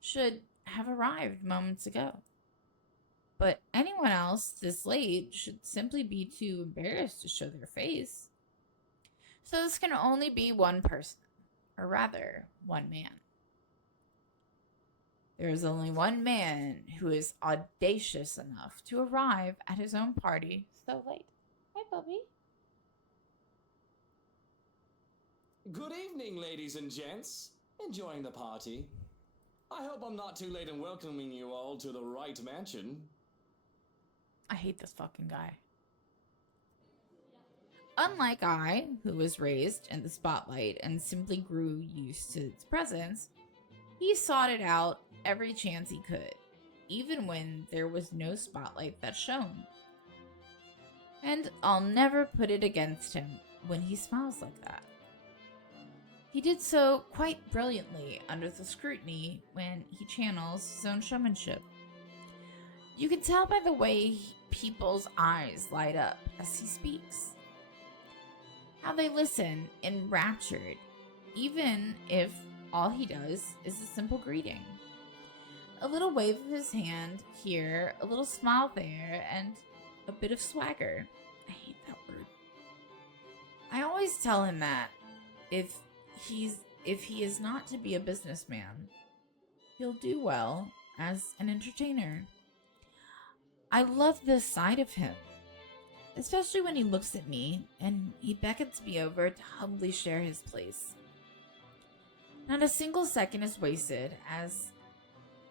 should have arrived moments ago. But anyone else this late should simply be too embarrassed to show their face. So this can only be one person, or rather, one man. There is only one man who is audacious enough to arrive at his own party so late. Hi, Bubby. Good evening, ladies and gents. Enjoying the party? I hope I'm not too late in welcoming you all to the right mansion. I hate this fucking guy. Unlike I, who was raised in the spotlight and simply grew used to its presence, he sought it out every chance he could, even when there was no spotlight that shone. And I'll never put it against him when he smiles like that. He did so quite brilliantly under the scrutiny when he channels his own showmanship. You can tell by the way people's eyes light up as he speaks. How they listen enraptured, even if all he does is a simple greeting. A little wave of his hand here, a little smile there, and a bit of swagger. I hate that word. I always tell him that if he is not to be a businessman, he'll do well as an entertainer. I love this side of him, especially when he looks at me and he beckons me over to humbly share his place. Not a single second is wasted as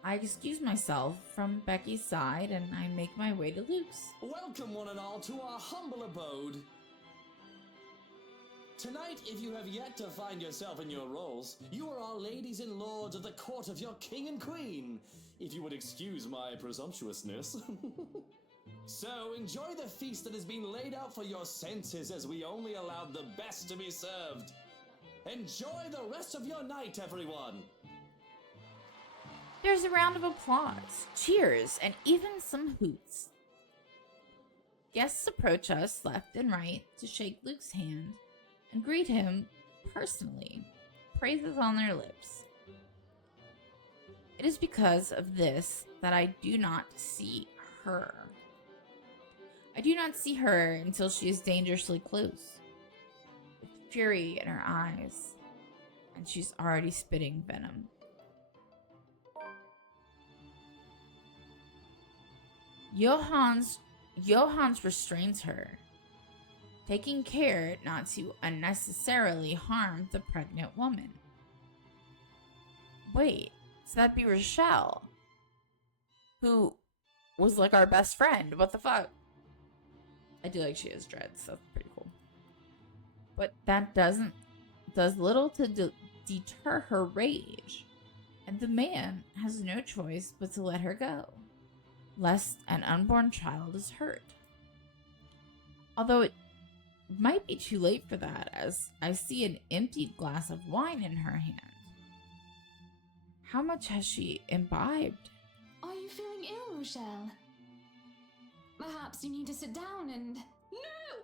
I excuse myself from Becky's side and I make my way to Luke's. Welcome one and all to our humble abode. Tonight, if you have yet to find yourself in your roles, you are all ladies and lords of the court of your king and queen, if you would excuse my presumptuousness. So, enjoy the feast that has been laid out for your senses as we only allowed the best to be served. Enjoy the rest of your night, everyone! There's a round of applause, cheers, and even some hoots. Guests approach us left and right to shake Luke's hand and greet him personally, praises on their lips. It is because of this that I do not see her. I do not see her until she is dangerously close, with fury in her eyes, and she's already spitting venom. Johannes restrains her, taking care not to unnecessarily harm the pregnant woman. Wait, so that'd be Rochelle, who was like our best friend. What the fuck? I do like she has dreads. That's pretty cool. But that does little to deter her rage. And the man has no choice but to let her go, lest an unborn child is hurt. Although it might be too late for that, as I see an emptied glass of wine in her hand. How much has she imbibed? Are you feeling ill, Rochelle? Perhaps you need to sit down and... No!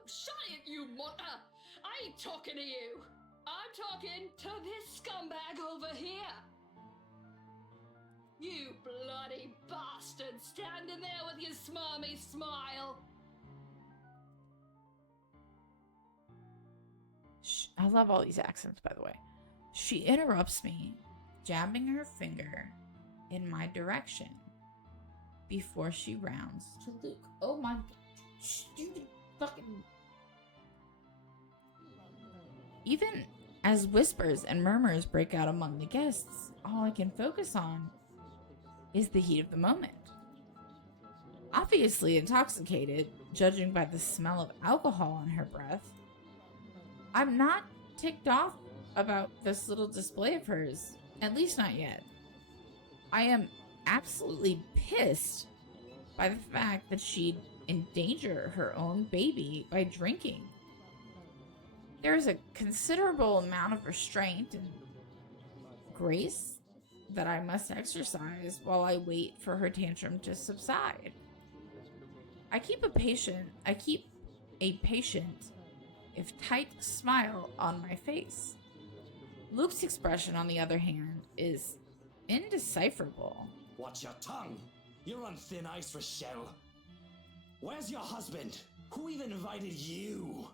Shut it, you mutter! I ain't talking to you! I'm talking to this scumbag over here! You bloody bastard standing there with your smarmy smile! I love all these accents, by the way. She interrupts me, jabbing her finger in my direction before she rounds to Luke. Oh my stupid fucking... Even as whispers and murmurs break out among the guests, all I can focus on is the heat of the moment. Obviously intoxicated, judging by the smell of alcohol on her breath, I'm not ticked off about this little display of hers, at least not yet. I am absolutely pissed by the fact that she'd endanger her own baby by drinking. There is a considerable amount of restraint and grace that I must exercise while I wait for her tantrum to subside. I keep a patient, if tight smile on my face. Luke's expression, on the other hand, is indecipherable. Watch your tongue. You're on thin ice, Rochelle. Where's your husband? Who even invited you?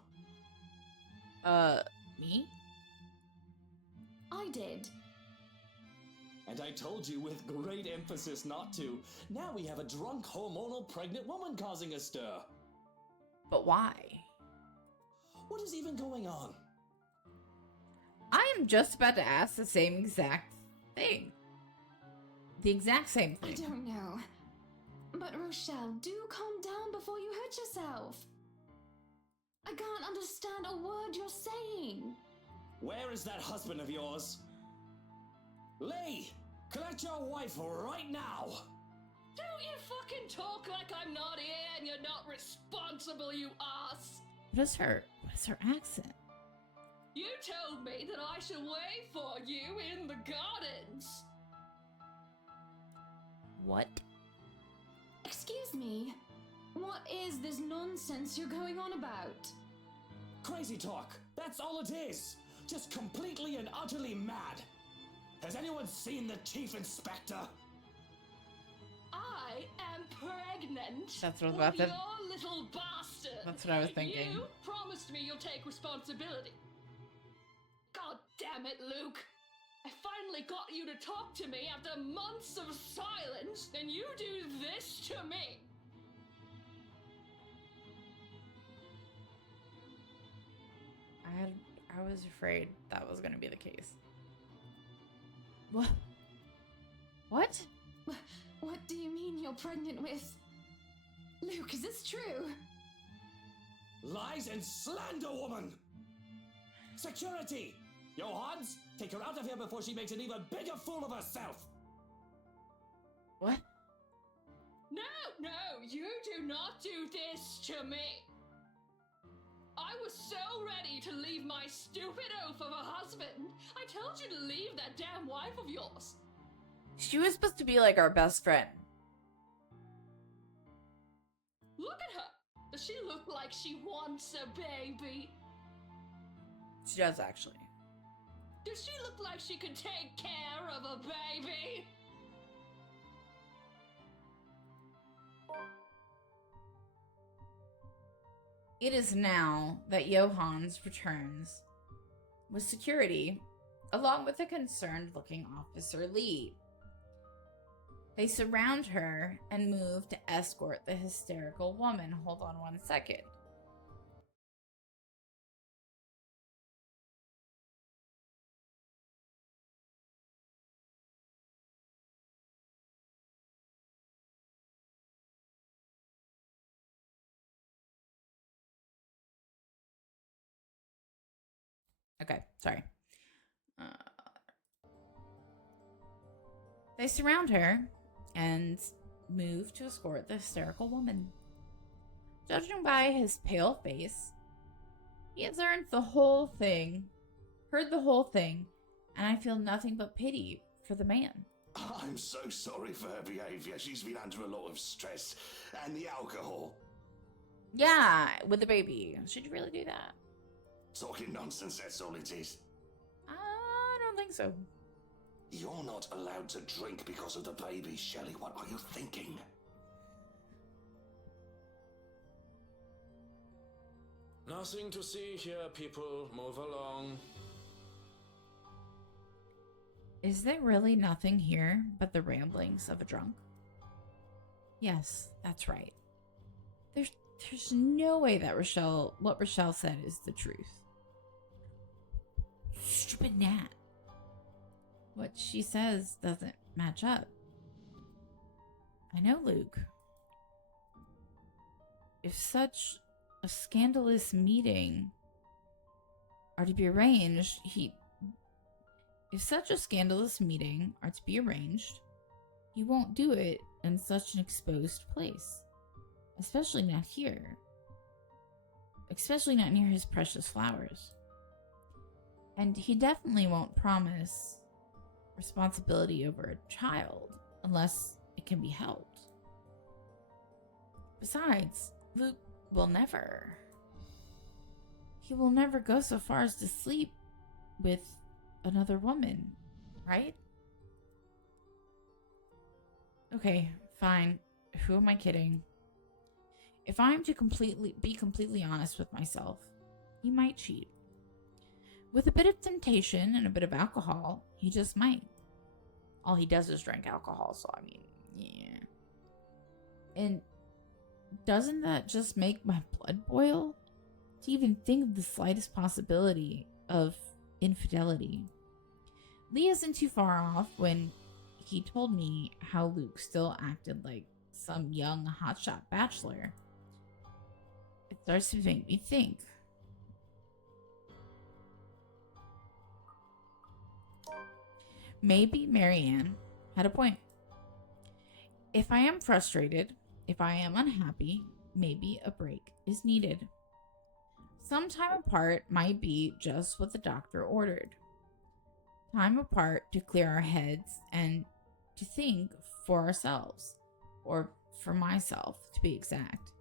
Me? I did. And I told you with great emphasis not to. Now we have a drunk, hormonal, pregnant woman causing a stir. But why? What is even going on? I am just about to ask the same exact thing. The exact same thing. I don't know. But Rochelle, do calm down before you hurt yourself. I can't understand a word you're saying. Where is that husband of yours? Lee, collect your wife right now. Don't you fucking talk like I'm not here and you're not responsible, you ass! What is her accent? You told me that I should wait for you in the gardens. What? Excuse me. What is this nonsense you're going on about? Crazy talk. That's all it is. Just completely and utterly mad. Has anyone seen the chief inspector? I am pregnant. That's what I was about with to... your little bastard. That's what I was thinking. You promised me you'll take responsibility. God damn it, Luke. I finally got you to talk to me after months of silence, and you do this to me. I was afraid that was going to be the case. What? What? What do you mean you're pregnant with? Luke, is this true? Lies and slander, woman! Security! Johans, take her out of here before she makes an even bigger fool of herself! What? No, you do not do this to me. I was so ready to leave my stupid oaf of a husband. I told you to leave that damn wife of yours. She was supposed to be like our best friend. Look at her. Does she look like she wants a baby? She does, actually. Does she look like she could take care of a baby? It is now that Johans returns with security, along with a concerned-looking Officer Lee. They surround her and move to escort the hysterical woman. Hold on one second. Okay, sorry. They surround her and move to escort the hysterical woman. Judging by his pale face, he has heard the whole thing, and I feel nothing but pity for the man. I'm so sorry for her behavior. She's been under a lot of stress. And the alcohol. Yeah, with the baby. Should you really do that? Talking nonsense, that's all it is. I don't think so. You're not allowed to drink because of the baby, Shelley. What are you thinking? Nothing to see here, people. Move along. Is there really nothing here but the ramblings of a drunk? Yes, that's right. There's no way that what Rochelle said is the truth. Stupid Nat. What she says doesn't match up. I know, Luke. If such a scandalous meeting are to be arranged, he won't do it in such an exposed place. Especially not here. Especially not near his precious flowers. And he definitely won't promise responsibility over a child unless it can be helped. Besides, Luke will never. He will never go so far as to sleep with another woman, right? Okay, fine. Who am I kidding? If I'm to be completely honest with myself, he might cheat. With a bit of temptation and a bit of alcohol, he just might. All he does is drink alcohol, so I mean, yeah. And doesn't that just make my blood boil? To even think of the slightest possibility of infidelity. Lee isn't too far off when he told me how Luke still acted like some young hotshot bachelor. It starts to make me think. Maybe Marianne had a point. If I am frustrated, if I am unhappy, maybe a break is needed. Some time apart might be just what the doctor ordered. Time apart to clear our heads and to think for ourselves, or for myself to be exact.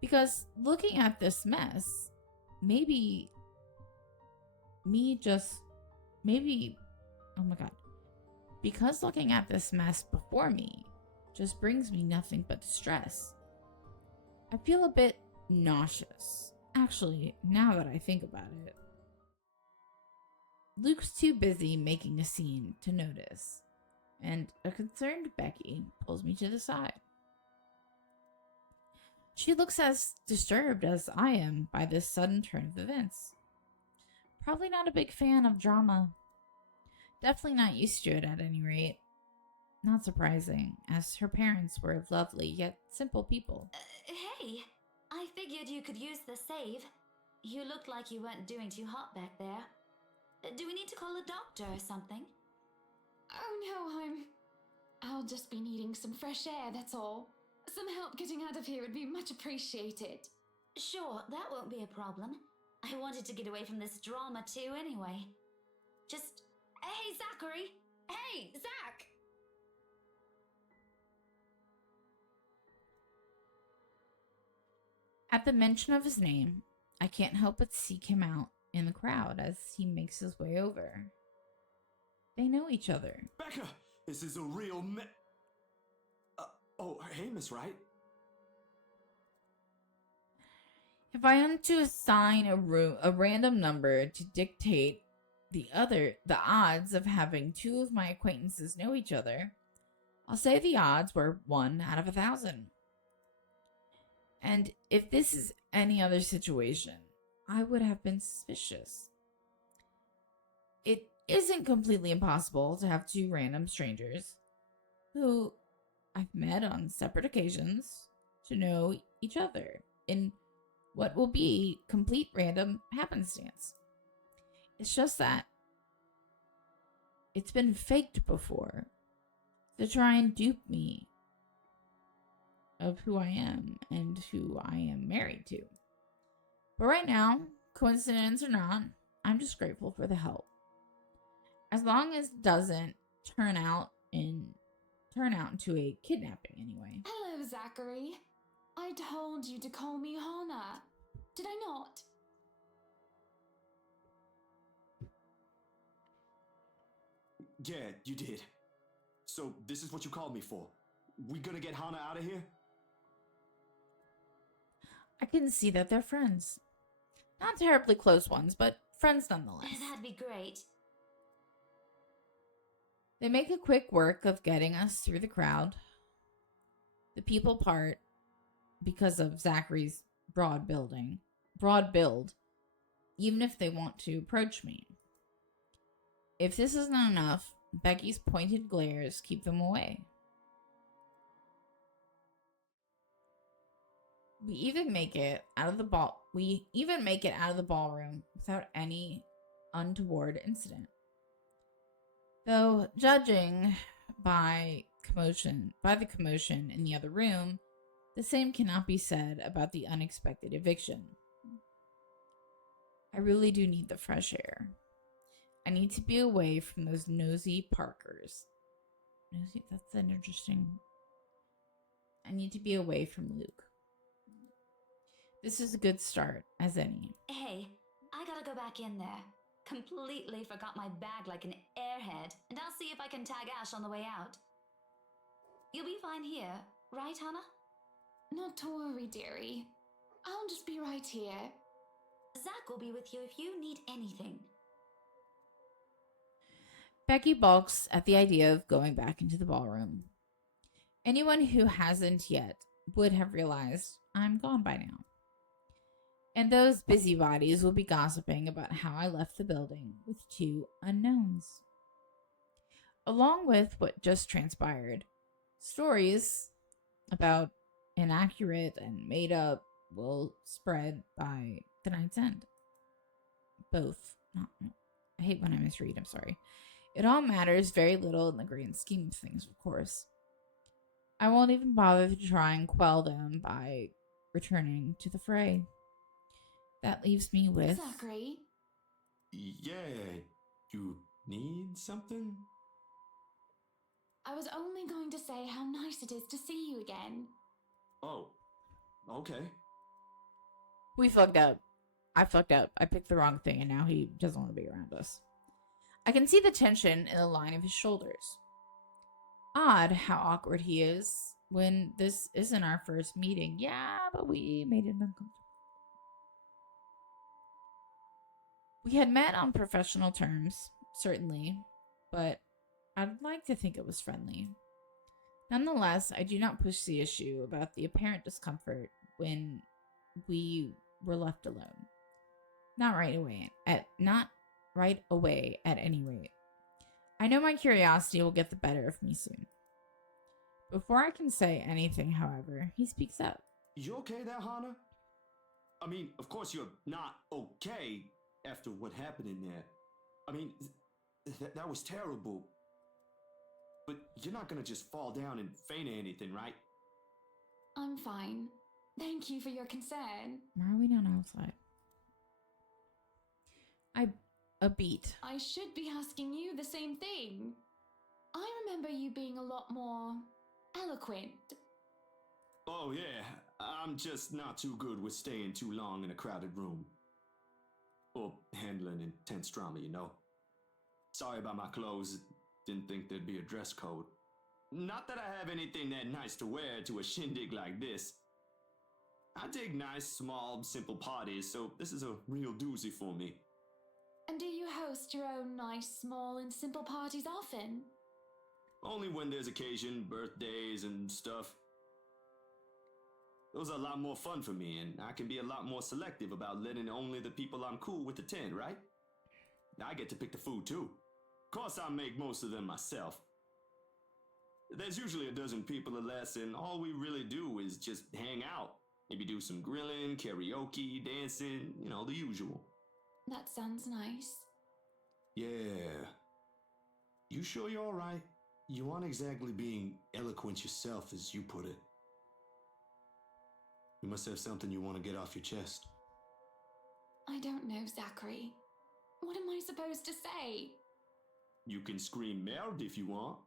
Because looking at this mess, maybe, oh my god. Because looking at this mess before me just brings me nothing but distress. I feel a bit nauseous, actually, now that I think about it. Luke's too busy making a scene to notice, and a concerned Becky pulls me to the side. She looks as disturbed as I am by this sudden turn of events. Probably not a big fan of drama. Definitely not used to it at any rate. Not surprising, as her parents were lovely yet simple people. Hey, I figured you could use the save. You looked like you weren't doing too hot back there. Do we need to call a doctor or something? Oh no, I'll just be needing some fresh air, that's all. Some help getting out of here would be much appreciated. Sure, that won't be a problem. I wanted to get away from this drama too anyway. Just... Hey, Zachary! Hey, Zach! At the mention of his name, I can't help but seek him out in the crowd as he makes his way over. They know each other. Becca, this is a real oh, hey, Miss Wright. If I am to assign a random number to dictate the odds of having two of my acquaintances know each other, I'll say the odds were 1 out of 1,000. And if this is any other situation, I would have been suspicious. It isn't completely impossible to have two random strangers who I've met on separate occasions to know each other in what will be complete random happenstance. It's just that it's been faked before to try and dupe me of who I am and who I am married to. But right now, coincidence or not, I'm just grateful for the help. As long as it doesn't turn out into a kidnapping anyway. Hello, Zachary. I told you to call me Hannah. Did I not? Yeah, you did. So this is what you called me for. We gonna get Hana out of here? I can see that they're friends. Not terribly close ones, but friends nonetheless. That'd be great. They make a quick work of getting us through the crowd. The people part, because of Zachary's broad build, even if they want to approach me. If this isn't enough, Becky's pointed glares keep them away. We even make it out of the ballroom without any untoward incident. Though, judging by the commotion in the other room, the same cannot be said about the unexpected eviction. I really do need the fresh air. I need to be away from those nosy Parkers. Nosy, that's an interesting... I need to be away from Luke. This is a good start, as any. Hey, I gotta go back in there. Completely forgot my bag like an airhead, and I'll see if I can tag Ash on the way out. You'll be fine here, right, Hannah? Not to worry, dearie. I'll just be right here. Zach will be with you if you need anything. Becky balks at the idea of going back into the ballroom. Anyone who hasn't yet would have realized I'm gone by now. And those busybodies will be gossiping about how I left the building with two unknowns. Along with what just transpired, stories about inaccurate and made up will spread by the night's end. Both. No. I hate when I misread, I'm sorry. It all matters very little in the grand scheme of things, of course. I won't even bother to try and quell them by returning to the fray. That leaves me with... Zachary? Yeah, you need something? I was only going to say how nice it is to see you again. Oh, okay. We fucked up. I fucked up. I picked the wrong thing and now he doesn't want to be around us. I can see the tension in the line of his shoulders. Odd how awkward he is when this isn't our first meeting. Yeah, but we made it uncomfortable. We had met on professional terms, certainly, but I'd like to think it was friendly. Nonetheless, I do not push the issue about the apparent discomfort when we were left alone. Not right away, at any rate. I know my curiosity will get the better of me soon. Before I can say anything, however, he speaks up. You okay there, Hana? I mean, of course you're not okay after what happened in there. I mean, that was terrible. But you're not gonna just fall down and faint or anything, right? I'm fine. Thank you for your concern. Why are we not outside? A beat. I should be asking you the same thing. I remember you being a lot more eloquent. Oh yeah, I'm just not too good with staying too long in a crowded room. Or handling intense drama, you know? Sorry about my clothes. Didn't think there'd be a dress code. Not that I have anything that nice to wear to a shindig like this. I dig nice, small, simple parties, so this is a real doozy for me. And do you host your own nice, small, and simple parties often? Only when there's occasion, birthdays and stuff. Those are a lot more fun for me, and I can be a lot more selective about letting only the people I'm cool with attend, right? I get to pick the food too. Of course I make most of them myself. There's usually a dozen people or less, and all we really do is just hang out. Maybe do some grilling, karaoke, dancing, you know, the usual. That sounds nice. Yeah. You sure you're alright? You aren't exactly being eloquent yourself, as you put it. You must have something you want to get off your chest. I don't know, Zachary. What am I supposed to say? You can scream merde if you want.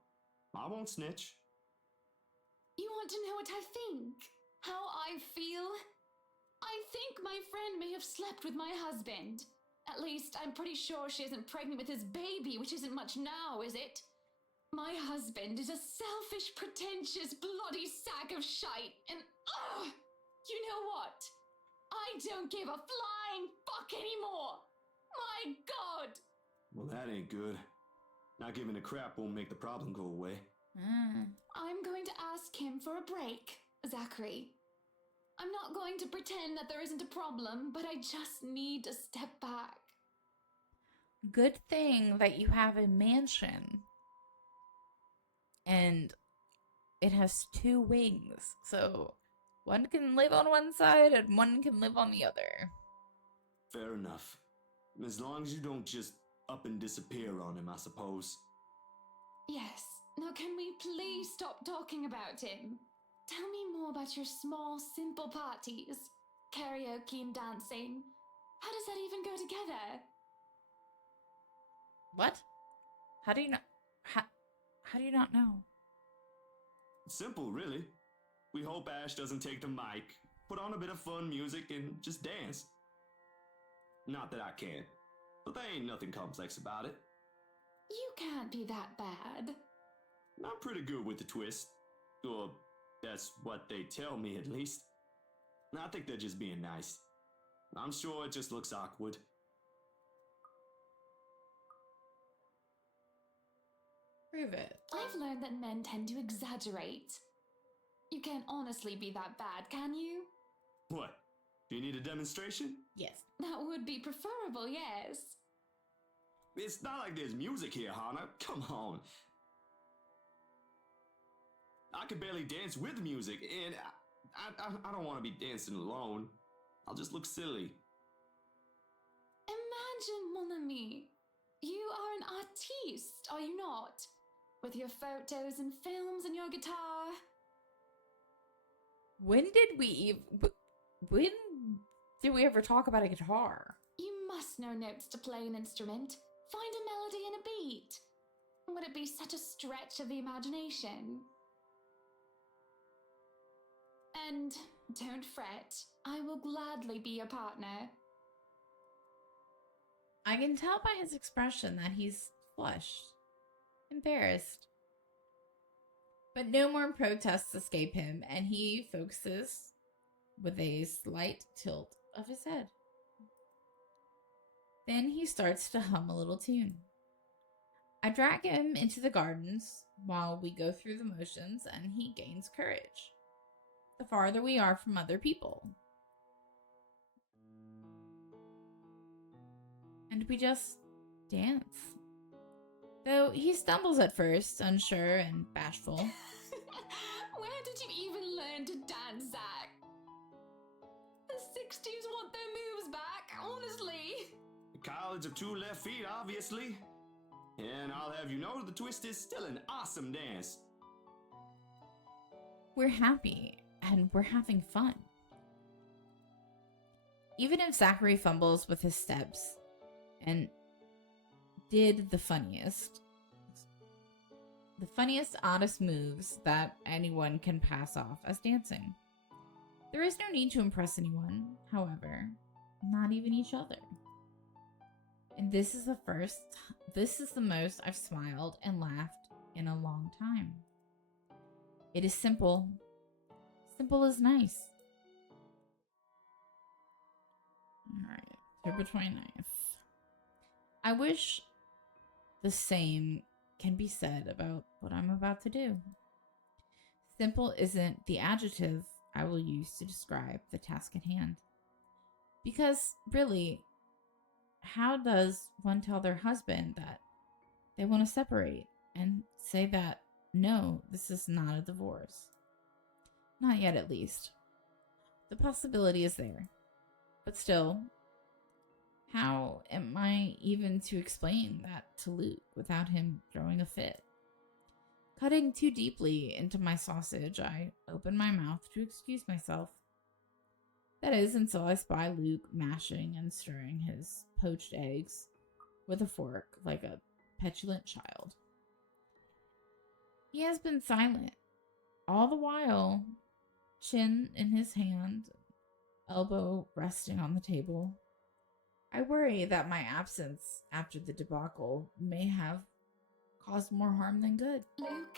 I won't snitch. You want to know what I think? How I feel? I think my friend may have slept with my husband. At least, I'm pretty sure she isn't pregnant with his baby, which isn't much now, is it? My husband is a selfish, pretentious, bloody sack of shite, and ugh! You know what? I don't give a flying fuck anymore! My God! Well, that ain't good. Not giving a crap won't make the problem go away. I'm going to ask him for a break, Zachary. I'm not going to pretend that there isn't a problem, but I just need to step back. Good thing that you have a mansion. And it has 2 wings. So one can live on one side and one can live on the other. Fair enough. As long as you don't just up and disappear on him, I suppose. Yes. Now can we please stop talking about him? Tell me more about your small, simple parties. Karaoke and dancing. How does that even go together? What? How do you not... How do you not know? Simple, really. We hope Ash doesn't take the mic, put on a bit of fun music, and just dance. Not that I can't, but there ain't nothing complex about it. You can't be that bad. I'm pretty good with the twist. Or that's what they tell me, at least. I think they're just being nice. I'm sure it just looks awkward. Prove it. I've learned that men tend to exaggerate. You can't honestly be that bad, can you? What? Do you need a demonstration? Yes. That would be preferable, yes. It's not like there's music here, Hana. Come on. I could barely dance with music, and I don't want to be dancing alone. I'll just look silly. Imagine, mon ami. You are an artiste, are you not? With your photos and films and your guitar. When did we ever talk about a guitar? You must know notes to play an instrument. Find a melody and a beat. Would it be such a stretch of the imagination? And don't fret, I will gladly be your partner. I can tell by his expression that he's flushed, embarrassed. But no more protests escape him, and he focuses with a slight tilt of his head. Then he starts to hum a little tune. I drag him into the gardens while we go through the motions, and he gains courage. The farther we are from other people. And we just dance. Though he stumbles at first, unsure and bashful. Where did you even learn to dance, Zach? The 60s want their moves back, honestly. The college of 2 left feet, obviously. And I'll have you know the twist is still an awesome dance. We're happy, and we're having fun. Even if Zachary fumbles with his steps, and did the funniest, oddest moves that anyone can pass off as dancing. There is no need to impress anyone, however, not even each other. And this is the most I've smiled and laughed in a long time. It is simple. Simple is nice. Alright, October 29th. I wish the same can be said about what I'm about to do. Simple isn't the adjective I will use to describe the task at hand. Because, really, how does one tell their husband that they want to separate and say that, no, this is not a divorce? Not yet, at least. The possibility is there. But still, How am I even to explain that to Luke without him throwing a fit? Cutting too deeply into my sausage, I open my mouth to excuse myself. That is until I spy Luke mashing and stirring his poached eggs with a fork like a petulant child. He has been silent all the while, chin in his hand, elbow resting on the table. I worry that my absence after the debacle may have caused more harm than good. Luke?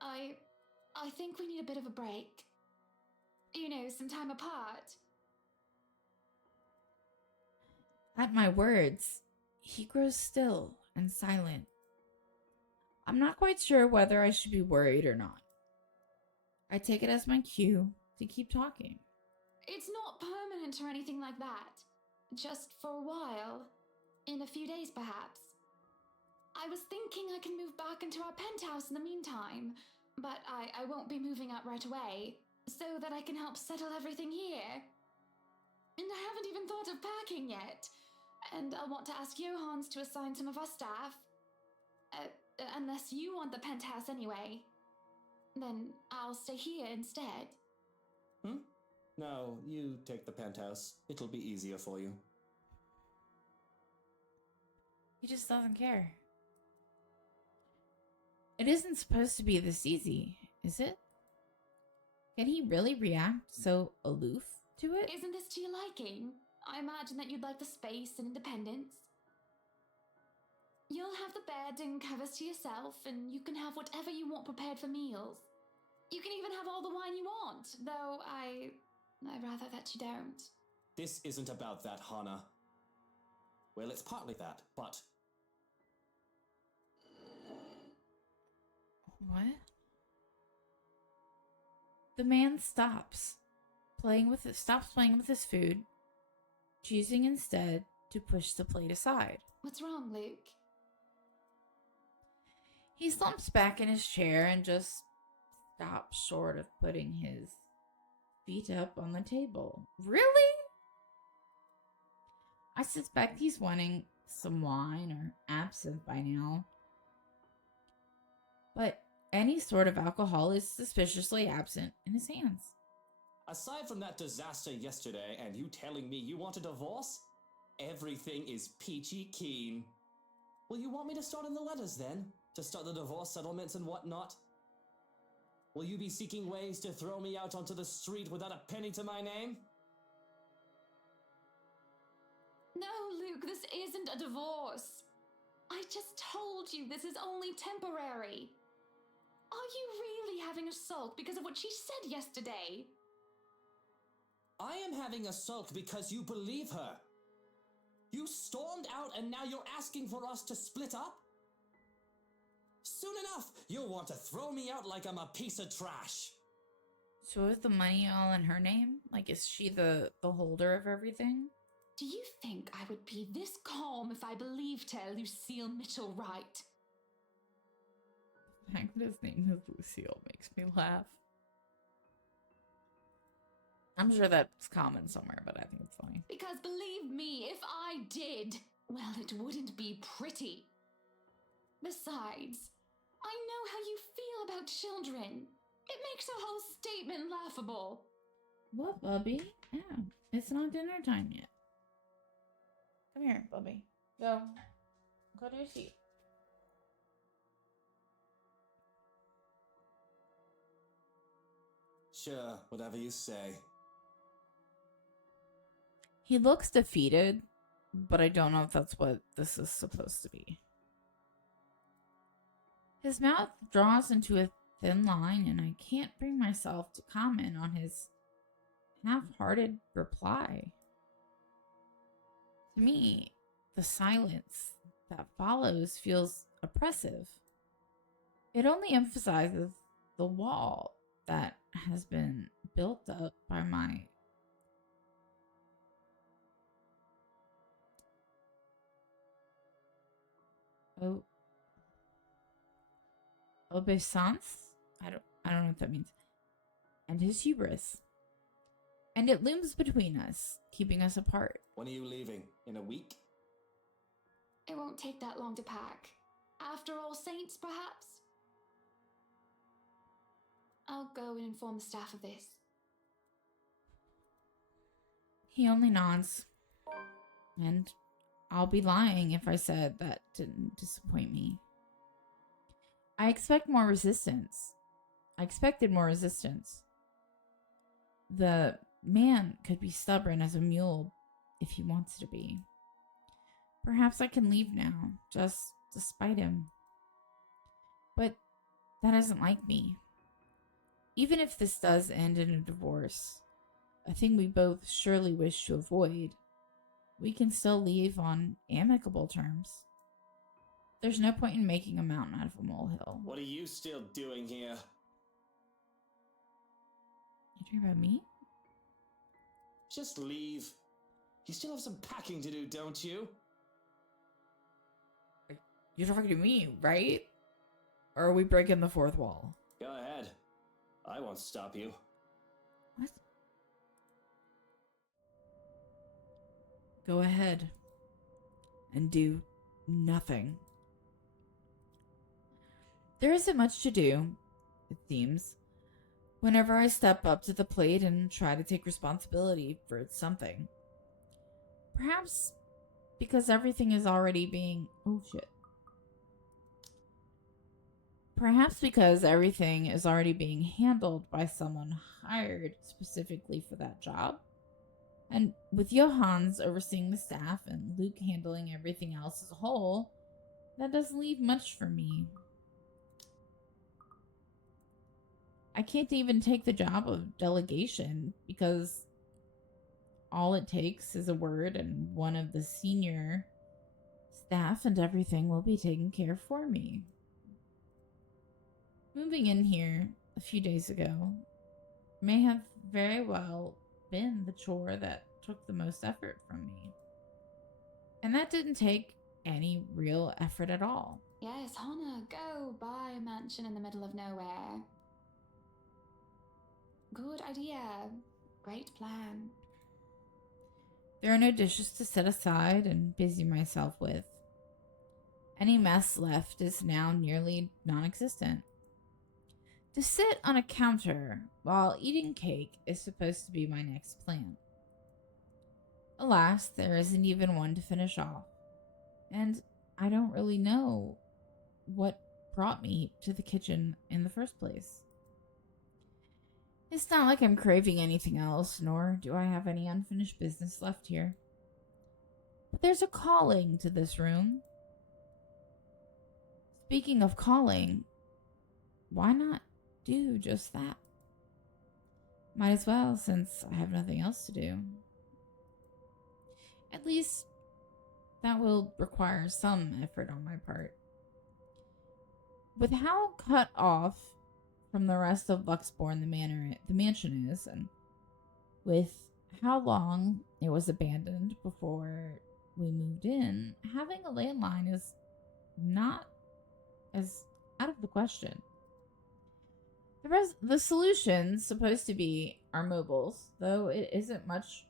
I think we need a bit of a break. You know, some time apart. At my words, he grows still and silent. I'm not quite sure whether I should be worried or not. I take it as my cue to keep talking. It's not permanent or anything like that. Just for a while. In a few days, perhaps. I was thinking I can move back into our penthouse in the meantime, but I won't be moving out right away, so that I can help settle everything here. And I haven't even thought of packing yet. And I'll want to ask Johans to assign some of our staff. Unless you want the penthouse anyway. Then I'll stay here instead. No, you take the penthouse. It'll be easier for you. He just doesn't care. It isn't supposed to be this easy, is it? Can he really react so aloof to it? Isn't this to your liking? I imagine that you'd like the space and independence. You'll have the bed and covers to yourself, and you can have whatever you want prepared for meals. You can even have all the wine you want, though I'd rather that you don't. This isn't about that, Hana. Well, it's partly that, but... What? The man stops playing with his food, choosing instead to push the plate aside. What's wrong, Luke? He slumps back in his chair and just stops short of putting his feet up on the table. Really? I suspect he's wanting some wine or absinthe by now. But any sort of alcohol is suspiciously absent in his hands. Aside from that disaster yesterday and you telling me you want a divorce, everything is peachy keen. Will you want me to start in the letters then? To start the divorce settlements and whatnot? Will you be seeking ways to throw me out onto the street without a penny to my name? No, Luke, this isn't a divorce. I just told you this is only temporary. Are you really having a sulk because of what she said yesterday? I am having a sulk because you believe her. You stormed out and now you're asking for us to split up? Soon enough, you'll want to throw me out like I'm a piece of trash. So is the money all in her name? Like, is she the holder of everything? Do you think I would be this calm if I believed her, Lucille Mitchell right? The fact that his name is Lucille makes me laugh. I'm sure that's common somewhere, but I think it's funny. Because believe me, if I did, well, it wouldn't be pretty. Besides, I know how you feel about children. It makes the whole statement laughable. What, Bubby? Yeah, it's not dinner time yet. Come here, Bubby. Go to your seat. Sure, whatever you say. He looks defeated, but I don't know if that's what this is supposed to be. His mouth draws into a thin line, and I can't bring myself to comment on his half-hearted reply. To me, the silence that follows feels oppressive. It only emphasizes the wall that has been built up by my obeisance? I don't know what that means. and his hubris. And it looms between us, keeping us apart. When are you leaving? In a week? It won't take that long to pack. After All Saints, perhaps? I'll go and inform the staff of this. He only nods. And I'll be lying if I said that didn't disappoint me. I expect more resistance. I expected more resistance. The man could be stubborn as a mule if he wants to be. Perhaps I can leave now, just to spite him. But that isn't like me. Even if this does end in a divorce, a thing we both surely wish to avoid, we can still leave on amicable terms. There's no point in making a mountain out of a molehill. What are you still doing here? You talking about me? Just leave. You still have some packing to do, don't you? You're talking to me, right? Or are we breaking the fourth wall? Go ahead. I won't stop you. What? Go ahead. And do nothing. There isn't much to do, it seems, whenever I step up to the plate and try to take responsibility for something. Perhaps because everything is already being... Oh, shit. Perhaps because everything is already being handled by someone hired specifically for that job. And with Johannes overseeing the staff and Luke handling everything else as a whole, that doesn't leave much for me. I can't even take the job of delegation because all it takes is a word and one of the senior staff and everything will be taken care of for me. Moving in here a few days ago may have very well been the chore that took the most effort from me. And that didn't take any real effort at all. Yes, Hannah, go buy a mansion in the middle of nowhere. Good idea. Great plan. There are no dishes to set aside and busy myself with. Any mess left is now nearly non-existent. To sit on a counter while eating cake is supposed to be my next plan. Alas, there isn't even one to finish off. And I don't really know what brought me to the kitchen in the first place. It's not like I'm craving anything else, nor do I have any unfinished business left here. But there's a calling to this room. Speaking of calling, why not do just that? Might as well, since I have nothing else to do. At least, that will require some effort on my part. With how cut off from the rest of Luxborn the mansion is, and with how long it was abandoned before we moved in, having a landline is not as out of the question. The solution's supposed to be our mobiles, though it isn't much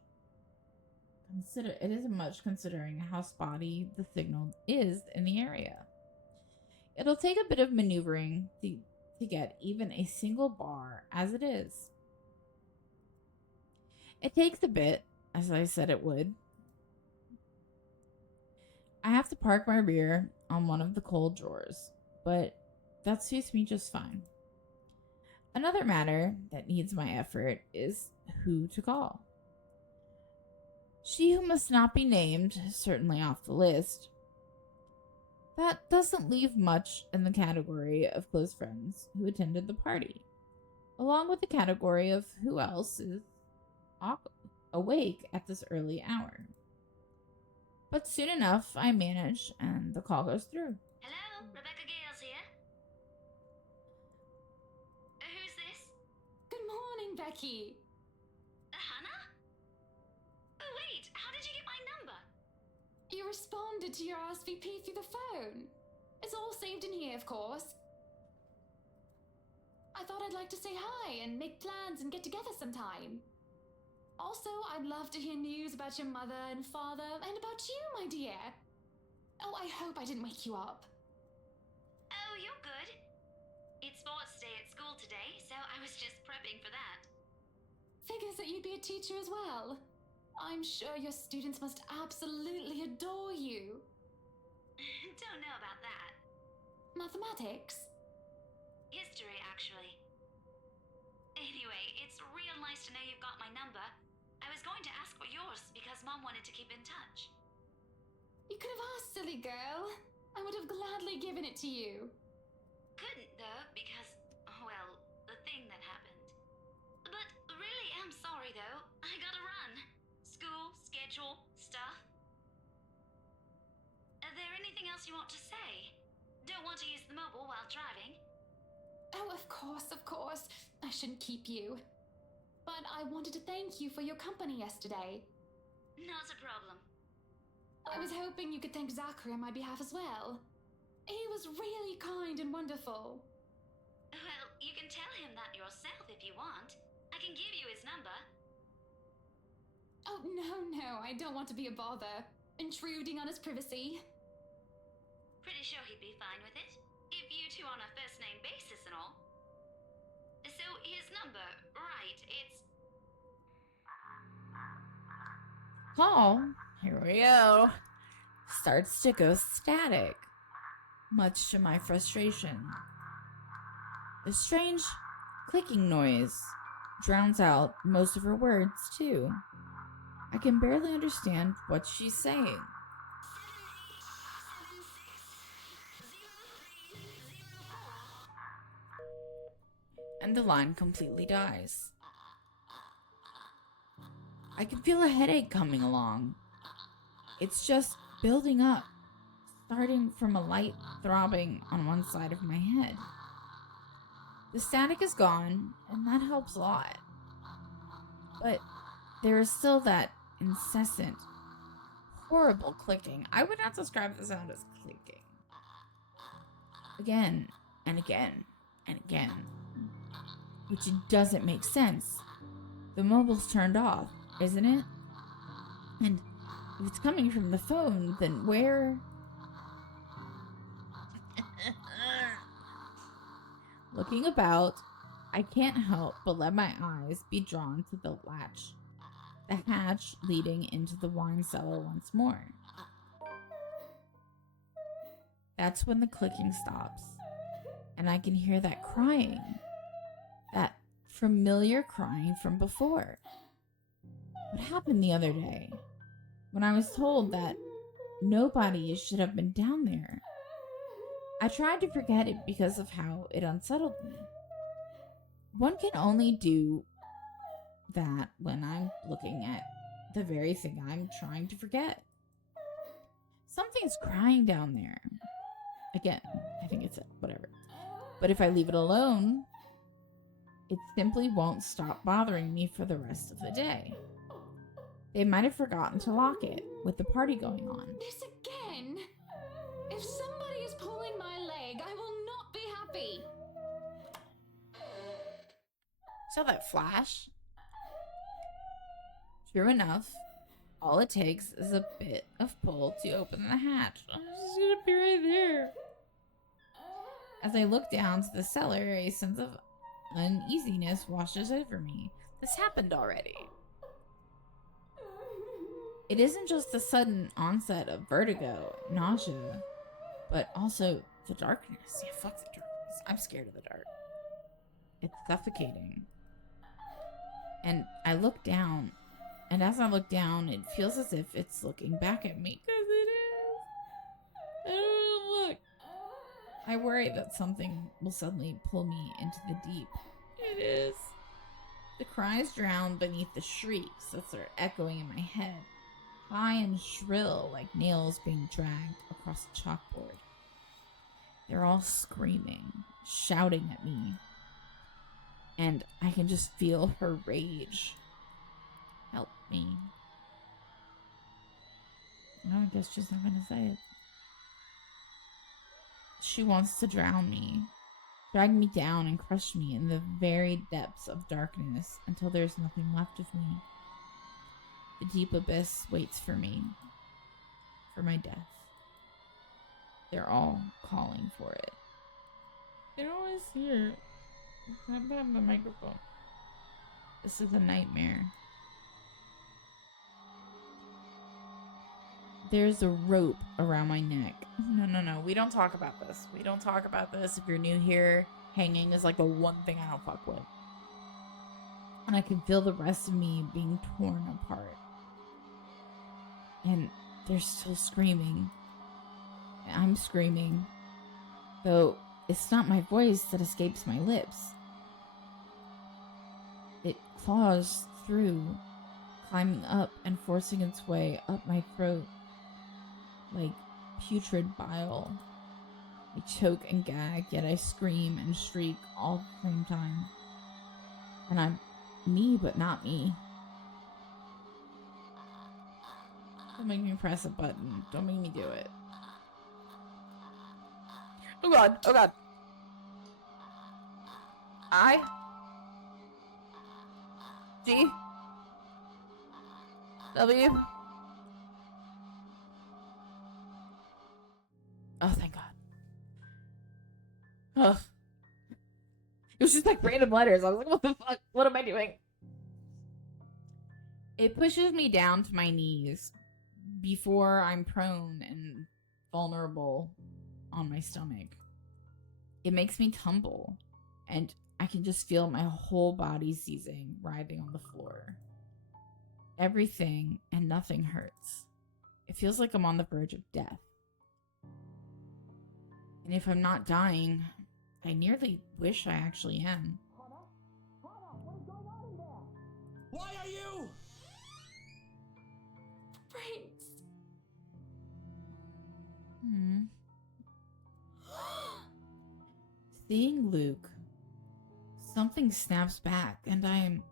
considering how spotty the signal is in the area. It'll take a bit of maneuvering to get even a single bar as it is. It takes a bit, as I said it would. I have to park my rear on one of the cold drawers, but that suits me just fine. Another matter that needs my effort is who to call. She who must not be named is certainly off the list. That doesn't leave much in the category of close friends who attended the party, along with the category of who else is awake at this early hour. But soon enough, I manage, and the call goes through. Hello, Rebecca Gales here. Who's this? Good morning, Becky. Hannah? Oh wait, how did you get my number? You responded to your RSVP through the phone. It's all saved in here, of course. I thought thought I'd like to say hi and make plans and get together sometime. Also, I'd love to hear news about your mother and father and about you, my dear. Oh, I hope I didn't wake you up. Oh, you're good. It's sports day at school today, so I was just prepping for that. Figures that you'd be a teacher as well. I'm sure your students must absolutely adore you. Don't know about that. Mathematics? History, actually. Anyway, it's real nice to know you've got my number. I was going to ask for yours because Mom wanted to keep in touch. You could have asked, silly girl. I would have gladly given it to you. Couldn't, though, because, well, the thing that happened. But really am sorry, though. I gotta run. School, schedule, stuff. Is there anything else you want to say? Don't want to use the mobile while driving. Oh, of course, of course. I shouldn't keep you. But I wanted to thank you for your company yesterday. Not a problem. I was hoping you could thank Zachary on my behalf as well. He was really kind and wonderful. Well, you can tell him that yourself if you want. I can give you his number. Oh, no, I don't want to be a bother. Intruding on his privacy. Pretty sure he'd be fine with it. If you two on a first-name basis and all. So, his number, right, it's... Call, here we go, starts to go static, much to my frustration. The strange clicking noise drowns out most of her words, too. I can barely understand what she's saying. And the line completely dies. I can feel a headache coming along. It's just building up, starting from a light throbbing on one side of my head. The static is gone, and that helps a lot. But there is still that incessant, horrible clicking. I would not describe the sound as clicking. Again and again and again. Which doesn't make sense. The mobile's turned off, isn't it? And if it's coming from the phone, then where? Looking about, I can't help but let my eyes be drawn to the hatch leading into the wine cellar once more. That's when the clicking stops, and I can hear that crying. That familiar crying from before. What happened the other day when I was told that nobody should have been down there? I tried to forget it because of how it unsettled me. One can only do that when I'm looking at the very thing I'm trying to forget. Something's crying down there. Again, I think it's whatever. But if I leave it alone, it simply won't stop bothering me for the rest of the day. They might have forgotten to lock it with the party going on. This again? If somebody is pulling my leg, I will not be happy. Saw that flash? True enough, all it takes is a bit of pull to open the hatch. I'm just gonna be right there. As I look down to the cellar, a sense of uneasiness washes over me. This happened already. It isn't just the sudden onset of vertigo, nausea, but also the darkness. Yeah, fuck the darkness. I'm scared of the dark. It's suffocating. And I look down, and as I look down, it feels as if it's looking back at me. Because it is. I don't want to look. I worry that something will suddenly pull me into the deep. It is. The cries drown beneath the shrieks that are echoing in my head, high and shrill like nails being dragged across a chalkboard. They're all screaming, shouting at me, and I can just feel her rage. Help me. No, I guess she's not gonna say it. She wants to drown me. drag me down and crush me in the very depths of darkness until there's nothing left of me. The deep abyss waits for me, for my death. They're all calling for it. They don't always hear it. I have the microphone. This is a nightmare. There's a rope around my neck. No. We don't talk about this. We don't talk about this. If you're new here, hanging is like the one thing I don't fuck with. And I can feel the rest of me being torn apart. And they're still screaming. I'm screaming. Though it's not my voice that escapes my lips. It claws through, climbing up and forcing its way up my throat like putrid bile. I choke and gag, yet I scream and shriek all at the same time. And I'm me, but not me. Don't make me press a button. Don't make me do it. Oh god, oh god. I G W. Oh, thank God. Ugh. It was just like random letters. I was like, what the fuck? What am I doing? It pushes me down to my knees before I'm prone and vulnerable on my stomach. It makes me tumble, and I can just feel my whole body seizing, writhing on the floor. Everything and nothing hurts. It feels like I'm on the verge of death. And if I'm not dying, I nearly wish I actually am. Why are you? Brains. Seeing Luke, something snaps back, and I am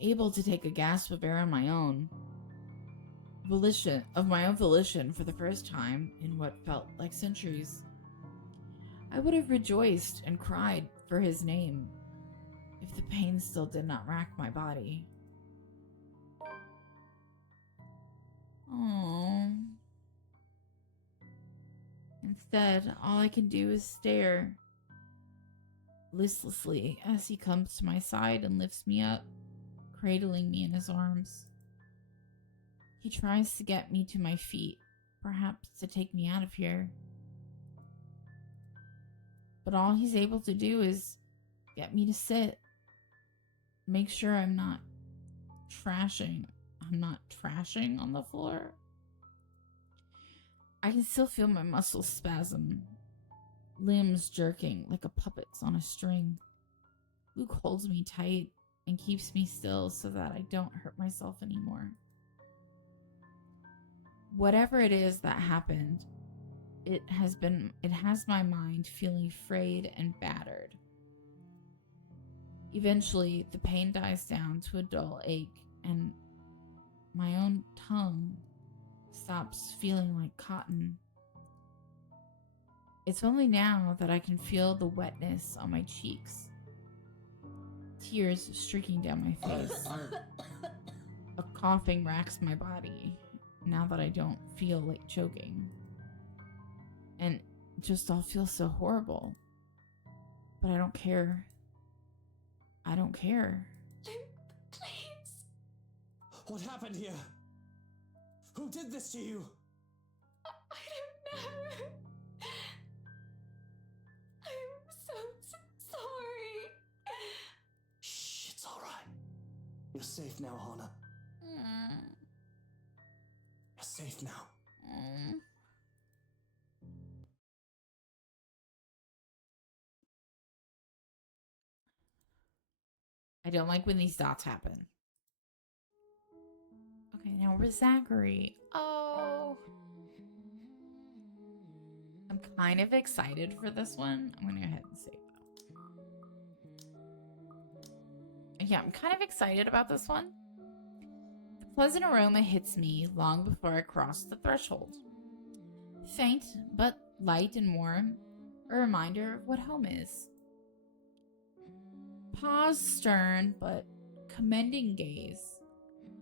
able to take a gasp of air on my own. Of my own volition for the first time in what felt like centuries. I would have rejoiced and cried for his name if the pain still did not rack my body. Aww. Instead, all I can do is stare listlessly as he comes to my side and lifts me up, cradling me in his arms. He tries to get me to my feet, perhaps to take me out of here. But all he's able to do is get me to sit. Make sure I'm not trashing on the floor. I can still feel my muscles spasm, limbs jerking like a puppet's on a string. Luke holds me tight and keeps me still so that I don't hurt myself anymore. Whatever it is that happened, it has my mind feeling frayed and battered. Eventually, the pain dies down to a dull ache, and my own tongue stops feeling like cotton. It's only now that I can feel the wetness on my cheeks, tears streaking down my face. A coughing racks my body now that I don't feel like choking. And it just all feels so horrible. But I don't care. I don't care. Please. What happened here? Who did this to you? I don't know. I'm so sorry. Shh, it's all right. You're safe now, Hana. You're safe now. I don't like when these dots happen. Okay, now where's Zachary? Oh. I'm kind of excited for this one. I'm going to go ahead and save though. Yeah, I'm kind of excited about this one. The pleasant aroma hits me long before I cross the threshold. Faint, but light and warm. A reminder of what home is. Pa's stern but commending gaze,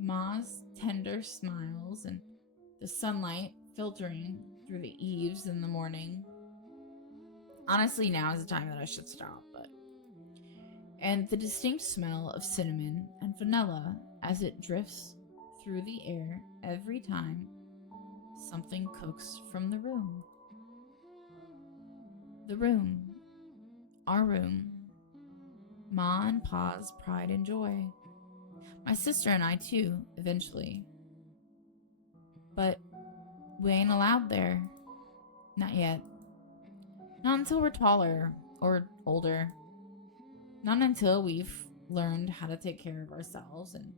Ma's tender smiles, and the sunlight filtering through the eaves in the morning. Honestly, now is the time that I should stop, but... And the distinct smell of cinnamon and vanilla as it drifts through the air every time something cooks from the room. The room. Our room. Ma and Pa's pride and joy. My sister and I too, eventually. But we ain't allowed there. Not yet. Not until we're taller or older. Not until we've learned how to take care of ourselves and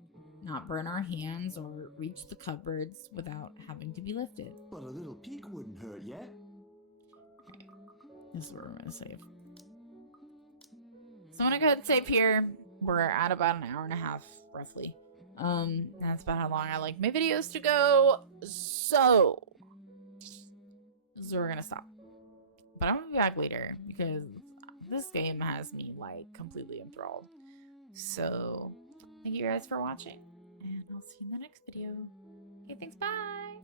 not burn our hands or reach the cupboards without having to be lifted. But a little peek wouldn't hurt, yeah? Okay. This is where we're gonna save. So I'm gonna go ahead and save here. We're at about an hour and a half, roughly. That's about how long I like my videos to go. So this is where we're gonna stop. But I'm gonna be back later because this game has me like completely enthralled. So thank you guys for watching, and I'll see you in the next video. Okay, thanks, bye!